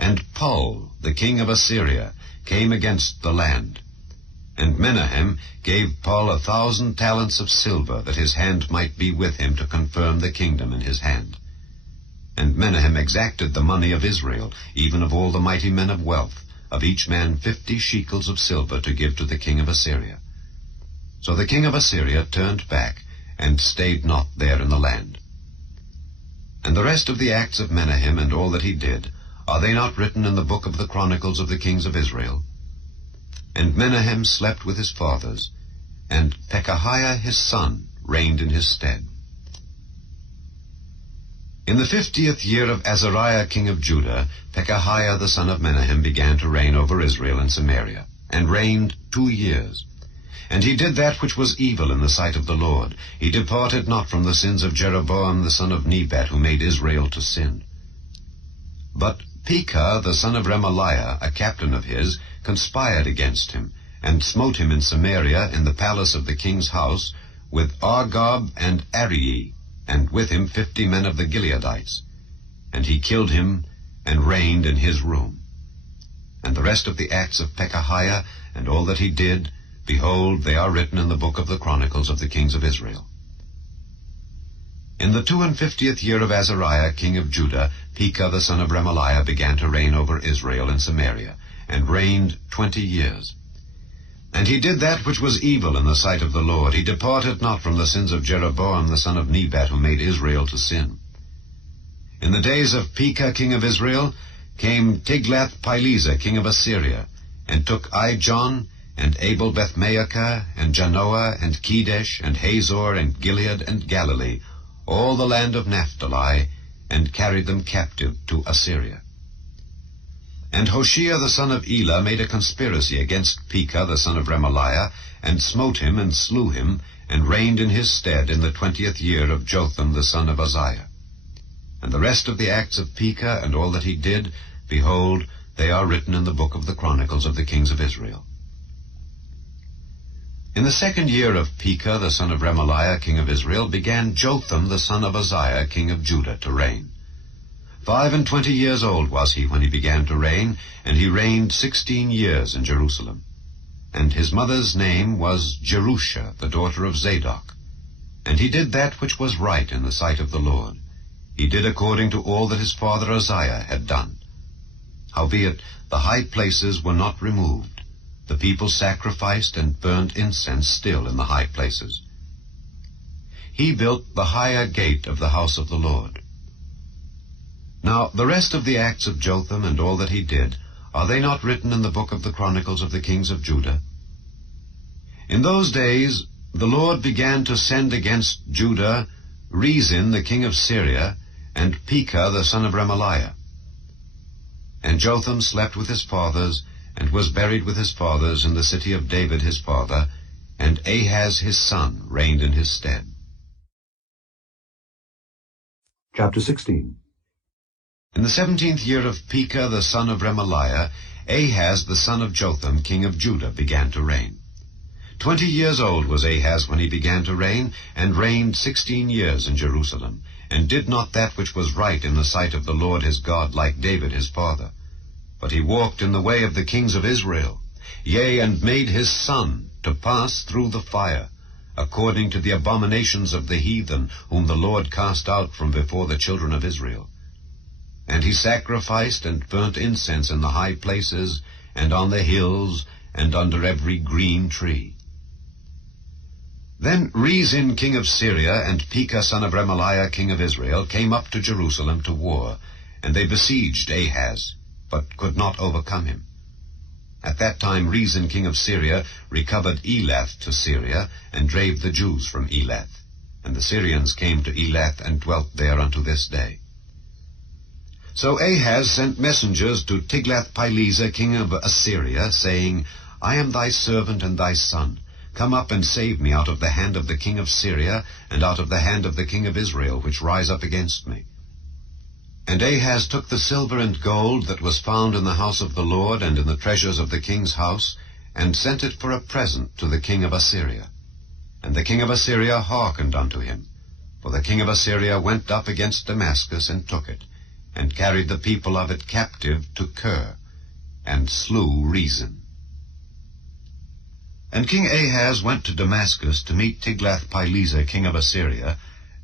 And Pul, the king of Assyria, came against the land. And Menahem gave Pul 1,000 talents of silver, that his hand might be with him to confirm the kingdom in his hand. And Menahem exacted the money of Israel, even of all the mighty men of wealth, of each man 50 shekels of silver to give to the king of Assyria. So the king of Assyria turned back, and stayed not there in the land. And the rest of the acts of Menahem and all that he did, are they not written in the book of the Chronicles of the kings of Israel? And Menahem slept with his fathers, and Pekahiah his son reigned in his stead. In the 50th year of Azariah king of Judah, Pekahiah the son of Menahem began to reign over Israel and Samaria, and reigned 2 years. And he did that which was evil in the sight of the Lord. He departed not from the sins of Jeroboam the son of Nebat, who made Israel to sin. But Pekah the son of Remaliah, a captain of his, conspired against him, and smote him in Samaria in the palace of the king's house, with Argob and Arii, and with him 50 men of the Gileadites. And he killed him, and reigned in his room. And the rest of the acts of Pekahiah, and all that he did, behold, they are written in the book of the Chronicles of the kings of Israel. In the 52nd year of Azariah king of Judah, Pekah the son of Remaliah began to reign over Israel and Samaria, and reigned 20 years. And he did that which was evil in the sight of the Lord. He departed not from the sins of Jeroboam the son of Nebat, who made Israel to sin. In the days of Pekah king of Israel came Tiglath-Pileser king of Assyria, and took Ijon, and Abel-Beth-Maachah, and Janoah, and Kedesh, and Hazor, and Gilead, and Galilee, all the land of Naphtali, and carried them captive to Assyria. And Hoshea the son of Elah made a conspiracy against Pekah the son of Remaliah, and smote him, and slew him, and reigned in his stead in the 20th year of Jotham the son of Uzziah. And the rest of the acts of Pekah, and all that he did, behold, they are written in the book of the Chronicles of the kings of Israel. In the 2nd year of Pekah the son of Remaliah king of Israel began Jotham the son of Uzziah king of Judah to reign. 25 years old was he when he began to reign, and he reigned 16 years in Jerusalem. And his mother's name was Jerusha, the daughter of Zadok. And he did that which was right in the sight of the Lord. He did according to all that his father Uzziah had done. Howbeit the high places were not removed. The people sacrificed and burned incense still in the high places. He built the higher gate of the house of the Lord. Now the rest of the acts of Jotham and all that he did, are they not written in the book of the Chronicles of the kings of Judah? In those days the Lord began to send against Judah Rezin the king of Syria, and Pekah the son of Remaliah. And Jotham slept with his fathers, and was buried with his fathers in the city of David his father, and Ahaz his son reigned in his stead. Chapter 16. In the 17th year of Pekah the son of Remaliah, Ahaz the son of Jotham king of Judah began to reign. 20 years old was Ahaz when he began to reign, and reigned 16 years in Jerusalem, and did not that which was right in the sight of the Lord his God, like David his father. But he walked in the way of the kings of Israel, yea, and made his son to pass through the fire, according to the abominations of the heathen, whom the Lord cast out from before the children of Israel. And he sacrificed and burnt incense in the high places, and on the hills, and under every green tree. Then Rezin king of Syria and Pekah son of Remaliah king of Israel came up to Jerusalem to war, and they besieged Ahaz, but could not overcome him. At that time Rezin king of Syria recovered Elath to Syria, and drave the Jews from Elath. And the Syrians came to Elath, and dwelt there unto this day. So Ahaz sent messengers to Tiglath-Pileser king of Assyria, saying, I am thy servant and thy son. Come up and save me out of the hand of the king of Syria, and out of the hand of the king of Israel, which rise up against me. And Ahaz took the silver and gold that was found in the house of the Lord, and in the treasures of the king's house, and sent it for a present to the king of Assyria. And the king of Assyria hearkened unto him. For the king of Assyria went up against Damascus, and took it, and carried the people of it captive to Kir, and slew Rezin. And King Ahaz went to Damascus to meet Tiglath-Pileser king of Assyria,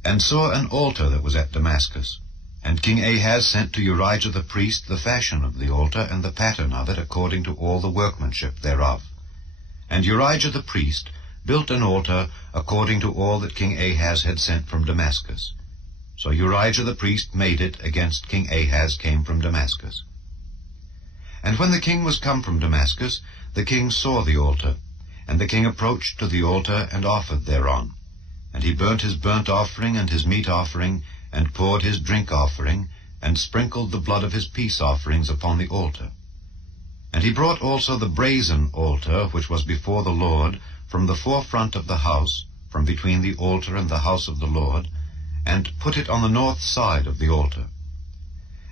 and saw an altar that was at Damascus. And King Ahaz sent to Urijah the priest the fashion of the altar, and the pattern of it, according to all the workmanship thereof. And Urijah the priest built an altar according to all that King Ahaz had sent from Damascus. So Urijah the priest made it against King Ahaz came from Damascus. And when the king was come from Damascus, the king saw the altar, and the king approached to the altar and offered thereon. And he burnt his burnt offering and his meat offering, and poured his drink offering, and sprinkled the blood of his peace offerings upon the altar. And he brought also the brazen altar, which was before the Lord, from the forefront of the house, from between the altar and the house of the Lord, and put it on the north side of the altar.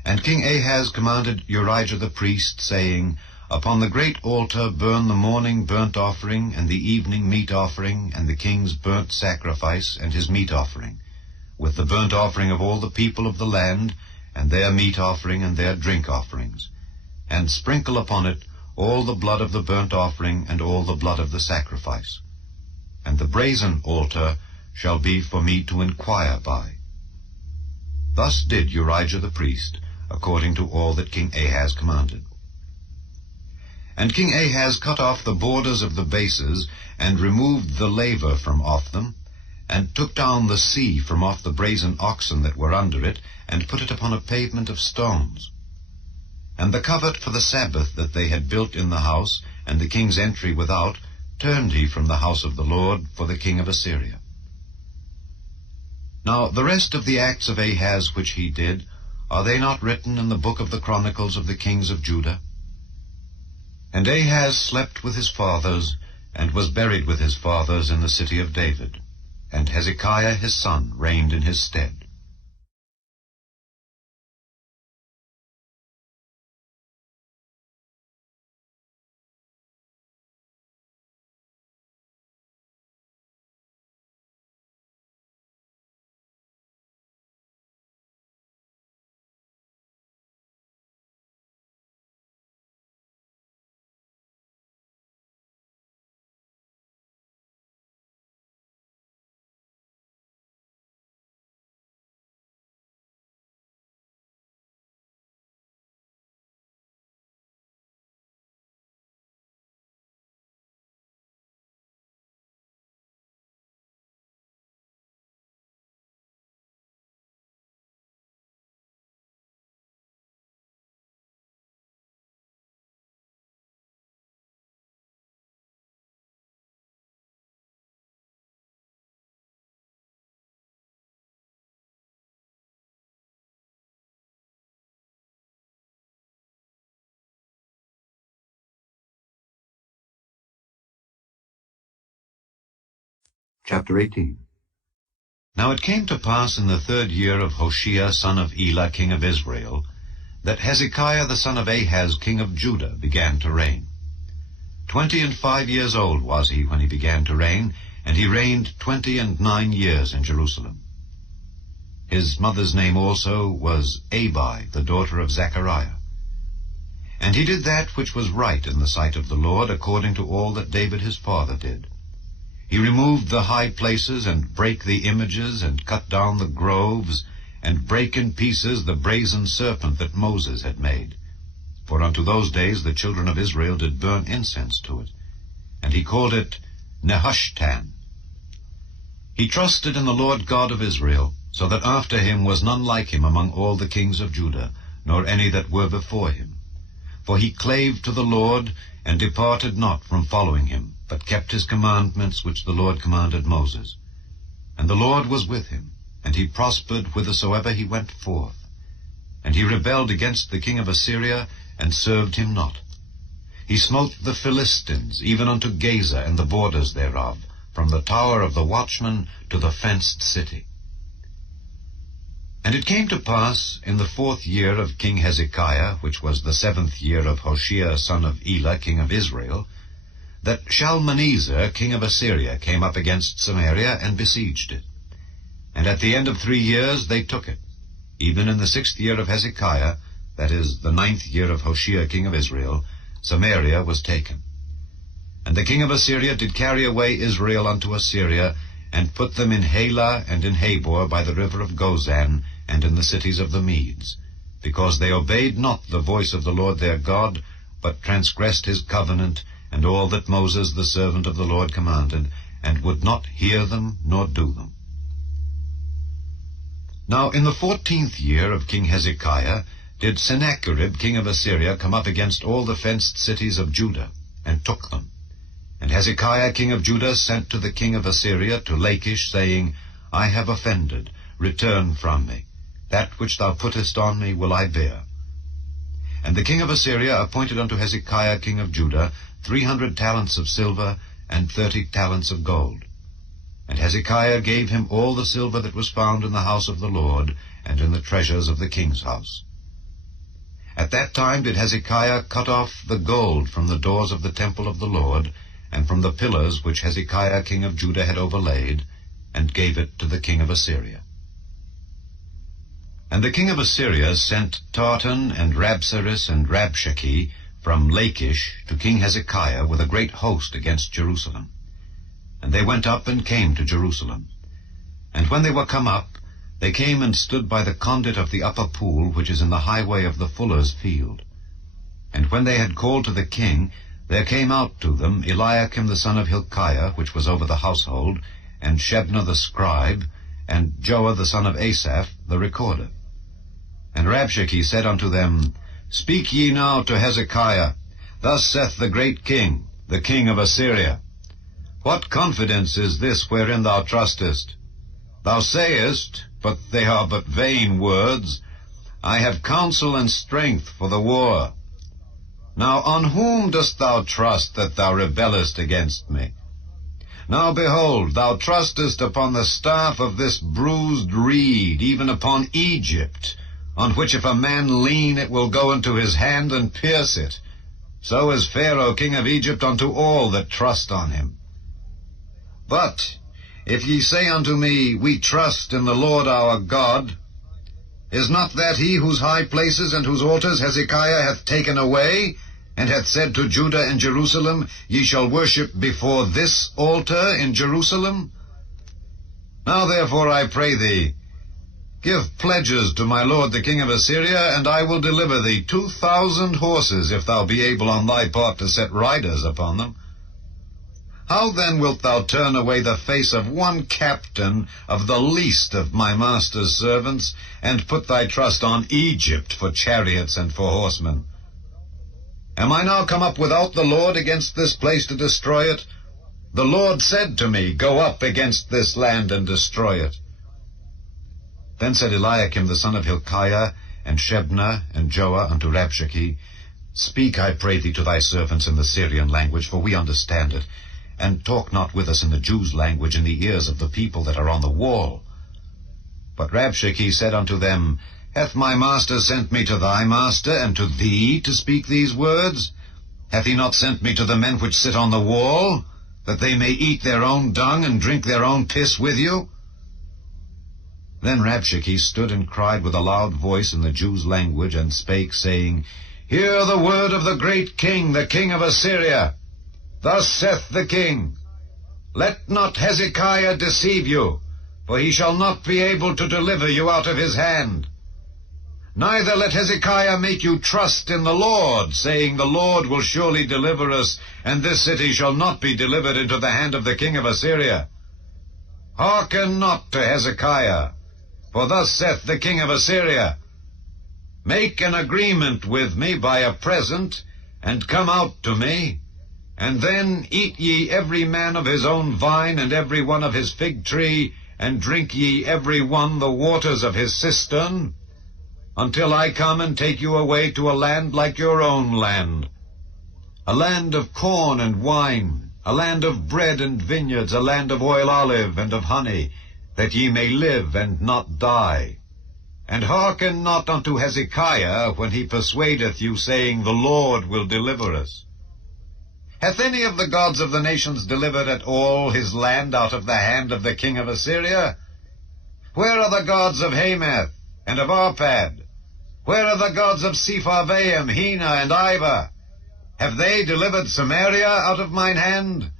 And King Ahaz commanded Urijah the priest, saying, Upon the great altar burn the morning burnt offering, and the evening meat offering, and the king's burnt sacrifice, and his meat offering, with the burnt offering of all the people of the land, and their meat offering and their drink offerings, and sprinkle upon it all the blood of the burnt offering and all the blood of the sacrifice. And the brazen altar shall be for me to inquire by. Thus did Urijah the priest, according to all that King Ahaz commanded. And King Ahaz cut off the borders of the bases, and removed the laver from off them, and took down the sea from off the brazen oxen that were under it, and put it upon a pavement of stones. And the covert for the Sabbath that they had built in the house, and the king's entry without, turned he from the house of the Lord for the king of Assyria. Now the rest of the acts of Ahaz which he did, are they not written in the book of the Chronicles of the kings of Judah? And Ahaz slept with his fathers, and was buried with his fathers in the city of David. And Hezekiah his son reigned in his stead. Chapter 18. Now it came to pass in the 3rd year of Hoshea son of Elah king of Israel, that Hezekiah the son of Ahaz king of Judah began to reign. 25 years old was he when he began to reign, and he reigned 29 years in Jerusalem. His mother's name also was Abi, the daughter of Zechariah. And he did that which was right in the sight of the Lord, according to all that David his father did. He removed the high places, and brake the images, and cut down the groves, and brake in pieces the brazen serpent that Moses had made. For unto those days the children of Israel did burn incense to it. And he called it Nehushtan. He trusted in the Lord God of Israel, so that after him was none like him among all the kings of Judah, nor any that were before him. For he clave to the Lord, and departed not from following him, but kept his commandments which the Lord commanded Moses. And the Lord was with him, and he prospered whithersoever he went forth. And he rebelled against the king of Assyria, and served him not. He smote the Philistines, even unto Gaza and the borders thereof, from the tower of the watchman to the fenced city. And it came to pass in the 4th year of King Hezekiah, which was the 7th year of Hoshea son of Elah king of Israel, that Shalmaneser king of Assyria came up against Samaria and besieged it. And at the end of 3 years they took it. Even in the 6th year of Hezekiah, that is, the 9th year of Hoshea king of Israel, Samaria was taken. And the king of Assyria did carry away Israel unto Assyria, and put them in Halah and in Habor by the river of Gozan, and in the cities of the Medes, because they obeyed not the voice of the Lord their God, but transgressed his covenant, and all that Moses the servant of the Lord commanded, and would not hear them nor do them. Now in the 14th year of King Hezekiah did Sennacherib king of Assyria come up against all the fenced cities of Judah, and took them. And Hezekiah king of Judah sent to the king of Assyria to Lachish, saying, I have offended, return from me. That which thou puttest on me will I bear. And the king of Assyria appointed unto Hezekiah king of Judah 300 talents of silver, and 30 talents of gold. And Hezekiah gave him all the silver that was found in the house of the Lord, and in the treasures of the king's house. At that time did Hezekiah cut off the gold from the doors of the temple of the Lord, and from the pillars which Hezekiah king of Judah had overlaid, and gave it to the king of Assyria. And the king of Assyria sent Tartan and Rabsaris and Rabshakeh from Lachish to King Hezekiah with a great host against Jerusalem. And they went up and came to Jerusalem. And when they were come up, they came and stood by the conduit of the upper pool, which is in the highway of the fuller's field. And when they had called to the king, there came out to them Eliakim the son of Hilkiah, which was over the household, and Shebna the scribe, and Joah the son of Asaph, the recorder. And Rabshakeh said unto them, Speak ye now to Hezekiah, Thus saith the great king, the king of Assyria, What confidence is this wherein thou trustest? Thou sayest, but they are but vain words, I have counsel and strength for the war. Now on whom dost thou trust that thou rebellest against me? Now behold, thou trustest upon the staff of this bruised reed, even upon Egypt, on which if a man lean, it will go into his hand and pierce it. So is Pharaoh king of Egypt unto all that trust on him. But if ye say unto me, We trust in the Lord our God, is not that he whose high places and whose altars Hezekiah hath taken away, and hath said to Judah and Jerusalem, Ye shall worship before this altar in Jerusalem? Now therefore I pray thee, give pledges to my lord the king of Assyria, and I will deliver thee 2,000 horses, if thou be able on thy part to set riders upon them. How then wilt thou turn away the face of one captain of the least of my master's servants, and put thy trust on Egypt for chariots and for horsemen? Am I now come up without the Lord against this place to destroy it? The Lord said to me, Go up against this land and destroy it. Then said Eliakim the son of Hilkiah, and Shebna, and Joah unto Rabshakeh, Speak, I pray thee, to thy servants in the Syrian language, for we understand it, and talk not with us in the Jews' language in the ears of the people that are on the wall. But Rabshakeh said unto them, Hath my master sent me to thy master, and to thee to speak these words? Hath he not sent me to the men which sit on the wall, that they may eat their own dung and drink their own piss with you? Then Rabshakeh stood and cried with a loud voice in the Jews' language, and spake, saying, Hear the word of the great king, the king of Assyria. Thus saith the king, Let not Hezekiah deceive you, for he shall not be able to deliver you out of his hand. Neither let Hezekiah make you trust in the Lord, saying, The Lord will surely deliver us, and this city shall not be delivered into the hand of the king of Assyria. Hearken not to Hezekiah, for thus saith the king of Assyria, Make an agreement with me by a present, and come out to me, and then eat ye every man of his own vine, and every one of his fig tree, and drink ye every one the waters of his cistern, until I come and take you away to a land like your own land, a land of corn and wine, a land of bread and vineyards, a land of oil olive and of honey, that ye may live and not die. And hearken not unto Hezekiah when he persuadeth you, saying, The Lord will deliver us. Hath any of the gods of the nations delivered at all his land out of the hand of the king of Assyria? Where are the gods of Hamath and of Arpad? Where are the gods of Sepharvaim, Hena, and Ivah? Have they delivered Samaria out of mine hand?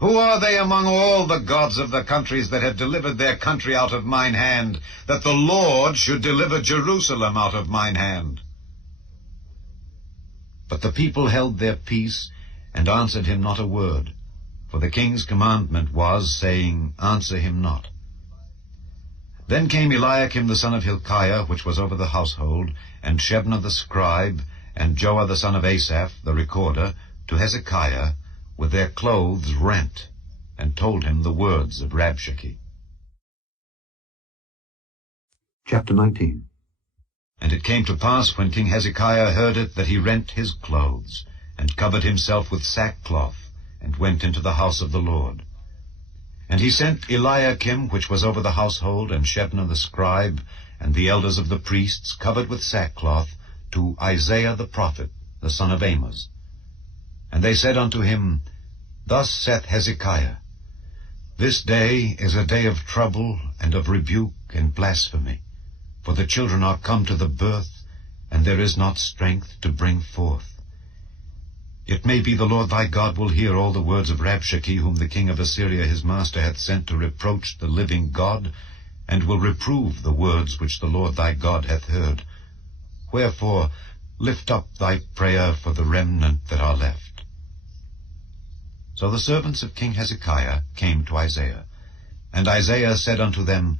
Who are they among all the gods of the countries that have delivered their country out of mine hand, that the Lord should deliver Jerusalem out of mine hand? But the people held their peace, and answered him not a word, For the king's commandment was, saying, Answer him not. Then came Eliakim the son of Hilkiah, which was over the household, and Shebna the scribe, and Joah the son of Asaph, the recorder, to Hezekiah, with their clothes rent, and told him the words of Rabshakeh. Chapter 19. And it came to pass, when King Hezekiah heard it, that he rent his clothes, and covered himself with sackcloth, and went into the house of the Lord. And he sent Eliakim, which was over the household, and Shebna the scribe, and the elders of the priests, covered with sackcloth, to Isaiah the prophet, the son of Amoz. And they said unto him, Thus saith Hezekiah, This day is a day of trouble, and of rebuke and blasphemy. For the children are come to the birth, and there is not strength to bring forth. It may be the Lord thy God will hear all the words of Rabshakeh, whom the king of Assyria his master hath sent to reproach the living God, and will reprove the words which the Lord thy God hath heard. Wherefore lift up thy prayer for the remnant that are left. So the servants of King Hezekiah came to Isaiah, and Isaiah said unto them,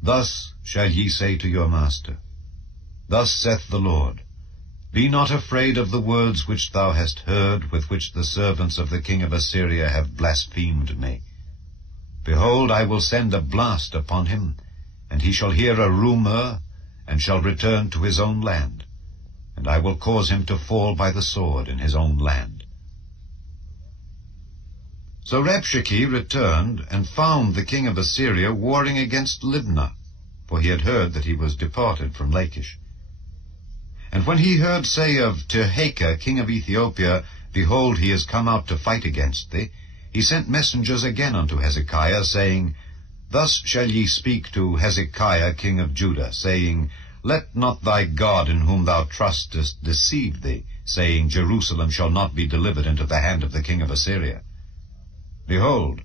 Thus shall ye say to your master, Thus saith the Lord, Be not afraid of the words which thou hast heard, with which the servants of the king of Assyria have blasphemed me. Behold, I will send a blast upon him, and he shall hear a rumor, and shall return to his own land, and I will cause him to fall by the sword in his own land. So Rabshakeh returned, and found the king of Assyria warring against Libnah, for he had heard that he was departed from Lachish. And when he heard say of Tirhakah, king of Ethiopia, Behold, he is come out to fight against thee, he sent messengers again unto Hezekiah, saying, Thus shall ye speak to Hezekiah, king of Judah, saying, Let not thy God in whom thou trustest deceive thee, saying, Jerusalem shall not be delivered into the hand of the king of Assyria. Behold,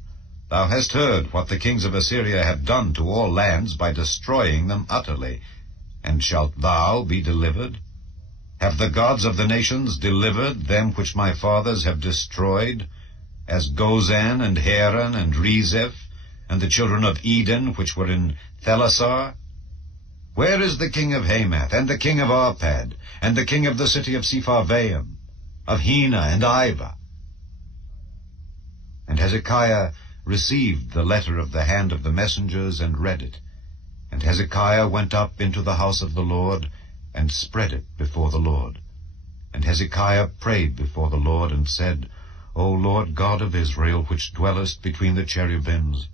thou hast heard what the kings of Assyria have done to all lands by destroying them utterly. And shalt thou be delivered? Have the gods of the nations delivered them which my fathers have destroyed, as Gozan and Haran and Rezeph, and the children of Eden which were in Thelasar? Where is the king of Hamath, and the king of Arpad, and the king of the city of Sepharvaim, of Hena and Ivah? And Hezekiah received the letter of the hand of the messengers, and read it. And Hezekiah went up into the house of the Lord, and spread it before the Lord. And Hezekiah prayed before the Lord, and said, O Lord God of Israel, which dwellest between the cherubims,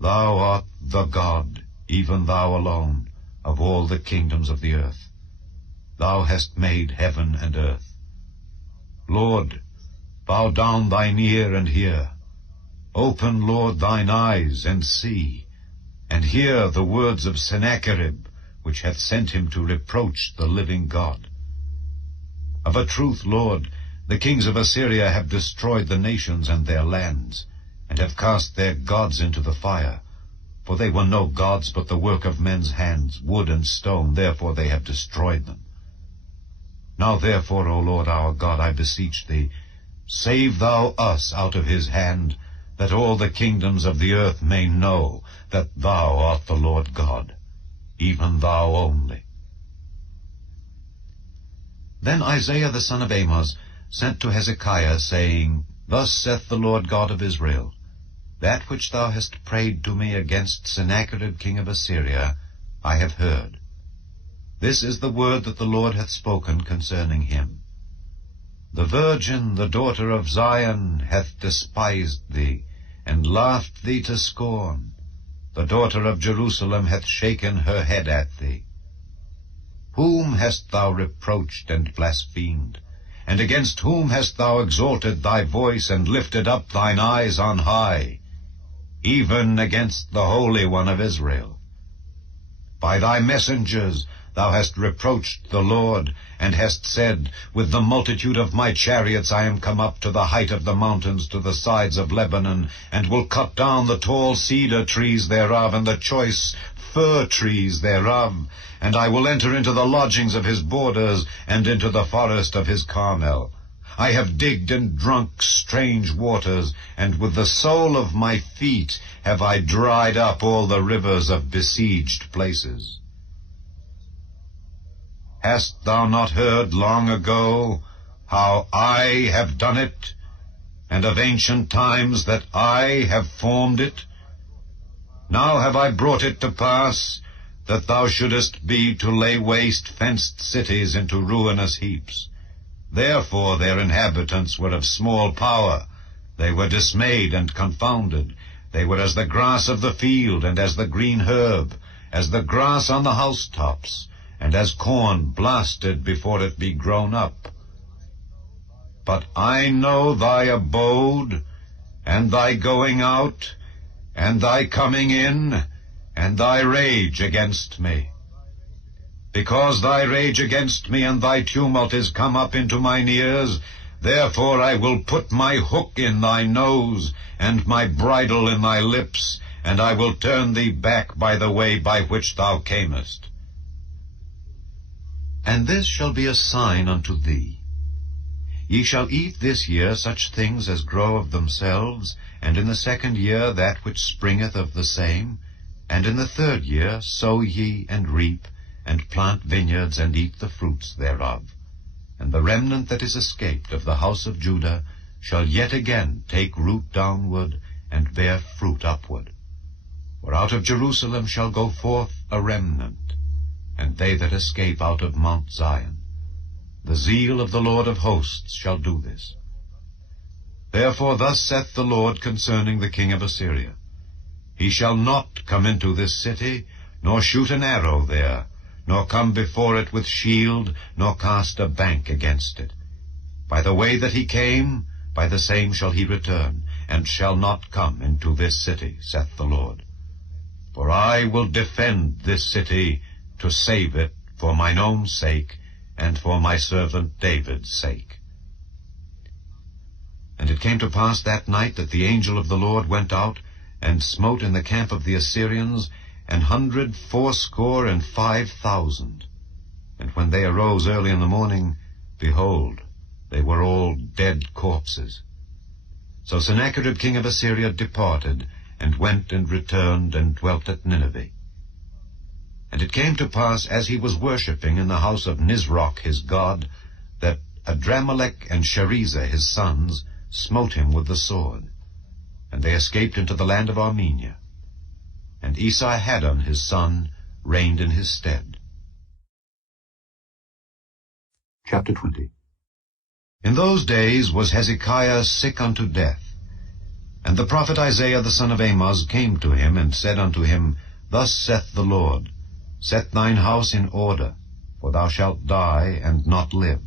thou art the God, even thou alone, of all the kingdoms of the earth. Thou hast made heaven and earth. Lord, bow down thine ear and hear. Open, Lord, thine eyes, and see, and hear the words of Sennacherib, which hath sent him to reproach the living God. Of a truth, Lord, the kings of Assyria have destroyed the nations and their lands, and have cast their gods into the fire. For they were no gods, but the work of men's hands, wood and stone, therefore they have destroyed them. Now therefore, O Lord our God, I beseech thee, save thou us out of his hand, that all the kingdoms of the earth may know that thou art the Lord God, even thou only. Then Isaiah the son of Amoz sent to Hezekiah, saying, Thus saith the Lord God of Israel, That which thou hast prayed to me against Sennacherib king of Assyria, I have heard. This is the word that the Lord hath spoken concerning him. The virgin, the daughter of Zion, hath despised thee, and laughed thee to scorn. The daughter of Jerusalem hath shaken her head at thee. Whom hast thou reproached and blasphemed? And against whom hast thou exalted thy voice, and lifted up thine eyes on high? Even against the Holy One of Israel. By thy messengers thou hast reproached the Lord, and hast said, With the multitude of my chariots I am come up to the height of the mountains, to the sides of Lebanon, and will cut down the tall cedar trees thereof, and the choice fir trees thereof, and I will enter into the lodgings of his borders, and into the forest of his Carmel. I have digged and drunk strange waters, and with the sole of my feet have I dried up all the rivers of besieged places. Hast thou not heard long ago how I have done it, and of ancient times that I have formed it? Now have I brought it to pass, that thou shouldest be to lay waste fenced cities into ruinous heaps. Therefore their inhabitants were of small power. They were dismayed and confounded. They were as the grass of the field, and as the green herb, as the grass on the housetops, and as corn blasted before it be grown up. But I know thy abode, and thy going out, and thy coming in, and thy rage against me. Because thy rage against me and thy tumult is come up into mine ears, therefore I will put my hook in thy nose, and my bridle in thy lips, and I will turn thee back by the way by which thou camest. And this shall be a sign unto thee. Ye shall eat this year such things as grow of themselves, and in the 2nd year that which springeth of the same, and in the 3rd year sow ye and reap, and plant vineyards, and eat the fruits thereof. And the remnant that is escaped of the house of Judah shall yet again take root downward, and bear fruit upward. For out of Jerusalem shall go forth a remnant, and they that escape out of Mount Zion. The zeal of the Lord of hosts shall do this. Therefore thus saith the Lord concerning the king of Assyria, He shall not come into this city, nor shoot an arrow there, nor come before it with shield, nor cast a bank against it. By the way that he came, by the same shall he return, and shall not come into this city, saith the Lord. For I will defend this city, to save it for mine own sake, and for my servant David's sake. And it came to pass that night that the angel of the Lord went out, and smote in the camp of the Assyrians 185,000. And when they arose early in the morning, behold, they were all dead corpses. So Sennacherib king of Assyria departed, and went and returned, and dwelt at Nineveh. And it came to pass, as he was worshipping in the house of Nisroch his god, that Adramelech and Sharezer his sons smote him with the sword, and they escaped into the land of Armenia. And Esarhaddon his son reigned in his stead. Chapter 20. In those days was Hezekiah sick unto death. And the prophet Isaiah the son of Amoz came to him, and said unto him, Thus saith the Lord, Set thine house in order, for thou shalt die, and not live.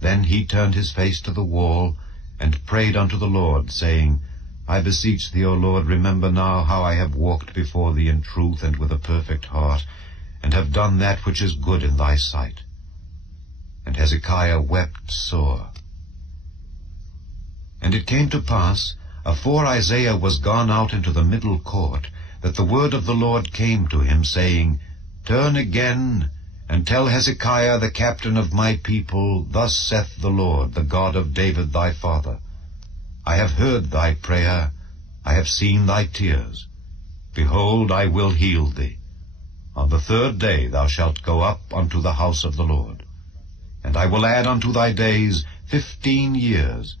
Then he turned his face to the wall, and prayed unto the Lord, saying, I beseech thee, O Lord, remember now how I have walked before thee in truth and with a perfect heart, and have done that which is good in thy sight. And Hezekiah wept sore. And it came to pass, afore Isaiah was gone out into the middle court, that the word of the Lord came to him, saying, Turn again, and tell Hezekiah the captain of my people, Thus saith the Lord, the God of David thy father, I have heard thy prayer, I have seen thy tears. Behold, I will heal thee. On the 3rd day thou shalt go up unto the house of the Lord. And I will add unto thy days 15 years,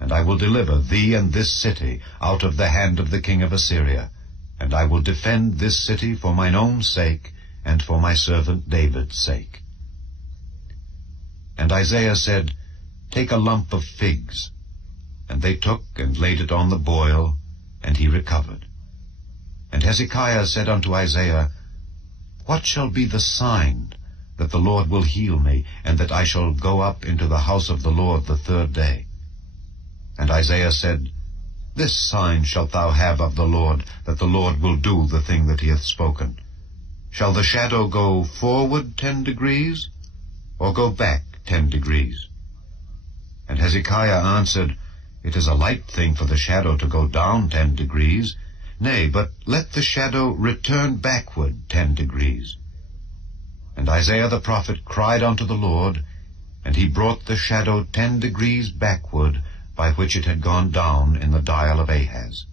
and I will deliver thee and this city out of the hand of the king of Assyria, and I will defend this city for mine own sake, and for my servant David's sake. And Isaiah said, Take a lump of figs. And they took and laid it on the boil, and he recovered. And Hezekiah said unto Isaiah, What shall be the sign that the Lord will heal me, and that I shall go up into the house of the Lord the 3rd day? And Isaiah said, This sign shalt thou have of the Lord, that the Lord will do the thing that he hath spoken. Shall the shadow go forward 10 degrees, or go back 10 degrees? And Hezekiah answered, It is a light thing for the shadow to go down 10 degrees. Nay, but let the shadow return backward 10 degrees. And Isaiah the prophet cried unto the Lord, And he brought the shadow 10 degrees backward, by which it had gone down in the dial of Ahaz.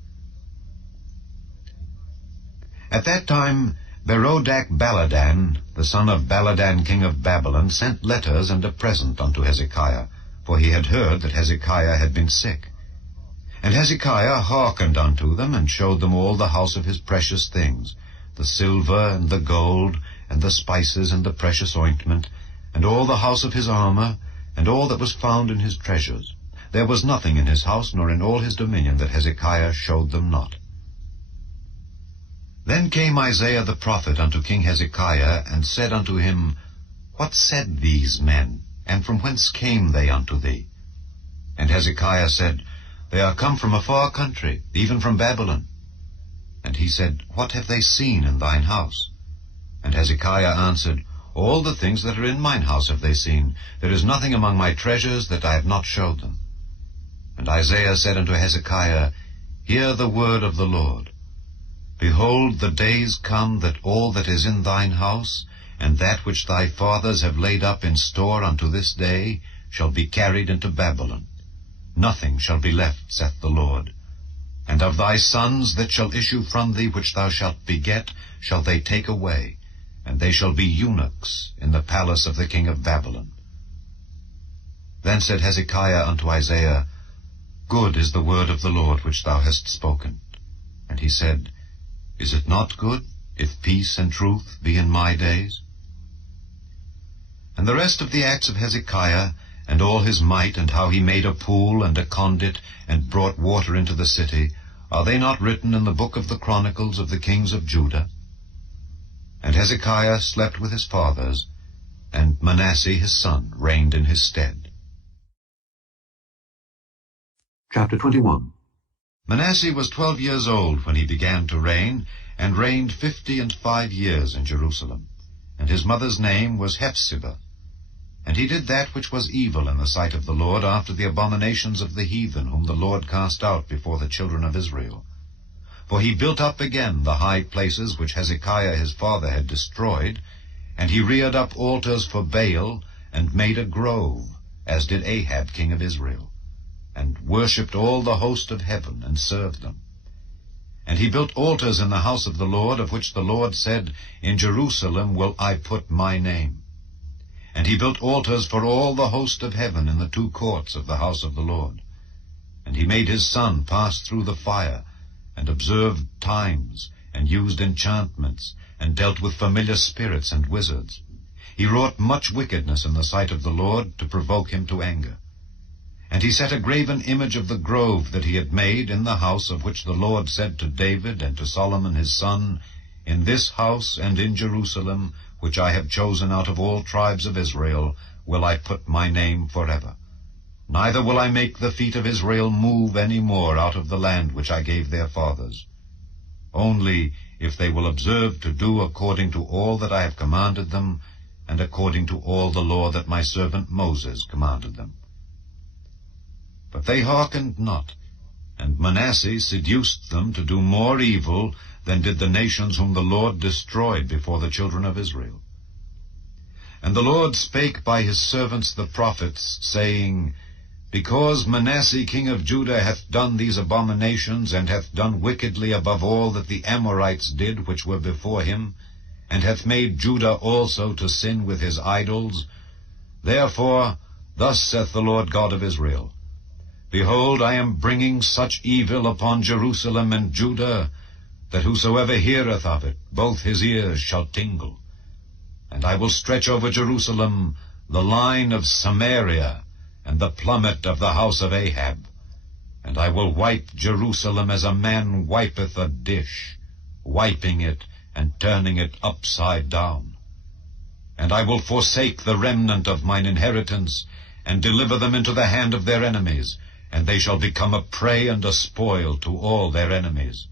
At that time Berodach-Baladan, the son of Baladan king of Babylon, sent letters and a present unto Hezekiah, for he had heard that Hezekiah had been sick. And Hezekiah hearkened unto them, and showed them all the house of his precious things, the silver and the gold, and the spices and the precious ointment, and all the house of his armor, and all that was found in his treasures. There was nothing in his house, nor in all his dominion, that Hezekiah showed them not. Then came Isaiah the prophet unto King Hezekiah, and said unto him, What said these men, and from whence came they unto thee? And Hezekiah said, They are come from a far country, even from Babylon. And he said, What have they seen in thine house? And Hezekiah answered, All the things that are in mine house have they seen. There is nothing among my treasures that I have not showed them. And Isaiah said unto Hezekiah, Hear the word of the Lord. Behold, the days come that all that is in thine house, and that which thy fathers have laid up in store unto this day, shall be carried into Babylon. Nothing shall be left, saith the Lord. And of thy sons that shall issue from thee, which thou shalt beget, shall they take away, and they shall be eunuchs in the palace of the king of Babylon. Then said Hezekiah unto Isaiah, Good is the word of the Lord which thou hast spoken. And he said, Is it not good, if peace and truth be in my days? And the rest of the acts of Hezekiah, and all his might, and how he made a pool and a conduit, and brought water into the city, are they not written in the book of the Chronicles of the kings of Judah? And Hezekiah slept with his fathers, and Manasseh his son reigned in his stead. Chapter 21. Manasseh was 12 years old when he began to reign, and reigned 55 years in Jerusalem. And his mother's name was Hephzibah. And he did that which was evil in the sight of the Lord, after the abominations of the heathen, whom the Lord cast out before the children of Israel. For he built up again the high places which Hezekiah his father had destroyed, and he reared up altars for Baal, and made a grove, as did Ahab king of Israel, and worshipped all the host of heaven, and served them. And he built altars in the house of the Lord, of which the Lord said, In Jerusalem will I put my name. And he built altars for all the host of heaven in the 2 courts of the house of the Lord. And he made his son pass through the fire, and observed times, and used enchantments, and dealt with familiar spirits and wizards. He wrought much wickedness in the sight of the Lord, to provoke him to anger. And he set a graven image of the grove that he had made in the house, of which the Lord said to David and to Solomon his son, In this house and in Jerusalem, which I have chosen out of all tribes of Israel, will I put my name forever. Neither will I make the feet of Israel move any more out of the land which I gave their fathers. Only if they will observe to do according to all that I have commanded them, and according to all the law that my servant Moses commanded them. But they hearkened not, and Manasseh seduced them to do more evil than did the nations whom the Lord destroyed before the children of Israel. And the Lord spake by his servants the prophets, saying, Because Manasseh king of Judah hath done these abominations, and hath done wickedly above all that the Amorites did which were before him, and hath made Judah also to sin with his idols, therefore thus saith the Lord God of Israel, Behold, I am bringing such evil upon Jerusalem and Judah, that whosoever heareth of it, both his ears shall tingle. And I will stretch over Jerusalem the line of Samaria, and the plummet of the house of Ahab. And I will wipe Jerusalem as a man wipeth a dish, wiping it and turning it upside down. And I will forsake the remnant of mine inheritance, and deliver them into the hand of their enemies, and they shall become a prey and a spoil to all their enemies.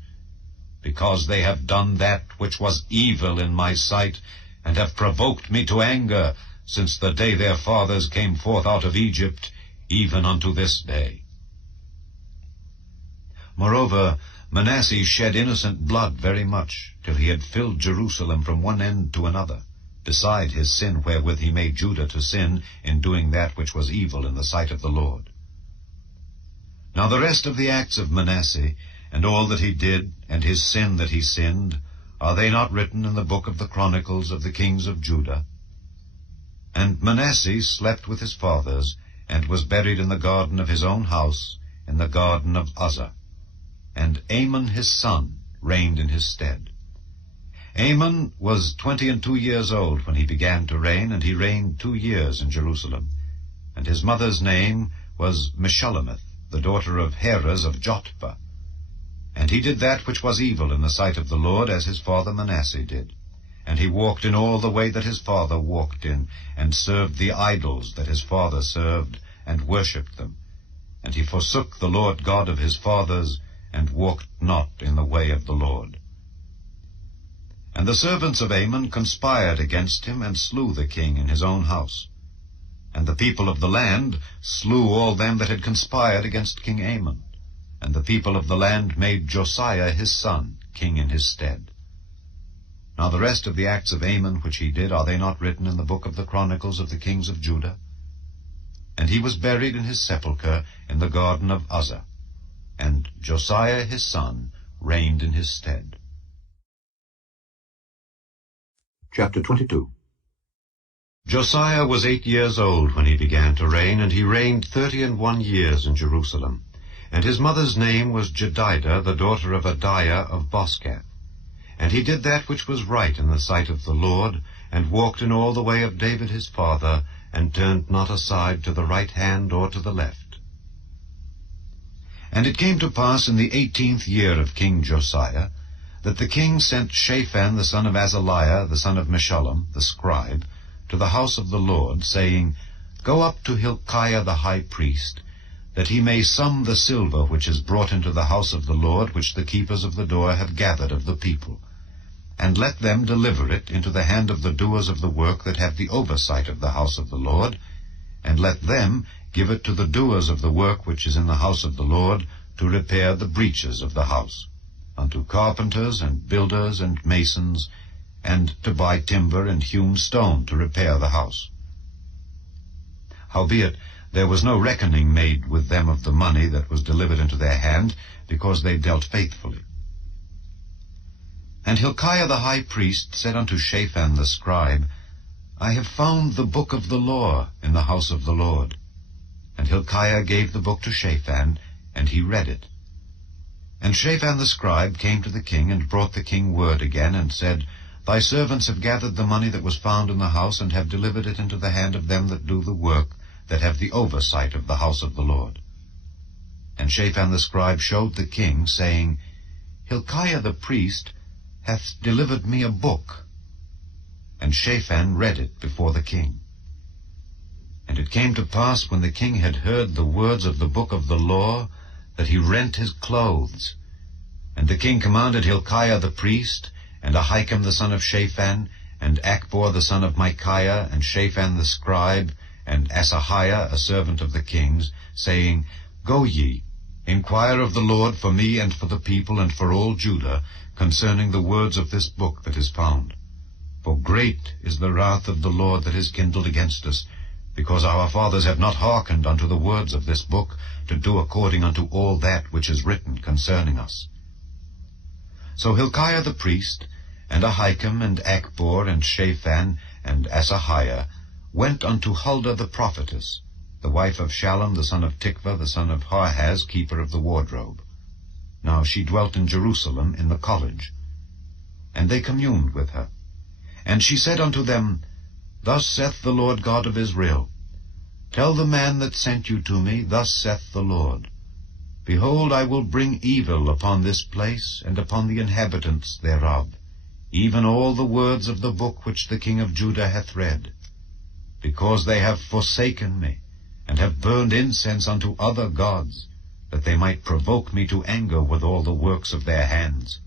Because they have done that which was evil in my sight, and have provoked me to anger, since the day their fathers came forth out of Egypt, even unto this day. Moreover, Manasseh shed innocent blood very much, till he had filled Jerusalem from one end to another, beside his sin wherewith he made Judah to sin in doing that which was evil in the sight of the Lord. Now the rest of the acts of Manasseh, and all that he did, and his sin that he sinned, are they not written in the book of the Chronicles of the kings of Judah? And Manasseh slept with his fathers, and was buried in the garden of his own house, in the garden of Uzzah. And Amon his son reigned in his stead. Amon was 22 years old when he began to reign, and he reigned 2 years in Jerusalem. And his mother's name was Meshullemeth, the daughter of Heres of Jotbah. And he did that which was evil in the sight of the Lord, as his father Manasseh did. And he walked in all the way that his father walked in, and served the idols that his father served, and worshipped them. And he forsook the Lord God of his fathers, and walked not in the way of the Lord. And the servants of Amon conspired against him, and slew the king in his own house. And the people of the land slew all them that had conspired against King Amon. And the people of the land made Josiah his son king in his stead. Now the rest of the acts of Amon which he did, are they not written in the book of the Chronicles of the kings of Judah? And he was buried in his sepulchre in the garden of Uzzah. And Josiah his son reigned in his stead. Chapter 22. Josiah was 8 years old when he began to reign, and he reigned 31 years in Jerusalem. And his mother's name was Jedidah, the daughter of Adiah of Boscath. And he did that which was right in the sight of the Lord, and walked in all the way of David his father, and turned not aside to the right hand or to the left. And it came to pass in the 18th year of King Josiah, that the king sent Shaphan the son of Azaliah, the son of Meshullam, the scribe, to the house of the Lord, saying, Go up to Hilkiah the high priest, that he may sum the silver which is brought into the house of the Lord, which the keepers of the door have gathered of the people. And let them deliver it into the hand of the doers of the work that have the oversight of the house of the Lord, and let them give it to the doers of the work which is in the house of the Lord, to repair the breaches of the house, unto carpenters and builders and masons, and to buy timber and hewn stone to repair the house. Howbeit there was no reckoning made with them of the money that was delivered into their hand, because they dealt faithfully. And Hilkiah the high priest said unto Shaphan the scribe, I have found the book of the law in the house of the Lord. And Hilkiah gave the book to Shaphan, and he read it. And Shaphan the scribe came to the king, and brought the king word again, and said, Thy servants have gathered the money that was found in the house, and have delivered it into the hand of them that do the work, that have the oversight of the house of the Lord. And Shaphan the scribe showed the king, saying, Hilkiah the priest hath delivered me a book. And Shaphan read it before the king. And it came to pass, when the king had heard the words of the book of the law, that he rent his clothes. And the king commanded Hilkiah the priest, and Ahikam the son of Shaphan, and Achbor the son of Micaiah, and Shaphan the scribe, and Asahiah, a servant of the king's, saying, Go ye, inquire of the Lord for me and for the people and for all Judah, concerning the words of this book that is found. For great is the wrath of the Lord that is kindled against us, because our fathers have not hearkened unto the words of this book, to do according unto all that which is written concerning us. So Hilkiah the priest, and Ahikam, and Achbor, and Shaphan, and Asahiah, went unto Huldah the prophetess, the wife of Shallum the son of Tikvah, the son of Harhaz, keeper of the wardrobe. Now she dwelt in Jerusalem in the college. And they communed with her. And she said unto them, Thus saith the Lord God of Israel, Tell the man that sent you to me, Thus saith the Lord, Behold, I will bring evil upon this place, and upon the inhabitants thereof, even all the words of the book which the king of Judah hath read, because they have forsaken me, and have burned incense unto other gods, that they might provoke me to anger with all the works of their hands.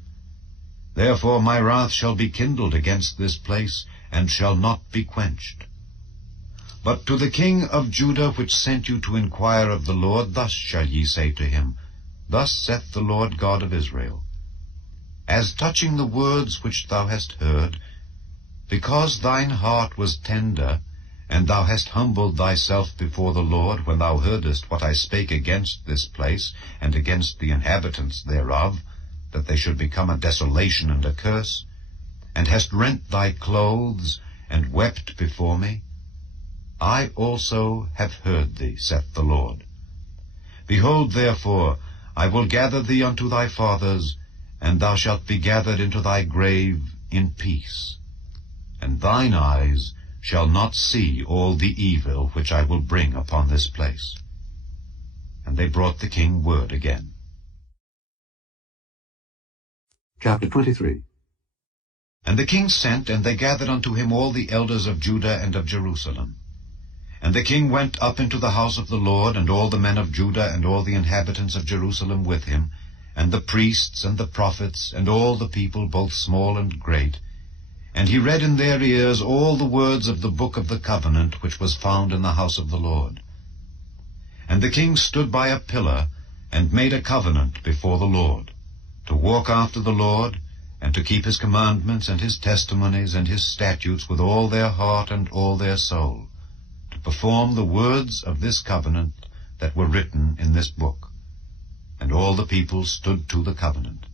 Therefore my wrath shall be kindled against this place, and shall not be quenched. But to the king of Judah, which sent you to inquire of the Lord, thus shall ye say to him, Thus saith the Lord God of Israel, As touching the words which thou hast heard, Because thine heart was tender, and thou hast humbled thyself before the Lord, when thou heardest what I spake against this place, and against the inhabitants thereof, that they should become a desolation and a curse, and hast rent thy clothes, and wept before me, I also have heard thee, saith the Lord. Behold, therefore, I will gather thee unto thy fathers, and thou shalt be gathered into thy grave in peace. And thine eyes shall not see all the evil which I will bring upon this place. And they brought the king word again. Chapter 23. And the king sent, and they gathered unto him all the elders of Judah and of Jerusalem. And the king went up into the house of the Lord, and all the men of Judah and all the inhabitants of Jerusalem with him, and the priests and the prophets, and all the people, both small and great. And he read in their ears all the words of the book of the covenant, which was found in the house of the Lord. And the king stood by a pillar, and made a covenant before the Lord, to walk after the Lord, and to keep his commandments and his testimonies and his statutes with all their heart and all their soul, to perform the words of this covenant that were written in this book. And all the people stood to the covenant.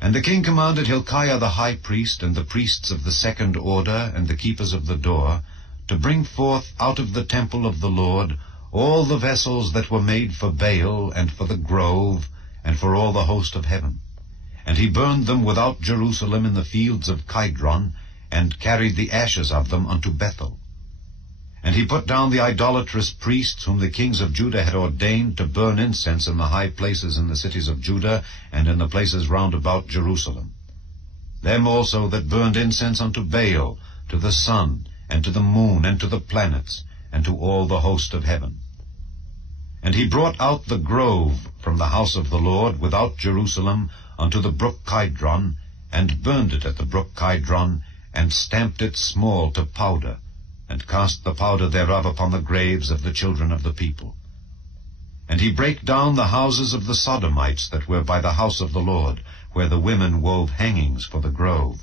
And the king commanded Hilkiah the high priest, and the priests of the second order, and the keepers of the door, to bring forth out of the temple of the Lord all the vessels that were made for Baal, and for the grove, and for all the host of heaven. And he burned them without Jerusalem in the fields of Kidron, and carried the ashes of them unto Bethel. And he put down the idolatrous priests whom the kings of Judah had ordained to burn incense in the high places in the cities of Judah, and in the places round about Jerusalem. Them also that burned incense unto Baal, to the sun, and to the moon, and to the planets, and to all the host of heaven. And he brought out the grove from the house of the Lord without Jerusalem unto the brook Kidron, and burned it at the brook Kidron, and stamped it small to powder, and cast the powder thereof upon the graves of the children of the people. And he brake down the houses of the Sodomites that were by the house of the Lord, where the women wove hangings for the grove.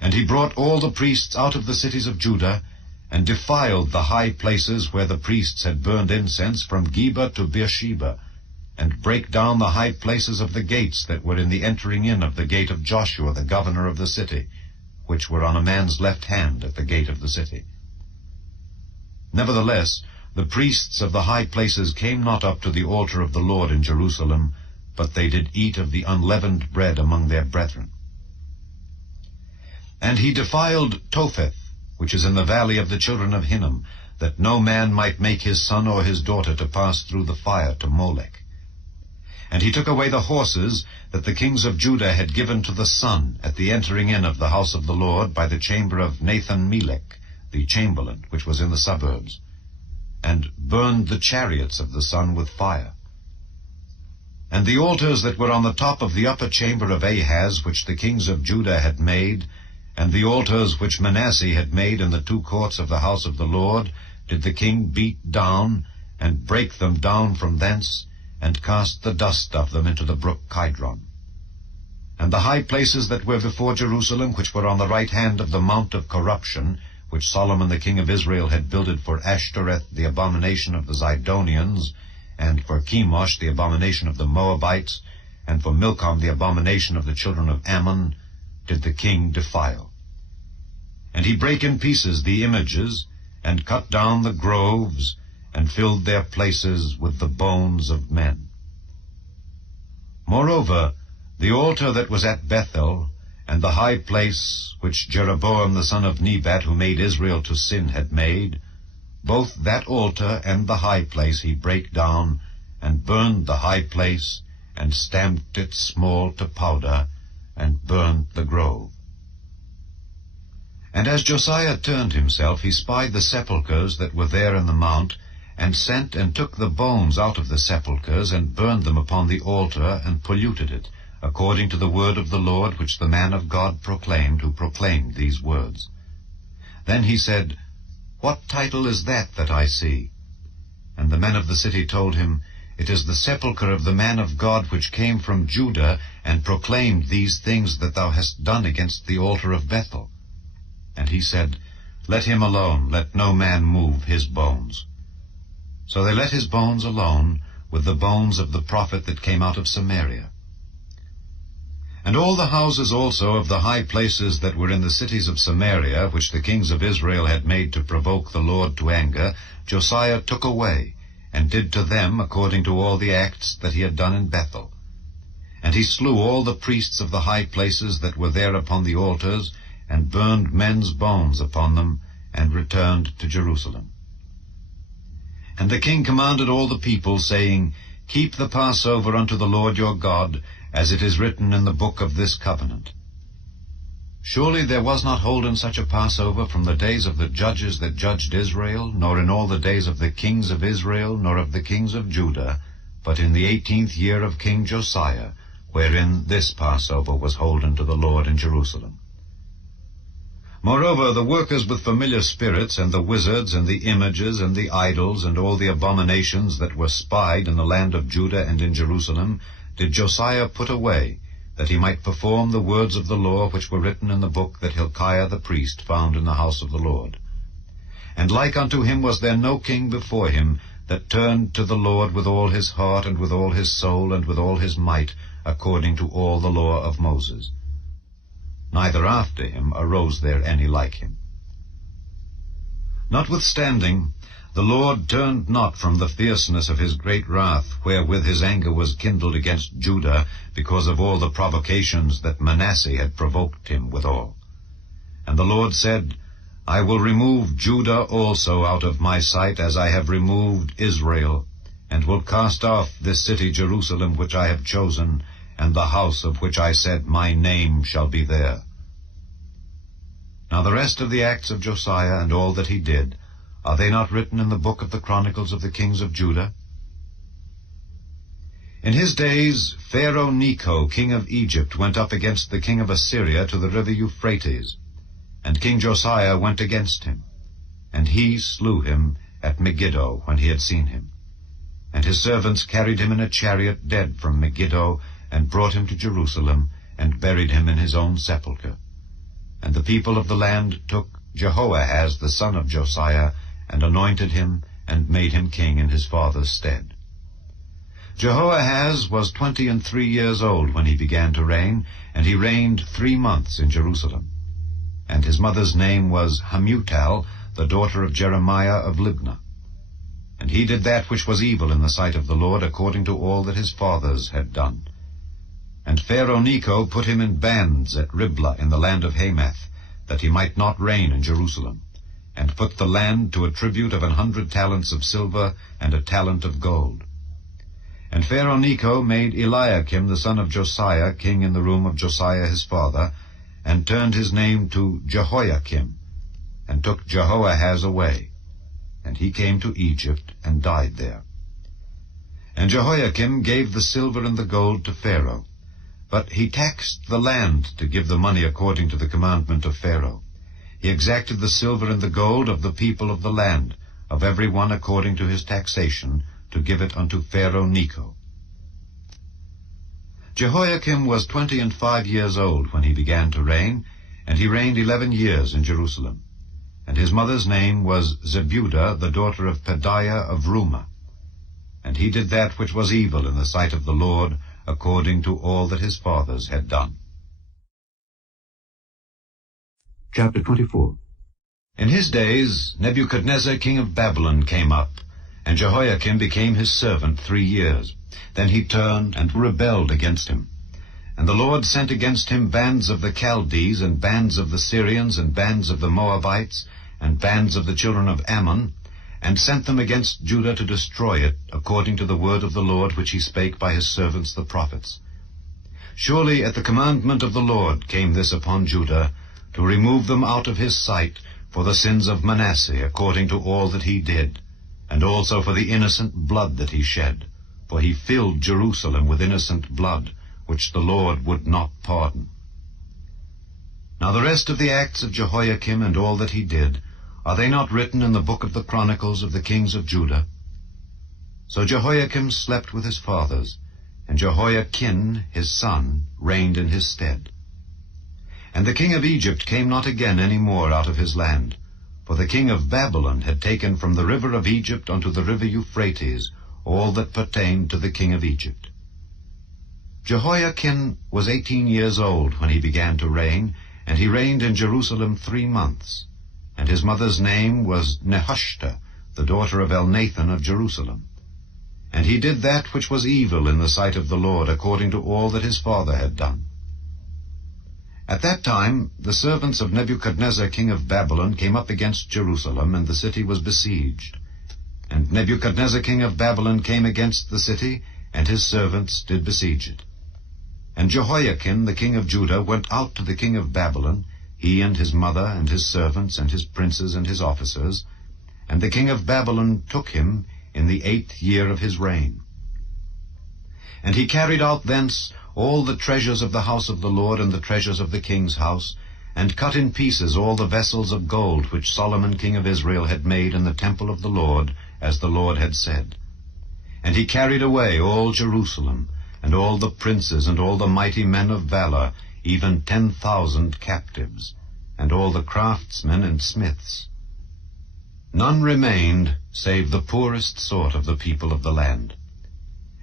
And he brought all the priests out of the cities of Judah, and defiled the high places where the priests had burned incense, from Geba to Beersheba, and brake down the high places of the gates that were in the entering in of the gate of Joshua the governor of the city, which were on a man's left hand at the gate of the city. Nevertheless, the priests of the high places came not up to the altar of the Lord in Jerusalem, but they did eat of the unleavened bread among their brethren. And he defiled Topheth, which is in the valley of the children of Hinnom, that no man might make his son or his daughter to pass through the fire to Molech. And he took away the horses that the kings of Judah had given to the sun at the entering in of the house of the Lord by the chamber of Nathan-Melech, the chamberlain, which was in the suburbs, and burned the chariots of the sun with fire. And the altars that were on the top of the upper chamber of Ahaz, which the kings of Judah had made, and the altars which Manasseh had made in the two courts of the house of the Lord, did the king beat down, and break them down from thence, and cast the dust of them into the brook Kidron. And the high places that were before Jerusalem, which were on the right hand of the mount of corruption, which Solomon the king of Israel had builded for Ashtoreth the abomination of the Zidonians, and for Chemosh the abomination of the Moabites, and for Milcom the abomination of the children of Ammon, did the king defile. And he brake in pieces the images, and cut down the groves, and filled their places with the bones of men. Moreover, the altar that was at Bethel, and the high place which Jeroboam the son of Nebat, who made Israel to sin, had made, both that altar and the high place he brake down, and burned the high place, and stamped it small to powder, and burned the grove. And as Josiah turned himself, he spied the sepulchres that were there in the mount, and sent and took the bones out of the sepulchres, and burned them upon the altar, and polluted it, according to the word of the Lord which the man of God proclaimed, who proclaimed these words. Then he said, What title is that I see? And the men of the city told him, It is the sepulchre of the man of God which came from Judah, and proclaimed these things that thou hast done against the altar of Bethel. And he said, Let him alone, let no man move his bones. So they let his bones alone, with the bones of the prophet that came out of Samaria. And all the houses also of the high places that were in the cities of Samaria, which the kings of Israel had made to provoke the Lord to anger, Josiah took away, and did to them according to all the acts that he had done in Bethel. And he slew all the priests of the high places that were there upon the altars, and burned men's bones upon them, and returned to Jerusalem. And the king commanded all the people, saying, Keep the Passover unto the Lord your God, as it is written in the book of this covenant. Surely there was not holden such a Passover from the days of the judges that judged Israel, nor in all the days of the kings of Israel, nor of the kings of Judah, but in the 18th year of King Josiah, wherein this Passover was holden to the Lord in Jerusalem. Moreover, the workers with familiar spirits, and the wizards, and the images, and the idols, and all the abominations that were spied in the land of Judah and in Jerusalem, did Josiah put away, that he might perform the words of the law which were written in the book that Hilkiah the priest found in the house of the Lord. And like unto him was there no king before him, that turned to the Lord with all his heart, and with all his soul, and with all his might, according to all the law of Moses. Neither after him arose there any like him. Notwithstanding, the Lord turned not from the fierceness of his great wrath, wherewith his anger was kindled against Judah, because of all the provocations that Manasseh had provoked him withal. And the Lord said, I will remove Judah also out of my sight, as I have removed Israel, and will cast off this city Jerusalem which I have chosen, and the house of which I said, My name shall be there. Now the rest of the acts of Josiah, and all that he did, are they not written in the book of the Chronicles of the kings of Judah? In his days Pharaoh Necho, king of Egypt, went up against the king of Assyria to the river Euphrates, and King Josiah went against him, and he slew him at Megiddo when he had seen him. And his servants carried him in a chariot dead from Megiddo, and brought him to Jerusalem, and buried him in his own sepulchre. And the people of the land took Jehoahaz the son of Josiah, and anointed him, and made him king in his father's stead. Jehoahaz was 23 years old when he began to reign, and he reigned 3 months in Jerusalem. And his mother's name was Hamutal, the daughter of Jeremiah of Libnah. And he did that which was evil in the sight of the Lord, according to all that his fathers had done. And Pharaoh Necho put him in bands at Riblah in the land of Hamath, that he might not reign in Jerusalem, and put the land to a tribute of 100 talents of silver, and a talent of gold. And Pharaoh Necho made Eliakim the son of Josiah king in the room of Josiah his father, and turned his name to Jehoiakim, and took Jehoahaz away. And he came to Egypt, and died there. And Jehoiakim gave the silver and the gold to Pharaoh, but he taxed the land to give the money according to the commandment of Pharaoh. He exacted the silver and the gold of the people of the land, of every one according to his taxation, to give it unto Pharaoh Necho. Jehoiakim was 25 years old when he began to reign, and he reigned 11 years in Jerusalem. And his mother's name was Zebudah, the daughter of Pedaiah of Rumah. And he did that which was evil in the sight of the Lord, according to all that his fathers had done. Chapter 24. In his days Nebuchadnezzar king of Babylon came up, and Jehoiakim became his servant 3 years. Then he turned and rebelled against him. And the Lord sent against him bands of the Chaldees, and bands of the Syrians, and bands of the Moabites, and bands of the children of Ammon, and sent them against Judah to destroy it, according to the word of the Lord which he spake by his servants the prophets. Surely at the commandment of the Lord came this upon Judah, to remove them out of his sight, for the sins of Manasseh, according to all that he did, and also for the innocent blood that he shed. For he filled Jerusalem with innocent blood, which the Lord would not pardon. Now the rest of the acts of Jehoiakim and all that he did, are they not written in the book of the Chronicles of the kings of Judah? So Jehoiakim slept with his fathers, and Jehoiachin his son reigned in his stead. And the king of Egypt came not again any more out of his land, for the king of Babylon had taken from the river of Egypt unto the river Euphrates all that pertained to the king of Egypt. Jehoiachin was 18 years old when he began to reign, and he reigned in Jerusalem 3 months. And his mother's name was Nehushta, the daughter of Elnathan of Jerusalem. And he did that which was evil in the sight of the Lord, according to all that his father had done. At that time the servants of Nebuchadnezzar king of Babylon came up against Jerusalem, and the city was besieged. And Nebuchadnezzar king of Babylon came against the city, and his servants did besiege it. And Jehoiakim the king of Judah went out to the king of Babylon, he and his mother and his servants and his princes and his officers, and the king of Babylon took him in the 8th year of his reign. And he carried out thence all the treasures of the house of the Lord and the treasures of the king's house, and cut in pieces all the vessels of gold which Solomon king of Israel had made in the temple of the Lord, as the Lord had said. And he carried away all Jerusalem, and all the princes and all the mighty men of valor, even 10,000 captives, and all the craftsmen and smiths. None remained save the poorest sort of the people of the land.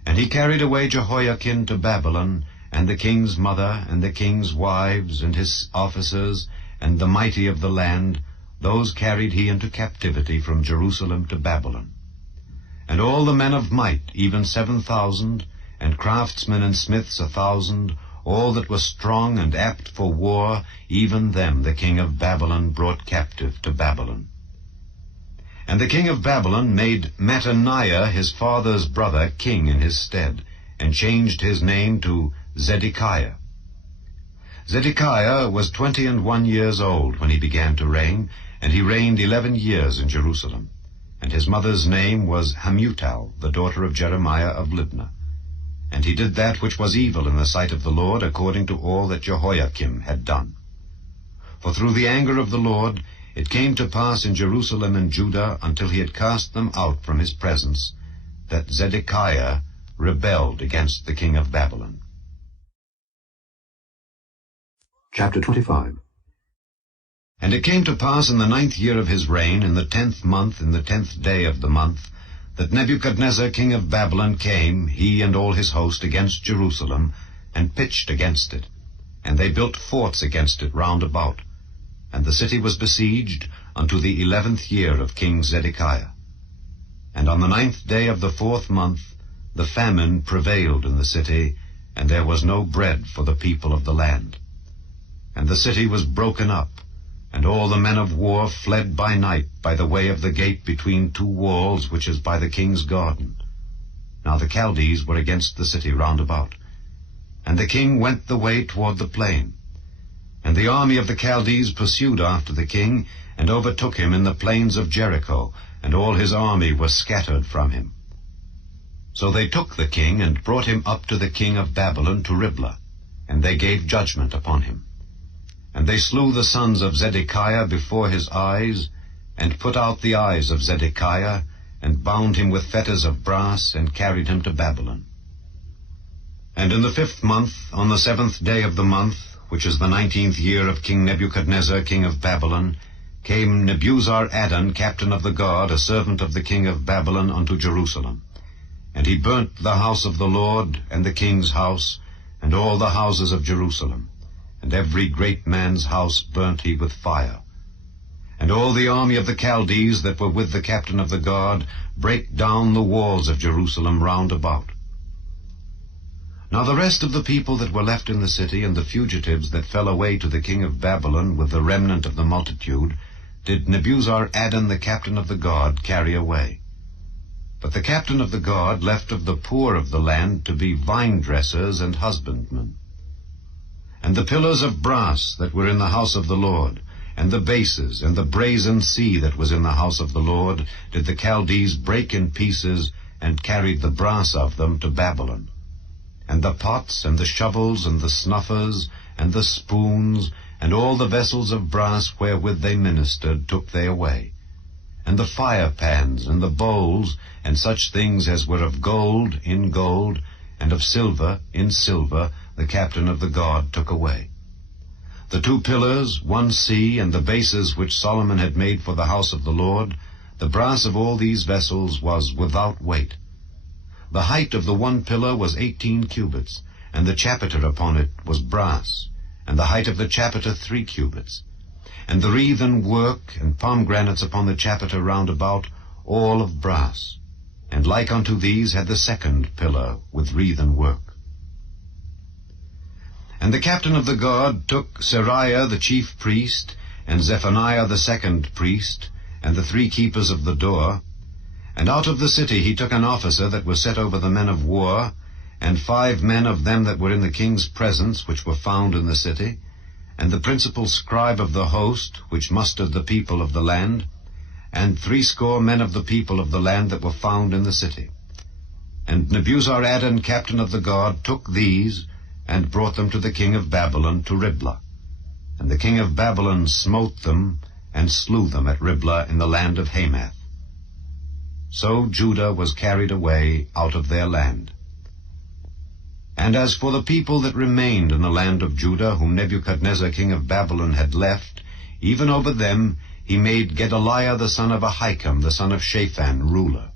And he carried away Jehoiachin to Babylon, and the king's mother, and the king's wives, and his officers, and the mighty of the land, those carried he into captivity from Jerusalem to Babylon. And all the men of might, even 7,000, and craftsmen and smiths 1,000, all that were strong and apt for war, even them the king of Babylon brought captive to Babylon. And the king of Babylon made Mattaniah his father's brother king in his stead, and changed his name to Zedekiah. Zedekiah was 21 years old when he began to reign, and he reigned 11 years in Jerusalem. And his mother's name was Hamutal, the daughter of Jeremiah of Libnah. And he did that which was evil in the sight of the Lord, according to all that Jehoiakim had done. For through the anger of the Lord it came to pass in Jerusalem and Judah, until he had cast them out from his presence, that Zedekiah rebelled against the king of Babylon. Chapter 25. And it came to pass in the 9th year of his reign, in the 10th month, in the 10th day of the month, that Nebuchadnezzar king of Babylon came, he and all his host, against Jerusalem, and pitched against it. And they built forts against it round about. And the city was besieged unto the 11th year of King Zedekiah. And on the 9th day of the 4th month the famine prevailed in the city, and there was no bread for the people of the land. And the city was broken up, and all the men of war fled by night by the way of the gate between 2 walls, which is by the king's garden. Now the Chaldees were against the city round about. And the king went the way toward the plain. And the army of the Chaldees pursued after the king, and overtook him in the plains of Jericho, and all his army was scattered from him. So they took the king, and brought him up to the king of Babylon to Riblah, and they gave judgment upon him. And they slew the sons of Zedekiah before his eyes, and put out the eyes of Zedekiah, and bound him with fetters of brass, and carried him to Babylon. And in the 5th month, on the 7th day of the month, which is the 19th year of King Nebuchadnezzar king of Babylon, came Nebuzaradan captain of the guard, a servant of the king of Babylon, unto Jerusalem. And he burnt the house of the Lord, and the king's house, and all the houses of Jerusalem. And every great man's house burnt he with fire. And all the army of the Chaldees that were with the captain of the guard brake down the walls of Jerusalem round about. Now the rest of the people that were left in the city, and the fugitives that fell away to the king of Babylon with the remnant of the multitude, did Nebuzaradan the captain of the guard carry away. But the captain of the guard left of the poor of the land to be vine-dressers and husbandmen. And the pillars of brass that were in the house of the Lord, and the bases, and the brazen sea that was in the house of the Lord, did the Chaldees break in pieces, and carried the brass of them to Babylon. And the pots, and the shovels, and the snuffers, and the spoons, and all the vessels of brass wherewith they ministered, took they away. and the fire pans, and the bowls, and such things as were of gold in gold, and of silver in silver, the captain of the guard took away. The 2 pillars, 1 sea, and the bases which Solomon had made for the house of the Lord, the brass of all these vessels was without weight. The height of the 1 pillar was 18 cubits, and the chapiter upon it was brass, and the height of the chapiter 3 cubits. And the wreathen work and pomegranates upon the chapiter round about, all of brass. And like unto these had the 2nd pillar with wreathen work. And the captain of the guard took Seraiah the chief priest, and Zephaniah the 2nd priest, and the 3 keepers of the door. And out of the city he took an officer that was set over the men of war, and 5 men of them that were in the king's presence, which were found in the city, and the principal scribe of the host, which mustered the people of the land, and 60 men of the people of the land that were found in the city. And Nebuzaradan, captain of the guard, took these, and brought them to the king of Babylon to Riblah. And the king of Babylon smote them, and slew them at Riblah in the land of Hamath. So Judah was carried away out of their land. And as for the people that remained in the land of Judah, whom Nebuchadnezzar king of Babylon had left, even over them he made Gedaliah the son of Ahikam, the son of Shaphan, ruler.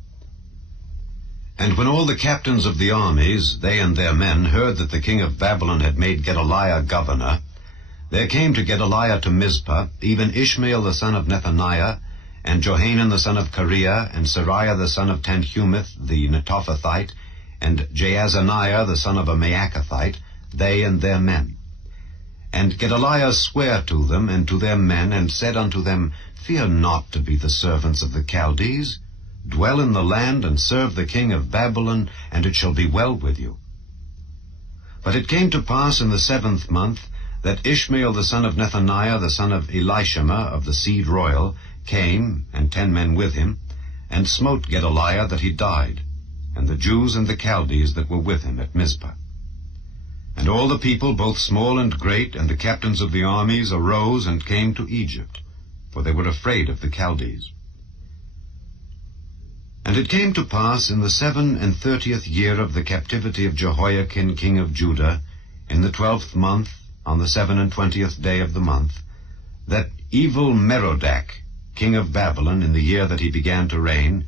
And when all the captains of the armies, they and their men, heard that the king of Babylon had made Gedaliah governor, there came to Gedaliah to Mizpah, even Ishmael the son of Nethaniah, and Johanan the son of Kareah, and Seraiah the son of Tanhumeth the Netophathite, and Jaazaniah the son of a Maacathite, they and their men. And Gedaliah sware to them and to their men, and said unto them, Fear not to be the servants of the Chaldees. Dwell in the land, and serve the king of Babylon, and it shall be well with you. But it came to pass in the 7th month, that Ishmael the son of Nethaniah, the son of Elishama, of the seed royal, came, and 10 men with him, and smote Gedaliah that he died, and the Jews and the Chaldees that were with him at Mizpah. And all the people, both small and great, and the captains of the armies, arose and came to Egypt, for they were afraid of the Chaldees. And it came to pass in the 37th year of the captivity of Jehoiakim king of Judah, in the 12th month, on the 27th day of the month, that evil Merodach, king of Babylon, in the year that he began to reign,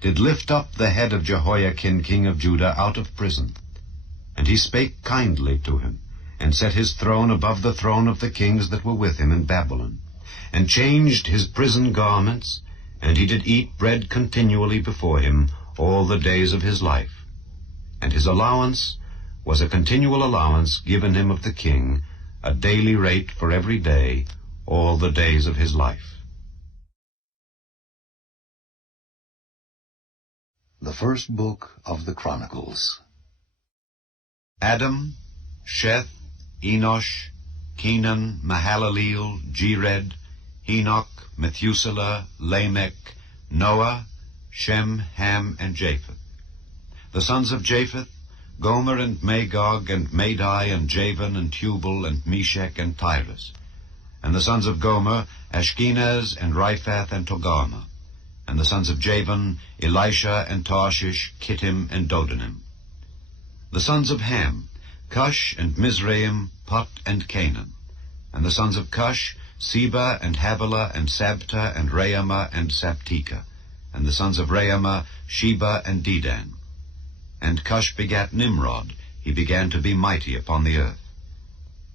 did lift up the head of Jehoiakim king of Judah out of prison. And he spake kindly to him, and set his throne above the throne of the kings that were with him in Babylon, and changed his prison garments, and he did eat bread continually before him all the days of his life. And his allowance was a continual allowance given him of the king, a daily rate for every day, all the days of his life. The first book of the Chronicles. Adam, Sheth, Enosh, Kenan, Mahalaleel, Jered, Enoch, Methuselah, Lamech, Noah, Shem, Ham, and Japheth. The sons of Japheth, Gomer and Magog and Madai and Javan and Tubal and Meshech and Tyrus. And the sons of Gomer, Ashkenaz and Riphath and Togarmah. And the sons of Javan, Elisha and Tarshish, Kittim and Dodanim. The sons of Ham, Cush and Mizraim, Put and Canaan. And the sons of Cush, Seba and Havilah and Sabta and Raamah and Sabteka. And the sons of Raamah, Sheba and Dedan. And Cush begat Nimrod, he began to be mighty upon the earth.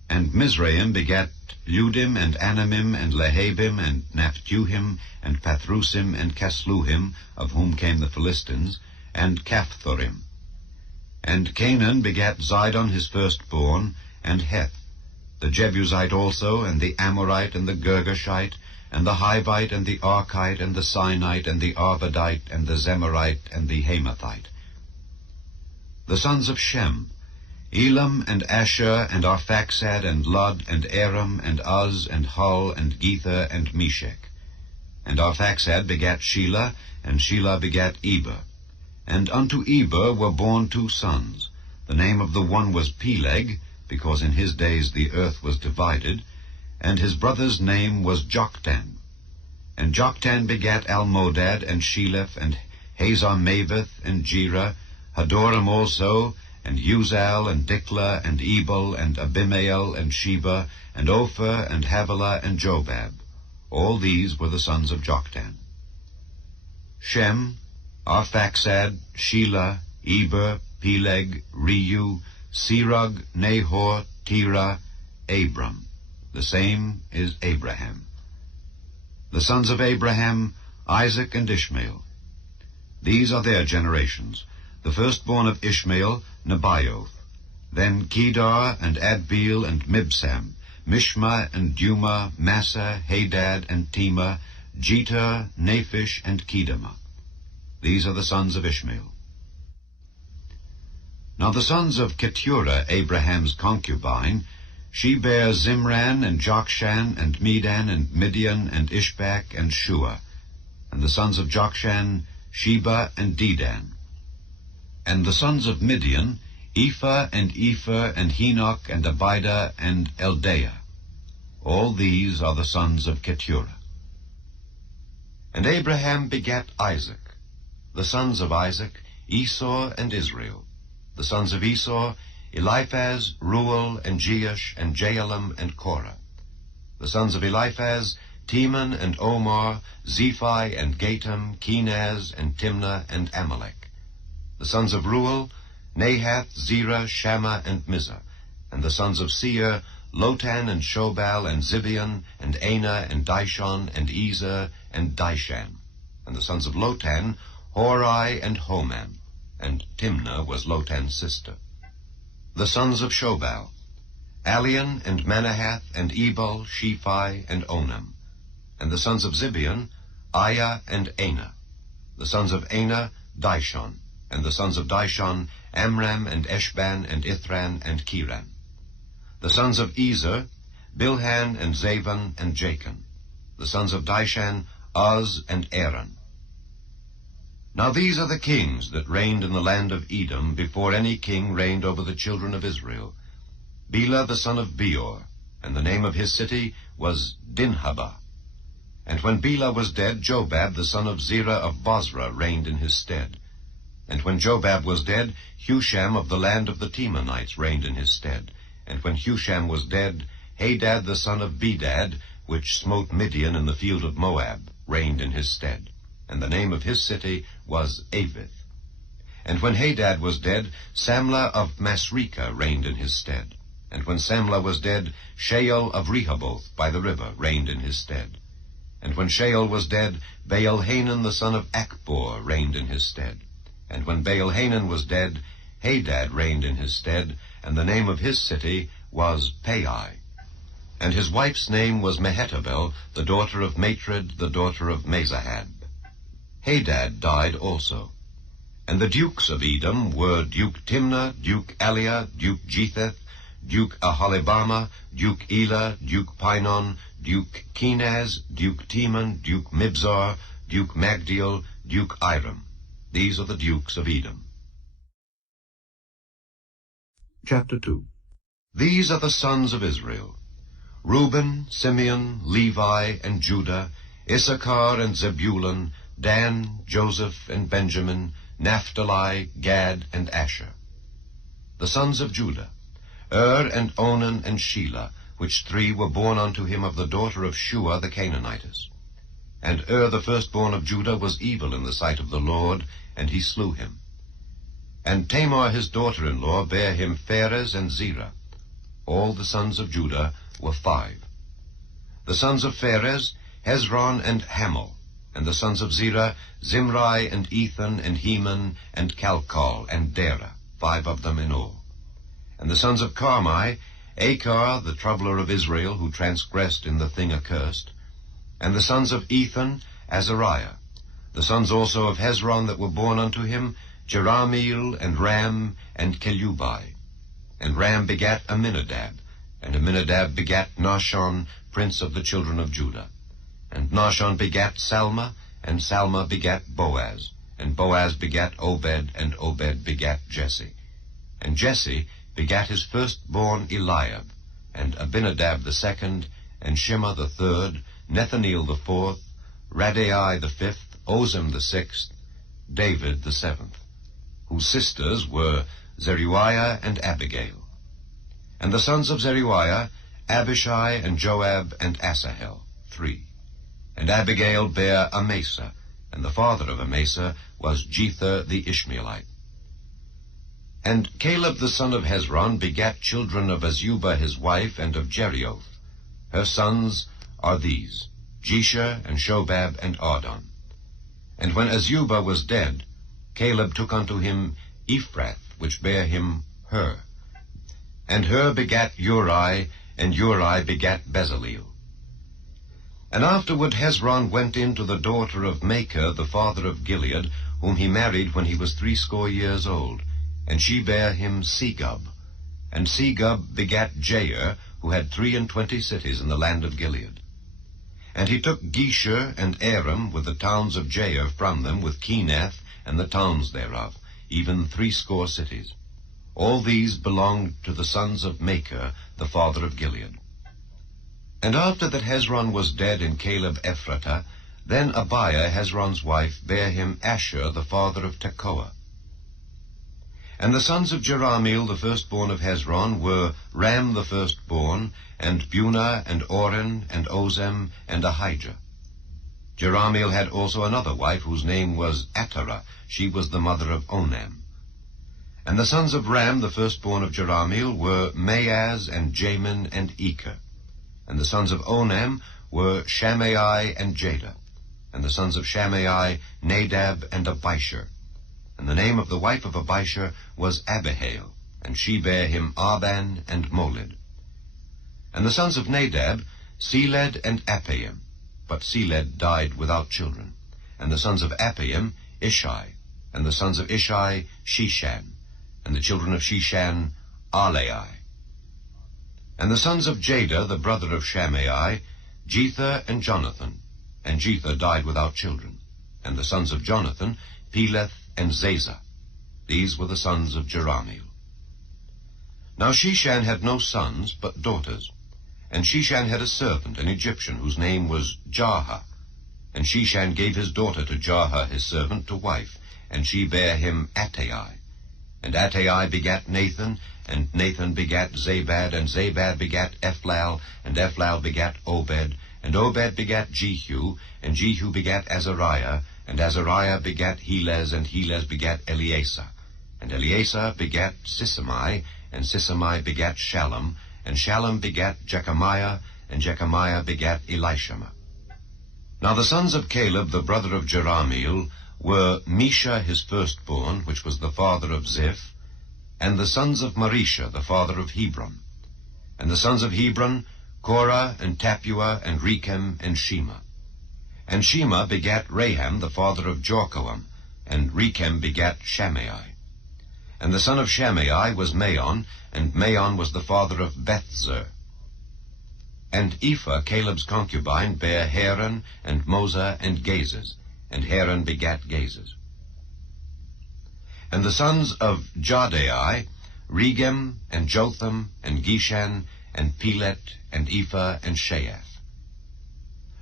And Mizraim begat Ludim and Anamim and Lehabim and Naphtuhim and Pathrusim and Casluhim, of whom came the Philistines, and Caphthorim. And Canaan begat Zidon his firstborn, and Heth, the Jebusite also, and the Amorite, and the Girgashite, and the Hivite, and the Archite, and the Sinite, and the Arvadite, and the Zemarite, and the Hamathite. The sons of Shem, Elam, and Asher, and Arphaxad, and Lud, and Aram, and Uz, and Hul, and Gether, and Meshech. And Arphaxad begat Shelah, and Shelah begat Eber. And unto Eber were born 2 sons. The name of the one was Peleg, because in his days the earth was divided, and his brother's name was Joktan. And Joktan begat Almodad, and Sheleph, and Hazarmaveth, and Jerah, Hadoram also, and Uzal, and Diklah, and Ebal, and Abimael, and Sheba, and Ophir, and Havilah, and Jobab. All these were the sons of Joktan. Shem, Arphaxad, Shelah, Eber, Peleg, Reu, Serug, Nahor, Terah, Abram. The same is Abraham. The sons of Abraham, Isaac and Ishmael. These are their generations. The firstborn of Ishmael, Nebaioth. Then Kedar, and Adbeel, and Mibsam, Mishma, and Duma, Massa, Hadad, and Tema, Jeter, Naphish, and Kedemah. These are the sons of Ishmael. Now the sons of Keturah, Abraham's concubine, she bare Zimran, and Jokshan, and Medan, and Midian, and Ishbak, and Shua. And the sons of Jokshan, Sheba, and Dedan. And the sons of Midian, Ephah, and Epher, and Henoch, and Abida, and Eldaah. All these are the sons of Keturah. And Abraham begat Isaac. The sons of Isaac, Esau and Israel. The sons of Esau, Eliphaz, Reuel, and Jeush, and Jaalam, and Korah. The sons of Eliphaz, Teman, and Omar, Zephi, and Gatam, Kenaz, and Timnah, and Amalek. The sons of Reuel, Nahath, Zerah, Shammah, and Mizah. And the sons of Seir, Lotan, and Shobal, and Zibeon, and Anah, and Dishon, and Ezer, and Dishan. And the sons of Lotan, Hori, and Homam. And Timnah was Lotan's sister. The sons of Shobal, Alian, and Manahath, and Ebal, Shephi, and Onam. And the sons of Zibeon, Aiah, and Anah. The sons of Anah, Dishon. And the sons of Dishon, Amram, and Eshban, and Ithran, and Kiran. The sons of Ezer, Bilhan, and Zavan, and Jachin. The sons of Dishan, Uz, and Aaron. Now these are the kings that reigned in the land of Edom before any king reigned over the children of Israel. Bela the son of Beor, and the name of his city was Dinhabah. And when Bela was dead, Jobab the son of Zerah of Bozrah reigned in his stead. And when Jobab was dead, Husham of the land of the Temanites reigned in his stead. And when Husham was dead, Hadad the son of Bedad, which smote Midian in the field of Moab, reigned in his stead. And the name of his city was Avith. And when Hadad was dead, Samlah of Masrekah reigned in his stead. And when Samlah was dead, Shael of Rehoboth by the river reigned in his stead. And when Shael was dead, Baal-Hanan the son of Achbor reigned in his stead. And when Baal-Hanan was dead, Hadad reigned in his stead, and the name of his city was Pai. And his wife's name was Mehetabel, the daughter of Matred, the daughter of Mezahab. Hadad died also. And the dukes of Edom were Duke Timnah, Duke Aliah, Duke Jetheth, Duke Aholibamah, Duke Elah, Duke Pinon, Duke Kenaz, Duke Teman, Duke Mibzar, Duke Magdiel, Duke Iram. These are the dukes of Edom. Chapter 2. These are the sons of Israel: Reuben, Simeon, Levi, and Judah, Issachar and Zebulun, Dan, Joseph, and Benjamin, Naphtali, Gad, and Asher. The sons of Judah: and Onan, and Shelah, which three were born unto him of the daughter of Shua the Canaanitess. And the firstborn of Judah was evil in the sight of the Lord, and he slew him. And Tamar his daughter-in-law bare him Pharez and Zerah. All the sons of Judah were 5. The sons of Pharez, Hezron and Hamel. And the sons of Zerah, Zimri, and Ethan, and Heman, and Calcol, and Dara, 5 of them in all. And the sons of Carmi, Achar, the troubler of Israel, who transgressed in the thing accursed. And the sons of Ethan, Azariah. The sons also of Hezron that were born unto him, Jerahmeel, and Ram, and Kelubai. And Ram begat Aminadab, and Aminadab begat Nahshon, prince of the children of Judah. And Nahshon begat Salma, and Salma begat Boaz, and Boaz begat Obed, and Obed begat Jesse. And Jesse begat his firstborn Eliab, and Abinadab the second, and Shema the third, Nethaneel the fourth, Radai the fifth, Ozem the sixth, David the seventh, whose sisters were Zeruiah and Abigail. And the sons of Zeruiah, Abishai and Joab and Asahel, 3. And Abigail bare Amasa, and the father of Amasa was Jether the Ishmaelite. And Caleb the son of Hezron begat children of Azubah his wife and of Jerioth. Her sons are these, Jesher and Shobab and Ardon. And when Azubah was dead, Caleb took unto him Ephrath, which bare him Hur. And Hur begat Uri, and Uri begat Bezaleel. And afterward Hezron went in to the daughter of Machir, the father of Gilead, whom he married when he was 60 years old, and she bare him Segub. And Segub begat Jair, who had 23 cities in the land of Gilead. And he took Geshur and Aram with the towns of Jair from them, with Kenath and the towns thereof, even 80 cities. All these belonged to the sons of Machir, the father of Gilead. And after that Hezron was dead in Caleb Ephratah, then Abiah, Hezron's wife, bare him Ashur, the father of Tekoa. And the sons of Jerahmeel, the firstborn of Hezron, were Ram the firstborn, and Bunah, and Oren, and Ozem, and Ahijah. Jerahmeel had also another wife, whose name was Attarah. She was the mother of Onam. And the sons of Ram, the firstborn of Jerahmeel, were Maaz, and Jamin, and Eker. And the sons of Onam were Shammai and Jada. And the sons of Shammai, Nadab, and Abishur. And the name of the wife of Abishur was Abihail, and she bare him Arban and Molid. And the sons of Nadab, Seled and Appaim, but Seled died without children. And the sons of Appaim, Ishai, and the sons of Ishai, Sheshan, and the children of Sheshan, Alai. And the sons of Jada, the brother of Shammai, Jether and Jonathan, and Jether died without children. And the sons of Jonathan, Peleth and Zazah. These were the sons of Jerahmeel. Now Sheshan had no sons, but daughters. And Sheshan had a servant, an Egyptian, whose name was Jarha. And Sheshan gave his daughter to Jarha his servant to wife, and she bare him Attai. And Attai begat Nathan, and Nathan begat Zabad, and Zabad begat Ephlal, and Ephlal begat Obed, and Obed begat Jehu, and Jehu begat Azariah, and Azariah begat Helez, and Helez begat Eleasah. And Eleasah begat Sisamai, and Sisamai begat Shallum, and Shallum begat Jechamiah, and Jechamiah begat Elishama. Now the sons of Caleb, the brother of Jerahmeel, were Mesha his firstborn, which was the father of Ziph, and the sons of Marisha, the father of Hebron. And the sons of Hebron, Korah, and Tapua, and Rechem, and Shema. And Shema begat Raham, the father of Jorkoam, and Rechem begat Shammai. And the son of Shammai was Maon, and Maon was the father of Bethzer. And Ephah, Caleb's concubine, bare Haran, and Mosa, and Gazez, and Haran begat Gazez. And the sons of Jadai, Regem, and Jotham, and Geshan, and Pelet, and Ephah, and Sheath.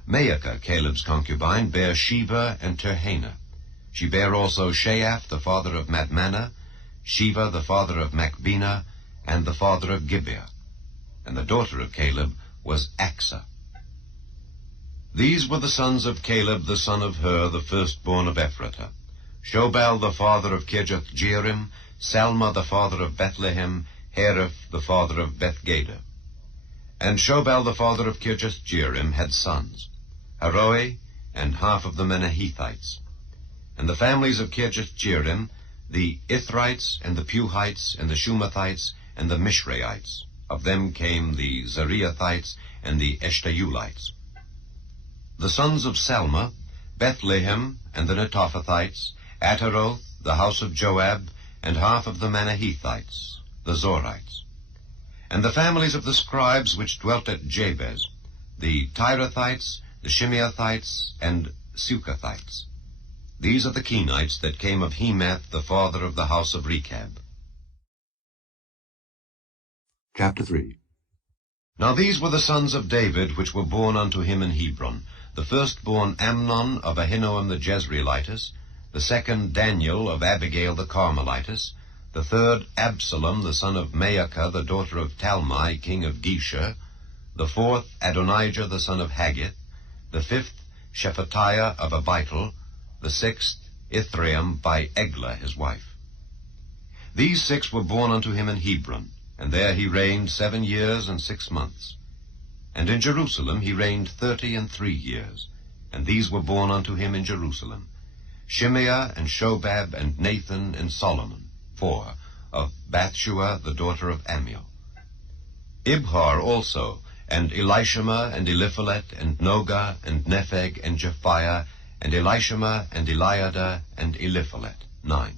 Maacah, Caleb's concubine, bare Sheva and Terhana. She bare also Sheath, the father of Madmanah, Sheva, the father of Macbena, and the father of Gibeah. And the daughter of Caleb was Achsah. These were the sons of Caleb, the son of Hur, the firstborn of Ephratah. Shobal, the father of Kirjath-jearim, Salma, the father of Bethlehem, Hareph, the father of Bethgader. And Shobal, the father of Kirjath-jearim, had sons, Haroe, and half of the Menahithites. And the families of Kirjath-jearim, the Ithrites, and the Puhites, and the Shumathites, and the Mishraites. Of them came the Zariathites, and the Eshtaulites. The sons of Salma, Bethlehem, and the Netophathites, Ataroth, the house of Joab, and half of the Manahithites, the Zorites. And the families of the scribes which dwelt at Jabez, the Tirathites, the Shimeathites, and Sukathites. These are the Kenites that came of Hemath, the father of the house of Rechab. Chapter 3. Now these were the sons of David which were born unto him in Hebron, the firstborn Amnon of Ahinoam the Jezreelitess, the second Daniel of Abigail the Carmelitess, the third Absalom the son of Maacah the daughter of Talmai king of Geshur, the fourth Adonijah the son of Haggith, the fifth Shephatiah of Abital, the sixth Ithream by Eglah his wife. These 6 were born unto him in Hebron, and there he reigned 7 years and 6 months. And in Jerusalem he reigned 33 years, and these were born unto him in Jerusalem, Shimeah and Shobab and Nathan and Solomon, 4, of Bathshua the daughter of Ammiel. Ibhar also, and Elishama and Eliphalet and Nogah and Nepheg and Japhiah and Elishama and Eliada and Eliphalet, 9.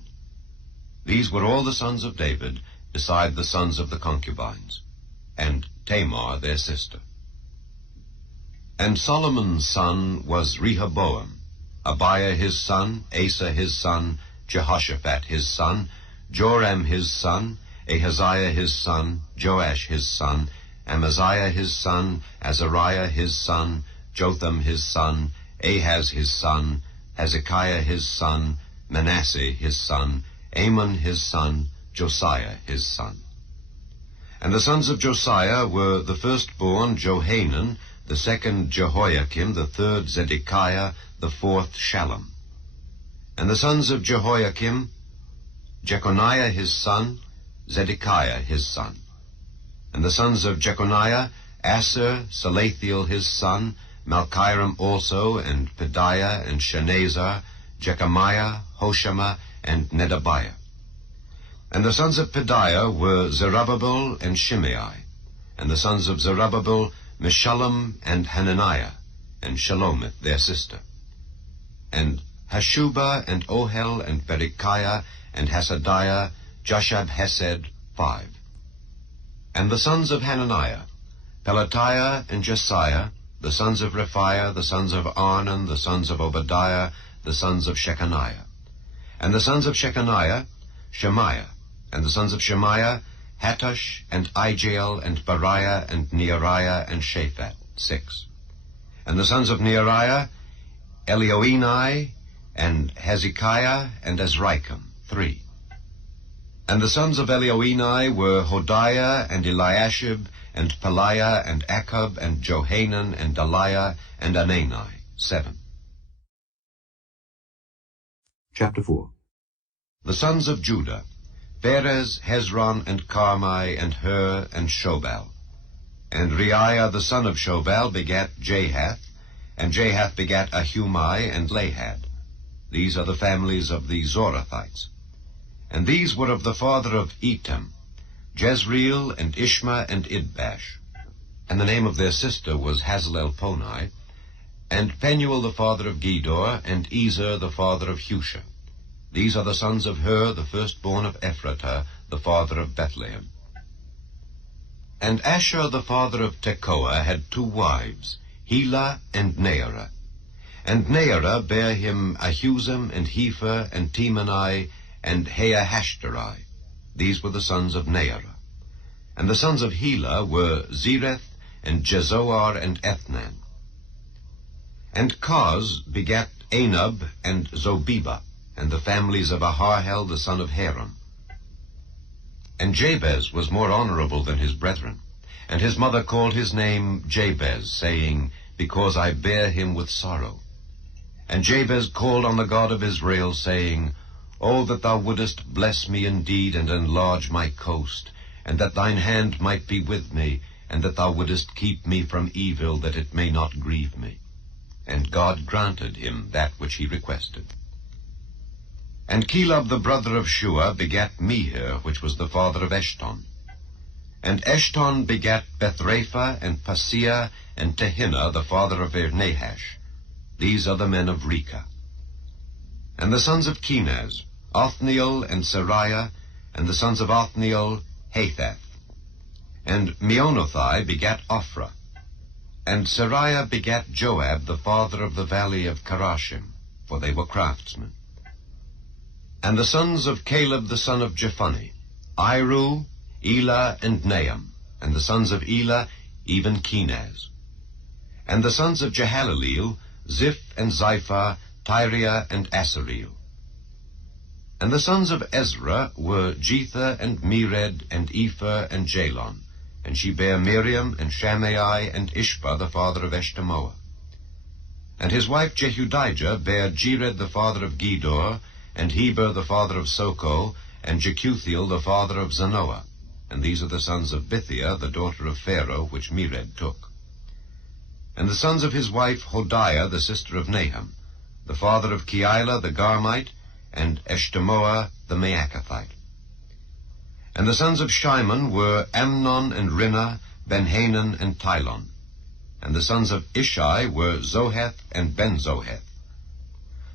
These were all the sons of David, beside the sons of the concubines, and Tamar their sister. And Solomon's son was Rehoboam, Abiah his son, Asa his son, Jehoshaphat his son, Joram his son, Ahaziah his son, Joash his son, Amaziah his son, Azariah his son, Jotham his son, Ahaz his son, Hezekiah his son, Manasseh his son, Amon his son, Josiah his son. And the sons of Josiah were the firstborn Johanan, the second Jehoiakim, the third Zedekiah, the fourth Shallum. And the sons of Jehoiakim, Jeconiah his son, Zedekiah his son. And the sons of Jeconiah, Asser, Salathiel his son, Malchiram also, and Pedaiah, and Shenazar, Jechamiah, Hoshama, and Nedabiah. And the sons of Pedaiah were Zerubbabel and Shimei. And the sons of Zerubbabel, Meshullam and Hananiah, and Shalomith their sister. And Hashubah and Ohel and Berechiah and Hasadiah, Joshab-Hesed, 5. And the sons of Hananiah, Pelatiah and Jesiah, the sons of Rephiah, the sons of Arnan, the sons of Obadiah, the sons of Shechaniah. And the sons of Shechaniah, Shemaiah. And the sons of Shemaiah, Hattush and Ijael and Bariah and Neariah and Shaphat, 6. And the sons of Neariah, Elioenai and Hezekiah and Azrikam, 3. And the sons of Elioenai were Hodiah and Eliashib and Peliah and Achab and Johanan and Daliah and Anani, 7. Chapter 4. The sons of Judah, Perez, Hezron, and Carmi, and Hur, and Shobal. And Reiah the son of Shobal begat Jahath, and Jahath begat Ahumai and Lahad. These are the families of the Zorathites. And these were of the father of Etam, Jezreel, and Ishma, and Idbash. And the name of their sister was Hazelelponi, and Penuel the father of Gedor, and Ezer the father of Husha. These are the sons of Hur, the firstborn of Ephratah, the father of Bethlehem. And Asher the father of Tekoa had 2 wives, Helah and Naarah. And Naarah bare him Ahuzam, and Hepher, and Temani, and Haahashterai. These were the sons of Naarah. And the sons of Helah were Zereth, and Jezoar, and Ethnan. And Koz begat Anub and Zobeba, and the families of Aharhel the son of Haram. And Jabez was more honorable than his brethren, and his mother called his name Jabez, saying, Because I bare him with sorrow. And Jabez called on the God of Israel, saying, O that thou wouldest bless me indeed, and enlarge my coast, and that thine hand might be with me, and that thou wouldest keep me from evil, that it may not grieve me. And God granted him that which he requested. And Caleb the brother of Shua begat Mehir, which was the father of Eshton. And Eshton begat Bethrapha, and Paseah, and Tehinnah, the father of Nahash. These are the men of Rechah. And the sons of Kenaz, Othniel and Sariah, and the sons of Othniel, Hathath. And Meonothai begat Ophrah. And Sariah begat Joab, the father of the valley of Karashim, for they were craftsmen. And the sons of Caleb the son of Jephunneh, Iru, Elah, and Nahum. And the sons of Elah, even Kenaz. And the sons of Jehaleleel, Ziph and Ziphah, Tyria and Asareel. And the sons of Ezra were Jether and Mered and Ephah and Jalon. And she bare Miriam and Shammai and Ishbah the father of Eshtemoa. And his wife Jehudijah bare Jered the father of Gedor, and Heber the father of Soko, and Jekuthiel the father of Zanoah. And these are the sons of Bithiah the daughter of Pharaoh, which Mered took. And the sons of his wife Hodiah the sister of Nahum, the father of Keilah the Garmite, and Eshtemoa the Maacathite. And the sons of Shimon were Amnon and Rinnah, Benhanan and Tilon. And the sons of Ishai were Zoheth and Ben-Zoheth.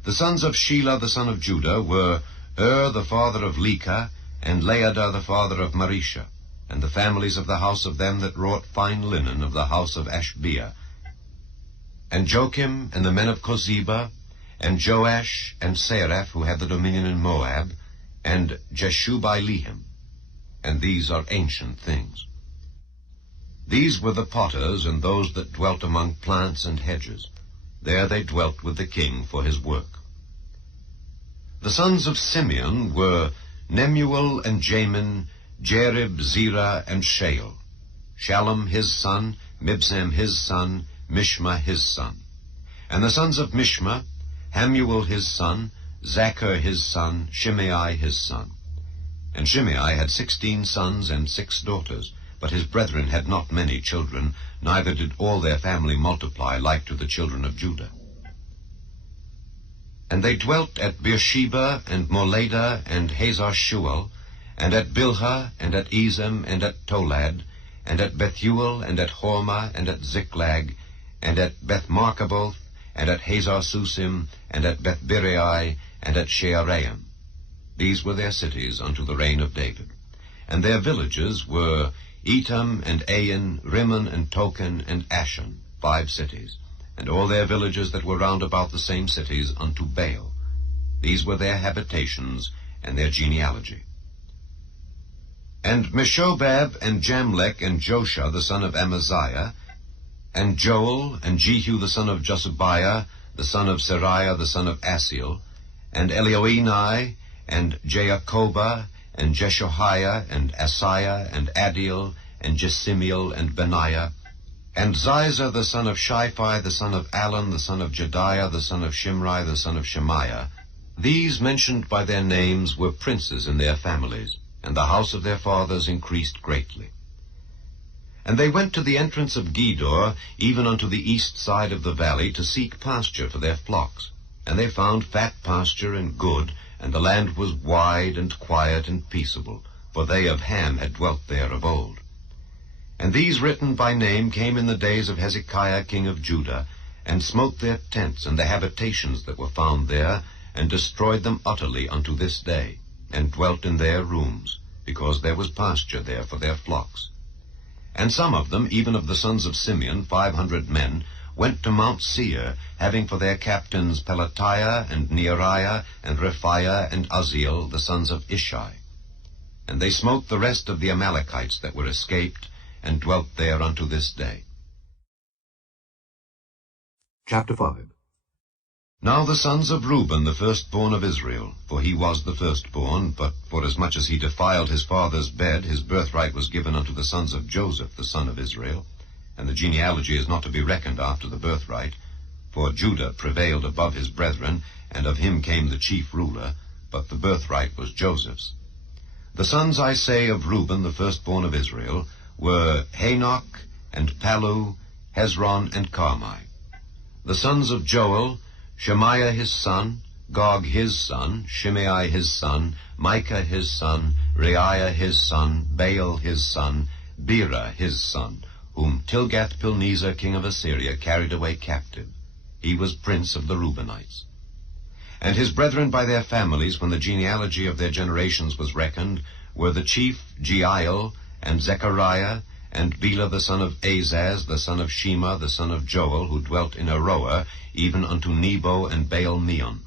The sons of Shelah the son of Judah were the father of Leka, and Laadah the father of Marisha, and the families of the house of them that wrought fine linen of the house of Ashbea, and Joachim, and the men of Kozeba, and Joash, and Seraph, who had the dominion in Moab, and Jeshubai-Lehim. And these are ancient things. These were the potters, and those that dwelt among plants and hedges. There they dwelt with the king for his work. The sons of Simeon were Nemuel and Jamin, Jerib, Zerah, and Shael. Shallum his son, Mibsam his son, Mishma his son. And the sons of Mishma, Hamuel his son, Zachar his son, Shimei his son. And Shimei had 16 sons and 6 daughters, but his brethren had not many children, neither did all their family multiply like to the children of Judah. And they dwelt at Beersheba, and Moladah, and Hazar-Shual, and at Bilhah, and at Ezem, and at Tolad, and at Bethuel, and at Hormah, and at Ziklag, and at Beth-Markaboth, and at Hazar-Susim, and at Beth-Birai, and at Shearaim. These were their cities unto the reign of David. And their villages were Etam, and Ain, Rimmon, and Token, and Ashan, 5 cities, and all their villages that were round about the same cities unto Baal. These were their habitations and their genealogy. And Meshobab, and Jamlech, and Josha the son of Amaziah, and Joel, and Jehu the son of Joshabiah, the son of Seriah, the son of Asiel, and Elioenai, and Jaakobah, and Jeshoiah, and Asaiah, and Adiel, and Jesimiel, and Benaiah, and Ziza the son of Shiphi, the son of Alon, the son of Jediah, the son of Shimri, the son of Shemaiah. These mentioned by their names were princes in their families, and the house of their fathers increased greatly. And they went to the entrance of Gedor, even unto the east side of the valley, to seek pasture for their flocks. And they found fat pasture and good, and the land was wide and quiet and peaceable, for they of Ham had dwelt there of old. And these written by name came in the days of Hezekiah king of Judah, and smote their tents and the habitations that were found there, and destroyed them utterly unto this day, and dwelt in their rooms, because there was pasture there for their flocks. And some of them, even of the sons of Simeon, 500 men, went to Mount Seir, having for their captains Pelatiah, and Neariah, and Rephaiah, and Uzziel, the sons of Ishai. And they smote the rest of the Amalekites that were escaped, and dwelt there unto this day. Chapter 5. Now the sons of Reuben, the firstborn of Israel, for he was the firstborn, but forasmuch as he defiled his father's bed, his birthright was given unto the sons of Joseph, the son of Israel. And the genealogy is not to be reckoned after the birthright, for Judah prevailed above his brethren, and of him came the chief ruler, but the birthright was Joseph's. The sons, I say, of Reuben, the firstborn of Israel, were Hanoch, and Palu, Hezron, and Carmi. The sons of Joel, Shemaiah his son, Gog his son, Shimei his son, Micah his son, Reiah his son, Baal his son, Bera his son, whom Tilgath-Pilneser king of Assyria carried away captive. He was prince of the Reubenites. And his brethren by their families, when the genealogy of their generations was reckoned, were the chief Jeiel, and Zechariah, and Bela the son of Azaz, the son of Shema, the son of Joel, who dwelt in Aroer, even unto Nebo and Baal-Meon.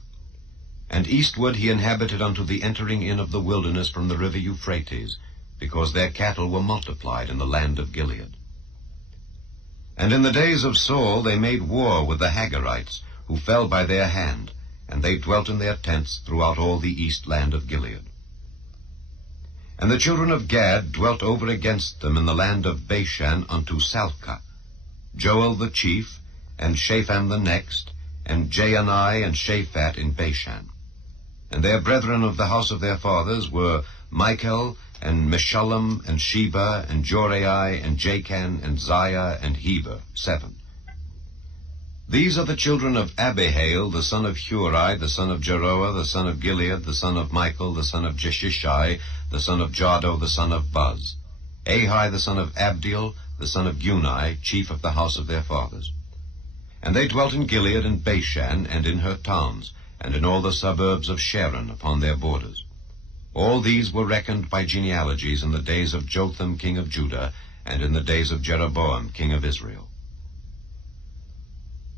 And eastward he inhabited unto the entering in of the wilderness from the river Euphrates, because their cattle were multiplied in the land of Gilead. And in the days of Saul they made war with the Hagarites, who fell by their hand, and they dwelt in their tents throughout all the east land of Gilead. And the children of Gad dwelt over against them in the land of Bashan unto Salcah, Joel the chief, and Shaphan the next, and Jaani and Shaphat in Bashan. And their brethren of the house of their fathers were Michael, and Meshullam, and Sheba, and Jorai, and Jachan, and Ziah, and Heber, 7. These are the children of Abihail, the son of Huri, the son of Jeroah, the son of Gilead, the son of Michael, the son of Jeshishai, the son of Jado, the son of Buz, Ahi, the son of Abdiel, the son of Guni, chief of the house of their fathers. And they dwelt in Gilead and Bashan, and in her towns, and in all the suburbs of Sharon upon their borders. All these were reckoned by genealogies in the days of Jotham king of Judah, and in the days of Jeroboam king of Israel.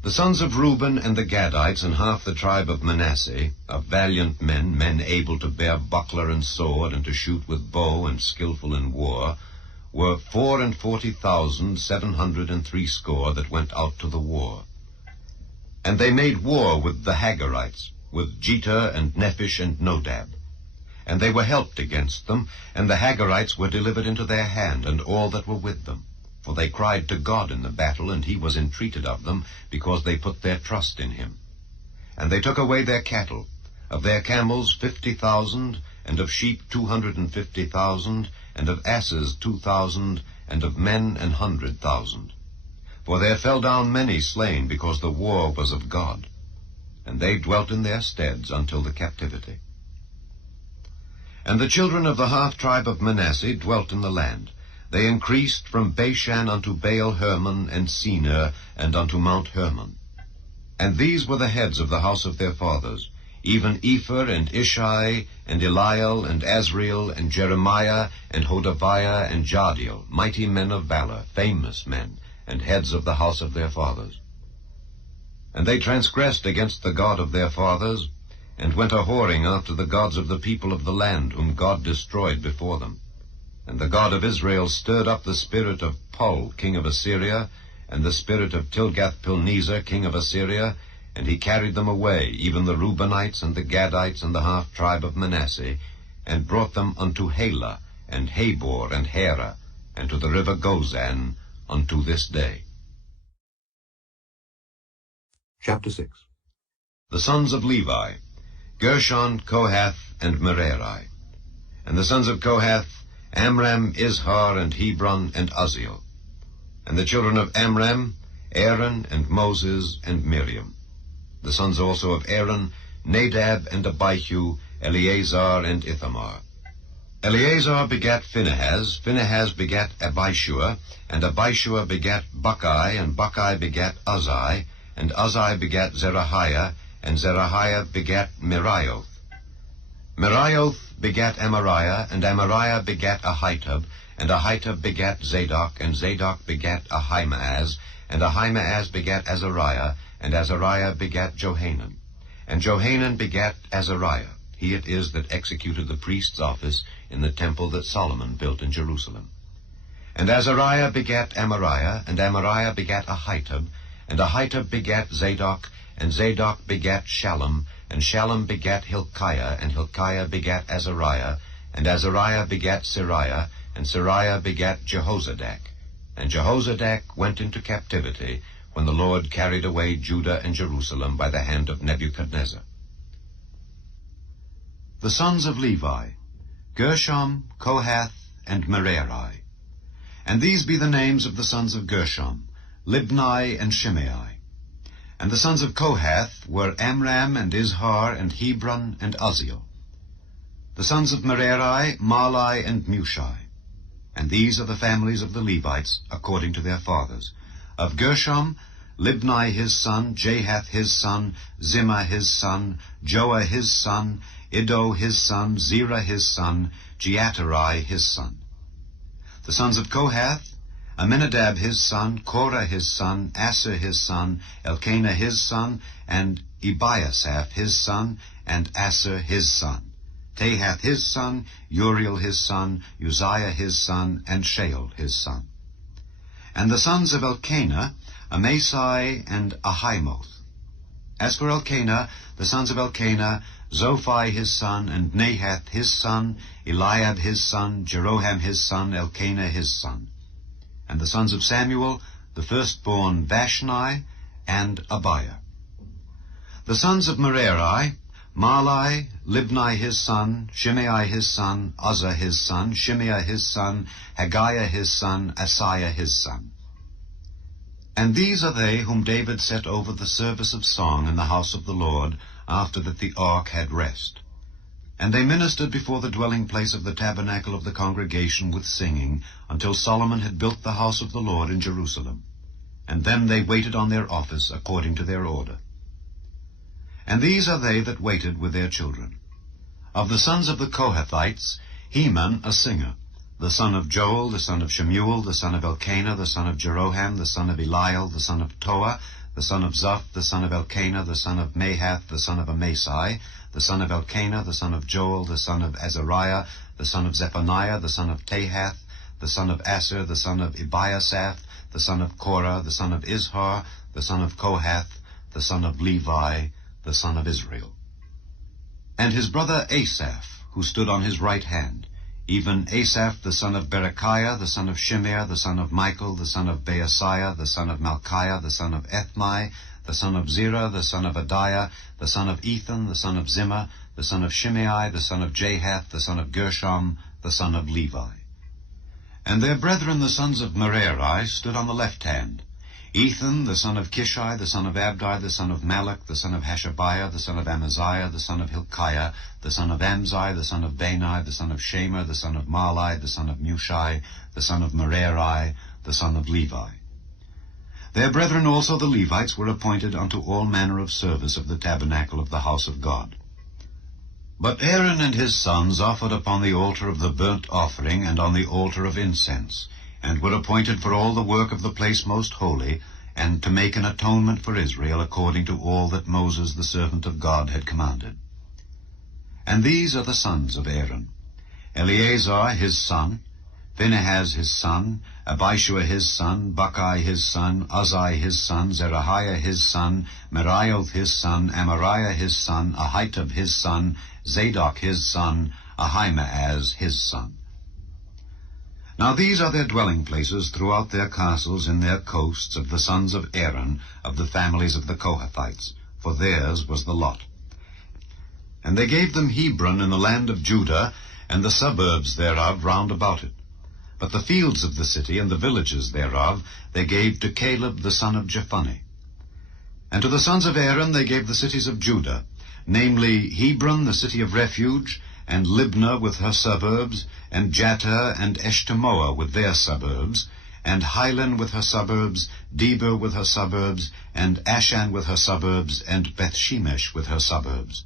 The sons of Reuben and the Gadites and half the tribe of Manasseh, of valiant men, men able to bear buckler and sword, and to shoot with bow, and skillful in war, were 44,760 that went out to the war. And they made war with the Hagarites, with Jether and Nephish and Nodab. And they were helped against them, and the Hagarites were delivered into their hand, and all that were with them. For they cried to God in the battle, and he was entreated of them, because they put their trust in him. And they took away their cattle, of their camels 50,000, and of sheep 250,000, and of asses 2,000, and of men 100,000. For there fell down many slain, because the war was of God. And they dwelt in their steads until the captivity. And the children of the half tribe of Manasseh dwelt in the land. They increased from Bashan unto Baal Hermon and Senir, and unto Mount Hermon. And these were the heads of the house of their fathers, even Epher and Ishai, and Eliel, and Azriel, and Jeremiah, and Hodaviah, and Jadiel, mighty men of valor, famous men, and heads of the house of their fathers. And they transgressed against the God of their fathers, and went a-whoring after the gods of the people of the land, whom God destroyed before them. And the God of Israel stirred up the spirit of Pul, king of Assyria, and the spirit of Tilgath-Pilneser, king of Assyria, and he carried them away, even the Reubenites and the Gadites and the half tribe of Manasseh, and brought them unto Halah, and Habor, and Hara, and to the river Gozan, unto this day. Chapter 6. The sons of Levi, Gershon, Kohath, and Merari. And the sons of Kohath, Amram, Izhar, and Hebron, and Uzziel. And the children of Amram, Aaron, and Moses, and Miriam. The sons also of Aaron, Nadab, and Abihu, Eleazar, and Ithamar. Eleazar begat Phinehas, Phinehas begat Abishua, and Abishua begat Buckai, and Buckai begat Uzzi, and Uzzi begat Zerahiah, and Zerahiah begat Meraioth. Meraioth begat Amariah, and Amariah begat Ahitub, and Ahitub begat Zadok, and Zadok begat Ahimaaz, and Ahimaaz begat Azariah, and Azariah begat Johanan. And Johanan begat Azariah. He it is that executed the priest's office in the temple that Solomon built in Jerusalem. And Azariah begat Amariah, and Amariah begat Ahitub, and Ahitub begat Zadok, and Zadok begat Shallum, and Shallum begat Hilkiah, and Hilkiah begat Azariah, and Azariah begat Sariah, and Sariah begat Jehozadak. And Jehozadak went into captivity when the Lord carried away Judah and Jerusalem by the hand of Nebuchadnezzar. The sons of Levi, Gershom, Kohath, and Merari. And these be the names of the sons of Gershom, Libni and Shimei. And the sons of Kohath were Amram, and Izhar, and Hebron, and Uzziel. The sons of Merari, Mahli, and Mushi. And these are the families of the Levites, according to their fathers. Of Gershom, Libni his son, Jahath his son, Zimmah his son, Joah his son, Iddo his son, Zerah his son, Jeaterai his son. The sons of Kohath, Aminadab his son, Korah his son, Asher his son, Elkanah his son, and Ebiasaph his son, and Asher his son. Tahath his son, Uriel his son, Uzziah his son, and Shael his son. And the sons of Elkanah, Amasai and Ahimoth. As for Elkanah, the sons of Elkanah, Zophai his son, and Nahath his son, Eliab his son, Jeroham his son, Elkanah his son. And the sons of Samuel, the firstborn Vashni, and Abiah. The sons of Merari, Mahli, Libni his son, Shimei his son, Uzzah his son, Shimeah his son, Haggiah his son, Asaiah his son. And these are they whom David set over the service of song in the house of the Lord, after that the ark had rest. And they ministered before the dwelling place of the tabernacle of the congregation with singing, until Solomon had built the house of the Lord in Jerusalem. And then they waited on their office according to their order. And these are they that waited with their children. Of the sons of the Kohathites, Heman a singer, the son of Joel, the son of Shemuel, the son of Elkanah, the son of Jeroham, the son of Eliel, the son of Toah, the son of Zuph, the son of Elkanah, the son of Mahath, the son of Amasai, the son of Elkanah, the son of Joel, the son of Azariah, the son of Zephaniah, the son of Tahath, the son of Aser, the son of Ebiasaph, the son of Korah, the son of Izhar, the son of Kohath, the son of Levi, the son of Israel. And his brother Asaph, who stood on his right hand, even Asaph the son of Berechiah, the son of Shimea, the son of Michael, the son of Baasiah, the son of Malchiah, the son of Ethmai, the son of Zerah, the son of Adiah, the son of Ethan, the son of Zimmah, the son of Shimei, the son of Jahath, the son of Gershom, the son of Levi. And their brethren the sons of Merari stood on the left hand, Ethan, the son of Kishi, the son of Abdi, the son of Malach, the son of Hashabiah, the son of Amaziah, the son of Hilkiah, the son of Amzi, the son of Bani, the son of Shemer, the son of Mahli, the son of Mushi, the son of Merari, the son of Levi. Their brethren also the Levites were appointed unto all manner of service of the tabernacle of the house of God. But Aaron and his sons offered upon the altar of the burnt offering and on the altar of incense, and were appointed for all the work of the place most holy, and to make an atonement for Israel according to all that Moses the servant of God had commanded. And these are the sons of Aaron: Eleazar his son, Phinehas his son, Abishua his son, Bukki his son, Uzzi his son, Zerahiah his son, Merioth his son, Amariah his son, Ahitub his son, Zadok his son, Ahimaaz his son. Now these are their dwelling places throughout their castles in their coasts of the sons of Aaron, of the families of the Kohathites, for theirs was the lot. And they gave them Hebron in the land of Judah, and the suburbs thereof round about it. But the fields of the city and the villages thereof they gave to Caleb the son of Jephunneh. And to the sons of Aaron they gave the cities of Judah, namely Hebron the city of refuge, and Libnah with her suburbs, and Jattah and Eshtemoa with their suburbs, and Hilen with her suburbs, Debir with her suburbs, and Ashan with her suburbs, and Bethshemesh with her suburbs.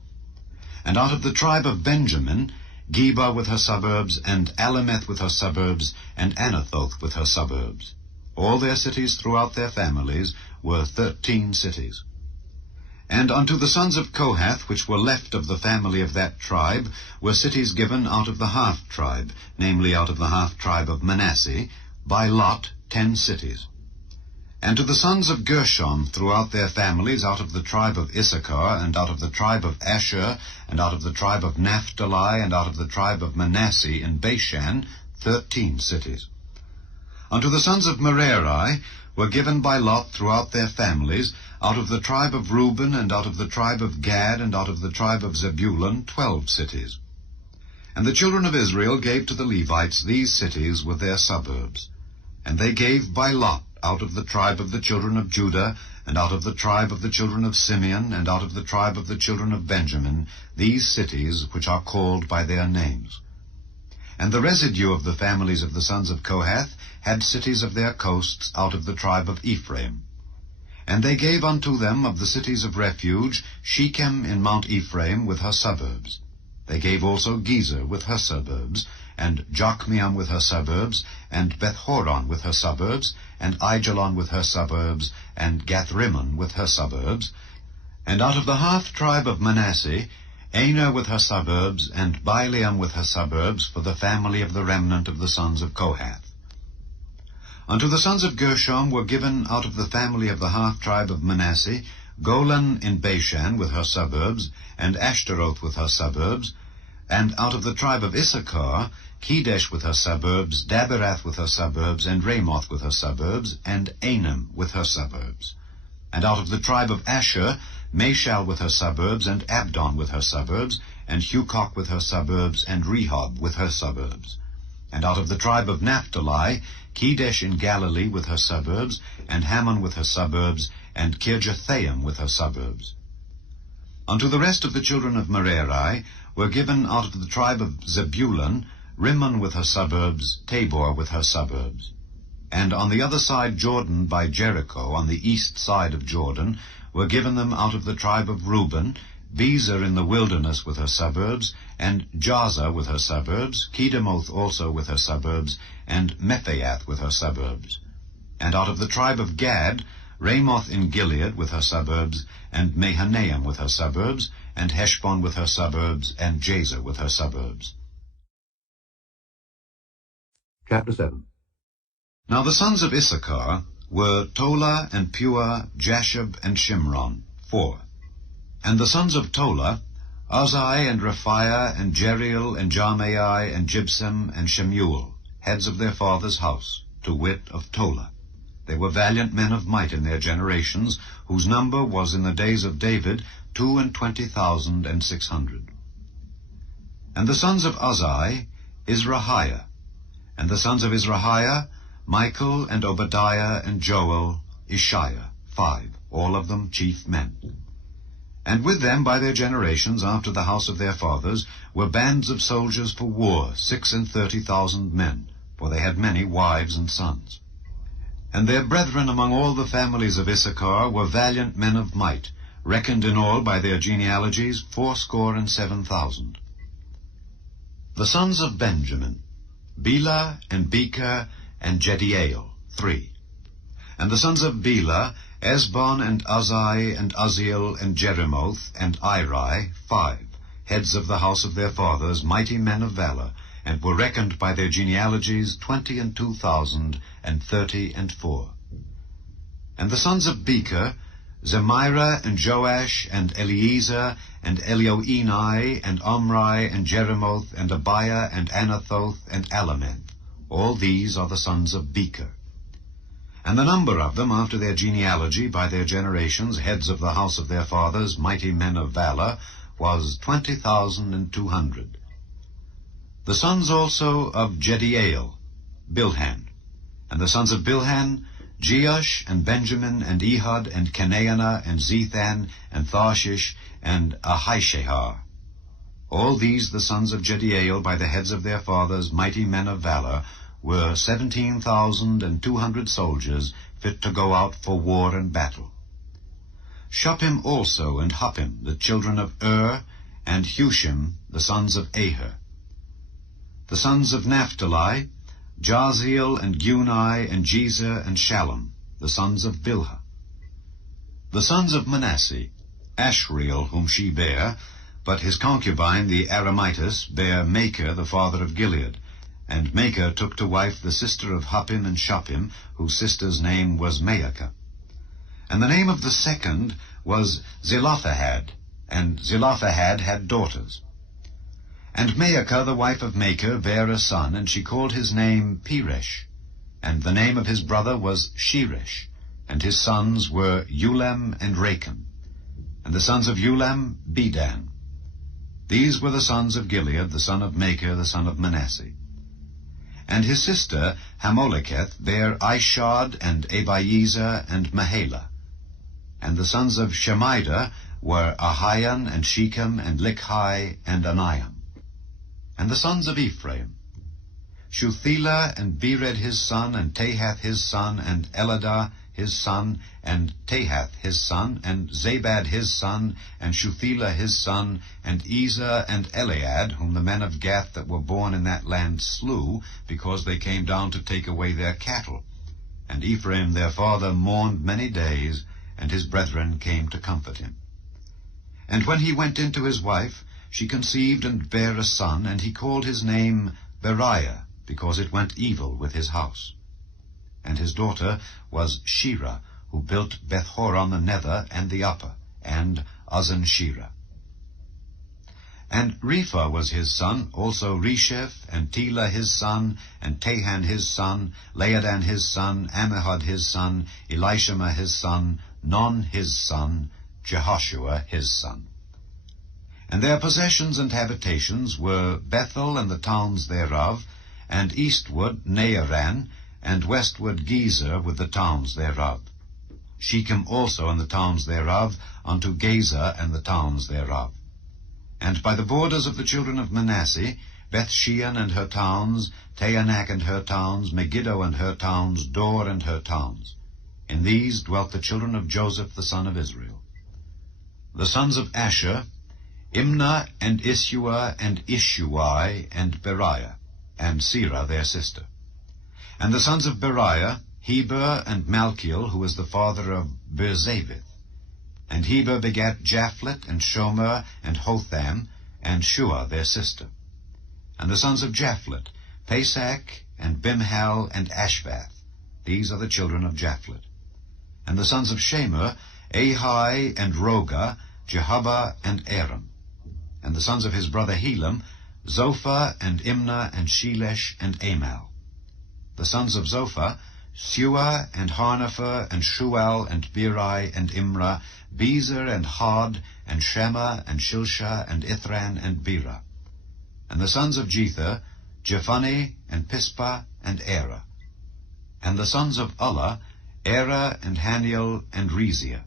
And out of the tribe of Benjamin, Geba with her suburbs, and Alemeth with her suburbs, and Anathoth with her suburbs. All their cities throughout their families were 13 cities. And unto the sons of Kohath, which were left of the family of that tribe, were cities given out of the half-tribe, namely out of the half-tribe of Manasseh, by lot 10 cities. And to the sons of Gershom throughout their families, out of the tribe of Issachar, and out of the tribe of Asher, and out of the tribe of Naphtali, and out of the tribe of Manasseh in Bashan, 13 cities. Unto the sons of Merari were given by lot throughout their families, out of the tribe of Reuben, and out of the tribe of Gad, and out of the tribe of Zebulun, 12 cities. And the children of Israel gave to the Levites these cities with their suburbs. And they gave by lot out of the tribe of the children of Judah, and out of the tribe of the children of Simeon, and out of the tribe of the children of Benjamin, these cities which are called by their names. And the residue of the families of the sons of Kohath had cities of their coasts out of the tribe of Ephraim. And they gave unto them of the cities of refuge Shechem in Mount Ephraim with her suburbs. They gave also Gezer with her suburbs, and Jokmeam with her suburbs, and Bethhoron with her suburbs, and Aijalon with her suburbs, and Gathrimmon with her suburbs. And out of the half-tribe of Manasseh, Aner with her suburbs, and Bileam with her suburbs, for the family of the remnant of the sons of Kohath. Unto the sons of Gershom were given out of the family of the half-tribe of Manasseh Golan in Bashan with her suburbs, and Ashtaroth with her suburbs, and out of the tribe of Issachar, Kedesh with her suburbs, Daberath with her suburbs, and Ramoth with her suburbs, and Anem with her suburbs. And out of the tribe of Asher, Mashal with her suburbs, and Abdon with her suburbs, and Hucoch with her suburbs, and Rehob with her suburbs. And out of the tribe of Naphtali, Kedesh in Galilee with her suburbs, and Hammon with her suburbs, and Kirjathaim with her suburbs. Unto the rest of the children of Merari were given out of the tribe of Zebulun, Rimmon with her suburbs, Tabor with her suburbs. And on the other side Jordan by Jericho, on the east side of Jordan, were given them out of the tribe of Reuben, Bezer in the wilderness with her suburbs, and Jaza with her suburbs, Kedemoth also with her suburbs, and Mephaath with her suburbs. And out of the tribe of Gad, Ramoth in Gilead with her suburbs, and Mahanaim with her suburbs, and Heshbon with her suburbs, and Jazer with her suburbs. Chapter 7. Now the sons of Issachar were Tola, and Pua, Jashub, and Shimron, 4. And the sons of Tola, Uzai, and Raphiah, and Jeriel, and Jarmeai, and Jibsam, and Shemuel, heads of their father's house, to wit of Tola. They were valiant men of might in their generations, whose number was in the days of David 22,600. And the sons of Uzai, Izrahiah. And the sons of Izrahiah, Michael, and Obadiah, and Joel, Ishiah, 5, all of them chief men. And with them by their generations after the house of their fathers were bands of soldiers for war, 36,000 men, for they had many wives and sons. And their brethren among all the families of Issachar were valiant men of might, reckoned in all by their genealogies 77,000. The sons of Benjamin, Bela, and Becher, and Jediael, 3. And the sons of Bela, Esbon, and Uzai, and Uzziel, and Jerimoth, and Iri, 5, heads of the house of their fathers, mighty men of valor, and were reckoned by their genealogies 22,034. And the sons of Becher, Zemira, and Joash, and Eliezer, and Elioenai, and Omri, and Jerimoth, and Abiah, and Anathoth, and Alameth. All these are the sons of Becher. And the number of them after their genealogy by their generations, heads of the house of their fathers, mighty men of valor, was 20,200. The sons also of Jediael, Bilhan. And the sons of Bilhan, Jeush, and Benjamin, and Ehud, and Kenaanah, and Zethan, and Tharshish, and Ahishahar. All these the sons of Jediael by the heads of their fathers, mighty men of valor, were 17,200 soldiers fit to go out for war and battle. Shuppim also and Huppim, the children of and Hushim, the sons of Aher. The sons of Naphtali, Jaziel, and Guni, and Jezer, and Shallum, the sons of Bilhah. The sons of Manasseh, Ashriel, whom she bare, but his concubine, the Aramitis, bare Machir, the father of Gilead. And Machir took to wife the sister of Huppim and Shuppim, whose sister's name was Maacah. And the name of the second was Zelophehad, and Zelophehad had daughters. And Maacah, the wife of Machir, bare a son, and she called his name Peresh. And the name of his brother was Sheresh, and his sons were Ulam and Racham. And the sons of Ulam, Bedan. These were the sons of Gilead, the son of Machir, the son of Manasseh. And his sister Hamoleketh bare Ishad, and Abiezer, and Mahalah. And the sons of Shemida were Ahian, and Shechem, and Likhai, and Aniam. And the sons of Ephraim, Shuthelah, and Bered his son, and Tahath his son, and Eladah his son, and Tahath his son, and Zabad his son, and Shuthelah his son, and Ezer, and Elead, whom the men of Gath that were born in that land slew, because they came down to take away their cattle. And Ephraim their father mourned many days, and his brethren came to comfort him. And when he went in to his wife, she conceived and bare a son, and he called his name Beriah, because it went evil with his house. And his daughter was Shirah, who built Beth-horon the nether and the upper, and Uzzen-shirah. And Repha was his son, also Resheph, and Telah his son, and Tahan his son, Laadan his son, Ammihud his son, Elishama his son, Non his son, Jehoshua his son. And their possessions and habitations were Bethel and the towns thereof, and eastward Naaran, and westward Gezer with the towns thereof. Shechem also and the towns thereof, unto Gaza and the towns thereof. And by the borders of the children of Manasseh, Bethshean and her towns, Taanach and her towns, Megiddo and her towns, Dor and her towns. In these dwelt the children of Joseph the son of Israel. The sons of Asher, Imnah and Issua and Ishuai and Beriah, and Serah their sister. And the sons of Beriah, Heber and Malchiel, who was the father of Berzavith. And Heber begat Japhlet and Shomer and Hotham, and Shua their sister. And the sons of Japhlet, Pesach and Bimhal and Ashvath. These are the children of Japhlet. And the sons of Shemer, Ahai and Roga, Jehubbah and Aram. And the sons of his brother Helam, Zophah and Imnah and Shelesh and Amal. The sons of Zophah, Sua and Harnepher and Shual and Beri and Imrah, Bezer and Hod and Shema and Shilsha and Ithran and Bera. And the sons of Jether, Jephani and Pispa and Era. And the sons of Ulla, Era and Haniel and Rezia.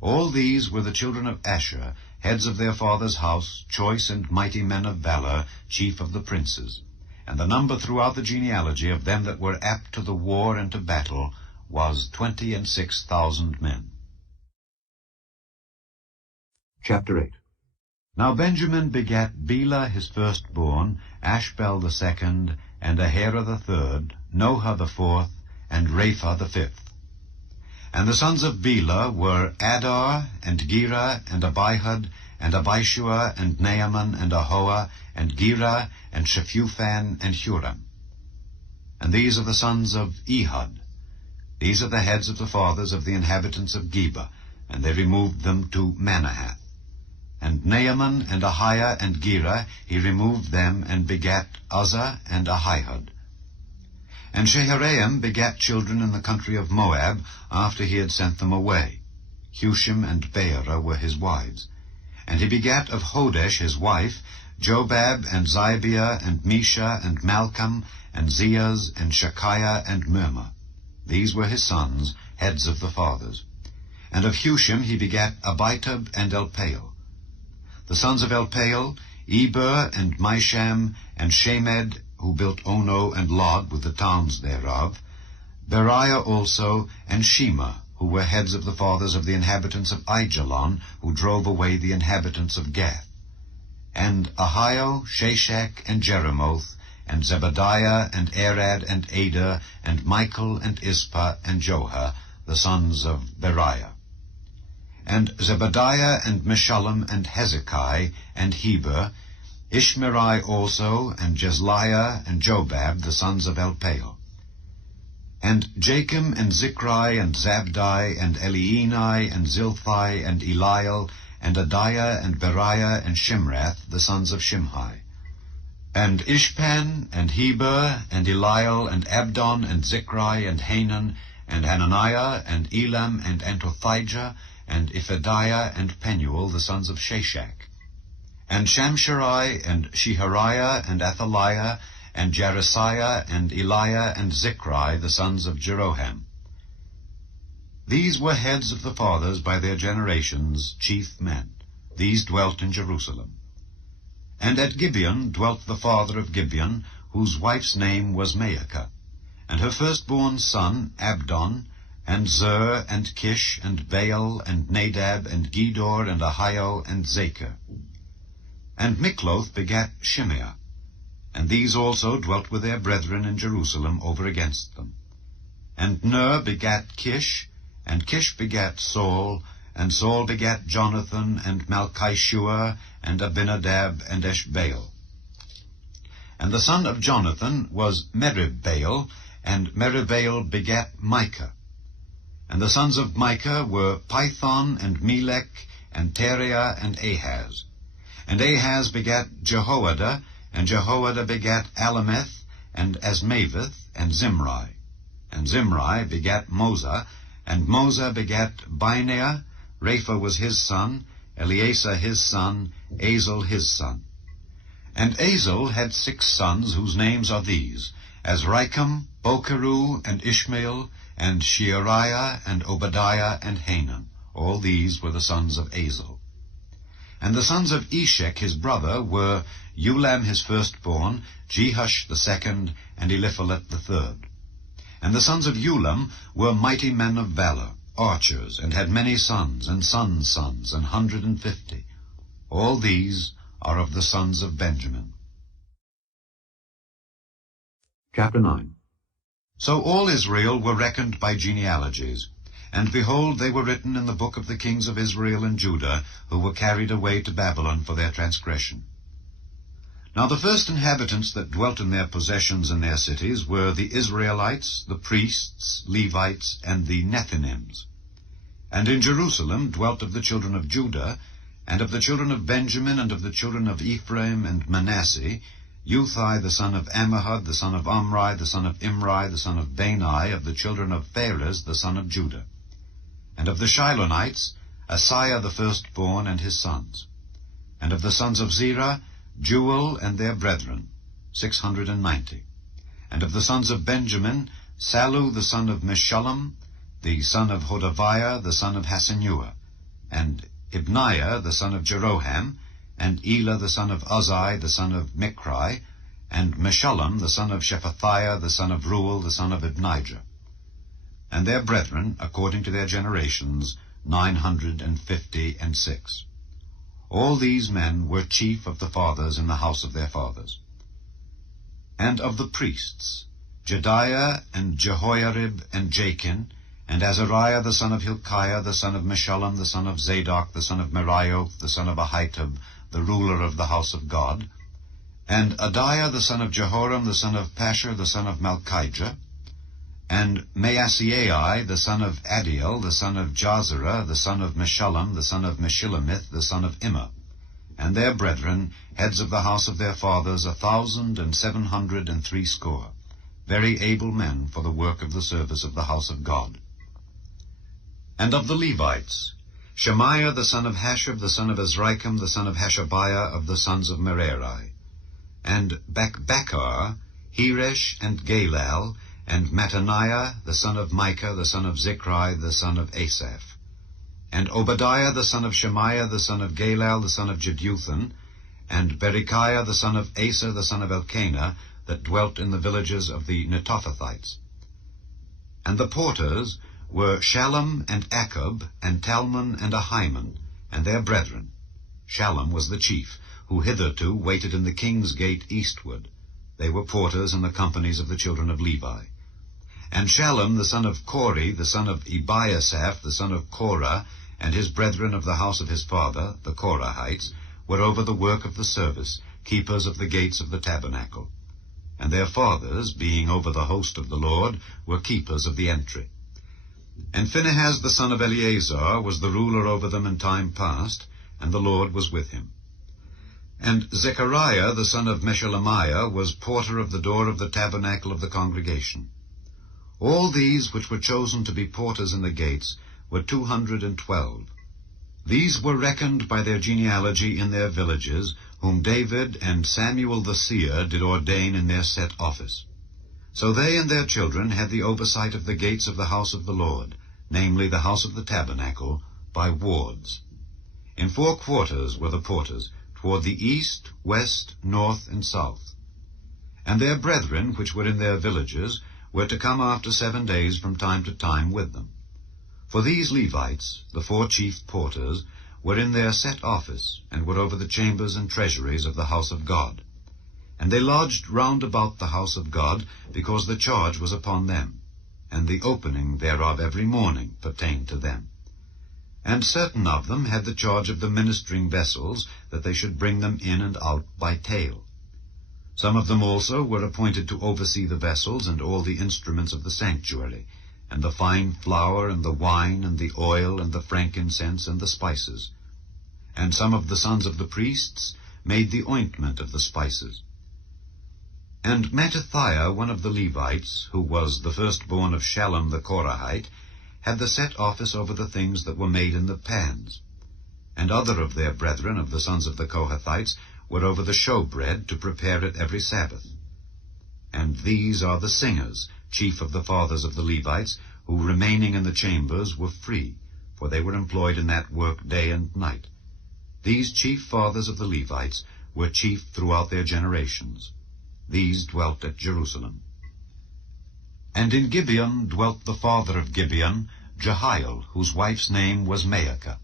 All these were the children of Asher, heads of their father's house, choice and mighty men of valor, chief of the princes. And the number throughout the genealogy of them that were apt to the war and to battle was 26,000 men. Chapter 8. Now Benjamin begat Bela his firstborn, Ashbel the second, and Ahara the third, Noha the fourth, and Rapha the fifth. And the sons of Bela were Adar, and Gera, and Abihud, and Abishua, and Naaman, and Ahoah, and Gera, and Shephufan, and Huram. And these are the sons of Ehud. These are the heads of the fathers of the inhabitants of Geba, and they removed them to Manahath. And Naaman, and Ahiah, and Gera, he removed them, and begat Uzzah, and Ahihud. And Shaharaim begat children in the country of Moab, after he had sent them away. Hushim and Beerah were his wives. And he begat of Hodesh his wife, Jobab, and Zibeah, and Mesha, and Malcolm, and Zeaz, and Shekiah, and Mirmah. These were his sons, heads of the fathers. And of Hushim he begat Abitub and Elpaal. The sons of Elpaal, Eber, and Misham, and Shemed, who built Ono and Lod with the towns thereof, Beriah also, and Shema, who were heads of the fathers of the inhabitants of Aijalon, who drove away the inhabitants of Gath. And Ahio, Shashak, and Jeremoth, and Zebadiah, and Arad, and Adah, and Michael, and Ispa, and Joha, the sons of Beriah. And Zebadiah, and Meshullam, and Hezekiah, and Heber, Ishmerai also, and Jezliah, and Jobab, the sons of Elpaal. And Jachim, and Zichri, and Zabdi, and Elienai, and Zilthai, and Eliel, and Adiah, and Beriah, and Shimrath, the sons of Shimhi. And Ishpan, and Heber, and Eliel, and Abdon, and Zichri, and Hanan, and Hananiah, and Elam, and Antothijah, and Iphadiah, and Penuel, the sons of Shashak. And Shamsherai, and Shehariah, and Athaliah, and Jerasiah, and Eliah, and Zichri, the sons of Jeroham. These were heads of the fathers by their generations, chief men. These dwelt in Jerusalem. And at Gibeon dwelt the father of Gibeon, whose wife's name was Maacah, and her firstborn son Abdon, and Zer, and Kish, and Baal, and Nadab, and Gedor, and Ahio, and Zachar. And Mikloth begat Shimeah. And these also dwelt with their brethren in Jerusalem over against them. And Ner begat Kish, and Kish begat Saul, and Saul begat Jonathan, and Malchishua, and Abinadab, and Eshbaal. And the son of Jonathan was Meribbaal, and Meribbaal begat Micah. And the sons of Micah were Python, and Melech, and Teriah, and Ahaz. And Ahaz begat Jehoiada, and Jehoiada begat Alameth, and Asmaveth, and Zimri. And Zimri begat Moza, and Moza begat Bineah. Rapha was his son, Eleasah his son, Azel his son. And Azel had 6 sons, whose names are these: Azrikam, Bocheru, and Ishmael, and Sheariah, and Obadiah, and Hanan. All these were the sons of Azel. And the sons of Eshek his brother were Ulam his firstborn, Jehush the second, and Eliphalet the third. And the sons of Ulam were mighty men of valor, archers, and had many sons, and sons' sons, 150. All these are of the sons of Benjamin. Chapter 9. So all Israel were reckoned by genealogies, and behold, they were written in the book of the kings of Israel and Judah, who were carried away to Babylon for their transgression. Now the first inhabitants that dwelt in their possessions and their cities were the Israelites, the priests, Levites, and the Nethinims. And in Jerusalem dwelt of the children of Judah, and of the children of Benjamin, and of the children of Ephraim and Manasseh, Uthai the son of Ammihud, the son of Omri, the son of Imri, the son of Bani, of the children of Pharez, the son of Judah. And of the Shilonites, Asaiah the firstborn and his sons. And of the sons of Zerah, Jewel and their brethren, 690. And of the sons of Benjamin, Sallu the son of Meshullam, the son of Hodaviah, the son of Hasenuah, and Ibniah the son of Jeroham, and Elah the son of Uzzi, the son of Michri, and Meshullam the son of Shephatiah, the son of Reuel, the son of Ibnijah. And their brethren, according to their generations, 956. All these men were chief of the fathers in the house of their fathers. And of the priests, Jediah, and Jehoiarib, and Jachin, and Azariah the son of Hilkiah, the son of Meshullam, the son of Zadok, the son of Merioth, the son of Ahitub, the ruler of the house of God, and Adiah the son of Jehoram, the son of Pashur, the son of Malchijah, and Maaseiah the son of Adiel, the son of Jazerah, the son of Meshullam, the son of Meshillemith, the son of Immer, and their brethren, heads of the house of their fathers, 1,760, very able men for the work of the service of the house of God. And of the Levites, Shemaiah the son of Hashab, the son of Azrikam, the son of Hashabiah, of the sons of Merari, and Bakbakar, Heresh, and Galal, and Mattaniah the son of Micah, the son of Zichri, the son of Asaph, and Obadiah the son of Shemaiah, the son of Galal, the son of Jeduthun, and Berechiah the son of Asa, the son of Elkanah, that dwelt in the villages of the Netophathites. And the porters were Shallum and Akub, and Talmon and Ahiman, and their brethren. Shallum was the chief, who hitherto waited in the king's gate eastward. They were porters in the companies of the children of Levi. And Shallum the son of Kori, the son of Ebiasaph, the son of Korah, and his brethren of the house of his father, the Korahites, were over the work of the service, keepers of the gates of the tabernacle. And their fathers, being over the host of the Lord, were keepers of the entry. And Phinehas the son of Eleazar was the ruler over them in time past, and the Lord was with him. And Zechariah the son of Meshelemiah was porter of the door of the tabernacle of the congregation. All these which were chosen to be porters in the gates were 212. These were reckoned by their genealogy in their villages, whom David and Samuel the seer did ordain in their set office. So they and their children had the oversight of the gates of the house of the Lord, namely the house of the tabernacle, by wards. In 4 quarters were the porters, toward the east, west, north, and south. And their brethren, which were in their villages, were to come after 7 days from time to time with them. For these Levites, the 4 chief porters, were in their set office, and were over the chambers and treasuries of the house of God. And they lodged round about the house of God, because the charge was upon them, and the opening thereof every morning pertained to them. And certain of them had the charge of the ministering vessels, that they should bring them in and out by tale. Some of them also were appointed to oversee the vessels and all the instruments of the sanctuary, and the fine flour, and the wine, and the oil, and the frankincense, and the spices. And some of the sons of the priests made the ointment of the spices. And Mattithiah, one of the Levites, who was the firstborn of Shallum the Korahite, had the set office over the things that were made in the pans. And other of their brethren of the sons of the Kohathites were over the showbread, to prepare it every Sabbath. And these are the singers, chief of the fathers of the Levites, who remaining in the chambers were free, for they were employed in that work day and night. These chief fathers of the Levites were chief throughout their generations. These dwelt at Jerusalem. And in Gibeon dwelt the father of Gibeon, Jehiel, whose wife's name was Maacah,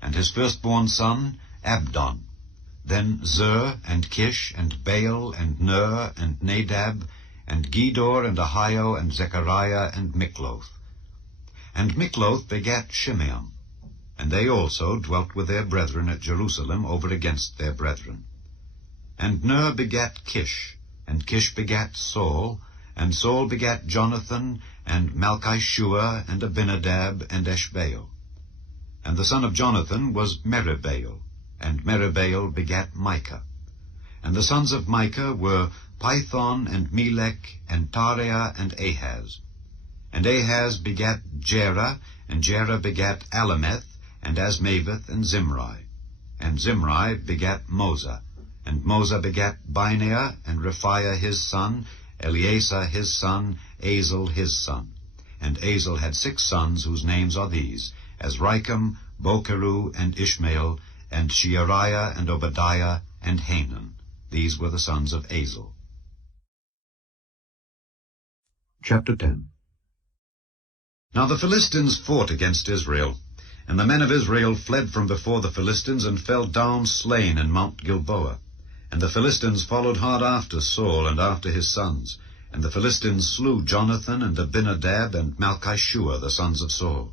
and his firstborn son Abdon. Then Zur, and Kish, and Baal, and Ner, and Nadab, and Gedor, and Ahio, and Zechariah, and Mikloth. And Mikloth begat Shimeam, and they also dwelt with their brethren at Jerusalem over against their brethren. And Ner begat Kish, and Kish begat Saul, and Saul begat Jonathan, and Malchishua, and Abinadab, and Eshbaal. And the son of Jonathan was Meribaal, and Meribaal begat Micah. And the sons of Micah were Python, and Melech, and Tarea, and Ahaz. And Ahaz begat Jerah, and Jerah begat Alameth, and Asmaveth, and Zimri. And Zimri begat Moza, and Moza begat Bineah, and Rephiah his son, Eleasah his son, Azel his son. And Azel had 6 sons, whose names are these, Azrikam, Bokeru, and Ishmael, and Sheariah, and Obadiah, and Hanan. These were the sons of Azel. Chapter 10. Now the Philistines fought against Israel, and the men of Israel fled from before the Philistines, and fell down slain in Mount Gilboa. And the Philistines followed hard after Saul and after his sons. And the Philistines slew Jonathan, and Abinadab, and Malchishua, the sons of Saul.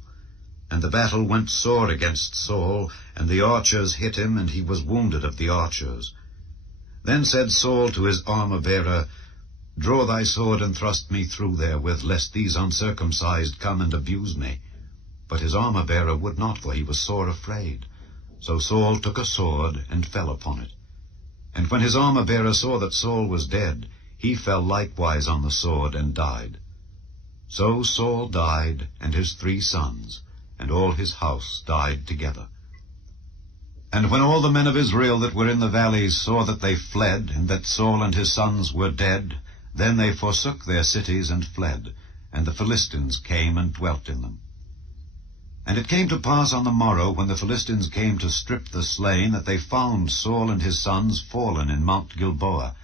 And the battle went sore against Saul, and the archers hit him, and he was wounded of the archers. Then said Saul to his armor-bearer, Draw thy sword, and thrust me through therewith, lest these uncircumcised come and abuse me. But his armor-bearer would not, for he was sore afraid. So Saul took a sword, and fell upon it. And when his armor-bearer saw that Saul was dead, he fell likewise on the sword, and died. So Saul died, and his 3 sons, and all his house died together. And when all the men of Israel that were in the valleys saw that they fled, and that Saul and his sons were dead, then they forsook their cities and fled, and the Philistines came and dwelt in them. And it came to pass on the morrow, when the Philistines came to strip the slain, that they found Saul and his sons fallen in Mount Gilboa.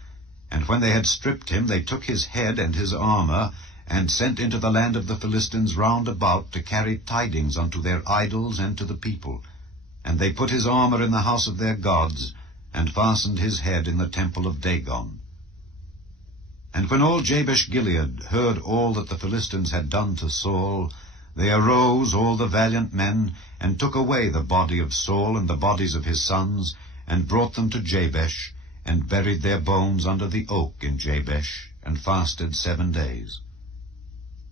And when they had stripped him, they took his head and his armor, and sent into the land of the Philistines round about, to carry tidings unto their idols and to the people. And they put his armor in the house of their gods, and fastened his head in the temple of Dagon. And when all Jabesh-Gilead heard all that the Philistines had done to Saul, they arose, all the valiant men, and took away the body of Saul and the bodies of his sons, and brought them to Jabesh, and buried their bones under the oak in Jabesh, and fasted 7 days.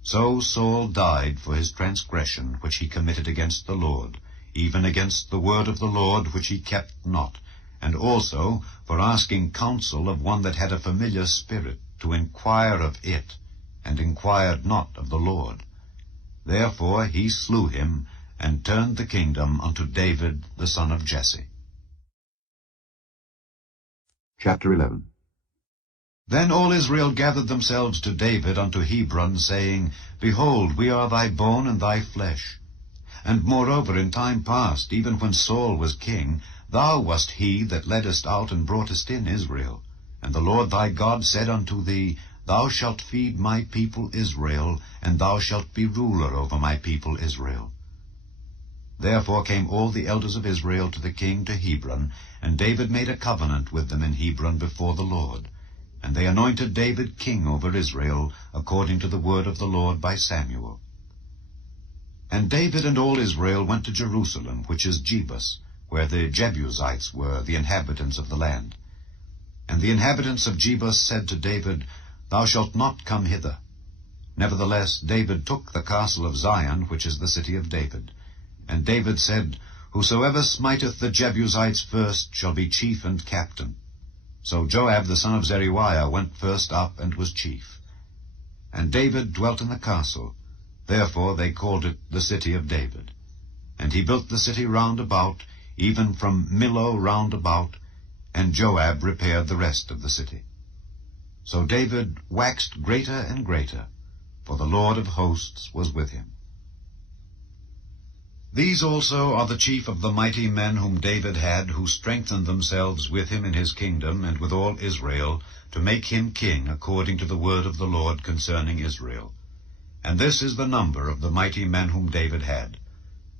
So Saul died for his transgression which he committed against the Lord, even against the word of the Lord which he kept not, and also for asking counsel of one that had a familiar spirit, to inquire of it, and inquired not of the Lord. Therefore he slew him, and turned the kingdom unto David the son of Jesse. Chapter 11. Then all Israel gathered themselves to David unto Hebron, saying, Behold, we are thy bone and thy flesh. And moreover, in time past, even when Saul was king, thou wast he that leddest out and broughtest in Israel. And the Lord thy God said unto thee, Thou shalt feed my people Israel, and thou shalt be ruler over my people Israel. Therefore came all the elders of Israel to the king to Hebron, and David made a covenant with them in Hebron before the Lord. And they anointed David king over Israel, according to the word of the Lord by Samuel. And David and all Israel went to Jerusalem, which is Jebus, where the Jebusites were, the inhabitants of the land. And the inhabitants of Jebus said to David, Thou shalt not come hither. Nevertheless David took the castle of Zion, which is the city of David. And David said, Whosoever smiteth the Jebusites first shall be chief and captain. So Joab the son of Zeruiah went first up and was chief. And David dwelt in the castle, therefore they called it the city of David. And he built the city round about, even from Millo round about, and Joab repaired the rest of the city. So David waxed greater and greater, for the Lord of hosts was with him. These also are the chief of the mighty men whom David had, who strengthened themselves with him in his kingdom and with all Israel, to make him king according to the word of the Lord concerning Israel. And this is the number of the mighty men whom David had.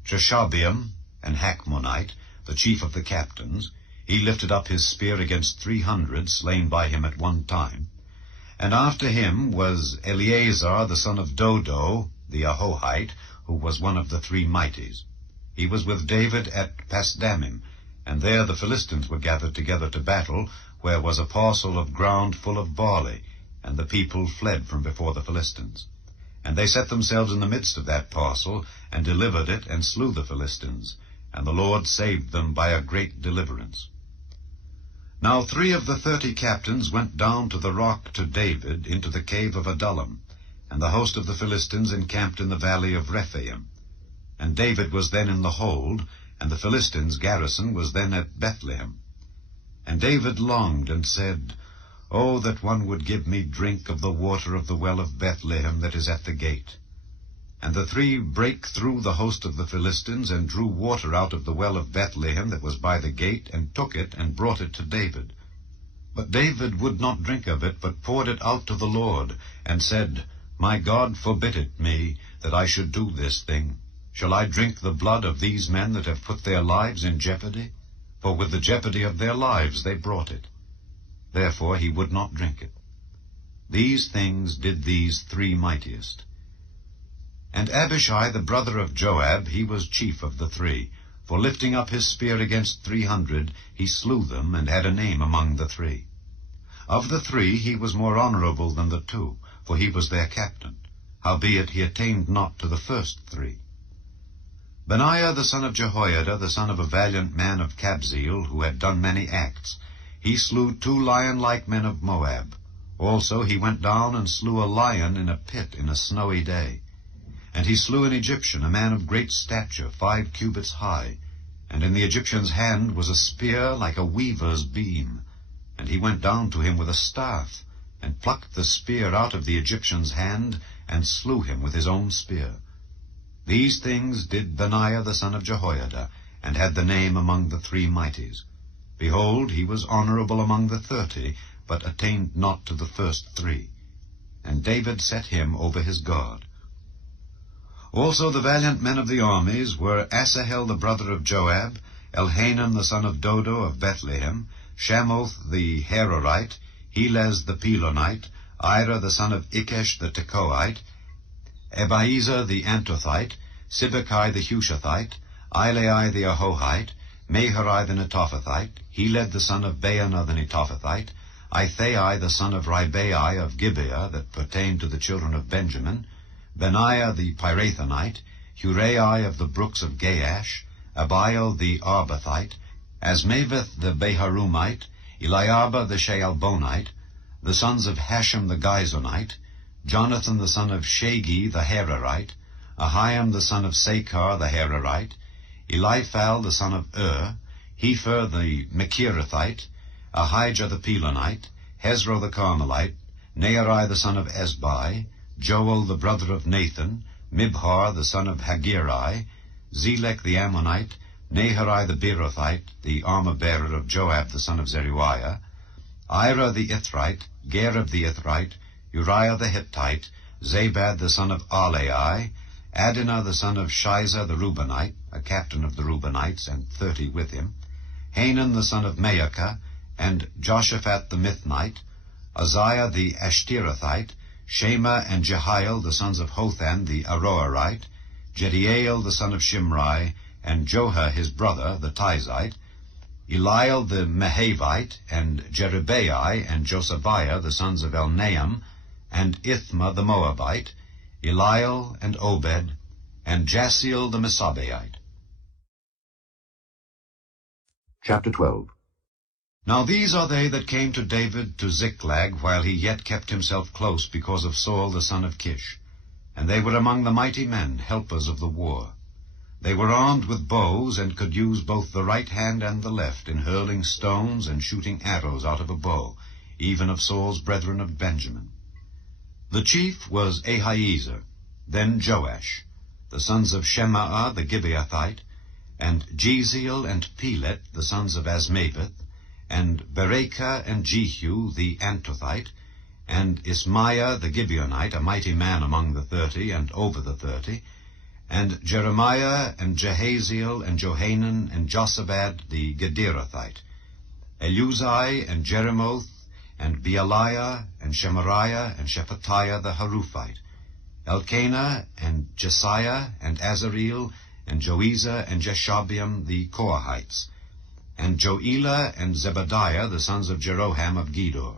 Jeshabeam, an Hachmonite, the chief of the captains, he lifted up his spear against 300 slain by him at one time. And after him was Eleazar the son of Dodo, the Ahohite, who was one of the 3 mighties. He was with David at Pasdammim, and there the Philistines were gathered together to battle, where was a parcel of ground full of barley, and the people fled from before the Philistines. And they set themselves in the midst of that parcel, and delivered it, and slew the Philistines, and the Lord saved them by a great deliverance. Now 3 of the 30 captains went down to the rock to David into the cave of Adullam, and the host of the Philistines encamped in the valley of Rephaim. And David was then in the hold, and the Philistines' garrison was then at Bethlehem. And David longed and said, O that one would give me drink of the water of the well of Bethlehem that is at the gate. And the 3 brake through the host of the Philistines, and drew water out of the well of Bethlehem that was by the gate, and took it, and brought it to David. But David would not drink of it, but poured it out to the Lord, and said, My God forbid it me, that I should do this thing. Shall I drink the blood of these men that have put their lives in jeopardy? For with the jeopardy of their lives they brought it. Therefore he would not drink it. These things did these 3 mightiest. And Abishai the brother of Joab, he was chief of the 3, for lifting up his spear against 300, he slew them, and had a name among the 3. Of the 3 he was more honorable than the 2, for he was their captain. Howbeit he attained not to the first 3. Benaiah the son of Jehoiada, the son of a valiant man of Kabzeel, who had done many acts, he slew 2 lion-like men of Moab. Also he went down and slew a lion in a pit in a snowy day. And he slew an Egyptian, a man of great stature, 5 cubits high. And in the Egyptian's hand was a spear like a weaver's beam. And he went down to him with a staff, and plucked the spear out of the Egyptian's hand, and slew him with his own spear. These things did Benaiah the son of Jehoiada, and had the name among the 3 mighties. Behold, he was honorable among the 30, but attained not to the first 3. And David set him over his guard. Also the valiant men of the armies were Asahel the brother of Joab, Elhanan the son of Dodo of Bethlehem, Shamoth the Harorite, Helez the Pelonite, Ira the son of Ikesh the Tekoite, Ebiezer the Antothite, Sibbecai the Hushathite, Ilai the Ahohite, Meharai the Netophathite, Heled the son of Baanah the Netophathite, Ithai the son of Ribai of Gibeah, that pertained to the children of Benjamin, Benaiah the Pirathonite, Hurai of the brooks of Gaash, Abiel the Arbathite, Asmaveth the Beharumite, Eliabah the Shaalbonite, the sons of Hashem the Gizonite, Jonathan the son of Shagi the Hararite, Ahiam the son of Sakar the Hararite, Eliphal the son of Hefer the Mechirathite, Ahijah the Pelonite, Hezro the Carmelite, Nearai the son of Esbai, Joel the brother of Nathan, Mibhar the son of Hagirai, Zelek the Ammonite, Naharai the Beerothite, the armor-bearer of Joab the son of Zeruiah, Ira the Ithrite, Gareb the Ithrite, Uriah the Hittite, Zabad the son of Alai, Adinah the son of Shiza the Reubenite, a captain of the Reubenites, and 30 with him, Hanan the son of Maacah, and Joshaphat the Mithnite, Uzziah the Ashterathite, Shema and Jehiel the sons of Hothan the Aroerite, Jediael the son of Shimri, and Joha his brother the Tizite, Eliel the Mehavite, and Jerubai and Josabiah the sons of Elnaam, and Ithma the Moabite, Eliel and Obed, and Jasiel the Mesabeite. Chapter 12. Now these are they that came to David to Ziklag, while he yet kept himself close because of Saul the son of Kish. And they were among the mighty men, helpers of the war. They were armed with bows, and could use both the right hand and the left in hurling stones and shooting arrows out of a bow, even of Saul's brethren of Benjamin. The chief was Ahiezer, then Joash, the sons of Shemaah the Gibeathite, and Jeziel and Pelet, the sons of Asmaveth, and Berekah and Jehu the Antothite, and Ismaiah the Gibeonite, a mighty man among the 30 and over the 30, and Jeremiah and Jehaziel and Johanan and Josabad the Gederathite, Eluzai and Jeremoth, and Bealiah and Shemariah and Shephatiah the Haruphite, Elkanah and Jesiah and Azareel and Joezer and Jeshabeam the Korahites, and Joelah and Zebadiah the sons of Jeroham of Gedor.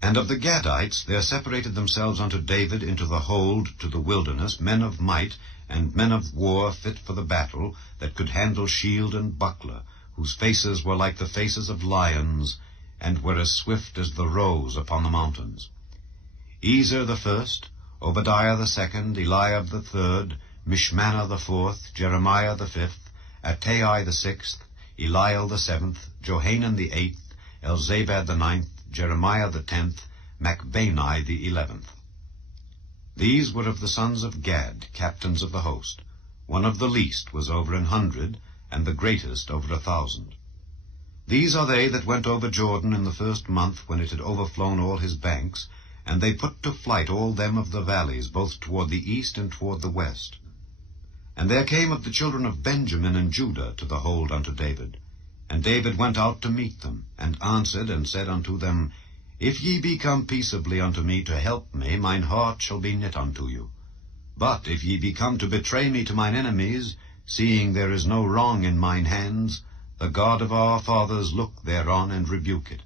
And of the Gadites there separated themselves unto David into the hold to the wilderness men of might, and men of war fit for the battle, that could handle shield and buckler, whose faces were like the faces of lions, and were as swift as the roes upon the mountains. Ezer the first, Obadiah the second, Eliab the third, Mishmanah the fourth, Jeremiah the fifth, Attai the sixth, Eliel the seventh, Johanan the eighth, Elzabad the ninth, Jeremiah the 10th, Macbani the 11th. These were of the sons of Gad, captains of the host. One of the least was over 100, and the greatest over 1,000. These are they that went over Jordan in the first month, when it had overflown all his banks, and they put to flight all them of the valleys, both toward the east and toward the west. And there came of the children of Benjamin and Judah to the hold unto David. And David went out to meet them, and answered and said unto them, If ye be come peaceably unto me to help me, mine heart shall be knit unto you. But if ye be come to betray me to mine enemies, seeing there is no wrong in mine hands, the God of our fathers look thereon and rebuke it.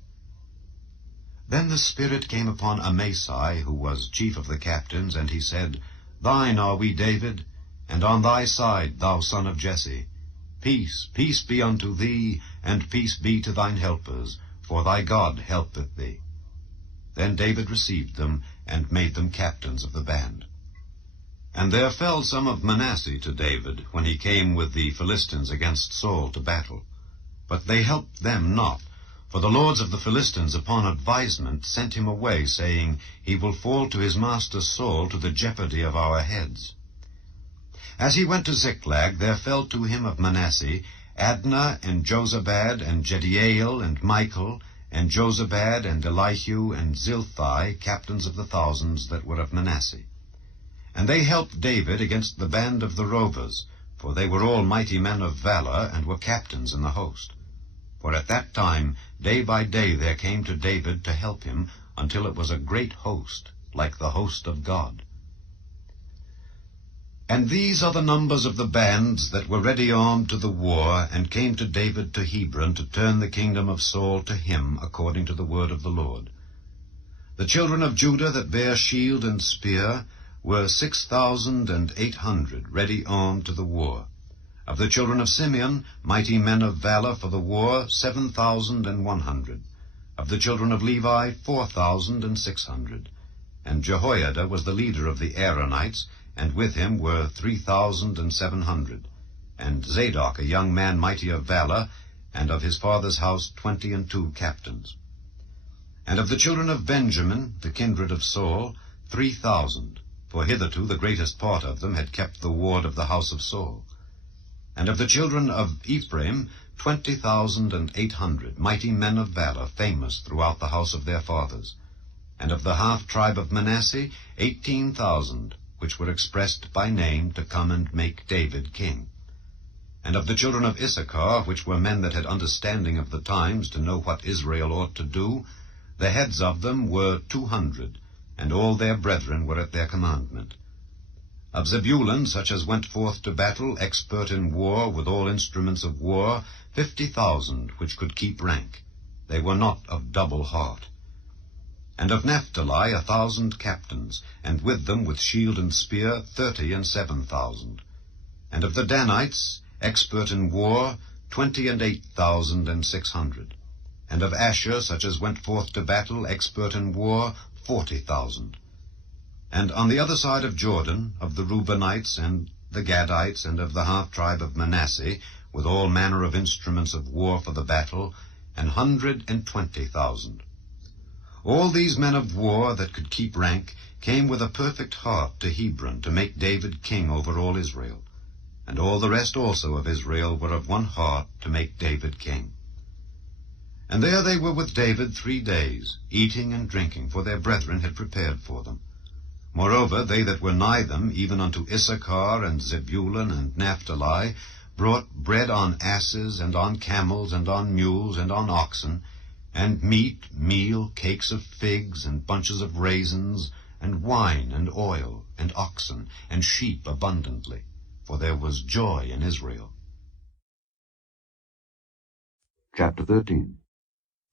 Then the Spirit came upon Amasai, who was chief of the captains, and he said, Thine are we, David, and on thy side, thou son of Jesse. Peace, peace be unto thee, and peace be to thine helpers, for thy God helpeth thee. Then David received them, and made them captains of the band. And there fell some of Manasseh to David, when he came with the Philistines against Saul to battle. But they helped them not, for the lords of the Philistines upon advisement sent him away, saying, He will fall to his master Saul to the jeopardy of our heads. As he went to Ziklag, there fell to him of Manasseh Adnah and Jozabad and Jediael and Michael and Jozabad and Elihu and Zilthai, captains of the thousands that were of Manasseh. And they helped David against the band of the rovers, for they were all mighty men of valor, and were captains in the host. For at that time, day by day there came to David to help him, until it was a great host, like the host of God. And these are the numbers of the bands that were ready armed to the war, and came to David to Hebron to turn the kingdom of Saul to him, according to the word of the Lord. The children of Judah that bare shield and spear were 6,800, ready armed to the war. Of the children of Simeon, mighty men of valor for the war, 7,100. Of the children of Levi, 4,600. And Jehoiada was the leader of the Aaronites, and with him were 3,700. And Zadok, a young man mighty of valor, and of his father's house 22 captains. And of the children of Benjamin, the kindred of Saul, 3,000, for hitherto the greatest part of them had kept the ward of the house of Saul. And of the children of Ephraim, 20,800, mighty men of valor, famous throughout the house of their fathers. And of the half-tribe of Manasseh, 18,000, which were expressed by name to come and make David king. And of the children of Issachar, which were men that had understanding of the times, to know what Israel ought to do, the heads of them were 200, and all their brethren were at their commandment. Of Zebulun, such as went forth to battle, expert in war, with all instruments of war, 50,000, which could keep rank. They were not of double heart. And of Naphtali 1,000 captains, and with them with shield and spear 37,000. And of the Danites, expert in war, 28,600. And of Asher, such as went forth to battle, expert in war, 40,000. And on the other side of Jordan, of the Reubenites and the Gadites, and of the half-tribe of Manasseh, with all manner of instruments of war for the battle, 120,000. All these men of war that could keep rank came with a perfect heart to Hebron to make David king over all Israel. And all the rest also of Israel were of one heart to make David king. And there they were with David 3 days, eating and drinking, for their brethren had prepared for them. Moreover, they that were nigh them, even unto Issachar and Zebulun and Naphtali, brought bread on asses, and on camels, and on mules, and on oxen, and meat, meal, cakes of figs, and bunches of raisins, and wine, and oil, and oxen, and sheep abundantly, for there was joy in Israel. Chapter 13.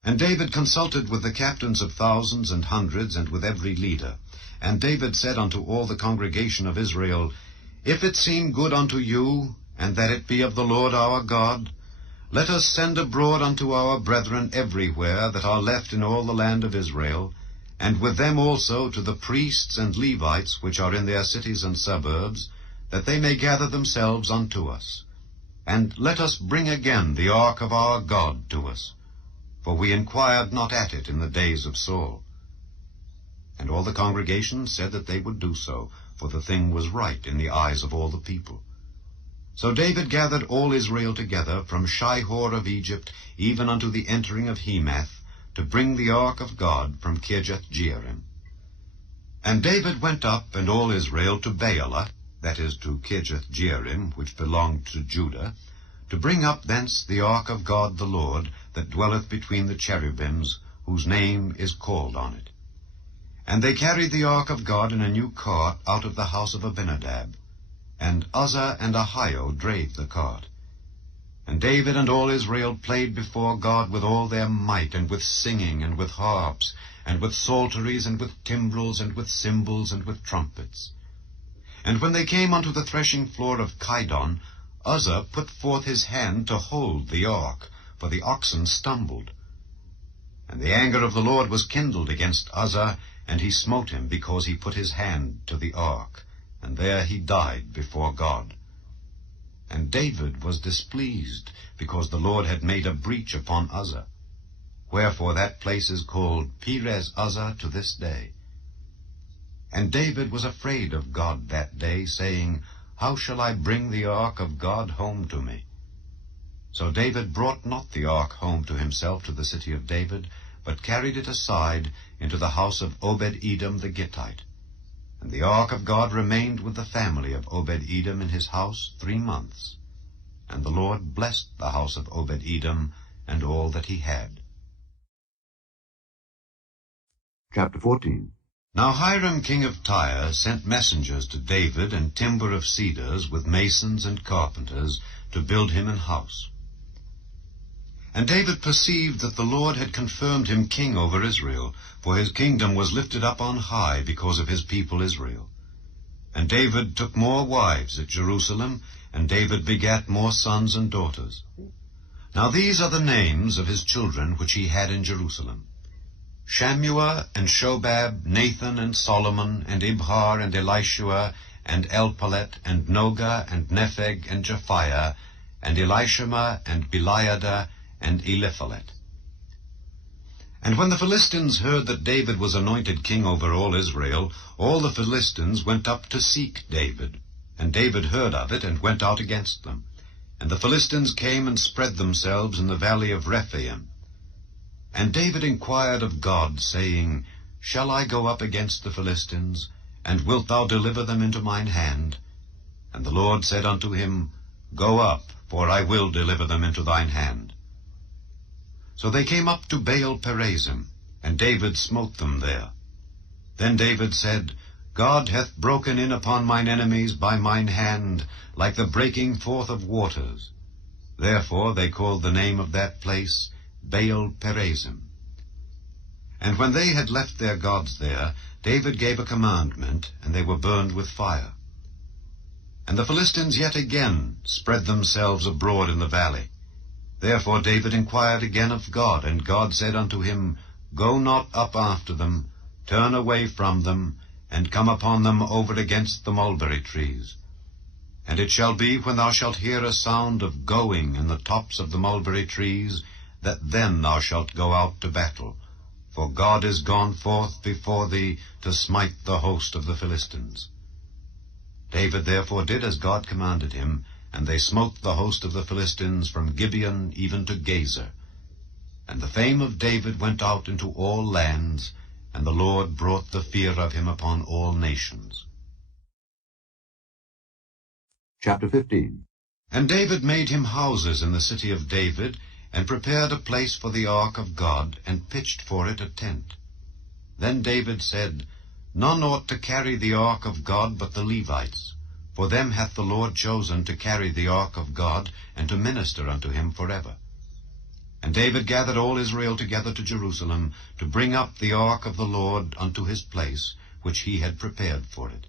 And David consulted with the captains of thousands and hundreds, and with every leader. And David said unto all the congregation of Israel, If it seem good unto you, and that it be of the Lord our God, let us send abroad unto our brethren everywhere that are left in all the land of Israel, and with them also to the priests and Levites which are in their cities and suburbs, that they may gather themselves unto us. And let us bring again the ark of our God to us, for we inquired not at it in the days of Saul. And all the congregation said that they would do so, for the thing was right in the eyes of all the people. So David gathered all Israel together from Shihor of Egypt, even unto the entering of Hemath, to bring the ark of God from Kirjath-jearim. And David went up, and all Israel, to Baalah, that is, to Kirjath-jearim, which belonged to Judah, to bring up thence the ark of God the Lord, that dwelleth between the cherubims, whose name is called on it. And they carried the ark of God in a new cart out of the house of Abinadab. And Uzzah and Ahio drave the cart. And David and all Israel played before God with all their might, and with singing, and with harps, and with psalteries, and with timbrels, and with cymbals, and with trumpets. And when they came unto the threshing floor of Chidon, Uzzah put forth his hand to hold the ark, for the oxen stumbled. And the anger of the Lord was kindled against Uzzah, and he smote him, because he put his hand to the ark, and there he died before God. And David was displeased, because the Lord had made a breach upon Uzzah. Wherefore that place is called Perez Uzzah to this day. And David was afraid of God that day, saying, How shall I bring the ark of God home to me? So David brought not the ark home to himself to the city of David, but carried it aside into the house of Obed-Edom the Gittite. And the ark of God remained with the family of Obed-Edom in his house 3 months. And the Lord blessed the house of Obed-Edom and all that he had. Chapter 14. Now Hiram king of Tyre sent messengers to David and timber of cedars with masons and carpenters to build him an house. And David perceived that the Lord had confirmed him king over Israel, for his kingdom was lifted up on high because of his people Israel. And David took more wives at Jerusalem, and David begat more sons and daughters. Now these are the names of his children which he had in Jerusalem: Shammua and Shobab, Nathan and Solomon, and Ibhar and Elishua, and Elpalet, and Noga, and Nepheg, and Japhiah, and Elishama, and Beliada, and Eliphalet. And when the Philistines heard that David was anointed king over all Israel, all the Philistines went up to seek David. And David heard of it, and went out against them. And the Philistines came and spread themselves in the valley of Rephaim. And David inquired of God, saying, Shall I go up against the Philistines, and wilt thou deliver them into mine hand? And the Lord said unto him, Go up, for I will deliver them into thine hand. So they came up to Baal-perazim, and David smote them there. Then David said, God hath broken in upon mine enemies by mine hand, like the breaking forth of waters. Therefore they called the name of that place Baal-perazim. And when they had left their gods there, David gave a commandment, and they were burned with fire. And the Philistines yet again spread themselves abroad in the valley. Therefore David inquired again of God, and God said unto him, Go not up after them, turn away from them, and come upon them over against the mulberry trees. And it shall be, when thou shalt hear a sound of going in the tops of the mulberry trees, that then thou shalt go out to battle. For God is gone forth before thee to smite the host of the Philistines. David therefore did as God commanded him, and they smote the host of the Philistines from Gibeon even to Gazer. And the fame of David went out into all lands, and the Lord brought the fear of him upon all nations. Chapter 15. And David made him houses in the city of David, and prepared a place for the ark of God, and pitched for it a tent. Then David said, None ought to carry the ark of God but the Levites, for them hath the Lord chosen to carry the ark of God, and to minister unto him forever. And David gathered all Israel together to Jerusalem, to bring up the ark of the Lord unto his place, which he had prepared for it.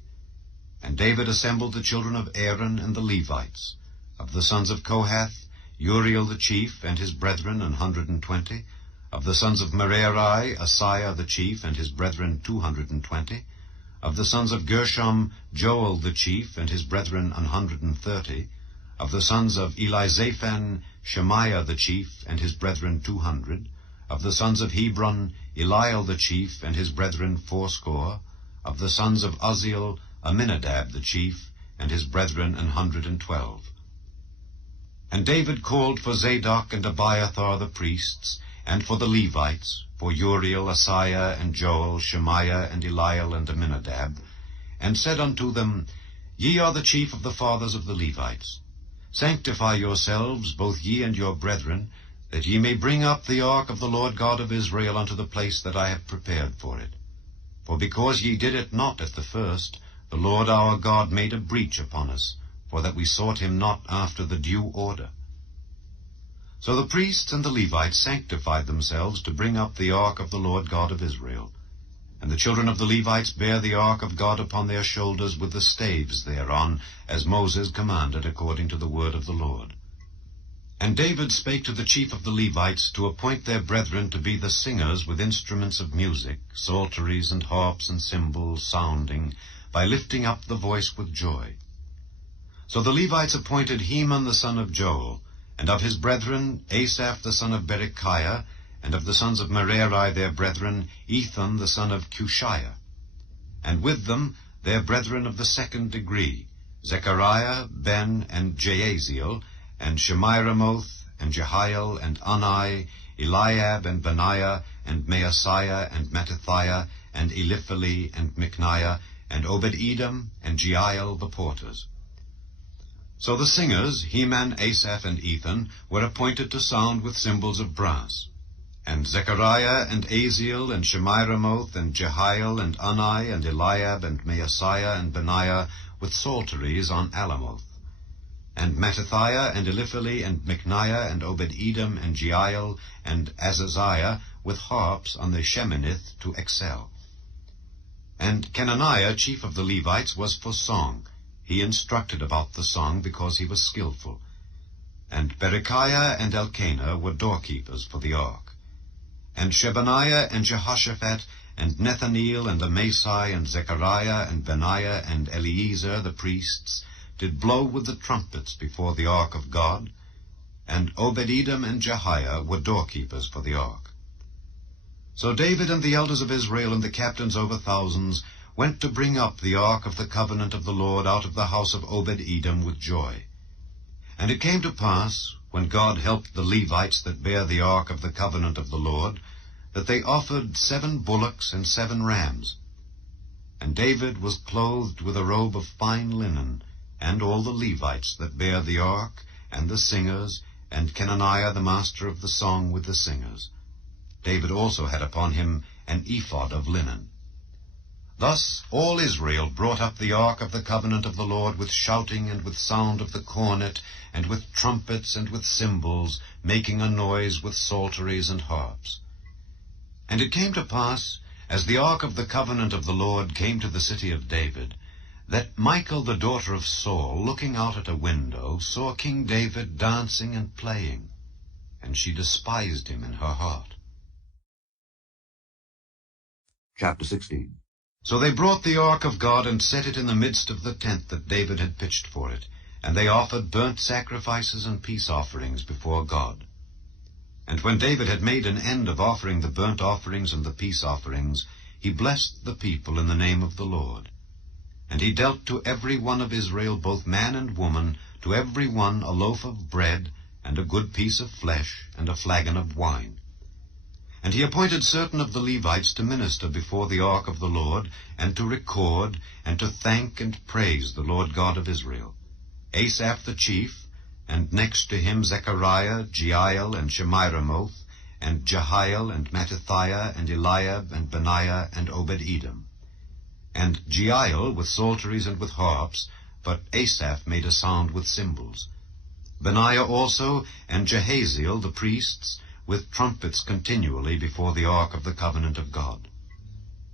And David assembled the children of Aaron and the Levites. Of the sons of Kohath, Uriel the chief, and his brethren 120. Of the sons of Merari, Asaiah the chief, and his brethren 220. Of the sons of Gershom, Joel the chief, and his brethren 130. Of the sons of Elizaphan, Shemaiah the chief, and his brethren 200. Of the sons of Hebron, Eliel the chief, and his brethren 80. Of the sons of Uzziel, Aminadab the chief, and his brethren 112. And David called for Zadok and Abiathar the priests, and for the Levites, for Uriel, Asaiah, and Joel, Shemaiah, and Eliel, and Aminadab, and said unto them, Ye are the chief of the fathers of the Levites. Sanctify yourselves, both ye and your brethren, that ye may bring up the ark of the Lord God of Israel unto the place that I have prepared for it. For because ye did it not at the first, the Lord our God made a breach upon us, for that we sought him not after the due order. So the priests and the Levites sanctified themselves to bring up the ark of the Lord God of Israel. And the children of the Levites bare the ark of God upon their shoulders with the staves thereon, as Moses commanded according to the word of the Lord. And David spake to the chief of the Levites to appoint their brethren to be the singers with instruments of music, psalteries and harps and cymbals sounding, by lifting up the voice with joy. So the Levites appointed Heman the son of Joel, and of his brethren Asaph the son of Berechiah, and of the sons of Merari their brethren Ethan the son of Cushiah. And with them their brethren of the second degree, Zechariah, Ben, and Jaaziel, and Shemiramoth, and Jehiel, and Anai, Eliab, and Benaiah, and Maaseiah, and Mattithiah, and Eliphali, and Micniah, and Obed-Edom, and Jeiel the porters. So the singers, Heman, Asaph, and Ethan, were appointed to sound with cymbals of brass. And Zechariah, and Aziel, and Shemiramoth, and Jehiel, and Anai, and Eliab, and Maaseiah, and Benaiah, with psalteries on Alamoth. And Mattithiah, and Eliphali, and Micniah, and Obed-Edom, and Jeiel, and Azaziah, with harps on the Sheminith to excel. And Kenaniah, chief of the Levites, was for song. He instructed about the song because he was skillful. And Berechiah and Elkanah were doorkeepers for the ark. And Shebaniah and Jehoshaphat and Nethaneel and Amasai and Zechariah and Benaiah and Eliezer the priests did blow with the trumpets before the ark of God. And Obed-Edom and Jehiah were doorkeepers for the ark. So David and the elders of Israel and the captains over thousands went to bring up the ark of the covenant of the Lord out of the house of Obed-Edom with joy. And it came to pass, when God helped the Levites that bare the ark of the covenant of the Lord, that they offered 7 bullocks and 7 rams. And David was clothed with a robe of fine linen, and all the Levites that bare the ark, and the singers, and Kenaniah the master of the song with the singers. David also had upon him an ephod of linen. Thus all Israel brought up the ark of the covenant of the Lord with shouting and with sound of the cornet, and with trumpets and with cymbals, making a noise with psalteries and harps. And it came to pass, as the ark of the covenant of the Lord came to the city of David, that Michal the daughter of Saul, looking out at a window, saw King David dancing and playing, and she despised him in her heart. Chapter 16. So they brought the ark of God and set it in the midst of the tent that David had pitched for it, and they offered burnt sacrifices and peace offerings before God. And when David had made an end of offering the burnt offerings and the peace offerings, he blessed the people in the name of the Lord. And he dealt to every one of Israel, both man and woman, to every one a loaf of bread, and a good piece of flesh, and a flagon of wine. And he appointed certain of the Levites to minister before the ark of the Lord, and to record, and to thank and praise the Lord God of Israel. Asaph the chief, and next to him Zechariah, Jeiel, and Shemiramoth, and Jehiel, and Mattithiah, and Eliab, and Benaiah, and Obed-Edom. And Jeiel with psalteries and with harps, but Asaph made a sound with cymbals. Benaiah also, and Jehaziel the priests, with trumpets continually before the ark of the covenant of God.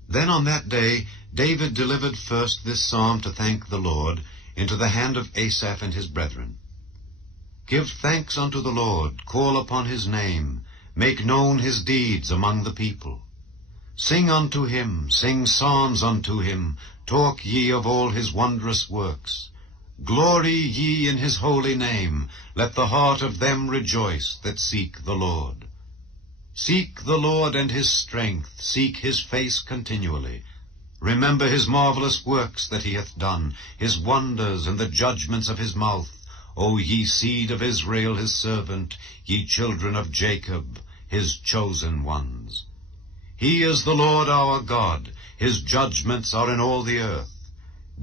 Then on that day David delivered first this psalm to thank the Lord into the hand of Asaph and his brethren. Give thanks unto the Lord, call upon his name, make known his deeds among the people. Sing unto him, sing psalms unto him, talk ye of all his wondrous works. Glory ye in his holy name, let the heart of them rejoice that seek the Lord. Seek the Lord and his strength, seek his face continually. Remember his marvelous works that he hath done, his wonders and the judgments of his mouth. O ye seed of Israel his servant, ye children of Jacob, his chosen ones. He is the Lord our God, his judgments are in all the earth.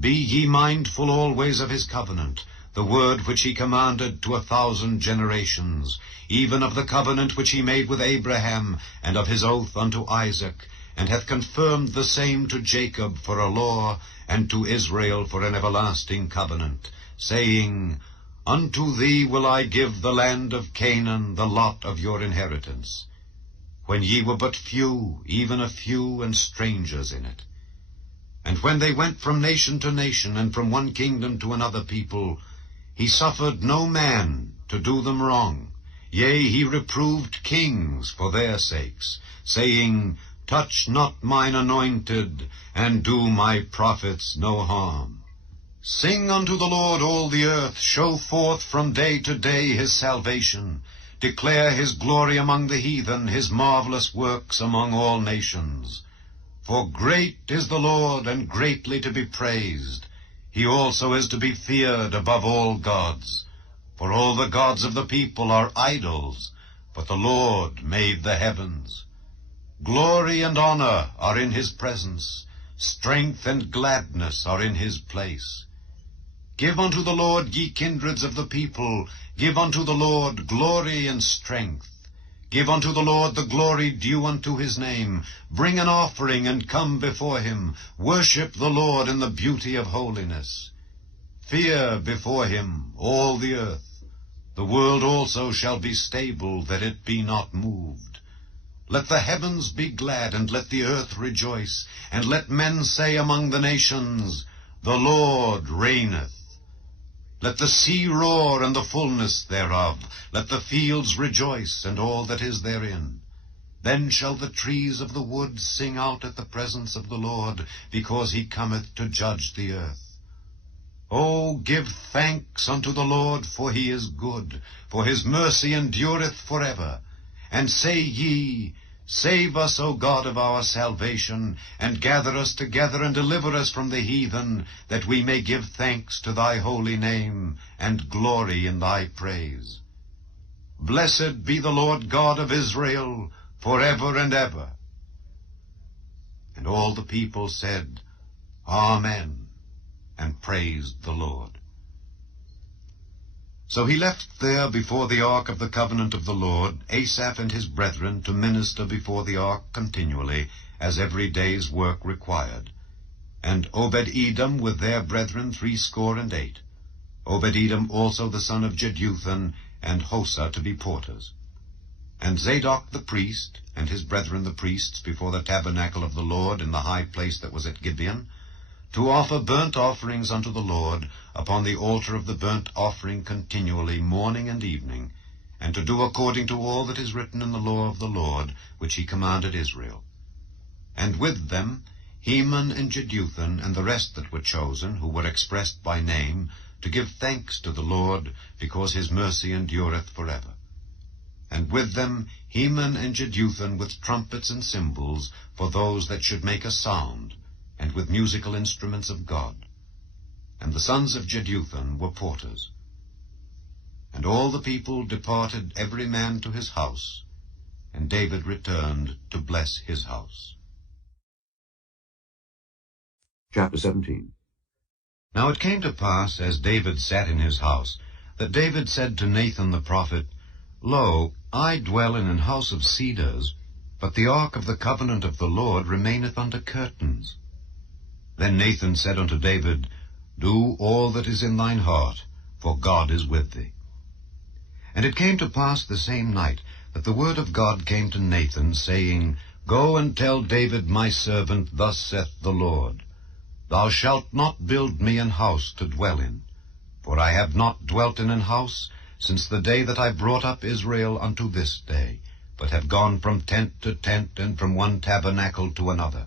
Be ye mindful always of his covenant, the word which he commanded to 1,000 generations, even of the covenant which he made with Abraham, and of his oath unto Isaac, and hath confirmed the same to Jacob for a law, and to Israel for an everlasting covenant, saying, Unto thee will I give the land of Canaan, the lot of your inheritance, when ye were but few, even a few, and strangers in it. And when they went from nation to nation, and from one kingdom to another people, he suffered no man to do them wrong. Yea, he reproved kings for their sakes, saying, Touch not mine anointed, and do my prophets no harm. Sing unto the Lord all the earth, show forth from day to day his salvation. Declare his glory among the heathen, his marvelous works among all nations. For great is the Lord, and greatly to be praised. He also is to be feared above all gods. For all the gods of the people are idols, but the Lord made the heavens. Glory and honor are in his presence. Strength and gladness are in his place. Give unto the Lord, ye kindreds of the people, give unto the Lord glory and strength. Give unto the Lord the glory due unto his name. Bring an offering and come before him. Worship the Lord in the beauty of holiness. Fear before him all the earth. The world also shall be stable, that it be not moved. Let the heavens be glad, and let the earth rejoice, and let men say among the nations, The Lord reigneth. Let the sea roar, and the fullness thereof. Let the fields rejoice, and all that is therein. Then shall the trees of the wood sing out at the presence of the Lord, because he cometh to judge the earth. O give thanks unto the Lord, for he is good, for his mercy endureth forever. And say ye, Save us, O God of our salvation, and gather us together, and deliver us from the heathen, that we may give thanks to thy holy name, and glory in thy praise. Blessed be the Lord God of Israel, forever and ever. And all the people said, Amen, and praised the Lord. So he left there before the ark of the covenant of the Lord Asaph and his brethren to minister before the ark continually, as every day's work required, and Obed-Edom with their brethren 68. Obed-Edom also the son of Jeduthun, and Hosah to be porters. And Zadok the priest, and his brethren the priests, before the tabernacle of the Lord in the high place that was at Gibeon, to offer burnt offerings unto the Lord upon the altar of the burnt offering continually, morning and evening, and to do according to all that is written in the law of the Lord, which he commanded Israel. And with them Heman and Jeduthun, and the rest that were chosen, who were expressed by name, to give thanks to the Lord, because his mercy endureth forever. And with them Heman and Jeduthun with trumpets and cymbals, for those that should make a sound, and with musical instruments of God. And the sons of Jeduthun were porters. And all the people departed every man to his house, and David returned to bless his house. Chapter 17. Now it came to pass, as David sat in his house, that David said to Nathan the prophet, Lo, I dwell in an house of cedars, but the ark of the covenant of the Lord remaineth under curtains. Then Nathan said unto David, Do all that is in thine heart, for God is with thee. And it came to pass the same night that the word of God came to Nathan, saying, Go and tell David my servant, Thus saith the Lord, Thou shalt not build me an house to dwell in, for I have not dwelt in an house since the day that I brought up Israel unto this day, but have gone from tent to tent, and from one tabernacle to another.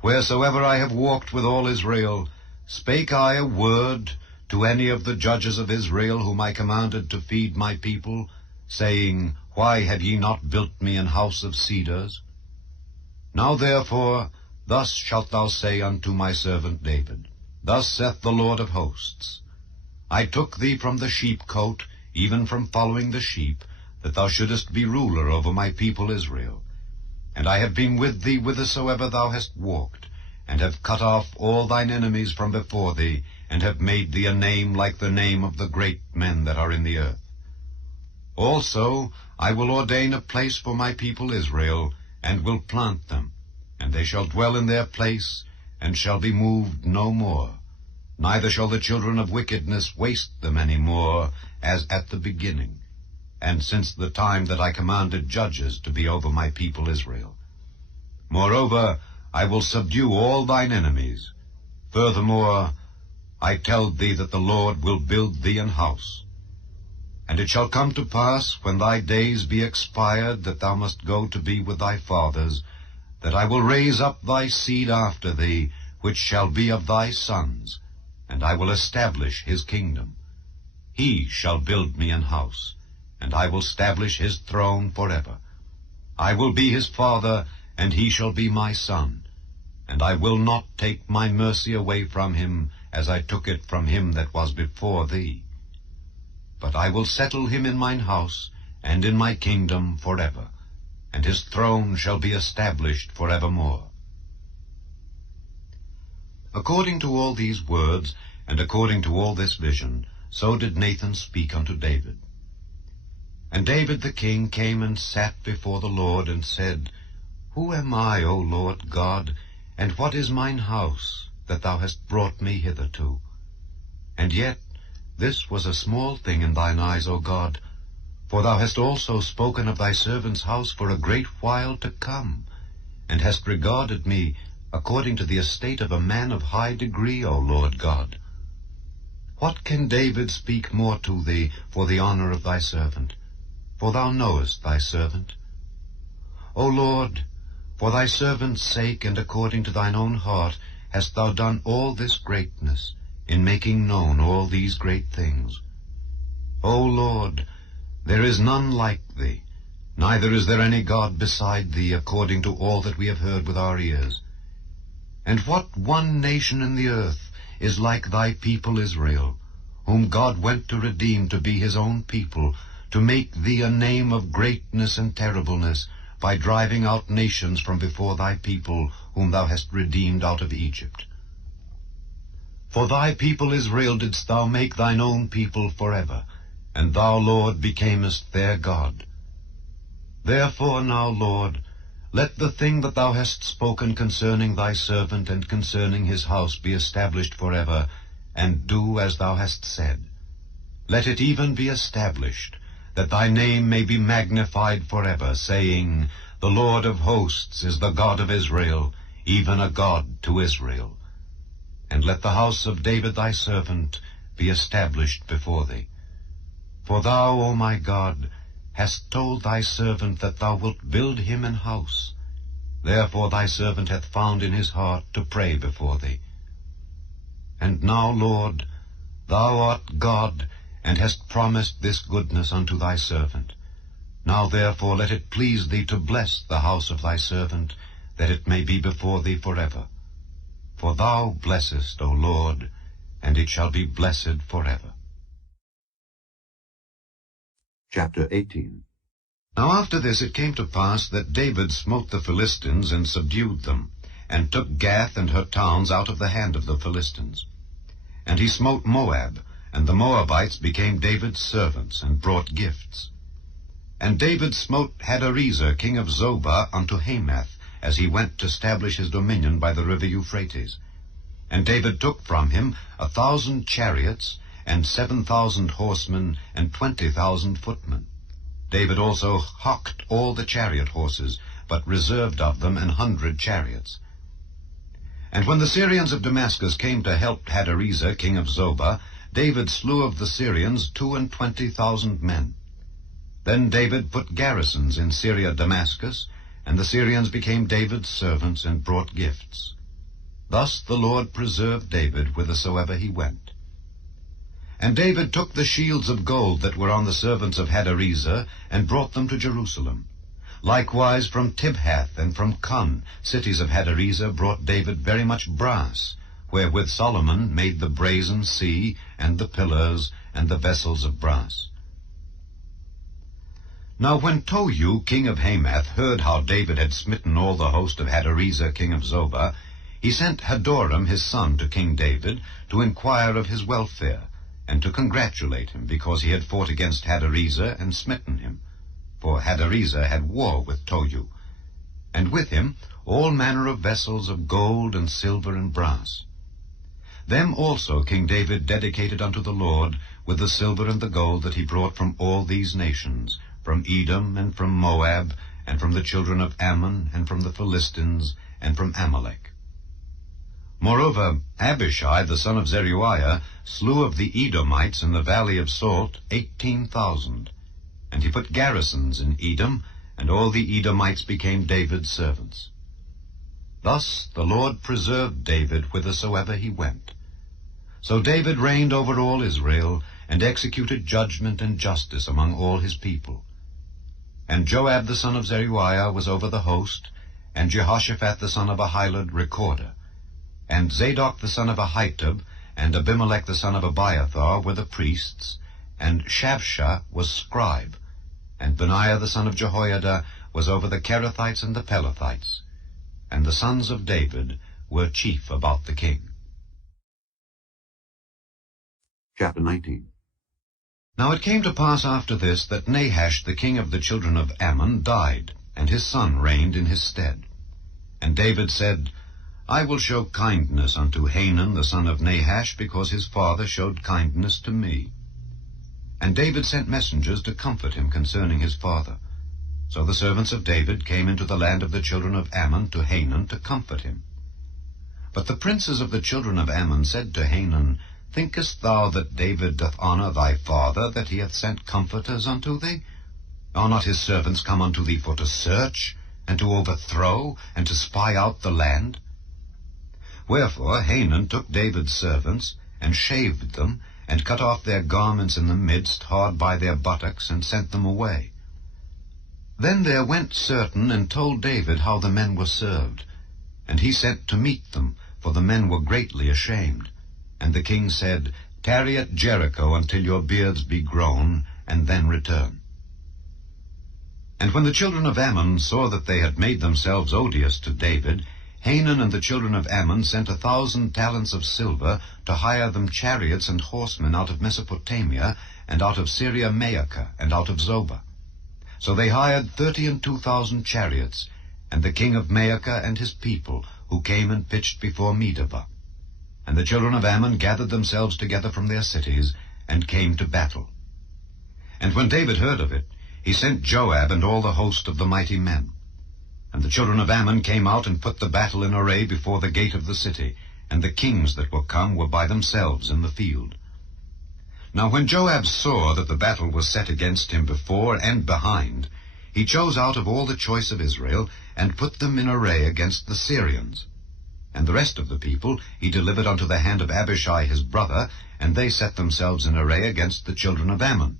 Wheresoever I have walked with all Israel, spake I a word to any of the judges of Israel, whom I commanded to feed my people, saying, Why have ye not built me an house of cedars? Now therefore, thus shalt thou say unto my servant David, Thus saith the Lord of hosts, I took thee from the sheepcote, even from following the sheep, that thou shouldest be ruler over my people Israel. And I have been with thee whithersoever thou hast walked, and have cut off all thine enemies from before thee, and have made thee a name like the name of the great men that are in the earth. Also I will ordain a place for my people Israel, and will plant them, and they shall dwell in their place, and shall be moved no more. Neither shall the children of wickedness waste them any more, as at the beginning, and since the time that I commanded judges to be over my people Israel. Moreover, I will subdue all thine enemies. Furthermore, I tell thee that the Lord will build thee an house. And it shall come to pass, when thy days be expired, that thou must go to be with thy fathers, that I will raise up thy seed after thee, which shall be of thy sons, and I will establish his kingdom. He shall build me an house, and I will establish his throne forever. I will be his father, and he shall be my son. And I will not take my mercy away from him, as I took it from him that was before thee. But I will settle him in mine house, and in my kingdom forever, and his throne shall be established forevermore. According to all these words, and according to all this vision, so did Nathan speak unto David. And David the king came and sat before the Lord, and said, Who am I, O Lord God, and what is mine house, that thou hast brought me hitherto? And yet this was a small thing in thine eyes, O God, for thou hast also spoken of thy servant's house for a great while to come, and hast regarded me according to the estate of a man of high degree, O Lord God. What can David speak more to thee for the honor of thy servant? For thou knowest thy servant. O Lord, for thy servant's sake, and according to thine own heart, hast thou done all this greatness, in making known all these great things. O Lord, there is none like thee, neither is there any God beside thee, according to all that we have heard with our ears. And what one nation in the earth is like thy people Israel, whom God went to redeem to be his own people, to make thee a name of greatness and terribleness, by driving out nations from before thy people, whom thou hast redeemed out of Egypt. For thy people Israel didst thou make thine own people forever, and thou, Lord, becamest their God. Therefore now, Lord, let the thing that thou hast spoken concerning thy servant and concerning his house be established forever, and do as thou hast said. Let it even be established, that thy name may be magnified forever, saying, The Lord of hosts is the God of Israel, even a God to Israel. And let the house of David thy servant be established before thee. For thou, O my God, hast told thy servant that thou wilt build him an house. Therefore thy servant hath found in his heart to pray before thee. And now, Lord, thou art God, and hast promised this goodness unto thy servant. Now therefore let it please thee to bless the house of thy servant, that it may be before thee forever. For thou blessest, O Lord, and it shall be blessed forever. Chapter 18. Now after this it came to pass that David smote the Philistines and subdued them, and took Gath and her towns out of the hand of the Philistines. And he smote Moab, and the Moabites became David's servants, and brought gifts. And David smote Hadarezer king of Zobah unto Hamath, as he went to establish his dominion by the river Euphrates. And David took from him 1,000 chariots, and 7,000 horsemen, and 20,000 footmen. David also hocked all the chariot horses, but reserved of them 100 chariots. And when the Syrians of Damascus came to help Hadarezer king of Zobah, David slew of the Syrians 22,000 men. Then David put garrisons in Syria Damascus, and the Syrians became David's servants and brought gifts. Thus the Lord preserved David whithersoever he went. And David took the shields of gold that were on the servants of Hadarezer, and brought them to Jerusalem. Likewise from Tibhath and from Cun, cities of Hadarezer, brought David very much brass, wherewith Solomon made the brazen sea, and the pillars, and the vessels of brass. Now when Tohu king of Hamath heard how David had smitten all the host of Hadarezer king of Zobah, he sent Hadoram his son to King David, to inquire of his welfare, and to congratulate him, because he had fought against Hadarezer and smitten him. For Hadarezer had war with Tohu, and with him all manner of vessels of gold and silver and brass. Them also King David dedicated unto the Lord, with the silver and the gold that he brought from all these nations, from Edom, and from Moab, and from the children of Ammon, and from the Philistines, and from Amalek. Moreover, Abishai the son of Zeruiah slew of the Edomites in the valley of Salt 18,000. And he put garrisons in Edom, and all the Edomites became David's servants. Thus the Lord preserved David whithersoever he went. So David reigned over all Israel, and executed judgment and justice among all his people. And Joab the son of Zeruiah was over the host, and Jehoshaphat the son of Ahilud recorder. And Zadok the son of Ahitub, and Abimelech the son of Abiathar were the priests, and Shavsha was scribe, and Benaiah the son of Jehoiada was over the Kerethites and the Pelethites. And the sons of David were chief about the king. Chapter 19. Now it came to pass after this that Nahash the king of the children of Ammon died, and his son reigned in his stead. And David said, I will show kindness unto Hanan the son of Nahash, because his father showed kindness to me. And David sent messengers to comfort him concerning his father. So the servants of David came into the land of the children of Ammon to Hanan to comfort him. But the princes of the children of Ammon said to Hanan, Thinkest thou that David doth honor thy father, that he hath sent comforters unto thee? Are not his servants come unto thee for to search, and to overthrow, and to spy out the land? Wherefore Hanan took David's servants, and shaved them, and cut off their garments in the midst, hard by their buttocks, and sent them away. Then there went certain, and told David how the men were served. And he sent to meet them, for the men were greatly ashamed. And the king said, Tarry at Jericho until your beards be grown, and then return. And when the children of Ammon saw that they had made themselves odious to David, Hanan and the children of Ammon sent 1,000 talents of silver to hire them chariots and horsemen out of Mesopotamia, and out of Syria Maacah, and out of Zobah. So they hired 32,000 chariots, and the king of Maacah and his people, who came and pitched before Medeba. And the children of Ammon gathered themselves together from their cities, and came to battle. And when David heard of it, he sent Joab and all the host of the mighty men. And the children of Ammon came out and put the battle in array before the gate of the city, and the kings that were come were by themselves in the field. Now when Joab saw that the battle was set against him before and behind, he chose out of all the choice of Israel, and put them in array against the Syrians. And the rest of the people he delivered unto the hand of Abishai his brother, and they set themselves in array against the children of Ammon.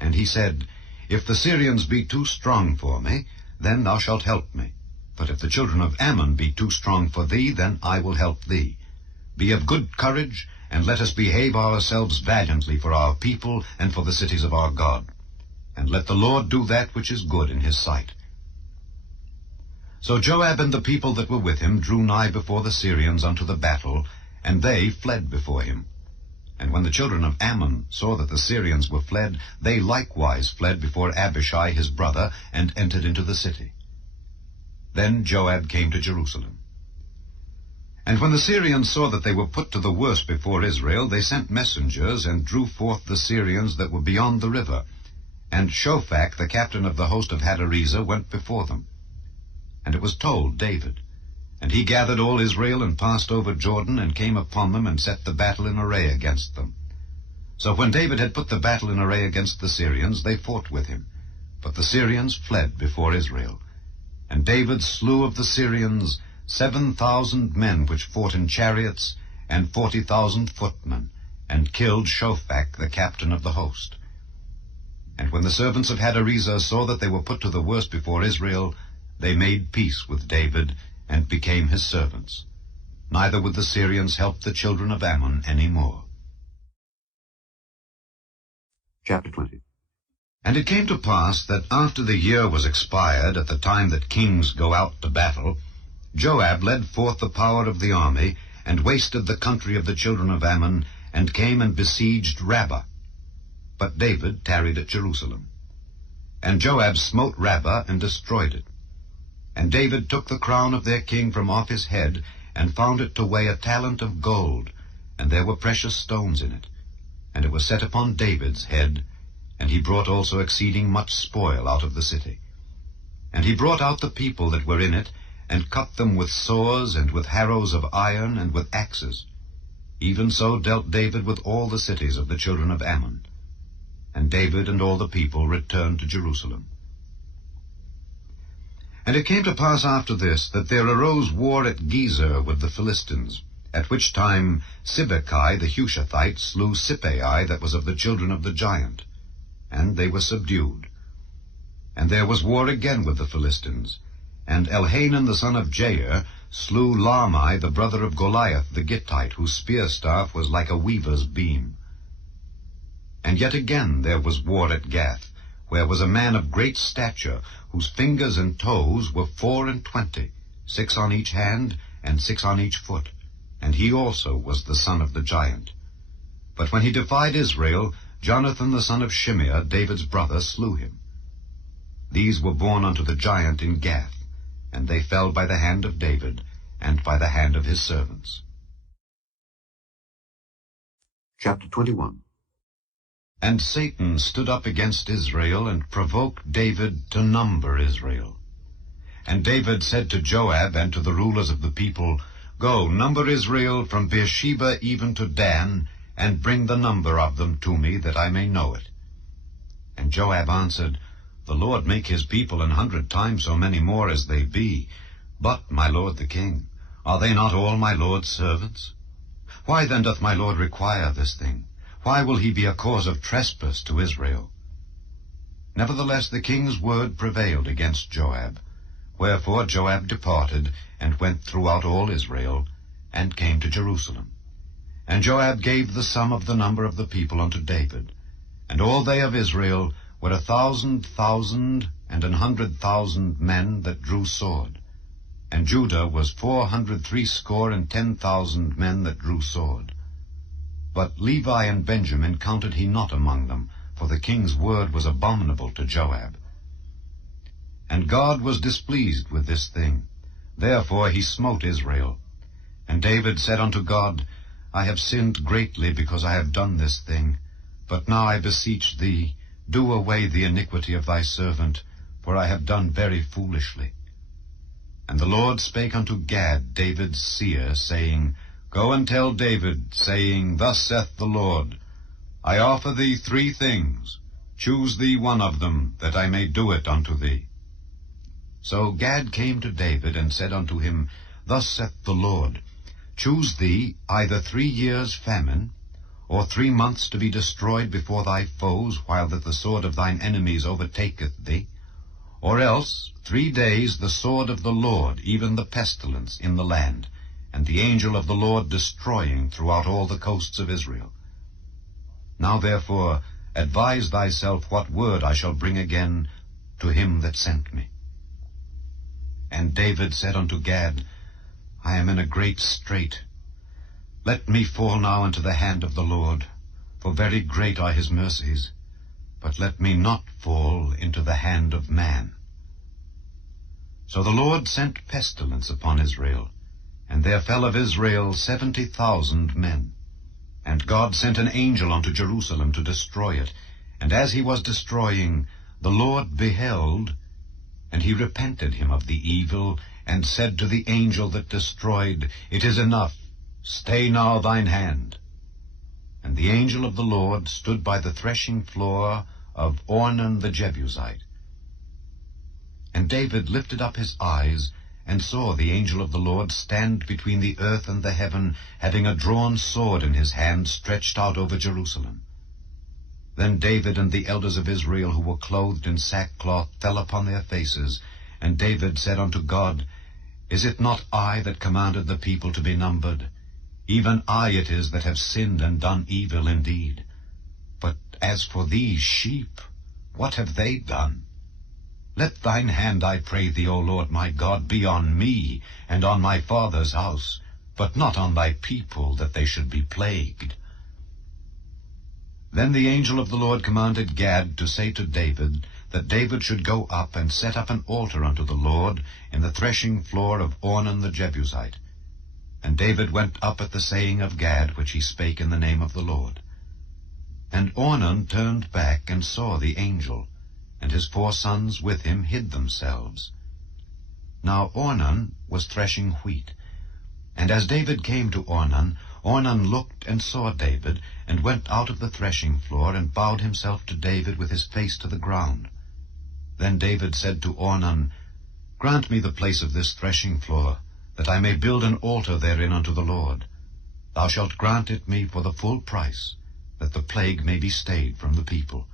And he said, If the Syrians be too strong for me, then thou shalt help me. But if the children of Ammon be too strong for thee, then I will help thee. Be of good courage, and let us behave ourselves valiantly for our people and for the cities of our God. And let the Lord do that which is good in his sight. So Joab and the people that were with him drew nigh before the Syrians unto the battle, and they fled before him. And when the children of Ammon saw that the Syrians were fled, they likewise fled before Abishai his brother, and entered into the city. Then Joab came to Jerusalem. And when the Syrians saw that they were put to the worse before Israel, they sent messengers, and drew forth the Syrians that were beyond the river. And Shophach, the captain of the host of Hadarezer, went before them. And it was told David. And he gathered all Israel, and passed over Jordan, and came upon them, and set the battle in array against them. So when David had put the battle in array against the Syrians, they fought with him. But the Syrians fled before Israel. And David slew of the Syrians 7,000 men which fought in chariots, and 40,000 footmen, and killed Shophach, the captain of the host. And when the servants of Hadarezer saw that they were put to the worse before Israel, they made peace with David, and became his servants. Neither would the Syrians help the children of Ammon any more. Chapter 20. And it came to pass that after the year was expired, at the time that kings go out to battle, Joab led forth the power of the army, and wasted the country of the children of Ammon, and came and besieged Rabbah. But David tarried at Jerusalem. And Joab smote Rabbah, and destroyed it. And David took the crown of their king from off his head, and found it to weigh 1 talent of gold, and there were precious stones in it. And it was set upon David's head, and he brought also exceeding much spoil out of the city. And he brought out the people that were in it, and cut them with saws, and with harrows of iron, and with axes. Even so dealt David with all the cities of the children of Ammon. And David and all the people returned to Jerusalem. And it came to pass after this, that there arose war at Gezer with the Philistines, at which time Sibbechai the Hushathite slew Sippai that was of the children of the giant, and they were subdued. And there was war again with the Philistines, and Elhanan the son of Jair slew Lahmi the brother of Goliath the Gittite, whose spear staff was like a weaver's beam. And yet again there was war at Gath, where was a man of great stature, whose fingers and toes were 24, 6 on each hand, and 6 on each foot, and he also was the son of the giant. But when he defied Israel, Jonathan the son of Shimeah, David's brother, slew him. These were born unto the giant in Gath, and they fell by the hand of David, and by the hand of his servants. Chapter 21. And Satan stood up against Israel, and provoked David to number Israel. And David said to Joab and to the rulers of the people, Go, number Israel from Beersheba even to Dan, and bring the number of them to me, that I may know it. And Joab answered, The Lord make his people 100 times so many more as they be. But, my lord the king, are they not all my lord's servants? Why then doth my lord require this thing? Why will he be a cause of trespass to Israel? Nevertheless the king's word prevailed against Joab. Wherefore Joab departed, and went throughout all Israel, and came to Jerusalem. And Joab gave the sum of the number of the people unto David. And all they of Israel were 1,000,000 and 100,000 men that drew sword. And Judah was 460,000 men that drew sword. But Levi and Benjamin counted he not among them, for the king's word was abominable to Joab. And God was displeased with this thing. Therefore he smote Israel. And David said unto God, I have sinned greatly because I have done this thing. But now I beseech thee, do away the iniquity of thy servant, for I have done very foolishly. And the Lord spake unto Gad, David's seer, saying, Go and tell David, saying, Thus saith the Lord, I offer thee 3 things. Choose thee one of them, that I may do it unto thee. So Gad came to David, and said unto him, Thus saith the Lord, Choose thee either 3 years' famine, or 3 months to be destroyed before thy foes, while that the sword of thine enemies overtaketh thee, or else 3 days the sword of the Lord, even the pestilence, in the land, and the angel of the Lord destroying throughout all the coasts of Israel. Now therefore advise thyself what word I shall bring again to him that sent me. And David said unto Gad, I am in a great strait. Let me fall now into the hand of the Lord, for very great are his mercies, but let me not fall into the hand of man. So the Lord sent pestilence upon Israel, and there fell of Israel 70,000 men. And God sent an angel unto Jerusalem to destroy it. And as he was destroying, the Lord beheld, and he repented him of the evil, and said to the angel that destroyed, It is enough, stay now thine hand. And the angel of the Lord stood by the threshing floor of Ornan the Jebusite. And David lifted up his eyes, and saw the angel of the Lord stand between the earth and the heaven, having a drawn sword in his hand stretched out over Jerusalem. Then David and the elders of Israel, who were clothed in sackcloth, fell upon their faces. And David said unto God, Is it not I that commanded the people to be numbered? Even I it is that have sinned and done evil indeed. But as for these sheep, what have they done? Let thine hand, I pray thee, O Lord my God, be on me and on my father's house, but not on thy people, that they should be plagued. Then the angel of the Lord commanded Gad to say to David, that David should go up and set up an altar unto the Lord in the threshing floor of Ornan the Jebusite. And David went up at the saying of Gad, which he spake in the name of the Lord. And Ornan turned back and saw the angel, and his 4 sons with him hid themselves. Now Ornan was threshing wheat. And as David came to Ornan, Ornan looked and saw David, and went out of the threshing floor, and bowed himself to David with his face to the ground. Then David said to Ornan, Grant me the place of this threshing floor, that I may build an altar therein unto the Lord. Thou shalt grant it me for the full price, that the plague may be stayed from the people.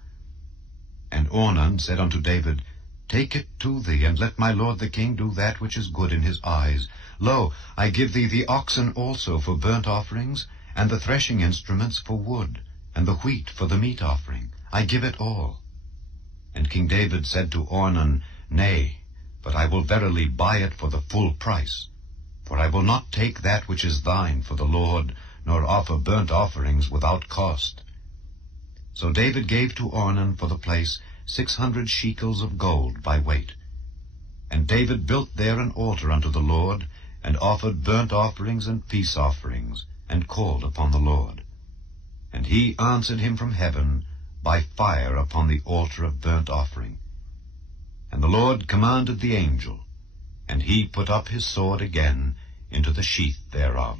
And Ornan said unto David, Take it to thee, and let my lord the king do that which is good in his eyes. Lo, I give thee the oxen also for burnt offerings, and the threshing instruments for wood, and the wheat for the meat offering. I give it all. And King David said to Ornan, Nay, but I will verily buy it for the full price. For I will not take that which is thine for the Lord, nor offer burnt offerings without cost. So David gave to Ornan for the place 600 shekels of gold by weight. And David built there an altar unto the Lord, and offered burnt offerings and peace offerings, and called upon the Lord. And he answered him from heaven by fire upon the altar of burnt offering. And the Lord commanded the angel, and he put up his sword again into the sheath thereof.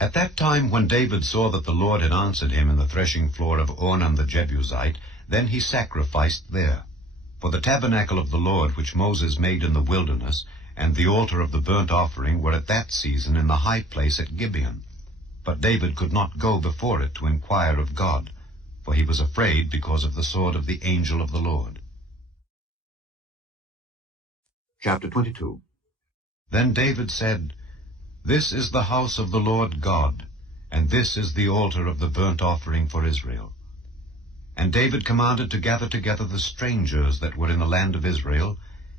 At that time, when David saw that the Lord had answered him in the threshing floor of Ornan the Jebusite, then he sacrificed there. For the tabernacle of the Lord, which Moses made in the wilderness, and the altar of the burnt offering, were at that season in the high place at Gibeon. But David could not go before it to inquire of God, for he was afraid because of the sword of the angel of the Lord. Chapter 22. Then David said, This is the house of the Lord God, and this is the altar of the burnt offering for Israel. And David commanded to gather together the strangers that were in the land of Israel,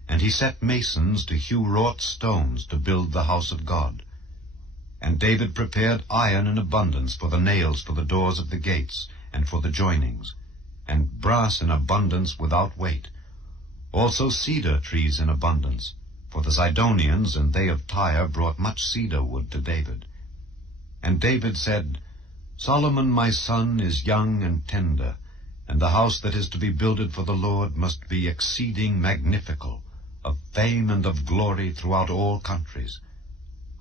and he set masons to hew wrought stones to build the house of God. And David prepared iron in abundance for the nails for the doors of the gates, and for the joinings, and brass in abundance without weight. Also cedar trees in abundance, for the Zidonians and they of Tyre brought much cedar wood to David. And David said, Solomon my son is young and tender, and the house that is to be builded for the Lord must be exceeding magnifical, of fame and of glory throughout all countries.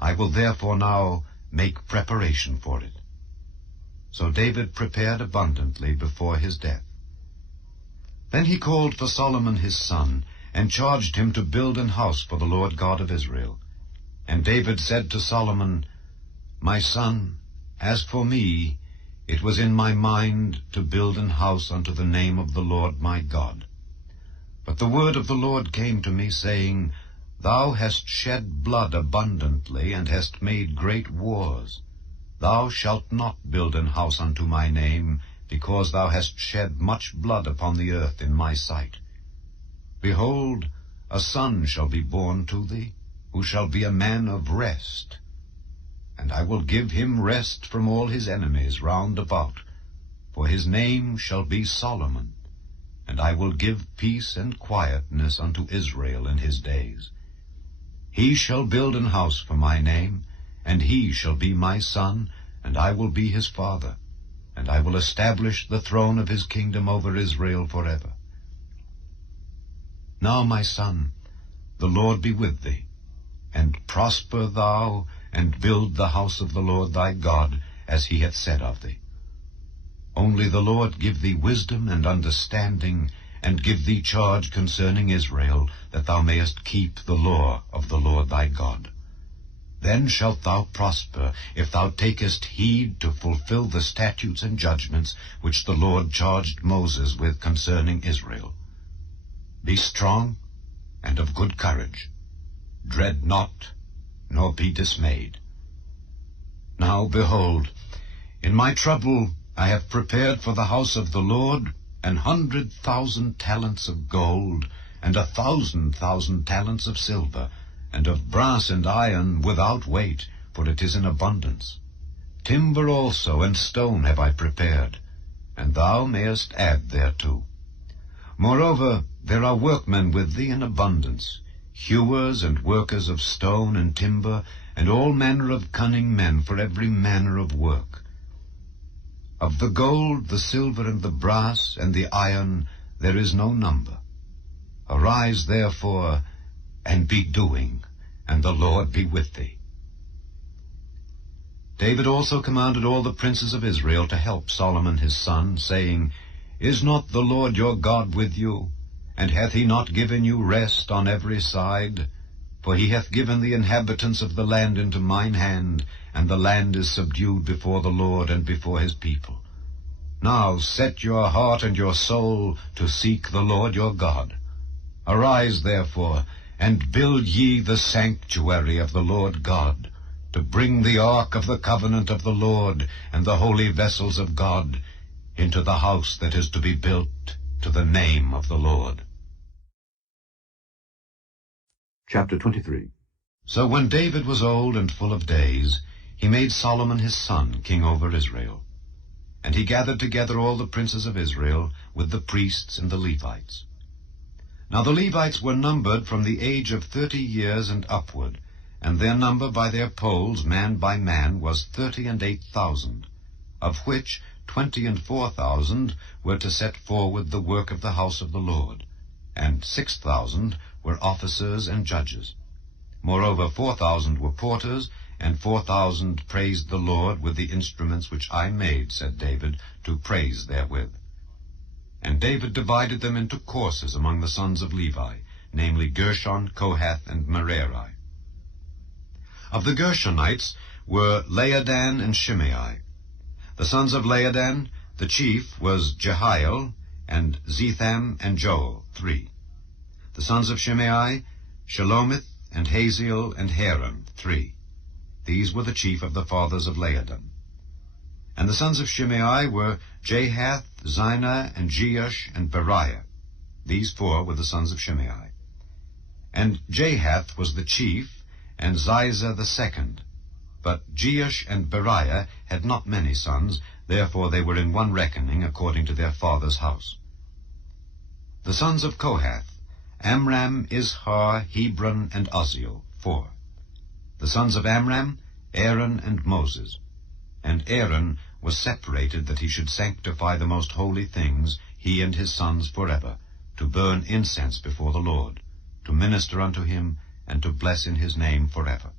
I will therefore now make preparation for it. So David prepared abundantly before his death. Then he called for Solomon his son, and charged him to build an house for the Lord God of Israel. And David said to Solomon, My son, as for me, it was in my mind to build an house unto the name of the Lord my God. But the word of the Lord came to me, saying, Thou hast shed blood abundantly, and hast made great wars. Thou shalt not build an house unto my name, because thou hast shed much blood upon the earth in my sight. Behold, a son shall be born to thee, who shall be a man of rest. And I will give him rest from all his enemies round about, for his name shall be Solomon, and I will give peace and quietness unto Israel in his days. He shall build an house for my name, and he shall be my son, and I will be his father, and I will establish the throne of his kingdom over Israel forever. Now, my son, the Lord be with thee, and prosper thou, and build the house of the Lord thy God, as he hath said of thee. Only the Lord give thee wisdom and understanding, and give thee charge concerning Israel, that thou mayest keep the law of the Lord thy God. Then shalt thou prosper, if thou takest heed to fulfill the statutes and judgments which the Lord charged Moses with concerning Israel. Be strong and of good courage. Dread not, nor be dismayed. Now, behold, in my trouble I have prepared for the house of the Lord 100,000 talents of gold, and 1,000,000 talents of silver, and of brass and iron without weight, for it is in abundance. Timber also and stone have I prepared, and thou mayest add thereto. Moreover, there are workmen with thee in abundance, hewers and workers of stone and timber, and all manner of cunning men for every manner of work. Of the gold, the silver, and the brass, and the iron, there is no number. Arise, therefore, and be doing, and the Lord be with thee. David also commanded all the princes of Israel to help Solomon his son, saying, Is not the Lord your God with you? And hath he not given you rest on every side? For he hath given the inhabitants of the land into mine hand, and the land is subdued before the Lord and before his people. Now set your heart and your soul to seek the Lord your God. Arise, therefore, and build ye the sanctuary of the Lord God, to bring the ark of the covenant of the Lord and the holy vessels of God into the house that is to be built to the name of the Lord. Chapter 23. So when David was old and full of days, he made Solomon his son king over Israel. And he gathered together all the princes of Israel with the priests and the Levites. Now the Levites were numbered from the age of 30 years and upward, and their number by their polls, man by man, was 38,000, of which 24,000 were to set forward the work of the house of the Lord, and 6,000 were officers and judges. Moreover, 4,000 were porters, and 4,000 praised the Lord with the instruments which I made, said David, to praise therewith. And David divided them into courses among the sons of Levi, namely Gershon, Kohath, and Merari. Of the Gershonites were Laadan and Shimei. The sons of Laadan, the chief, was Jehiel, and Zetham and Joel, 3. The sons of Shimei, Shelomith, and Haziel, and Haran, 3. These were the chief of the fathers of Laadan. And the sons of Shimei were Jahath, Zina, and Jeush, and Beriah. These 4 were the sons of Shimei. And Jahath was the chief, and Ziza the second. But Jeush and Beriah had not many sons, therefore they were in one reckoning according to their father's house. The sons of Kohath, Amram, Izhar, Hebron, and Uzziel, 4. The sons of Amram, Aaron, and Moses. And Aaron was separated that he should sanctify the most holy things, he and his sons forever, to burn incense before the Lord, to minister unto him, and to bless in his name forever.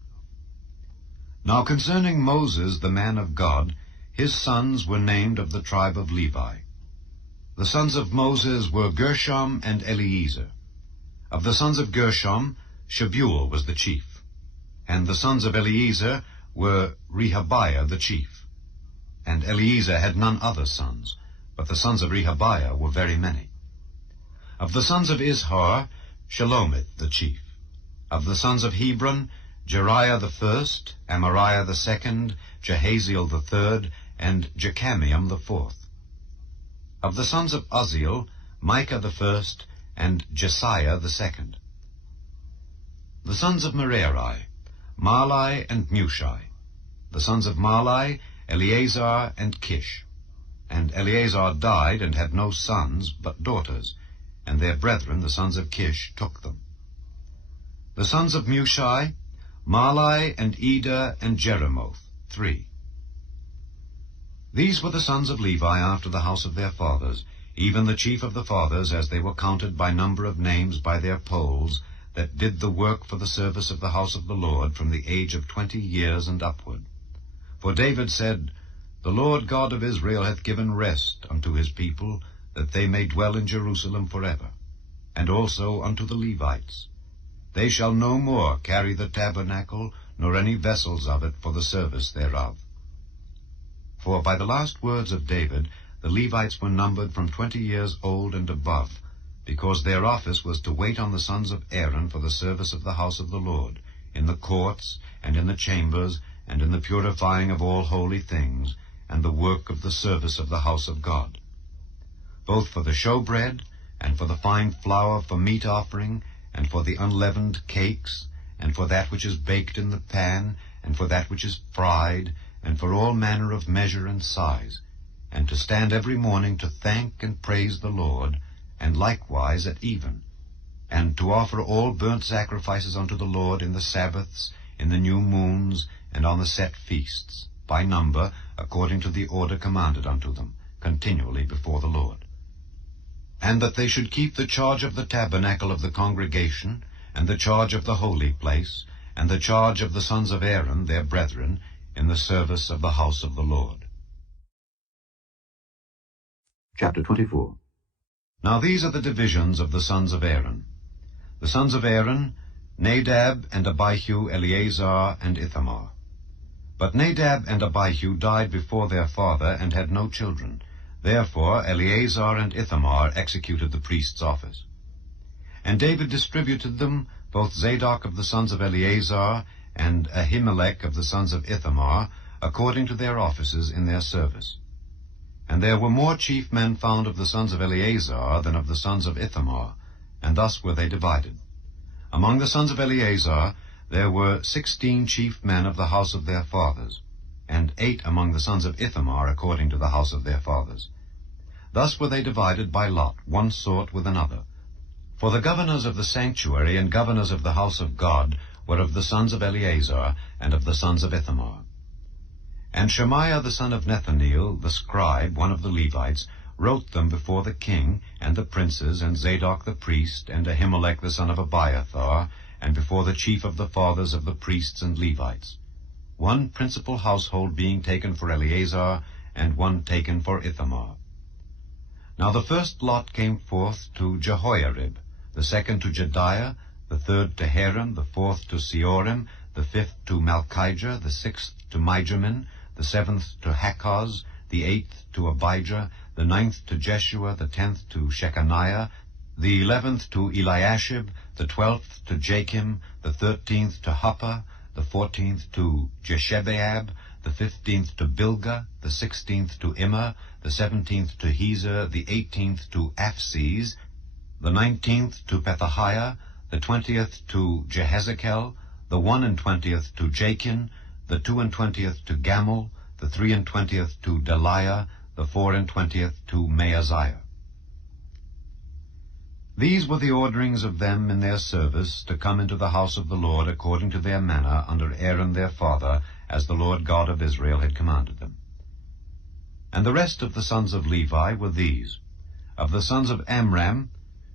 Now concerning Moses, the man of God, his sons were named of the tribe of Levi. The sons of Moses were Gershom and Eleazar. Of the sons of Gershom, Shebuel was the chief. And the sons of Eleazar were Rehabiah the chief. And Eleazar had none other sons, but the sons of Rehabiah were very many. Of the sons of Izhar, Shelomith the chief. Of the sons of Hebron, Jeriah the first, Amariah the second, Jehaziel the third, and Jechamiam the fourth. Of the sons of Uzziel, Micah the first, and Jesiah the second. The sons of Merari, Mahli and Mushi. The sons of Mahli, Eleazar and Kish. And Eleazar died and had no sons, but daughters, and their brethren, the sons of Kish, took them. The sons of Mushi, Mahli and Eder and Jeremoth, 3. These were the sons of Levi after the house of their fathers, even the chief of the fathers, as they were counted by number of names by their polls, that did the work for the service of the house of the Lord from the age of 20 years and upward. For David said, The Lord God of Israel hath given rest unto his people, that they may dwell in Jerusalem forever, and also unto the Levites. They shall no more carry the tabernacle, nor any vessels of it for the service thereof. For by the last words of David, the Levites were numbered from 20 years old and above, because their office was to wait on the sons of Aaron for the service of the house of the Lord, in the courts, and in the chambers, and in the purifying of all holy things, and the work of the service of the house of God, both for the showbread, and for the fine flour for meat offering, and for the unleavened cakes, and for that which is baked in the pan, and for that which is fried, and for all manner of measure and size, and to stand every morning to thank and praise the Lord, and likewise at even, and to offer all burnt sacrifices unto the Lord in the Sabbaths, in the new moons, and on the set feasts, by number, according to the order commanded unto them, continually before the Lord. And that they should keep the charge of the tabernacle of the congregation, and the charge of the holy place, and the charge of the sons of Aaron, their brethren, in the service of the house of the Lord. Chapter 24. Now these are the divisions of the sons of Aaron. The sons of Aaron, Nadab and Abihu, Eleazar and Ithamar. But Nadab and Abihu died before their father, and had no children. Therefore Eleazar and Ithamar executed the priest's office. And David distributed them, both Zadok of the sons of Eleazar, and Ahimelech of the sons of Ithamar, according to their offices in their service. And there were more chief men found of the sons of Eleazar than of the sons of Ithamar, and thus were they divided. Among the sons of Eleazar there were 16 chief men of the house of their fathers, and 8 among the sons of Ithamar according to the house of their fathers. Thus were they divided by lot, one sort with another. For the governors of the sanctuary and governors of the house of God were of the sons of Eleazar and of the sons of Ithamar. And Shemaiah the son of Nethaneel, the scribe, one of the Levites, wrote them before the king, and the princes, and Zadok the priest, and Ahimelech the son of Abiathar, and before the chief of the fathers of the priests and Levites, one principal household being taken for Eleazar, and one taken for Ithamar. Now the first lot came forth to Jehoiarib, the second to Jediah, the third to Harim, the fourth to Seorim, the fifth to Malchijah, the sixth to Mijamin, the seventh to Hakkoz, the eighth to Abijah, the ninth to Jeshua, the 10th to Shechaniah, the 11th to Eliashib, the 12th to Jachim, the 13th to Huppah, the 14th to Jeshebeab, the 15th to Bilgah, the 16th to Immer, the 17th to Hezer, the 18th to Aphes, the 19th to Pethahiah, the 20th to Jehezekel, the 21st to Jachin, the 22nd to Gamul, the 23rd to Deliah, the 24th to Maaziah. These were the orderings of them in their service to come into the house of the Lord according to their manner under Aaron their father, as the Lord God of Israel had commanded them. And the rest of the sons of Levi were these: Of the sons of Amram,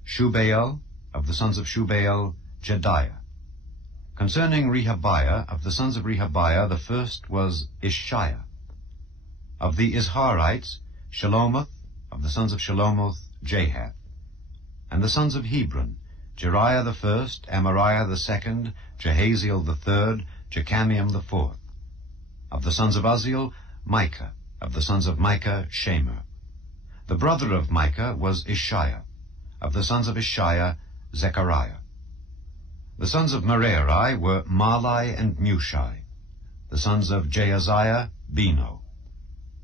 Shubael. Of the sons of Shubael, Jediah. Concerning Rehabiah, of the sons of Rehabiah, the first was Ishiah. Of the Izharites, Shelomoth. Of the sons of Shelomoth, Jahath. And the sons of Hebron, Jeriah the first, Amariah the second, Jehaziel the third, Jechamiam the fourth. Of the sons of Uzziel, Micah. Of the sons of Micah, Shemer. The brother of Micah was Ishiah. Of the sons of Ishiah, Zechariah. The sons of Merari were Malai and Mushai. The sons of Jaaziah, Beno.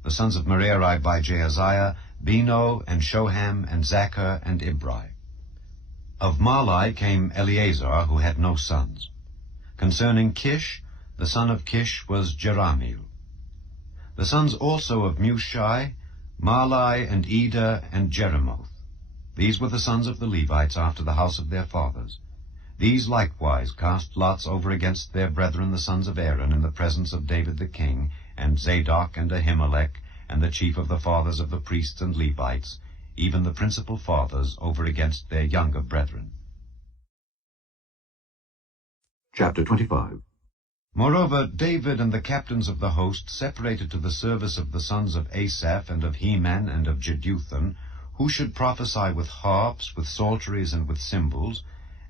The sons of Merari by Jaaziah, Beno and Shoham and Zachar and Ibri. Of Malai came Eleazar, who had no sons. Concerning Kish, the son of Kish was Jerahmeel. The sons also of Mushai, Malai and Eder and Jeremoth. These were the sons of the Levites after the house of their fathers. These likewise cast lots over against their brethren the sons of Aaron in the presence of David the king, and Zadok and Ahimelech, and the chief of the fathers of the priests and Levites, even the principal fathers, over against their younger brethren. Chapter 25. Moreover, David and the captains of the host separated to the service of the sons of Asaph and of Heman and of Jeduthun, who should prophesy with harps, with psalteries, and with cymbals,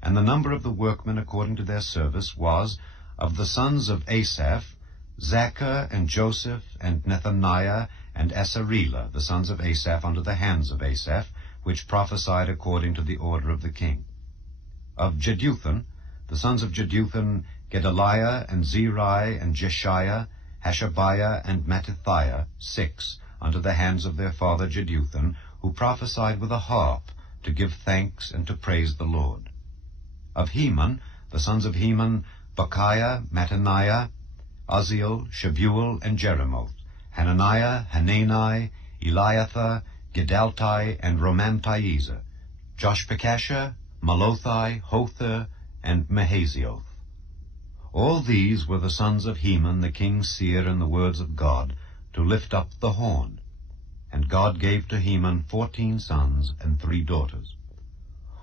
and the number of the workmen according to their service was, of the sons of Asaph, Zachar and Joseph and Nethaniah and Asarela, the sons of Asaph under the hands of Asaph, which prophesied according to the order of the king. Of Jeduthun, the sons of Jeduthun, Gedaliah and Zeri and Jeshiah, Hashabiah and Mattithiah, 6, under the hands of their father Jeduthun, who prophesied with a harp, to give thanks and to praise the Lord. Of Heman, the sons of Heman, Bechiah, Mattaniah, Uzziel, Shebuel, and Jeremoth, Hananiah, Hanani, Eliathah, Gedaltai, and Romamtiezer, Joshbekashah, Malothai, Hother, and Mahazioth. All these were the sons of Heman the king's seer in the words of God, to lift up the horn. And God gave to Heman 14 sons and 3 daughters.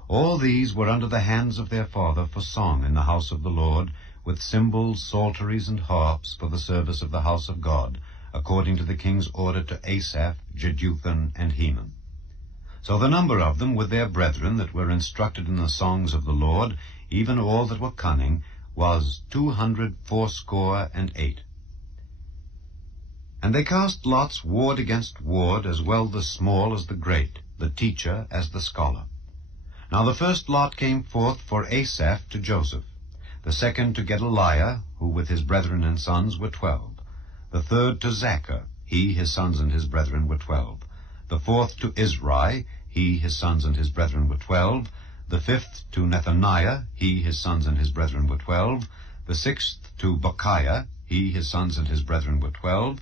All these were under the hands of their father for song in the house of the Lord, with cymbals, psalteries, and harps for the service of the house of God, according to the king's order to Asaph, Jeduthun, and Heman. So the number of them with their brethren that were instructed in the songs of the Lord, even all that were cunning, was 268. And they cast lots ward against ward, as well the small as the great, the teacher as the scholar. Now the first lot came forth for Asaph to Joseph, the second to Gedaliah, who with his brethren and sons were 12, the third to Zachar, he, his sons, and his brethren were 12, the fourth to Izri, he, his sons, and his brethren were 12, the fifth to Nethaniah, he, his sons, and his brethren were 12, the sixth to Bechiah, he, his sons, and his brethren were 12,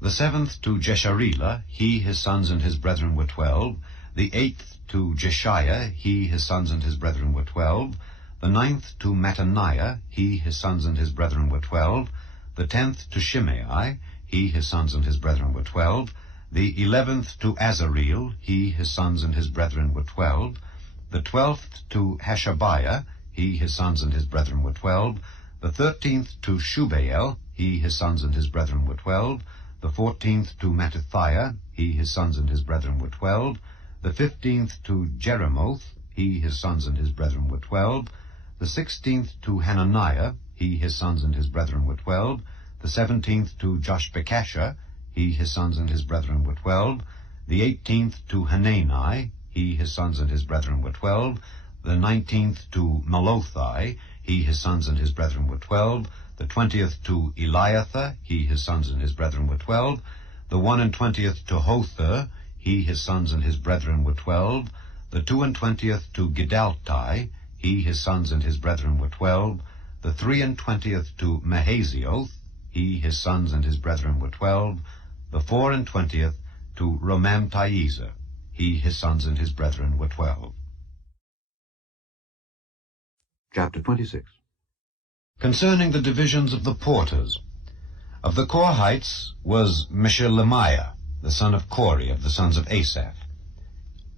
the seventh to Jesharela, he, his sons, and his brethren were 12, the eighth to Jeshiah, he, his sons, and his brethren were 12, the ninth to Mattaniah, he, his sons, and his brethren were 12, the 10th to Shimei, he, his sons, and his brethren were 12, the 11th to Azareel, he, his sons, and his brethren were 12, the 12th to Hashabiah, he, his sons, and his brethren were 12, the 13th to Shubael, he, his sons, and his brethren were 12, the 14th to Mattithiah, he, his sons, and his brethren were 12, the 15th to Jeremoth, he, his sons, and his brethren were 12, the 16th to Hananiah, he, his sons, and his brethren were 12, the 17th to Joshbekashah, he, his sons, and his brethren were 12, the 18th to Hanani, he, his sons, and his brethren were 12, the 19th to Malothai, he, his sons, and his brethren were 12, the 20th to Eliathah, he, his sons, and his brethren were 12, the 21st to Hother, he, his sons, and his brethren were 12, the 22nd to Gedaltai, he, his sons, and his brethren were 12, the 23rd to Mahazioth, he, his sons, and his brethren were 12, the 24th to Romamtiezer, he, his sons, and his brethren were 12. Chapter 26. Concerning the divisions of the porters, of the Korhites was Meshelemiah, the son of Kori, of the sons of Asaph.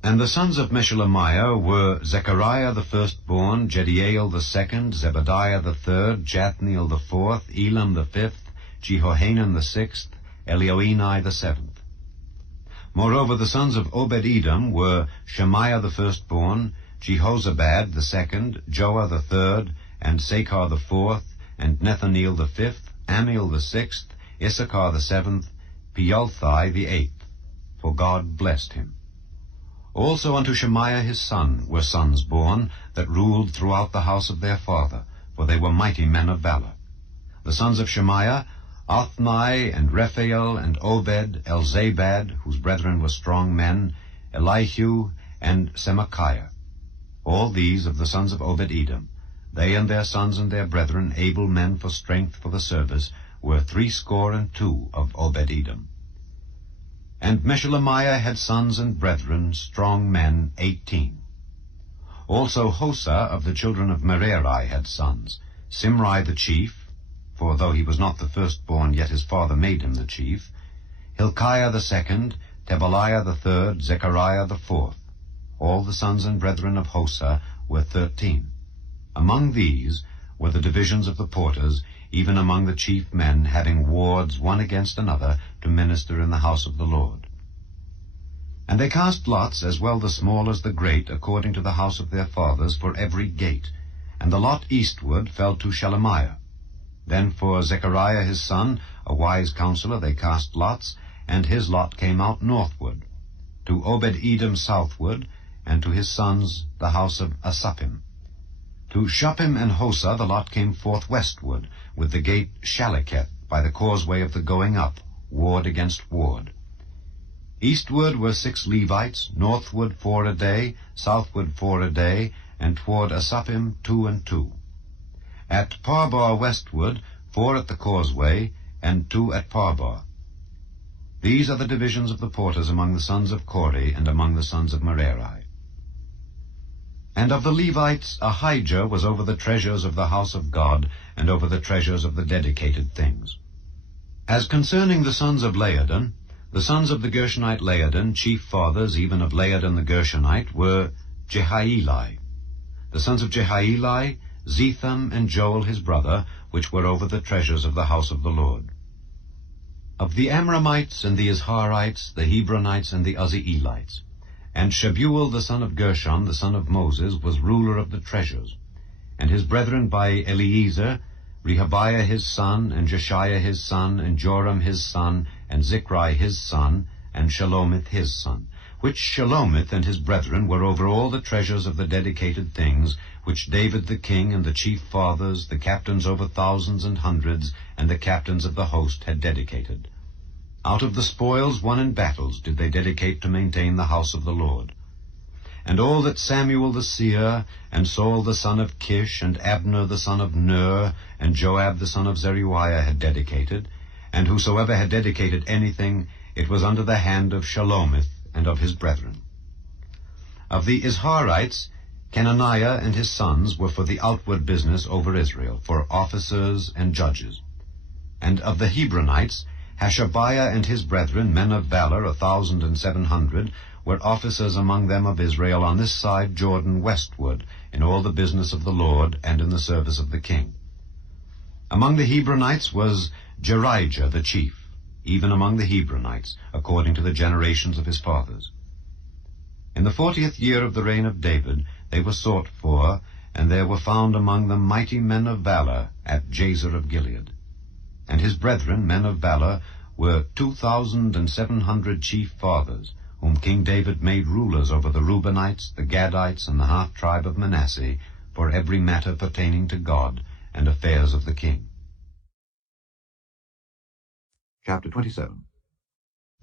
And the sons of Meshelemiah were Zechariah the firstborn, Jediael the second, Zebadiah the third, Jathniel the fourth, Elam the fifth, Jehohanan the sixth, Elioenai the seventh. Moreover, the sons of Obed-Edom were Shemaiah the firstborn, Jehozabad the second, Joah the third, and Sakar the fourth, and Nethaneel the fifth, Amiel the sixth, Issachar the seventh, Peulthai the eighth, for God blessed him. Also unto Shemaiah his son were sons born, that ruled throughout the house of their father, for they were mighty men of valor. The sons of Shemaiah, Othni, and Rephael, and Obed, Elzabad, whose brethren were strong men, Elihu, and Semachiah. All these of the sons of Obed-Edom, they and their sons and their brethren, able men for strength for the service, were 62 of Obed-Edom. And Meshelemiah had sons and brethren, strong men, 18. Also Hosa of the children of Merari had sons, Simri the chief, for though he was not the firstborn, yet his father made him the chief, Hilkiah the second, Tebaliah the third, Zechariah the fourth. All the sons and brethren of Hosa were 13. Among these were the divisions of the porters, even among the chief men, having wards one against another, to minister in the house of the Lord. And they cast lots, as well the small as the great, according to the house of their fathers, for every gate. And the lot eastward fell to Shelemiah. Then for Zechariah his son, a wise counselor, they cast lots, and his lot came out northward, to Obed-Edom southward, and to his sons the house of Asapim. To Shuppim and Hosa the lot came forth westward, with the gate Shaleketh, by the causeway of the going up, ward against ward. Eastward were 6 Levites, northward 4 a day, southward 4 a day, and toward Asapim 2 and 2. At Parbar westward 4 at the causeway, and 2 at Parbar. These are the divisions of the porters among the sons of Kori and among the sons of Merari. And of the Levites Ahijah was over the treasures of the house of God, and over the treasures of the dedicated things. As concerning the sons of Laodon, the sons of the Gershonite Laodon, chief fathers even of Laodon the Gershonite, were Jehieli. The sons of Jehieli, Zetham and Joel his brother, which were over the treasures of the house of the Lord. Of the Amramites and the Izharites, the Hebronites and the Uzzielites. And Shebuel the son of Gershon, the son of Moses, was ruler of the treasures. And his brethren by Eliezer, Rehabiah his son, and Jeshiah his son, and Joram his son, and Zichri his son, and Shelomith his son, which Shelomith and his brethren were over all the treasures of the dedicated things, which David the king and the chief fathers, the captains over thousands and hundreds, and the captains of the host had dedicated. Out of the spoils won in battles did they dedicate to maintain the house of the Lord. And all that Samuel the seer, and Saul the son of Kish, and Abner the son of Ner, and Joab the son of Zeruiah had dedicated, and whosoever had dedicated anything, it was under the hand of Shelomith and of his brethren. Of the Izharites, Kenaniah and his sons were for the outward business over Israel, for officers and judges. And of the Hebronites, Hashabiah and his brethren, men of valor, 1,700, were officers among them of Israel on this side Jordan westward, in all the business of the Lord, and in the service of the king. Among the Hebronites was Jerijah the chief, even among the Hebronites, according to the generations of his fathers. In the 40th year of the reign of David they were sought for, and there were found among them mighty men of valor at Jazer of Gilead. And his brethren, men of valor, were 2,700 chief fathers, whom King David made rulers over the Reubenites, the Gadites, and the half-tribe of Manasseh, for every matter pertaining to God and affairs of the king. Chapter 27.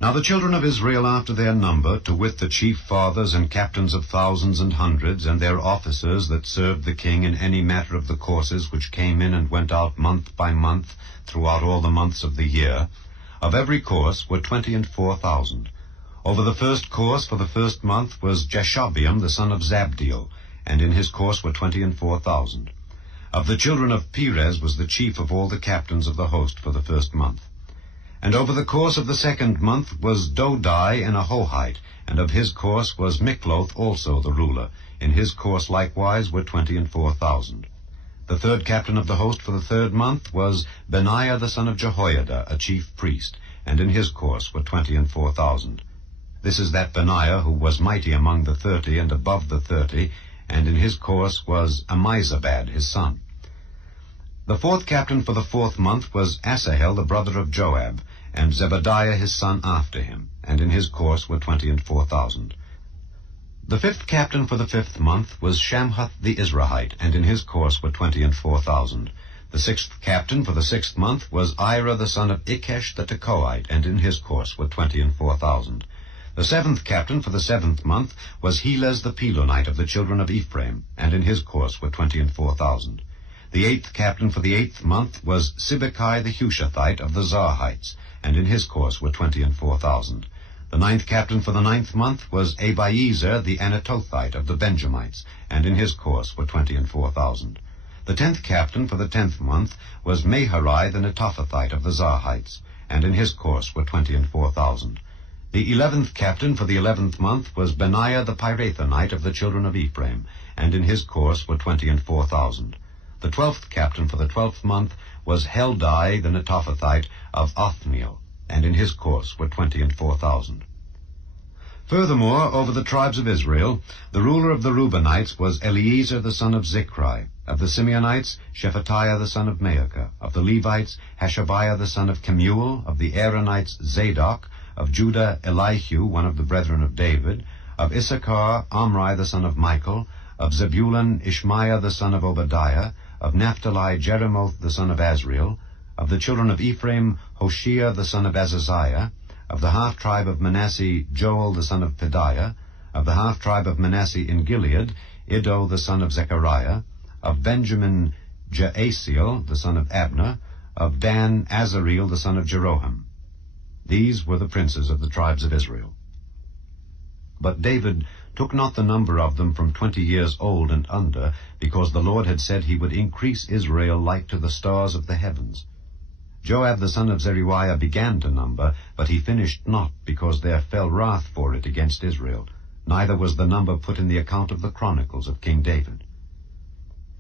Now the children of Israel after their number, to wit the chief fathers and captains of thousands and hundreds, and their officers that served the king in any matter of the courses which came in and went out month by month throughout all the months of the year, of every course were 24,000. Over the first course for the first month was Jashobeam the son of Zabdiel, and in his course were 24,000. Of the children of Perez was the chief of all the captains of the host for the first month. And over the course of the 2nd month was Dodai an Ahohite, and of his course was Mikloth also the ruler. In his course likewise were 24,000. The 3rd captain of the host for the 3rd month was Benaiah the son of Jehoiada, a chief priest, and in his course were 24,000. This is that Benaiah who was mighty among the 30 and above the 30, and in his course was Ammizabad his son. The 4th captain for the 4th month was Asahel the brother of Joab, and Zebadiah his son after him, and in his course were 24,000. The 5th captain for the 5th month was Shamhuth the Israelite, and in his course were 24,000. The 6th captain for the 6th month was Ira the son of Ikesh the Tekoite, and in his course were 24,000. The 7th captain for the 7th month was Helez the Pelonite of the children of Ephraim, and in his course were 24,000. The 8th captain for the 8th month was Sibbecai the Hushathite of the Zarhites, and in his course were 24,000. The 9th captain for the 9th month was Abiezer the Anatothite of the Benjamites, and in his course were 24,000. The 10th captain for the 10th month was Meharai the Netophathite of the Zarhites, and in his course were 24,000. The 11th captain for the 11th month was Benaiah the Pirathonite of the children of Ephraim, and in his course were 24,000. The 12th captain for the 12th month was Heldai the Netophathite of Othniel, and in his course were 24,000. Furthermore, over the tribes of Israel, the ruler of the Reubenites was Eliezer the son of Zichri, of the Simeonites, Shephatiah the son of Maacah, of the Levites, Hashabiah the son of Kemuel, of the Aaronites, Zadok, of Judah, Elihu, one of the brethren of David, of Issachar, Omri the son of Michael, of Zebulun, Ishmaiah the son of Obadiah, of Naphtali, Jeremoth the son of Azriel, of the children of Ephraim, Hoshea the son of Azaziah, of the half-tribe of Manasseh, Joel the son of Pedaiah, of the half-tribe of Manasseh in Gilead, Iddo the son of Zechariah, of Benjamin, Jaasiel the son of Abner, of Dan, Azareel the son of Jeroham. These were the princes of the tribes of Israel. But David took not the number of them from 20 years old and under, because the Lord had said he would increase Israel like to the stars of the heavens. Joab the son of Zeruiah began to number, but he finished not, because there fell wrath for it against Israel. Neither was the number put in the account of the chronicles of King David.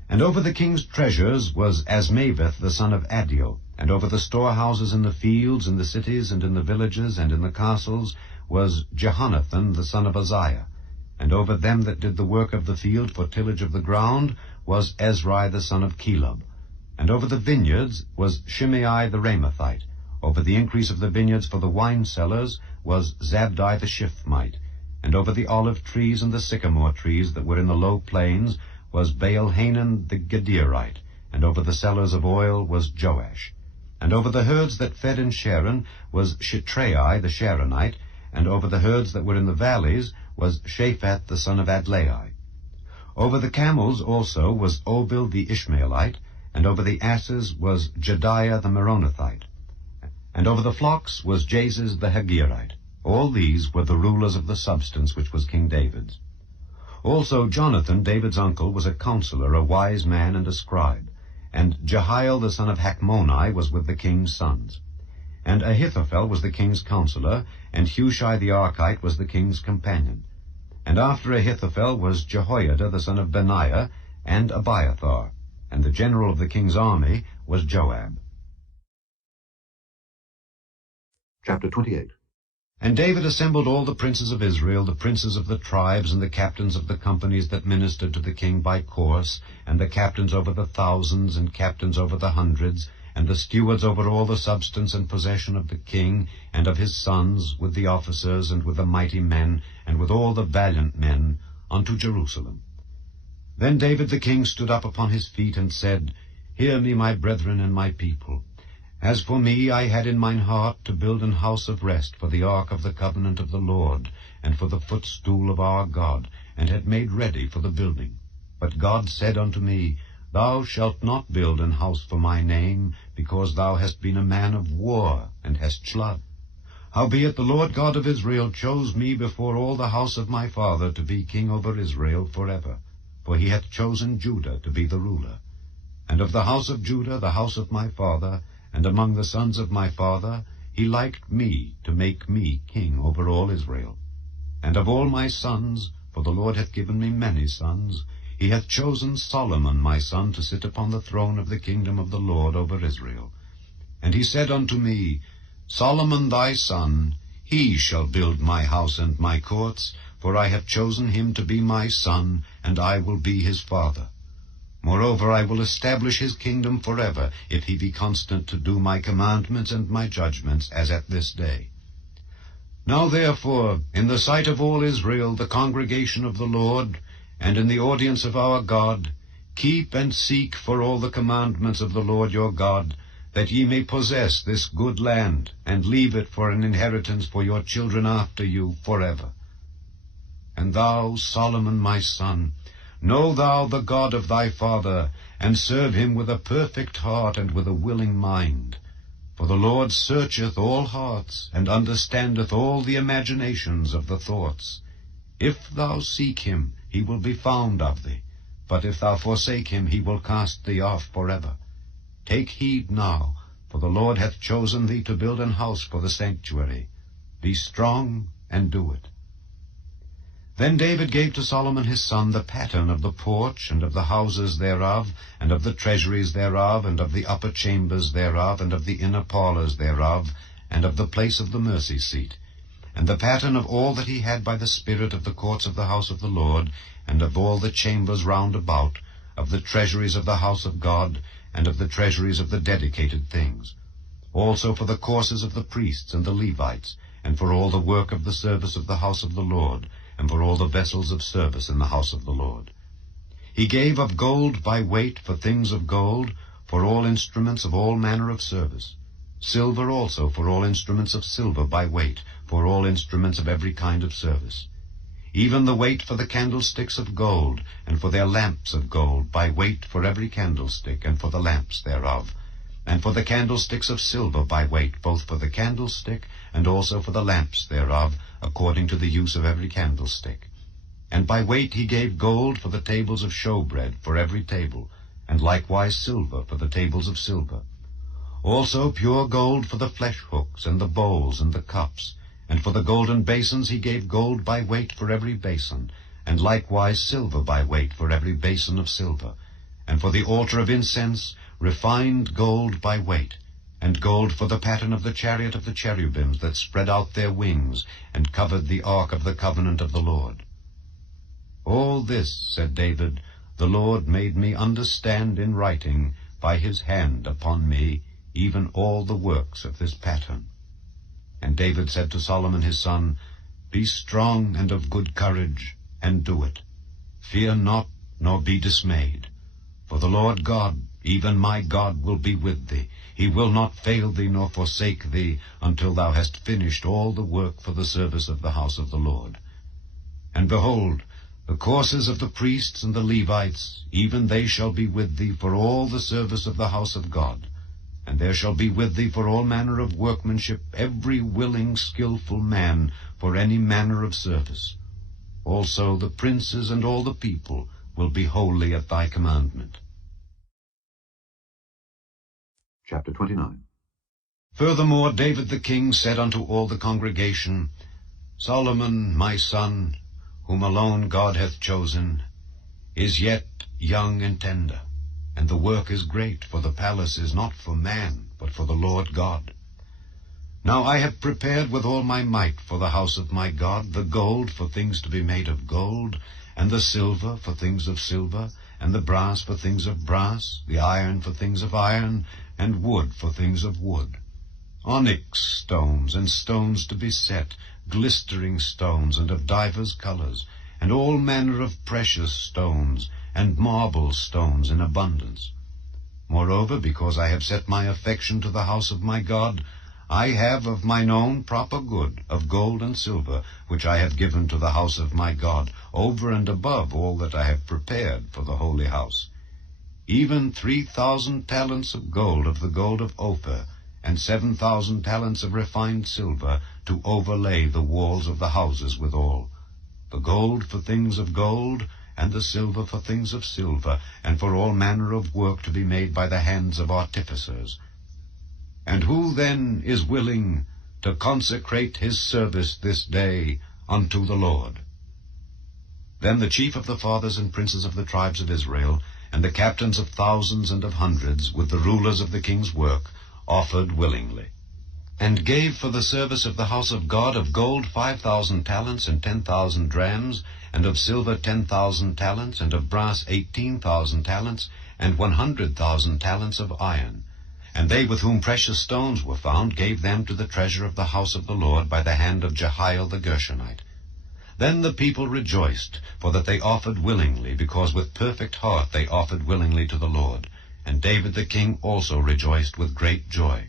And over the king's treasures was Asmaveth the son of Adiel, and over the storehouses in the fields, in the cities, and in the villages, and in the castles, was Jehonathan the son of Uzziah. And over them that did the work of the field for tillage of the ground was Ezri the son of Caleb. And over the vineyards was Shimei the Ramathite. Over the increase of the vineyards for the wine cellars was Zabdi the Shifmite. And over the olive trees and the sycamore trees that were in the low plains was Baal-Hanan the Gederite. And over the cellars of oil was Joash. And over the herds that fed in Sharon was Shitrai the Sharonite. And over the herds that were in the valleys was Shaphat the son of Adlai. Over the camels also was Obil the Ishmaelite, and over the asses was Jediah the Meronothite, and over the flocks was Jaziz the Hagirite. All these were the rulers of the substance which was King David's. Also Jonathan, David's uncle, was a counselor, a wise man, and a scribe. And Jehiel the son of Hachmoni was with the king's sons. And Ahithophel was the king's counselor, and Hushai the Archite was the king's companion. And after Ahithophel was Jehoiada the son of Benaiah, and Abiathar. And the general of the king's army was Joab. Chapter 28. And David assembled all the princes of Israel, the princes of the tribes, and the captains of the companies that ministered to the king by course, and the captains over the thousands, and captains over the hundreds, and the stewards over all the substance and possession of the king, and of his sons, with the officers, and with the mighty men, and with all the valiant men, unto Jerusalem. Then David the king stood up upon his feet, and said, Hear me, my brethren and my people. As for me, I had in mine heart to build an house of rest for the ark of the covenant of the Lord, and for the footstool of our God, and had made ready for the building. But God said unto me, Thou shalt not build an house for my name, because thou hast been a man of war, and hast blood. Howbeit the Lord God of Israel chose me before all the house of my father to be king over Israel forever. For he hath chosen Judah to be the ruler. And of the house of Judah, the house of my father, and among the sons of my father, he liked me to make me king over all Israel. And of all my sons, for the Lord hath given me many sons, he hath chosen Solomon my son to sit upon the throne of the kingdom of the Lord over Israel. And he said unto me, Solomon thy son, he shall build my house and my courts, for I have chosen him to be my son, and I will be his father. Moreover, I will establish his kingdom forever, if he be constant to do my commandments and my judgments, as at this day. Now therefore, in the sight of all Israel, the congregation of the Lord, and in the audience of our God, keep and seek for all the commandments of the Lord your God, that ye may possess this good land, and leave it for an inheritance for your children after you forever. And thou, Solomon my son, know thou the God of thy father, and serve him with a perfect heart and with a willing mind. For the Lord searcheth all hearts, and understandeth all the imaginations of the thoughts. If thou seek him, he will be found of thee, but if thou forsake him, he will cast thee off forever. Take heed now, for the Lord hath chosen thee to build an house for the sanctuary. Be strong, and do it. Then David gave to Solomon his son the pattern of the porch, and of the houses thereof, and of the treasuries thereof, and of the upper chambers thereof, and of the inner parlors thereof, and of the place of the mercy seat, and the pattern of all that he had by the spirit of the courts of the house of the Lord, and of all the chambers round about, of the treasuries of the house of God, and of the treasuries of the dedicated things. Also for the courses of the priests and the Levites, and for all the work of the service of the house of the Lord, and for all the vessels of service in the house of the Lord. He gave of gold by weight for things of gold, for all instruments of all manner of service. Silver also for all instruments of silver by weight, for all instruments of every kind of service. Even the weight for the candlesticks of gold, and for their lamps of gold, by weight for every candlestick, and for the lamps thereof. And for the candlesticks of silver by weight, both for the candlestick, and also for the lamps thereof, according to the use of every candlestick. And by weight he gave gold for the tables of showbread, for every table, and likewise silver for the tables of silver. Also pure gold for the flesh hooks, and the bowls, and the cups. And for the golden basins he gave gold by weight for every basin, and likewise silver by weight for every basin of silver. And for the altar of incense, refined gold by weight, and gold for the pattern of the chariot of the cherubims that spread out their wings, and covered the ark of the covenant of the Lord. All this, said David, the Lord made me understand in writing by his hand upon me, even all the works of this pattern. And David said to Solomon his son, Be strong and of good courage, and do it. Fear not, nor be dismayed. For the Lord God, even my God, will be with thee. He will not fail thee nor forsake thee, until thou hast finished all the work for the service of the house of the Lord. And behold, the courses of the priests and the Levites, even they shall be with thee for all the service of the house of God. And there shall be with thee for all manner of workmanship every willing, skillful man for any manner of service. Also the princes and all the people will be wholly at thy commandment. Chapter 29. Furthermore David the king said unto all the congregation, Solomon my son, whom alone God hath chosen, is yet young and tender. And the work is great, for the palace is not for man, but for the Lord God. Now I have prepared with all my might for the house of my God the gold for things to be made of gold, and the silver for things of silver, and the brass for things of brass, the iron for things of iron, and wood for things of wood. Onyx stones, and stones to be set, glistering stones, and of divers colors, and all manner of precious stones, and marble stones in abundance. Moreover, because I have set my affection to the house of my God, I have of mine own proper good, of gold and silver, which I have given to the house of my God, over and above all that I have prepared for the holy house. Even 3,000 talents of gold of the gold of Ophir, and 7,000 talents of refined silver, to overlay the walls of the houses withal. The gold for things of gold, and the silver for things of silver, and for all manner of work to be made by the hands of artificers. And who then is willing to consecrate his service this day unto the Lord? Then the chief of the fathers and princes of the tribes of Israel, and the captains of thousands and of hundreds, with the rulers of the king's work, offered willingly, and gave for the service of the house of God of gold 5,000 talents and 10,000 drams, and of silver 10,000 talents, and of brass 18,000 talents, and 100,000 talents of iron. And they with whom precious stones were found gave them to the treasure of the house of the Lord by the hand of Jehiel the Gershonite. Then the people rejoiced, for that they offered willingly, because with perfect heart they offered willingly to the Lord. And David the king also rejoiced with great joy.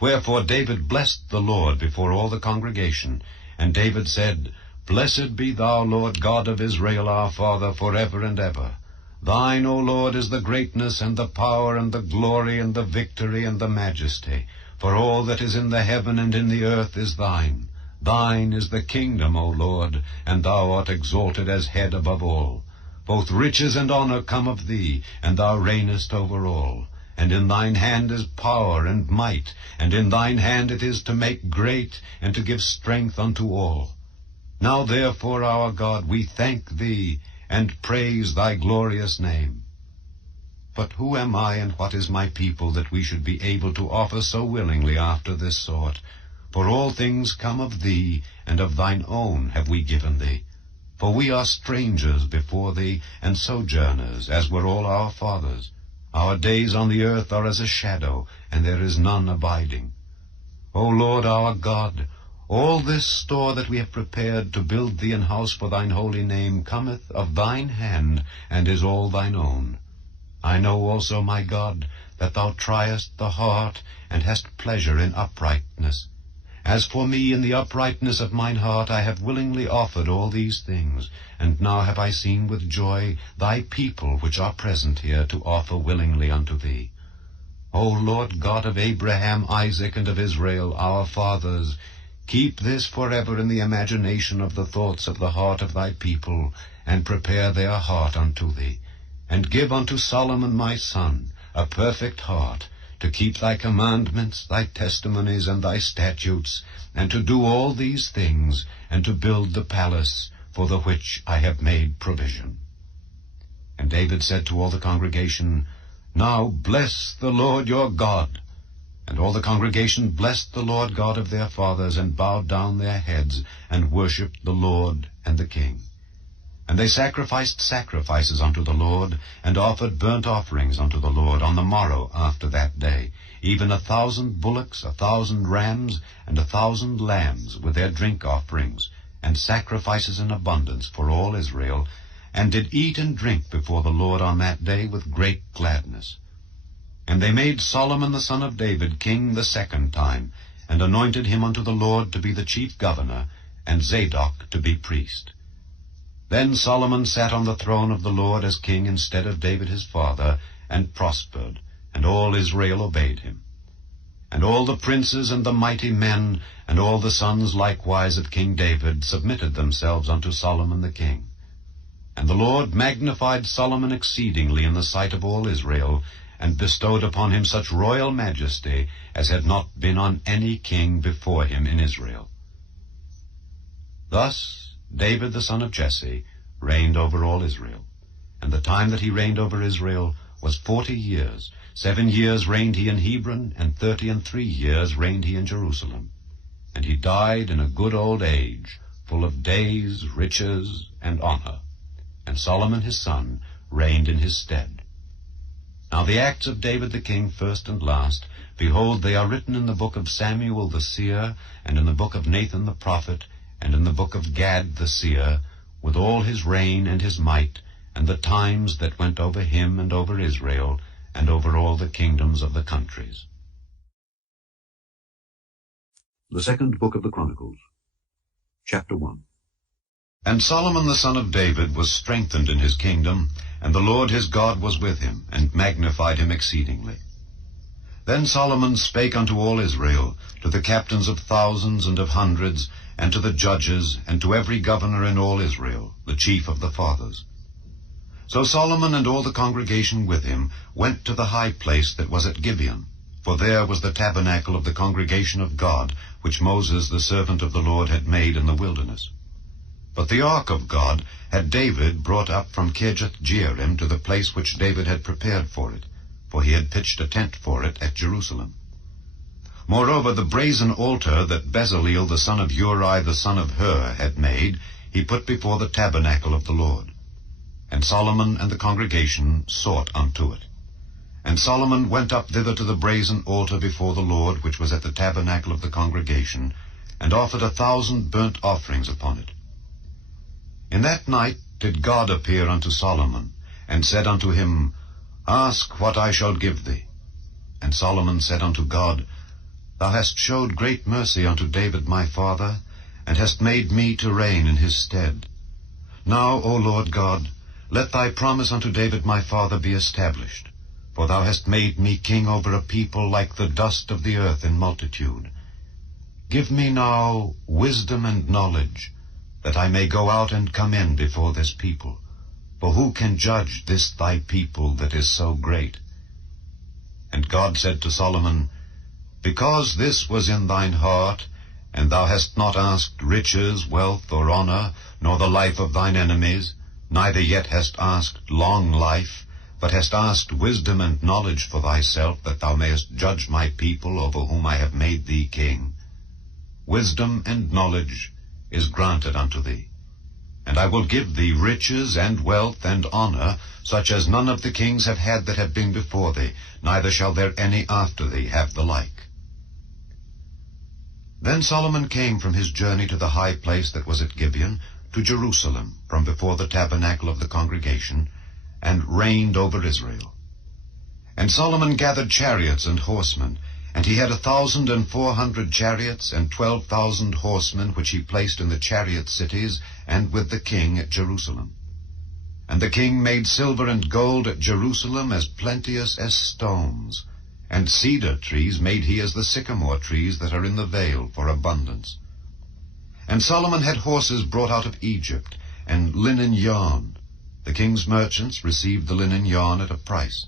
Wherefore David blessed the Lord before all the congregation. And David said, Blessed be thou, Lord God of Israel, our Father, forever and ever. Thine, O Lord, is the greatness, and the power, and the glory, and the victory, and the majesty. For all that is in the heaven and in the earth is thine. Thine is the kingdom, O Lord, and thou art exalted as head above all. Both riches and honor come of thee, and thou reignest over all. And in thine hand is power and might, and in thine hand it is to make great, and to give strength unto all. Now therefore, our God, we thank thee, and praise thy glorious name. But who am I, and what is my people, that we should be able to offer so willingly after this sort? For all things come of thee, and of thine own have we given thee. For we are strangers before thee, and sojourners, as were all our fathers. Our days on the earth are as a shadow, and there is none abiding. O Lord our God, all this store that we have prepared to build thee an house for thine holy name cometh of thine hand, and is all thine own. I know also, my God, that thou triest the heart, and hast pleasure in uprightness. As for me, in the uprightness of mine heart I have willingly offered all these things, and now have I seen with joy thy people which are present here to offer willingly unto thee. O Lord God of Abraham, Isaac, and of Israel, our fathers, keep this forever in the imagination of the thoughts of the heart of thy people, and prepare their heart unto thee. And give unto Solomon my son a perfect heart, to keep thy commandments, thy testimonies, and thy statutes, and to do all these things, and to build the palace for the which I have made provision. And David said to all the congregation, Now bless the Lord your God. And all the congregation blessed the Lord God of their fathers, and bowed down their heads, and worshipped the Lord and the king. And they sacrificed sacrifices unto the Lord, and offered burnt offerings unto the Lord on the morrow after that day, even 1,000 bullocks, 1,000 rams, and 1,000 lambs, with their drink offerings, and sacrifices in abundance for all Israel, and did eat and drink before the Lord on that day with great gladness. And they made Solomon the son of David king the second time, and anointed him unto the Lord to be the chief governor, and Zadok to be priest. Then Solomon sat on the throne of the Lord as king instead of David his father, and prospered, and all Israel obeyed him. And all the princes and the mighty men, and all the sons likewise of King David, submitted themselves unto Solomon the king. And the Lord magnified Solomon exceedingly in the sight of all Israel, and bestowed upon him such royal majesty as had not been on any king before him in Israel. Thus David the son of Jesse reigned over all Israel. And the time that he reigned over Israel was 40 years. 7 years reigned he in Hebron, and 33 years reigned he in Jerusalem. And he died in a good old age, full of days, riches, and honor. And Solomon his son reigned in his stead. Now the acts of David the king, first and last, behold, they are written in the book of Samuel the seer, and in the book of Nathan the prophet, and in the book of Gad the seer, with all his reign and his might, and the times that went over him and over Israel, and over all the kingdoms of the countries. The second book of the Chronicles, chapter 1. And Solomon the son of David was strengthened in his kingdom, and the Lord his God was with him, and magnified him exceedingly. Then Solomon spake unto all Israel, to the captains of thousands and of hundreds, and to the judges, and to every governor in all Israel, the chief of the fathers. So Solomon and all the congregation with him went to the high place that was at Gibeon, for there was the tabernacle of the congregation of God, which Moses the servant of the Lord had made in the wilderness. But the ark of God had David brought up from Kirjath-jearim to the place which David had prepared for it, for he had pitched a tent for it at Jerusalem. Moreover, the brazen altar that Bezaleel the son of Uri the son of Hur had made, he put before the tabernacle of the Lord. And Solomon and the congregation sought unto it. And Solomon went up thither to the brazen altar before the Lord, which was at the tabernacle of the congregation, and offered 1,000 burnt offerings upon it. In that night did God appear unto Solomon, and said unto him, Ask what I shall give thee. And Solomon said unto God, Thou hast showed great mercy unto David my father, and hast made me to reign in his stead. Now, O Lord God, let thy promise unto David my father be established, for thou hast made me king over a people like the dust of the earth in multitude. Give me now wisdom and knowledge, that I may go out and come in before this people. For who can judge this thy people that is so great? And God said to Solomon, Because this was in thine heart, and thou hast not asked riches, wealth, or honor, nor the life of thine enemies, neither yet hast asked long life, but hast asked wisdom and knowledge for thyself, that thou mayest judge my people over whom I have made thee king. Wisdom and knowledge is granted unto thee. And I will give thee riches and wealth and honor, such as none of the kings have had that have been before thee, neither shall there any after thee have the like. Then Solomon came from his journey to the high place that was at Gibeon, to Jerusalem, from before the tabernacle of the congregation, and reigned over Israel. And Solomon gathered chariots and horsemen, and he had 1,400 chariots and 12,000 horsemen, which he placed in the chariot cities, and with the king at Jerusalem. And the king made silver and gold at Jerusalem as plenteous as stones, and cedar trees made he as the sycamore trees that are in the vale for abundance. And Solomon had horses brought out of Egypt, and linen yarn. The king's merchants received the linen yarn at a price.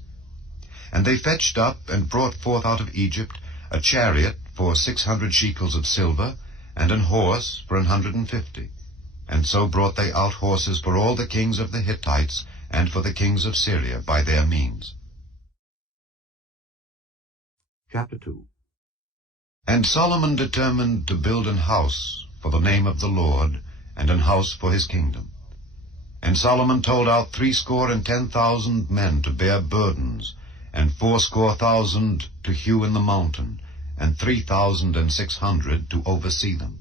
And they fetched up and brought forth out of Egypt a chariot for 600 shekels of silver, and an horse for 150. And so brought they out horses for all the kings of the Hittites, and for the kings of Syria by their means. Chapter 2. And Solomon determined to build an house for the name of the Lord, and an house for his kingdom. And Solomon told out 70,000 men to bear burdens, and 80,000 to hew in the mountain, and 3,600 to oversee them.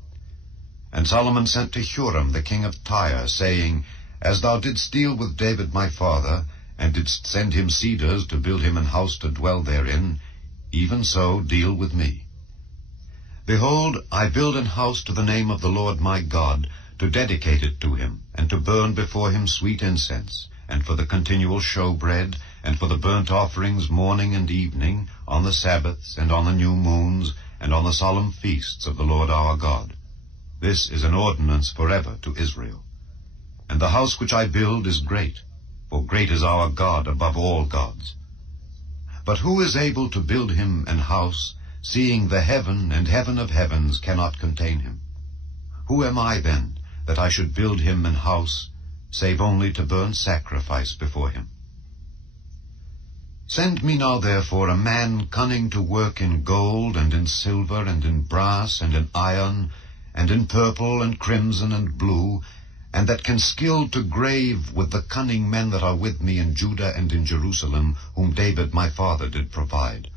And Solomon sent to Huram the king of Tyre, saying, As thou didst deal with David my father, and didst send him cedars to build him an house to dwell therein, even so deal with me. Behold, I build an house to the name of the Lord my God, to dedicate it to him, and to burn before him sweet incense, and for the continual showbread, and for the burnt offerings morning and evening, on the Sabbaths, and on the new moons, and on the solemn feasts of the Lord our God. This is an ordinance forever to Israel. And the house which I build is great, for great is our God above all gods. But who is able to build him an house, seeing the heaven and heaven of heavens cannot contain him? Who am I then, that I should build him an house, save only to burn sacrifice before him? Send me now therefore a man cunning to work in gold, and in silver, and in brass, and in iron, and in purple, and crimson, and blue, and that can skill to grave with the cunning men that are with me in Judah and in Jerusalem, whom David my father did provide.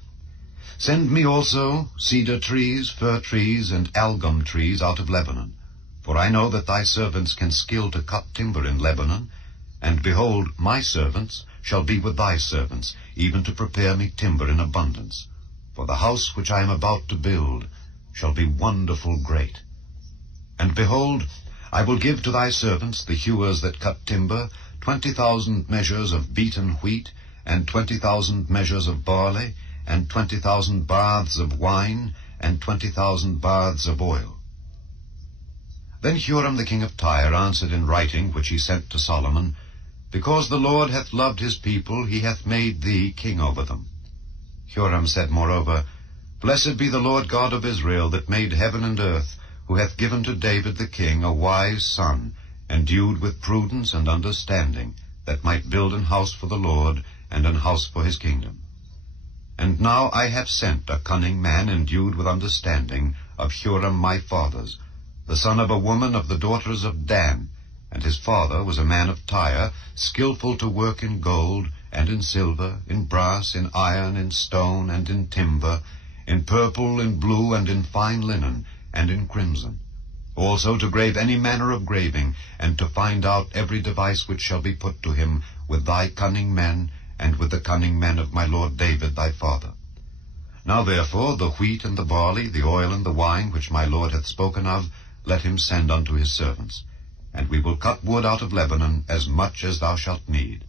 Send me also cedar trees, fir trees, and algum trees out of Lebanon, for I know that thy servants can skill to cut timber in Lebanon, and behold, my servants shall be with thy servants, even to prepare me timber in abundance. For the house which I am about to build shall be wonderful great. And behold, I will give to thy servants, the hewers that cut timber, 20,000 measures of beaten wheat, and 20,000 measures of barley, and 20,000 baths of wine, and 20,000 baths of oil. Then Huram the king of Tyre answered in writing, which he sent to Solomon, Because the Lord hath loved his people, he hath made thee king over them. Huram said moreover, Blessed be the Lord God of Israel, that made heaven and earth, who hath given to David the king a wise son, endued with prudence and understanding, that might build an house for the Lord, and an house for his kingdom. And now I have sent a cunning man endued with understanding of Huram my father's, the son of a woman of the daughters of Dan, and his father was a man of Tyre, skillful to work in gold, and in silver, in brass, in iron, in stone, and in timber, in purple, in blue, and in fine linen, and in crimson. Also to grave any manner of graving, and to find out every device which shall be put to him with thy cunning men, and with the cunning men of my lord David thy father. Now therefore the wheat and the barley, the oil and the wine, which my lord hath spoken of, let him send unto his servants. And we will cut wood out of Lebanon as much as thou shalt need.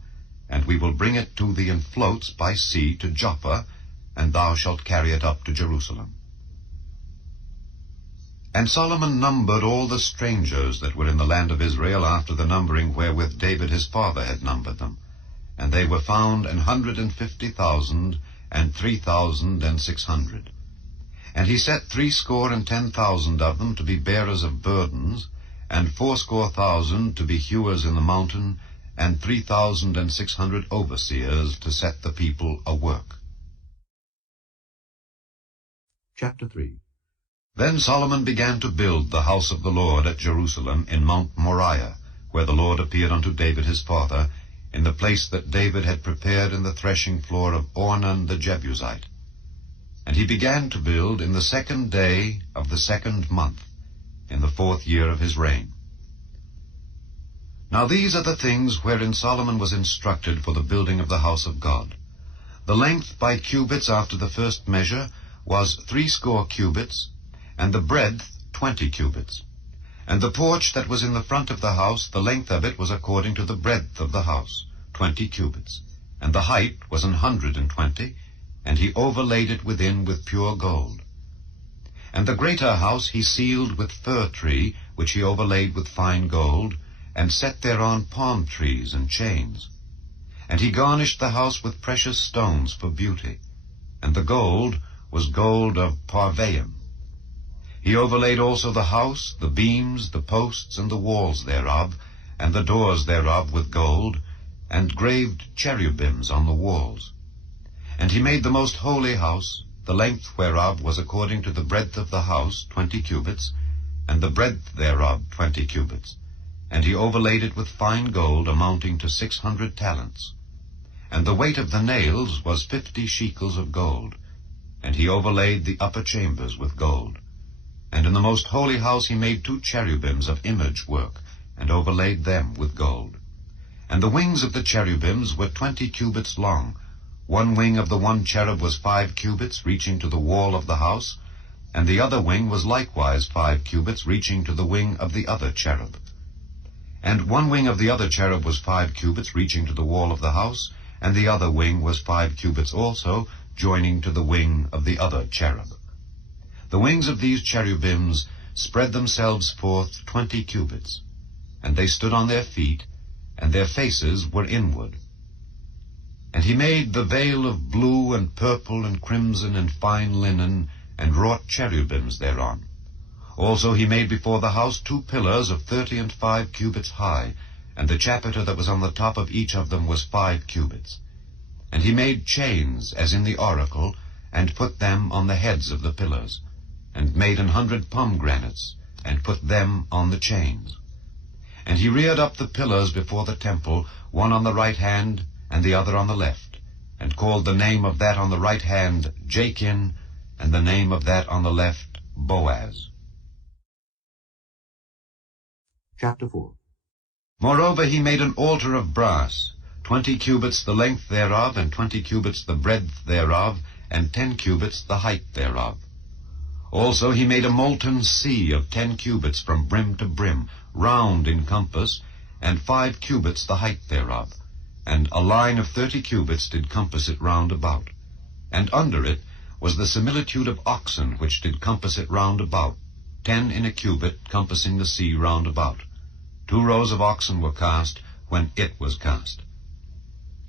And we will bring it to thee in floats by sea to Joppa, and thou shalt carry it up to Jerusalem. And Solomon numbered all the strangers that were in the land of Israel after the numbering wherewith David his father had numbered them. And they were found 150,000 and 3,600. And he set 70,000 of them to be bearers of burdens, and 80,000 to be hewers in the mountain, and 3,600 overseers to set the people a work. Chapter 3. Then Solomon began to build the house of the Lord at Jerusalem in Mount Moriah, where the Lord appeared unto David his father, in the place that David had prepared in the threshing floor of Ornan the Jebusite. And he began to build in the 2nd day of the 2nd month, in the 4th year of his reign. Now these are the things wherein Solomon was instructed for the building of the house of God. The length by cubits after the first measure was 80 cubits, and the breadth 20 cubits. And the porch that was in the front of the house, the length of it was according to the breadth of the house, 20 cubits. And the height was 120, and he overlaid it within with pure gold. And the greater house he sealed with fir tree, which he overlaid with fine gold, and set thereon palm trees and chains. And he garnished the house with precious stones for beauty, and the gold was gold of Parvaim. He overlaid also the house, the beams, the posts, and the walls thereof, and the doors thereof with gold, and graved cherubims on the walls. And he made the most holy house, the length whereof was according to the breadth of the house 20 cubits, and the breadth thereof 20 cubits. And he overlaid it with fine gold amounting to 600 talents. And the weight of the nails was 50 shekels of gold. And he overlaid the upper chambers with gold. And in the most holy house he made 2 cherubims of image work, and overlaid them with gold. And the wings of the cherubims were 20 cubits long. One wing of the one cherub was 5 cubits, reaching to the wall of the house, and the other wing was likewise 5 cubits, reaching to the wing of the other cherub. And one wing of the other cherub was 5 cubits, reaching to the wall of the house, and the other wing was 5 cubits also, joining to the wing of the other cherub. The wings of these cherubims spread themselves forth 20 cubits, and they stood on their feet, and their faces were inward. And he made the veil of blue and purple and crimson and fine linen, and wrought cherubims thereon. Also he made before the house 2 pillars of 35 cubits high, and the chapiter that was on the top of each of them was 5 cubits. And he made chains, as in the oracle, and put them on the heads of the pillars, and made 100 pomegranates, and put them on the chains. And he reared up the pillars before the temple, one on the right hand, and the other on the left, and called the name of that on the right hand Jachin, and the name of that on the left Boaz. Chapter 4. Moreover he made an altar of brass, 20 cubits the length thereof, and 20 cubits the breadth thereof, and 10 cubits the height thereof. Also he made a molten sea of 10 cubits from brim to brim, round in compass, and 5 cubits the height thereof. And a line of 30 cubits did compass it round about. And under it was the similitude of oxen, which did compass it round about, 10 in a cubit, compassing the sea round about. 2 rows of oxen were cast when it was cast.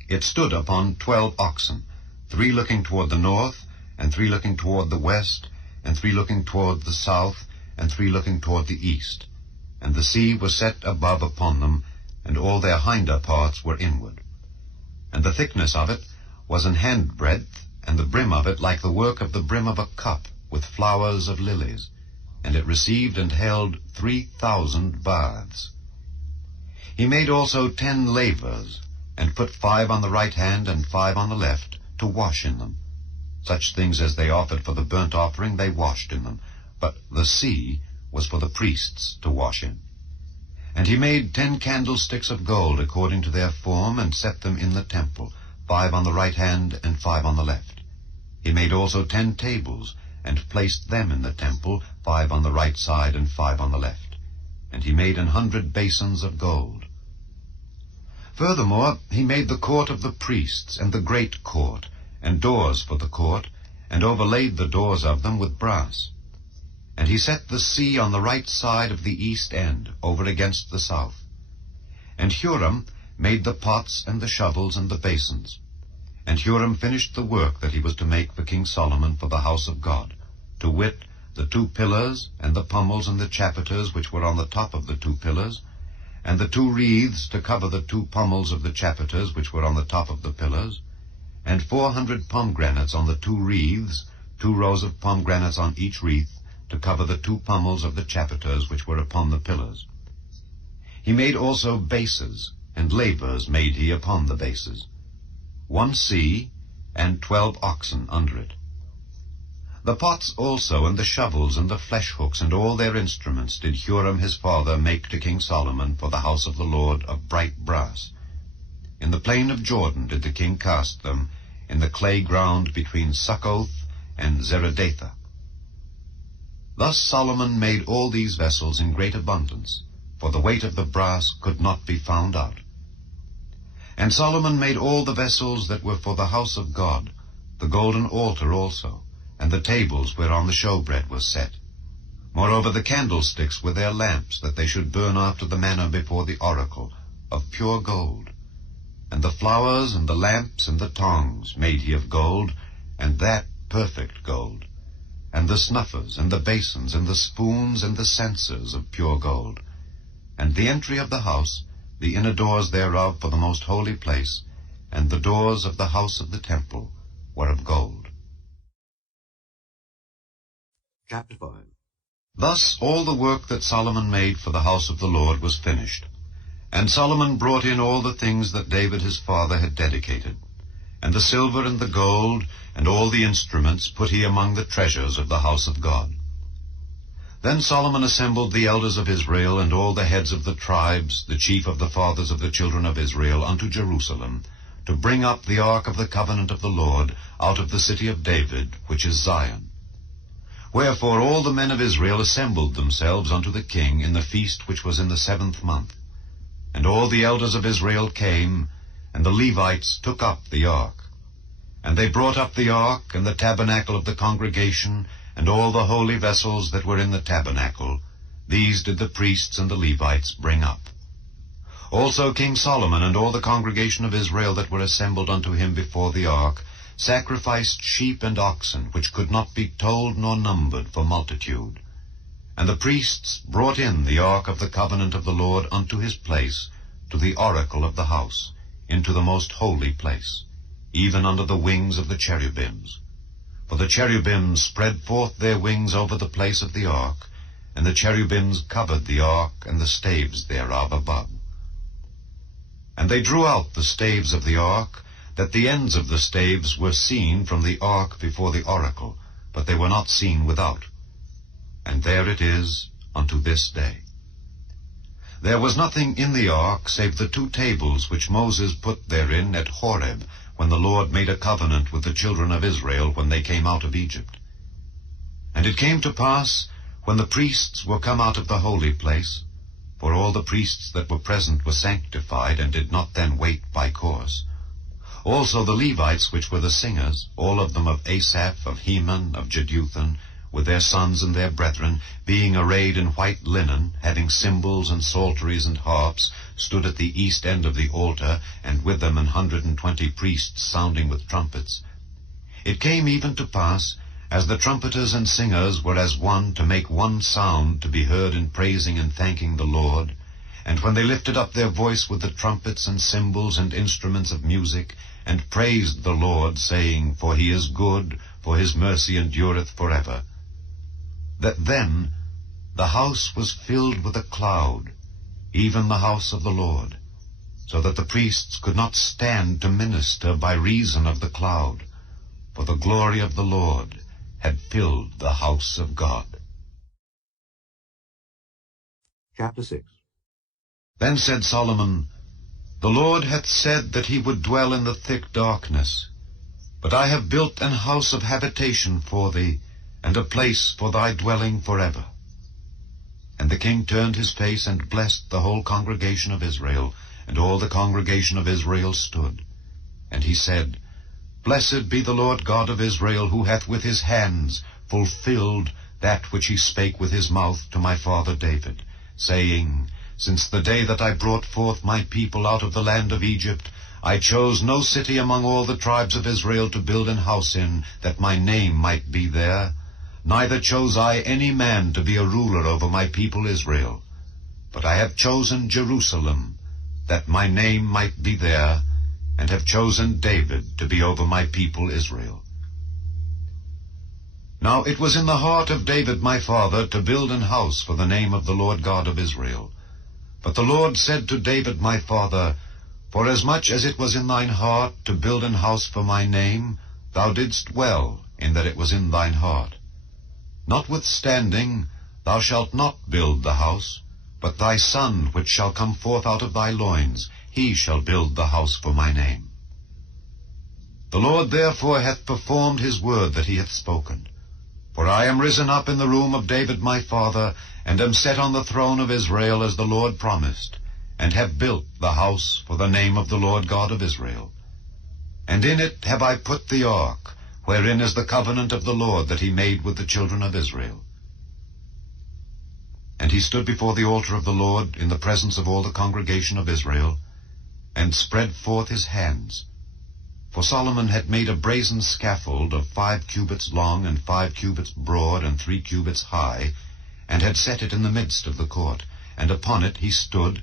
It stood upon 12 oxen, 3 looking toward the north, and 3 looking toward the west, and 3 looking toward the south, and 3 looking toward the east. And the sea was set above upon them, and all their hinder parts were inward. And the thickness of it was an handbreadth, and the brim of it like the work of the brim of a cup, with flowers of lilies. And it received and held 3,000 baths. He made also 10 lavers, and put 5 on the right hand and 5 on the left, to wash in them. Such things as they offered for the burnt offering they washed in them, but the sea was for the priests to wash in. And he made 10 candlesticks of gold according to their form, and set them in the temple, 5 on the right hand and 5 on the left. He made also 10 tables, and placed them in the temple, 5 on the right side and 5 on the left. And he made 100 basins of gold. Furthermore, he made the court of the priests, and the great court, and doors for the court, and overlaid the doors of them with brass. And he set the sea on the right side of the east end, over against the south. And Huram made the pots and the shovels and the basins. And Huram finished the work that he was to make for King Solomon for the house of God, to wit, the 2 pillars, and the pommels and the chapiters which were on the top of the 2 pillars, and the 2 wreaths to cover the 2 pommels of the chapiters which were on the top of the pillars, and 400 pomegranates on the 2 wreaths, 2 rows of pomegranates on each wreath, to cover the 2 pommels of the chapiters which were upon the pillars. He made also bases, and lavers made he upon the bases. 1 sea, and 12 oxen under it. The pots also, and the shovels, and the flesh hooks, and all their instruments, did Huram his father make to King Solomon for the house of the Lord of bright brass. In the plain of Jordan did the king cast them, in the clay ground between Succoth and Zeredathah. Thus Solomon made all these vessels in great abundance, for the weight of the brass could not be found out. And Solomon made all the vessels that were for the house of God, the golden altar also, and the tables whereon the showbread was set. Moreover, the candlesticks were their lamps, that they should burn after the manner before the oracle, of pure gold. And the flowers and the lamps and the tongs made he of gold, and that perfect gold. And the snuffers and the basins and the spoons and the censers of pure gold. And the entry of the house, the inner doors thereof for the most holy place, and the doors of the house of the temple were of gold. Chapter 5. Thus all the work that Solomon made for the house of the Lord was finished. And Solomon brought in all the things that David his father had dedicated. And the silver and the gold, and all the instruments put he among the treasures of the house of God. Then Solomon assembled the elders of Israel, and all the heads of the tribes, the chief of the fathers of the children of Israel, unto Jerusalem, to bring up the ark of the covenant of the Lord out of the city of David, which is Zion. Wherefore all the men of Israel assembled themselves unto the king in the feast which was in the 7th month. And all the elders of Israel came, and the Levites took up the ark. And they brought up the ark, and the tabernacle of the congregation, and all the holy vessels that were in the tabernacle. These did the priests and the Levites bring up. Also King Solomon and all the congregation of Israel that were assembled unto him before the ark sacrificed sheep and oxen, which could not be told nor numbered for multitude. And the priests brought in the ark of the covenant of the Lord unto his place, to the oracle of the house, into the most holy place, even under the wings of the cherubims. For the cherubims spread forth their wings over the place of the ark, and the cherubims covered the ark and the staves thereof above. And they drew out the staves of the ark, that the ends of the staves were seen from the ark before the oracle, but they were not seen without. And there it is unto this day. There was nothing in the ark save the 2 tables which Moses put therein at Horeb, when the Lord made a covenant with the children of Israel when they came out of Egypt. And it came to pass, when the priests were come out of the holy place, for all the priests that were present were sanctified, and did not then wait by course. Also the Levites, which were the singers, all of them of Asaph, of Heman, of Jeduthun, with their sons and their brethren, being arrayed in white linen, having cymbals and psalteries and harps, stood at the east end of the altar, and with them 120 priests sounding with trumpets. It came even to pass, as the trumpeters and singers were as one to make one sound to be heard in praising and thanking the Lord, and when they lifted up their voice with the trumpets and cymbals and instruments of music, and praised the Lord, saying, For he is good, for his mercy endureth forever, that then the house was filled with a cloud, even the house of the Lord, so that the priests could not stand to minister by reason of the cloud, for the glory of the Lord had filled the house of God. Chapter 6. Then said Solomon, The Lord hath said that he would dwell in the thick darkness, but I have built an house of habitation for thee, and a place for thy dwelling forever. And the king turned his face and blessed the whole congregation of Israel, and all the congregation of Israel stood. And he said, Blessed be the Lord God of Israel, who hath with his hands fulfilled that which he spake with his mouth to my father David, saying, Since the day that I brought forth my people out of the land of Egypt, I chose no city among all the tribes of Israel to build an house in, that my name might be there. Neither chose I any man to be a ruler over my people Israel. But I have chosen Jerusalem, that my name might be there, and have chosen David to be over my people Israel. Now it was in the heart of David my father to build an house for the name of the Lord God of Israel. But the Lord said to David my father, Forasmuch as it was in thine heart to build an house for my name, thou didst well in that it was in thine heart. Notwithstanding, thou shalt not build the house, but thy son which shall come forth out of thy loins, he shall build the house for my name. The Lord therefore hath performed his word that he hath spoken. For I am risen up in the room of David my father, and am set on the throne of Israel as the Lord promised, and have built the house for the name of the Lord God of Israel. And in it have I put the ark, wherein is the covenant of the Lord that he made with the children of Israel. And he stood before the altar of the Lord in the presence of all the congregation of Israel, and spread forth his hands. For Solomon had made a brazen scaffold of 5 cubits long, and 5 cubits broad, and 3 cubits high, and had set it in the midst of the court. And upon it he stood,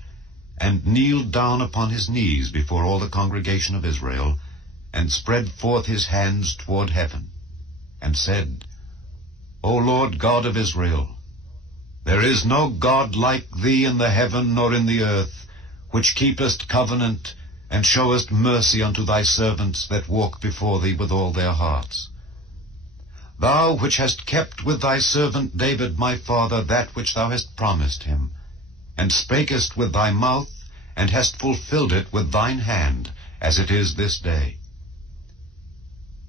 and kneeled down upon his knees before all the congregation of Israel, and spread forth his hands toward heaven, and said, O Lord God of Israel, there is no God like thee in the heaven nor in the earth, which keepest covenant, and showest mercy unto thy servants that walk before thee with all their hearts. Thou which hast kept with thy servant David my father that which thou hast promised him, and spakest with thy mouth, and hast fulfilled it with thine hand, as it is this day.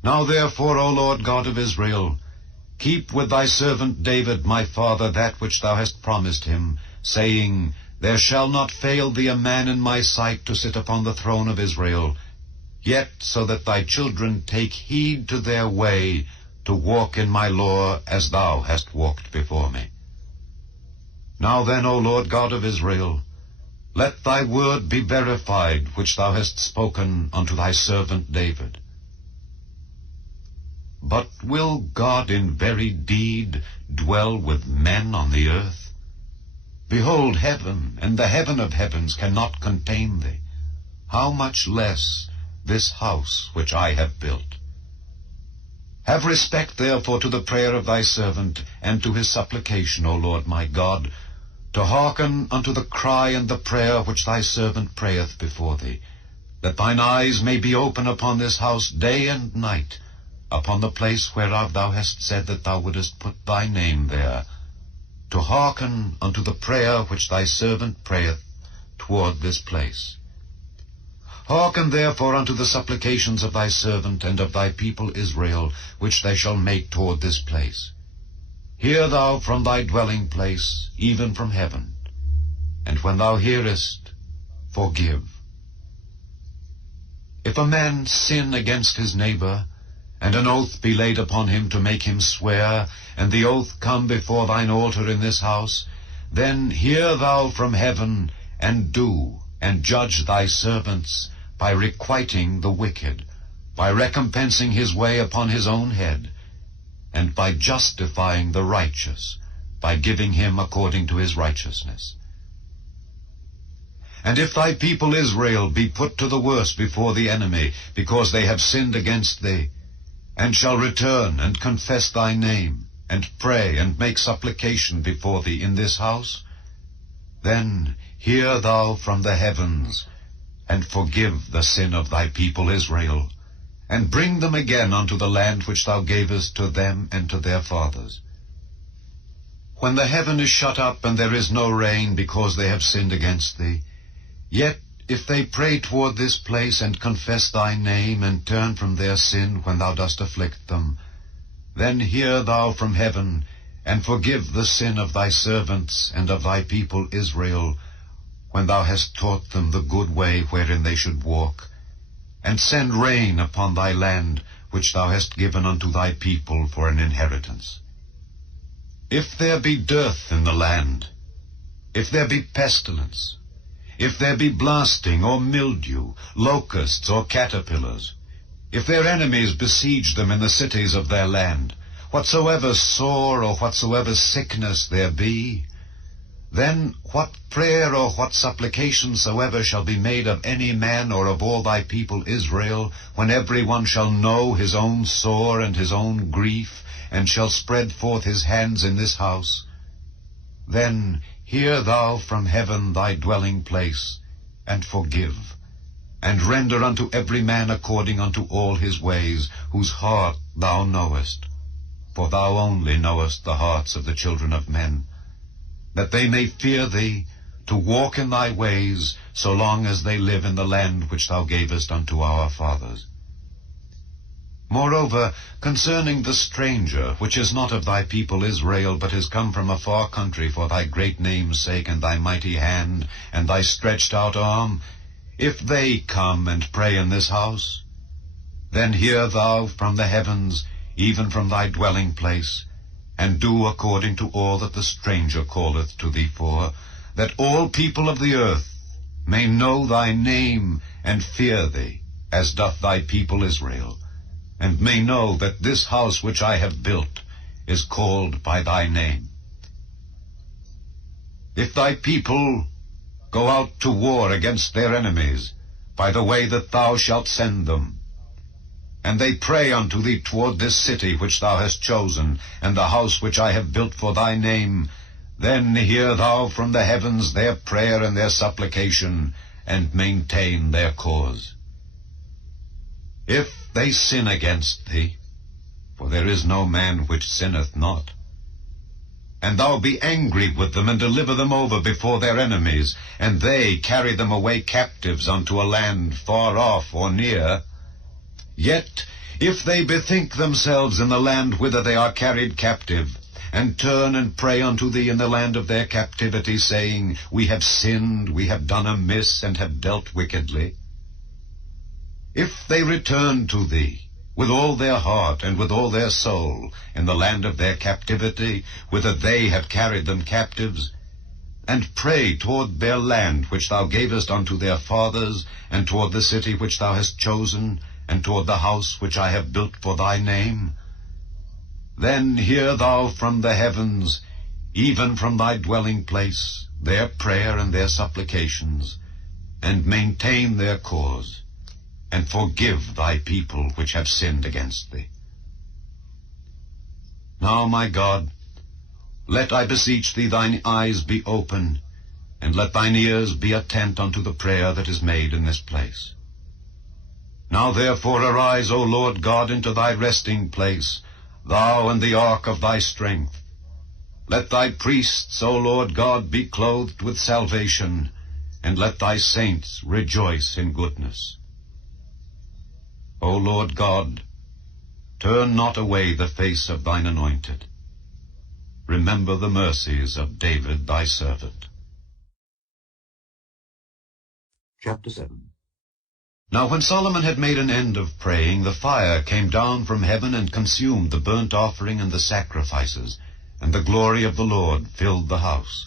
Now therefore, O Lord God of Israel, keep with thy servant David my father that which thou hast promised him, saying, There shall not fail thee a man in my sight to sit upon the throne of Israel, yet so that thy children take heed to their way, to walk in my law as thou hast walked before me. Now then, O Lord God of Israel, let thy word be verified, which thou hast spoken unto thy servant David. But will God in very deed dwell with men on the earth? Behold, heaven and the heaven of heavens cannot contain thee. How much less this house which I have built? Have respect therefore to the prayer of thy servant, and to his supplication, O Lord my God, to hearken unto the cry and the prayer which thy servant prayeth before thee, that thine eyes may be open upon this house day and night, upon the place whereof thou hast said that thou wouldest put thy name there, to hearken unto the prayer which thy servant prayeth toward this place. Hearken therefore unto the supplications of thy servant and of thy people Israel, which they shall make toward this place. Hear thou from thy dwelling place, even from heaven, and when thou hearest, forgive. If a man sin against his neighbor, and an oath be laid upon him to make him swear, and the oath come before thine altar in this house, then hear thou from heaven, and do, and judge thy servants, by requiting the wicked, by recompensing his way upon his own head, and by justifying the righteous, by giving him according to his righteousness. And if thy people Israel be put to the worse before the enemy, because they have sinned against thee, and shall return and confess thy name, and pray and make supplication before thee in this house, then hear thou from the heavens, and forgive the sin of thy people Israel, and bring them again unto the land which thou gavest to them and to their fathers. When the heaven is shut up, and there is no rain, because they have sinned against thee, yet if they pray toward this place, and confess thy name, and turn from their sin when thou dost afflict them, then hear thou from heaven, and forgive the sin of thy servants and of thy people Israel, when thou hast taught them the good way wherein they should walk, and send rain upon thy land, which thou hast given unto thy people for an inheritance. If there be dearth in the land, if there be pestilence, if there be blasting or mildew, locusts or caterpillars, if their enemies besiege them in the cities of their land, whatsoever sore or whatsoever sickness there be, then what prayer or what supplication soever shall be made of any man or of all thy people Israel, when every one shall know his own sore and his own grief, and shall spread forth his hands in this house, then hear thou from heaven thy dwelling place, and forgive, and render unto every man according unto all his ways, whose heart thou knowest. For thou only knowest the hearts of the children of men, that they may fear thee, to walk in thy ways, so long as they live in the land which thou gavest unto our fathers. Moreover, concerning the stranger, which is not of thy people Israel, but is come from a far country for thy great name's sake, and thy mighty hand, and thy stretched out arm, if they come and pray in this house, then hear thou from the heavens, even from thy dwelling place, and do according to all that the stranger calleth to thee for, that all people of the earth may know thy name, and fear thee, as doth thy people Israel, and may know that this house which I have built is called by thy name. If thy people go out to war against their enemies, by the way that thou shalt send them, and they pray unto thee toward this city which thou hast chosen, and the house which I have built for thy name, then hear thou from the heavens their prayer and their supplication, and maintain their cause. If they sin against thee, for there is no man which sinneth not, and thou be angry with them, and deliver them over before their enemies, and they carry them away captives unto a land far off or near, yet if they bethink themselves in the land whither they are carried captive, and turn and pray unto thee in the land of their captivity, saying, We have sinned, we have done amiss, and have dealt wickedly, if they return to thee with all their heart and with all their soul in the land of their captivity, whither they have carried them captives, and pray toward their land which thou gavest unto their fathers, and toward the city which thou hast chosen, and toward the house which I have built for thy name, then hear thou from the heavens, even from thy dwelling place, their prayer and their supplications, and maintain their cause, and forgive thy people which have sinned against thee. Now, my God, let, I beseech thee, thine eyes be open, and let thine ears be attent unto the prayer that is made in this place. Now therefore arise, O Lord God, into thy resting place, thou and the ark of thy strength. Let thy priests, O Lord God, be clothed with salvation, and let thy saints rejoice in goodness. O Lord God, turn not away the face of thine anointed. Remember the mercies of David thy servant. Chapter 7. Now when Solomon had made an end of praying, the fire came down from heaven and consumed the burnt offering and the sacrifices, and the glory of the Lord filled the house.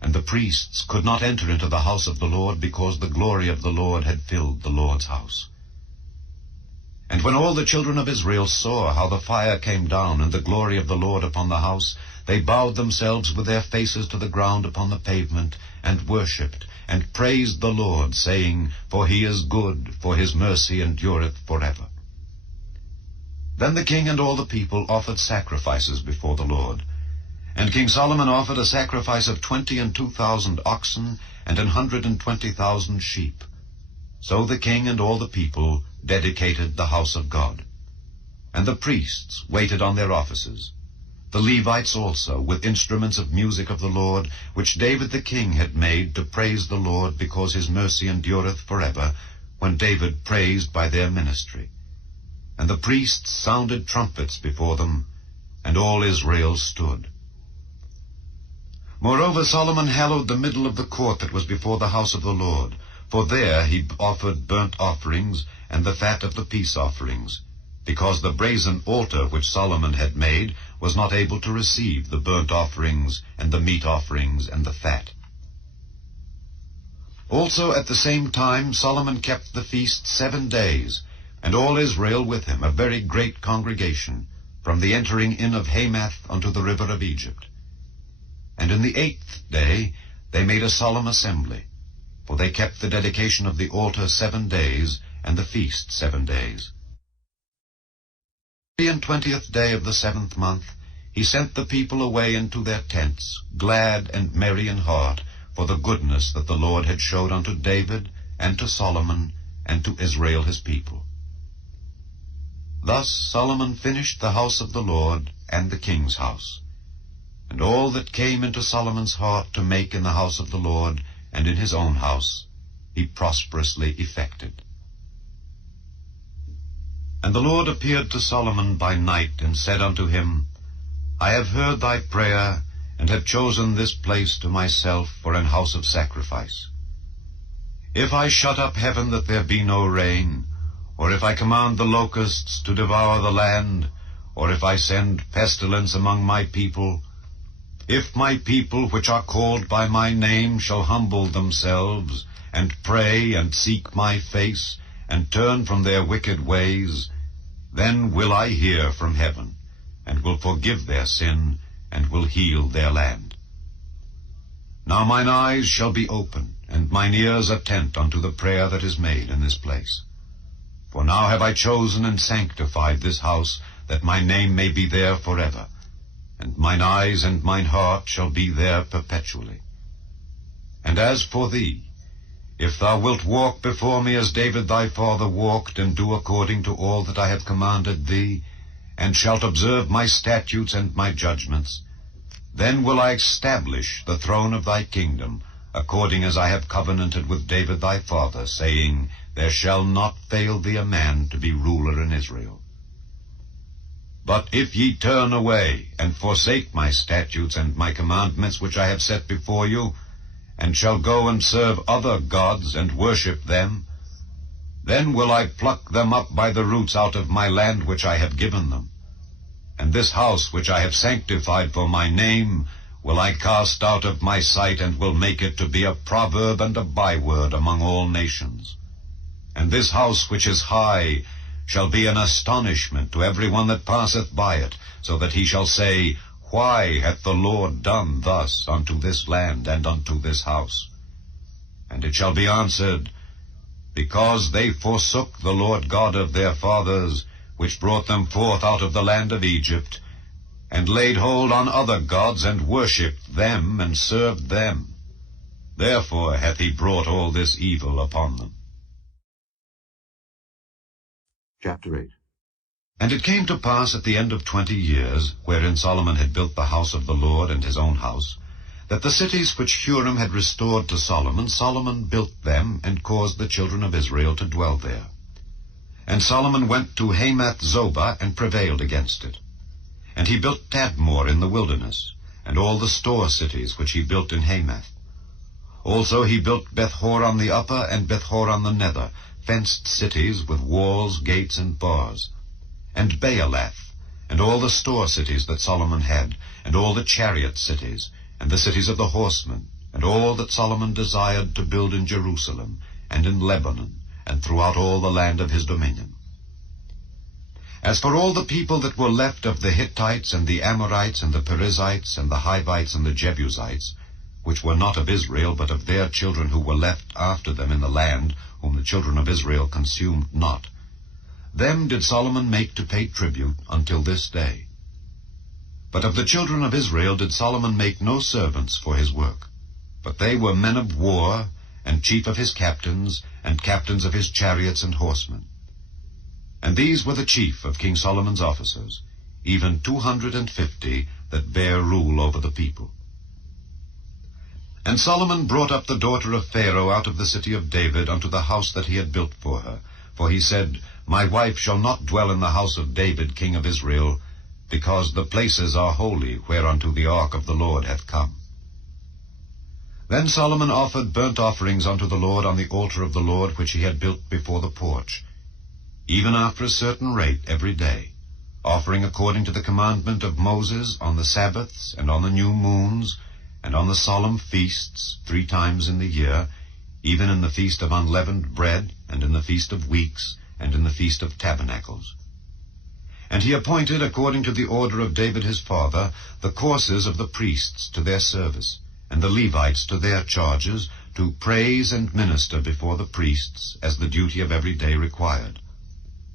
And the priests could not enter into the house of the Lord, because the glory of the Lord had filled the Lord's house. And when all the children of Israel saw how the fire came down and the glory of the Lord upon the house, they bowed themselves with their faces to the ground upon the pavement, and worshipped, and praised the Lord, saying, For he is good, for his mercy endureth forever. Then the king and all the people offered sacrifices before the Lord. And King Solomon offered a sacrifice of 22,000 oxen, and 120,000 sheep. So the king and all the people dedicated the house of God. And the priests waited on their offices. The Levites also, with instruments of music of the Lord, which David the king had made to praise the Lord, because his mercy endureth forever, when David praised by their ministry. And the priests sounded trumpets before them, and all Israel stood. Moreover, Solomon hallowed the middle of the court that was before the house of the Lord, for there he offered burnt offerings and the fat of the peace offerings, because the brazen altar which Solomon had made was not able to receive the burnt offerings and the meat offerings and the fat. Also at the same time Solomon kept the feast 7 days, and all Israel with him, a very great congregation, from the entering in of Hamath unto the river of Egypt. And in the 8th day they made a solemn assembly, for they kept the dedication of the altar 7 days, and the feast 7 days. The 20th day of the 7th month he sent the people away into their tents, glad and merry in heart, for the goodness that the Lord had showed unto David, and to Solomon, and to Israel his people. Thus Solomon finished the house of the Lord, and the king's house. And all that came into Solomon's heart to make in the house of the Lord, and in his own house, he prosperously effected. And the Lord appeared to Solomon by night, and said unto him, I have heard thy prayer, and have chosen this place to myself for an house of sacrifice. If I shut up heaven that there be no rain, or if I command the locusts to devour the land, or if I send pestilence among my people, if my people which are called by my name shall humble themselves, and pray, and seek my face, and turn from their wicked ways, then will I hear from heaven, and will forgive their sin, and will heal their land. Now mine eyes shall be open, and mine ears attent unto the prayer that is made in this place. For now have I chosen and sanctified this house, that my name may be there forever, and mine eyes and mine heart shall be there perpetually. And as for thee, if thou wilt walk before me as David thy father walked, and do according to all that I have commanded thee, and shalt observe my statutes and my judgments, then will I establish the throne of thy kingdom, according as I have covenanted with David thy father, saying, There shall not fail thee a man to be ruler in Israel. But if ye turn away, and forsake my statutes and my commandments which I have set before you, and shall go and serve other gods, and worship them, then will I pluck them up by the roots out of my land which I have given them. And this house which I have sanctified for my name will I cast out of my sight, and will make it to be a proverb and a byword among all nations. And this house which is high shall be an astonishment to every one that passeth by it, so that he shall say, Why hath the Lord done thus unto this land and unto this house? And it shall be answered, Because they forsook the Lord God of their fathers, which brought them forth out of the land of Egypt, and laid hold on other gods, and worshipped them, and served them. Therefore hath he brought all this evil upon them. Chapter 8. And it came to pass at the end of 20 years, wherein Solomon had built the house of the Lord and his own house, that the cities which Huram had restored to Solomon, Solomon built them, and caused the children of Israel to dwell there. And Solomon went to Hamath Zobah, and prevailed against it. And he built Tadmor in the wilderness, and all the store cities which he built in Hamath. Also he built Beth-horon the upper, and Beth-horon the nether, fenced cities with walls, gates, and bars. And Baalath, and all the store cities that Solomon had, and all the chariot cities, and the cities of the horsemen, and all that Solomon desired to build in Jerusalem, and in Lebanon, and throughout all the land of his dominion. As for all the people that were left of the Hittites and the Amorites and the Perizzites and the Hivites and the Jebusites, which were not of Israel, but of their children who were left after them in the land, whom the children of Israel consumed not, them did Solomon make to pay tribute until this day. But of the children of Israel did Solomon make no servants for his work, but they were men of war, and chief of his captains, and captains of his chariots and horsemen. And these were the chief of King Solomon's officers, even 250 that bare rule over the people. And Solomon brought up the daughter of Pharaoh out of the city of David unto the house that he had built for her. For he said, My wife shall not dwell in the house of David king of Israel, because the places are holy whereunto the ark of the Lord hath come. Then Solomon offered burnt offerings unto the Lord on the altar of the Lord which he had built before the porch, even after a certain rate every day, offering according to the commandment of Moses on the Sabbaths and on the new moons, and on the solemn feasts 3 times in the year, even in the feast of unleavened bread, and in the feast of weeks, and in the feast of tabernacles. And he appointed, according to the order of David his father, the courses of the priests to their service, and the Levites to their charges, to praise and minister before the priests, as the duty of every day required.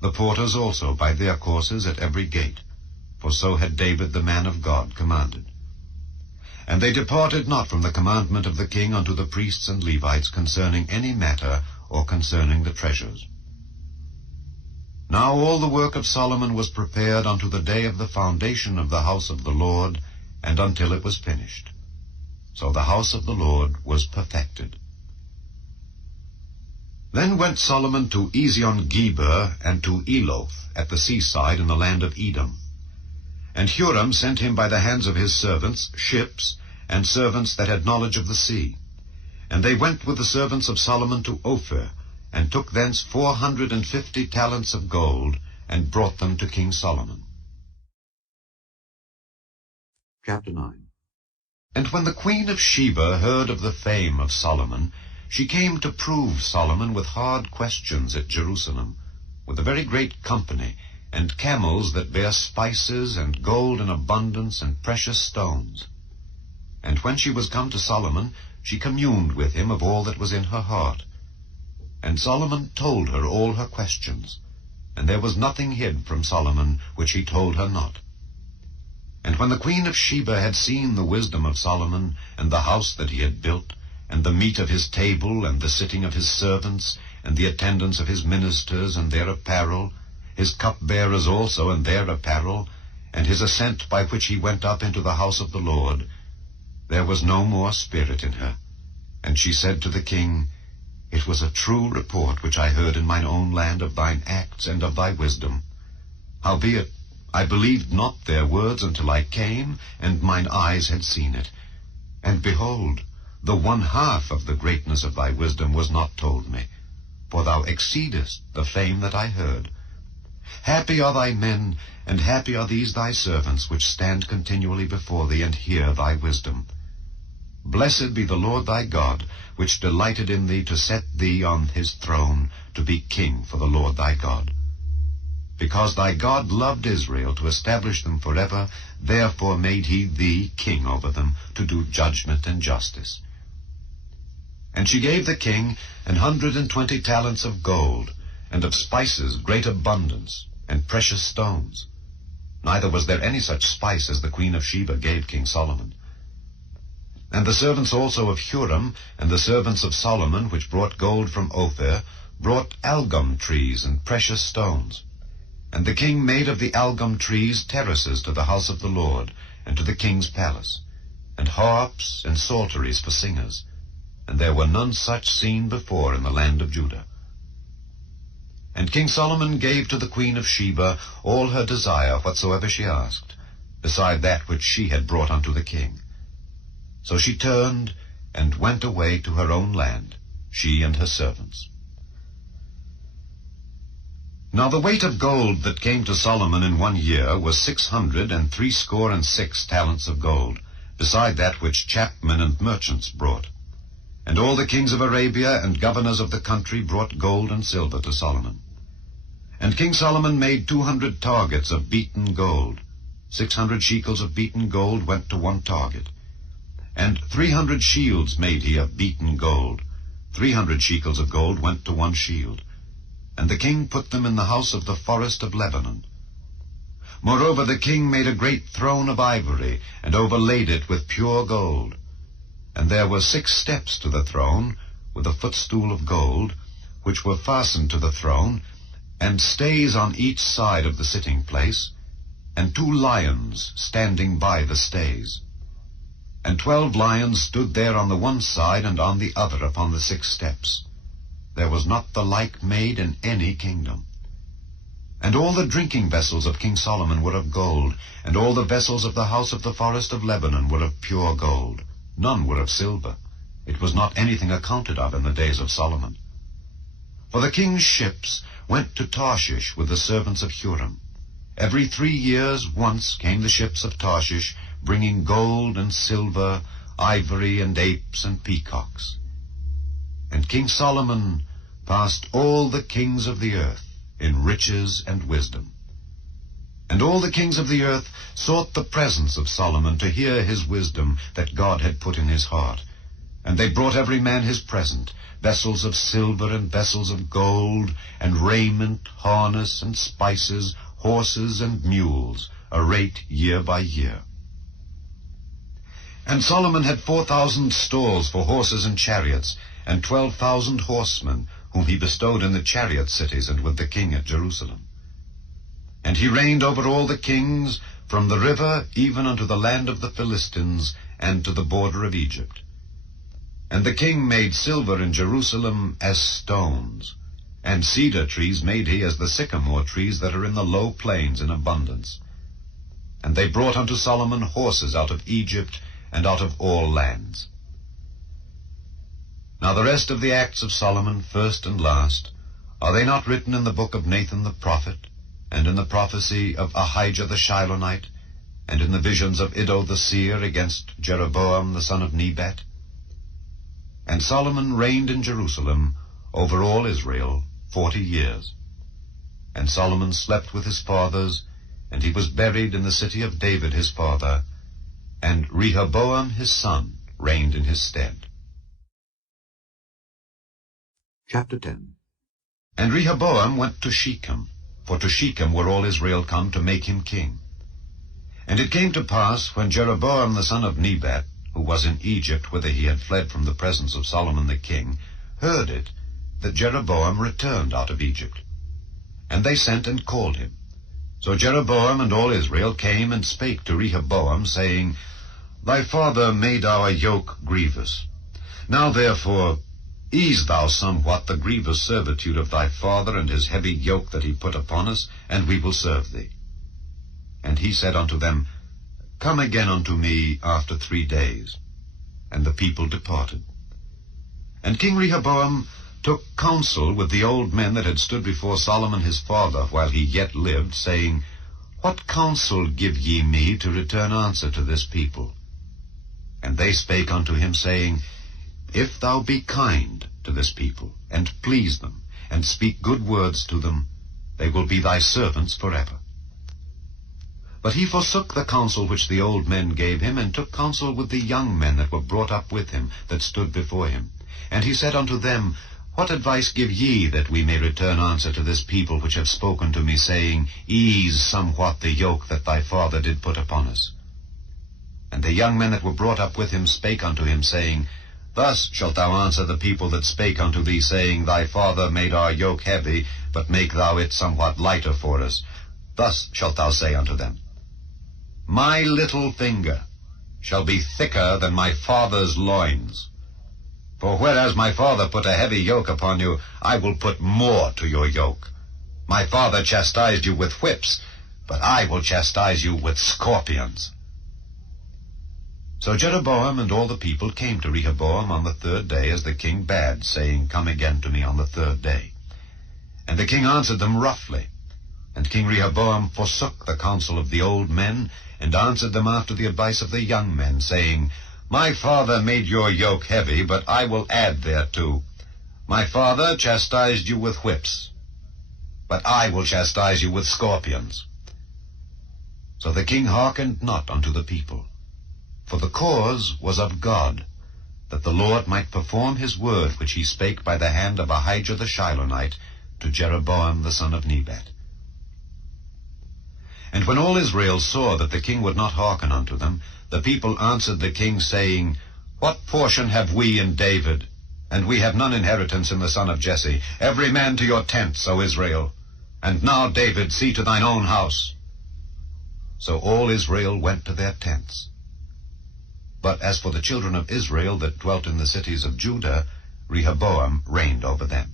The porters also by their courses at every gate, for so had David the man of God commanded. And they departed not from the commandment of the king unto the priests and Levites concerning any matter or concerning the treasures. Now all the work of Solomon was prepared unto the day of the foundation of the house of the Lord, and until it was finished. So the house of the Lord was perfected. Then went Solomon to Ezion-Geber and to Eloth at the seaside in the land of Edom. And Huram sent him by the hands of his servants ships, and servants that had knowledge of the sea. And they went with the servants of Solomon to Ophir, and took thence 450 talents of gold, and brought them to King Solomon. Chapter 9. And when the queen of Sheba heard of the fame of Solomon, she came to prove Solomon with hard questions at Jerusalem, with a very great company, and camels that bear spices, and gold in abundance, and precious stones. And when she was come to Solomon, she communed with him of all that was in her heart. And Solomon told her all her questions, and there was nothing hid from Solomon which he told her not. And when the queen of Sheba had seen the wisdom of Solomon, and the house that he had built, and the meat of his table, and the sitting of his servants, and the attendance of his ministers, and their apparel, his cupbearers also, and their apparel, and his ascent by which he went up into the house of the Lord, there was no more spirit in her. And she said to the king, It was a true report which I heard in mine own land of thine acts and of thy wisdom. Howbeit, I believed not their words until I came, and mine eyes had seen it. And behold, the 1/2 of the greatness of thy wisdom was not told me, for thou exceedest the fame that I heard. Happy are thy men, and happy are these thy servants, which stand continually before thee, and hear thy wisdom. Blessed be the Lord thy God, which delighted in thee to set thee on his throne, to be king for the Lord thy God. Because thy God loved Israel to establish them forever, therefore made he thee king over them, to do judgment and justice. And she gave the king 120 talents of gold, and of spices great abundance, and precious stones. Neither was there any such spice as the queen of Sheba gave King Solomon. And the servants also of Huram, and the servants of Solomon, which brought gold from Ophir, brought algum trees and precious stones. And the king made of the algum trees terraces to the house of the Lord, and to the king's palace, and harps and psalteries for singers. And there were none such seen before in the land of Judah. And King Solomon gave to the queen of Sheba all her desire whatsoever she asked, beside that which she had brought unto the king. So she turned and went away to her own land, she and her servants. Now the weight of gold that came to Solomon in 1 year was 666 talents of gold, beside that which chapmen and merchants brought. And all the kings of Arabia and governors of the country brought gold and silver to Solomon. And King Solomon made 200 targets of beaten gold. 600 shekels of beaten gold went to one target. And 300 shields made he of beaten gold. 300 shekels of gold went to one shield. And the king put them in the house of the forest of Lebanon. Moreover, the king made a great throne of ivory, and overlaid it with pure gold. And there were 6 steps to the throne, with a footstool of gold, which were fastened to the throne, and stays on each side of the sitting place, and 2 lions standing by the stays. And 12 lions stood there on the one side and on the other upon the 6 steps. There was not the like made in any kingdom. And all the drinking vessels of King Solomon were of gold, and all the vessels of the house of the forest of Lebanon were of pure gold. None were of silver. It was not anything accounted of in the days of Solomon. For the king's ships went to Tarshish with the servants of Huram. Every 3 years once came the ships of Tarshish, bringing gold and silver, ivory and apes and peacocks. And King Solomon passed all the kings of the earth in riches and wisdom. And all the kings of the earth sought the presence of Solomon to hear his wisdom that God had put in his heart. And they brought every man his present, vessels of silver and vessels of gold, and raiment, harness, and spices, horses and mules, a rate year by year. And Solomon had 4,000 stalls for horses and chariots, and 12,000 horsemen, whom he bestowed in the chariot cities and with the king at Jerusalem. And he reigned over all the kings, from the river even unto the land of the Philistines, and to the border of Egypt. And the king made silver in Jerusalem as stones, and cedar trees made he as the sycamore trees that are in the low plains in abundance. And they brought unto Solomon horses out of Egypt, and out of all lands. Now the rest of the acts of Solomon, first and last, are they not written in the book of Nathan the prophet, and in the prophecy of Ahijah the Shilonite, and in the visions of Iddo the seer against Jeroboam the son of Nebat? And Solomon reigned in Jerusalem over all Israel 40 years. And Solomon slept with his fathers, and he was buried in the city of David his father, and Rehoboam his son reigned in his stead. Chapter 10. And Rehoboam went to Shechem, for to Shechem were all Israel come to make him king. And it came to pass, when Jeroboam the son of Nebat, who was in Egypt, whither he had fled from the presence of Solomon the king, heard it, that Jeroboam returned out of Egypt. And they sent and called him. So Jeroboam and all Israel came and spake to Rehoboam, saying, Thy father made our yoke grievous. Now therefore ease thou somewhat the grievous servitude of thy father, and his heavy yoke that he put upon us, and we will serve thee. And he said unto them, Come again unto me after 3 days. And the people departed. And King Rehoboam took counsel with the old men that had stood before Solomon his father while he yet lived, saying, What counsel give ye me to return answer to this people? And they spake unto him, saying, If thou be kind to this people, and please them, and speak good words to them, they will be thy servants forever. But he forsook the counsel which the old men gave him, and took counsel with the young men that were brought up with him, that stood before him. And he said unto them, What advice give ye, that we may return answer to this people which have spoken to me, saying, Ease somewhat the yoke that thy father did put upon us? And the young men that were brought up with him spake unto him, saying, Thus shalt thou answer the people that spake unto thee, saying, Thy father made our yoke heavy, but make thou it somewhat lighter for us. Thus shalt thou say unto them, My little finger shall be thicker than my father's loins. For whereas my father put a heavy yoke upon you, I will put more to your yoke. My father chastised you with whips, but I will chastise you with scorpions. So Jeroboam and all the people came to Rehoboam on the 3rd day, as the king bade, saying, Come again to me on the 3rd day. And the king answered them roughly. And King Rehoboam forsook the counsel of the old men, and answered them after the advice of the young men, saying, My father made your yoke heavy, but I will add thereto. My father chastised you with whips, but I will chastise you with scorpions. So the king hearkened not unto the people, for the cause was of God, that the Lord might perform his word which he spake by the hand of Ahijah the Shilonite to Jeroboam the son of Nebat. And when all Israel saw that the king would not hearken unto them, the people answered the king, saying, What portion have we in David? And we have none inheritance in the son of Jesse. Every man to your tents, O Israel. And now, David, see to thine own house. So all Israel went to their tents. But as for the children of Israel that dwelt in the cities of Judah, Rehoboam reigned over them.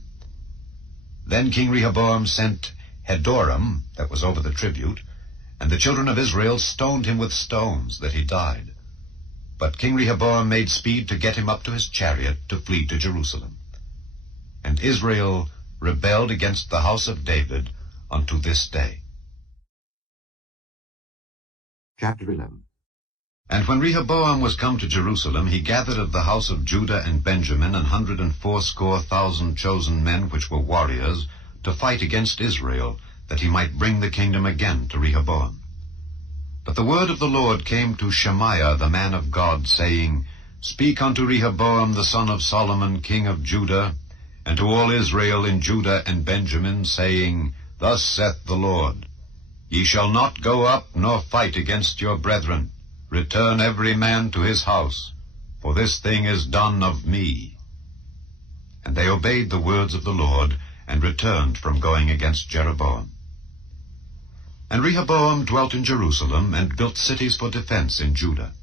Then King Rehoboam sent Hadoram, that was over the tribute, and the children of Israel stoned him with stones, that he died. But King Rehoboam made speed to get him up to his chariot to flee to Jerusalem. And Israel rebelled against the house of David unto this day. Chapter 11. And when Rehoboam was come to Jerusalem, he gathered of the house of Judah and Benjamin 180,000 chosen men which were warriors, to fight against Israel, that he might bring the kingdom again to Rehoboam. But the word of the Lord came to Shemaiah the man of God, saying, Speak unto Rehoboam the son of Solomon, king of Judah, and to all Israel in Judah and Benjamin, saying, Thus saith the Lord, Ye shall not go up nor fight against your brethren. Return every man to his house, for this thing is done of me. And they obeyed the words of the Lord, and returned from going against Jeroboam. And Rehoboam dwelt in Jerusalem, and built cities for defense in Judah.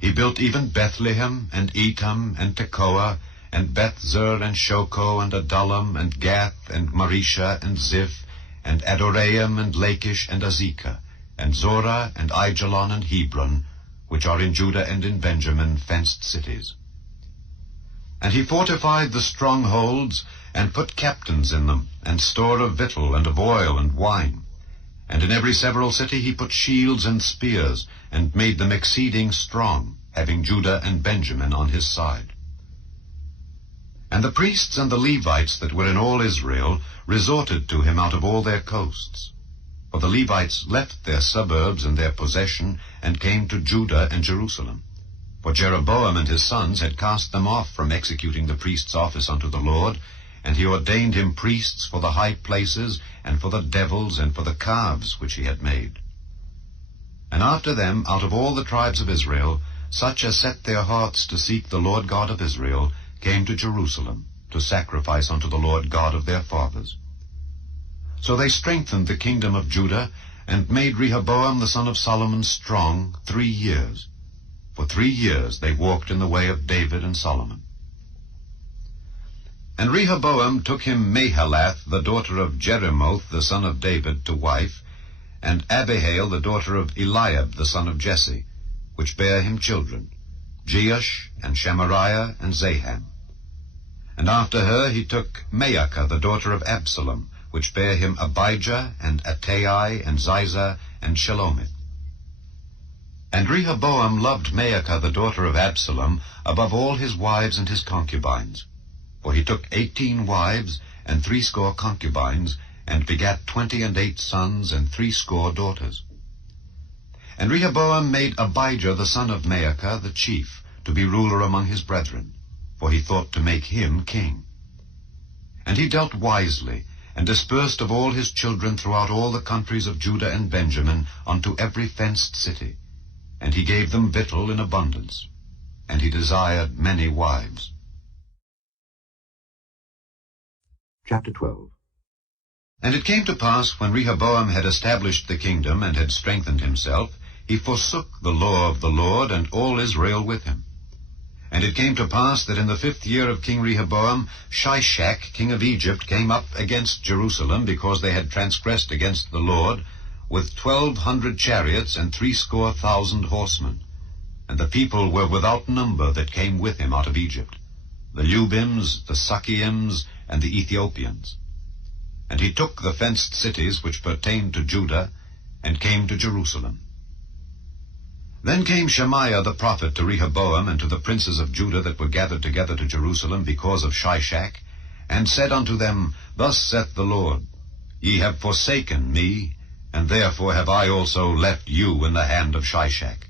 He built even Bethlehem, and Etam, and Tekoa, and Beth-zur, and Shoko, and Adullam, and Gath, and Marisha, and Ziph, and Adoraim, and Lachish, and Azekah, and Zorah, and Aijalon, and Hebron, which are in Judah and in Benjamin, fenced cities. And he fortified the strongholds, and put captains in them, and store of victual, and of oil, and wine. And in every several city he put shields and spears, and made them exceeding strong, having Judah and Benjamin on his side. And the priests and the Levites that were in all Israel resorted to him out of all their coasts. For the Levites left their suburbs and their possession, and came to Judah and Jerusalem. For Jeroboam and his sons had cast them off from executing the priest's office unto the Lord, and he ordained him priests for the high places, and for the devils, and for the calves which he had made. And after them, out of all the tribes of Israel, such as set their hearts to seek the Lord God of Israel, came to Jerusalem, to sacrifice unto the Lord God of their fathers. So they strengthened the kingdom of Judah, and made Rehoboam the son of Solomon strong 3 years. For 3 years they walked in the way of David and Solomon. And Rehoboam took him Mahalath, the daughter of Jerimoth, the son of David, to wife, and Abihail, the daughter of Eliab, the son of Jesse, which bare him children, Jeush, and Shemariah, and Zaham. And after her he took Maacah, the daughter of Absalom, which bare him Abijah, and Attai, and Ziza, and Shelomith. And Rehoboam loved Maacah, the daughter of Absalom, above all his wives and his concubines. For he took 18 wives, and 60 concubines, and begat 28 sons, and 60 daughters. And Rehoboam made Abijah the son of Maacah the chief, to be ruler among his brethren, for he thought to make him king. And he dealt wisely, and dispersed of all his children throughout all the countries of Judah and Benjamin unto every fenced city. And he gave them victual in abundance, and he desired many wives. Chapter 12. And it came to pass, when Rehoboam had established the kingdom and had strengthened himself, he forsook the law of the Lord, and all Israel with him. And it came to pass that in the 5th year of King Rehoboam, Shishak, king of Egypt, came up against Jerusalem, because they had transgressed against the Lord, with 1,200 chariots and 60,000 horsemen. And the people were without number that came with him out of Egypt, the Lubims, the Sukkiims, and the Ethiopians. And he took the fenced cities which pertained to Judah, and came to Jerusalem. Then came Shemaiah the prophet to Rehoboam, and to the princes of Judah that were gathered together to Jerusalem because of Shishak, and said unto them, Thus saith the Lord, Ye have forsaken me, and therefore have I also left you in the hand of Shishak.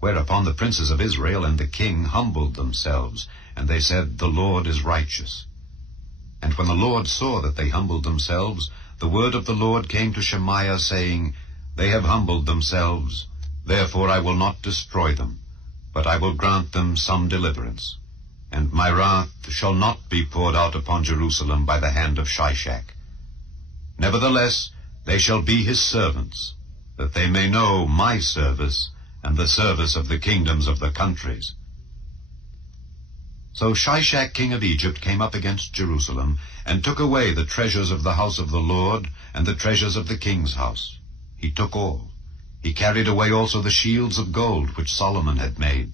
Whereupon the princes of Israel and the king humbled themselves, and they said, The Lord is righteous. And when the Lord saw that they humbled themselves, the word of the Lord came to Shemaiah, saying, They have humbled themselves, therefore I will not destroy them, but I will grant them some deliverance. And my wrath shall not be poured out upon Jerusalem by the hand of Shishak. Nevertheless, they shall be his servants, that they may know my service and the service of the kingdoms of the countries. So Shishak king of Egypt came up against Jerusalem, and took away the treasures of the house of the Lord, and the treasures of the king's house. He took all. He carried away also the shields of gold which Solomon had made,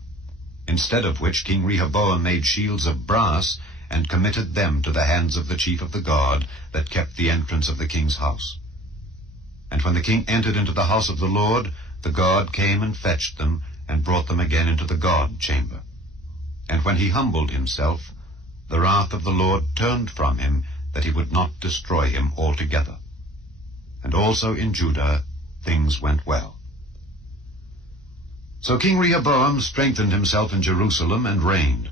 instead of which King Rehoboam made shields of brass, and committed them to the hands of the chief of the guard that kept the entrance of the king's house. And when the king entered into the house of the Lord, the guard came and fetched them, and brought them again into the guard chamber. And when he humbled himself, the wrath of the Lord turned from him, that he would not destroy him altogether. And also in Judah things went well. So King Rehoboam strengthened himself in Jerusalem and reigned.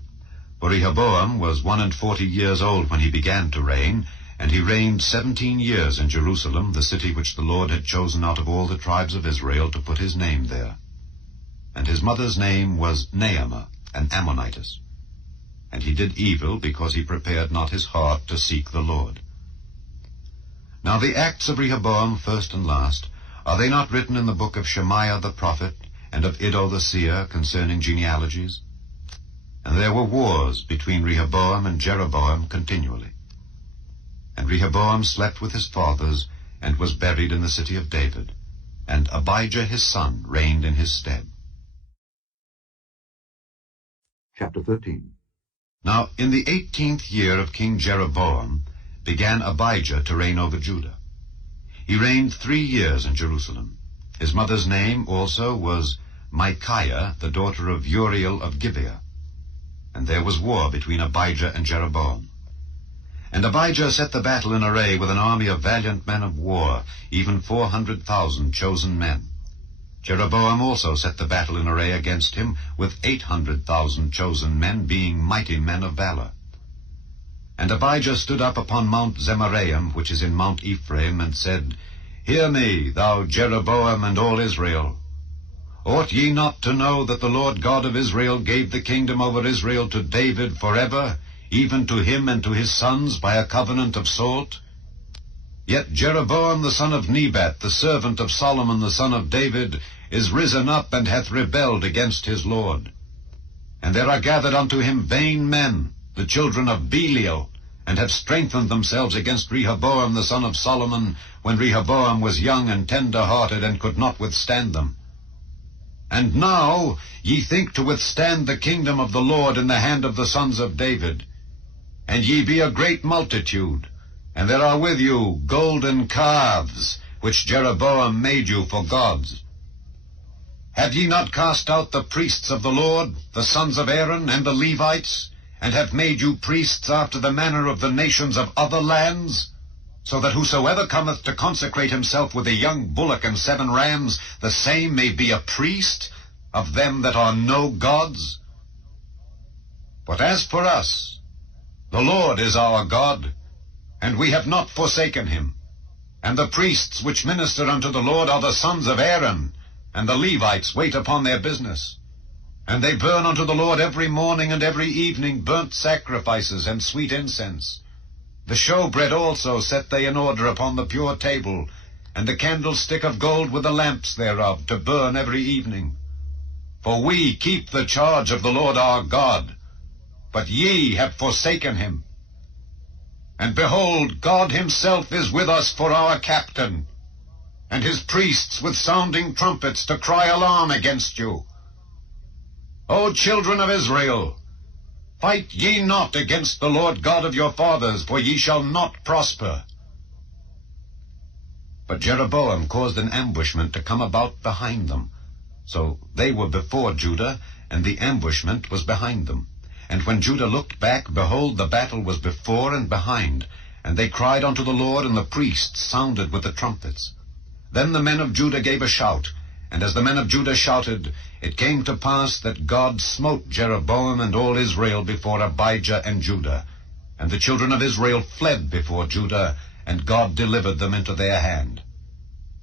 For Rehoboam was 41 years old when he began to reign, and he reigned 17 years in Jerusalem, the city which the Lord had chosen out of all the tribes of Israel to put his name there. And his mother's name was Naamah, an Ammonitess. And he did evil, because he prepared not his heart to seek the Lord. Now the acts of Rehoboam, first and last, are they not written in the book of Shemaiah the prophet, and of Iddo the seer, concerning genealogies? And there were wars between Rehoboam and Jeroboam continually. And Rehoboam slept with his fathers, and was buried in the city of David, and Abijah his son reigned in his stead. Chapter 13. Now in the 18th year of King Jeroboam began Abijah to reign over Judah. He reigned 3 years in Jerusalem. His mother's name also was Micaiah, the daughter of Uriel of Gibeah. And there was war between Abijah and Jeroboam. And Abijah set the battle in array with an army of valiant men of war, even 400,000 chosen men. Jeroboam also set the battle in array against him with 800,000 chosen men, being mighty men of valor. And Abijah stood up upon Mount Zemaraim, which is in Mount Ephraim, and said, Hear me, thou Jeroboam and all Israel. Ought ye not to know that the Lord God of Israel gave the kingdom over Israel to David forever, even to him and to his sons by a covenant of salt? Yet Jeroboam the son of Nebat, the servant of Solomon the son of David, is risen up and hath rebelled against his Lord. And there are gathered unto him vain men, the children of Belial, and have strengthened themselves against Rehoboam the son of Solomon, when Rehoboam was young and tender-hearted, and could not withstand them. And now ye think to withstand the kingdom of the Lord in the hand of the sons of David. And ye be a great multitude, and there are with you golden calves, which Jeroboam made you for gods. Have ye not cast out the priests of the Lord, the sons of Aaron, and the Levites, and have made you priests after the manner of the nations of other lands? So that whosoever cometh to consecrate himself with a young bullock and 7 rams, the same may be a priest of them that are no gods? But as for us, the Lord is our God, and we have not forsaken him. And the priests which minister unto the Lord are the sons of Aaron, and the Levites wait upon their business. And they burn unto the Lord every morning and every evening burnt sacrifices and sweet incense. The showbread also set they in order upon the pure table, and the candlestick of gold with the lamps thereof, to burn every evening. For we keep the charge of the Lord our God, but ye have forsaken him. And behold, God himself is with us for our captain, and his priests with sounding trumpets to cry alarm against you. O children of Israel, fight ye not against the Lord God of your fathers, for ye shall not prosper. But Jeroboam caused an ambushment to come about behind them. So they were before Judah, and the ambushment was behind them. And when Judah looked back, behold, the battle was before and behind. And they cried unto the Lord, and the priests sounded with the trumpets. Then the men of Judah gave a shout, and as the men of Judah shouted, it came to pass that God smote Jeroboam and all Israel before Abijah and Judah. And the children of Israel fled before Judah, and God delivered them into their hand.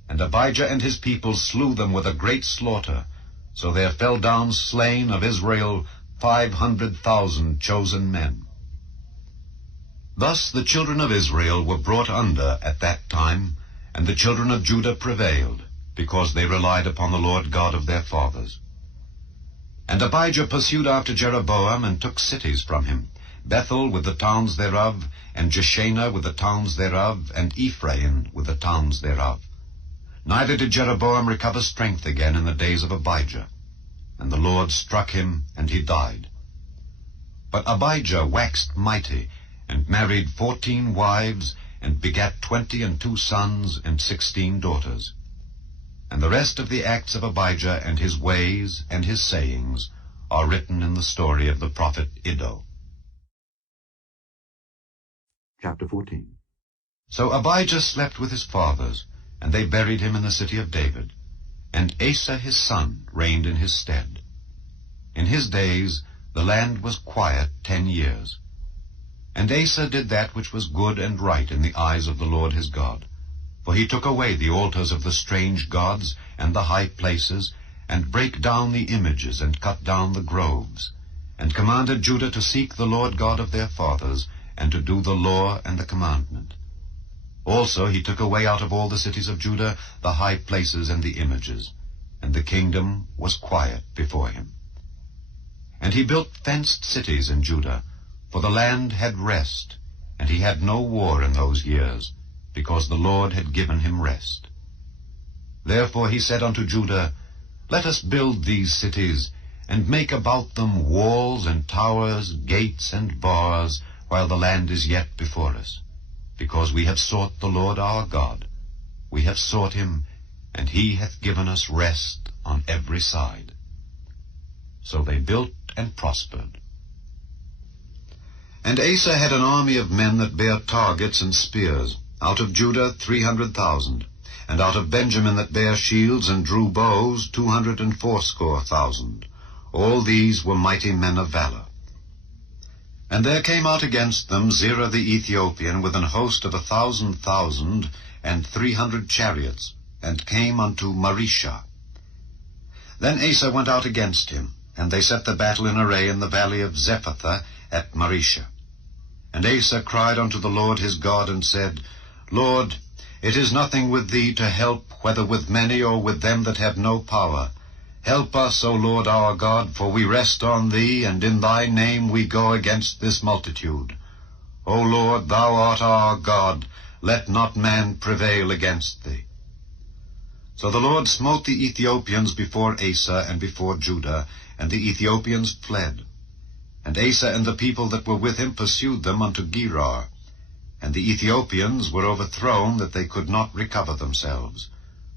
And Abijah and his people slew them with a great slaughter. So there fell down slain of Israel 500,000 chosen men. Thus the children of Israel were brought under at that time, and the children of Judah prevailed, because they relied upon the Lord God of their fathers. And Abijah pursued after Jeroboam, and took cities from him, Bethel with the towns thereof, and Jeshanah with the towns thereof, and Ephraim with the towns thereof. Neither did Jeroboam recover strength again in the days of Abijah. And the Lord struck him, and he died. But Abijah waxed mighty, and married 14 wives, and begat 22 sons, and 16 daughters. And the rest of the acts of Abijah, and his ways, and his sayings, are written in the story of the prophet Iddo. Chapter 14. So Abijah slept with his fathers, and they buried him in the city of David. And Asa his son reigned in his stead. In his days the land was quiet 10 years. And Asa did that which was good and right in the eyes of the Lord his God. For he took away the altars of the strange gods, and the high places, and brake down the images, and cut down the groves, and commanded Judah to seek the Lord God of their fathers, and to do the law and the commandment. Also he took away out of all the cities of Judah the high places and the images, and the kingdom was quiet before him. And he built fenced cities in Judah, for the land had rest, and he had no war in those years, because the Lord had given him rest. Therefore he said unto Judah, Let us build these cities, and make about them walls and towers, gates and bars, while the land is yet before us. Because we have sought the Lord our God. We have sought him, and he hath given us rest on every side. So they built and prospered. And Asa had an army of men that bare targets and spears, out of Judah 300,000, and out of Benjamin that bare shields and drew bows 280,000. All these were mighty men of valor. And there came out against them Zerah the Ethiopian with an host of 1,000,000 and 300 chariots, and came unto Mareshah. Then Asa went out against him, and they set the battle in array in the valley of Zephathah at Mareshah. And Asa cried unto the Lord his God, and said, Lord, it is nothing with thee to help, whether with many or with them that have no power. Help us, O Lord our God, for we rest on thee, and in thy name we go against this multitude. O Lord, thou art our God, let not man prevail against thee. So the Lord smote the Ethiopians before Asa and before Judah, and the Ethiopians fled. And Asa and the people that were with him pursued them unto Gerar. And the Ethiopians were overthrown, that they could not recover themselves.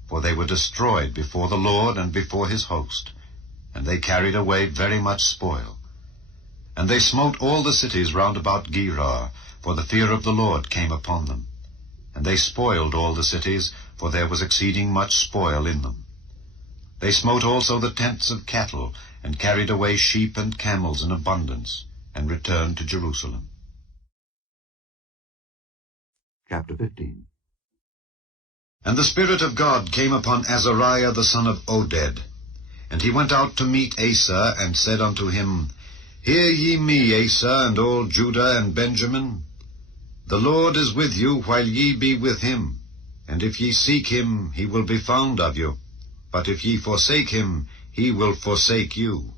For they were destroyed before the Lord and before his host, and they carried away very much spoil. And they smote all the cities round about Gerar, for the fear of the Lord came upon them. And they spoiled all the cities, for there was exceeding much spoil in them. They smote also the tents of cattle, and carried away sheep and camels in abundance, and returned to Jerusalem. Chapter 15. And the Spirit of God came upon Azariah the son of Oded. And he went out to meet Asa, and said unto him, Hear ye me, Asa, and all Judah and Benjamin. The Lord is with you while ye be with him. And if ye seek him, he will be found of you. But if ye forsake him, he will forsake you.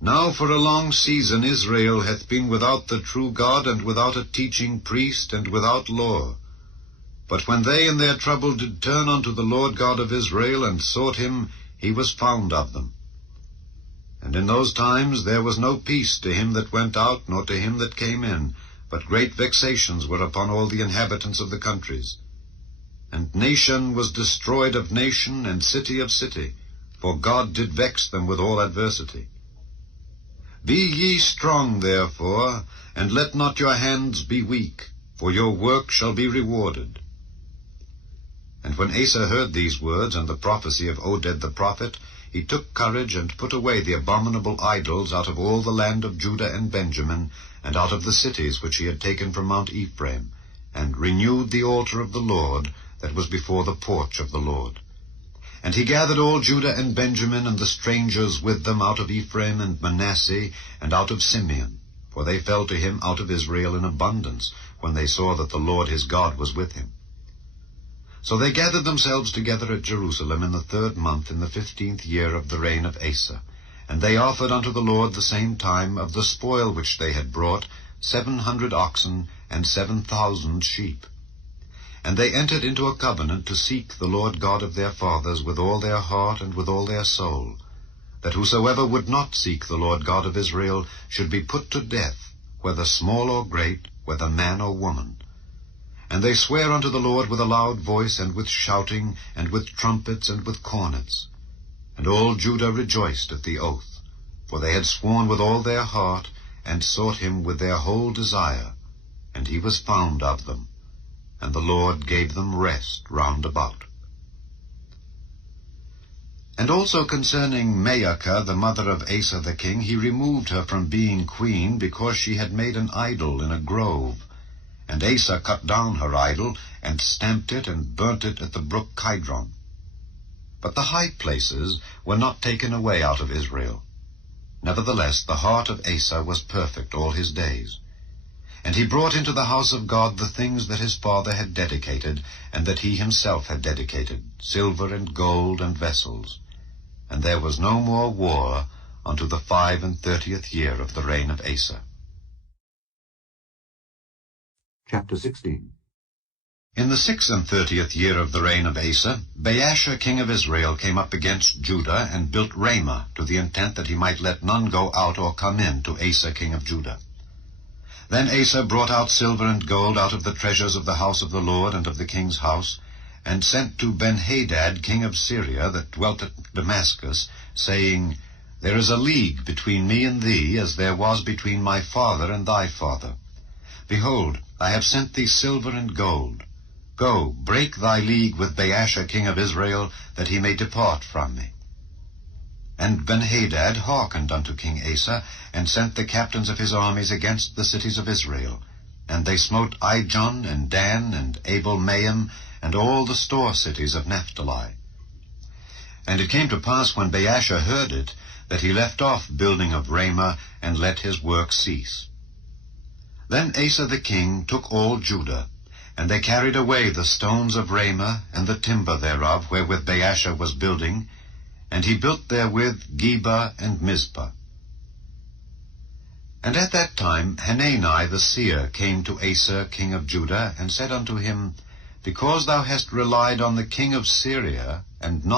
Now for a long season Israel hath been without the true God, and without a teaching priest, and without law. But when they in their trouble did turn unto the Lord God of Israel, and sought him, he was found of them. And in those times there was no peace to him that went out, nor to him that came in, but great vexations were upon all the inhabitants of the countries. And nation was destroyed of nation, and city of city, for God did vex them with all adversity. Be ye strong, therefore, and let not your hands be weak. for your work shall be rewarded. And when Asa heard these words and the prophecy of Oded the prophet, he took courage and put away the abominable idols out of all the land of Judah and Benjamin, and out of the cities which he had taken from Mount Ephraim, and renewed the altar of the Lord that was before the porch of the Lord. And he gathered all Judah and Benjamin and the strangers with them out of Ephraim and Manasseh and out of Simeon, for they fell to him out of Israel in abundance, when they saw that the Lord his God was with him. So they gathered themselves together at Jerusalem in the 3rd month in the 15th year of the reign of Asa. And they offered unto the Lord the same time of the spoil which they had brought 700 oxen and 7,000 sheep. And they entered into a covenant to seek the Lord God of their fathers with all their heart and with all their soul, that whosoever would not seek the Lord God of Israel should be put to death, whether small or great, whether man or woman. And they sware unto the Lord with a loud voice, and with shouting, and with trumpets, and with cornets. And all Judah rejoiced at the oath, for they had sworn with all their heart, and sought him with their whole desire, and he was found of them, and the Lord gave them rest round about. And also concerning Maacah, the mother of Asa the king, he removed her from being queen, because she had made an idol in a grove. And Asa cut down her idol, and stamped it, and burnt it at the brook Kidron. But the high places were not taken away out of Israel. Nevertheless, the heart of Asa was perfect all his days. And he brought into the house of God the things that his father had dedicated, and that he himself had dedicated, silver and gold and vessels. And there was no more war unto the 35th year of the reign of Asa. Chapter 16. In the 36th year of the reign of Asa, Baasha king of Israel came up against Judah, and built Ramah, to the intent that he might let none go out or come in to Asa king of Judah. Then Asa brought out silver and gold out of the treasures of the house of the Lord and of the king's house, and sent to Benhadad king of Syria, that dwelt at Damascus, saying, There is a league between me and thee, as there was between my father and thy father. Behold, I have sent thee silver and gold. Go, break thy league with Baasha king of Israel, that he may depart from me. And Benhadad hearkened unto King Asa, and sent the captains of his armies against the cities of Israel. And they smote Ijon, and Dan, and Abel-maim, and all the store cities of Naphtali. And it came to pass, when Baasha heard it, that he left off building of Ramah, and let his work cease. Then Asa the king took all Judah, and they carried away the stones of Ramah, and the timber thereof, wherewith Baasha was building, and he built therewith Geba and Mizpah. And at that time Hanani the seer came to Asa king of Judah, and said unto him, Because thou hast relied on the king of Syria, and not